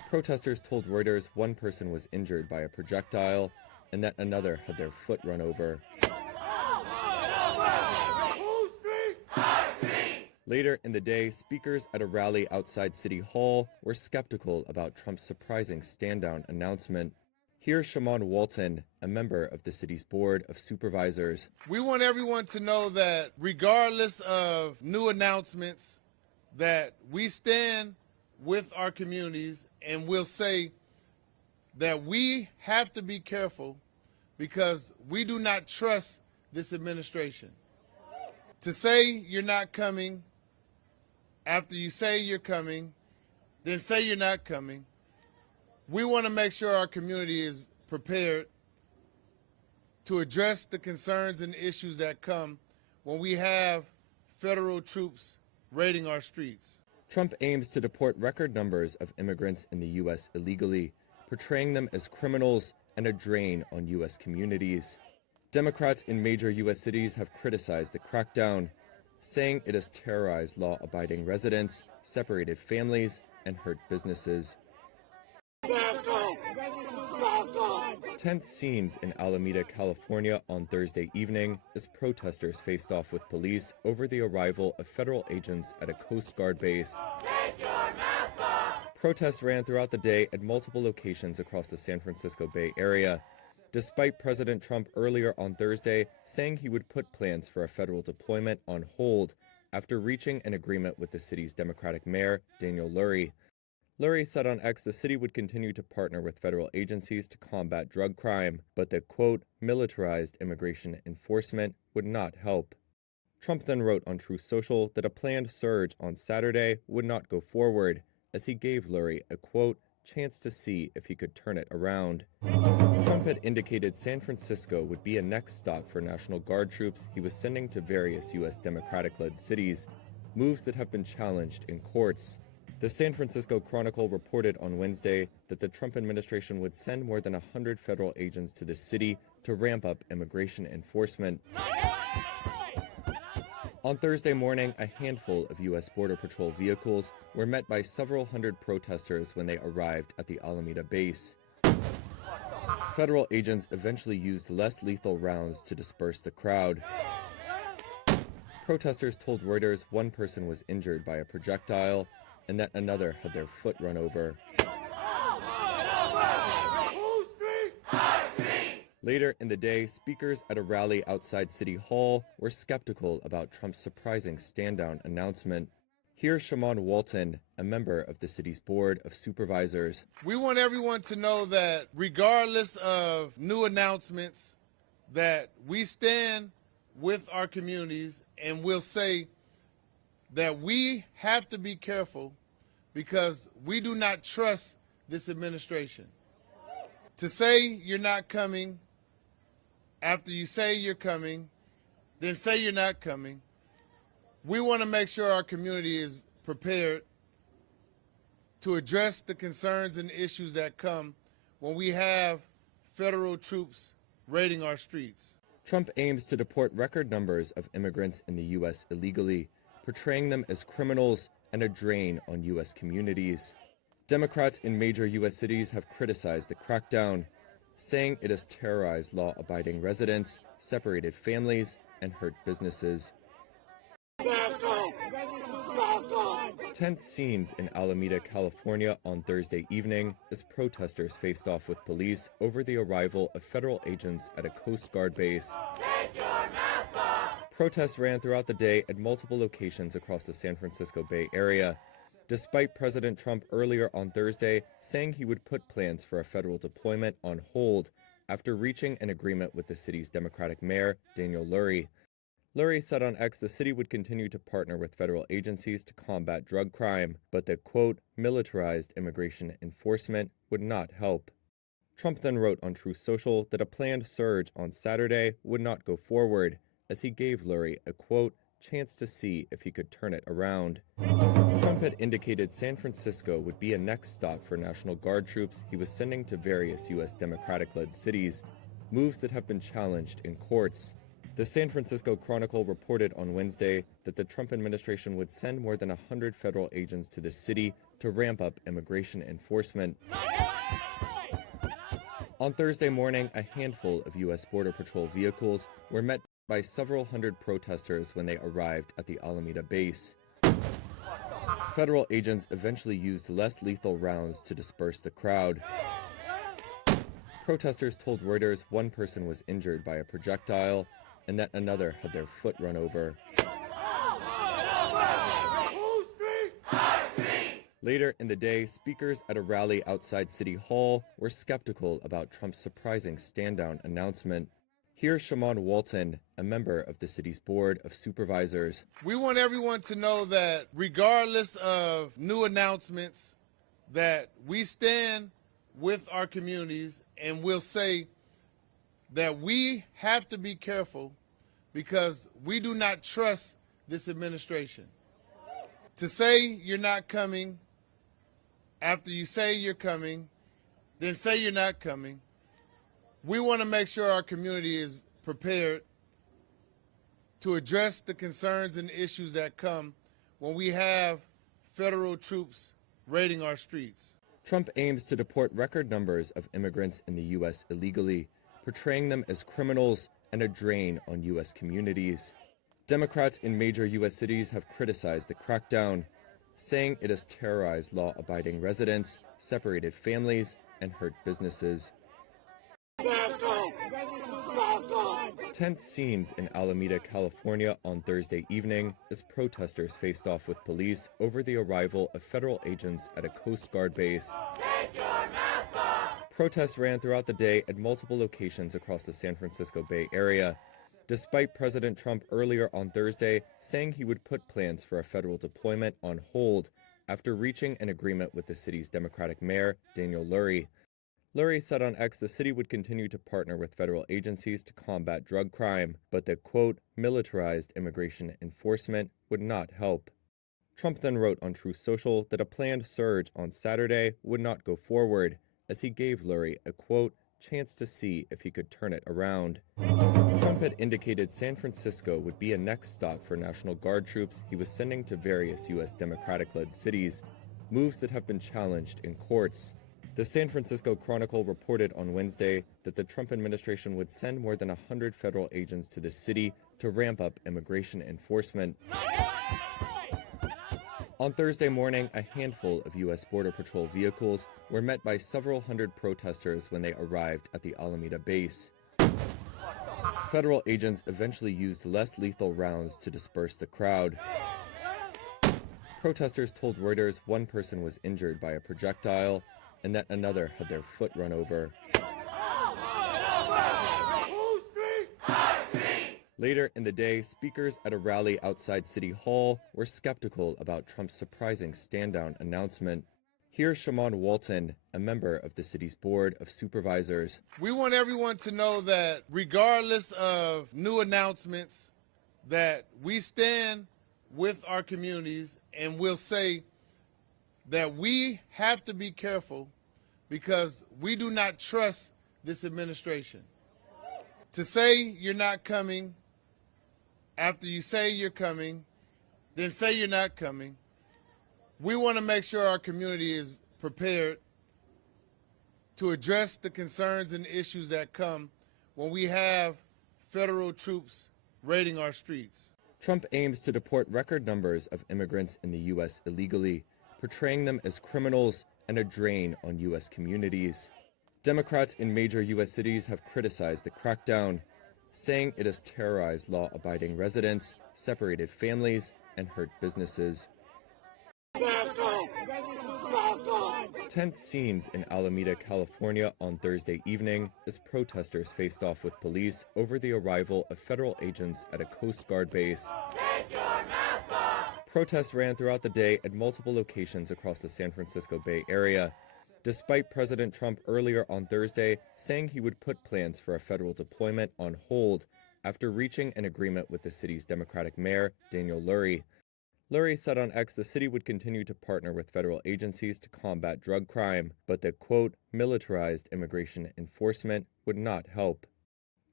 Protesters told Reuters one person was injured by a projectile and that another had their foot run over. Later in the day, speakers at a rally outside City Hall were skeptical about Trump's surprising stand-down announcement. Here's Shaman Walton, a member of the city's Board of Supervisors. We want everyone to know that regardless of new announcements, that we stand with our communities, and we'll say that we have to be careful because we do not trust this administration. To say you're not coming, after you say you're coming, then say you're not coming. We want to make sure our community is prepared to address the concerns and issues that come when we have federal troops raiding our streets. Trump aims to deport record numbers of immigrants in the U.S. illegally, portraying them as criminals and a drain on U.S. communities. Democrats in major U.S. cities have criticized the crackdown, saying it has terrorized law-abiding residents, separated families, and hurt businesses. Tense scenes in Alameda, California on Thursday evening as protesters faced off with police over the arrival of federal agents at a Coast Guard base. Take your mask off. Protests ran throughout the day at multiple locations across the San Francisco Bay Area, despite President Trump earlier on Thursday saying he would put plans for a federal deployment on hold after reaching an agreement with the city's Democratic mayor, Daniel Lurie. Lurie said on X the city would continue to partner with federal agencies to combat drug crime, but that, quote, militarized immigration enforcement would not help. Trump then wrote on Truth Social that a planned surge on Saturday would not go forward, as he gave Lurie a, quote, chance to see if he could turn it around. Trump had indicated San Francisco would be a next stop for National Guard troops he was sending to various U.S. Democratic-led cities, moves that have been challenged in courts. The San Francisco Chronicle reported on Wednesday that the Trump administration would send more than 100 federal agents to the city to ramp up immigration enforcement. On Thursday morning, a handful of U.S. Border Patrol vehicles were met by several hundred protesters when they arrived at the Alameda base. Federal agents eventually used less lethal rounds to disperse the crowd. Protesters told Reuters one person was injured by a projectile and that another had their foot run over. Later in the day, speakers at a rally outside City Hall were skeptical about Trump's surprising stand-down announcement. Here's Shaman Walton, a member of the city's Board of Supervisors. We want everyone to know that regardless of new announcements, that we stand with our communities, and we'll say that we have to be careful because we do not trust this administration. To say you're not coming, after you say you're coming, then say you're not coming. We want to make sure our community is prepared to address the concerns and issues that come when we have federal troops raiding our streets. Trump aims to deport record numbers of immigrants in the U.S. illegally, portraying them as criminals and a drain on U.S. communities. Democrats in major U.S. cities have criticized the crackdown, saying it has terrorized law-abiding residents, separated families, and hurt businesses. Tense scenes in Alameda, California on Thursday evening as protesters faced off with police over the arrival of federal agents at a Coast Guard base. Take your mask off. Protests ran throughout the day at multiple locations across the San Francisco Bay Area, despite President Trump earlier on Thursday saying he would put plans for a federal deployment on hold after reaching an agreement with the city's Democratic mayor, Daniel Lurie. Lurie said on X the city would continue to partner with federal agencies to combat drug crime, but that, quote, militarized immigration enforcement would not help. Trump then wrote on Truth Social that a planned surge on Saturday would not go forward, as he gave Lurie a, quote, chance to see if he could turn it around. Trump had indicated San Francisco would be a next stop for National Guard troops he was sending to various U.S. Democratic-led cities, moves that have been challenged in courts. The San Francisco Chronicle reported on Wednesday that the Trump administration would send more than 100 federal agents to the city to ramp up immigration enforcement. On Thursday morning, a handful of U.S. Border Patrol vehicles were met by several hundred protesters when they arrived at the Alameda base. Federal agents eventually used less lethal rounds to disperse the crowd. Protesters told Reuters one person was injured by a projectile and that another had their foot run over. Later in the day, speakers at a rally outside City Hall were skeptical about Trump's surprising stand-down announcement. Here's Shaman Walton, a member of the city's Board of Supervisors. We want everyone to know that regardless of new announcements, that we stand with our communities and we'll say that we have to be careful because we do not trust this administration. To say you're not coming, after you say you're coming, then say you're not coming. We want to make sure our community is prepared to address the concerns and issues that come when we have federal troops raiding our streets. Trump aims to deport record numbers of immigrants in the U.S. illegally, portraying them as criminals and a drain on U.S. communities. Democrats in major U.S. cities have criticized the crackdown, saying it has terrorized law-abiding residents, separated families, and hurt businesses. Tense scenes in Alameda, California on Thursday evening as protesters faced off with police over the arrival of federal agents at a Coast Guard base. Take your mask off. Protests ran throughout the day at multiple locations across the San Francisco Bay Area, despite President Trump earlier on Thursday saying he would put plans for a federal deployment on hold after reaching an agreement with the city's Democratic mayor, Daniel Lurie. Lurie said on X the city would continue to partner with federal agencies to combat drug crime, but that, quote, militarized immigration enforcement would not help. Trump then wrote on Truth Social that a planned surge on Saturday would not go forward, as he gave Lurie a, quote, chance to see if he could turn it around. Trump had indicated San Francisco would be a next stop for National Guard troops he was sending to various U.S. Democratic-led cities, moves that have been challenged in courts. The San Francisco Chronicle reported on Wednesday that the Trump administration would send more than 100 federal agents to the city to ramp up immigration enforcement. On Thursday morning, a handful of U.S. Border Patrol vehicles were met by several hundred protesters when they arrived at the Alameda base. Federal agents eventually used less lethal rounds to disperse the crowd. Protesters told Reuters one person was injured by a projectile and that another had their foot run over. Later in the day, speakers at a rally outside City Hall were skeptical about Trump's surprising stand-down announcement. Here's Shaman Walton, a member of the city's Board of Supervisors. We want everyone to know that regardless of new announcements, that we stand with our communities and we'll say that we have to be careful because we do not trust this administration. To say you're not coming, after you say you're coming, then say you're not coming. We want to make sure our community is prepared to address the concerns and issues that come when we have federal troops raiding our streets. Trump aims to deport record numbers of immigrants in the U.S. illegally, portraying them as criminals and a drain on U.S. communities. Democrats in major U.S. cities have criticized the crackdown, saying it has terrorized law-abiding residents, separated families, and hurt businesses. Tense scenes in Alameda, California on Thursday evening as protesters faced off with police over the arrival of federal agents at a Coast Guard base. Take your mask off. Protests ran throughout the day at multiple locations across the San Francisco Bay Area, despite President Trump earlier on Thursday saying he would put plans for a federal deployment on hold after reaching an agreement with the city's Democratic mayor, Daniel Lurie. Lurie said on X the city would continue to partner with federal agencies to combat drug crime, but that, quote, militarized immigration enforcement would not help.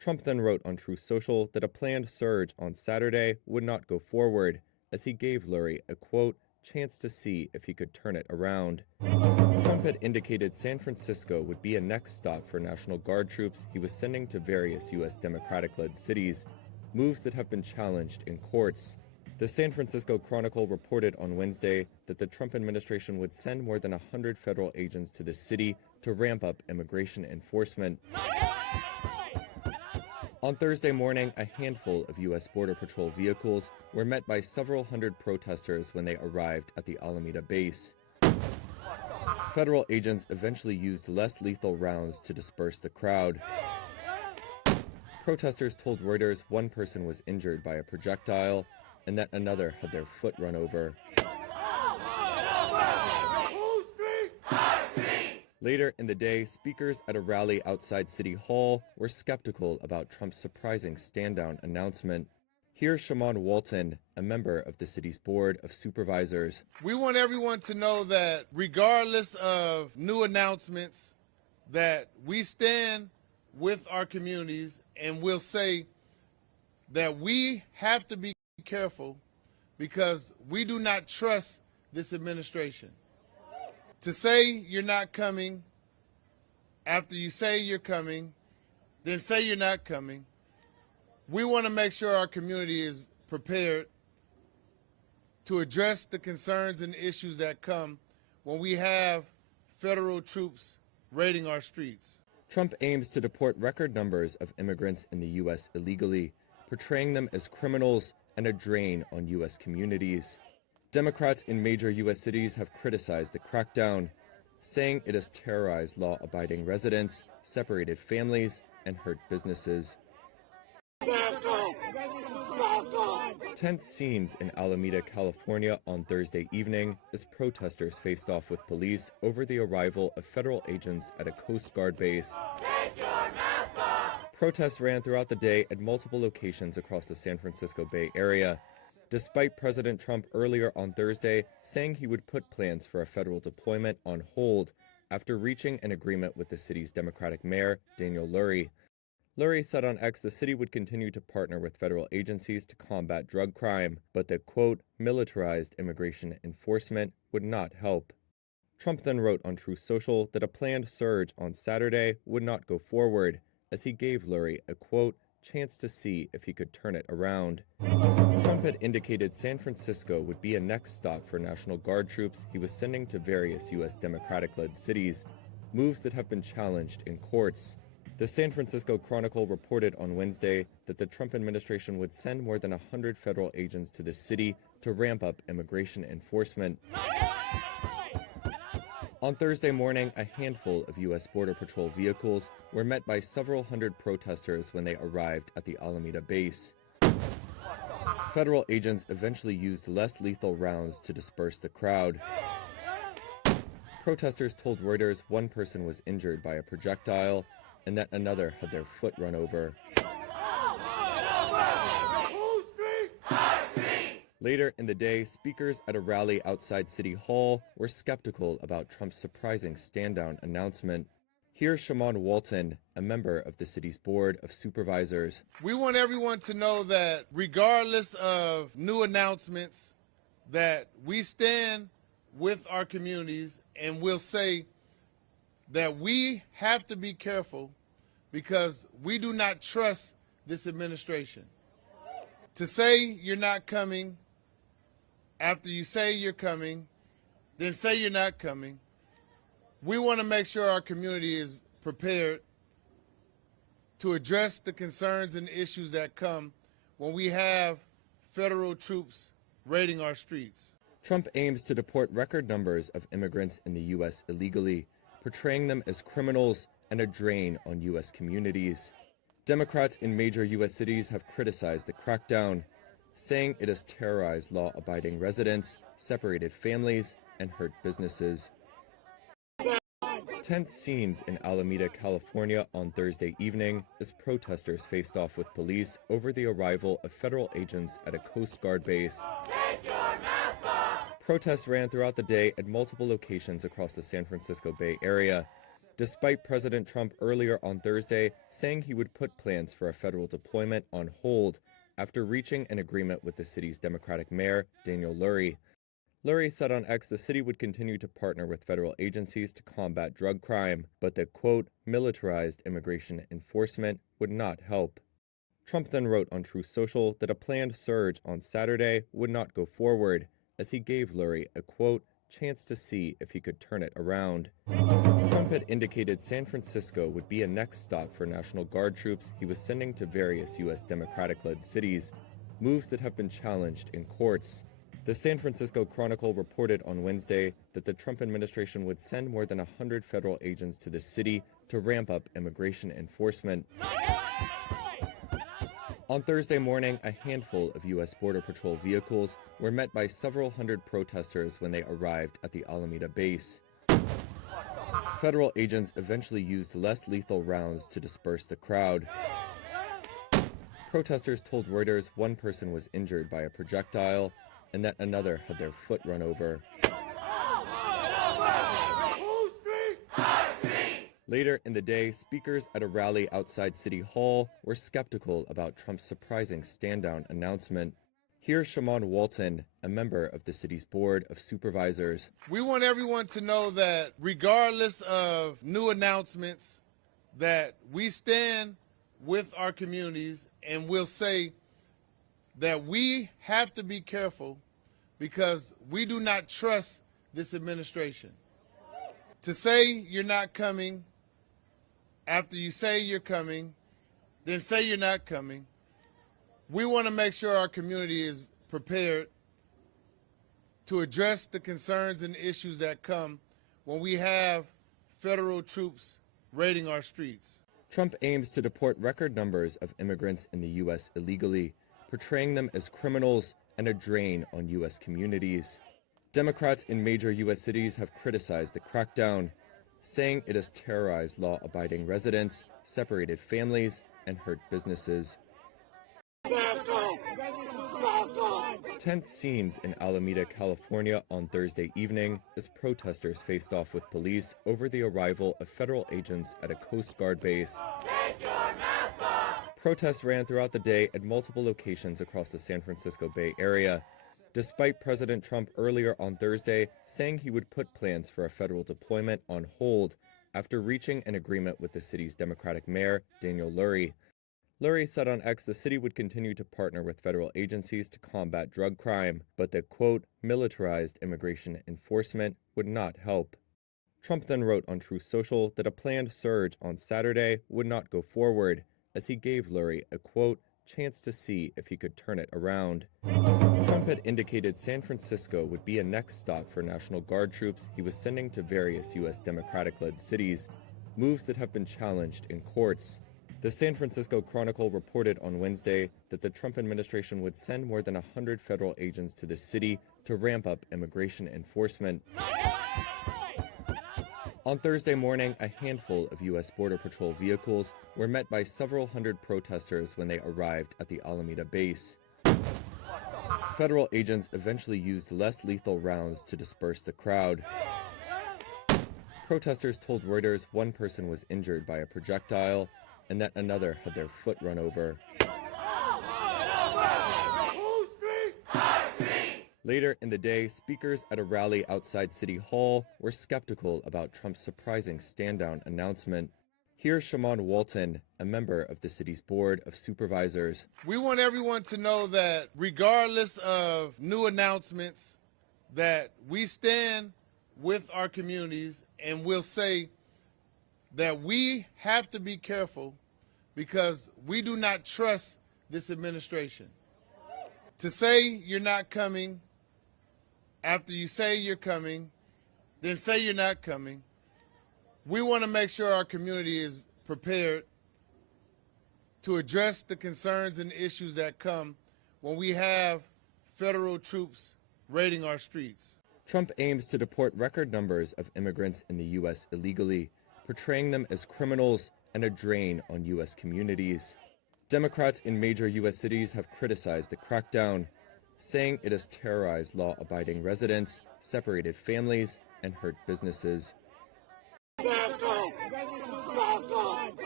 Trump then wrote on Truth Social that a planned surge on Saturday would not go forward, as he gave Lurie a, quote, chance to see if he could turn it around. Trump had indicated San Francisco would be a next stop for National Guard troops he was sending to various U.S. Democratic-led cities, moves that have been challenged in courts. The San Francisco Chronicle reported on Wednesday that the Trump administration would send more than 100 federal agents to the city to ramp up immigration enforcement. On Thursday morning, a handful of U.S. Border Patrol vehicles were met by several hundred protesters when they arrived at the Alameda base. Federal agents eventually used less lethal rounds to disperse the crowd. Protesters told Reuters one person was injured by a projectile and that another had their foot run over. Later in the day, speakers at a rally outside City Hall were skeptical about Trump's surprising stand-down announcement. Here's Shaman Walton, a member of the city's Board of Supervisors. We want everyone to know that regardless of new announcements, that we stand with our communities, and we'll say that we have to be careful because we do not trust this administration. To say you're not coming, after you say you're coming, then say you're not coming. We want to make sure our community is prepared to address the concerns and issues that come when we have federal troops raiding our streets. Trump aims to deport record numbers of immigrants in the U.S. illegally, portraying them as criminals and a drain on U.S. communities. Democrats in major U.S. cities have criticized the crackdown, saying it has terrorized law-abiding residents, separated families, and hurt businesses. Tense scenes in Alameda, California on Thursday evening as protesters faced off with police over the arrival of federal agents at a Coast Guard base. Take your mask off. Protests ran throughout the day at multiple locations across the San Francisco Bay Area, despite President Trump earlier on Thursday saying he would put plans for a federal deployment on hold after reaching an agreement with the city's Democratic mayor, Daniel Lurie. Lurie said on X the city would continue to partner with federal agencies to combat drug crime, but that, quote, militarized immigration enforcement would not help. Trump then wrote on Truth Social that a planned surge on Saturday would not go forward, as he gave Lurie a, quote, chance to see if he could turn it around. Trump had indicated San Francisco would be a next stop for National Guard troops he was sending to various U.S. Democratic-led cities, moves that have been challenged in courts. The San Francisco Chronicle reported on Wednesday that the Trump administration would send more than 100 federal agents to the city to ramp up immigration enforcement. On Thursday morning, a handful of U.S. Border Patrol vehicles were met by several hundred protesters when they arrived at the Alameda base. Federal agents eventually used less lethal rounds to disperse the crowd. Protesters told Reuters one person was injured by a projectile and that another had their foot run over. Later in the day, speakers at a rally outside City Hall were skeptical about Trump's surprising stand-down announcement. Here's Shaman Walton, a member of the city's Board of Supervisors. We want everyone to know that regardless of new announcements, that we stand with our communities, and we'll say that we have to be careful because we do not trust this administration. To say you're not coming, after you say you're coming, then say you're not coming. We want to make sure our community is prepared to address the concerns and issues that come when we have federal troops raiding our streets. Trump aims to deport record numbers of immigrants in the U.S. illegally, portraying them as criminals and a drain on U.S. communities. Democrats in major U.S. cities have criticized the crackdown, saying it has terrorized law-abiding residents, separated families, and hurt businesses. Tense scenes in Alameda, California on Thursday evening as protesters faced off with police over the arrival of federal agents at a Coast Guard base. Take your mask off. Protests ran throughout the day at multiple locations across the San Francisco Bay Area, despite President Trump earlier on Thursday saying he would put plans for a federal deployment on hold after reaching an agreement with the city's Democratic mayor, Daniel Lurie. Lurie said on X the city would continue to partner with federal agencies to combat drug crime, but that, quote, militarized immigration enforcement would not help. Trump then wrote on Truth Social that a planned surge on Saturday would not go forward, as he gave Lurie a, quote, chance to see if he could turn it around. Trump had indicated San Francisco would be a next stop for National Guard troops he was sending to various U.S. Democratic-led cities, moves that have been challenged in courts. The San Francisco Chronicle reported on Wednesday that the Trump administration would send more than 100 federal agents to the city to ramp up immigration enforcement. On Thursday morning, a handful of U.S. Border Patrol vehicles were met by several hundred protesters when they arrived at the Alameda base. Federal agents eventually used less lethal rounds to disperse the crowd. Protesters told Reuters one person was injured by a projectile and that another had their foot run over. Later in the day, speakers at a rally outside City Hall were skeptical about Trump's surprising stand-down announcement. Here's Shaman Walton, a member of the city's Board of Supervisors. We want everyone to know that regardless of new announcements, that we stand with our communities, and we'll say that we have to be careful because we do not trust this administration. To say you're not coming, after you say you're coming, then say you're not coming. We want to make sure our community is prepared to address the concerns and issues that come when we have federal troops raiding our streets. Trump aims to deport record numbers of immigrants in the U.S. illegally, portraying them as criminals and a drain on U.S. communities. Democrats in major U.S. cities have criticized the crackdown, saying it has terrorized law-abiding residents, separated families, and hurt businesses. Tense scenes in Alameda, California on Thursday evening as protesters faced off with police over the arrival of federal agents at a Coast Guard base. Take your mask off! Protests ran throughout the day at multiple locations across the San Francisco Bay Area, despite President Trump earlier on Thursday saying he would put plans for a federal deployment on hold after reaching an agreement with the city's Democratic mayor, Daniel Lurie. Lurie said on X the city would continue to partner with federal agencies to combat drug crime, but that, quote, militarized immigration enforcement would not help. Trump then wrote on Truth Social that a planned surge on Saturday would not go forward, as he gave Lurie a, quote, chance to see if he could turn it around. Trump had indicated San Francisco would be a next stop for National Guard troops he was sending to various U.S. Democratic-led cities, moves that have been challenged in courts. The San Francisco Chronicle reported on Wednesday that the Trump administration would send more than 100 federal agents to the city to ramp up immigration enforcement. On Thursday morning, a handful of U.S. Border Patrol vehicles were met by several hundred protesters when they arrived at the Alameda base. Federal agents eventually used less lethal rounds to disperse the crowd. Protesters told Reuters one person was injured by a projectile and that another had their foot run over. Later in the day, speakers at a rally outside City Hall were skeptical about Trump's surprising stand-down announcement. Here's Shaman Walton, a member of the city's Board of Supervisors. We want everyone to know that regardless of new announcements, that we stand with our communities, and we'll say that we have to be careful because we do not trust this administration. To say you're not coming, after you say you're coming, then say you're not coming. We want to make sure our community is prepared to address the concerns and issues that come when we have federal troops raiding our streets. Trump aims to deport record numbers of immigrants in the U.S. illegally, portraying them as criminals and a drain on U.S. communities. Democrats in major U.S. cities have criticized the crackdown, saying it has terrorized law-abiding residents, separated families, and hurt businesses.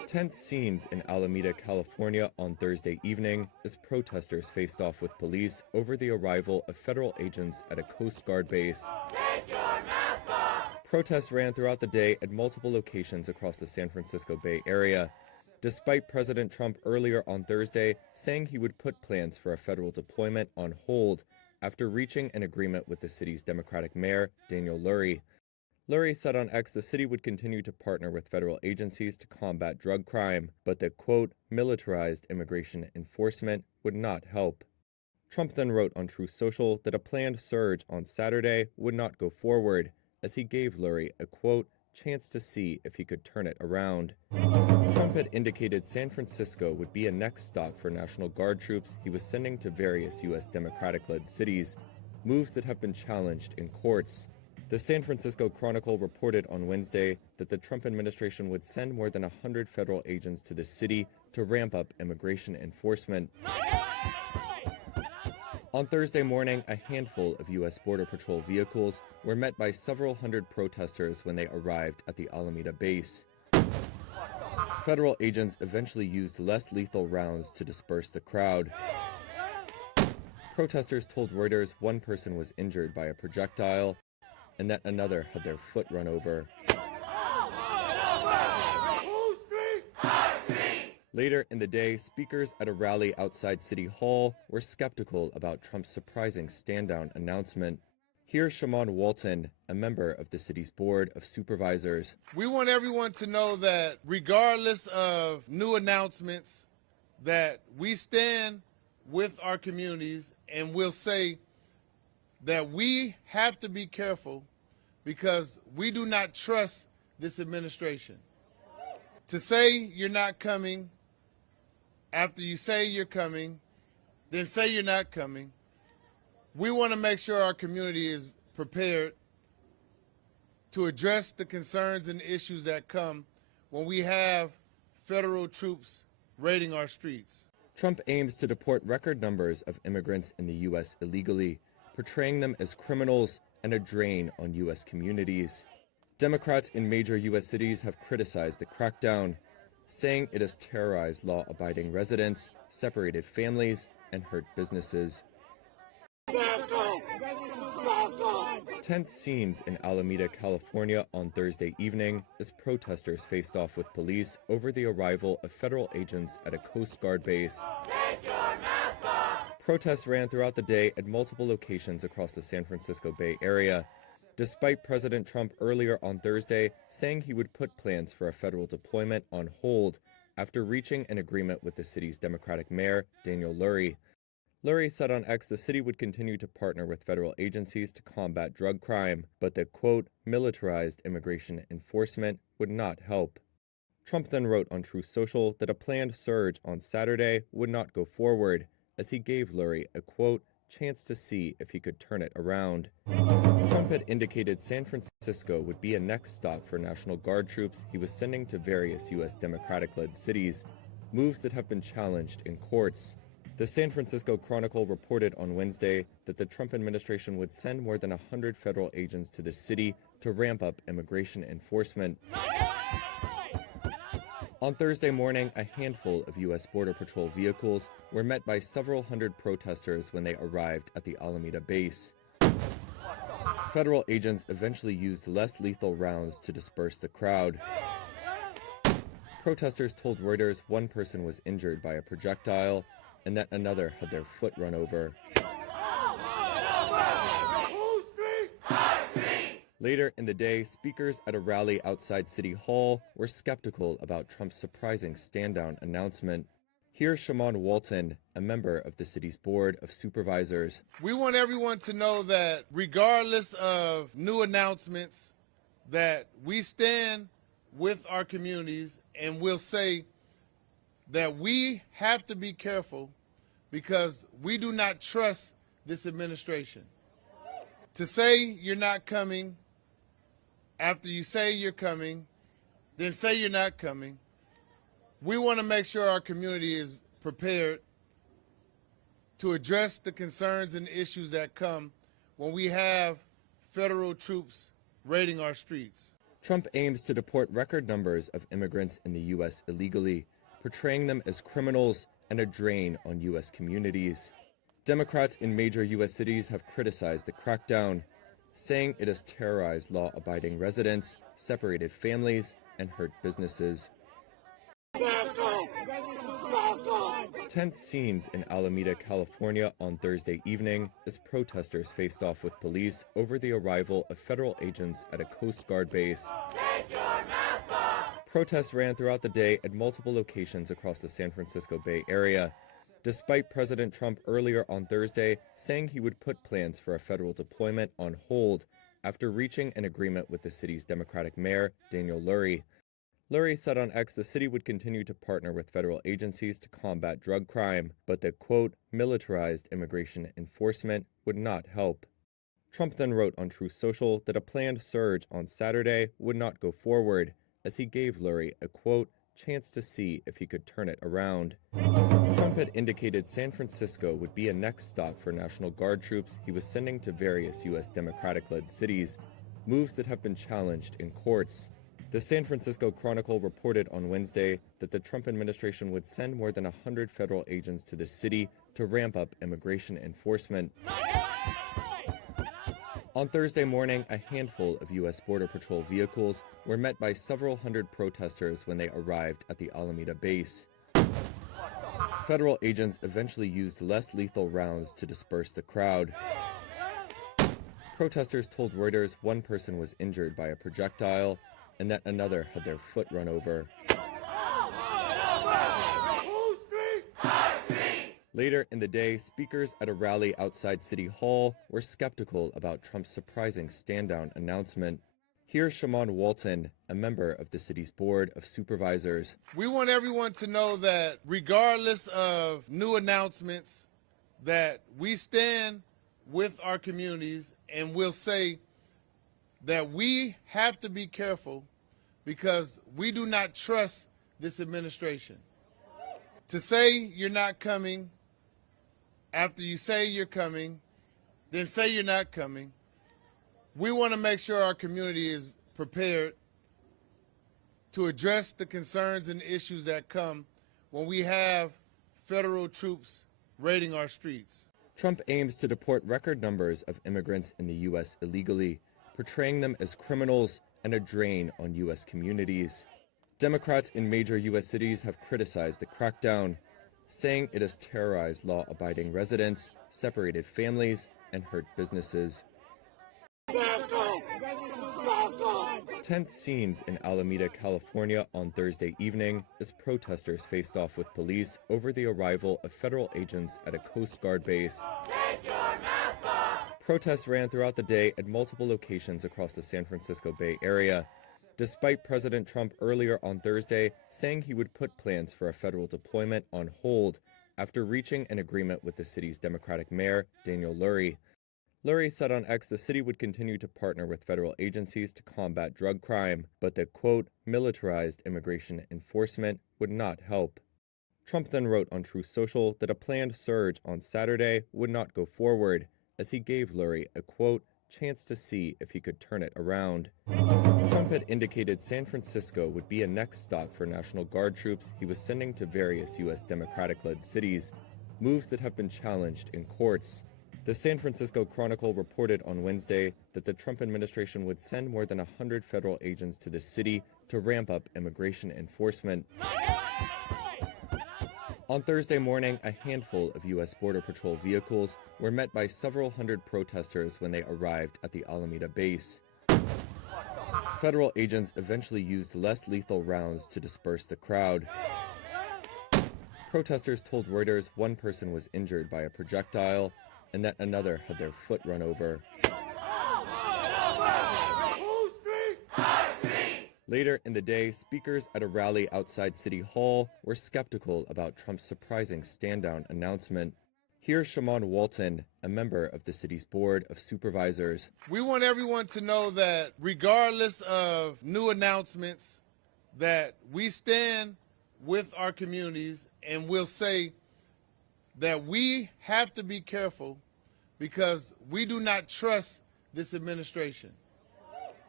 Tense scenes in Alameda, California on Thursday evening as protesters faced off with police over the arrival of federal agents at a Coast Guard base. Take your mask off! Protests ran throughout the day at multiple locations across the San Francisco Bay Area, despite President Trump earlier on Thursday saying he would put plans for a federal deployment on hold after reaching an agreement with the city's Democratic mayor, Daniel Lurie. Lurie said on X the city would continue to partner with federal agencies to combat drug crime, but that, quote, militarized immigration enforcement would not help. Trump then wrote on Truth Social that a planned surge on Saturday would not go forward, as he gave Lurie a, quote, chance to see if he could turn it around. Trump had indicated San Francisco would be a next stop for National Guard troops he was sending to various U.S. Democratic-led cities, moves that have been challenged in courts. The San Francisco Chronicle reported on Wednesday that the Trump administration would send more than 100 federal agents to the city to ramp up immigration enforcement. On Thursday morning, a handful of U.S. Border Patrol vehicles were met by several hundred protesters when they arrived at the Alameda base. Federal agents eventually used less lethal rounds to disperse the crowd. Protesters told Reuters one person was injured by a projectile and that another had their foot run over. Later in the day, speakers at a rally outside City Hall were skeptical about Trump's surprising stand-down announcement. Here's Shaman Walton, a member of the city's Board of Supervisors. We want everyone to know that regardless of new announcements, that we stand with our communities, and we'll say that we have to be careful because we do not trust this administration. To say you're not coming, after you say you're coming, then say you're not coming. We want to make sure our community is prepared to address the concerns and issues that come when we have federal troops raiding our streets. Trump aims to deport record numbers of immigrants in the U.S. illegally, portraying them as criminals and a drain on U.S. communities. Democrats in major U.S. cities have criticized the crackdown, saying it has terrorized law-abiding residents, separated families, and hurt businesses. Tense scenes in Alameda, California on Thursday evening as protesters faced off with police over the arrival of federal agents at a Coast Guard base. Take your mask off! Protests ran throughout the day at multiple locations across the San Francisco Bay Area, despite President Trump earlier on Thursday saying he would put plans for a federal deployment on hold after reaching an agreement with the city's Democratic mayor, Daniel Lurie. Lurie said on X the city would continue to partner with federal agencies to combat drug crime, but that, quote, militarized immigration enforcement would not help. Trump then wrote on Truth Social that a planned surge on Saturday would not go forward, as he gave Lurie a, quote, chance to see if he could turn it around. Trump had indicated San Francisco would be a next stop for National Guard troops he was sending to various U.S. Democratic-led cities, moves that have been challenged in courts. The San Francisco Chronicle reported on Wednesday that the Trump administration would send more than 100 federal agents to the city to ramp up immigration enforcement. On Thursday morning, a handful of U.S. Border Patrol vehicles were met by several hundred protesters when they arrived at the Alameda base. Federal agents eventually used less lethal rounds to disperse the crowd. Protesters told Reuters one person was injured by a projectile and that another had their foot run over. Later in the day, speakers at a rally outside City Hall were skeptical about Trump's surprising stand-down announcement. Here's Shaman Walton, a member of the city's Board of Supervisors. We want everyone to know that regardless of new announcements, that we stand with our communities, and we'll say that we have to be careful because we do not trust this administration. To say you're not coming, after you say you're coming, then say you're not coming. We want to make sure our community is prepared to address the concerns and issues that come when we have federal troops raiding our streets. Trump aims to deport record numbers of immigrants in the U.S. illegally, portraying them as criminals and a drain on U.S. communities. Democrats in major U.S. cities have criticized the crackdown, saying it has terrorized law-abiding residents, separated families, and hurt businesses. Tense scenes in Alameda, California on Thursday evening as protesters faced off with police over the arrival of federal agents at a Coast Guard base. Take your mask off. Protests ran throughout the day at multiple locations across the San Francisco Bay Area, despite President Trump earlier on Thursday saying he would put plans for a federal deployment on hold after reaching an agreement with the city's Democratic mayor, Daniel Lurie. Lurie said on X the city would continue to partner with federal agencies to combat drug crime, but that, quote, militarized immigration enforcement would not help. Trump then wrote on Truth Social that a planned surge on Saturday would not go forward, as he gave Lurie a, quote, chance to see if he could turn it around. Trump had indicated San Francisco would be a next stop for National Guard troops he was sending to various U.S. Democratic-led cities, moves that have been challenged in courts. The San Francisco Chronicle reported on Wednesday that the Trump administration would send more than 100 federal agents to the city to ramp up immigration enforcement. On Thursday morning, a handful of U.S. Border Patrol vehicles were met by several hundred protesters when they arrived at the Alameda base. Federal agents eventually used less lethal rounds to disperse the crowd. Protesters told Reuters one person was injured by a projectile and that another had their foot run over. Later in the day, speakers at a rally outside City Hall were skeptical about Trump's surprising stand-down announcement. Here's Shaman Walton, a member of the city's Board of Supervisors. We want everyone to know that regardless of new announcements, that we stand with our communities, and we'll say that we have to be careful because we do not trust this administration. To say you're not coming, after you say you're coming, then say you're not coming. We want to make sure our community is prepared to address the concerns and issues that come when we have federal troops raiding our streets. Trump aims to deport record numbers of immigrants in the U.S. illegally, portraying them as criminals and a drain on U.S. communities. Democrats in major U.S. cities have criticized the crackdown, saying it has terrorized law-abiding residents, separated families, and hurt businesses. Tense scenes in Alameda, California on Thursday evening as protesters faced off with police over the arrival of federal agents at a Coast Guard base. Take your mask off. Protests ran throughout the day at multiple locations across the San Francisco Bay Area, despite President Trump earlier on Thursday saying he would put plans for a federal deployment on hold after reaching an agreement with the city's Democratic mayor, Daniel Lurie. Lurie said on X the city would continue to partner with federal agencies to combat drug crime, but that, quote, militarized immigration enforcement would not help. Trump then wrote on Truth Social that a planned surge on Saturday would not go forward, as he gave Lurie a, quote, chance to see if he could turn it around. Trump had indicated San Francisco would be a next stop for National Guard troops he was sending to various U.S. Democratic-led cities, moves that have been challenged in courts. The San Francisco Chronicle reported on Wednesday that the Trump administration would send more than 100 federal agents to the city to ramp up immigration enforcement. On Thursday morning, a handful of U.S. Border Patrol vehicles were met by several hundred protesters when they arrived at the Alameda base. Federal agents eventually used less lethal rounds to disperse the crowd. Protesters told Reuters one person was injured by a projectile and that another had their foot run over. Later in the day, speakers at a rally outside City Hall were skeptical about Trump's surprising stand-down announcement. Here's Shaman Walton, a member of the city's Board of Supervisors. We want everyone to know that regardless of new announcements, that we stand with our communities, and we'll say that we have to be careful because we do not trust this administration.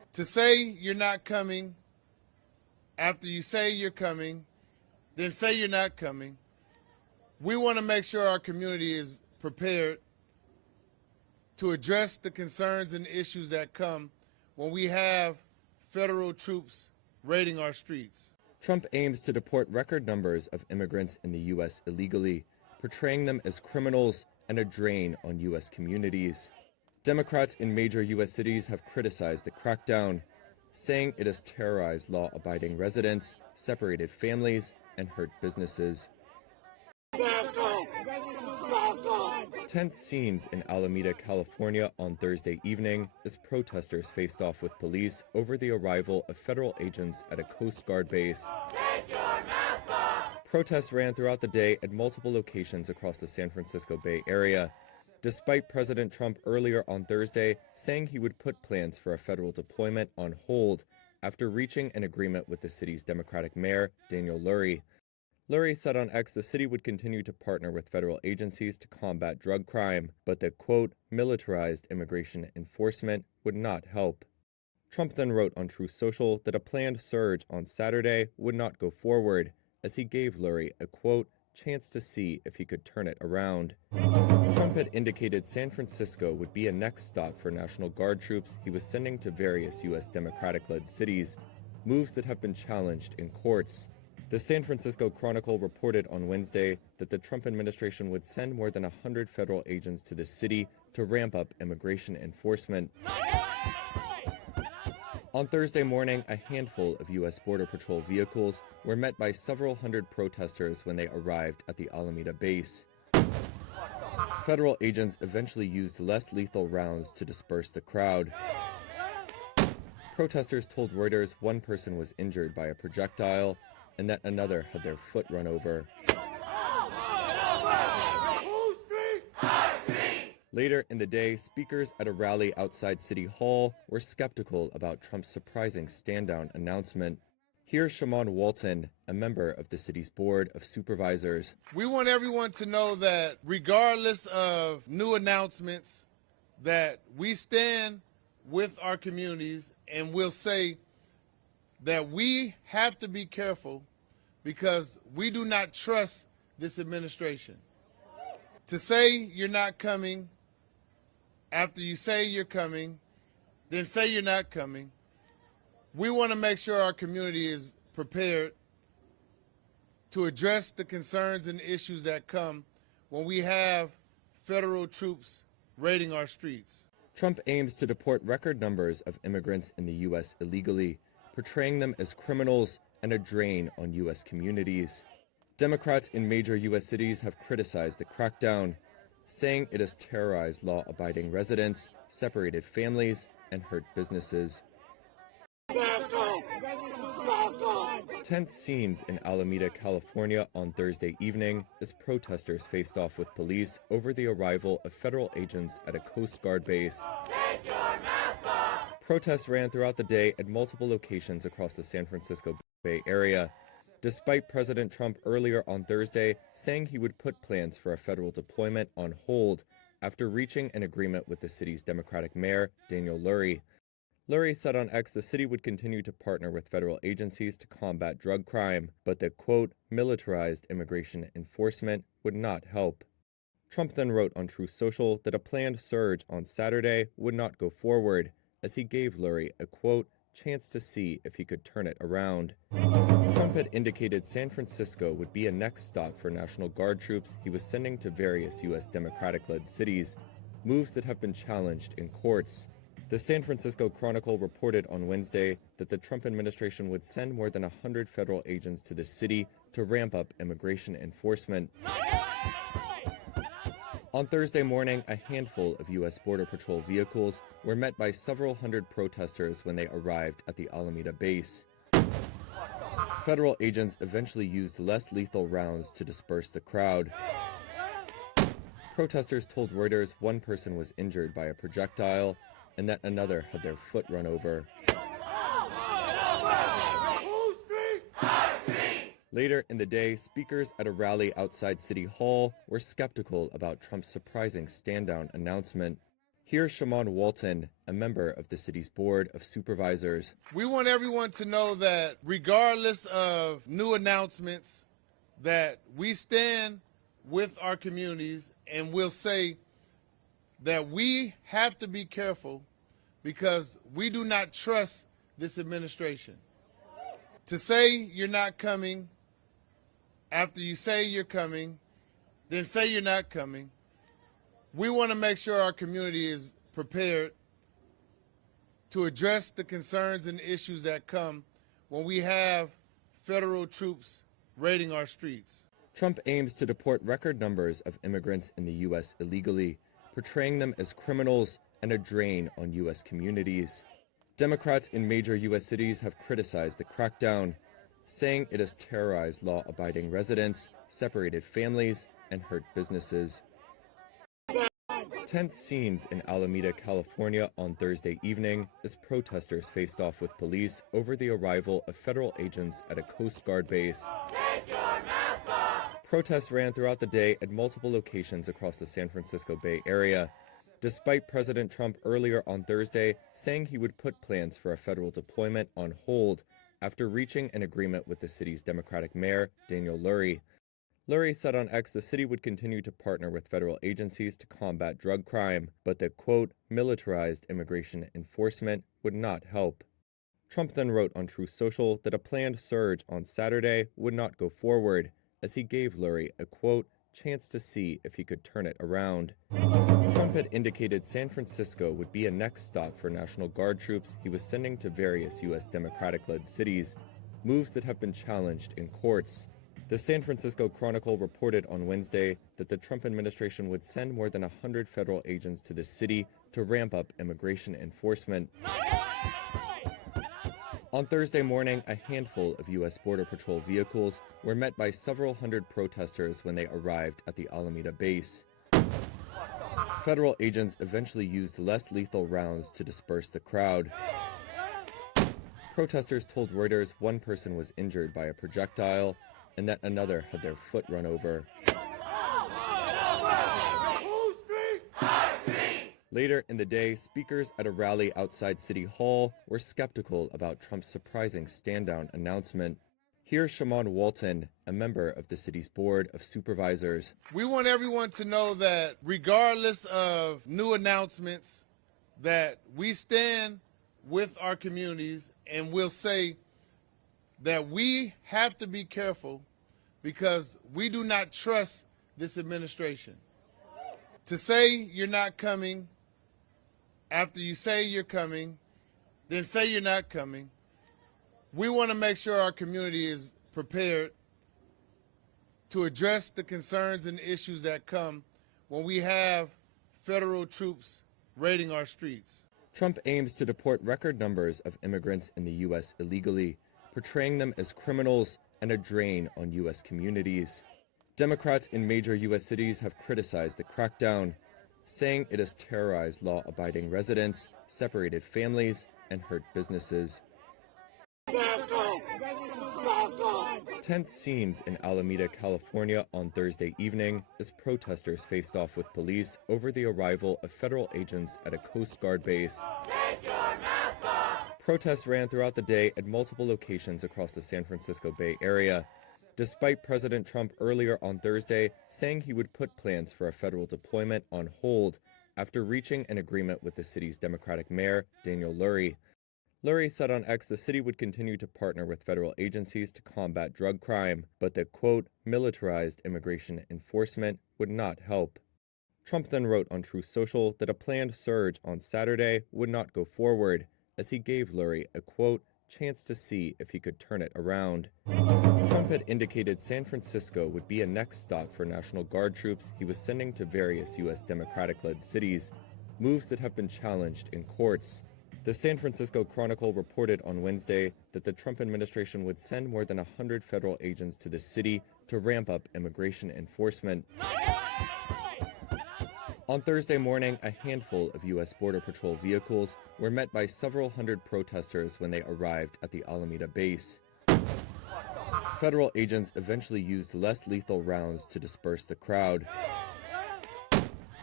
To say you're not coming after you say you're coming, then say you're not coming. We want to make sure our community is prepared to address the concerns and issues that come when we have federal troops raiding our streets. Trump aims to deport record numbers of immigrants in the U.S. illegally, portraying them as criminals and a drain on U.S. communities. Democrats in major U.S. cities have criticized the crackdown, saying it has terrorized law-abiding residents, separated families, and hurt businesses. Tense scenes in Alameda, California on Thursday evening as protesters faced off with police over the arrival of federal agents at a Coast Guard base. Take your mask off. Protests ran throughout the day at multiple locations across the San Francisco Bay Area, despite President Trump earlier on Thursday saying he would put plans for a federal deployment on hold after reaching an agreement with the city's Democratic mayor, Daniel Lurie. Lurie said on X the city would continue to partner with federal agencies to combat drug crime, but that, quote, militarized immigration enforcement would not help. Trump then wrote on Truth Social that a planned surge on Saturday would not go forward, as he gave Lurie a, quote, chance to see if he could turn it around. Trump had indicated San Francisco would be a next stop for National Guard troops he was sending to various U.S. Democratic-led cities, moves that have been challenged in courts. The San Francisco Chronicle reported on Wednesday that the Trump administration would send more than 100 federal agents to the city to ramp up immigration enforcement. On Thursday morning, a handful of U.S. Border Patrol vehicles were met by several hundred protesters when they arrived at the Alameda base. Federal agents eventually used less lethal rounds to disperse the crowd. Protesters told Reuters one person was injured by a projectile and that another had their foot run over. Later in the day, speakers at a rally outside City Hall were skeptical about Trump's surprising stand-down announcement. Here's Shaman Walton, a member of the city's Board of Supervisors. We want everyone to know that regardless of new announcements, that we stand with our communities and we'll say that we have to be careful because we do not trust this administration. To say you're not coming after you say you're coming, then say you're not coming. We want to make sure our community is prepared to address the concerns and issues that come when we have federal troops raiding our streets. Trump aims to deport record numbers of immigrants in the U.S. illegally, portraying them as criminals and a drain on U.S. communities. Democrats in major U.S. cities have criticized the crackdown, saying it has terrorized law-abiding residents, separated families, and hurt businesses. Tense scenes in Alameda, California on Thursday evening as protesters faced off with police over the arrival of federal agents at a Coast Guard base. Take your mask off. Protests ran throughout the day at multiple locations across the San Francisco Bay Area, despite President Trump earlier on Thursday saying he would put plans for a federal deployment on hold after reaching an agreement with the city's Democratic mayor, Daniel Lurie. Lurie said on X the city would continue to partner with federal agencies to combat drug crime, but that, quote, militarized immigration enforcement would not help. Trump then wrote on Truth Social that a planned surge on Saturday would not go forward, as he gave Lurie a, quote, chance to see if he could turn it around. Trump had indicated San Francisco would be a next stop for National Guard troops he was sending to various U.S. Democratic-led cities, moves that have been challenged in courts. The San Francisco Chronicle reported on Wednesday that the Trump administration would send more than 100 federal agents to the city to ramp up immigration enforcement. On Thursday morning, a handful of U.S. Border Patrol vehicles were met by several hundred protesters when they arrived at the Alameda base. Federal agents eventually used less lethal rounds to disperse the crowd. Protesters told Reuters one person was injured by a projectile and that another had their foot run over. Later in the day, speakers at a rally outside City Hall were skeptical about Trump's surprising stand-down announcement. Here's Shaman Walton, a member of the city's Board of Supervisors. We want everyone to know that regardless of new announcements, that we stand with our communities, and we'll say that we have to be careful because we do not trust this administration. To say you're not coming, after you say you're coming, then say you're not coming. We want to make sure our community is prepared to address the concerns and issues that come when we have federal troops raiding our streets. Trump aims to deport record numbers of immigrants in the U.S. illegally, portraying them as criminals and a drain on U.S. communities. Democrats in major U.S. cities have criticized the crackdown, saying it has terrorized law-abiding residents, separated families, and hurt businesses. Tense scenes in Alameda, California on Thursday evening as protesters faced off with police over the arrival of federal agents at a Coast Guard base. Take your mask off. Protests ran throughout the day at multiple locations across the San Francisco Bay Area, despite President Trump earlier on Thursday saying he would put plans for a federal deployment on hold after reaching an agreement with the city's Democratic mayor, Daniel Lurie. Lurie said on X the city would continue to partner with federal agencies to combat drug crime, but that, quote, militarized immigration enforcement would not help. Trump then wrote on Truth Social that a planned surge on Saturday would not go forward, as he gave Lurie a, quote, chance to see if he could turn it around. Trump had indicated San Francisco would be a next stop for National Guard troops he was sending to various U.S. Democratic-led cities, moves that have been challenged in courts. The San Francisco Chronicle reported on Wednesday that the Trump administration would send more than 100 federal agents to the city to ramp up immigration enforcement. On Thursday morning, a handful of U.S. Border Patrol vehicles were met by several hundred protesters when they arrived at the Alameda base. Federal agents eventually used less lethal rounds to disperse the crowd. Protesters told Reuters one person was injured by a projectile and that another had their foot run over. Later in the day, speakers at a rally outside City Hall were skeptical about Trump's surprising stand-down announcement. Here's Shaman Walton, a member of the city's Board of Supervisors. We want everyone to know that regardless of new announcements, that we stand with our communities, and we'll say that we have to be careful because we do not trust this administration. To say you're not coming, after you say you're coming, then say you're not coming. We want to make sure our community is prepared to address the concerns and issues that come when we have federal troops raiding our streets. Trump aims to deport record numbers of immigrants in the U.S. illegally, portraying them as criminals and a drain on U.S. communities. Democrats in major U.S. cities have criticized the crackdown, saying it has terrorized law-abiding residents, separated families, and hurt businesses. Tense scenes in Alameda, California on Thursday evening as protesters faced off with police over the arrival of federal agents at a Coast Guard base. Take your mask off. Protests ran throughout the day at multiple locations across the San Francisco Bay Area, despite President Trump earlier on Thursday saying he would put plans for a federal deployment on hold after reaching an agreement with the city's Democratic mayor, Daniel Lurie. Lurie said on X the city would continue to partner with federal agencies to combat drug crime, but that, quote, militarized immigration enforcement would not help. Trump then wrote on Truth Social that a planned surge on Saturday would not go forward, as he gave Lurie a, quote, chance to see if he could turn it around. Trump had indicated San Francisco would be a next stop for National Guard troops he was sending to various U.S. Democratic-led cities, moves that have been challenged in courts. The San Francisco Chronicle reported on Wednesday that the Trump administration would send more than 100 federal agents to the city to ramp up immigration enforcement. On Thursday morning, a handful of U.S. Border Patrol vehicles were met by several hundred protesters when they arrived at the Alameda base. Federal agents eventually used less lethal rounds to disperse the crowd.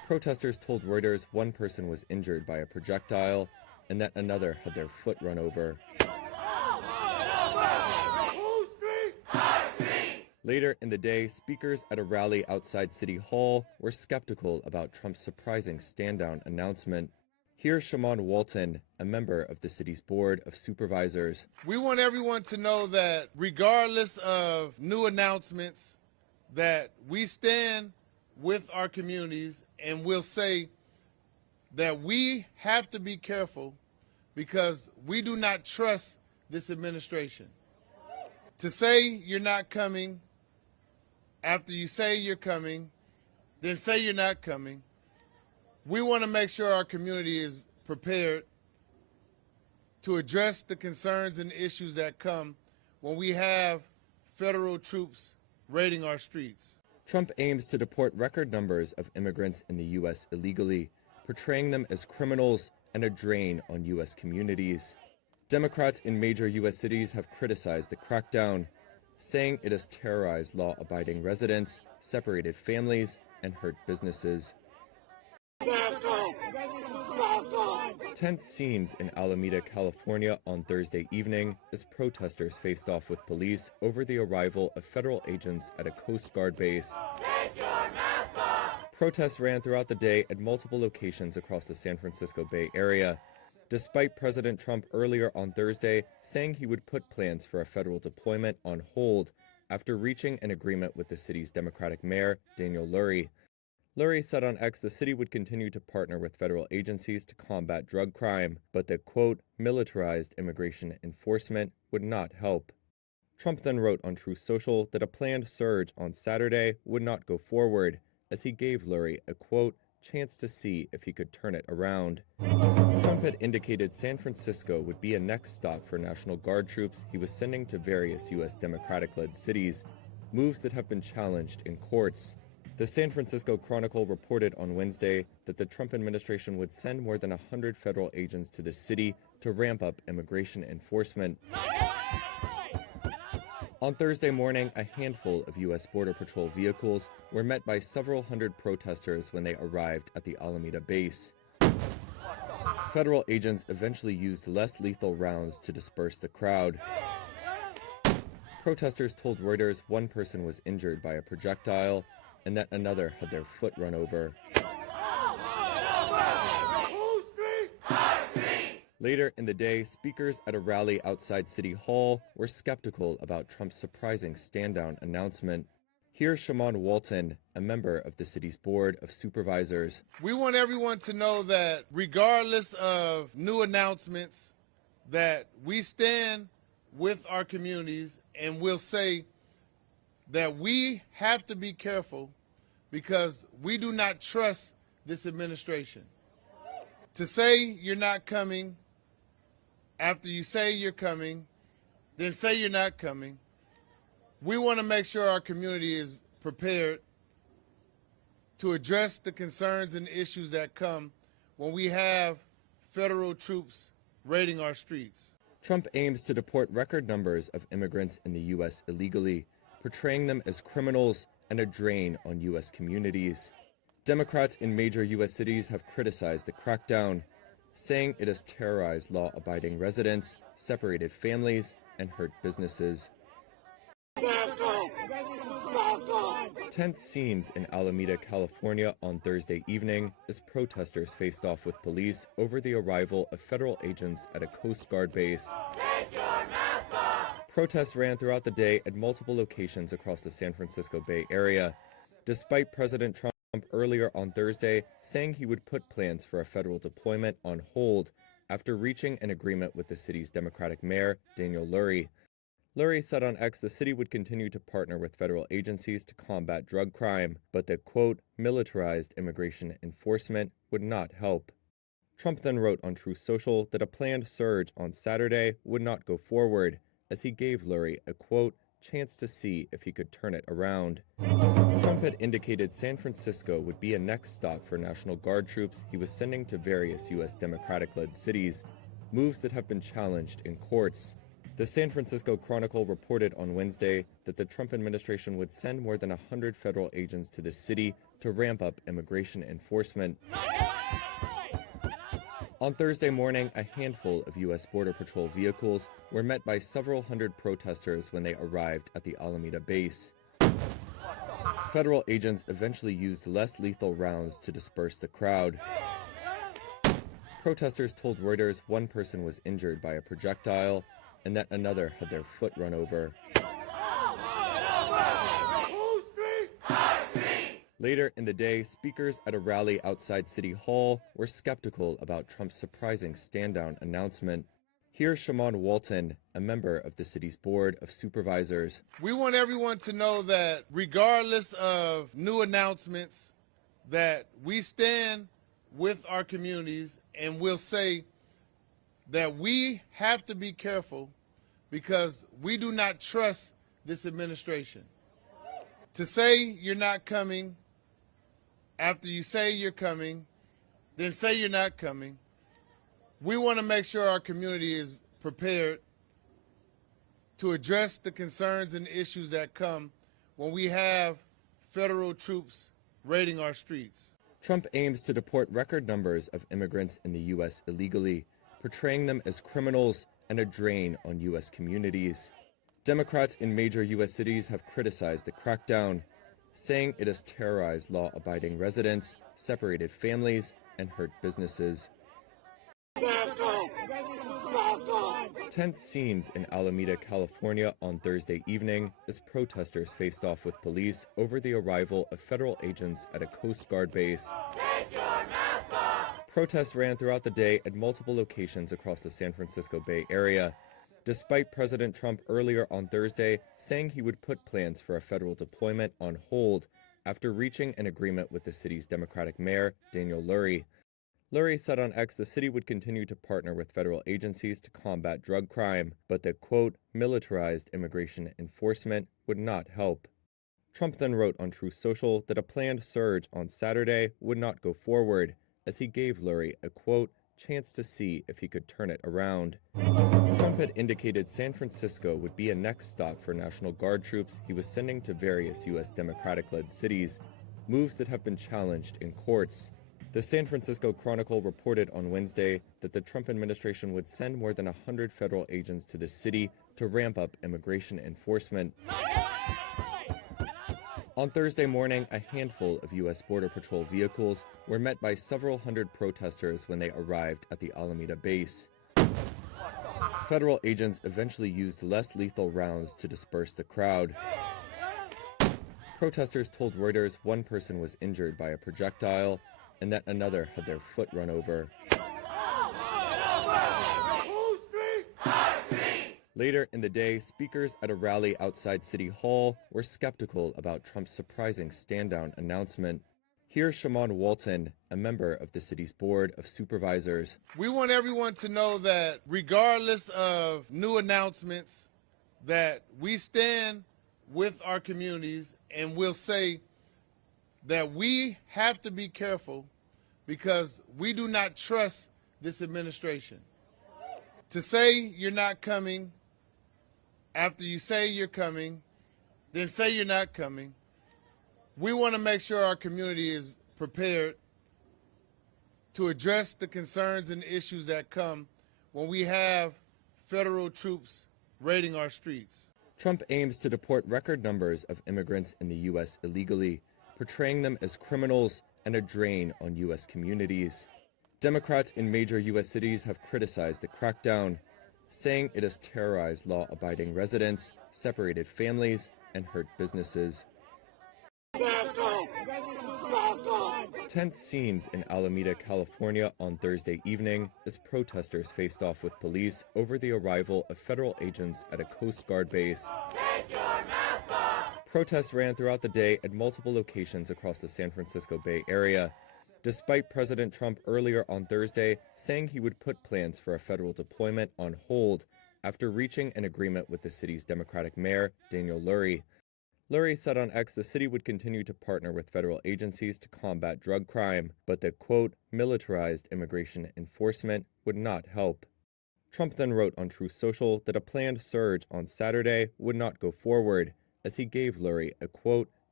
Protesters told Reuters one person was injured by a projectile and that another had their foot run over. Later in the day, speakers at a rally outside City Hall were skeptical about Trump's surprising stand-down announcement. Here's Shaman Walton, a member of the city's Board of Supervisors. We want everyone to know that regardless of new announcements, that we stand with our communities, and we'll say that we have to be careful because we do not trust this administration. To say you're not coming, after you say you're coming, then say you're not coming. We want to make sure our community is prepared to address the concerns and issues that come when we have federal troops raiding our streets. Trump aims to deport record numbers of immigrants in the U.S. illegally, portraying them as criminals and a drain on U.S. communities. Democrats in major U.S. cities have criticized the crackdown, saying it has terrorized law-abiding residents, separated families, and hurt businesses. Tense scenes in Alameda, California on Thursday evening as protesters faced off with police over the arrival of federal agents at a Coast Guard base. Take your mask off. Protests ran throughout the day at multiple locations across the San Francisco Bay Area, despite President Trump earlier on Thursday saying he would put plans for a federal deployment on hold after reaching an agreement with the city's Democratic mayor, Daniel Lurie. Lurie said on X the city would continue to partner with federal agencies to combat drug crime, but that, quote, militarized immigration enforcement would not help. Trump then wrote on Truth Social that a planned surge on Saturday would not go forward, as he gave Lurie a, quote, chance to see if he could turn it around. Trump had indicated San Francisco would be a next stop for National Guard troops he was sending to various U.S. Democratic-led cities, moves that have been challenged in courts. The San Francisco Chronicle reported on Wednesday that the Trump administration would send more than 100 federal agents to the city to ramp up immigration enforcement. On Thursday morning, a handful of U.S. Border Patrol vehicles were met by several hundred protesters when they arrived at the Alameda base. Federal agents eventually used less lethal rounds to disperse the crowd. Protesters told Reuters one person was injured by a projectile and that another had their foot run over. Later in the day, speakers at a rally outside City Hall were skeptical about Trump's surprising stand-down announcement. Here's Shaman Walton, a member of the city's Board of Supervisors. We want everyone to know that regardless of new announcements, that we stand with our communities, and we'll say that we have to be careful because we do not trust this administration. To say you're not coming, after you say you're coming, then say you're not coming. We want to make sure our community is prepared to address the concerns and issues that come when we have federal troops raiding our streets. Trump aims to deport record numbers of immigrants in the U.S. illegally, portraying them as criminals and a drain on U.S. communities. Democrats in major U.S. cities have criticized the crackdown, saying it has terrorized law-abiding residents, separated families, and hurt businesses. Tense scenes in Alameda, California on Thursday evening as protesters faced off with police over the arrival of federal agents at a Coast Guard base. Take your mask off. Protests ran throughout the day at multiple locations across the San Francisco Bay Area, despite President Trump earlier on Thursday saying he would put plans for a federal deployment on hold after reaching an agreement with the city's Democratic mayor, Daniel Lurie. Lurie said on X the city would continue to partner with federal agencies to combat drug crime, but that, quote, militarized immigration enforcement would not help. Trump then wrote on Truth Social that a planned surge on Saturday would not go forward, as he gave Lurie a, quote, chance to see if he could turn it around. Trump had indicated San Francisco would be a next stop for National Guard troops he was sending to various U.S. Democratic-led cities, moves that have been challenged in courts. The San Francisco Chronicle reported on Wednesday that the Trump administration would send more than 100 federal agents to the city to ramp up immigration enforcement. On Thursday morning, a handful of U.S. Border Patrol vehicles were met by several hundred protesters when they arrived at the Alameda base. Federal agents eventually used less lethal rounds to disperse the crowd. Protesters told Reuters one person was injured by a projectile and that another had their foot run over. Later in the day, speakers at a rally outside City Hall were skeptical about Trump's surprising stand-down announcement. Here's Shaman Walton, a member of the city's Board of Supervisors. We want everyone to know that regardless of new announcements, that we stand with our communities, and we'll say that we have to be careful because we do not trust this administration. To say you're not coming, after you say you're coming, then say you're not coming. We want to make sure our community is prepared to address the concerns and issues that come when we have federal troops raiding our streets. Trump aims to deport record numbers of immigrants in the U.S. illegally, portraying them as criminals and a drain on U.S. communities. Democrats in major U.S. cities have criticized the crackdown, saying it has terrorized law-abiding residents, separated families, and hurt businesses. Tense scenes in Alameda, California on Thursday evening as protesters faced off with police over the arrival of federal agents at a Coast Guard base. Take your mask off. Protests ran throughout the day at multiple locations across the San Francisco Bay Area, despite President Trump earlier on Thursday saying he would put plans for a federal deployment on hold after reaching an agreement with the city's Democratic mayor, Daniel Lurie. Lurie said on X the city would continue to partner with federal agencies to combat drug crime, but that, quote, militarized immigration enforcement would not help. Trump then wrote on Truth Social that a planned surge on Saturday would not go forward, as he gave Lurie a, quote, chance to see if he could turn it around. Trump had indicated San Francisco would be a next stop for National Guard troops he was sending to various U.S. Democratic-led cities, moves that have been challenged in courts. The San Francisco Chronicle reported on Wednesday that the Trump administration would send more than 100 federal agents to the city to ramp up immigration enforcement. On Thursday morning, a handful of U.S. Border Patrol vehicles were met by several hundred protesters when they arrived at the Alameda base. Federal agents eventually used less lethal rounds to disperse the crowd. Protesters told Reuters one person was injured by a projectile and that another had their foot run over. Later in the day, speakers at a rally outside City Hall were skeptical about Trump's surprising stand-down announcement. Here's Shaman Walton, a member of the city's Board of Supervisors. We want everyone to know that regardless of new announcements, that we stand with our communities, and we'll say that we have to be careful because we do not trust this administration. To say you're not coming, after you say you're coming, then say you're not coming. We want to make sure our community is prepared to address the concerns and issues that come when we have federal troops raiding our streets. Trump aims to deport record numbers of immigrants in the U.S. illegally, portraying them as criminals and a drain on U.S. communities. Democrats in major U.S. cities have criticized the crackdown, saying it has terrorized law-abiding residents, separated families, and hurt businesses. Tense scenes in Alameda, California on Thursday evening as protesters faced off with police over the arrival of federal agents at a Coast Guard base. Take your mask off. Protests ran throughout the day at multiple locations across the San Francisco Bay Area, despite President Trump earlier on Thursday saying he would put plans for a federal deployment on hold after reaching an agreement with the city's Democratic mayor, Daniel Lurie. Lurie said on X the city would continue to partner with federal agencies to combat drug crime, but that, quote, militarized immigration enforcement would not help. Trump then wrote on Truth Social that a planned surge on Saturday would not go forward, as he gave Lurie a, quote,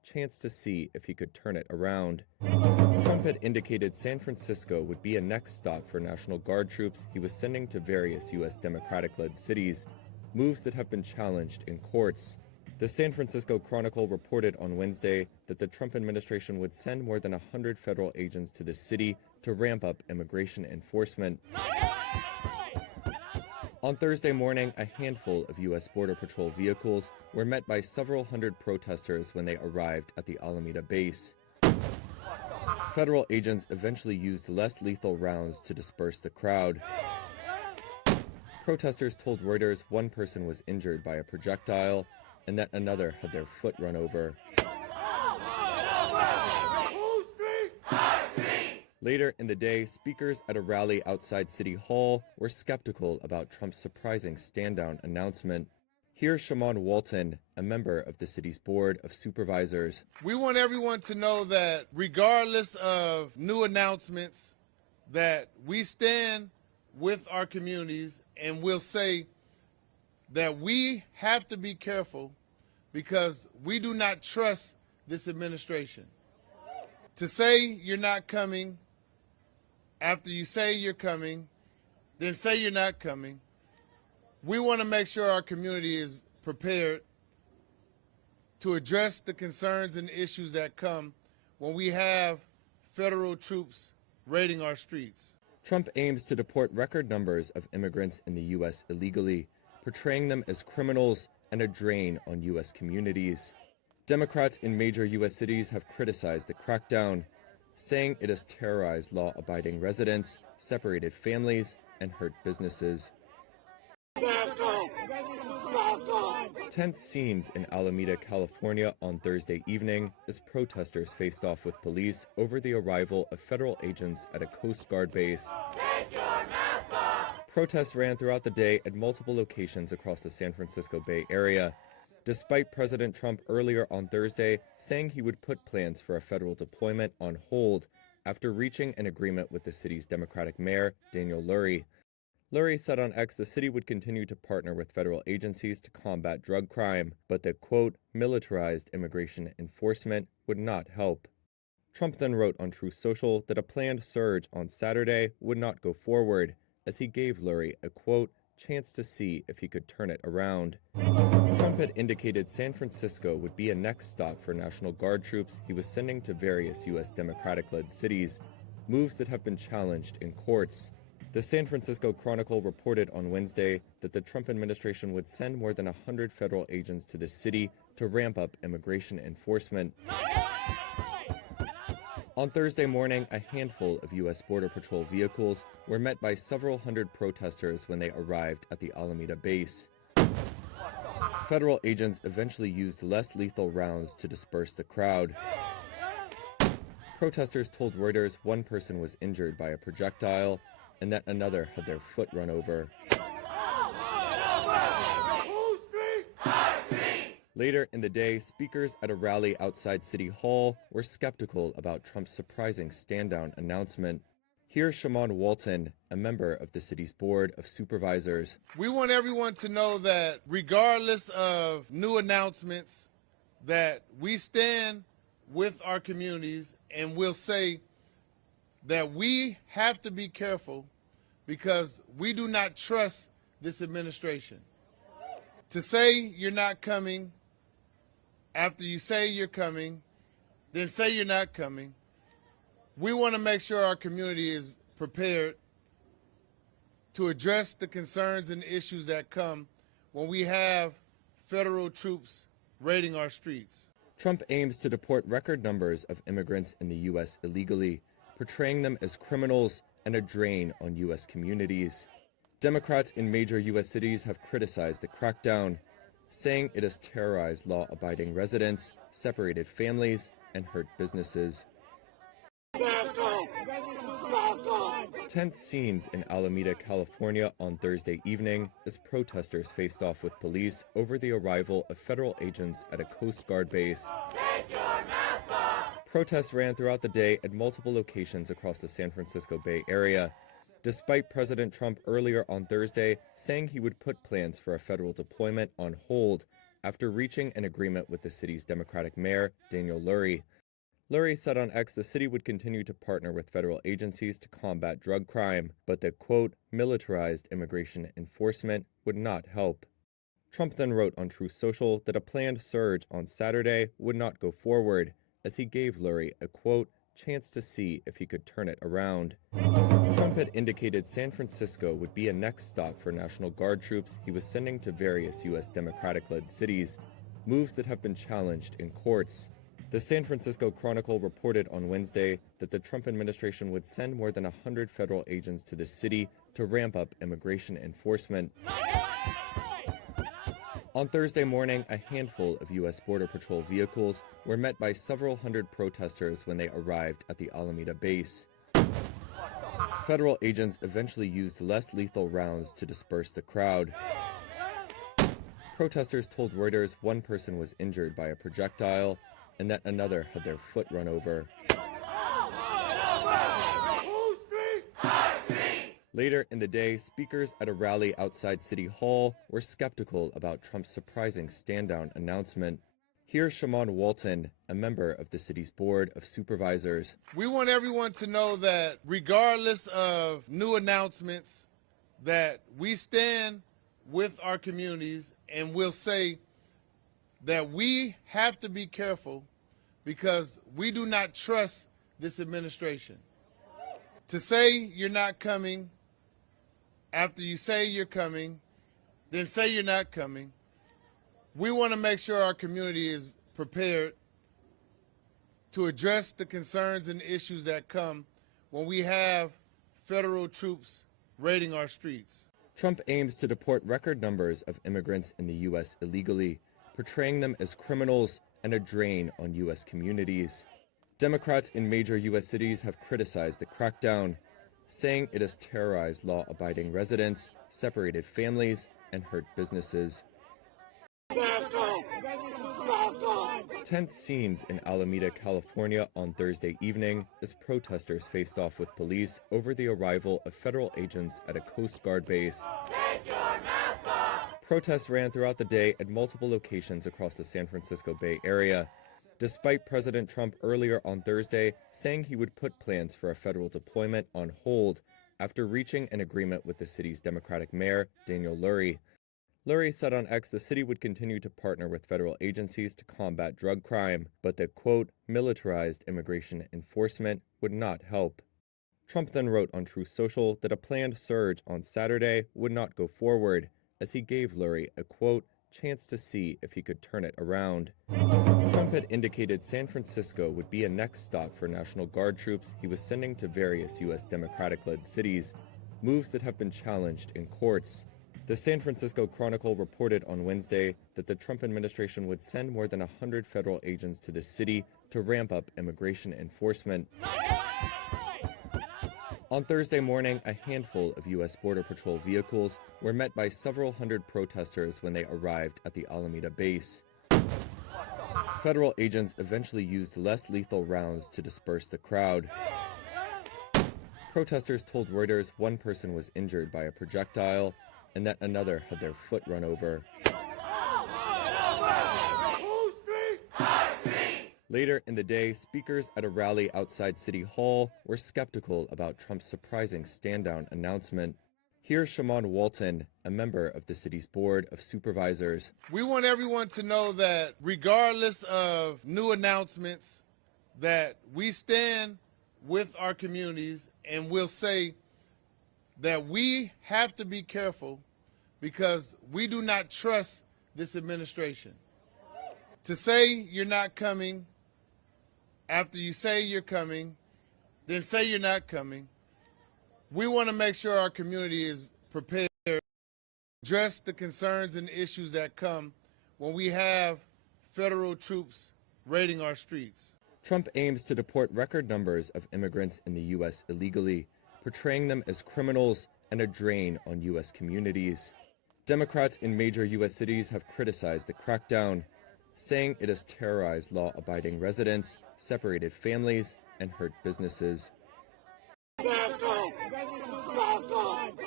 chance to see if he could turn it around. Trump had indicated San Francisco would be a next stop for National Guard troops he was sending to various U.S. Democratic-led cities, moves that have been challenged in courts. The San Francisco Chronicle reported on Wednesday that the Trump administration would send more than 100 federal agents to the city to ramp up immigration enforcement. On Thursday morning, a handful of U.S. Border Patrol vehicles were met by several hundred protesters when they arrived at the Alameda base. Federal agents eventually used less lethal rounds to disperse the crowd. Protesters told Reuters one person was injured by a projectile and that another had their foot run over. Later in the day, speakers at a rally outside City Hall were skeptical about Trump's surprising stand-down announcement. Here's Shaman Walton, a member of the city's Board of Supervisors. We want everyone to know that regardless of new announcements, that we stand with our communities, and we'll say that we have to be careful because we do not trust this administration. To say you're not coming, after you say you're coming, then say you're not coming. We want to make sure our community is prepared to address the concerns and issues that come when we have federal troops raiding our streets. Trump aims to deport record numbers of immigrants in the U.S. illegally, portraying them as criminals and a drain on U.S. communities. Democrats in major U.S. cities have criticized the crackdown, saying it has terrorized law-abiding residents, separated families, and hurt businesses. Tense scenes in Alameda, California on Thursday evening as protesters faced off with police over the arrival of federal agents at a Coast Guard base. Take your mask off. Protests ran throughout the day at multiple locations across the San Francisco Bay Area, despite President Trump earlier on Thursday saying he would put plans for a federal deployment on hold after reaching an agreement with the city's Democratic mayor, Daniel Lurie. Lurie said on X the city would continue to partner with federal agencies to combat drug crime, but that, quote, militarized immigration enforcement would not help. Trump then wrote on Truth Social that a planned surge on Saturday would not go forward, as he gave Lurie a, quote, chance to see if he could turn it around. Trump had indicated San Francisco would be a next stop for National Guard troops he was sending to various U.S. Democratic-led cities, moves that have been challenged in courts. The San Francisco Chronicle reported on Wednesday that the Trump administration would send more than 100 federal agents to the city to ramp up immigration enforcement. On Thursday morning, a handful of U.S. Border Patrol vehicles were met by several hundred protesters when they arrived at the Alameda base. Federal agents eventually used less lethal rounds to disperse the crowd. Protesters told Reuters one person was injured by a projectile and that another had their foot run over. Later in the day, speakers at a rally outside City Hall were skeptical about Trump's surprising stand-down announcement. Here's Shaman Walton, a member of the city's Board of Supervisors. We want everyone to know that regardless of new announcements, that we stand with our communities, and we'll say that we have to be careful because we do not trust this administration. To say you're not coming, after you say you're coming, then say you're not coming. We want to make sure our community is prepared to address the concerns and issues that come when we have federal troops raiding our streets. Trump aims to deport record numbers of immigrants in the U.S. illegally, portraying them as criminals and a drain on U.S. communities. Democrats in major U.S. cities have criticized the crackdown, saying it has terrorized law-abiding residents, separated families, and hurt businesses. Tense scenes in Alameda, California on Thursday evening as protesters faced off with police over the arrival of federal agents at a Coast Guard base. Take your mask off. Protests ran throughout the day at multiple locations across the San Francisco Bay Area, despite President Trump earlier on Thursday saying he would put plans for a federal deployment on hold after reaching an agreement with the city's Democratic mayor, Lurie. Lurie said on X the city would continue to partner with federal agencies to combat drug crime, but that, quote, militarized immigration enforcement would not help. Trump then wrote on Truth Social that a planned surge on Saturday would not go forward, as he gave Lurie a, quote, chance to see if he could turn it around. Trump had indicated San Francisco would be a next stop for National Guard troops he was sending to various U.S. Democratic-led cities, moves that have been challenged in courts. The San Francisco Chronicle reported on Wednesday that the Trump administration would send more than 100 federal agents to the city to ramp up immigration enforcement. On Thursday morning, a handful of U.S. Border Patrol vehicles were met by several hundred protesters when they arrived at the Alameda base. Federal agents eventually used less lethal rounds to disperse the crowd. Protesters told Reuters one person was injured by a projectile and that another had their foot run over. Later in the day, speakers at a rally outside City Hall were skeptical about Trump's surprising stand-down announcement. Here's Shaman Walton, a member of the city's Board of Supervisors. We want everyone to know that regardless of new announcements, that we stand with our communities, and we'll say that we have to be careful because we do not trust this administration. To say you're not coming, after you say you're coming, then say you're not coming. We want to make sure our community is prepared to address the concerns and issues that come when we have federal troops raiding our streets. Trump aims to deport record numbers of immigrants in the U.S. illegally, portraying them as criminals and a drain on U.S. communities. Democrats in major U.S. cities have criticized the crackdown, saying it has terrorized law-abiding residents, separated families, and hurt businesses. Tense scenes in Alameda, California on Thursday evening as protesters faced off with police over the arrival of federal agents at a Coast Guard base. Take your mask off. Protests ran throughout the day at multiple locations across the San Francisco Bay Area, despite President Trump earlier on Thursday saying he would put plans for a federal deployment on hold after reaching an agreement with the city's Democratic mayor, Lurie. Lurie said on X the city would continue to partner with federal agencies to combat drug crime, but that, quote, militarized immigration enforcement would not help. Trump then wrote on Truth Social that a planned surge on Saturday would not go forward, as he gave Lurie a, quote, chance to see if he could turn it around. Trump had indicated San Francisco would be a next stop for National Guard troops he was sending to various U.S. Democratic-led cities, moves that have been challenged in courts. The San Francisco Chronicle reported on Wednesday that the Trump administration would send more than 100 federal agents to the city to ramp up immigration enforcement. On Thursday morning, a handful of U.S. Border Patrol vehicles were met by several hundred protesters when they arrived at the Alameda base. Federal agents eventually used less lethal rounds to disperse the crowd. Protesters told Reuters one person was injured by a projectile and that another had their foot run over. Later in the day, speakers at a rally outside City Hall were skeptical about Trump's surprising stand-down announcement. Here's Shaman Walton, a member of the city's Board of Supervisors. We want everyone to know that regardless of new announcements, that we stand with our communities, and we'll say that we have to be careful because we do not trust this administration. To say you're not coming, after you say you're coming, then say you're not coming. We want to make sure our community is prepared to address the concerns and issues that come when we have federal troops raiding our streets. Trump aims to deport record numbers of immigrants in the U.S. illegally, portraying them as criminals and a drain on U.S. communities. Democrats in major U.S. cities have criticized the crackdown, saying it has terrorized law-abiding residents, separated families, and hurt businesses.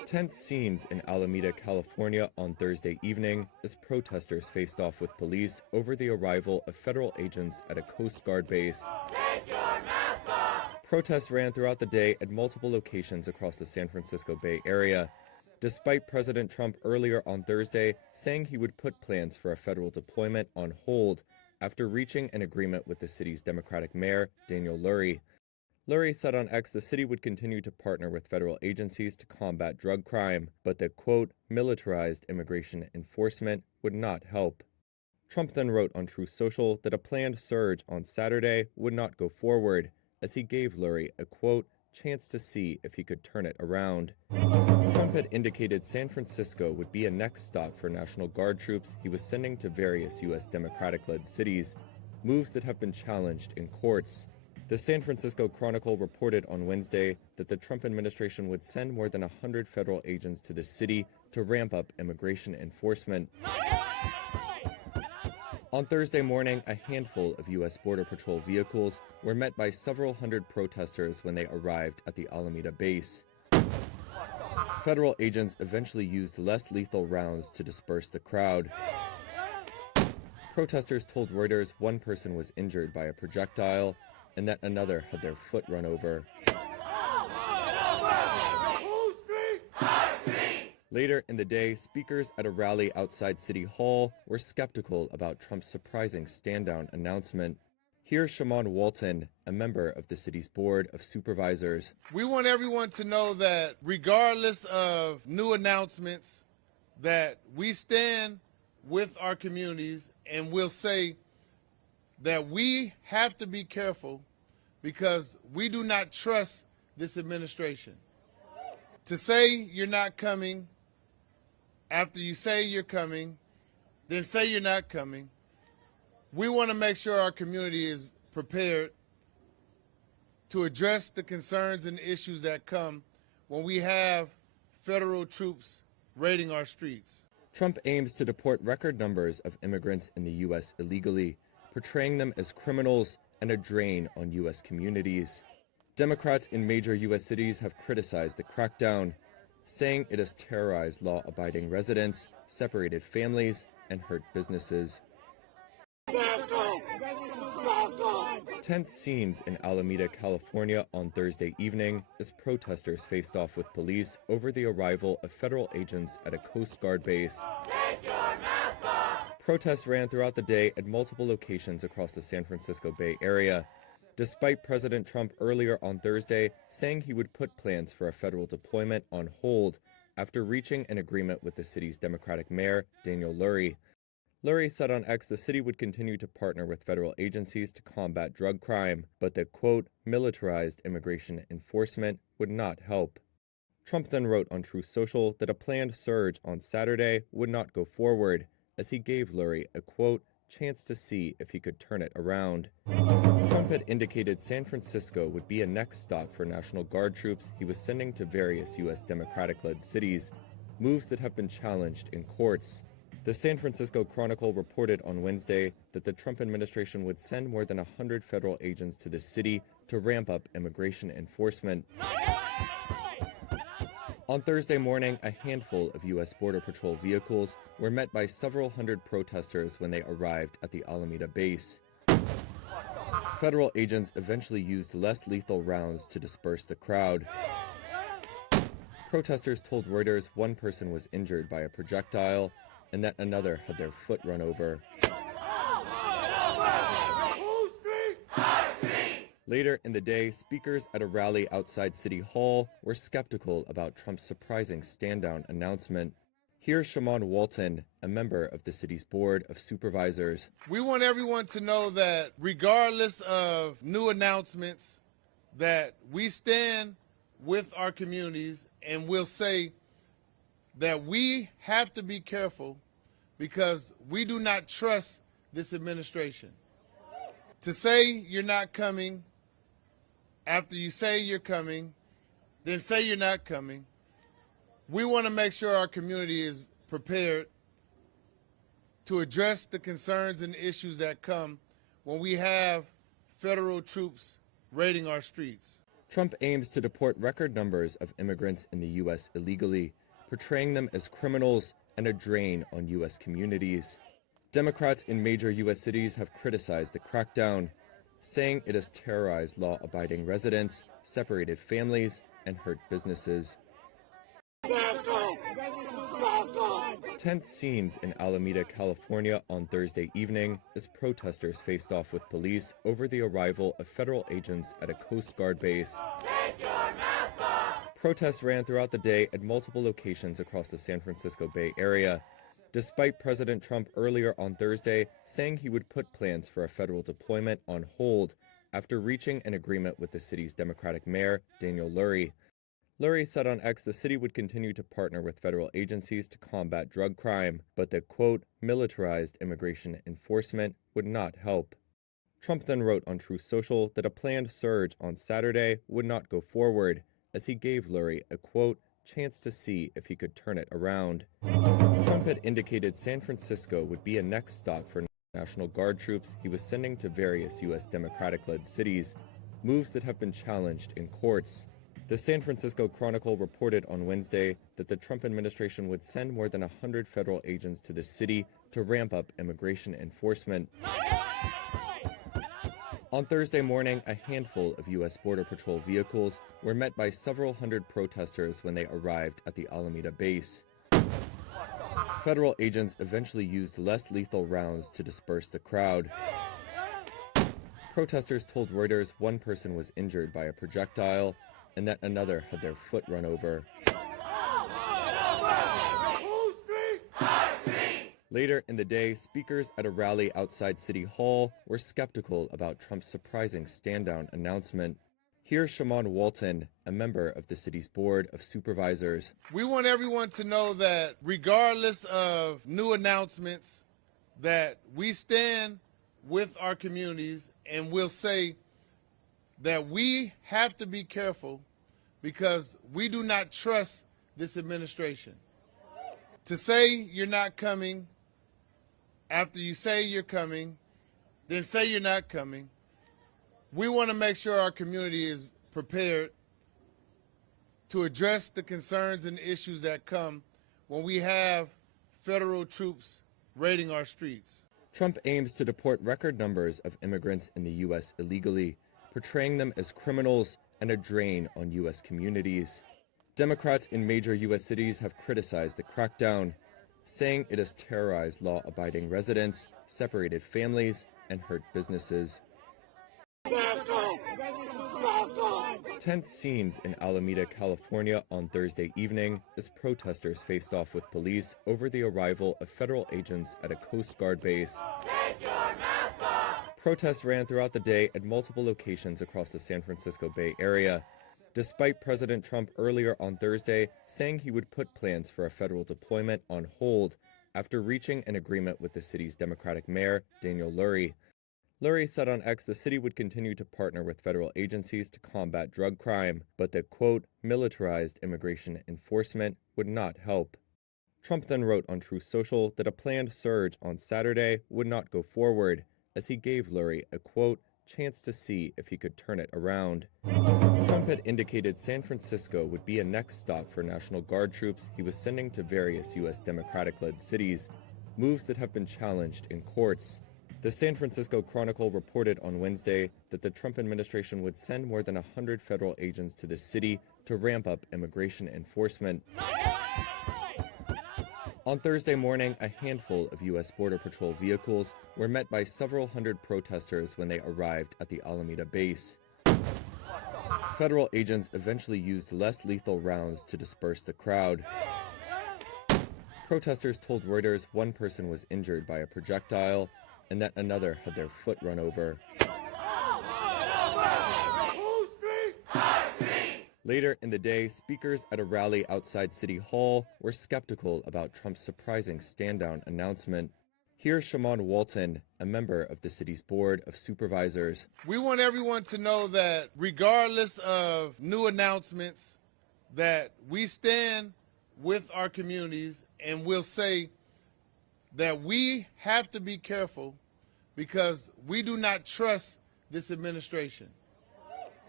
Tense scenes in Alameda, California on Thursday evening as protesters faced off with police over the arrival of federal agents at a Coast Guard base. Take your mask off! Protests ran throughout the day at multiple locations across the San Francisco Bay Area, despite President Trump earlier on Thursday saying he would put plans for a federal deployment on hold after reaching an agreement with the city's Democratic mayor, Daniel Lurie. Lurie said on X the city would continue to partner with federal agencies to combat drug crime, but that, quote, militarized immigration enforcement would not help. Trump then wrote on Truth Social that a planned surge on Saturday would not go forward, as he gave Lurie a, quote, chance to see if he could turn it around. Trump had indicated San Francisco would be a next stop for National Guard troops he was sending to various U.S. Democratic-led cities, moves that have been challenged in courts. The San Francisco Chronicle reported on Wednesday that the Trump administration would send more than 100 federal agents to the city to ramp up immigration enforcement. On Thursday morning, a handful of U.S. Border Patrol vehicles were met by several hundred protesters when they arrived at the Alameda base. Federal agents eventually used less lethal rounds to disperse the crowd. Protesters told Reuters one person was injured by a projectile and that another had their foot run over. Later in the day, speakers at a rally outside City Hall were skeptical about Trump's surprising stand-down announcement. Here's Shaman Walton, a member of the city's Board of Supervisors. We want everyone to know that regardless of new announcements, that we stand with our communities, and we'll say that we have to be careful because we do not trust this administration. To say you're not coming, after you say you're coming, then say you're not coming. We want to make sure our community is prepared to address the concerns and issues that come when we have federal troops raiding our streets. Trump aims to deport record numbers of immigrants in the U.S. illegally, portraying them as criminals and a drain on U.S. communities. Democrats in major U.S. cities have criticized the crackdown, saying it has terrorized law-abiding residents, separated families, and hurt businesses. Tense scenes in Alameda, California on Thursday evening as protesters faced off with police over the arrival of federal agents at a Coast Guard base. Take your mask off! Protests ran throughout the day at multiple locations across the San Francisco Bay Area, despite President Trump earlier on Thursday saying he would put plans for a federal deployment on hold after reaching an agreement with the city's Democratic mayor, Daniel Lurie. Lurie said on X the city would continue to partner with federal agencies to combat drug crime, but that, quote, militarized immigration enforcement would not help. Trump then wrote on Truth Social that a planned surge on Saturday would not go forward, as he gave Lurie a, quote, chance to see if he could turn it around. Trump had indicated San Francisco would be a next stop for National Guard troops he was sending to various U.S. Democratic-led cities, moves that have been challenged in courts. The San Francisco Chronicle reported on Wednesday that the Trump administration would send more than 100 federal agents to the city to ramp up immigration enforcement. On Thursday morning, a handful of U.S. Border Patrol vehicles were met by several hundred protesters when they arrived at the Alameda base. Federal agents eventually used less lethal rounds to disperse the crowd. Protesters told Reuters one person was injured by a projectile and that another had their foot run over. Later in the day, speakers at a rally outside City Hall were skeptical about Trump's surprising stand-down announcement. Here's Shaman Walton, a member of the city's Board of Supervisors. We want everyone to know that regardless of new announcements, that we stand with our communities, and we'll say that we have to be careful because we do not trust this administration. To say you're not coming, after you say you're coming, then say you're not coming. We want to make sure our community is prepared to address the concerns and issues that come when we have federal troops raiding our streets. Trump aims to deport record numbers of immigrants in the U.S. illegally, portraying them as criminals and a drain on U.S. communities. Democrats in major U.S. cities have criticized the crackdown, saying it has terrorized law-abiding residents, separated families, and hurt businesses. Tense scenes in Alameda, California on Thursday evening as protesters faced off with police over the arrival of federal agents at a Coast Guard base. Take your mask off. Protests ran throughout the day at multiple locations across the San Francisco Bay Area, despite President Trump earlier on Thursday saying he would put plans for a federal deployment on hold after reaching an agreement with the city's Democratic mayor, Daniel Lurie. Lurie said on X the city would continue to partner with federal agencies to combat drug crime, but that, quote, militarized immigration enforcement would not help. Trump then wrote on Truth Social that a planned surge on Saturday would not go forward, as he gave Lurie a, quote, chance to see if he could turn it around. Trump had indicated San Francisco would be a next stop for National Guard troops he was sending to various U.S. Democratic-led cities, moves that have been challenged in courts. The San Francisco Chronicle reported on Wednesday that the Trump administration would send more than 100 federal agents to the city to ramp up immigration enforcement. On Thursday morning, a handful of U.S. Border Patrol vehicles were met by several hundred protesters when they arrived at the Alameda base. Federal agents eventually used less lethal rounds to disperse the crowd. Protesters told Reuters one person was injured by a projectile and that another had their foot run over. Later in the day, speakers at a rally outside City Hall were skeptical about Trump's surprising stand-down announcement. Here's Shaman Walton, a member of the city's Board of Supervisors. We want everyone to know that regardless of new announcements, that we stand with our communities and we'll say that we have to be careful because we do not trust this administration. To say you're not coming, after you say you're coming, then say you're not coming. We want to make sure our community is prepared to address the concerns and issues that come when we have federal troops raiding our streets. Trump aims to deport record numbers of immigrants in the U.S. illegally, portraying them as criminals and a drain on U.S. communities. Democrats in major U.S. cities have criticized the crackdown, saying it has terrorized law-abiding residents, separated families, and hurt businesses. Tense scenes in Alameda, California on Thursday evening as protesters faced off with police over the arrival of federal agents at a Coast Guard base. Take your mask off. Protests ran throughout the day at multiple locations across the San Francisco Bay Area, despite President Trump earlier on Thursday saying he would put plans for a federal deployment on hold after reaching an agreement with the city's Democratic mayor, Daniel Lurie. Lurie said on X the city would continue to partner with federal agencies to combat drug crime, but that, quote, militarized immigration enforcement would not help. Trump then wrote on Truth Social that a planned surge on Saturday would not go forward, as he gave Lurie a, quote, chance to see if he could turn it around. Trump had indicated San Francisco would be a next stop for National Guard troops he was sending to various U.S. Democratic-led cities, moves that have been challenged in courts. The San Francisco Chronicle reported on Wednesday that the Trump administration would send more than 100 federal agents to the city to ramp up immigration enforcement. On Thursday morning, a handful of U.S. Border Patrol vehicles were met by several hundred protesters when they arrived at the Alameda base. Federal agents eventually used less lethal rounds to disperse the crowd. Protesters told Reuters one person was injured by a projectile and that another had their foot run over. Later in the day, speakers at a rally outside City Hall were skeptical about Trump's surprising stand-down announcement. Here's Shaman Walton, a member of the city's Board of Supervisors. We want everyone to know that regardless of new announcements, that we stand with our communities and we'll say that we have to be careful because we do not trust this administration.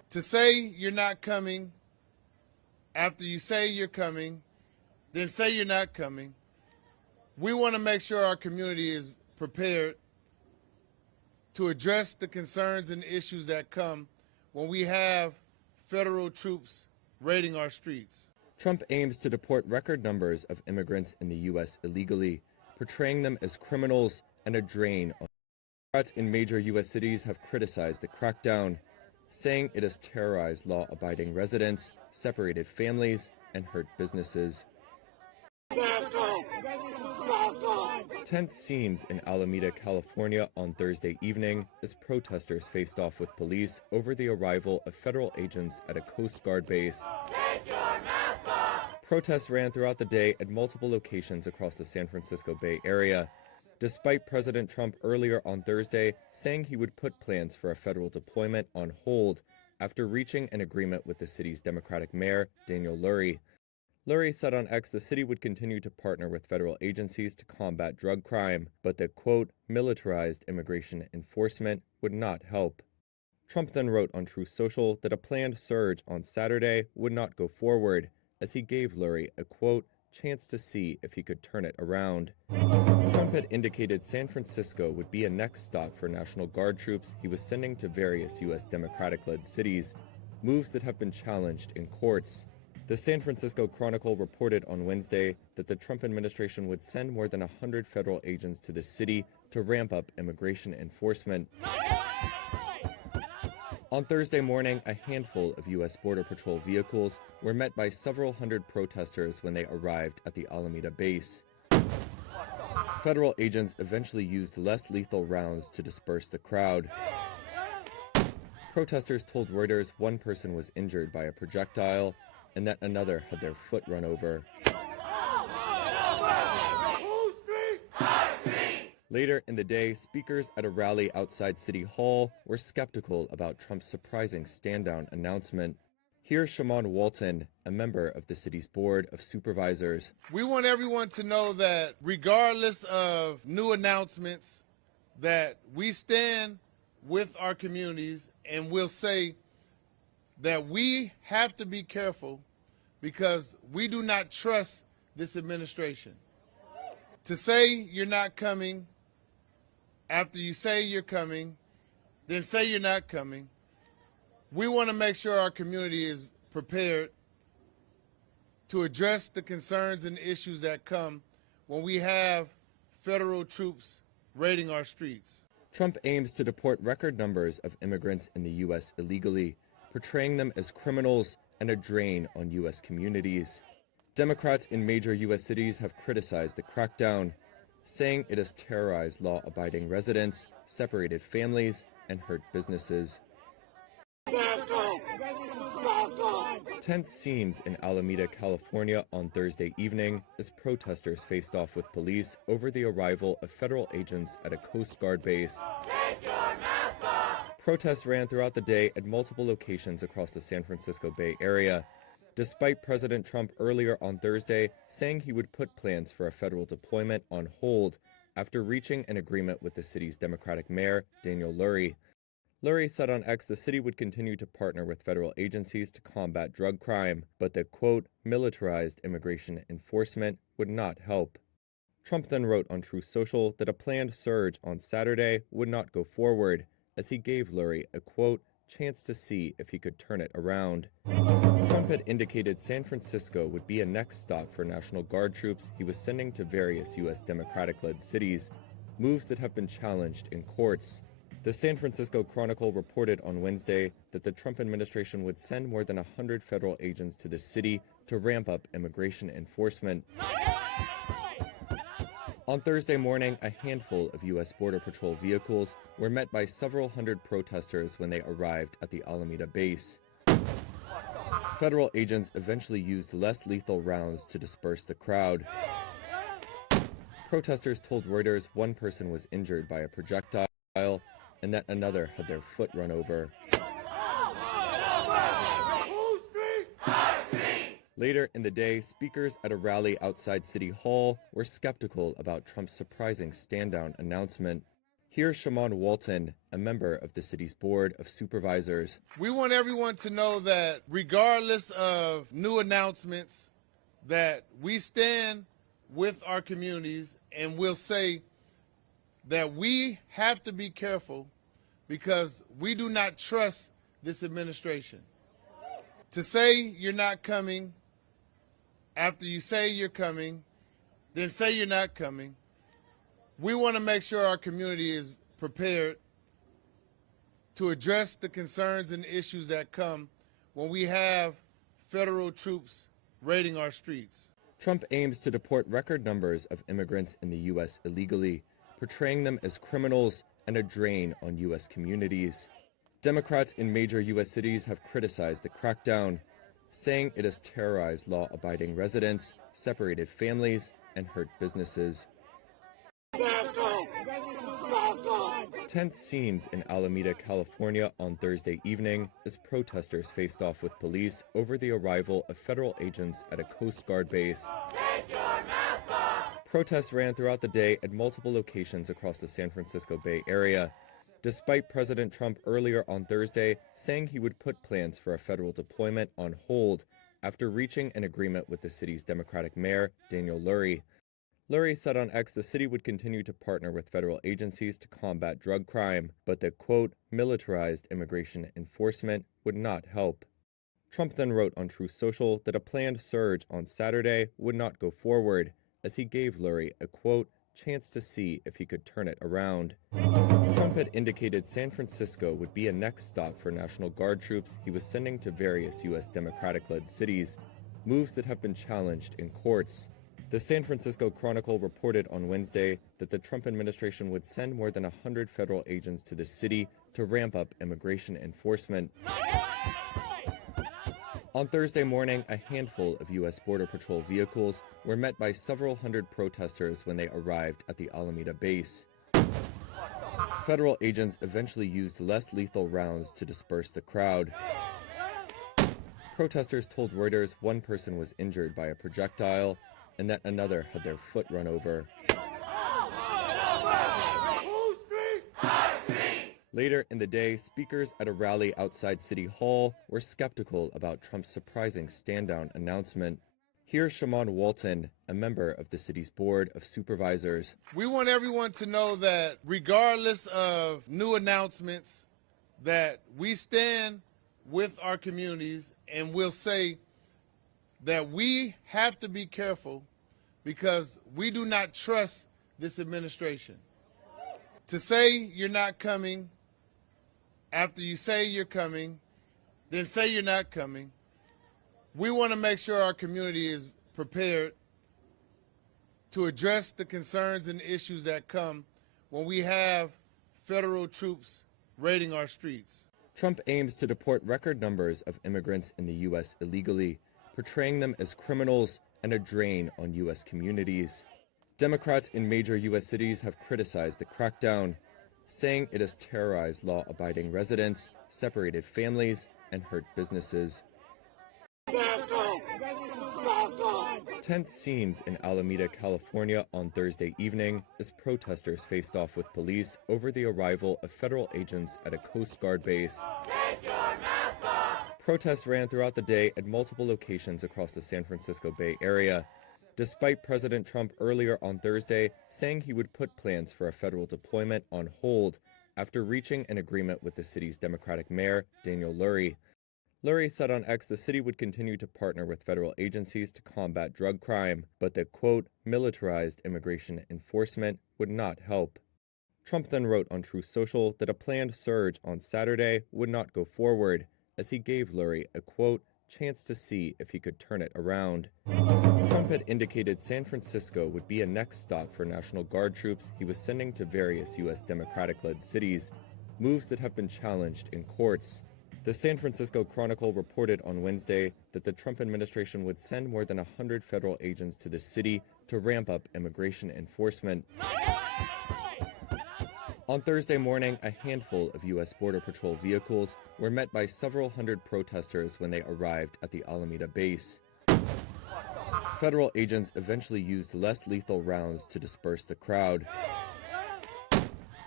To say you're not coming after you say you're coming, then say you're not coming. We want to make sure our community is prepared to address the concerns and issues that come when we have federal troops raiding our streets. Trump aims to deport record numbers of immigrants in the U.S. illegally, portraying them as criminals and a drain on. Democrats in major U.S. cities have criticized the crackdown, saying it has terrorized law-abiding residents, separated families, and hurt businesses. Tense scenes in Alameda, California on Thursday evening as protesters faced off with police over the arrival of federal agents at a Coast Guard base. Take your mask off. Protests ran throughout the day at multiple locations across the San Francisco Bay Area, despite President Trump earlier on Thursday saying he would put plans for a federal deployment on hold after reaching an agreement with the city's Democratic mayor, Daniel Lurie. Lurie said on X the city would continue to partner with federal agencies to combat drug crime, but that, quote, militarized immigration enforcement would not help. Trump then wrote on Truth Social that a planned surge on Saturday would not go forward, as he gave Lurie a, quote, chance to see if he could turn it around. Trump had indicated San Francisco would be a next stop for National Guard troops he was sending to various U.S. Democratic-led cities, moves that have been challenged in courts. The San Francisco Chronicle reported on Wednesday that the Trump administration would send more than 100 federal agents to the city to ramp up immigration enforcement. On Thursday morning, a handful of U.S. Border Patrol vehicles were met by several hundred protesters when they arrived at the Alameda base. Federal agents eventually used less lethal rounds to disperse the crowd. Protesters told Reuters one person was injured by a projectile and that another had their foot run over. Later in the day, speakers at a rally outside City Hall were skeptical about Trump's surprising stand-down announcement. Here's Shaman Walton, a member of the city's Board of Supervisors. We want everyone to know that regardless of new announcements, that we stand with our communities, and we'll say that we have to be careful because we do not trust this administration. To say you're not coming after you say you're coming, then say you're not coming. We want to make sure our community is prepared to address the concerns and issues that come when we have federal troops raiding our streets. Trump aims to deport record numbers of immigrants in the U.S. illegally, portraying them as criminals and a drain on U.S. communities. Democrats in major U.S. cities have criticized the crackdown, saying it has terrorized law-abiding residents, separated families, and hurt businesses. Tense scenes in Alameda, California on Thursday evening as protesters faced off with police over the arrival of federal agents at a Coast Guard base. Take your mask off. Protests ran throughout the day at multiple locations across the San Francisco Bay Area, despite President Trump earlier on Thursday saying he would put plans for a federal deployment on hold after reaching an agreement with the city's Democratic mayor, Daniel Lurie. Lurie said on X the city would continue to partner with federal agencies to combat drug crime, but that, quote, militarized immigration enforcement would not help. Trump then wrote on Truth Social that a planned surge on Saturday would not go forward, as he gave Lurie a, quote, chance to see if he could turn it around. Trump had indicated San Francisco would be a next stop for National Guard troops he was sending to various U.S. Democratic-led cities, moves that have been challenged in courts. The San Francisco Chronicle reported on Wednesday that the Trump administration would send more than 100 federal agents to the city to ramp up immigration enforcement. On Thursday morning, a handful of U.S. Border Patrol vehicles were met by several hundred protesters when they arrived at the Alameda base. Federal agents eventually used less lethal rounds to disperse the crowd. Protesters told Reuters one person was injured by a projectile and that another had their foot run over. Later in the day, speakers at a rally outside City Hall were skeptical about Trump's surprising stand-down announcement. Here's Shaman Walton, a member of the city's Board of Supervisors. We want everyone to know that regardless of new announcements, that we stand with our communities, and we'll say that we have to be careful because we do not trust this administration. To say you're not coming, after you say you're coming, then say you're not coming. We want to make sure our community is prepared to address the concerns and issues that come when we have federal troops raiding our streets. Trump aims to deport record numbers of immigrants in the U.S. illegally, portraying them as criminals and a drain on U.S. communities. Democrats in major U.S. cities have criticized the crackdown, saying it has terrorized law-abiding residents, separated families, and hurt businesses. Tense scenes in Alameda, California on Thursday evening as protesters faced off with police over the arrival of federal agents at a Coast Guard base. Take your mask off. Protests ran throughout the day at multiple locations across the San Francisco Bay Area, despite President Trump earlier on Thursday saying he would put plans for a federal deployment on hold after reaching an agreement with the city's Democratic mayor, Daniel Lurie. Lurie said on X the city would continue to partner with federal agencies to combat drug crime, but that, quote, militarized immigration enforcement would not help. Trump then wrote on Truth Social that a planned surge on Saturday would not go forward, as he gave Lurie a, quote, chance to see if he could turn it around. Trump had indicated San Francisco would be a next stop for National Guard troops he was sending to various U.S. Democratic-led cities, moves that have been challenged in courts. The San Francisco Chronicle reported on Wednesday that the Trump administration would send more than 100 federal agents to the city to ramp up immigration enforcement. On Thursday morning, a handful of U.S. Border Patrol vehicles were met by several hundred protesters when they arrived at the Alameda base. Federal agents eventually used less lethal rounds to disperse the crowd. Protesters told Reuters one person was injured by a projectile and that another had their foot run over. Later in the day, speakers at a rally outside City Hall were skeptical about Trump's surprising stand-down announcement. Here's Shaman Walton, a member of the city's Board of Supervisors. We want everyone to know that regardless of new announcements, that we stand with our communities, and we'll say that we have to be careful because we do not trust this administration. To say you're not coming, after you say you're coming, then say you're not coming. We want to make sure our community is prepared to address the concerns and issues that come when we have federal troops raiding our streets. Trump aims to deport record numbers of immigrants in the U.S. illegally, portraying them as criminals and a drain on U.S. communities. Democrats in major U.S. cities have criticized the crackdown, saying it has terrorized law-abiding residents, separated families, and hurt businesses. Tense scenes in Alameda, California on Thursday evening as protesters faced off with police over the arrival of federal agents at a Coast Guard base. Take your mask off. Protests ran throughout the day at multiple locations across the San Francisco Bay Area, despite President Trump earlier on Thursday saying he would put plans for a federal deployment on hold after reaching an agreement with the city's Democratic mayor, Daniel Lurie. Lurie said on X the city would continue to partner with federal agencies to combat drug crime, but that, quote, militarized immigration enforcement would not help. Trump then wrote on Truth Social that a planned surge on Saturday would not go forward, as he gave Lurie a, quote, chance to see if he could turn it around. Trump had indicated San Francisco would be a next stop for National Guard troops he was sending to various U.S. Democratic-led cities, moves that have been challenged in courts. The San Francisco Chronicle reported on Wednesday that the Trump administration would send more than 100 federal agents to the city to ramp up immigration enforcement. On Thursday morning, a handful of U.S. Border Patrol vehicles were met by several hundred protesters when they arrived at the Alameda base. Federal agents eventually used less lethal rounds to disperse the crowd.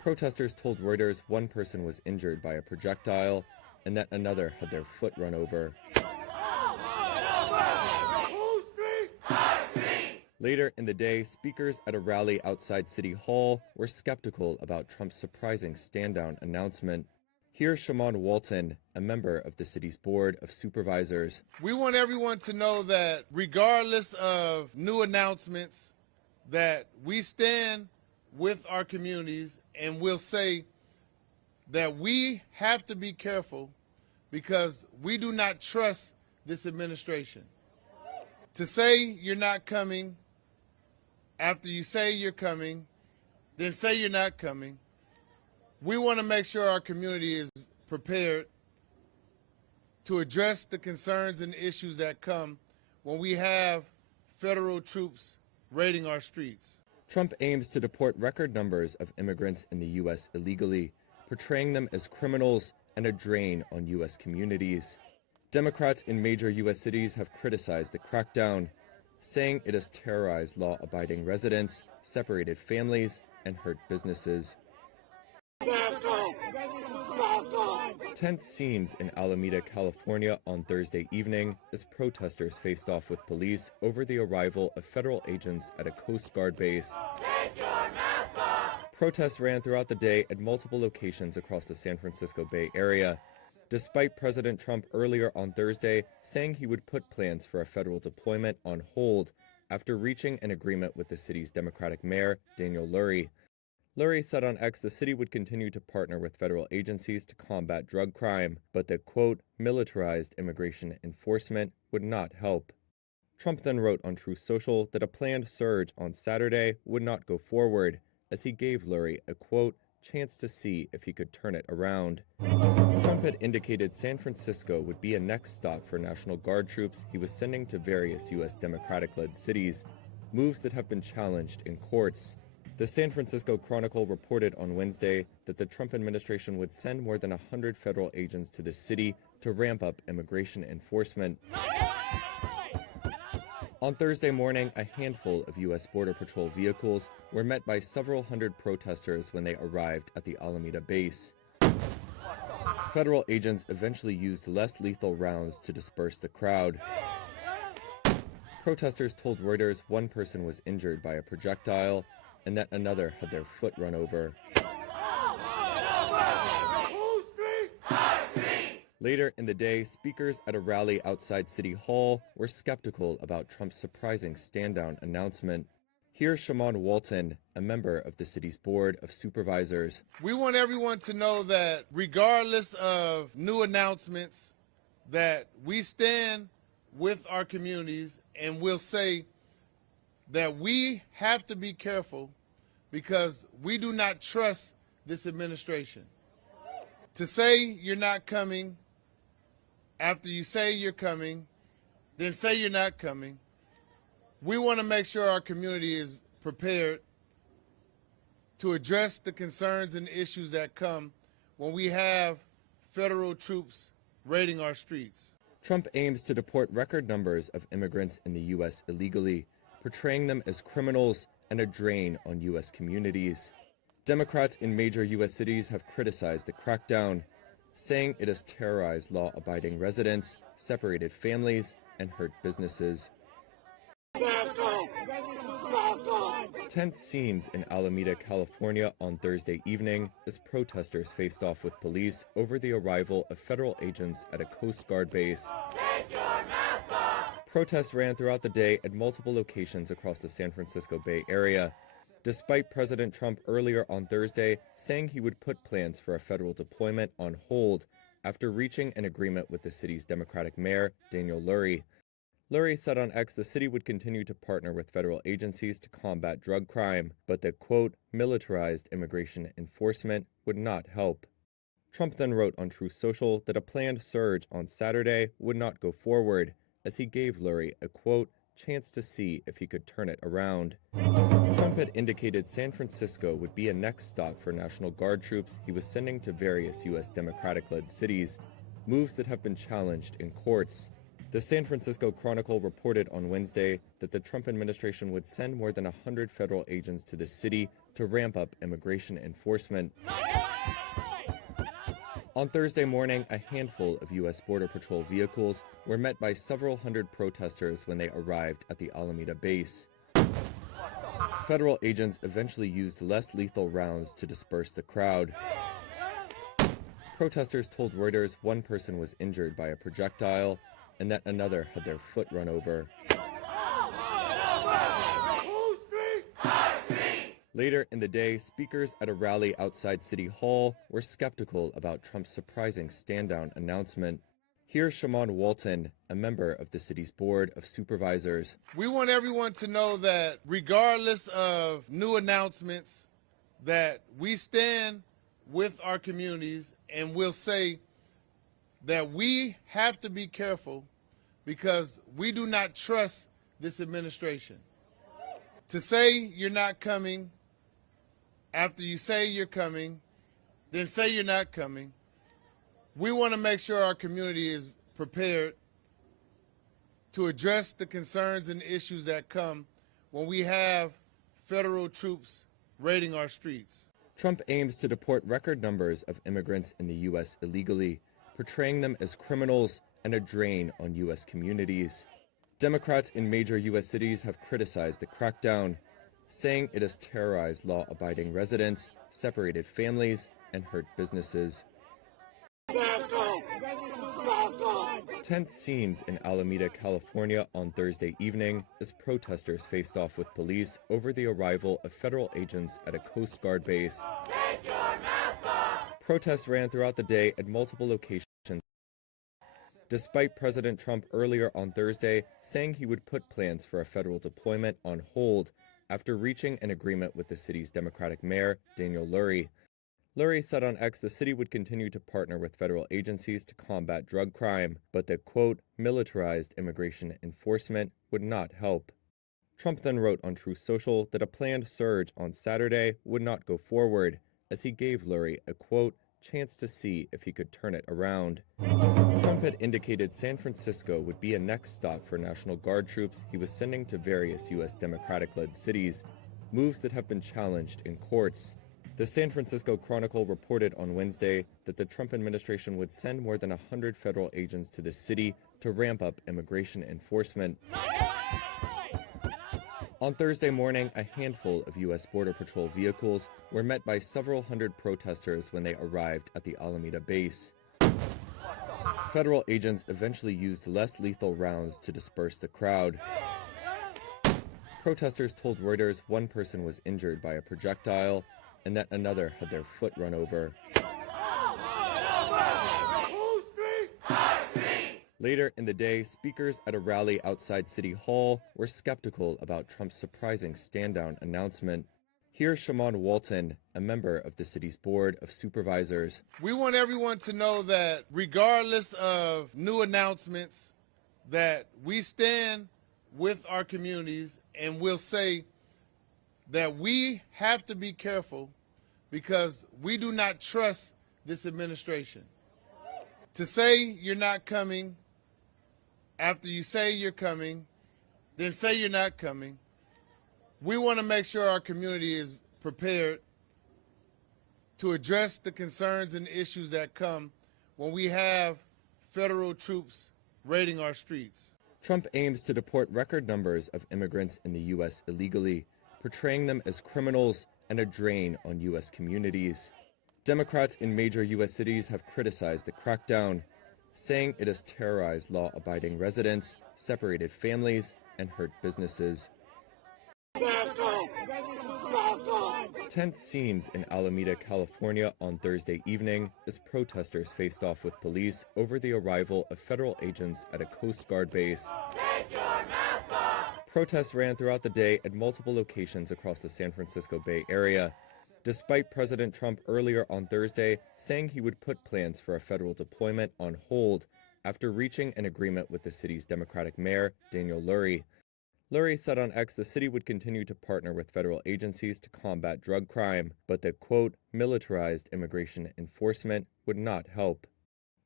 Protesters told Reuters one person was injured by a projectile and that another had their foot run over. Later in the day, speakers at a rally outside City Hall were skeptical about Trump's surprising stand-down announcement. Here's Shaman Walton, a member of the city's Board of Supervisors. We want everyone to know that regardless of new announcements, that we stand with our communities, and we'll say that we have to be careful because we do not trust this administration. To say you're not coming, after you say you're coming, then say you're not coming. We want to make sure our community is prepared to address the concerns and issues that come when we have federal troops raiding our streets. Trump aims to deport record numbers of immigrants in the U.S. illegally, portraying them as criminals and a drain on U.S. communities. Democrats in major U.S. cities have criticized the crackdown, saying it has terrorized law-abiding residents, separated families, and hurt businesses. Tense scenes in Alameda, California on Thursday evening as protesters faced off with police over the arrival of federal agents at a Coast Guard base. Take your mask off. Protests ran throughout the day at multiple locations across the San Francisco Bay Area, despite President Trump earlier on Thursday saying he would put plans for a federal deployment on hold after reaching an agreement with the city's Democratic mayor, Daniel Lurie. Lurie said on X the city would continue to partner with federal agencies to combat drug crime, but that, quote, militarized immigration enforcement would not help. Trump then wrote on Truth Social that a planned surge on Saturday would not go forward, as he gave Lurie a, quote, chance to see if he could turn it around. Trump had indicated San Francisco would be a next stop for National Guard troops he was sending to various U.S. Democratic-led cities, moves that have been challenged in courts. The San Francisco Chronicle reported on Wednesday that the Trump administration would send more than 100 federal agents to the city to ramp up immigration enforcement. On Thursday morning, a handful of U.S. Border Patrol vehicles were met by several hundred protesters when they arrived at the Alameda base. Federal agents eventually used less lethal rounds to disperse the crowd. Protesters told Reuters one person was injured by a projectile and that another had their foot run over. Later in the day, speakers at a rally outside City Hall were skeptical about Trump's surprising stand-down announcement. Here's Shaman Walton, a member of the city's Board of Supervisors. We want everyone to know that regardless of new announcements, that we stand with our communities, and we'll say that we have to be careful because we do not trust this administration. To say you're not coming, after you say you're coming, then say you're not coming. We want to make sure our community is prepared to address the concerns and issues that come when we have federal troops raiding our streets. Trump aims to deport record numbers of immigrants in the U.S. illegally, portraying them as criminals and a drain on U.S. communities. Democrats in major U.S. cities have criticized the crackdown, saying it has terrorized law-abiding residents, separated families, and hurt businesses. Tense scenes in Alameda, California on Thursday evening as protesters faced off with police over the arrival of federal agents at a Coast Guard base. Take your mask off. Protests ran throughout the day at multiple locations across the San Francisco Bay Area, despite President Trump earlier on Thursday saying he would put plans for a federal deployment on hold after reaching an agreement with the city's Democratic mayor, Daniel Lurie. Lurie said on X the city would continue to partner with federal agencies to combat drug crime, but that, quote, militarized immigration enforcement would not help. Trump then wrote on Truth Social that a planned surge on Saturday would not go forward, as he gave Lurie a, quote, chance to see if he could turn it around. Trump had indicated San Francisco would be a next stop for National Guard troops he was sending to various U.S. Democratic-led cities, moves that have been challenged in courts. The San Francisco Chronicle reported on Wednesday that the Trump administration would send more than 100 federal agents to the city to ramp up immigration enforcement. On Thursday morning, a handful of U.S. Border Patrol vehicles were met by several hundred protesters when they arrived at the Alameda base. Federal agents eventually used less lethal rounds to disperse the crowd. Protesters told Reuters one person was injured by a projectile and that another had their foot run over. Later in the day, speakers at a rally outside City Hall were skeptical about Trump's surprising stand-down announcement. Here's Shaman Walton, a member of the city's Board of Supervisors. We want everyone to know that regardless of new announcements, that we stand with our communities, and we'll say that we have to be careful because we do not trust this administration. To say you're not coming, after you say you're coming, then say you're not coming. We want to make sure our community is prepared to address the concerns and issues that come when we have federal troops raiding our streets. Trump aims to deport record numbers of immigrants in the U.S. illegally, portraying them as criminals and a drain on U.S. communities. Democrats in major U.S. cities have criticized the crackdown, saying it has terrorized law-abiding residents, separated families, and hurt businesses. Tense scenes in Alameda, California on Thursday evening as protesters faced off with police over the arrival of federal agents at a Coast Guard base. Take your mask off. Protests ran throughout the day at multiple locations, despite President Trump earlier on Thursday saying he would put plans for a federal deployment on hold after reaching an agreement with the city's Democratic mayor, Daniel Lurie. Lurie said on X the city would continue to partner with federal agencies to combat drug crime, but that, quote, militarized immigration enforcement would not help. Trump then wrote on Truth Social that a planned surge on Saturday would not go forward, as he gave Lurie a, quote, chance to see if he could turn it around. Trump had indicated San Francisco would be a next stop for National Guard troops he was sending to various U.S. Democratic-led cities, moves that have been challenged in courts. The San Francisco Chronicle reported on Wednesday that the Trump administration would send more than 100 federal agents to the city to ramp up immigration enforcement. On Thursday morning, a handful of U.S. Border Patrol vehicles were met by several hundred protesters when they arrived at the Alameda base. Federal agents eventually used less lethal rounds to disperse the crowd. Protesters told Reuters one person was injured by a projectile and that another had their foot run over. Later in the day, speakers at a rally outside City Hall were skeptical about Trump's surprising stand-down announcement. Here's Shaman Walton, a member of the city's Board of Supervisors. We want everyone to know that regardless of new announcements, that we stand with our communities, and we'll say that we have to be careful because we do not trust this administration. To say you're not coming, after you say you're coming, then say you're not coming. We want to make sure our community is prepared to address the concerns and issues that come when we have federal troops raiding our streets. Trump aims to deport record numbers of immigrants in the U.S. illegally, portraying them as criminals and a drain on U.S. communities. Democrats in major U.S. cities have criticized the crackdown, saying it has terrorized law-abiding residents, separated families, and hurt businesses. Tense scenes in Alameda, California on Thursday evening as protesters faced off with police over the arrival of federal agents at a Coast Guard base. Take your mask off. Protests ran throughout the day at multiple locations across the San Francisco Bay Area, despite President Trump earlier on Thursday saying he would put plans for a federal deployment on hold after reaching an agreement with the city's Democratic mayor, Daniel Lurie. Lurie said on X the city would continue to partner with federal agencies to combat drug crime, but that, quote, militarized immigration enforcement would not help.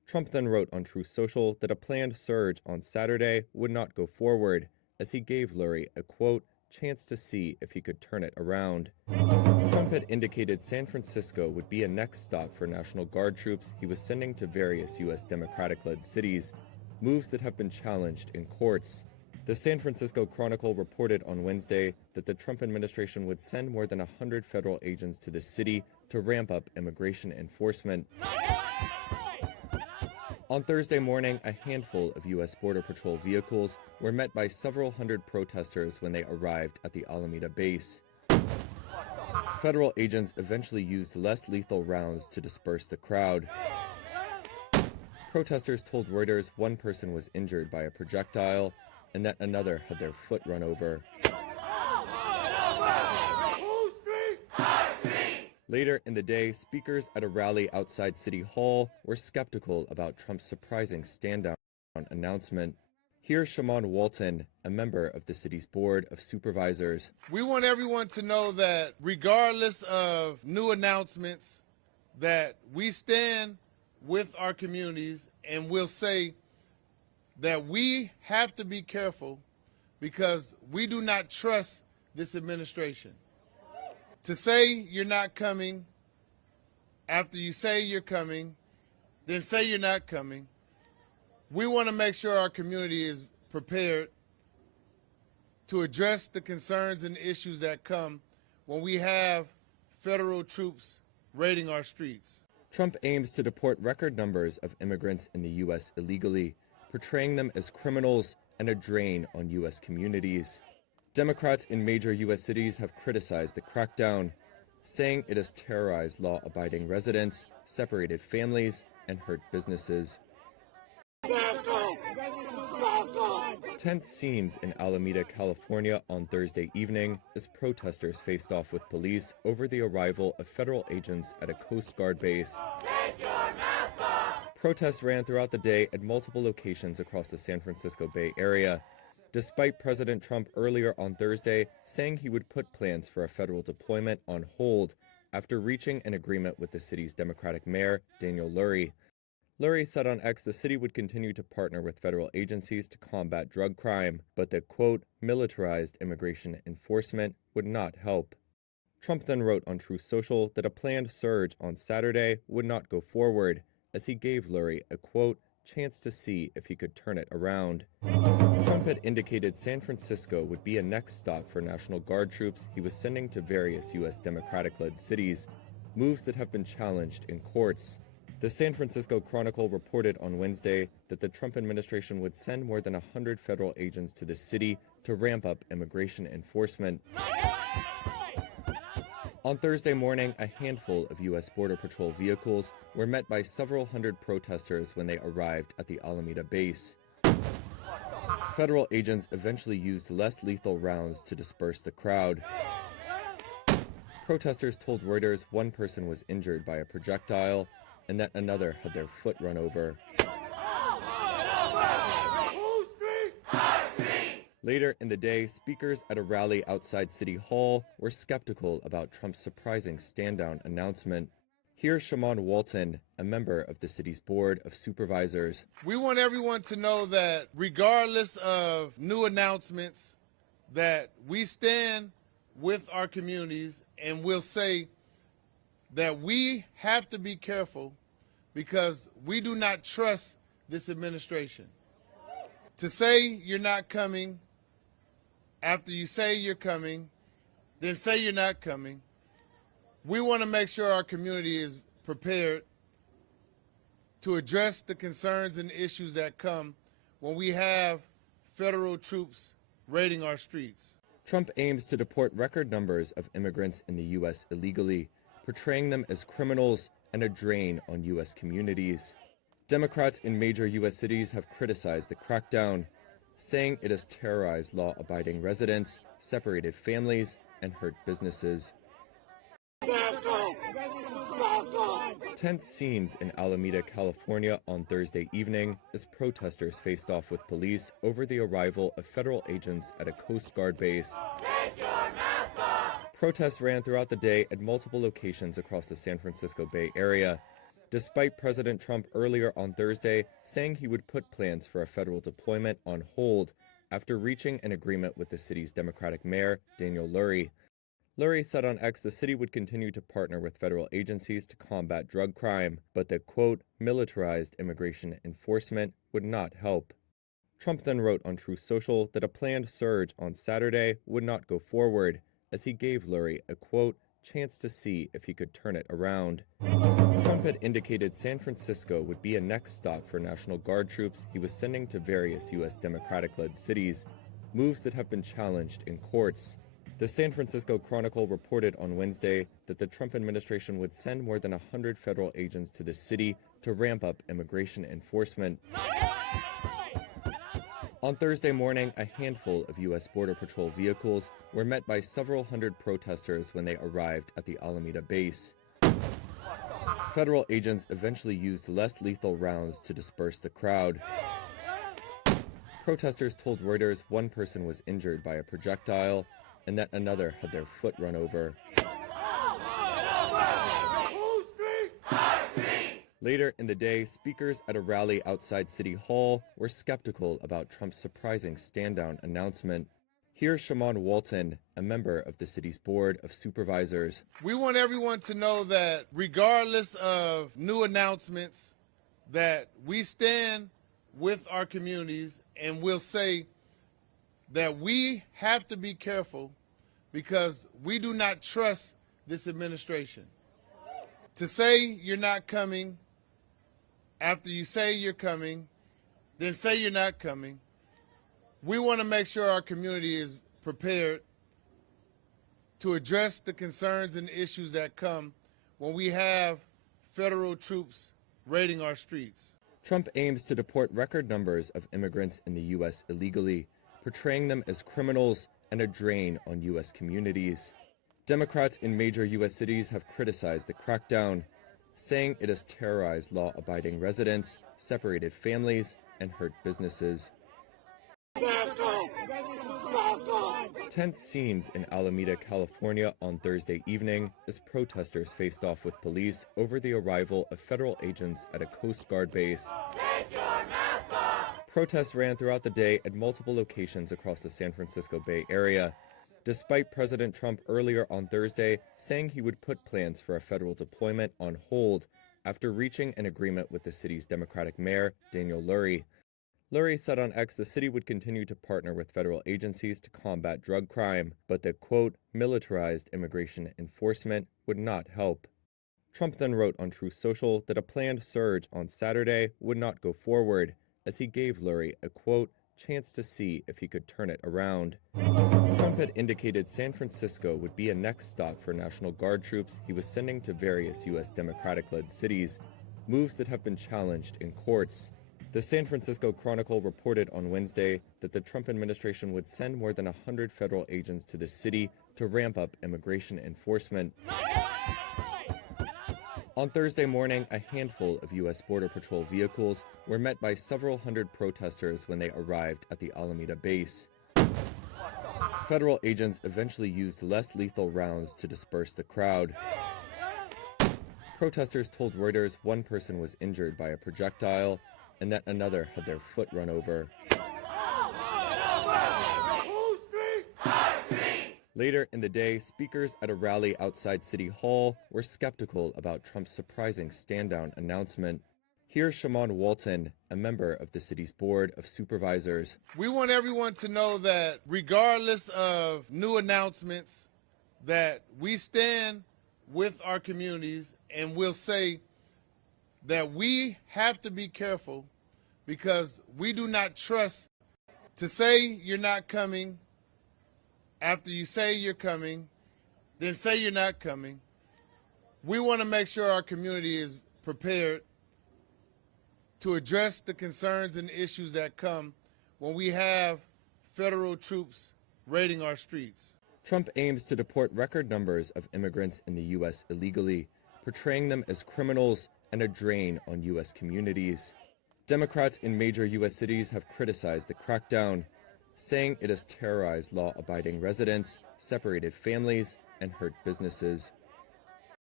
Trump then wrote on Truth Social that a planned surge on Saturday would not go forward, as he gave Lurie a, quote, chance to see if he could turn it around. Trump had indicated San Francisco would be a next stop for National Guard troops he was sending to various U.S. Democratic-led cities, moves that have been challenged in courts. The San Francisco Chronicle reported on Wednesday that the Trump administration would send more than 100 federal agents to the city to ramp up immigration enforcement. On Thursday morning, a handful of U.S. Border Patrol vehicles were met by several hundred protesters when they arrived at the Alameda base. Federal agents eventually used less lethal rounds to disperse the crowd. Protesters told Reuters one person was injured by a projectile and that another had their foot run over. Later in the day, speakers at a rally outside City Hall were skeptical about Trump's surprising stand-down announcement. Here's Shaman Walton, a member of the city's Board of Supervisors. We want everyone to know that regardless of new announcements, that we stand with our communities, and we'll say that we have to be careful because we do not trust this administration. To say you're not coming, after you say you're coming, then say you're not coming. We want to make sure our community is prepared to address the concerns and issues that come when we have federal troops raiding our streets. Trump aims to deport record numbers of immigrants in the U.S. illegally, portraying them as criminals and a drain on U.S. communities. Democrats in major U.S. cities have criticized the crackdown, saying it has terrorized law-abiding residents, separated families, and hurt businesses. Tense scenes in Alameda, California on Thursday evening as protesters faced off with police over the arrival of federal agents at a Coast Guard base. Take your mask off. Protests ran throughout the day at multiple locations across the San Francisco Bay Area, despite President Trump earlier on Thursday saying he would put plans for a federal deployment on hold after reaching an agreement with the city's Democratic mayor, Daniel Lurie. Lurie said on X the city would continue to partner with federal agencies to combat drug crime, but that, quote, militarized immigration enforcement would not help. Trump then wrote on Truth Social that a planned surge on Saturday would not go forward, as he gave Lurie a, quote, chance to see if he could turn it around. Trump had indicated San Francisco would be a next stop for National Guard troops he was sending to various U.S. Democratic-led cities, moves that have been challenged in courts. The San Francisco Chronicle reported on Wednesday that the Trump administration would send more than 100 federal agents to the city to ramp up immigration enforcement. On Thursday morning, a handful of U.S. Border Patrol vehicles were met by several hundred protesters when they arrived at the Alameda base. Federal agents eventually used less lethal rounds to disperse the crowd. Protesters told Reuters one person was injured by a projectile and that another had their foot run over. Later in the day, speakers at a rally outside City Hall were skeptical about Trump's surprising stand-down announcement. Here's Shaman Walton, a member of the city's Board of Supervisors. We want everyone to know that regardless of new announcements, that we stand with our communities, and we'll say that we have to be careful because we do not trust this administration. To say you're not coming, after you say you're coming, then say you're not coming. We want to make sure our community is prepared to address the concerns and issues that come when we have federal troops raiding our streets. Trump aims to deport record numbers of immigrants in the U.S. illegally, portraying them as criminals and a drain on U.S. communities. Democrats in major U.S. cities have criticized the crackdown, saying it has terrorized law-abiding residents, separated families, and hurt businesses. Tense scenes in Alameda, California on Thursday evening as protesters faced off with police over the arrival of federal agents at a Coast Guard base. Take your mask off. Protests ran throughout the day at multiple locations across the San Francisco Bay Area, despite President Trump earlier on Thursday saying he would put plans for a federal deployment on hold after reaching an agreement with the city's Democratic mayor, Daniel Lurie. Lurie said on X the city would continue to partner with federal agencies to combat drug crime, but that, quote, militarized immigration enforcement would not help. Trump then wrote on Truth Social that a planned surge on Saturday would not go forward, as he gave Lurie a, quote, chance to see if he could turn it around. Trump had indicated San Francisco would be a next stop for National Guard troops he was sending to various U.S. Democratic-led cities, moves that have been challenged in courts. The San Francisco Chronicle reported on Wednesday that the Trump administration would send more than 100 federal agents to the city to ramp up immigration enforcement. On Thursday morning, a handful of U.S. Border Patrol vehicles were met by several hundred protesters when they arrived at the Alameda base. Federal agents eventually used less lethal rounds to disperse the crowd. Protesters told Reuters one person was injured by a projectile and that another had their foot run over. Later in the day, speakers at a rally outside City Hall were skeptical about Trump's surprising stand-down announcement. Here's Shaman Walton, a member of the city's Board of Supervisors. We want everyone to know that regardless of new announcements, that we stand with our communities, and we'll say that we have to be careful because we do not trust this administration. To say you're not coming, after you say you're coming, then say you're not coming. We want to make sure our community is prepared to address the concerns and issues that come when we have federal troops raiding our streets. Trump aims to deport record numbers of immigrants in the U.S. illegally, portraying them as criminals and a drain on U.S. communities. Democrats in major U.S. cities have criticized the crackdown, saying it has terrorized law-abiding residents, separated families, and hurt businesses. Tense scenes in Alameda, California on Thursday evening as protesters faced off with police over the arrival of federal agents at a Coast Guard base. Take your mask off! Protests ran throughout the day at multiple locations across the San Francisco Bay Area, despite President Trump earlier on Thursday saying he would put plans for a federal deployment on hold after reaching an agreement with the city's Democratic mayor, Daniel Lurie. Lurie said on X the city would continue to partner with federal agencies to combat drug crime, but that, quote, militarized immigration enforcement would not help. Trump then wrote on Truth Social that a planned surge on Saturday would not go forward, as he gave Lurie a, quote, chance to see if he could turn it around. Trump had indicated San Francisco would be a next stop for National Guard troops he was sending to various U.S. Democratic-led cities, moves that have been challenged in courts. The San Francisco Chronicle reported on Wednesday that the Trump administration would send more than 100 federal agents to the city to ramp up immigration enforcement. On Thursday morning, a handful of U.S. Border Patrol vehicles were met by several hundred protesters when they arrived at the Alameda base. Federal agents eventually used less lethal rounds to disperse the crowd. Protesters told Reuters one person was injured by a projectile and that another had their foot run over. Later in the day, speakers at a rally outside City Hall were skeptical about Trump's surprising stand-down announcement. Here's Shaman Walton, a member of the city's Board of Supervisors. We want everyone to know that regardless of new announcements, that we stand with our communities, and we'll say that we have to be careful because we do not trust. To say you're not coming, after you say you're coming, then say you're not coming. We want to make sure our community is prepared to address the concerns and issues that come when we have federal troops raiding our streets. Trump aims to deport record numbers of immigrants in the U.S. illegally, portraying them as criminals and a drain on U.S. communities. Democrats in major U.S. cities have criticized the crackdown, saying it has terrorized law-abiding residents, separated families, and hurt businesses.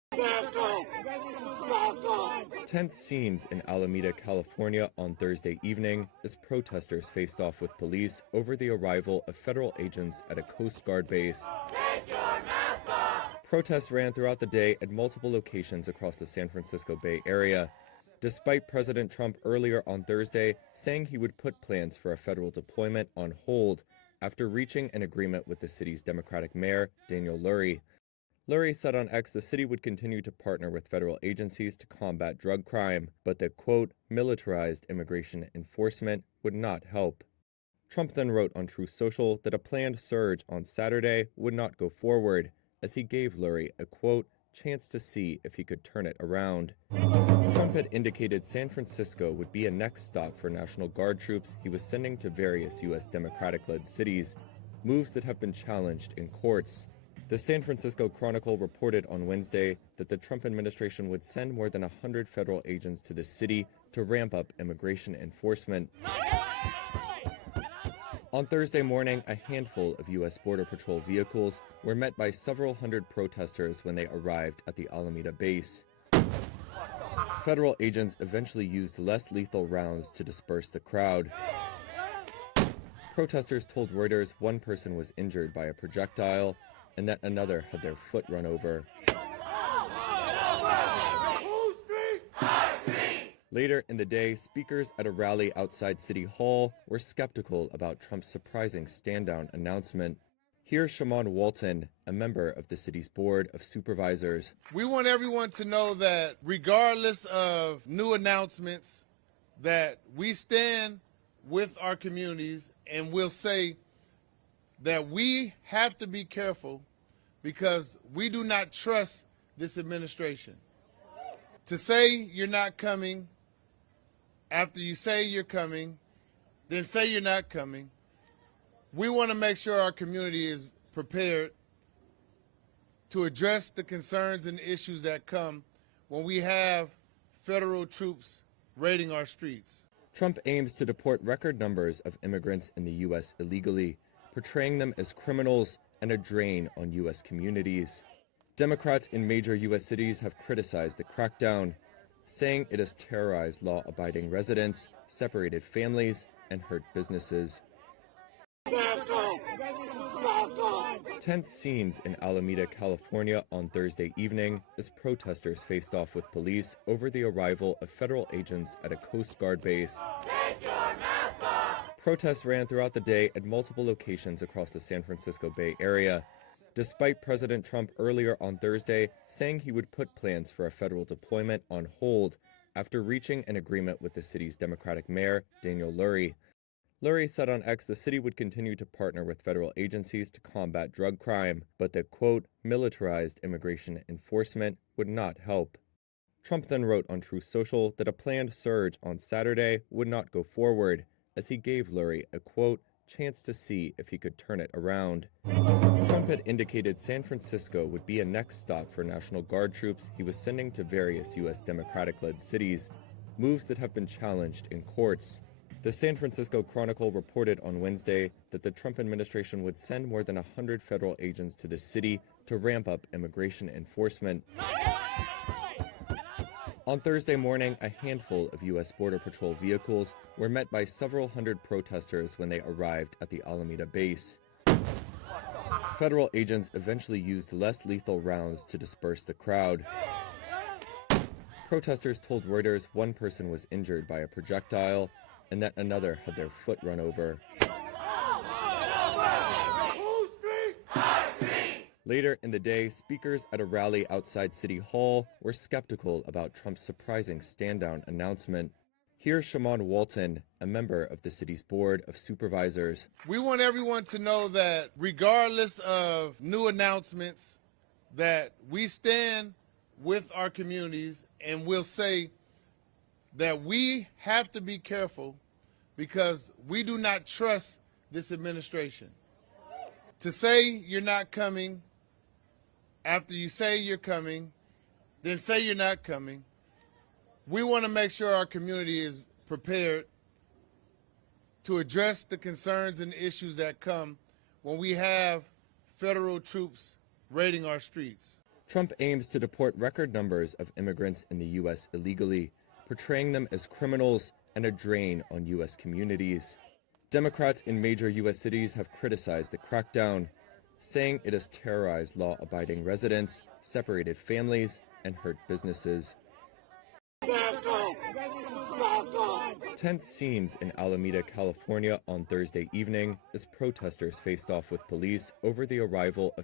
Tense scenes in Alameda, California on Thursday evening as protesters faced off with police over the arrival of federal agents at a Coast Guard base. Take your mask off. Protests ran throughout the day at multiple locations across the San Francisco Bay Area, despite President Trump earlier on Thursday saying he would put plans for a federal deployment on hold after reaching an agreement with the city's Democratic mayor, Daniel Lurie. Lurie said on X the city would continue to partner with federal agencies to combat drug crime, but that, quote, militarized immigration enforcement would not help. Trump then wrote on Truth Social that a planned surge on Saturday would not go forward, as he gave Lurie a, quote, chance to see if he could turn it around. Trump had indicated San Francisco would be a next stop for National Guard troops he was sending to various U.S. Democratic-led cities, moves that have been challenged in courts. The San Francisco Chronicle reported on Wednesday that the Trump administration would send more than 100 federal agents to the city to ramp up immigration enforcement. On Thursday morning, a handful of U.S. Border Patrol vehicles were met by several hundred protesters when they arrived at the Alameda base. Federal agents eventually used less lethal rounds to disperse the crowd. Protesters told Reuters one person was injured by a projectile and that another had their foot run over. Later in the day, speakers at a rally outside City Hall were skeptical about Trump's surprising stand-down announcement. Here's Shaman Walton, a member of the city's Board of Supervisors. We want everyone to know that regardless of new announcements, that we stand with our communities, and we'll say that we have to be careful because we do not trust this administration. To say you're not coming, after you say you're coming, then say you're not coming. We want to make sure our community is prepared to address the concerns and issues that come when we have federal troops raiding our streets. Trump aims to deport record numbers of immigrants in the U.S. illegally, portraying them as criminals and a drain on U.S. communities. Democrats in major U.S. cities have criticized the crackdown, saying it has terrorized law-abiding residents, separated families, and hurt businesses. Tense scenes in Alameda, California on Thursday evening as protesters faced off with police over the arrival of federal agents at a Coast Guard base. Take your mask off. Protests ran throughout the day at multiple locations across the San Francisco Bay Area, despite President Trump earlier on Thursday saying he would put plans for a federal deployment on hold after reaching an agreement with the city's Democratic mayor, Daniel Lurie. Lurie said on X the city would continue to partner with federal agencies to combat drug crime, but that, quote, militarized immigration enforcement would not help. Trump then wrote on Truth Social that a planned surge on Saturday would not go forward, as he gave Lurie a, quote, chance to see if he could turn it around. Trump had indicated San Francisco would be a next stop for National Guard troops he was sending to various U.S. Democratic-led cities, moves that have been challenged in courts. The San Francisco Chronicle reported on Wednesday that the Trump administration would send more than 100 federal agents to the city to ramp up immigration enforcement. On Thursday morning, a handful of U.S. Border Patrol vehicles were met by several hundred protesters when they arrived at the Alameda base. Federal agents eventually used less lethal rounds to disperse the crowd. Protesters told Reuters one person was injured by a projectile and that another had their foot run over. Later in the day, speakers at a rally outside City Hall were skeptical about Trump's surprising stand-down announcement. Here's Shaman Walton, a member of the city's Board of Supervisors. We want everyone to know that regardless of new announcements, that we stand with our communities, and we'll say that we have to be careful because we do not trust this administration. To say you're not coming, after you say you're coming, then say you're not coming. We want to make sure our community is prepared to address the concerns and issues that come when we have federal troops raiding our streets. Trump aims to deport record numbers of immigrants in the U.S. illegally, portraying them as criminals and a drain on U.S. communities. Democrats in major U.S. cities have criticized the crackdown, saying it has terrorized law-abiding residents, separated families, and hurt businesses. Tense scenes in Alameda, California on Thursday evening as protesters faced off with police over the arrival of